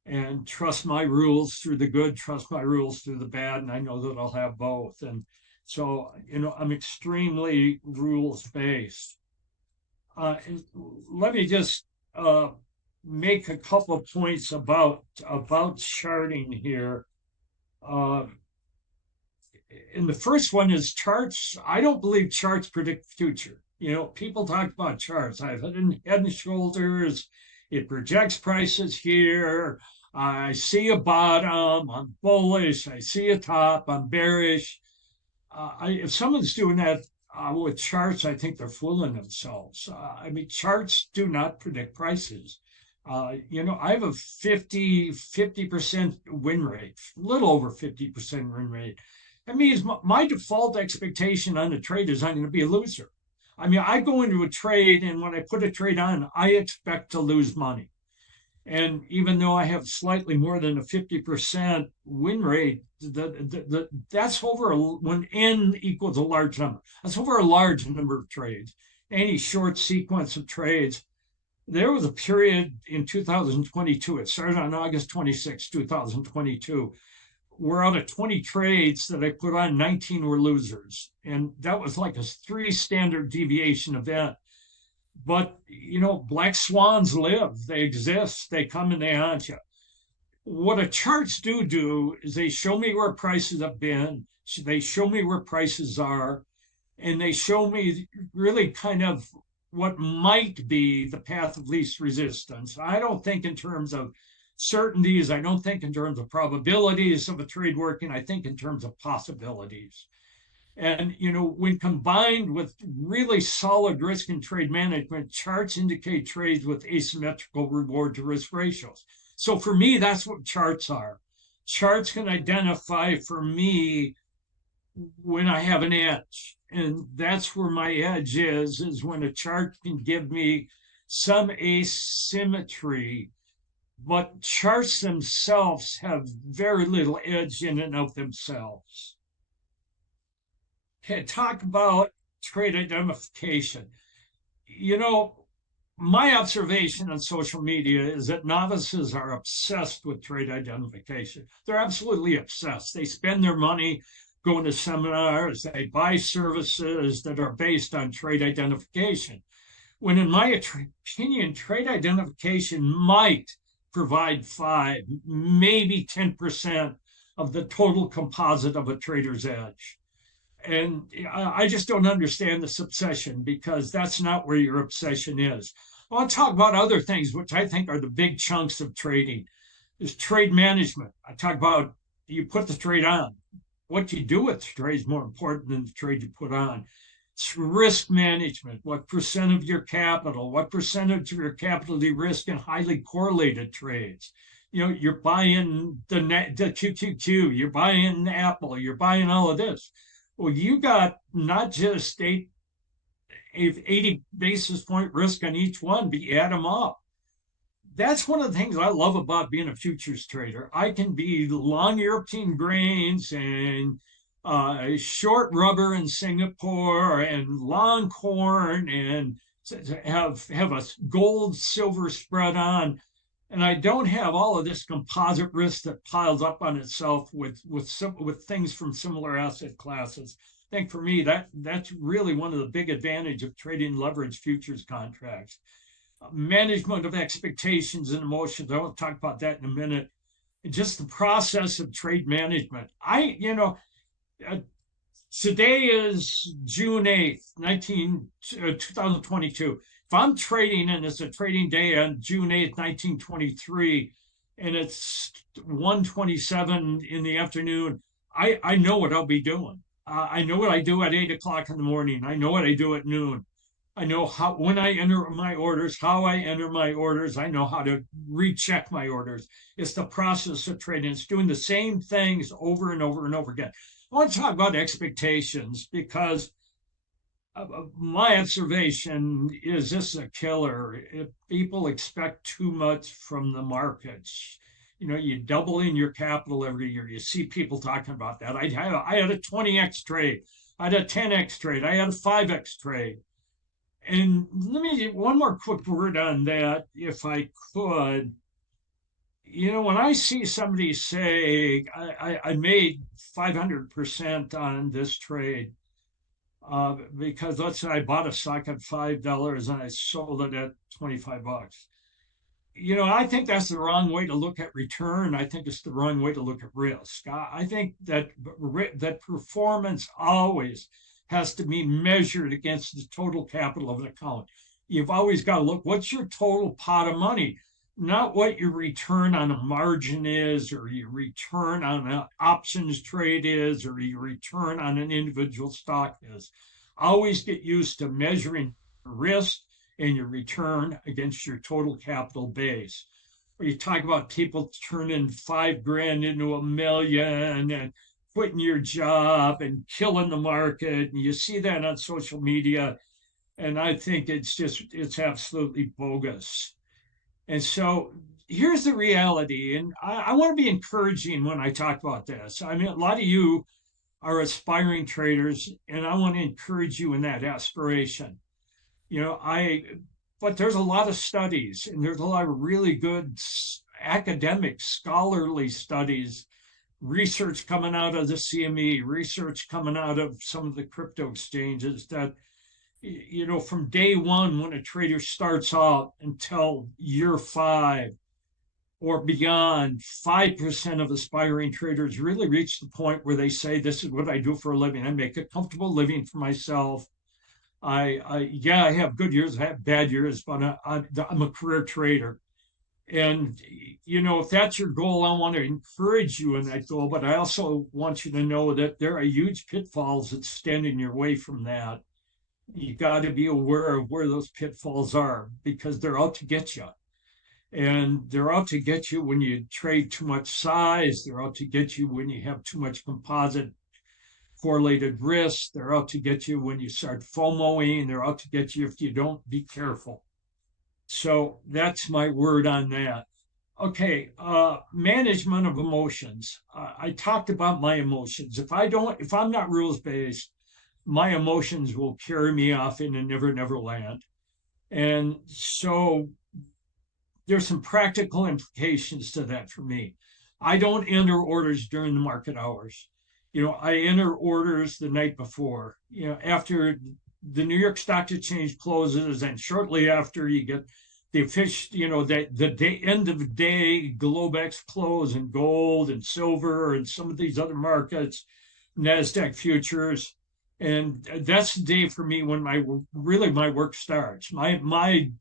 and trust my rules through the good, trust my rules through the bad. And I know that I'll have both. And So, I'm extremely rules-based. Let me just make a couple of points about charting here. And the first one is charts. I don't believe charts predict the future. People talk about charts. I've had head and shoulders. It projects prices here. I see a bottom. I'm bullish. I see a top. I'm bearish. If someone's doing that with charts, I think they're fooling themselves. Charts do not predict prices. I have a 50% win rate, a little over 50% win rate. That means my default expectation on the trade is I'm going to be a loser. I go into a trade, and when I put a trade on, I expect to lose money. And even though I have slightly more than a 50% win rate, that's over when N equals a large number. That's over a large number of trades. Any short sequence of trades. There was a period in 2022, it started on August 26, 2022, where out of 20 trades that I put on, 19 were losers. And that was like a 3 standard deviation event. But, black swans live, they exist, they come and they haunt you. What a charts do is they show me where prices have been, they show me where prices are, and they show me really kind of what might be the path of least resistance. I don't think in terms of certainties. I don't think in terms of probabilities of a trade working. I think in terms of possibilities. And, when combined with really solid risk and trade management, charts indicate trades with asymmetrical reward to risk ratios. So for me, that's what charts are. Charts can identify for me when I have an edge. And that's where my edge is when a chart can give me some asymmetry, but charts themselves have very little edge in and of themselves. Okay, talk about trade identification. My observation on social media is that novices are obsessed with trade identification. They're absolutely obsessed. They spend their money going to seminars, they buy services that are based on trade identification. When in my opinion, trade identification might provide 5, maybe 10% of the total composite of a trader's edge. And I just don't understand this obsession, because that's not where your obsession is. I want to talk about other things, which I think are the big chunks of trading. There's trade management. I talk about you put the trade on. What you do with the trade is more important than the trade you put on. It's risk management. What percent of your capital, what percentage of your capital do you risk in highly correlated trades? You're buying the QQQ, you're buying Apple, you're buying all of this. Well, you got not just 80 basis point risk on each one, but you add them up. That's one of the things I love about being a futures trader. I can be long European grains and short rubber in Singapore and long corn and have a gold silver spread on. And I don't have all of this composite risk that piles up on itself with things from similar asset classes. I think for me, that's really one of the big advantages of trading leverage futures contracts. Management of expectations and emotions. I'll talk about that in a minute. Just the process of trade management. Today is June 8th, 2022. If I'm trading and it's a trading day on June 8th, 1923, and it's 1:27 in the afternoon, I know what I'll be doing. I know what I do at 8 o'clock in the morning. I know what I do at noon. I know when I enter my orders, how I enter my orders. I know how to recheck my orders. It's the process of trading. It's doing the same things over and over and over again. I want to talk about expectations, because my observation is this is a killer. If people expect too much from the markets, you double in your capital every year. You see people talking about that. I had a 20x trade. I had a 10x trade. I had a 5x trade. And let me get one more quick word on that, if I could. when I see somebody say, I made 500% on this trade, because let's say I bought a stock at $5 and I sold it at $25. I think that's the wrong way to look at return. I think it's the wrong way to look at risk. I think that performance always has to be measured against the total capital of an account. You've always got to look, what's your total pot of money? Not what your return on a margin is, or your return on an options trade is, or your return on an individual stock is. Always get used to measuring risk and your return against your total capital base. Or you talk about people turning $5,000 into $1 million and quitting your job and killing the market. And you see that on social media. And I think it's absolutely bogus. And so here's the reality. And I want to be encouraging when I talk about this. I mean, a lot of you are aspiring traders, and I want to encourage you in that aspiration. But there's a lot of studies, and there's a lot of really good academic, scholarly studies, research coming out of the CME, research coming out of some of the crypto exchanges that, from day one, when a trader starts out until year 5 or beyond, 5% of aspiring traders really reach the point where they say, this is what I do for a living. I make a comfortable living for myself. I have good years, I have bad years, but I'm a career trader. And, if that's your goal, I want to encourage you in that goal, but I also want you to know that there are huge pitfalls that stand in your way from that. You got to be aware of where those pitfalls are, because they're out to get you. And they're out to get you when you trade too much size. They're out to get you when you have too much composite correlated risk. They're out to get you when you start FOMOing. They're out to get you if you don't be careful. So that's my word on that. Okay, management of emotions. I talked about my emotions. If I'm not rules-based, my emotions will carry me off in a never land. And so there's some practical implications to that for me. I don't enter orders during the market hours. I enter orders the night before, after the New York Stock Exchange closes, and shortly after you get the official, the end of the day, Globex close, and gold and silver and some of these other markets, NASDAQ futures. And that's the day for me when my work starts. My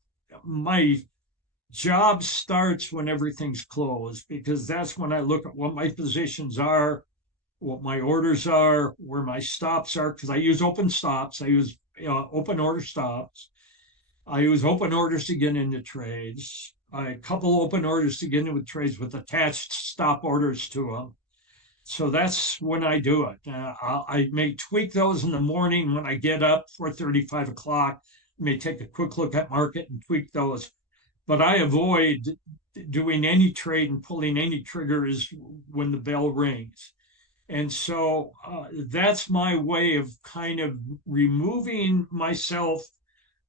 job starts when everything's closed, because that's when I look at what my positions are, what my orders are, where my stops are, because I use open stops. I use open order stops. I use open orders to get into trades. I couple open orders to get into trades with attached stop orders to them. So that's when I do it. I may tweak those in the morning when I get up, 4:30, 5 o'clock. I may take a quick look at market and tweak those. But I avoid doing any trade and pulling any triggers when the bell rings. And so that's my way of kind of removing myself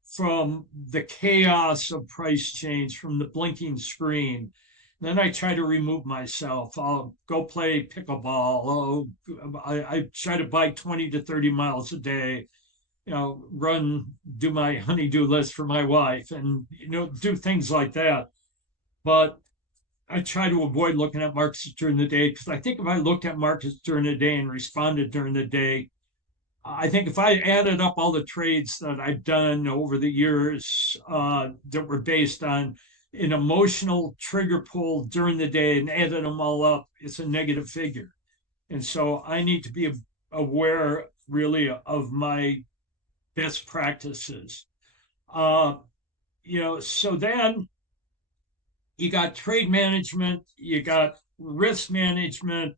from the chaos of price change, from the blinking screen. Then I try to remove myself. I'll go play pickleball. I try to bike 20 to 30 miles a day, do my honey-do list for my wife, and, do things like that. But I try to avoid looking at markets during the day, because I think if I looked at markets during the day and responded during the day, I think if I added up all the trades that I've done over the years that were based on an emotional trigger pull during the day and added them all up, it's a negative figure. And so I need to be aware, really, of my best practices. So then you got trade management, you got risk management,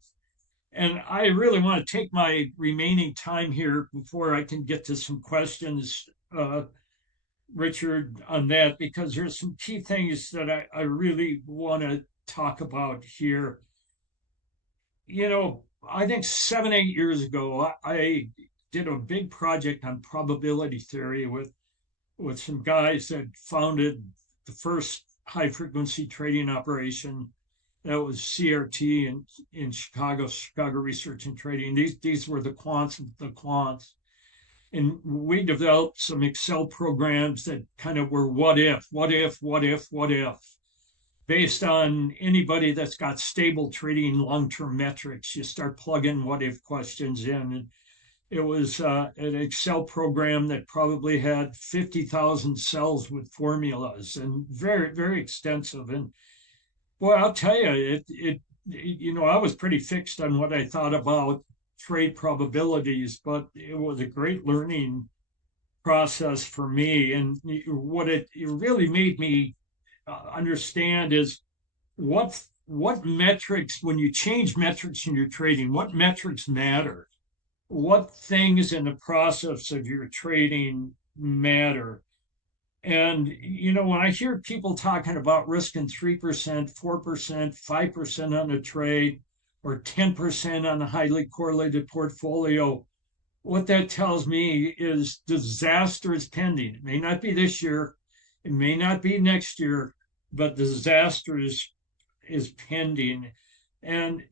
and I really want to take my remaining time here before I can get to some questions, Richard, on that, because there's some key things that I really want to talk about here. I think 7, 8 years ago, I did a big project on probability theory with some guys that founded the first high frequency trading operation That was CRT in Chicago Research and Trading. These were the quants of the quants. And we developed some Excel programs that kind of were what if, based on anybody that's got stable trading long-term metrics. You start plugging what if questions in. And it was an Excel program that probably had 50,000 cells with formulas and very, very extensive. And boy, I'll tell you, I was pretty fixed on what I thought about trade probabilities, but it was a great learning process for me. And what it really made me understand is what metrics, when you change metrics in your trading, what metrics matter, what things in the process of your trading matter. And when I hear people talking about risking 3%, 4%, 5% on a trade, or 10% on a highly correlated portfolio, what that tells me is disaster is pending. It may not be this year, it may not be next year, but disaster is pending. And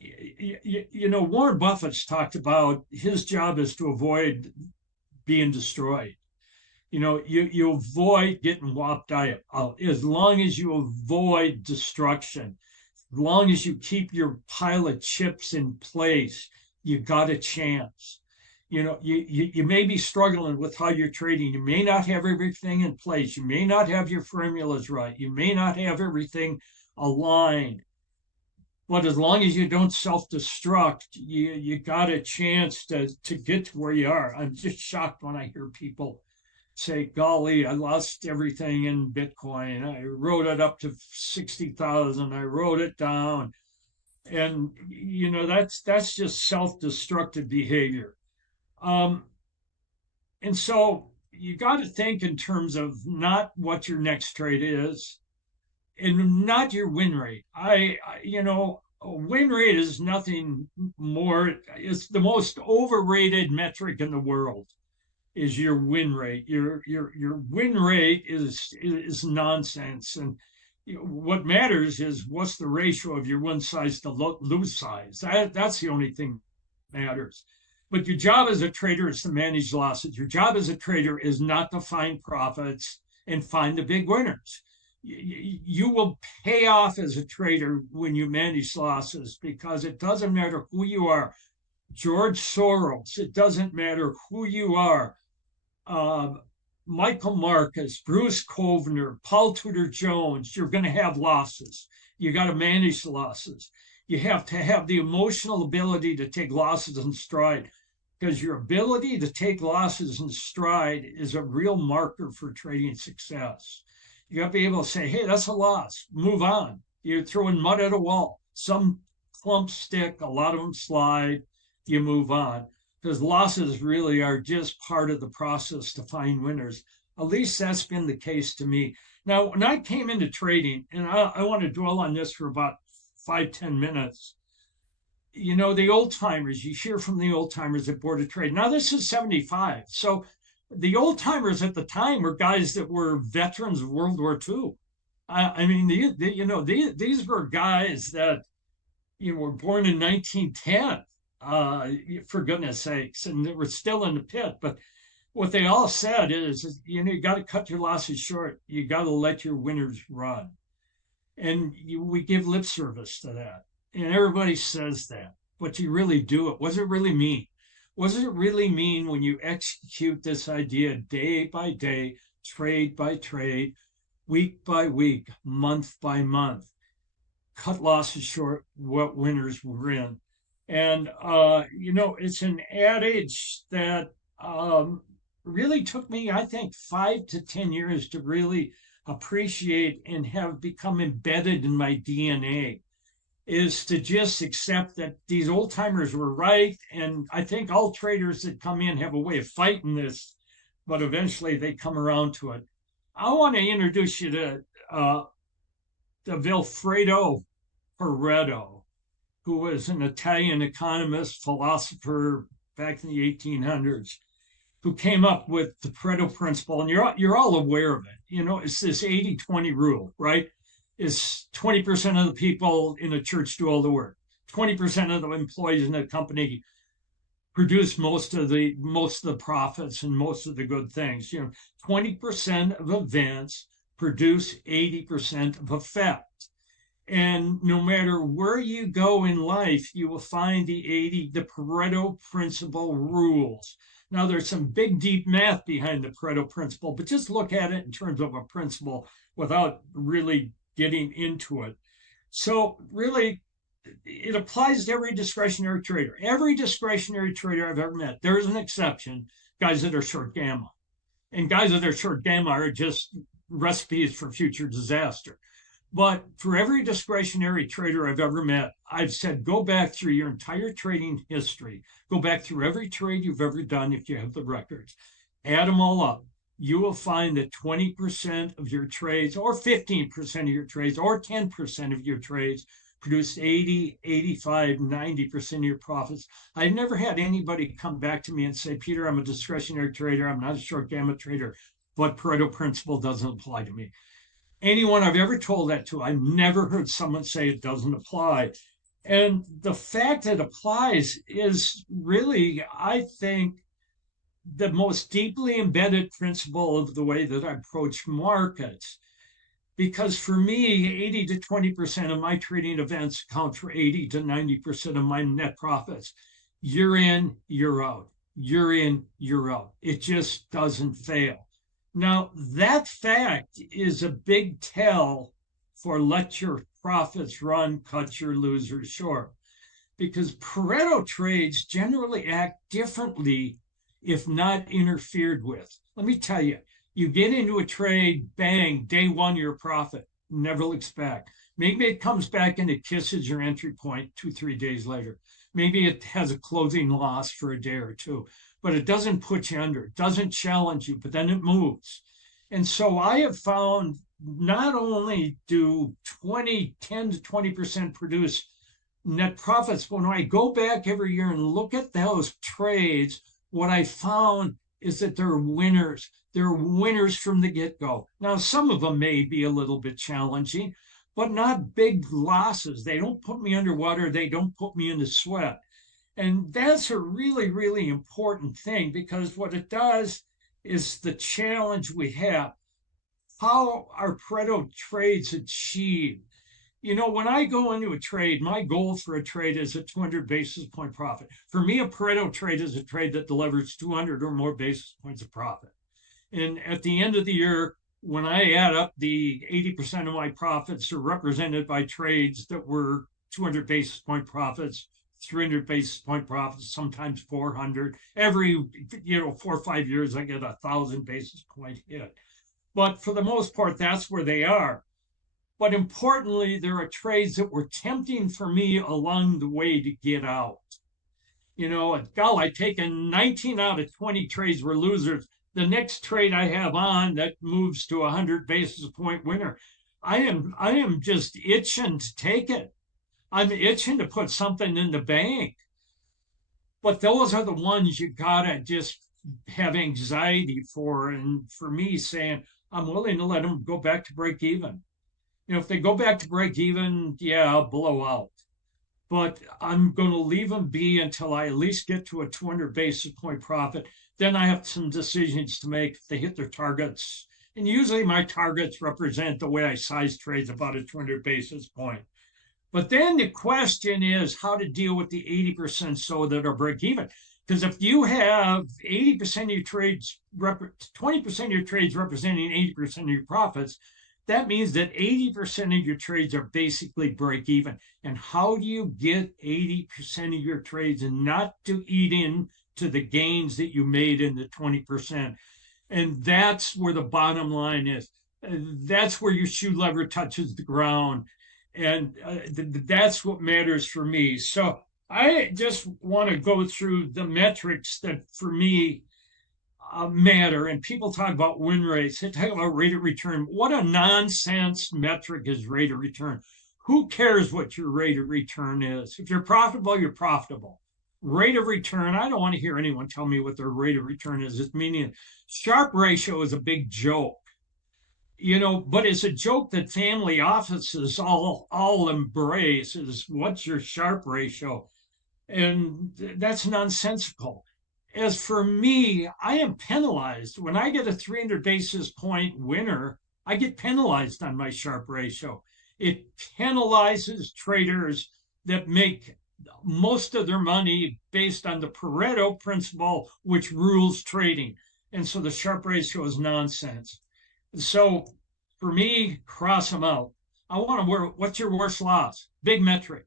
Warren Buffett's talked about his job is to avoid being destroyed. You avoid getting wiped out as long as you avoid destruction. As long as you keep your pile of chips in place, you got a chance. You may be struggling with how you're trading. You may not have everything in place. You may not have your formulas right. You may not have everything aligned. But as long as you don't self-destruct, you got a chance to get to where you are. I'm just shocked when I hear people say, golly, I lost everything in Bitcoin. I wrote it up to 60,000. I wrote it down. And, that's just self-destructive behavior. And so you got to think in terms of not what your next trade is and not your win rate. A win rate is nothing more. It's the most overrated metric in the world. Is your win rate. Your win rate is nonsense. And what matters is what's the ratio of your win size to lose size. That's the only thing that matters. But your job as a trader is to manage losses. Your job as a trader is not to find profits and find the big winners. You will pay off as a trader when you manage losses, because it doesn't matter who you are. George Soros, it doesn't matter who you are. Michael Marcus, Bruce Kovner, Paul Tudor Jones, you're going to have losses. You got to manage the losses. You have to have the emotional ability to take losses in stride, because your ability to take losses in stride is a real marker for trading success. You got to be able to say, hey, that's a loss. Move on. You're throwing mud at a wall. Some clumps stick, a lot of them slide. You move on. Because losses really are just part of the process to find winners. At least that's been the case to me. Now, when I came into trading, and I want to dwell on this for about 5-10 minutes, the old timers, you hear from the old timers at Board of Trade. Now, this is 75. So the old timers at the time were guys that were veterans of World War II. These were guys that were born in 1910. For goodness sakes, and they were still in the pit. But what they all said is, you got to cut your losses short. You got to let your winners run. And we give lip service to that. And everybody says that, but you really do it. What does it really mean? What does it really mean when you execute this idea day by day, trade by trade, week by week, month by month? Cut losses short, what winners we're in. And, it's an adage that really took me, I think, 5 to 10 years to really appreciate and have become embedded in my DNA, is to just accept that these old timers were right. And I think all traders that come in have a way of fighting this, but eventually they come around to it. I want to introduce you to Vilfredo Pareto, who was an Italian economist, philosopher back in the 1800s, who came up with the Pareto principle. And you're all aware of it. It's this 80-20 rule, right? is 20% of the people in the church do all the work. 20% of the employees in the company produce most of the profits and most of the good things. 20% of events produce 80% of effect. And no matter where you go in life, you will find the Pareto principle rules. Now, there's some big, deep math behind the Pareto principle, but just look at it in terms of a principle without really getting into it. So really, it applies to every discretionary trader. Every discretionary trader I've ever met, there's an exception, guys that are short gamma. And guys that are short gamma are just recipes for future disaster. But for every discretionary trader I've ever met, I've said, go back through your entire trading history. Go back through every trade you've ever done if you have the records. Add them all up. You will find that 20% of your trades, or 15% of your trades, or 10% of your trades produce 80, 85, 90% of your profits. I've never had anybody come back to me and say, Peter, I'm a discretionary trader. I'm not a short gamma trader, but Pareto principle doesn't apply to me. Anyone I've ever told that to, I've never heard someone say it doesn't apply. And the fact that it applies is really, I think, the most deeply embedded principle of the way that I approach markets. Because for me, 80 to 20% of my trading events account for 80 to 90% of my net profits. Year in, year out. Year in, year out. It just doesn't fail. Now, that fact is a big tell for let your profits run, cut your losers short. Because Pareto trades generally act differently if not interfered with. Let me tell you, you get into a trade, bang, day one, you're a profit. Never looks back. Maybe it comes back and it kisses your entry point 2-3 days later. Maybe it has a closing loss for a day or two, but it doesn't put you under. It doesn't challenge you, but then it moves. And so I have found not only do 10 to 20% produce net profits, but when I go back every year and look at those trades, what I found is that they're winners. They're winners from the get-go. Now, some of them may be a little bit challenging, but not big losses. They don't put me underwater. They don't put me into sweat. And that's a really, really important thing, because what it does is the challenge we have. How are Pareto trades achieved? When I go into a trade, my goal for a trade is a 200 basis point profit. For me, a Pareto trade is a trade that delivers 200 or more basis points of profit. And at the end of the year, when I add up the 80% of my profits are represented by trades that were 200 basis point profits, 300 basis point profits, sometimes 400. Every 4 or 5 years, I get 1,000 basis point hit. But for the most part, that's where they are. But importantly, there are trades that were tempting for me along the way to get out. I've taken 19 out of 20 trades were losers. The next trade I have on that moves to 100 basis point winner, I am just itching to take it. I'm itching to put something in the bank. But those are the ones you gotta just have anxiety for. And for me, saying I'm willing to let them go back to break even. If they go back to break even, yeah, I'll blow out. But I'm going to leave them be until I at least get to a 200 basis point profit. Then I have some decisions to make if they hit their targets. And usually my targets represent the way I size trades, about a 200 basis point. But then the question is how to deal with the 80% so that are break even. Because if you have 80% of your trades, 20% of your trades representing 80% of your profits, that means that 80% of your trades are basically break even. And how do you get 80% of your trades and not to eat into the gains that you made in the 20%? And that's where the bottom line is. That's where your shoe lever touches the ground. And that's what matters for me. So I just want to go through the metrics that for me matter. And people talk about win rates. They talk about rate of return. What a nonsense metric is rate of return. Who cares what your rate of return is? If you're profitable, you're profitable. Rate of return, I don't want to hear anyone tell me what their rate of return is. It's meaning Sharpe ratio is a big joke. but it's a joke that family offices all embrace is what's your Sharpe ratio? And that's nonsensical. As for me, I am penalized. When I get a 300 basis point winner, I get penalized on my Sharpe ratio. It penalizes traders that make most of their money based on the Pareto principle, which rules trading. And so the Sharpe ratio is nonsense. So for me, cross them out. I want to what's your worst loss? Big metric.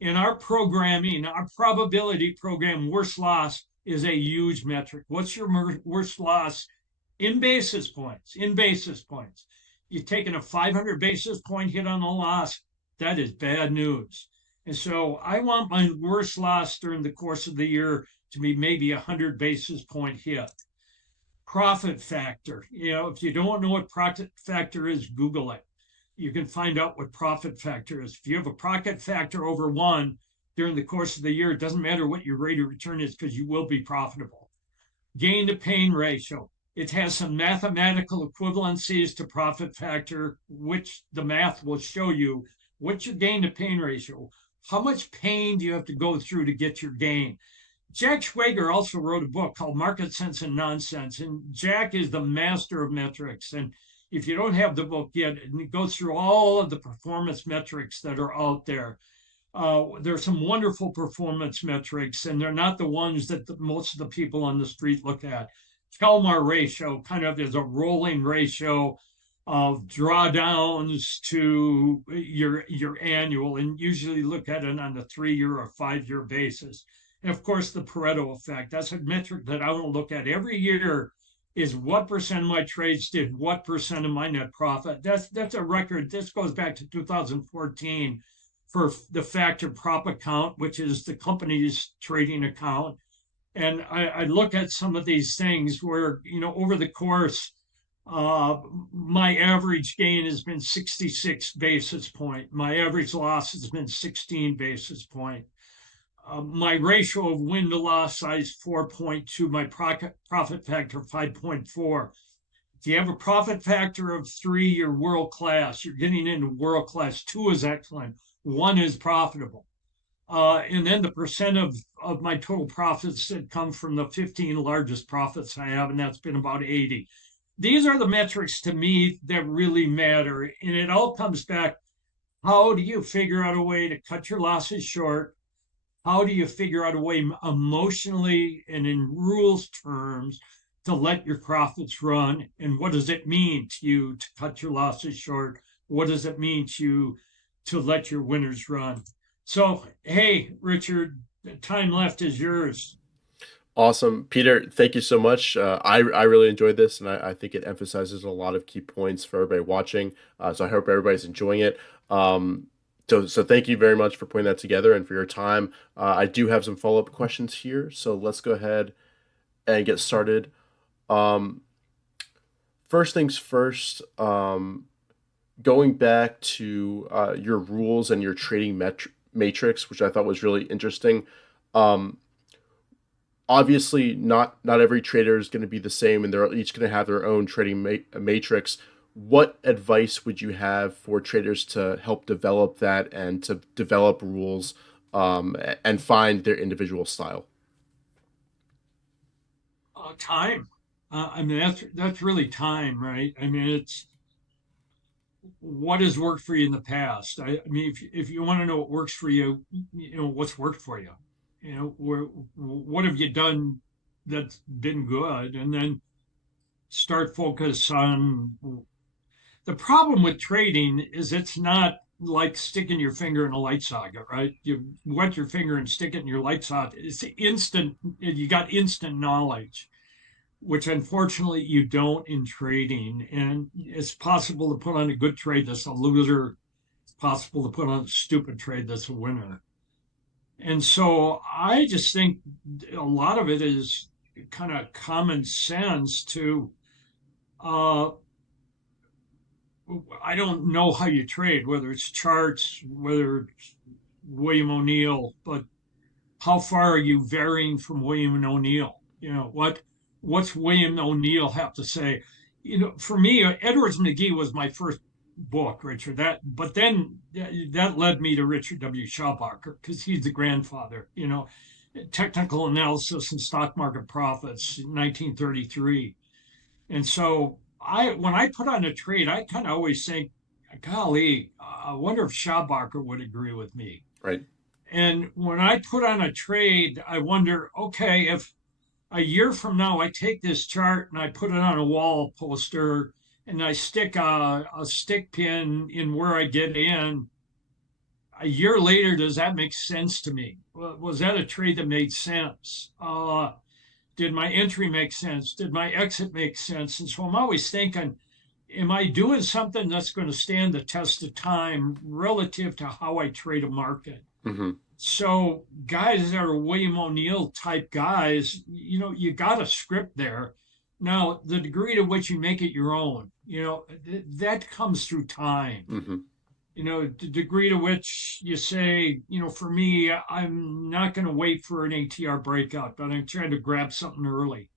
In our programming, our probability program, worst loss is a huge metric. What's your worst loss in basis points? In basis points. You've taken a 500 basis point hit on a loss. That is bad news. And so I want my worst loss during the course of the year to be maybe 100 basis point hit. Profit factor. If you don't know what profit factor is, Google it. You can find out what profit factor is. If you have a profit factor over 1 during the course of the year, it doesn't matter what your rate of return is because you will be profitable. Gain to pain ratio. It has some mathematical equivalencies to profit factor, which the math will show you. What's your gain to pain ratio? How much pain do you have to go through to get your gain? Jack Schwager also wrote a book called Market Sense and Nonsense, and Jack is the master of metrics. And if you don't have the book yet, it goes through all of the performance metrics that are out there. There are some wonderful performance metrics, and they're not the ones that most of the people on the street look at. Kelmar ratio kind of is a rolling ratio of drawdowns to your annual, and usually look at it on a 3-year or 5-year basis. And of course, the Pareto effect. That's a metric that I want to look at every year is what percent of my trades did what percent of my net profit. That's a record. This goes back to 2014 for the factor prop account, which is the company's trading account. And I look at some of these things where, over the course, my average gain has been 66 basis point. My average loss has been 16 basis point. My ratio of win to loss size 4.2, my profit factor 5.4. If you have a profit factor of 3, you're world class. You're getting into world class. 2 is excellent. 1 is profitable. And then the percent of my total profits that come from the 15 largest profits I have, and that's been about 80. These are the metrics to me that really matter. And it all comes back, how do you figure out a way to cut your losses short? How do you figure out a way emotionally and in rules terms to let your profits run? And what does it mean to you to cut your losses short? What does it mean to you to let your winners run? So, hey, Richard, the time left is yours. Awesome. Peter, thank you so much. I really enjoyed this, and I think it emphasizes a lot of key points for everybody watching. So I hope everybody's enjoying it. So thank you very much for putting that together and for your time. I do have some follow-up questions here, so let's go ahead and get started. First things first, going back to your rules and your trading matrix, which I thought was really interesting. Obviously, not every trader is going to be the same, and they're each going to have their own trading matrix. What advice would you have for traders to help develop that and to develop rules and find their individual style? Time. I mean, that's really time, right? I mean, it's what has worked for you in the past. I mean, if you want to know what works for you, what's worked for you. What have you done that's been good, and then start focus on. The problem with trading is it's not like sticking your finger in a light socket, right? You wet your finger and stick it in your light socket. It's instant. You got instant knowledge, which unfortunately you don't in trading. And it's possible to put on a good trade that's a loser. It's possible to put on a stupid trade that's a winner. And so I just think a lot of it is kind of common sense to, I don't know how you trade, whether it's charts, whether it's William O'Neill, but how far are you varying from William O'Neill? What's William O'Neill have to say? for me, Edwards McGee was my first book, Richard. But then that led me to Richard W. Schaubacher because he's the grandfather. Technical Analysis and Stock Market Profits, 1933. And so when I put on a trade, I kind of always think, golly, I wonder if Schaubacher would agree with me. Right. And when I put on a trade, I wonder, okay, if a year from now I take this chart and I put it on a wall poster and I stick a stick pin in where I get in, a year later, does that make sense to me? Was that a trade that made sense? Did my entry make sense? Did my exit make sense? And so I'm always thinking, am I doing something that's going to stand the test of time relative to how I trade a market? Mm-hmm. So guys that are William O'Neill type guys, you got a script there. Now, the degree to which you make it your own, that comes through time. Mm-hmm. The degree to which you say, for me, I'm not going to wait for an ATR breakout, but I'm trying to grab something early.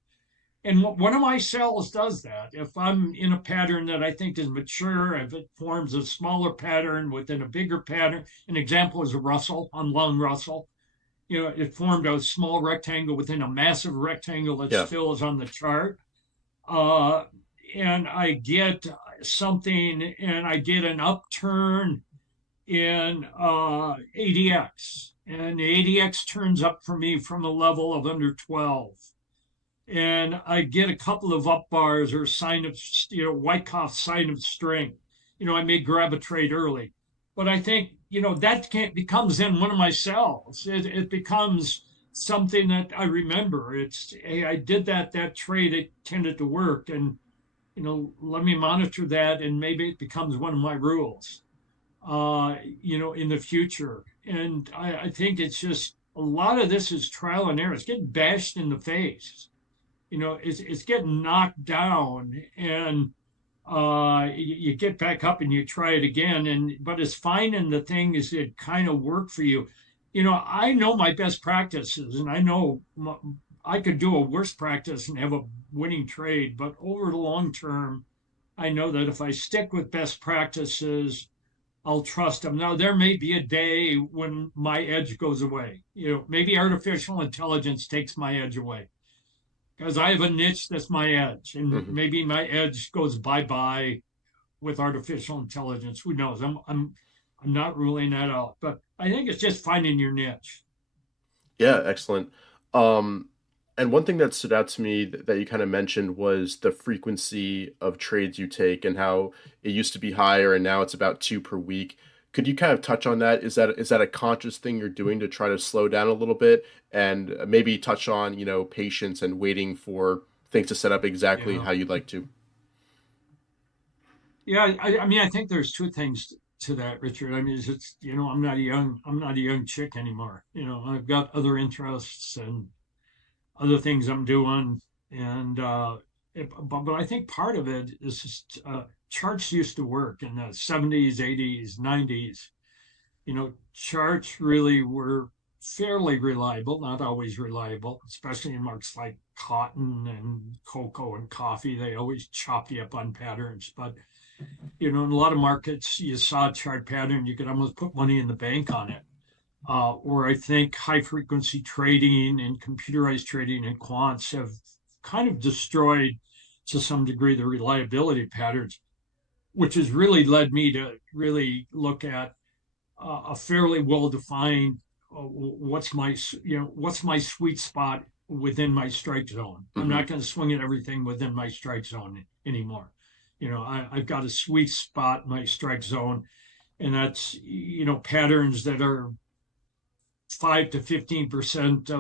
And one of my cells does that. If I'm in a pattern that I think is mature, if it forms a smaller pattern within a bigger pattern, an example is a Russell, on long Russell. It formed a small rectangle within a massive rectangle that still is on the chart. And I get something, and I get an upturn in ADX. And the ADX turns up for me from a level of under 12. And I get a couple of up bars or sign of, Wyckoff sign of strength. I may grab a trade early. But I think, that becomes then one of my cells. It becomes something that I remember. It's, hey, I did that trade, it tended to work. And, let me monitor that, and maybe it becomes one of my rules, in the future. And I think it's just, a lot of this is trial and error. It's getting bashed in the face. It's getting knocked down, and you get back up and you try it again. But it's finding the things that kind of work for you. I know my best practices, and I know I could do a worse practice and have a winning trade. But over the long term, I know that if I stick with best practices, I'll trust them. Now, there may be a day when my edge goes away. Maybe artificial intelligence takes my edge away, because I have a niche that's my edge, and maybe my edge goes bye-bye with artificial intelligence. Who knows? I'm not ruling that out, but I think it's just finding your niche. Yeah, excellent. And one thing that stood out to me that you kind of mentioned was the frequency of trades you take, and how it used to be higher and now it's about 2 per week. Could you kind of touch on that? Is that a conscious thing you're doing to try to slow down a little bit, and maybe touch on, patience and waiting for things to set up exactly how you'd like to? Yeah, I think there's two things to that, Richard. It's I'm not a young chick anymore. I've got other interests and other things I'm doing, and but I think part of it is just, charts used to work in the 70s, 80s, 90s. Charts really were fairly reliable, not always reliable, especially in markets like cotton and cocoa and coffee. They always chop you up on patterns. But, in a lot of markets, you saw a chart pattern, you could almost put money in the bank on it. Or I think high frequency trading and computerized trading and quants have kind of destroyed to some degree the reliability patterns, which has really led me to really look at a fairly well-defined what's my sweet spot within my strike zone. I'm not going to swing at everything within my strike zone anymore. I've got a sweet spot in my strike zone, and that's patterns that are 5 to 15%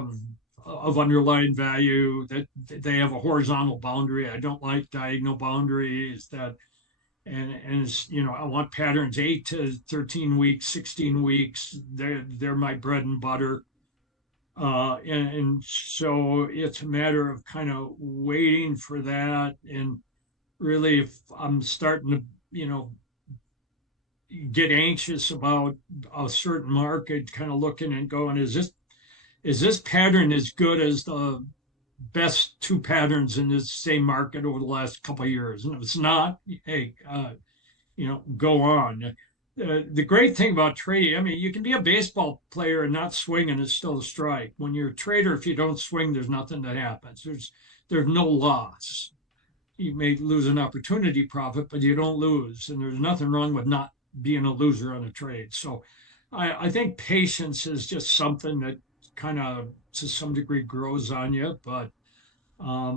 of underlying value, that they have a horizontal boundary. I don't like diagonal boundaries. And I want patterns 8 to 13 weeks, 16 weeks. They're my bread and butter. And so it's a matter of kind of waiting for that. And really, if I'm starting to, get anxious about a certain market, kind of looking and going, is this pattern as good as the best two patterns in this same market over the last couple of years. And if it's not, hey, go on. The great thing about trading, I mean, you can be a baseball player and not swing and it's still a strike. When you're a trader, if you don't swing, there's nothing that happens. There's no loss. You may lose an opportunity profit, but you don't lose. And there's nothing wrong with not being a loser on a trade. So I think patience is just something that kind of to some degree grows on you. But, I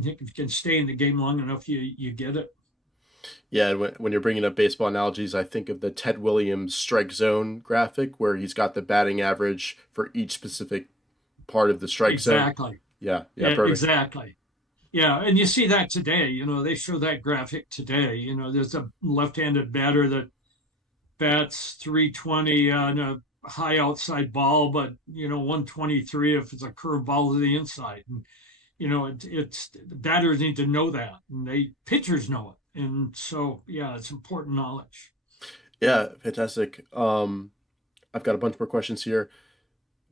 think if you can stay in the game long enough, you get it. Yeah, when you're bringing up baseball analogies, I think of the Ted Williams strike zone graphic where he's got the batting average for each specific part of the strike zone. Exactly. Yeah, perfect. Exactly. Yeah, and you see that today. They show that graphic today. There's a left-handed batter that bats 320 on a high outside ball, but 123 if it's a curve ball to the inside. And it's batters need to know that, and pitchers know it, and so yeah, it's important knowledge. Yeah, fantastic. I've got a bunch more questions here.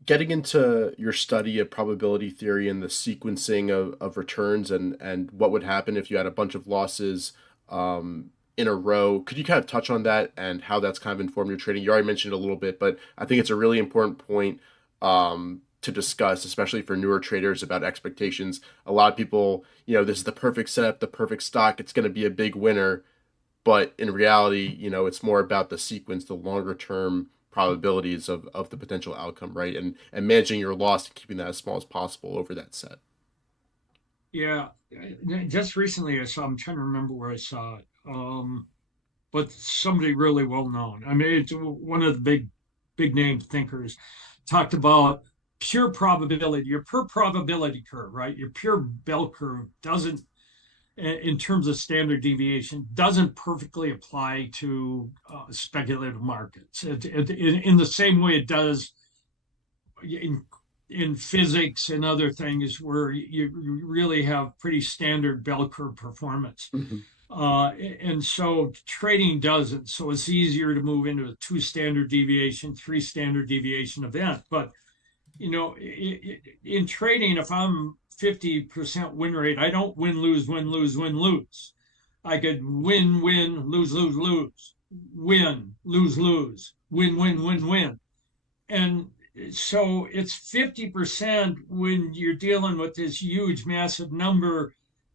Getting into your study of probability theory and the sequencing of returns and what would happen if you had a bunch of losses in a row, could you kind of touch on that and how that's kind of informed your trading? You already mentioned it a little bit, but I think it's a really important point to discuss, especially for newer traders, about expectations. A lot of people, this is the perfect setup, the perfect stock, it's going to be a big winner. But in reality, it's more about the sequence, the longer term probabilities of the potential outcome, right? And managing your loss and keeping that as small as possible over that set. Yeah, just recently I'm trying to remember where I saw it, but somebody really well known. I mean, it's one of the big name thinkers talked about pure probability, your pure probability curve, right? Your pure bell curve doesn't, in terms of standard deviation, doesn't perfectly apply to speculative markets. In the same way it does in physics and other things where you really have pretty standard bell curve performance. And so trading doesn't. So it's easier to move into a 2 standard deviation, 3 standard deviation event. But, in trading, if I'm 50% win rate, I don't win, lose, win, lose, win, lose. I could win, lose, lose, lose, win, lose, lose, win, win, win, win. And so it's 50% when you're dealing with this huge, massive number.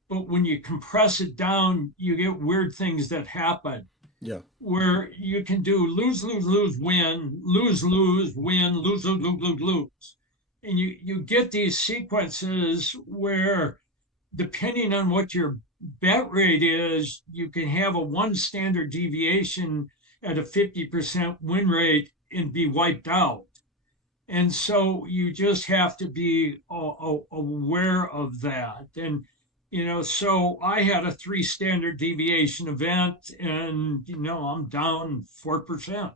But when you compress it down, you get weird things that happen. Yeah. Where you can do lose, lose, lose, win, lose, lose, win, lose, lose, lose, lose, lose. And you get these sequences where, depending on what your bet rate is, you can have a 1 standard deviation at a 50% win rate and be wiped out. And so you just have to be aware of that. And so I had a 3 standard deviation event and, I'm down 4%.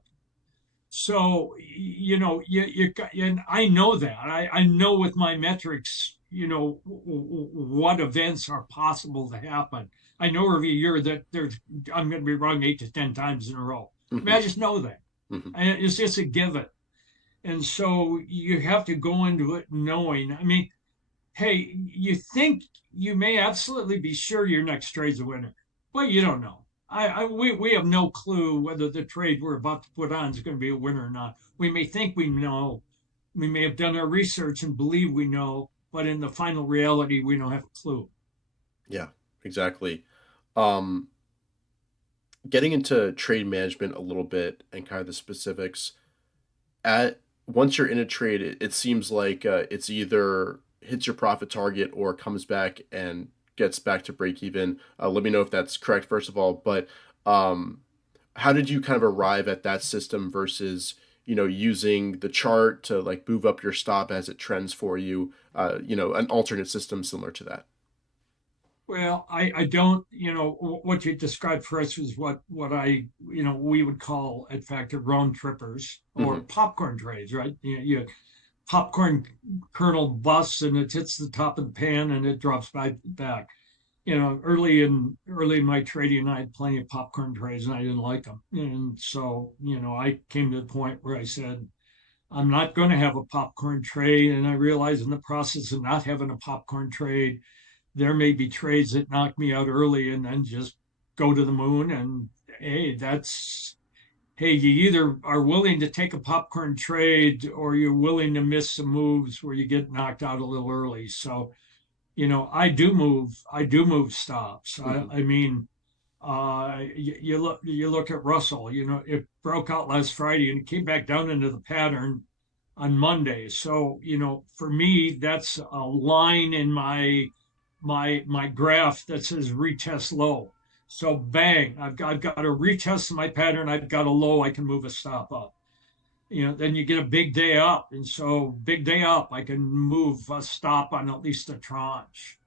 So, and I know that. I know with my metrics, what events are possible to happen. I know every year that I'm going to be wrong 8 to 10 times in a row. I mean, I just know that. It's just a given. And so you have to go into it knowing, I mean, hey, you think you may absolutely be sure your next trade's a winner, but you don't know. We have no clue whether the trade we're about to put on is going to be a winner or not. We may think we know. We may have done our research and believe we know, but in the final reality, we don't have a clue. Yeah, exactly. Getting into trade management a little bit and kind of the specifics. Once you're in a trade, it seems like it's either hits your profit target or comes back and gets back to break even. Let me know if that's correct, first of all. But how did you kind of arrive at that system versus, using the chart to like move up your stop as it trends for you, an alternate system similar to that? Well, I don't, what you described for us was what I, we would call, in fact, round trippers or popcorn trades, right? You popcorn kernel busts and it hits the top of the pan and it drops back. Early in my trading, I had plenty of popcorn trades and I didn't like them. And so, I came to the point where I said, I'm not going to have a popcorn trade. And I realize in the process of not having a popcorn trade, there may be trades that knock me out early and then just go to the moon. And hey, hey, you either are willing to take a popcorn trade or you're willing to miss some moves where you get knocked out a little early. So, I do move stops. I mean, you look at Russell, it broke out last Friday and it came back down into the pattern on Monday. So, for me, that's a line in my graph that says retest low. So bang, I've got a retest of my pattern. I've got a low. I can move a stop up. Then you get a big day up, and so big day up, I can move a stop on at least a tranche,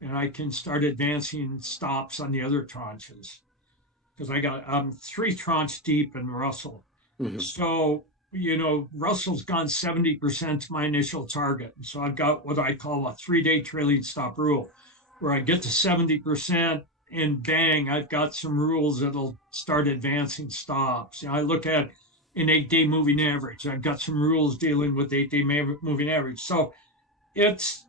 and I can start advancing stops on the other tranches because I'm 3 tranche deep in Russell. So Russell's gone 70% to my initial target. So I've got what I call a 3-day trailing stop rule, where I get to 70% and bang, I've got some rules that'll start advancing stops. I look at an 8-day moving average. I've got some rules dealing with 8-day moving average. So it's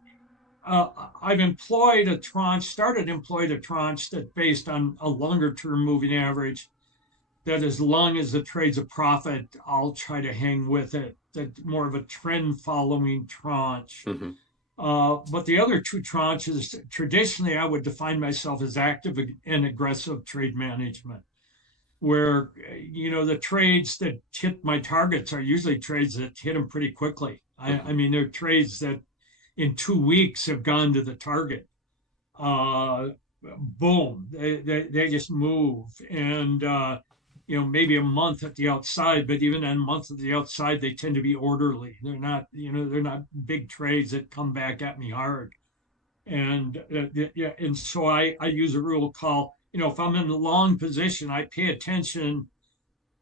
I've employed a tranche that's based on a longer term moving average, that as long as the trade's a profit, I'll try to hang with it. That's more of a trend following tranche. But the other 2 tranches, traditionally, I would define myself as active and aggressive trade management, where, the trades that hit my targets are usually trades that hit them pretty quickly. I mean, they're trades that in 2 weeks have gone to the target. Boom, they just move. And, maybe a month at the outside, but even a month at the outside, they tend to be orderly. They're not big trades that come back at me hard. And and so I use a rule called, if I'm in the long position, I pay attention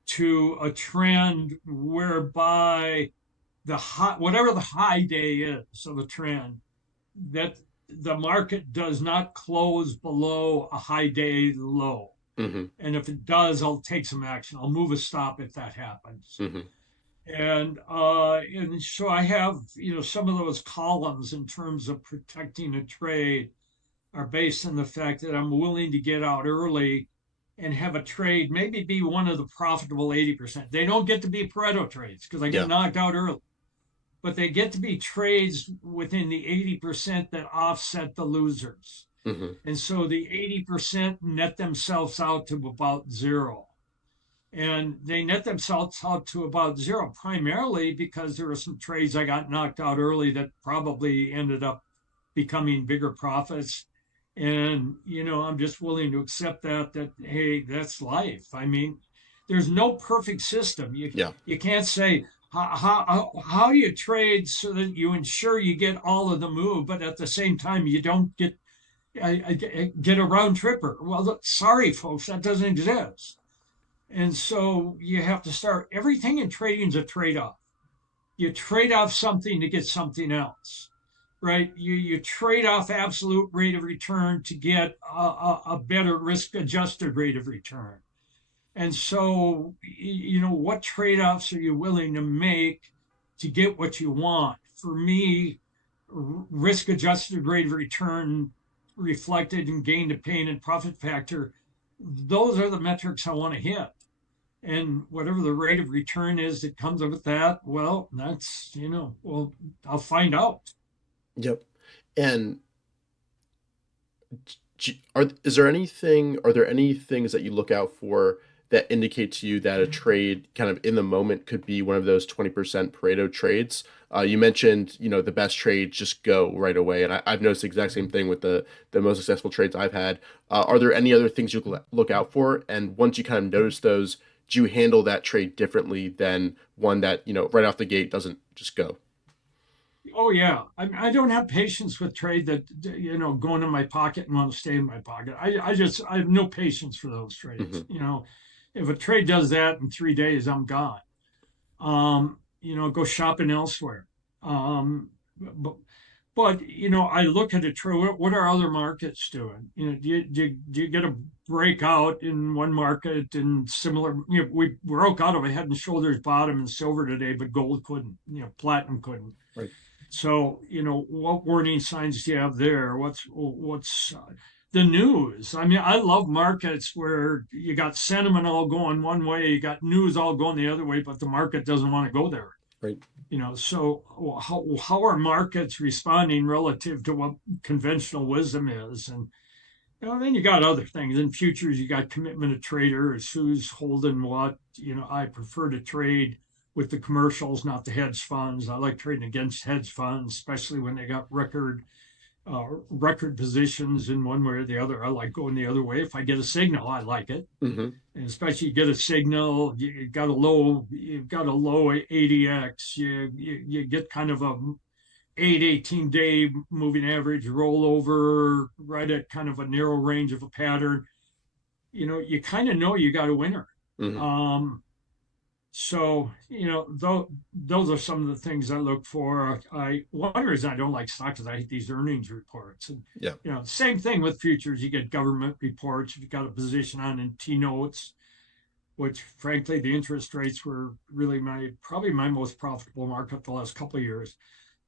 to a trend whereby whatever the high day is of a trend, that the market does not close below a high day low. And if it does, I'll take some action. I'll move a stop if that happens. And so I have, some of those columns in terms of protecting a trade are based on the fact that I'm willing to get out early and have a trade maybe be one of the profitable 80%. They don't get to be Pareto trades because I get knocked out early, but they get to be trades within the 80% that offset the losers. And so the 80% net themselves out to about 0. And they net themselves out to about 0 primarily because there were some trades I got knocked out early that probably ended up becoming bigger profits. And, I'm just willing to accept that, hey, that's life. I mean, there's no perfect system. You can't say how you trade so that you ensure you get all of the move, but at the same time, you don't get a round tripper. Well, sorry, folks, that doesn't exist. And so you have to start. Everything in trading is a trade-off. You trade off something to get something else, right? You trade off absolute rate of return to get a better risk-adjusted rate of return. And so, what trade-offs are you willing to make to get what you want? For me, risk-adjusted rate of return reflected in gain to pain and profit factor, those are the metrics I want to hit. And whatever the rate of return is that comes up with that, well, that's, I'll find out. Yep. And are there any things that you look out for that indicate to you that a trade kind of in the moment could be one of those 20% Pareto trades? You mentioned, the best trades just go right away. And I've noticed the exact same thing with the most successful trades I've had. Are there any other things you look out for? And once you kind of notice those, do you handle that trade differently than one that, right off the gate doesn't just go? Oh, yeah. I don't have patience with trade that, go into my pocket and want to stay in my pocket. I have no patience for those trades. If a trade does that in 3 days, I'm gone. Go shopping elsewhere. But I look at it, true. What are other markets doing? Do you get a breakout in one market and similar? We broke out of a head and shoulders bottom in silver today, but gold couldn't. Platinum couldn't. Right. So what warning signs do you have there? What's the news? I mean, I love markets where you got sentiment all going one way, you got news all going the other way, but the market doesn't want to go there. Right. So how are markets responding relative to what conventional wisdom is? And then you got other things. In futures, you got commitment of traders, who's holding what. I prefer to trade with the commercials, not the hedge funds. I like trading against hedge funds, especially when they got record positions in one way or the other. I like going the other way. If I get a signal, I like it. Mm-hmm. And especially you get a signal, you've got a low ADX, you get kind of a 18-day moving average rollover right at kind of a narrow range of a pattern. You kind of know you got a winner. Mm-hmm. So, those are some of the things I look for. One reason I don't like stocks is I hate these earnings reports. And, yeah. Same thing with futures. You get government reports. If you got a position on in T-notes, which frankly, the interest rates were really probably my most profitable market the last couple of years.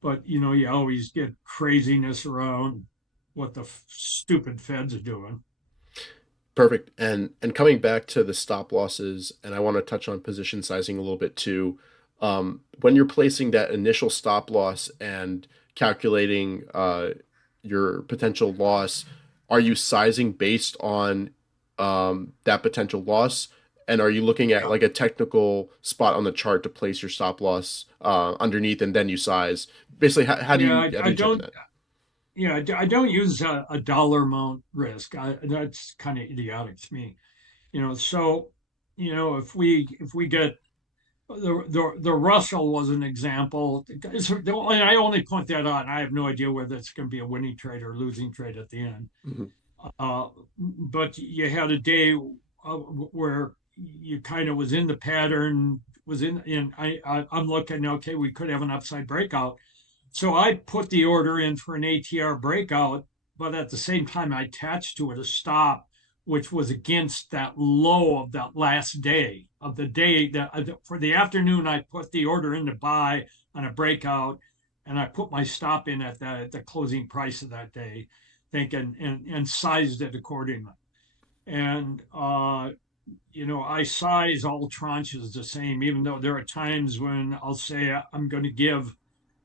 But, you always get craziness around what the stupid Feds are doing. Perfect. And coming back to the stop losses, and I want to touch on position sizing a little bit too. When you're placing that initial stop loss and calculating your potential loss, are you sizing based on that potential loss? And are you looking at like a technical spot on the chart to place your stop loss underneath, and then you size? Basically, how do you? I don't. Yeah, I don't use a dollar amount risk. That's kind of idiotic to me. So if we get the Russell was an example. I only point that out. I have no idea whether it's going to be a winning trade or losing trade at the end. Mm-hmm. But you had a day where you kind of was in the pattern, I'm looking, okay, we could have an upside breakout. So I put the order in for an ATR breakout, but at the same time, I attached to it a stop, which was against that low of that last day of the day. For the afternoon, I put the order in to buy on a breakout, and I put my stop in at the closing price of that day, thinking and sized it accordingly. And I size all tranches the same, even though there are times when I'll say I'm going to give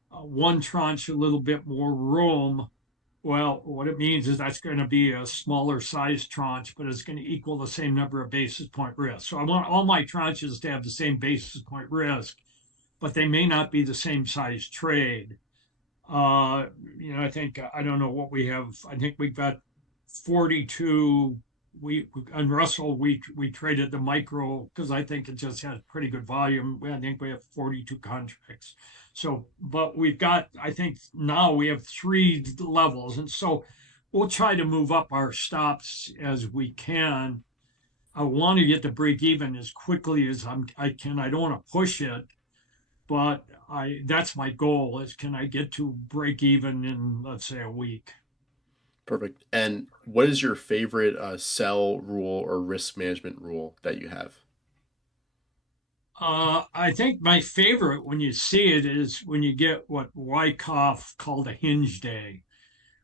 one tranche a little bit more room. Well, what it means is that's going to be a smaller size tranche, but it's going to equal the same number of basis point risk. So I want all my tranches to have the same basis point risk, but they may not be the same size trade. I think, I don't know what we have. I think we've got 42. On Russell, we traded the micro because I think it just has pretty good volume. I think we have 42 contracts. So, but we've got, I think now we have 3 levels. And so we'll try to move up our stops as we can. I want to get to break even as quickly as I can. I don't want to push it, but that's my goal is can I get to break even in, let's say, a week. Perfect. And what is your favorite sell rule or risk management rule that you have? I think my favorite when you see it is when you get what Wyckoff called a hinge day,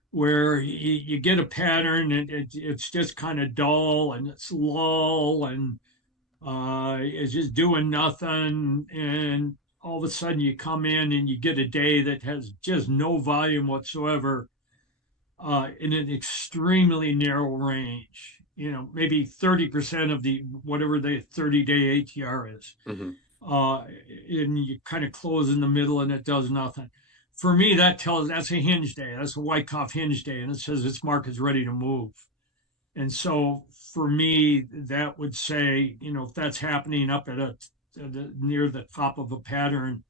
where you get a pattern and it's just kind of dull and it's lull and it's just doing nothing. And all of a sudden you come in and you get a day that has just no volume whatsoever in an extremely narrow range. Maybe 30% of whatever the 30-day ATR is. Mm-hmm. And you kind of close in the middle and it does nothing. For me, that's a hinge day. That's a Wyckoff hinge day. And it says its market's ready to move. And so for me, that would say, if that's happening up near the top of a pattern,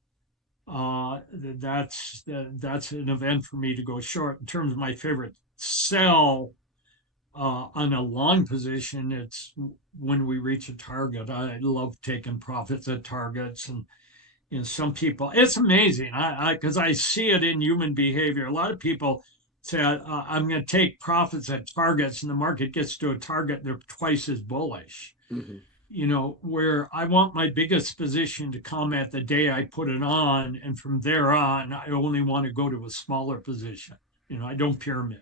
that's an event for me to go short. In terms of my favorite sell on a long position, it's when we reach a target. I love taking profits at targets, and some people, it's amazing. Because I see it in human behavior. A lot of people say, I'm going to take profits at targets, and the market gets to a target, and they're twice as bullish. Mm-hmm. Where I want my biggest position to come at the day I put it on, and from there on, I only want to go to a smaller position. I don't pyramid.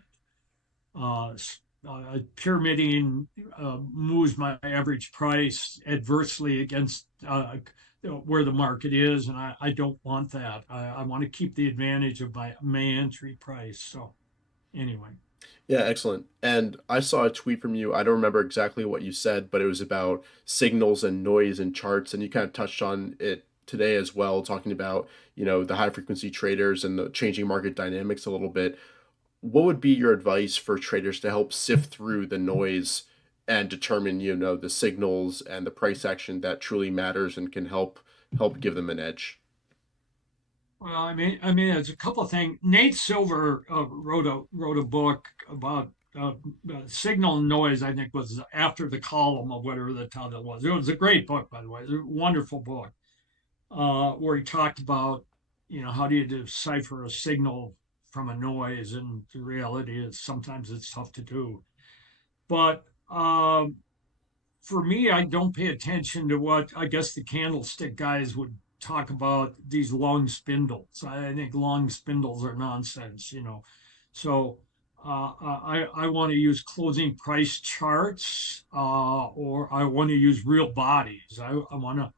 Pyramiding moves my average price adversely against where the market is, and I don't want that. I want to keep the advantage of my entry price. So anyway. Yeah, excellent. And I saw a tweet from you. I don't remember exactly what you said, but it was about signals and noise and charts, and you kind of touched on it today as well, talking about, the high frequency traders and the changing market dynamics a little bit. What would be your advice for traders to help sift through the noise and determine, the signals and the price action that truly matters and can help give them an edge? Well, there's a couple of things. Nate Silver wrote a book about signal and noise. I think was after the column of whatever the title was. It was a great book, by the way. It was a wonderful book where he talked about, how do you decipher a signal from a noise, and the reality is sometimes it's tough to do. But for me, I don't pay attention to what I guess the candlestick guys would talk about, these long spindles. I think long spindles are nonsense, So I want to use closing price charts, or I want to use real bodies. I want to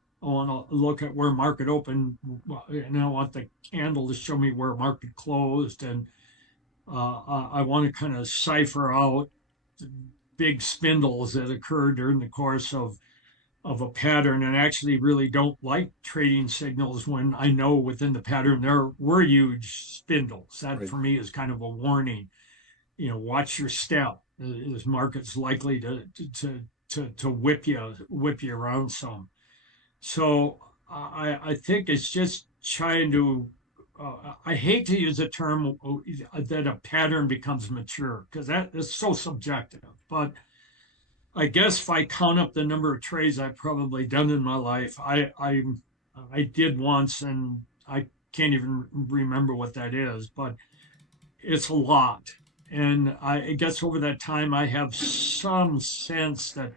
look at where market opened, and I want the candle to show me where market closed, and I want to kind of cipher out the big spindles that occur during the course of a pattern, and actually really don't like trading signals when I know within the pattern there were huge spindles. That Right. for me is kind of a warning. Watch your step. This market's likely to whip you around some. So I think it's just trying to. I hate to use the term that a pattern becomes mature, because that is so subjective. But I guess if I count up the number of trades I've probably done in my life, I did once, and I can't even remember what that is, but it's a lot. And I guess over that time, I have some sense that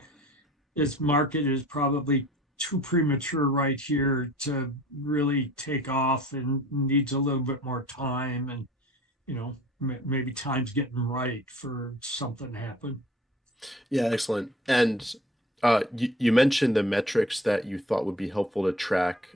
this market is probably too premature right here to really take off, and needs a little bit more time, and maybe time's getting right for something to happen. Yeah, excellent. And you mentioned the metrics that you thought would be helpful to track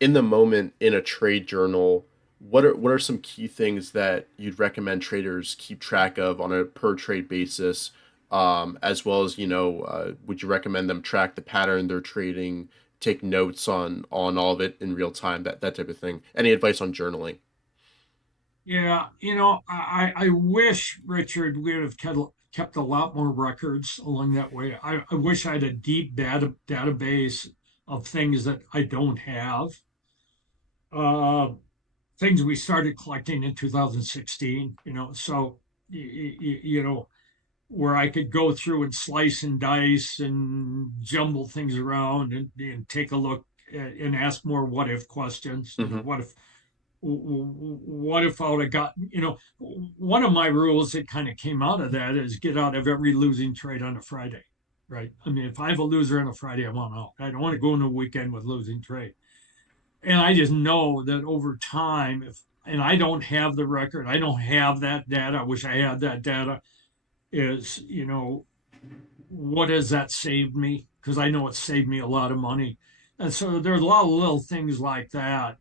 in the moment in a trade journal. What are some key things that you'd recommend traders keep track of on a per trade basis, as well as would you recommend them track the pattern they're trading, take notes on all of it in real time, that type of thing? Any advice on journaling? Yeah, I wish, Richard, we would have kept a lot more records along that way. I wish I had a deep database of things that I don't have. Things we started collecting in 2016, so, where I could go through and slice and dice and jumble things around, and take a look and ask more what if questions. Mm-hmm. What if I would have gotten, one of my rules that kind of came out of that is get out of every losing trade on a Friday, right? If I have a loser on a Friday, I want out. I don't want to go into a weekend with losing trade. And I just know that over time, and I don't have the record, I don't have that data. I wish I had that data. Is, what has that saved me? Because I know it saved me a lot of money. And so there's a lot of little things like that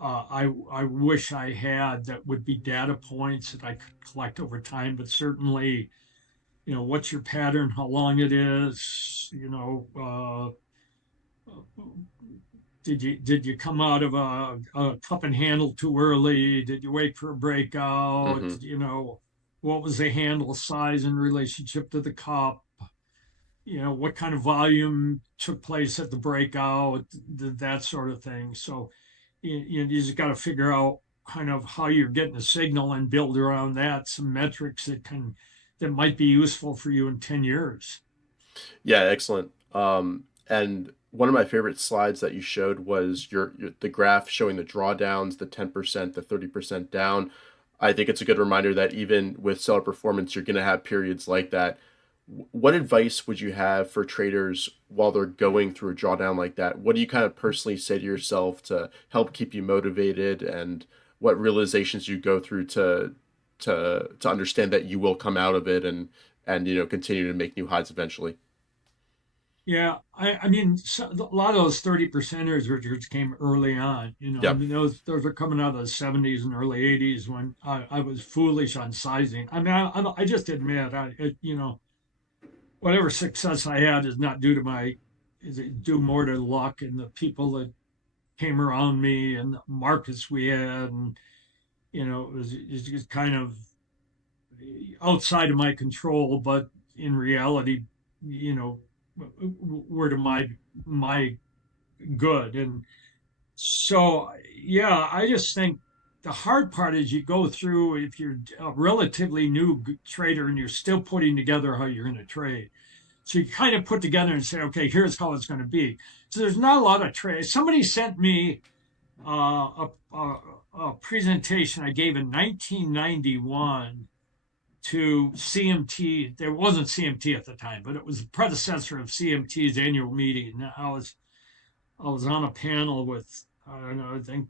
I wish I had, that would be data points that I could collect over time. But certainly, what's your pattern, how long it is, did you come out of a cup and handle too early? Did you wait for a breakout? Mm-hmm. What was the handle size in relationship to the cup? What kind of volume took place at the breakout? That sort of thing. So you just got to figure out kind of how you're getting a signal and build around that some metrics that might be useful for you in 10 years. Yeah, excellent. And one of my favorite slides that you showed was the graph showing the drawdowns, the 10%, the 30% down. I think it's a good reminder that even with seller performance, you're going to have periods like that. What advice would you have for traders while they're going through a drawdown like that? What do you kind of personally say to yourself to help keep you motivated, and what realizations you go through to understand that you will come out of it and continue to make new highs eventually? Yeah, I mean, so, a lot of those 30%ers, Richards, came early on. I Yep. mean, those are coming out of the 70s and early 80s when I was foolish on sizing. I mean, I just admit, whatever success I had is not due to is it due more to luck and the people that came around me and the markets we had, and it's just kind of outside of my control, but in reality, you know, were to my good. And so, yeah, I just think the hard part is you go through, if you're a relatively new trader and you're still putting together how you're going to trade. So you kind of put together and say, okay, here's how it's going to be. So there's not a lot of trade. Somebody sent me a presentation I gave in 1991 to CMT. There wasn't CMT at the time, but it was the predecessor of CMT's annual meeting. I was on a panel with, I don't know, I think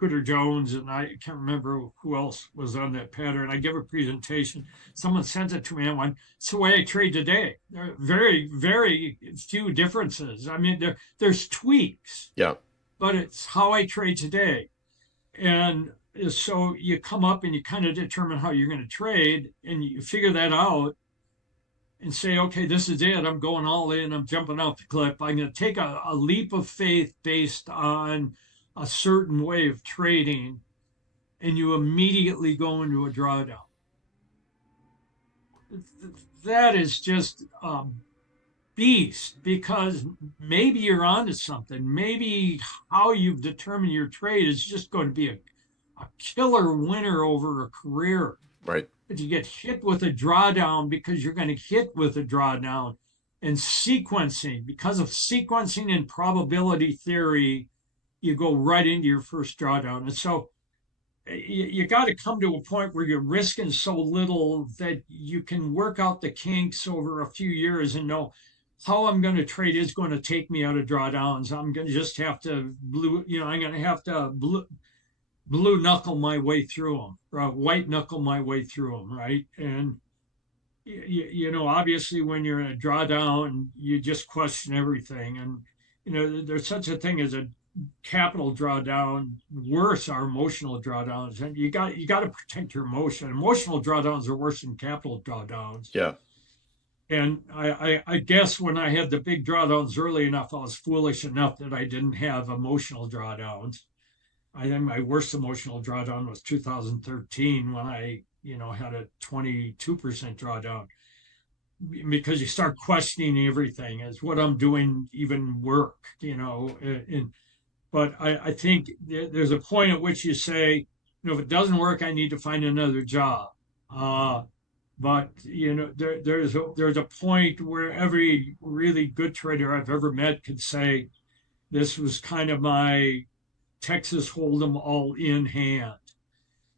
Cooter Jones, and I can't remember who else was on that pattern. I gave a presentation. Someone sent it to me. I went, it's the way I trade today. There are very, very few differences. I mean, there's tweaks, Yeah. but it's how I trade today. And so you come up and you kind of determine how you're going to trade, and you figure that out and say, okay, this is it. I'm going all in. I'm jumping off the cliff. I'm going to take a leap of faith based on a certain way of trading, and you immediately go into a drawdown. That is just a beast, because maybe you're onto something. Maybe how you've determined your trade is just going to be a killer winner over a career. Right. But you get hit with a drawdown because you're going to hit with a drawdown. And sequencing, because of sequencing and probability theory, you go right into your first drawdown. And so you got to come to a point where you're risking so little that you can work out the kinks over a few years and know how I'm going to trade is going to take me out of drawdowns. I'm going to just have to I'm going to have to blue knuckle my way through them, or white knuckle my way through them, right? And obviously when you're in a drawdown, you just question everything. And there's such a thing as a capital drawdown. Worse are emotional drawdowns, and you got to protect your emotion. Emotional drawdowns are worse than capital drawdowns. Yeah. And I guess when I had the big drawdowns early enough, I was foolish enough that I didn't have emotional drawdowns. I think my worst emotional drawdown was 2013 when I had a 22% drawdown, because you start questioning everything. Is what I'm doing even work? But I think there's a point at which you say, if it doesn't work, I need to find another job. But there's a point where every really good trader I've ever met could say, this was kind of my Texas Hold'em all in hand.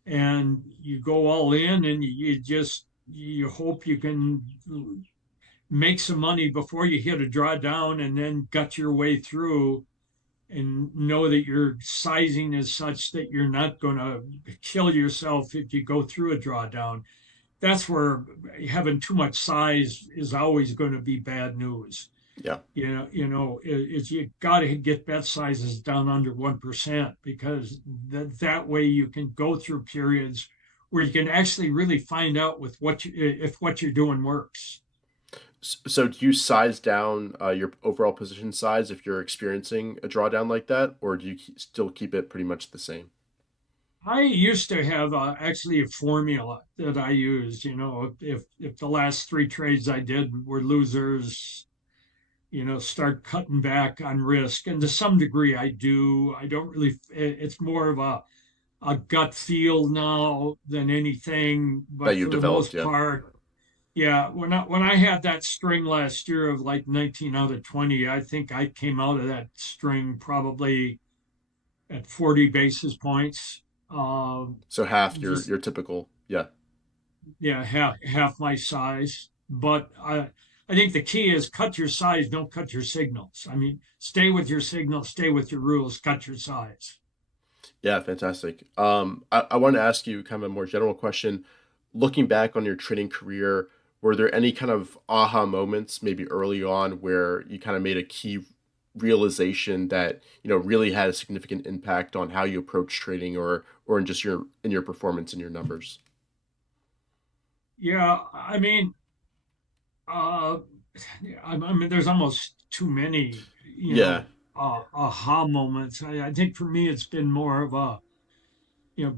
And you go all in, and you hope you can make some money before you hit a drawdown, and then gut your way through and know that your sizing is such that you're not going to kill yourself if you go through a drawdown. That's where having too much size is always going to be bad news. Yeah. You got to get bet sizes down under 1%, because that way you can go through periods where you can actually really find out if what you're doing works. So do you size down your overall position size if you're experiencing a drawdown like that, or do you still keep it pretty much the same? I used to have actually a formula that I used. If the last 3 trades I did were losers, start cutting back on risk. And to some degree I do. I don't really, it's more of a gut feel now than anything. But That you've for the developed, most part, Yeah, when I had that string last year of like 19 out of 20, I think I came out of that string probably at 40 basis points. So half Just your typical, yeah. yeah, half my size. But I think the key is cut your size, don't cut your signals. I mean, stay with your signals, stay with your rules, cut your size. Yeah, fantastic. I want to ask you kind of a more general question. Looking back on your trading career, were there any kind of aha moments, maybe early on, where you kind of made a key realization that, really had a significant impact on how you approach trading or in just your performance and your numbers? Yeah, I mean, uh, I mean, there's almost too many, Yeah. aha moments. I think for me, it's been more of a,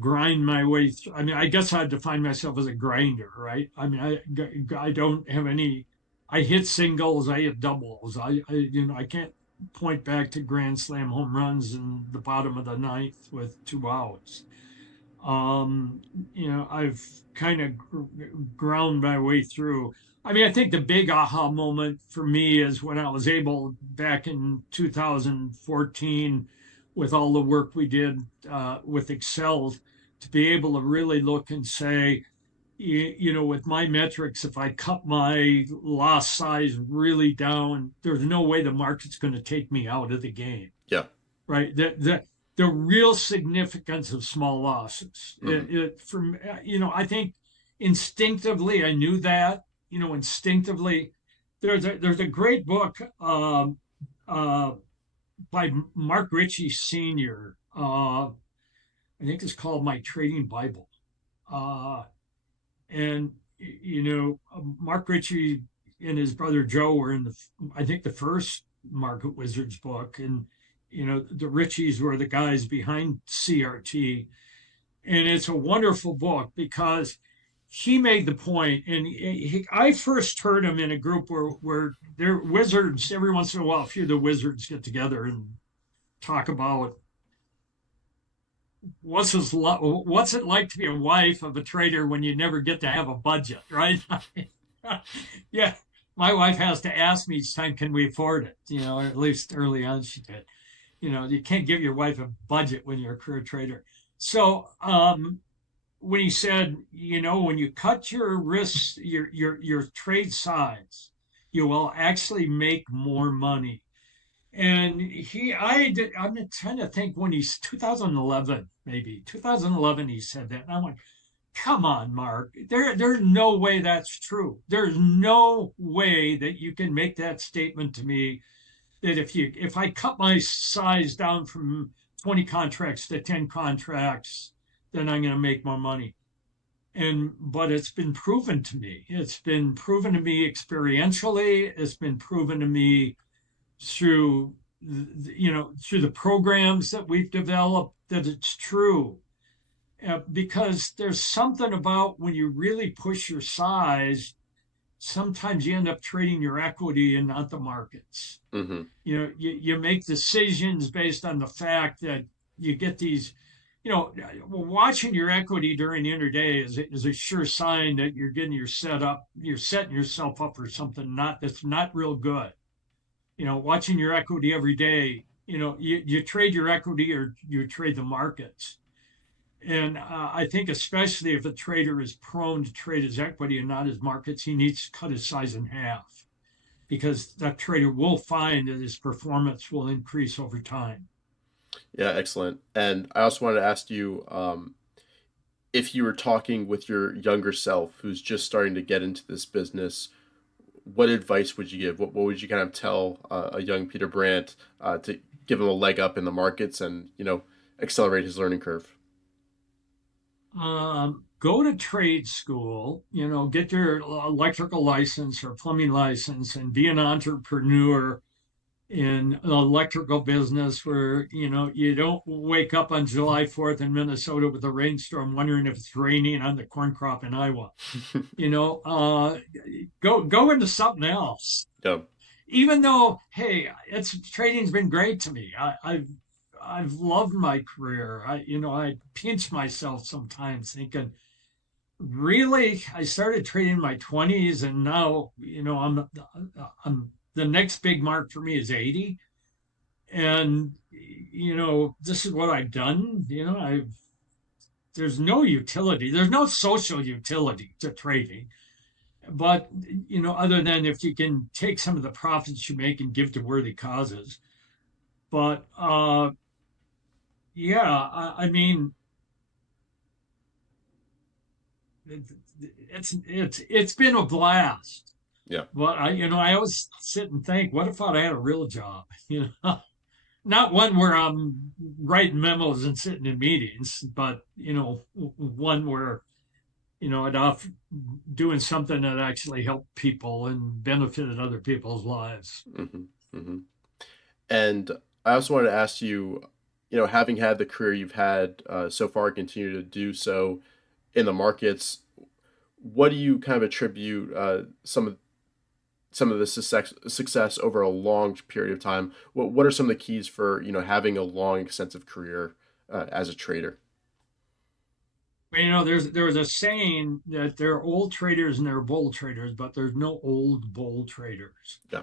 grind my way through. I mean, I guess I'd define myself as a grinder, right? I mean, I don't have any, I hit singles, I hit doubles. I can't point back to grand slam home runs in the bottom of the ninth with 2 outs. Um, I've kind of ground my way through. I mean, I think the big aha moment for me is when I was able back in 2014 with all the work we did with Excel to be able to really look and say, with my metrics, if I cut my loss size really down, there's no way the market's going to take me out of the game, Yeah. right? The real significance of small losses. Hmm. From I think instinctively I knew that. Instinctively, there's a great book uh, by Mark Ritchie Sr. I think it's called My Trading Bible, uh, and Mark Ritchie and his brother Joe were in I think the first Market Wizards book, and the Ritchies were the guys behind CRT, and it's a wonderful book because he made the point, and I first heard him in a group where they're wizards. Every once in a while, a few of the wizards get together and talk about what's it like to be a wife of a trader when you never get to have a budget, right? Yeah, my wife has to ask me each time, can we afford it? Or at least early on she did. You can't give your wife a budget when you're a career trader. So when he said, when you cut your risks, your trade size, you will actually make more money. And I'm trying to think when he's 2011, maybe 2011, he said that. And I'm like, come on, Mark, there's no way that's true. There's no way that you can make that statement to me that if I cut my size down from 20 contracts to 10 contracts, then I'm going to make more money. But it's been proven to me. It's been proven to me experientially. It's been proven to me through through the programs that we've developed that it's true. Because there's something about when you really push your size, sometimes you end up trading your equity and not the markets. Hmm. You make decisions based on the fact that you get these, watching your equity during the intraday is a sure sign that you're you're setting yourself up for something that's not real good. Watching your equity every day, you trade your equity or you trade the markets. And I think especially if a trader is prone to trade his equity and not his markets, he needs to cut his size in half because that trader will find that his performance will increase over time. Yeah, excellent. And I also wanted to ask you, if you were talking with your younger self who's just starting to get into this business, what advice would you give? What would you kind of tell a young Peter Brandt to give him a leg up in the markets and, accelerate his learning curve? Go to trade school, get your electrical license or plumbing license and be an entrepreneur in an electrical business where, you don't wake up on July 4th in Minnesota with a rainstorm wondering if it's raining on the corn crop in Iowa. Go into something else. Yeah. Even though, hey, trading's been great to me. I've loved my career. I pinch myself sometimes thinking, Really, I started trading in my 20s, and now, I'm the next big mark for me is 80. And, this is what I've done. There's no utility, there's no social utility to trading. But, other than if you can take some of the profits you make and give to worthy causes. But, yeah, I mean, it's been a blast. Yeah. But I always sit and think, what if I had a real job? Not one where I'm writing memos and sitting in meetings, but one where I'd off doing something that actually helped people and benefited other people's lives. Mm-hmm. Mm-hmm. And I also wanted to ask you, having had the career you've had so far, continue to do so in the markets, what do you kind of attribute some of the success over a long period of time? What are some of the keys for having a long, extensive career as a trader? There's a saying that there are old traders and there are bull traders, but there's no old bull traders. Yeah.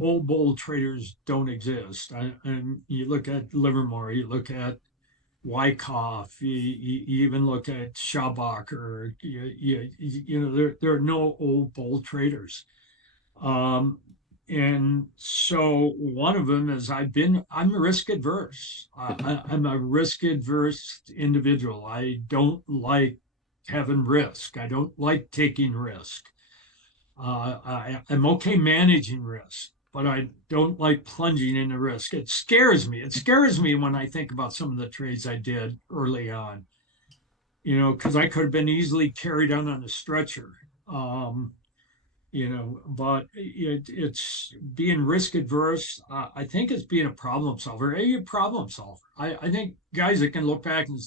Old bull traders don't exist. And you look at Livermore, you look at Wyckoff, you even look at Schabacher. There are no old bull traders. And so one of them is I'm risk adverse. I'm a risk adverse individual. I don't like having risk. I don't like taking risk. I'm okay managing risk, but I don't like plunging into risk. It scares me. It scares me when I think about some of the trades I did early on, because I could have been easily carried on a stretcher. But it's being risk adverse. I think it's being a problem solver. A problem solver. I think guys that can look back and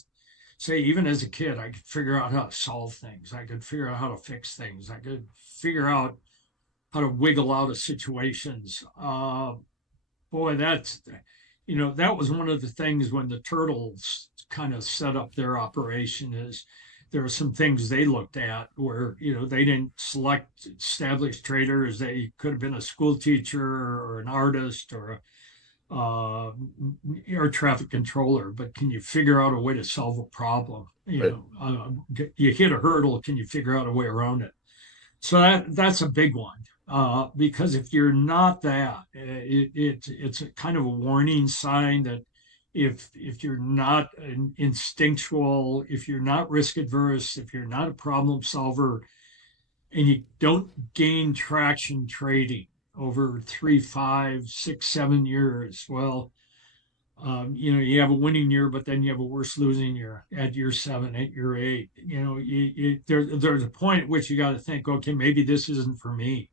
say, even as a kid, I could figure out how to solve things. I could figure out how to fix things. I could figure out how to wiggle out of situations. Boy, that was one of the things when the Turtles kind of set up their operation. Is there are some things they looked at where they didn't select established traders. They could have been a school teacher or an artist or air traffic controller, but can you figure out a way to solve a problem? You hit a hurdle, can you figure out a way around it? So that's a big one. Because if you're not that, it's a kind of a warning sign that if you're not an instinctual, if you're not risk adverse, if you're not a problem solver, and you don't gain traction trading over 3, 5, 6, 7 years, well, you have a winning year, but then you have a worse losing year at year 7, at year 8. There's a point at which you got to think, okay, maybe this isn't for me.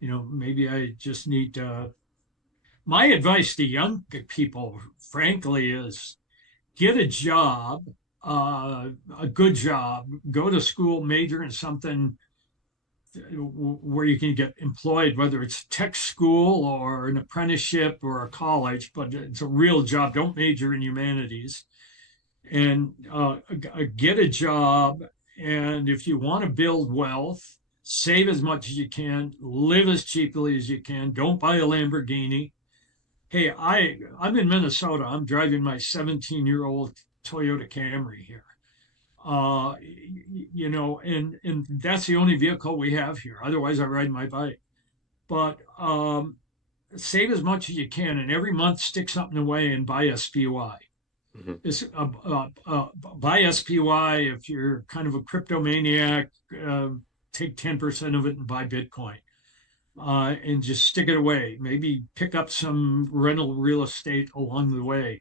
Maybe I just need to. My advice to young people, frankly, is get a job, a good job, go to school, major in something where you can get employed, whether it's tech school or an apprenticeship or a college, but it's a real job. Don't major in humanities, and get a job. And if you want to build wealth, save as much as you can, live as cheaply as you can. Don't buy a Lamborghini. Hey, I'm in Minnesota. I'm driving my 17-year-old Toyota Camry here. And that's the only vehicle we have here. Otherwise, I ride my bike. But save as much as you can, and every month stick something away and buy SPY. Buy SPY if you're kind of a cryptomaniac. Take 10% of it and buy Bitcoin, and just stick it away. Maybe pick up some rental real estate along the way.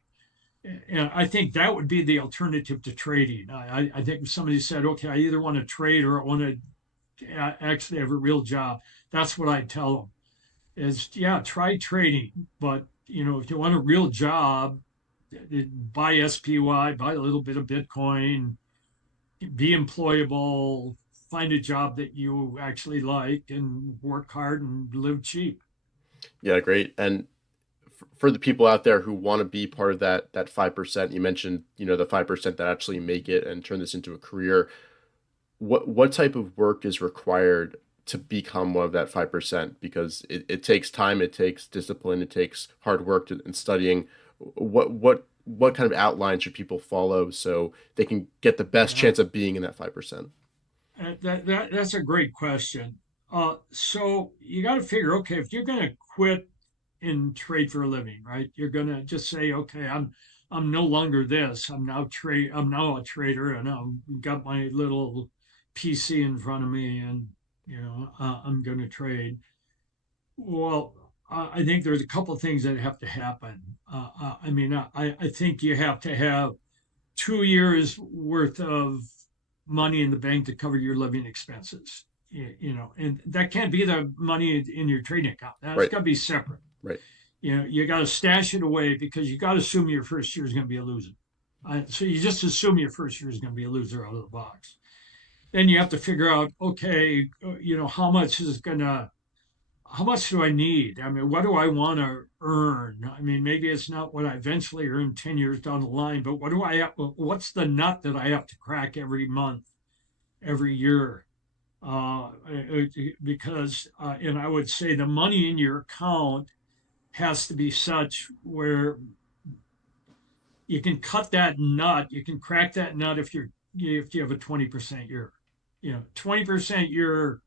And I think that would be the alternative to trading. I think if somebody said, okay, I either want to trade or I want to actually have a real job, that's what I'd tell them is, yeah, try trading. But, if you want a real job, buy SPY, buy a little bit of Bitcoin, be employable, find a job that you actually like and work hard and live cheap. Yeah, great. And for the people out there who want to be part of that 5%, you mentioned, the 5% that actually make it and turn this into a career. what type of work is required to become one of that 5%? Because it takes time, it takes discipline, it takes hard work and studying. What kind of outline should people follow so they can get the best Yeah, chance of being in that 5%? that's a great question. So you got to figure, okay, if you're going to quit and trade for a living, right? You're going to just say, okay, I'm no longer this. I'm now a trader, and I've got my little PC in front of me, and I'm going to trade. Well, I think there's a couple of things that have to happen. I mean, I think you have to have 2 years worth of money in the bank to cover your living expenses. And that can't be the money in your trading account. That's Right, got to be separate. right. You got to stash it away because you got to assume your first year is going to be a loser. So you just assume your first year is going to be a loser out of the box. Then you have to figure out, okay, how much do I need? I mean, what do I want to earn? I mean, maybe it's not what I eventually earn 10 years down the line, but what's the nut that I have to crack every month, every year? And I would say the money in your account has to be such where you can cut that nut, you can crack that nut if you have a 20% year. 20% year,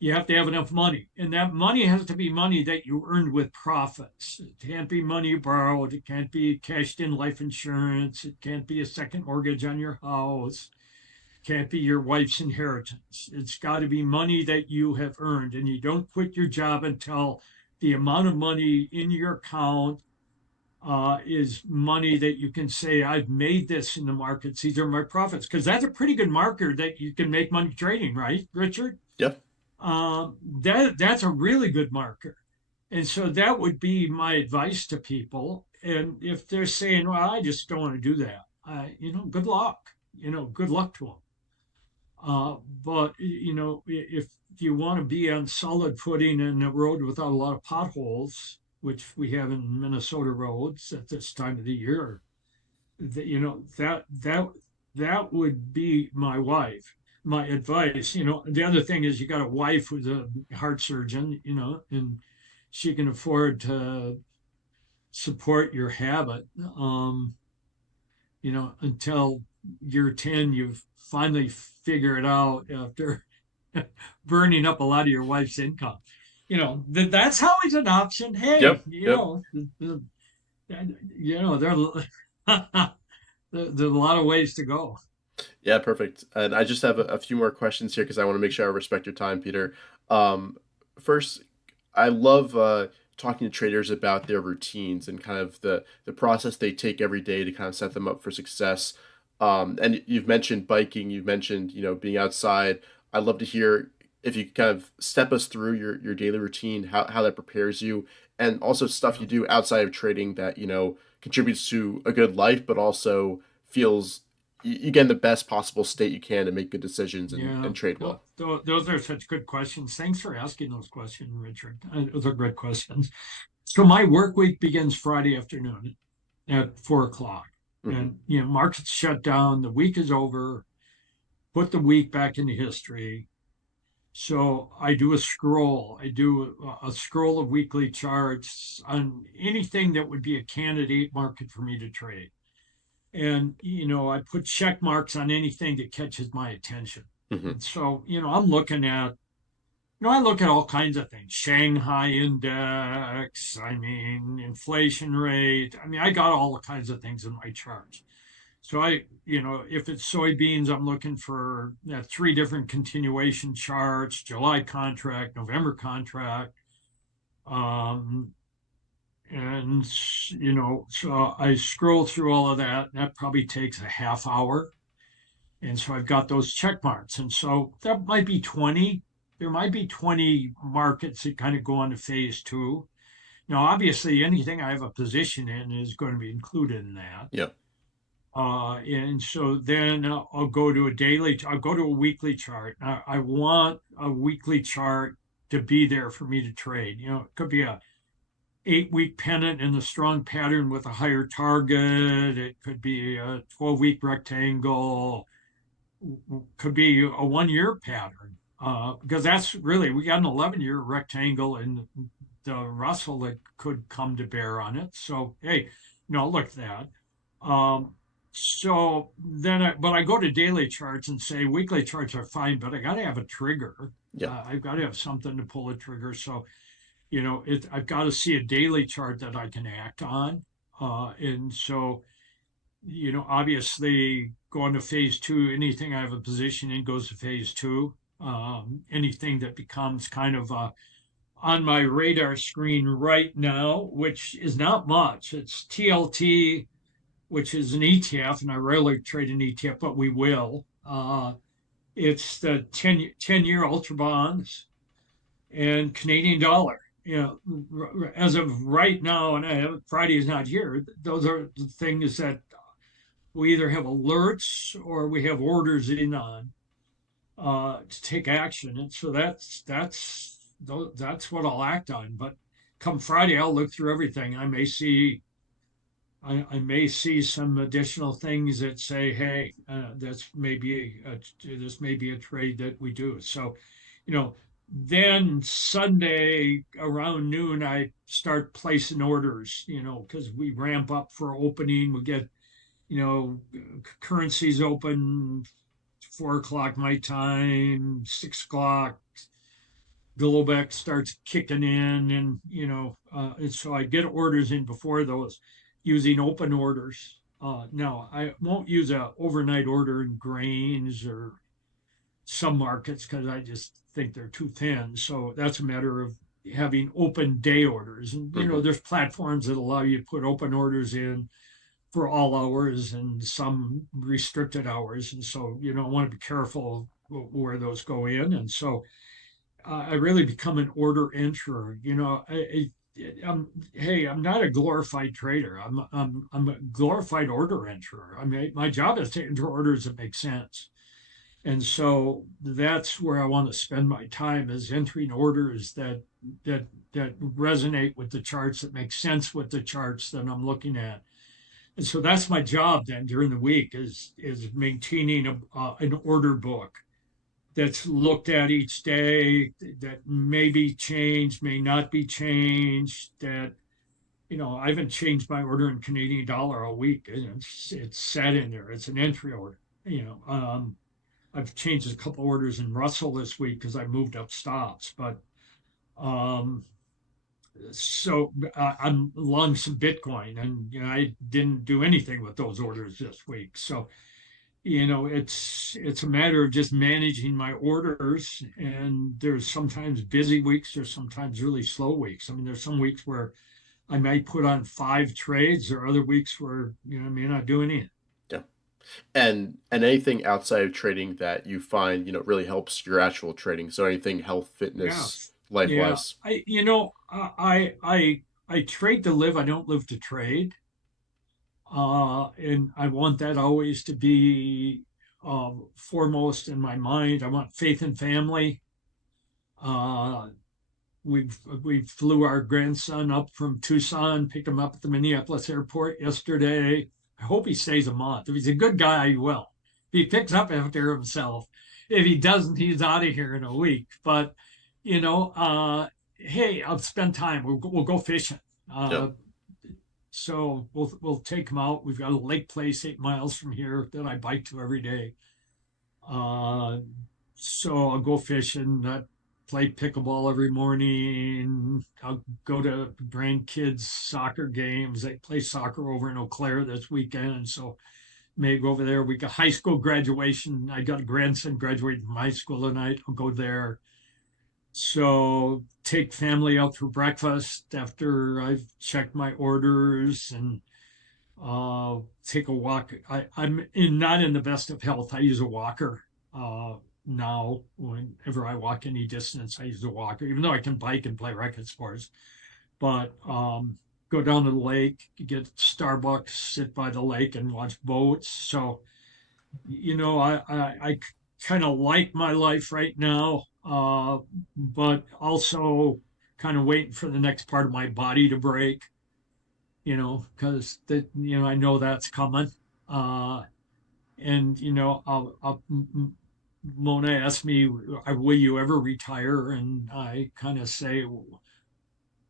you have to have enough money. And that money has to be money that you earned with profits. It can't be money you borrowed. It can't be cashed in life insurance. It can't be a second mortgage on your house. It can't be your wife's inheritance. It's got to be money that you have earned. And you don't quit your job until the amount of money in your account is money that you can say, I've made this in the markets. These are my profits. Because that's a pretty good marker that you can make money trading, right, Richard? Yep. That's a really good marker. And so that would be my advice to people. And if they're saying, well, I just don't want to do that, good luck. Good luck to them. But if you want to be on solid footing in a road without a lot of potholes, which we have in Minnesota roads at this time of the year, that would be my advice. The other thing is you got a wife who's a heart surgeon, and she can afford to support your habit. Until year 10, you've finally figure it out after burning up a lot of your wife's income. That's always an option. Hey, Yep, yep. there's a lot of ways to go. Yeah, perfect. And I just have a few more questions here because I want to make sure I respect your time, Peter. First, I love talking to traders about their routines and kind of the process they take every day to kind of set them up for success. And you've mentioned biking, you've mentioned, being outside. I'd love to hear if you could kind of step us through your daily routine, how that prepares you, and also stuff you do outside of trading that, contributes to a good life, but also feels you get in the best possible state you can to make good decisions and trade well. Those are such good questions. Thanks for asking those questions, Richard. Those are great questions. So my work week begins Friday afternoon at 4 o'clock. And markets shut down, the week is over, put the week back into history. So I do a scroll. I do a scroll of weekly charts on anything that would be a candidate market for me to trade. And I put check marks on anything that catches my attention. And so I'm looking at I look at all kinds of things. Shanghai index, inflation rate. I got all kinds of things in my charts. So if it's soybeans, I'm looking for 3 different continuation charts: July contract, November contract. So I scroll through all of that. That probably takes a half hour. And so I've got those check marks. And so that might be 20. There might be 20 markets that kind of go on to phase 2. Now, obviously, anything I have a position in is going to be included in that. Yeah. And so then I'll go to a weekly chart. I want a weekly chart to be there for me to trade. It could be a 8-week pennant in a strong pattern with a higher target. It could be a 12-week rectangle, could be a 1 year pattern, because that's really, we got an 11-year rectangle in the Russell that could come to bear on it. So, hey, look at that. So then, but I go to daily charts and say weekly charts are fine, but I got to have a trigger. Yeah. I've got to have something to pull a trigger. So, I've got to see a daily chart that I can act on. And so, obviously going to phase two, anything I have a position in goes to phase two. Anything that becomes kind of on my radar screen right now, which is not much. It's TLT, which is an ETF, and I rarely trade an ETF, but we will. It's the 10-year ultra bonds and Canadian dollar. As of right now, and Friday is not here, those are the things that we either have alerts or we have orders in on to take action. And so that's what I'll act on. But come Friday, I'll look through everything. I may see some additional things that say, hey, this may be a trade that we do. So, then Sunday around noon, I start placing orders, because we ramp up for opening. We get, currencies open 4 o'clock my time, 6 o'clock. Globex starts kicking in, and so I get orders in before those using open orders. Now, I won't use a overnight order in grains or some markets because I just think they're too thin. So that's a matter of having open day orders. And, there's platforms that allow you to put open orders in for all hours and some restricted hours. And so, I want to be careful where those go in. And so I really become an order enterer. I'm not a glorified trader. I'm a glorified order enterer. I mean, my job is to enter orders that make sense. And so that's where I want to spend my time, is entering orders that resonate with the charts, that make sense with the charts that I'm looking at. And so that's my job then during the week, is maintaining an order book that's looked at each day, that may be changed, may not be changed, that, I haven't changed my order in Canadian dollar all week. It's set in there. It's an entry order. I've changed a couple orders in Russell this week because I moved up stops, but so I'm long some Bitcoin, and I didn't do anything with those orders this week. So, it's a matter of just managing my orders. And there's sometimes busy weeks, there's sometimes really slow weeks. I mean, there's some weeks where I might put on 5 trades, or other weeks where I may not do any. Yeah. And anything outside of trading that you find really helps your actual trading. So anything health, fitness, life wise. I trade to live. I don't live to trade. And I want that always to be foremost in my mind. I want faith and family. We flew our grandson up from Tucson, picked him up at the Minneapolis airport yesterday. I hope he stays a month. If he's a good guy, he will. If he picks up after himself. If he doesn't, he's out of here in a week. But, hey, I'll spend time. We'll go fishing. So we'll take him out. We've got a lake place 8 miles from here that I bike to every day. So I'll go fishing, play pickleball every morning. I'll go to grandkids' soccer games. They play soccer over in Eau Claire this weekend. So may go over there. We got high school graduation. I got a grandson graduating from high school tonight. I'll go there. So take family out for breakfast after I've checked my orders, and take a walk. I'm not in the best of health. I use a walker now. Whenever I walk any distance, I use a walker, even though I can bike and play racket sports. But go down to the lake, get Starbucks, sit by the lake and watch boats. So, I kind of like my life right now. But also kind of waiting for the next part of my body to break, because I know that's coming. And Mona asked me, "Will you ever retire?" And I kind of say,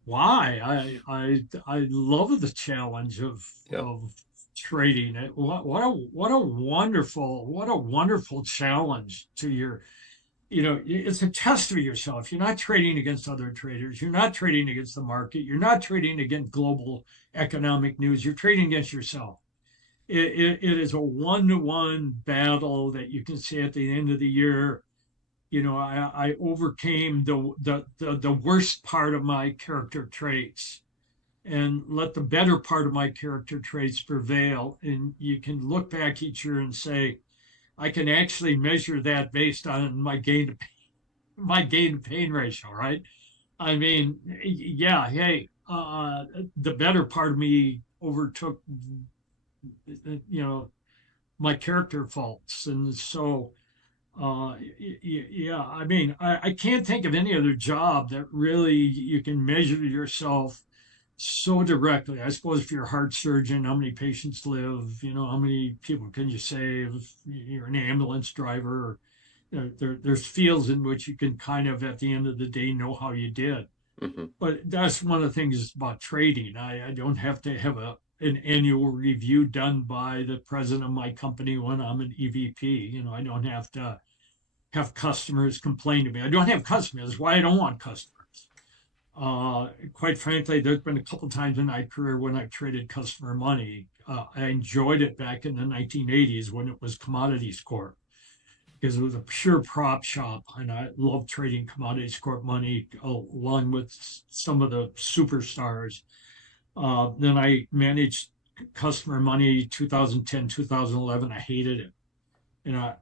"Why? I love the challenge of trading. What a wonderful challenge to your." It's a test of yourself. You're not trading against other traders. You're not trading against the market. You're not trading against global economic news. You're trading against yourself. It is a one-to-one battle that you can say at the end of the year. I overcame the worst part of my character traits and let the better part of my character traits prevail. And you can look back each year and say, I can actually measure that based on my gain to pain ratio, right? I mean, yeah, hey, the better part of me overtook, my character faults. And so, yeah, I mean, I can't think of any other job that really you can measure yourself so directly. I suppose if you're a heart surgeon, how many patients live, how many people can you save? You're an ambulance driver. There's fields in which you can kind of, at the end of the day, know how you did. Mm-hmm. But that's one of the things about trading. I don't have to have an annual review done by the president of my company when I'm an EVP. I don't have to have customers complain to me. I don't have customers. That's why I don't want customers. Quite frankly, there's been a couple times in my career when I traded customer money. I enjoyed it back in the 1980s when it was Commodities Corp, because it was a pure prop shop, and I loved trading Commodities Corp money along with some of the superstars. Then I managed customer money 2010, 2011. I hated it. And I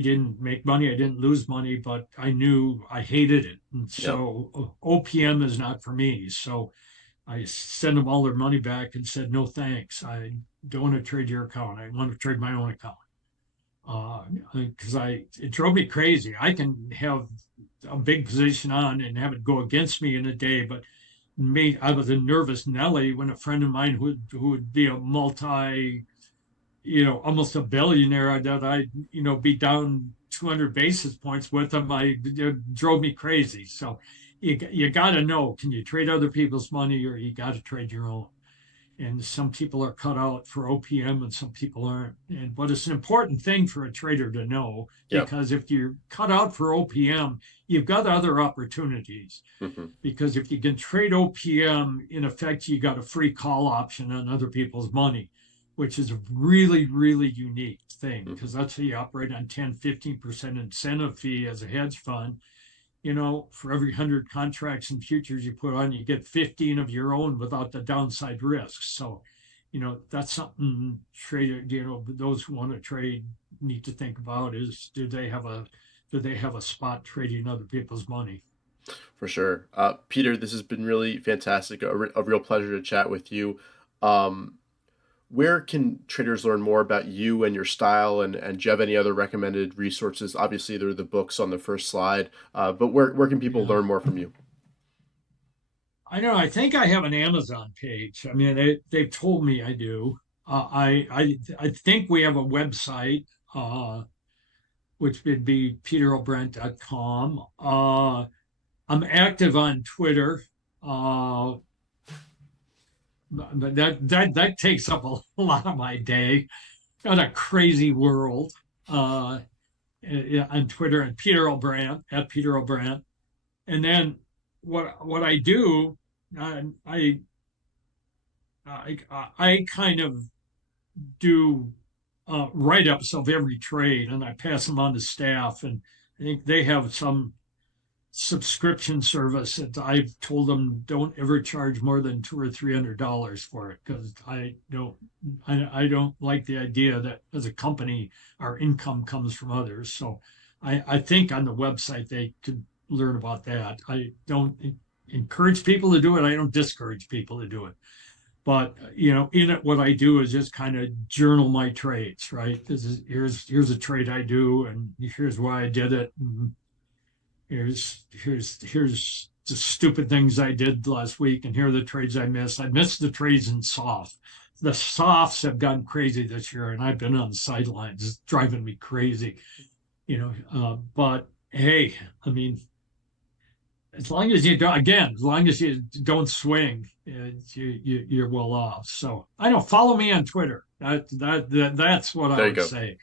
didn't make money, I didn't lose money, but I knew I hated it. And so OPM is not for me. So I sent them all their money back and said, no, thanks. I don't want to trade your account. I want to trade my own account. Because it drove me crazy. I can have a big position on and have it go against me in a day, but I was a nervous Nelly when a friend of mine who would be a almost a billionaire, that I'd, be down 200 basis points with them. It drove me crazy. So you got to know, can you trade other people's money, or you got to trade your own? And some people are cut out for OPM and some people aren't. But it's an important thing for a trader to know, because if you're cut out for OPM, you've got other opportunities. Mm-hmm. Because if you can trade OPM, in effect, you got a free call option on other people's money, which is a really, really unique thing, because that's how you operate on 10-15% incentive fee as a hedge fund. For every 100 contracts and futures you put on, you get 15 of your own without the downside risks. So, that's something those who want to trade need to think about, is do they have a spot trading other people's money? For sure. Peter, this has been really fantastic. A real pleasure to chat with you. Where can traders learn more about you and your style, and do you have any other recommended resources? Obviously, there are the books on the first slide, but where can people learn more from you? I know. I think I have an Amazon page. I mean, they've told me I do. I think we have a website, which would be peterobrandt.com. I'm active on Twitter. But that takes up a lot of my day. Got a crazy world on Twitter, and Peter O'Brandt at Peter O'Brandt. And then what I do, I kind of do write-ups of every trade, and I pass them on to staff, and I think they have some subscription service that I've told them don't ever charge more than $200 or $300 for it, because I don't like the idea that as a company our income comes from others. So I think on the website they could learn about that. I don't encourage people to do it. I don't discourage people to do it. But in it, what I do is just kind of journal my trades. Right? Here's a trade I do, and here's why I did it. And here's the stupid things I did last week, and here are the trades I missed. I missed the trades in soft. the softs have gone crazy this year, and I've been on the sidelines. It's driving me crazy, but hey, I mean, as long as you don't, again, as long as you don't swing, you're well off. So I don't follow me on Twitter. That's what I would say.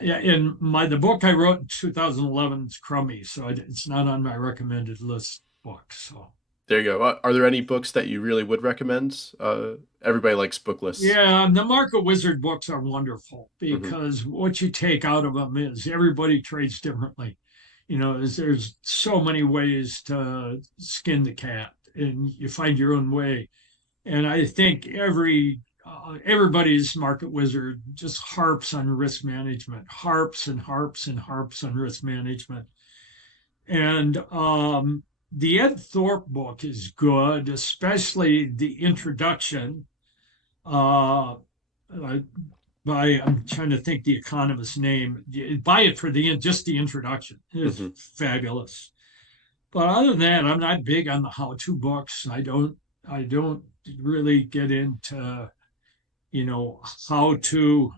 Yeah, in the book I wrote in 2011 is crummy, so it's not on my recommended list book. So there you go. Are there any books that you really would recommend? Everybody likes book lists. Yeah, the Market Wizard books are wonderful because what you take out of them is everybody trades differently. There's so many ways to skin the cat, and you find your own way. And I think everybody's market wizard just harps on risk management, harps and harps and harps on risk management. And the Ed Thorpe book is good, especially the introduction by, I'm trying to think the economist's name. Buy it for just the introduction. It's fabulous. But other than that, I'm not big on the how-to books. I don't really get into, how to.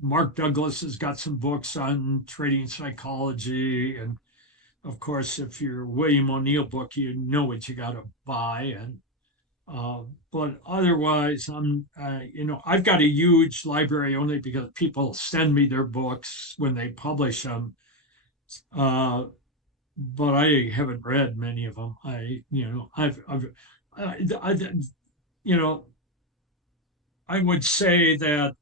Mark Douglas has got some books on trading psychology, and of course, if you're William O'Neill book, you know what you got to buy. And but otherwise, I've got a huge library only because people send me their books when they publish them. But I haven't read many of them. I would say that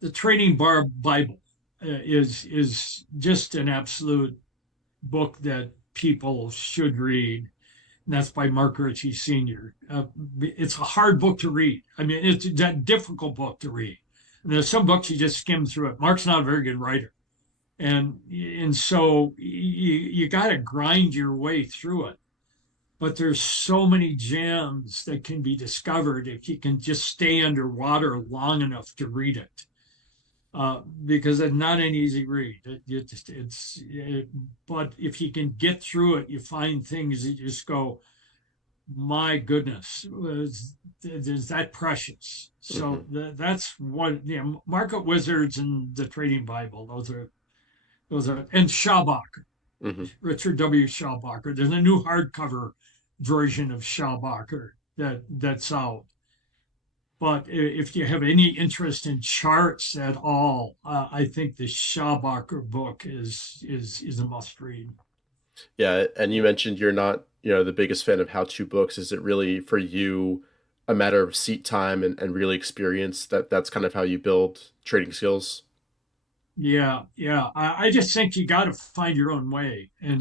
the Trading Bar Bible is just an absolute book that people should read. And that's by Mark Ritchie Sr. It's a hard book to read. I mean, it's a difficult book to read. And there's some books you just skim through it. Mark's not a very good writer. And so you got to grind your way through it. But there's so many gems that can be discovered if you can just stay underwater long enough to read it. Because it's not an easy read. But if you can get through it, you find things that you just go, my goodness, is that precious? So that's one. Market Wizards and the Trading Bible. Those are, and Schaubacher, Richard W. Schaubacher. There's a new hardcover version of Schaubacher that's out. But if you have any interest in charts at all, I think the Schaubacher book is a must read. Yeah, and you mentioned you're not, the biggest fan of how-to books. Is it really for you a matter of seat time and really experience that's kind of how you build trading skills? Yeah. I just think you got to find your own way, and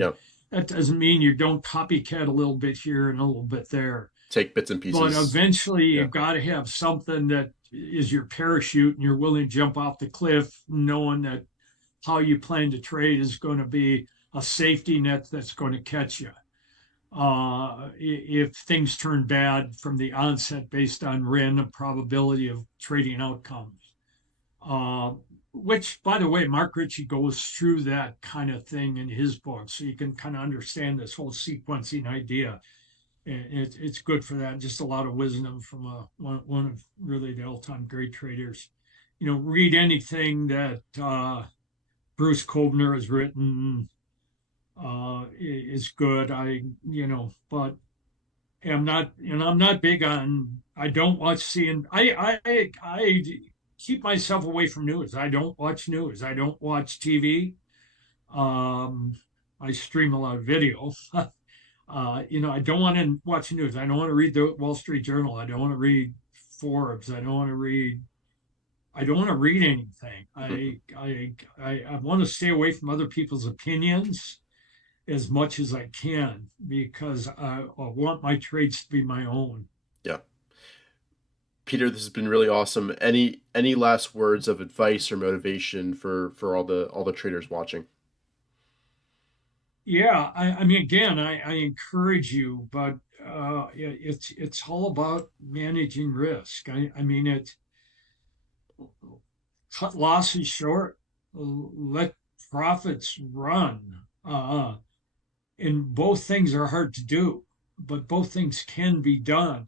that doesn't mean you don't copycat a little bit here and a little bit there. Take bits and pieces. But eventually you've got to have something that is your parachute and you're willing to jump off the cliff knowing that how you plan to trade is going to be a safety net that's going to catch you. If things turn bad from the onset based on random probability of trading outcomes. Which, by the way, Mark Ritchie goes through that kind of thing in his book. So you can kind of understand this whole sequencing idea. It's good for that. Just a lot of wisdom from one of really the all-time great traders. Read anything that Bruce Kovner has written is good. But I'm not big on. I don't watch CNN. I keep myself away from news. I don't watch news. I don't watch TV. I stream a lot of video. I don't want to watch news. I don't want to read the Wall Street Journal. I don't want to read Forbes. I don't want to read anything. I want to stay away from other people's opinions as much as I can because I want my trades to be my own. Yeah. Peter, this has been really awesome. Any last words of advice or motivation for all the traders watching? Yeah, I mean, again, I encourage you, but it's all about managing risk. I mean, cut losses short, let profits run. And both things are hard to do, but both things can be done.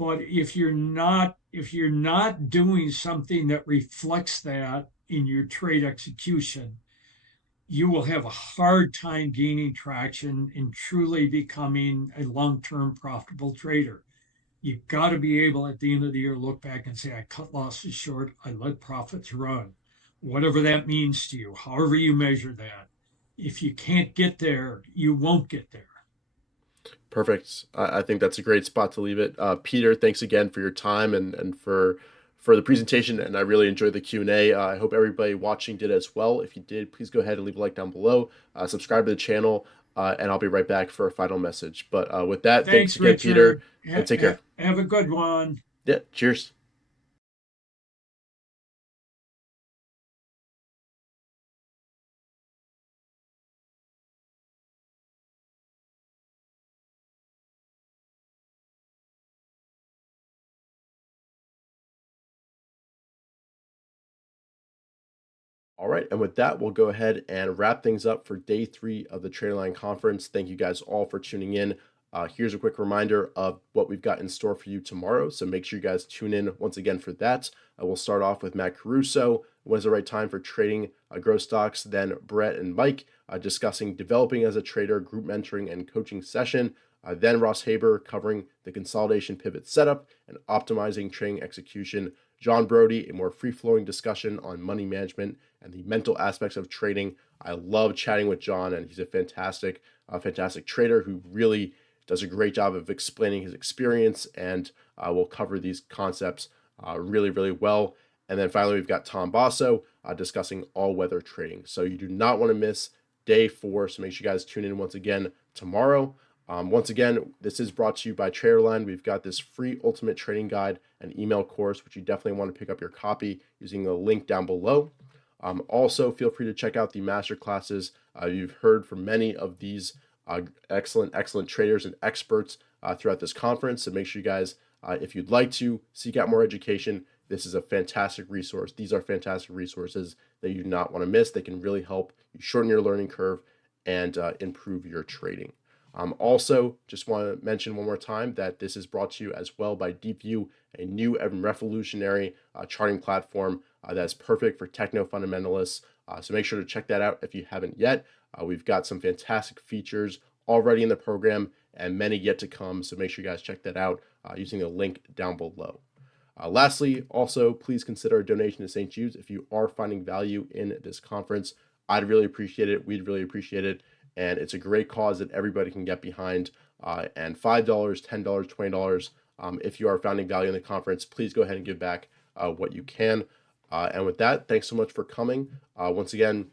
But if you're not doing something that reflects that in your trade execution, you will have a hard time gaining traction and truly becoming a long-term profitable trader. You've got to be able at the end of the year look back and say, I cut losses short, I let profits run. Whatever that means to you, however you measure that. If you can't get there, you won't get there. Perfect. I think that's a great spot to leave it. Peter, thanks again for your time and for the presentation, and I really enjoyed the Q&A. I hope everybody watching did as well. If you did, please go ahead and leave a like down below, subscribe to the channel, and I'll be right back for a final message. But with that, thanks again, Richard. Peter, and take care. Have a good one. Yeah, cheers. All right, and with that, we'll go ahead and wrap things up for day 3 of the TraderLion conference. Thank you guys all for tuning in. Here's a quick reminder of what we've got in store for you tomorrow, so make sure you guys tune in once again for that. We'll start off with Matt Caruso, when's the right time for trading growth stocks, then Brett and Mike discussing developing as a trader, group mentoring and coaching session, then Ross Haber covering the consolidation pivot setup and optimizing trading execution, John Brody, a more free-flowing discussion on money management and the mental aspects of trading. I love chatting with John, and he's a fantastic trader who really does a great job of explaining his experience, and will cover these concepts really, really well. And then finally, we've got Tom Basso discussing all-weather trading. So you do not want to miss day 4, so make sure you guys tune in once again tomorrow. Once again, this is brought to you by TraderLion. We've got this free ultimate trading guide and email course, which you definitely want to pick up your copy using the link down below. Also, feel free to check out the master classes. You've heard from many of these excellent traders and experts throughout this conference. So make sure you guys, if you'd like to seek out more education, this is a fantastic resource. These are fantastic resources that you do not want to miss. They can really help you shorten your learning curve and improve your trading. Also, just want to mention one more time that this is brought to you as well by DeepView, a new and revolutionary charting platform that's perfect for techno fundamentalists. So make sure to check that out if you haven't yet. We've got some fantastic features already in the program and many yet to come. So make sure you guys check that out using the link down below. Lastly, also, please consider a donation to St. Jude's if you are finding value in this conference. I'd really appreciate it. We'd really appreciate it. And it's a great cause that everybody can get behind. And $5, $10, $20, if you are finding value in the conference, please go ahead and give back what you can. And with that, thanks so much for coming. Once again,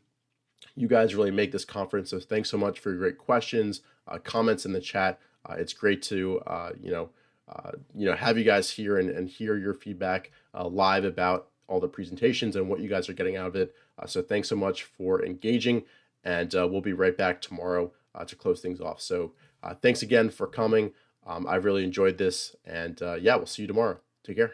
you guys really make this conference. So thanks so much for your great questions, comments in the chat. It's great to have you guys here and hear your feedback live about all the presentations and what you guys are getting out of it. So thanks so much for engaging. And we'll be right back tomorrow to close things off. So thanks again for coming. I've really enjoyed this. And yeah, we'll see you tomorrow. Take care.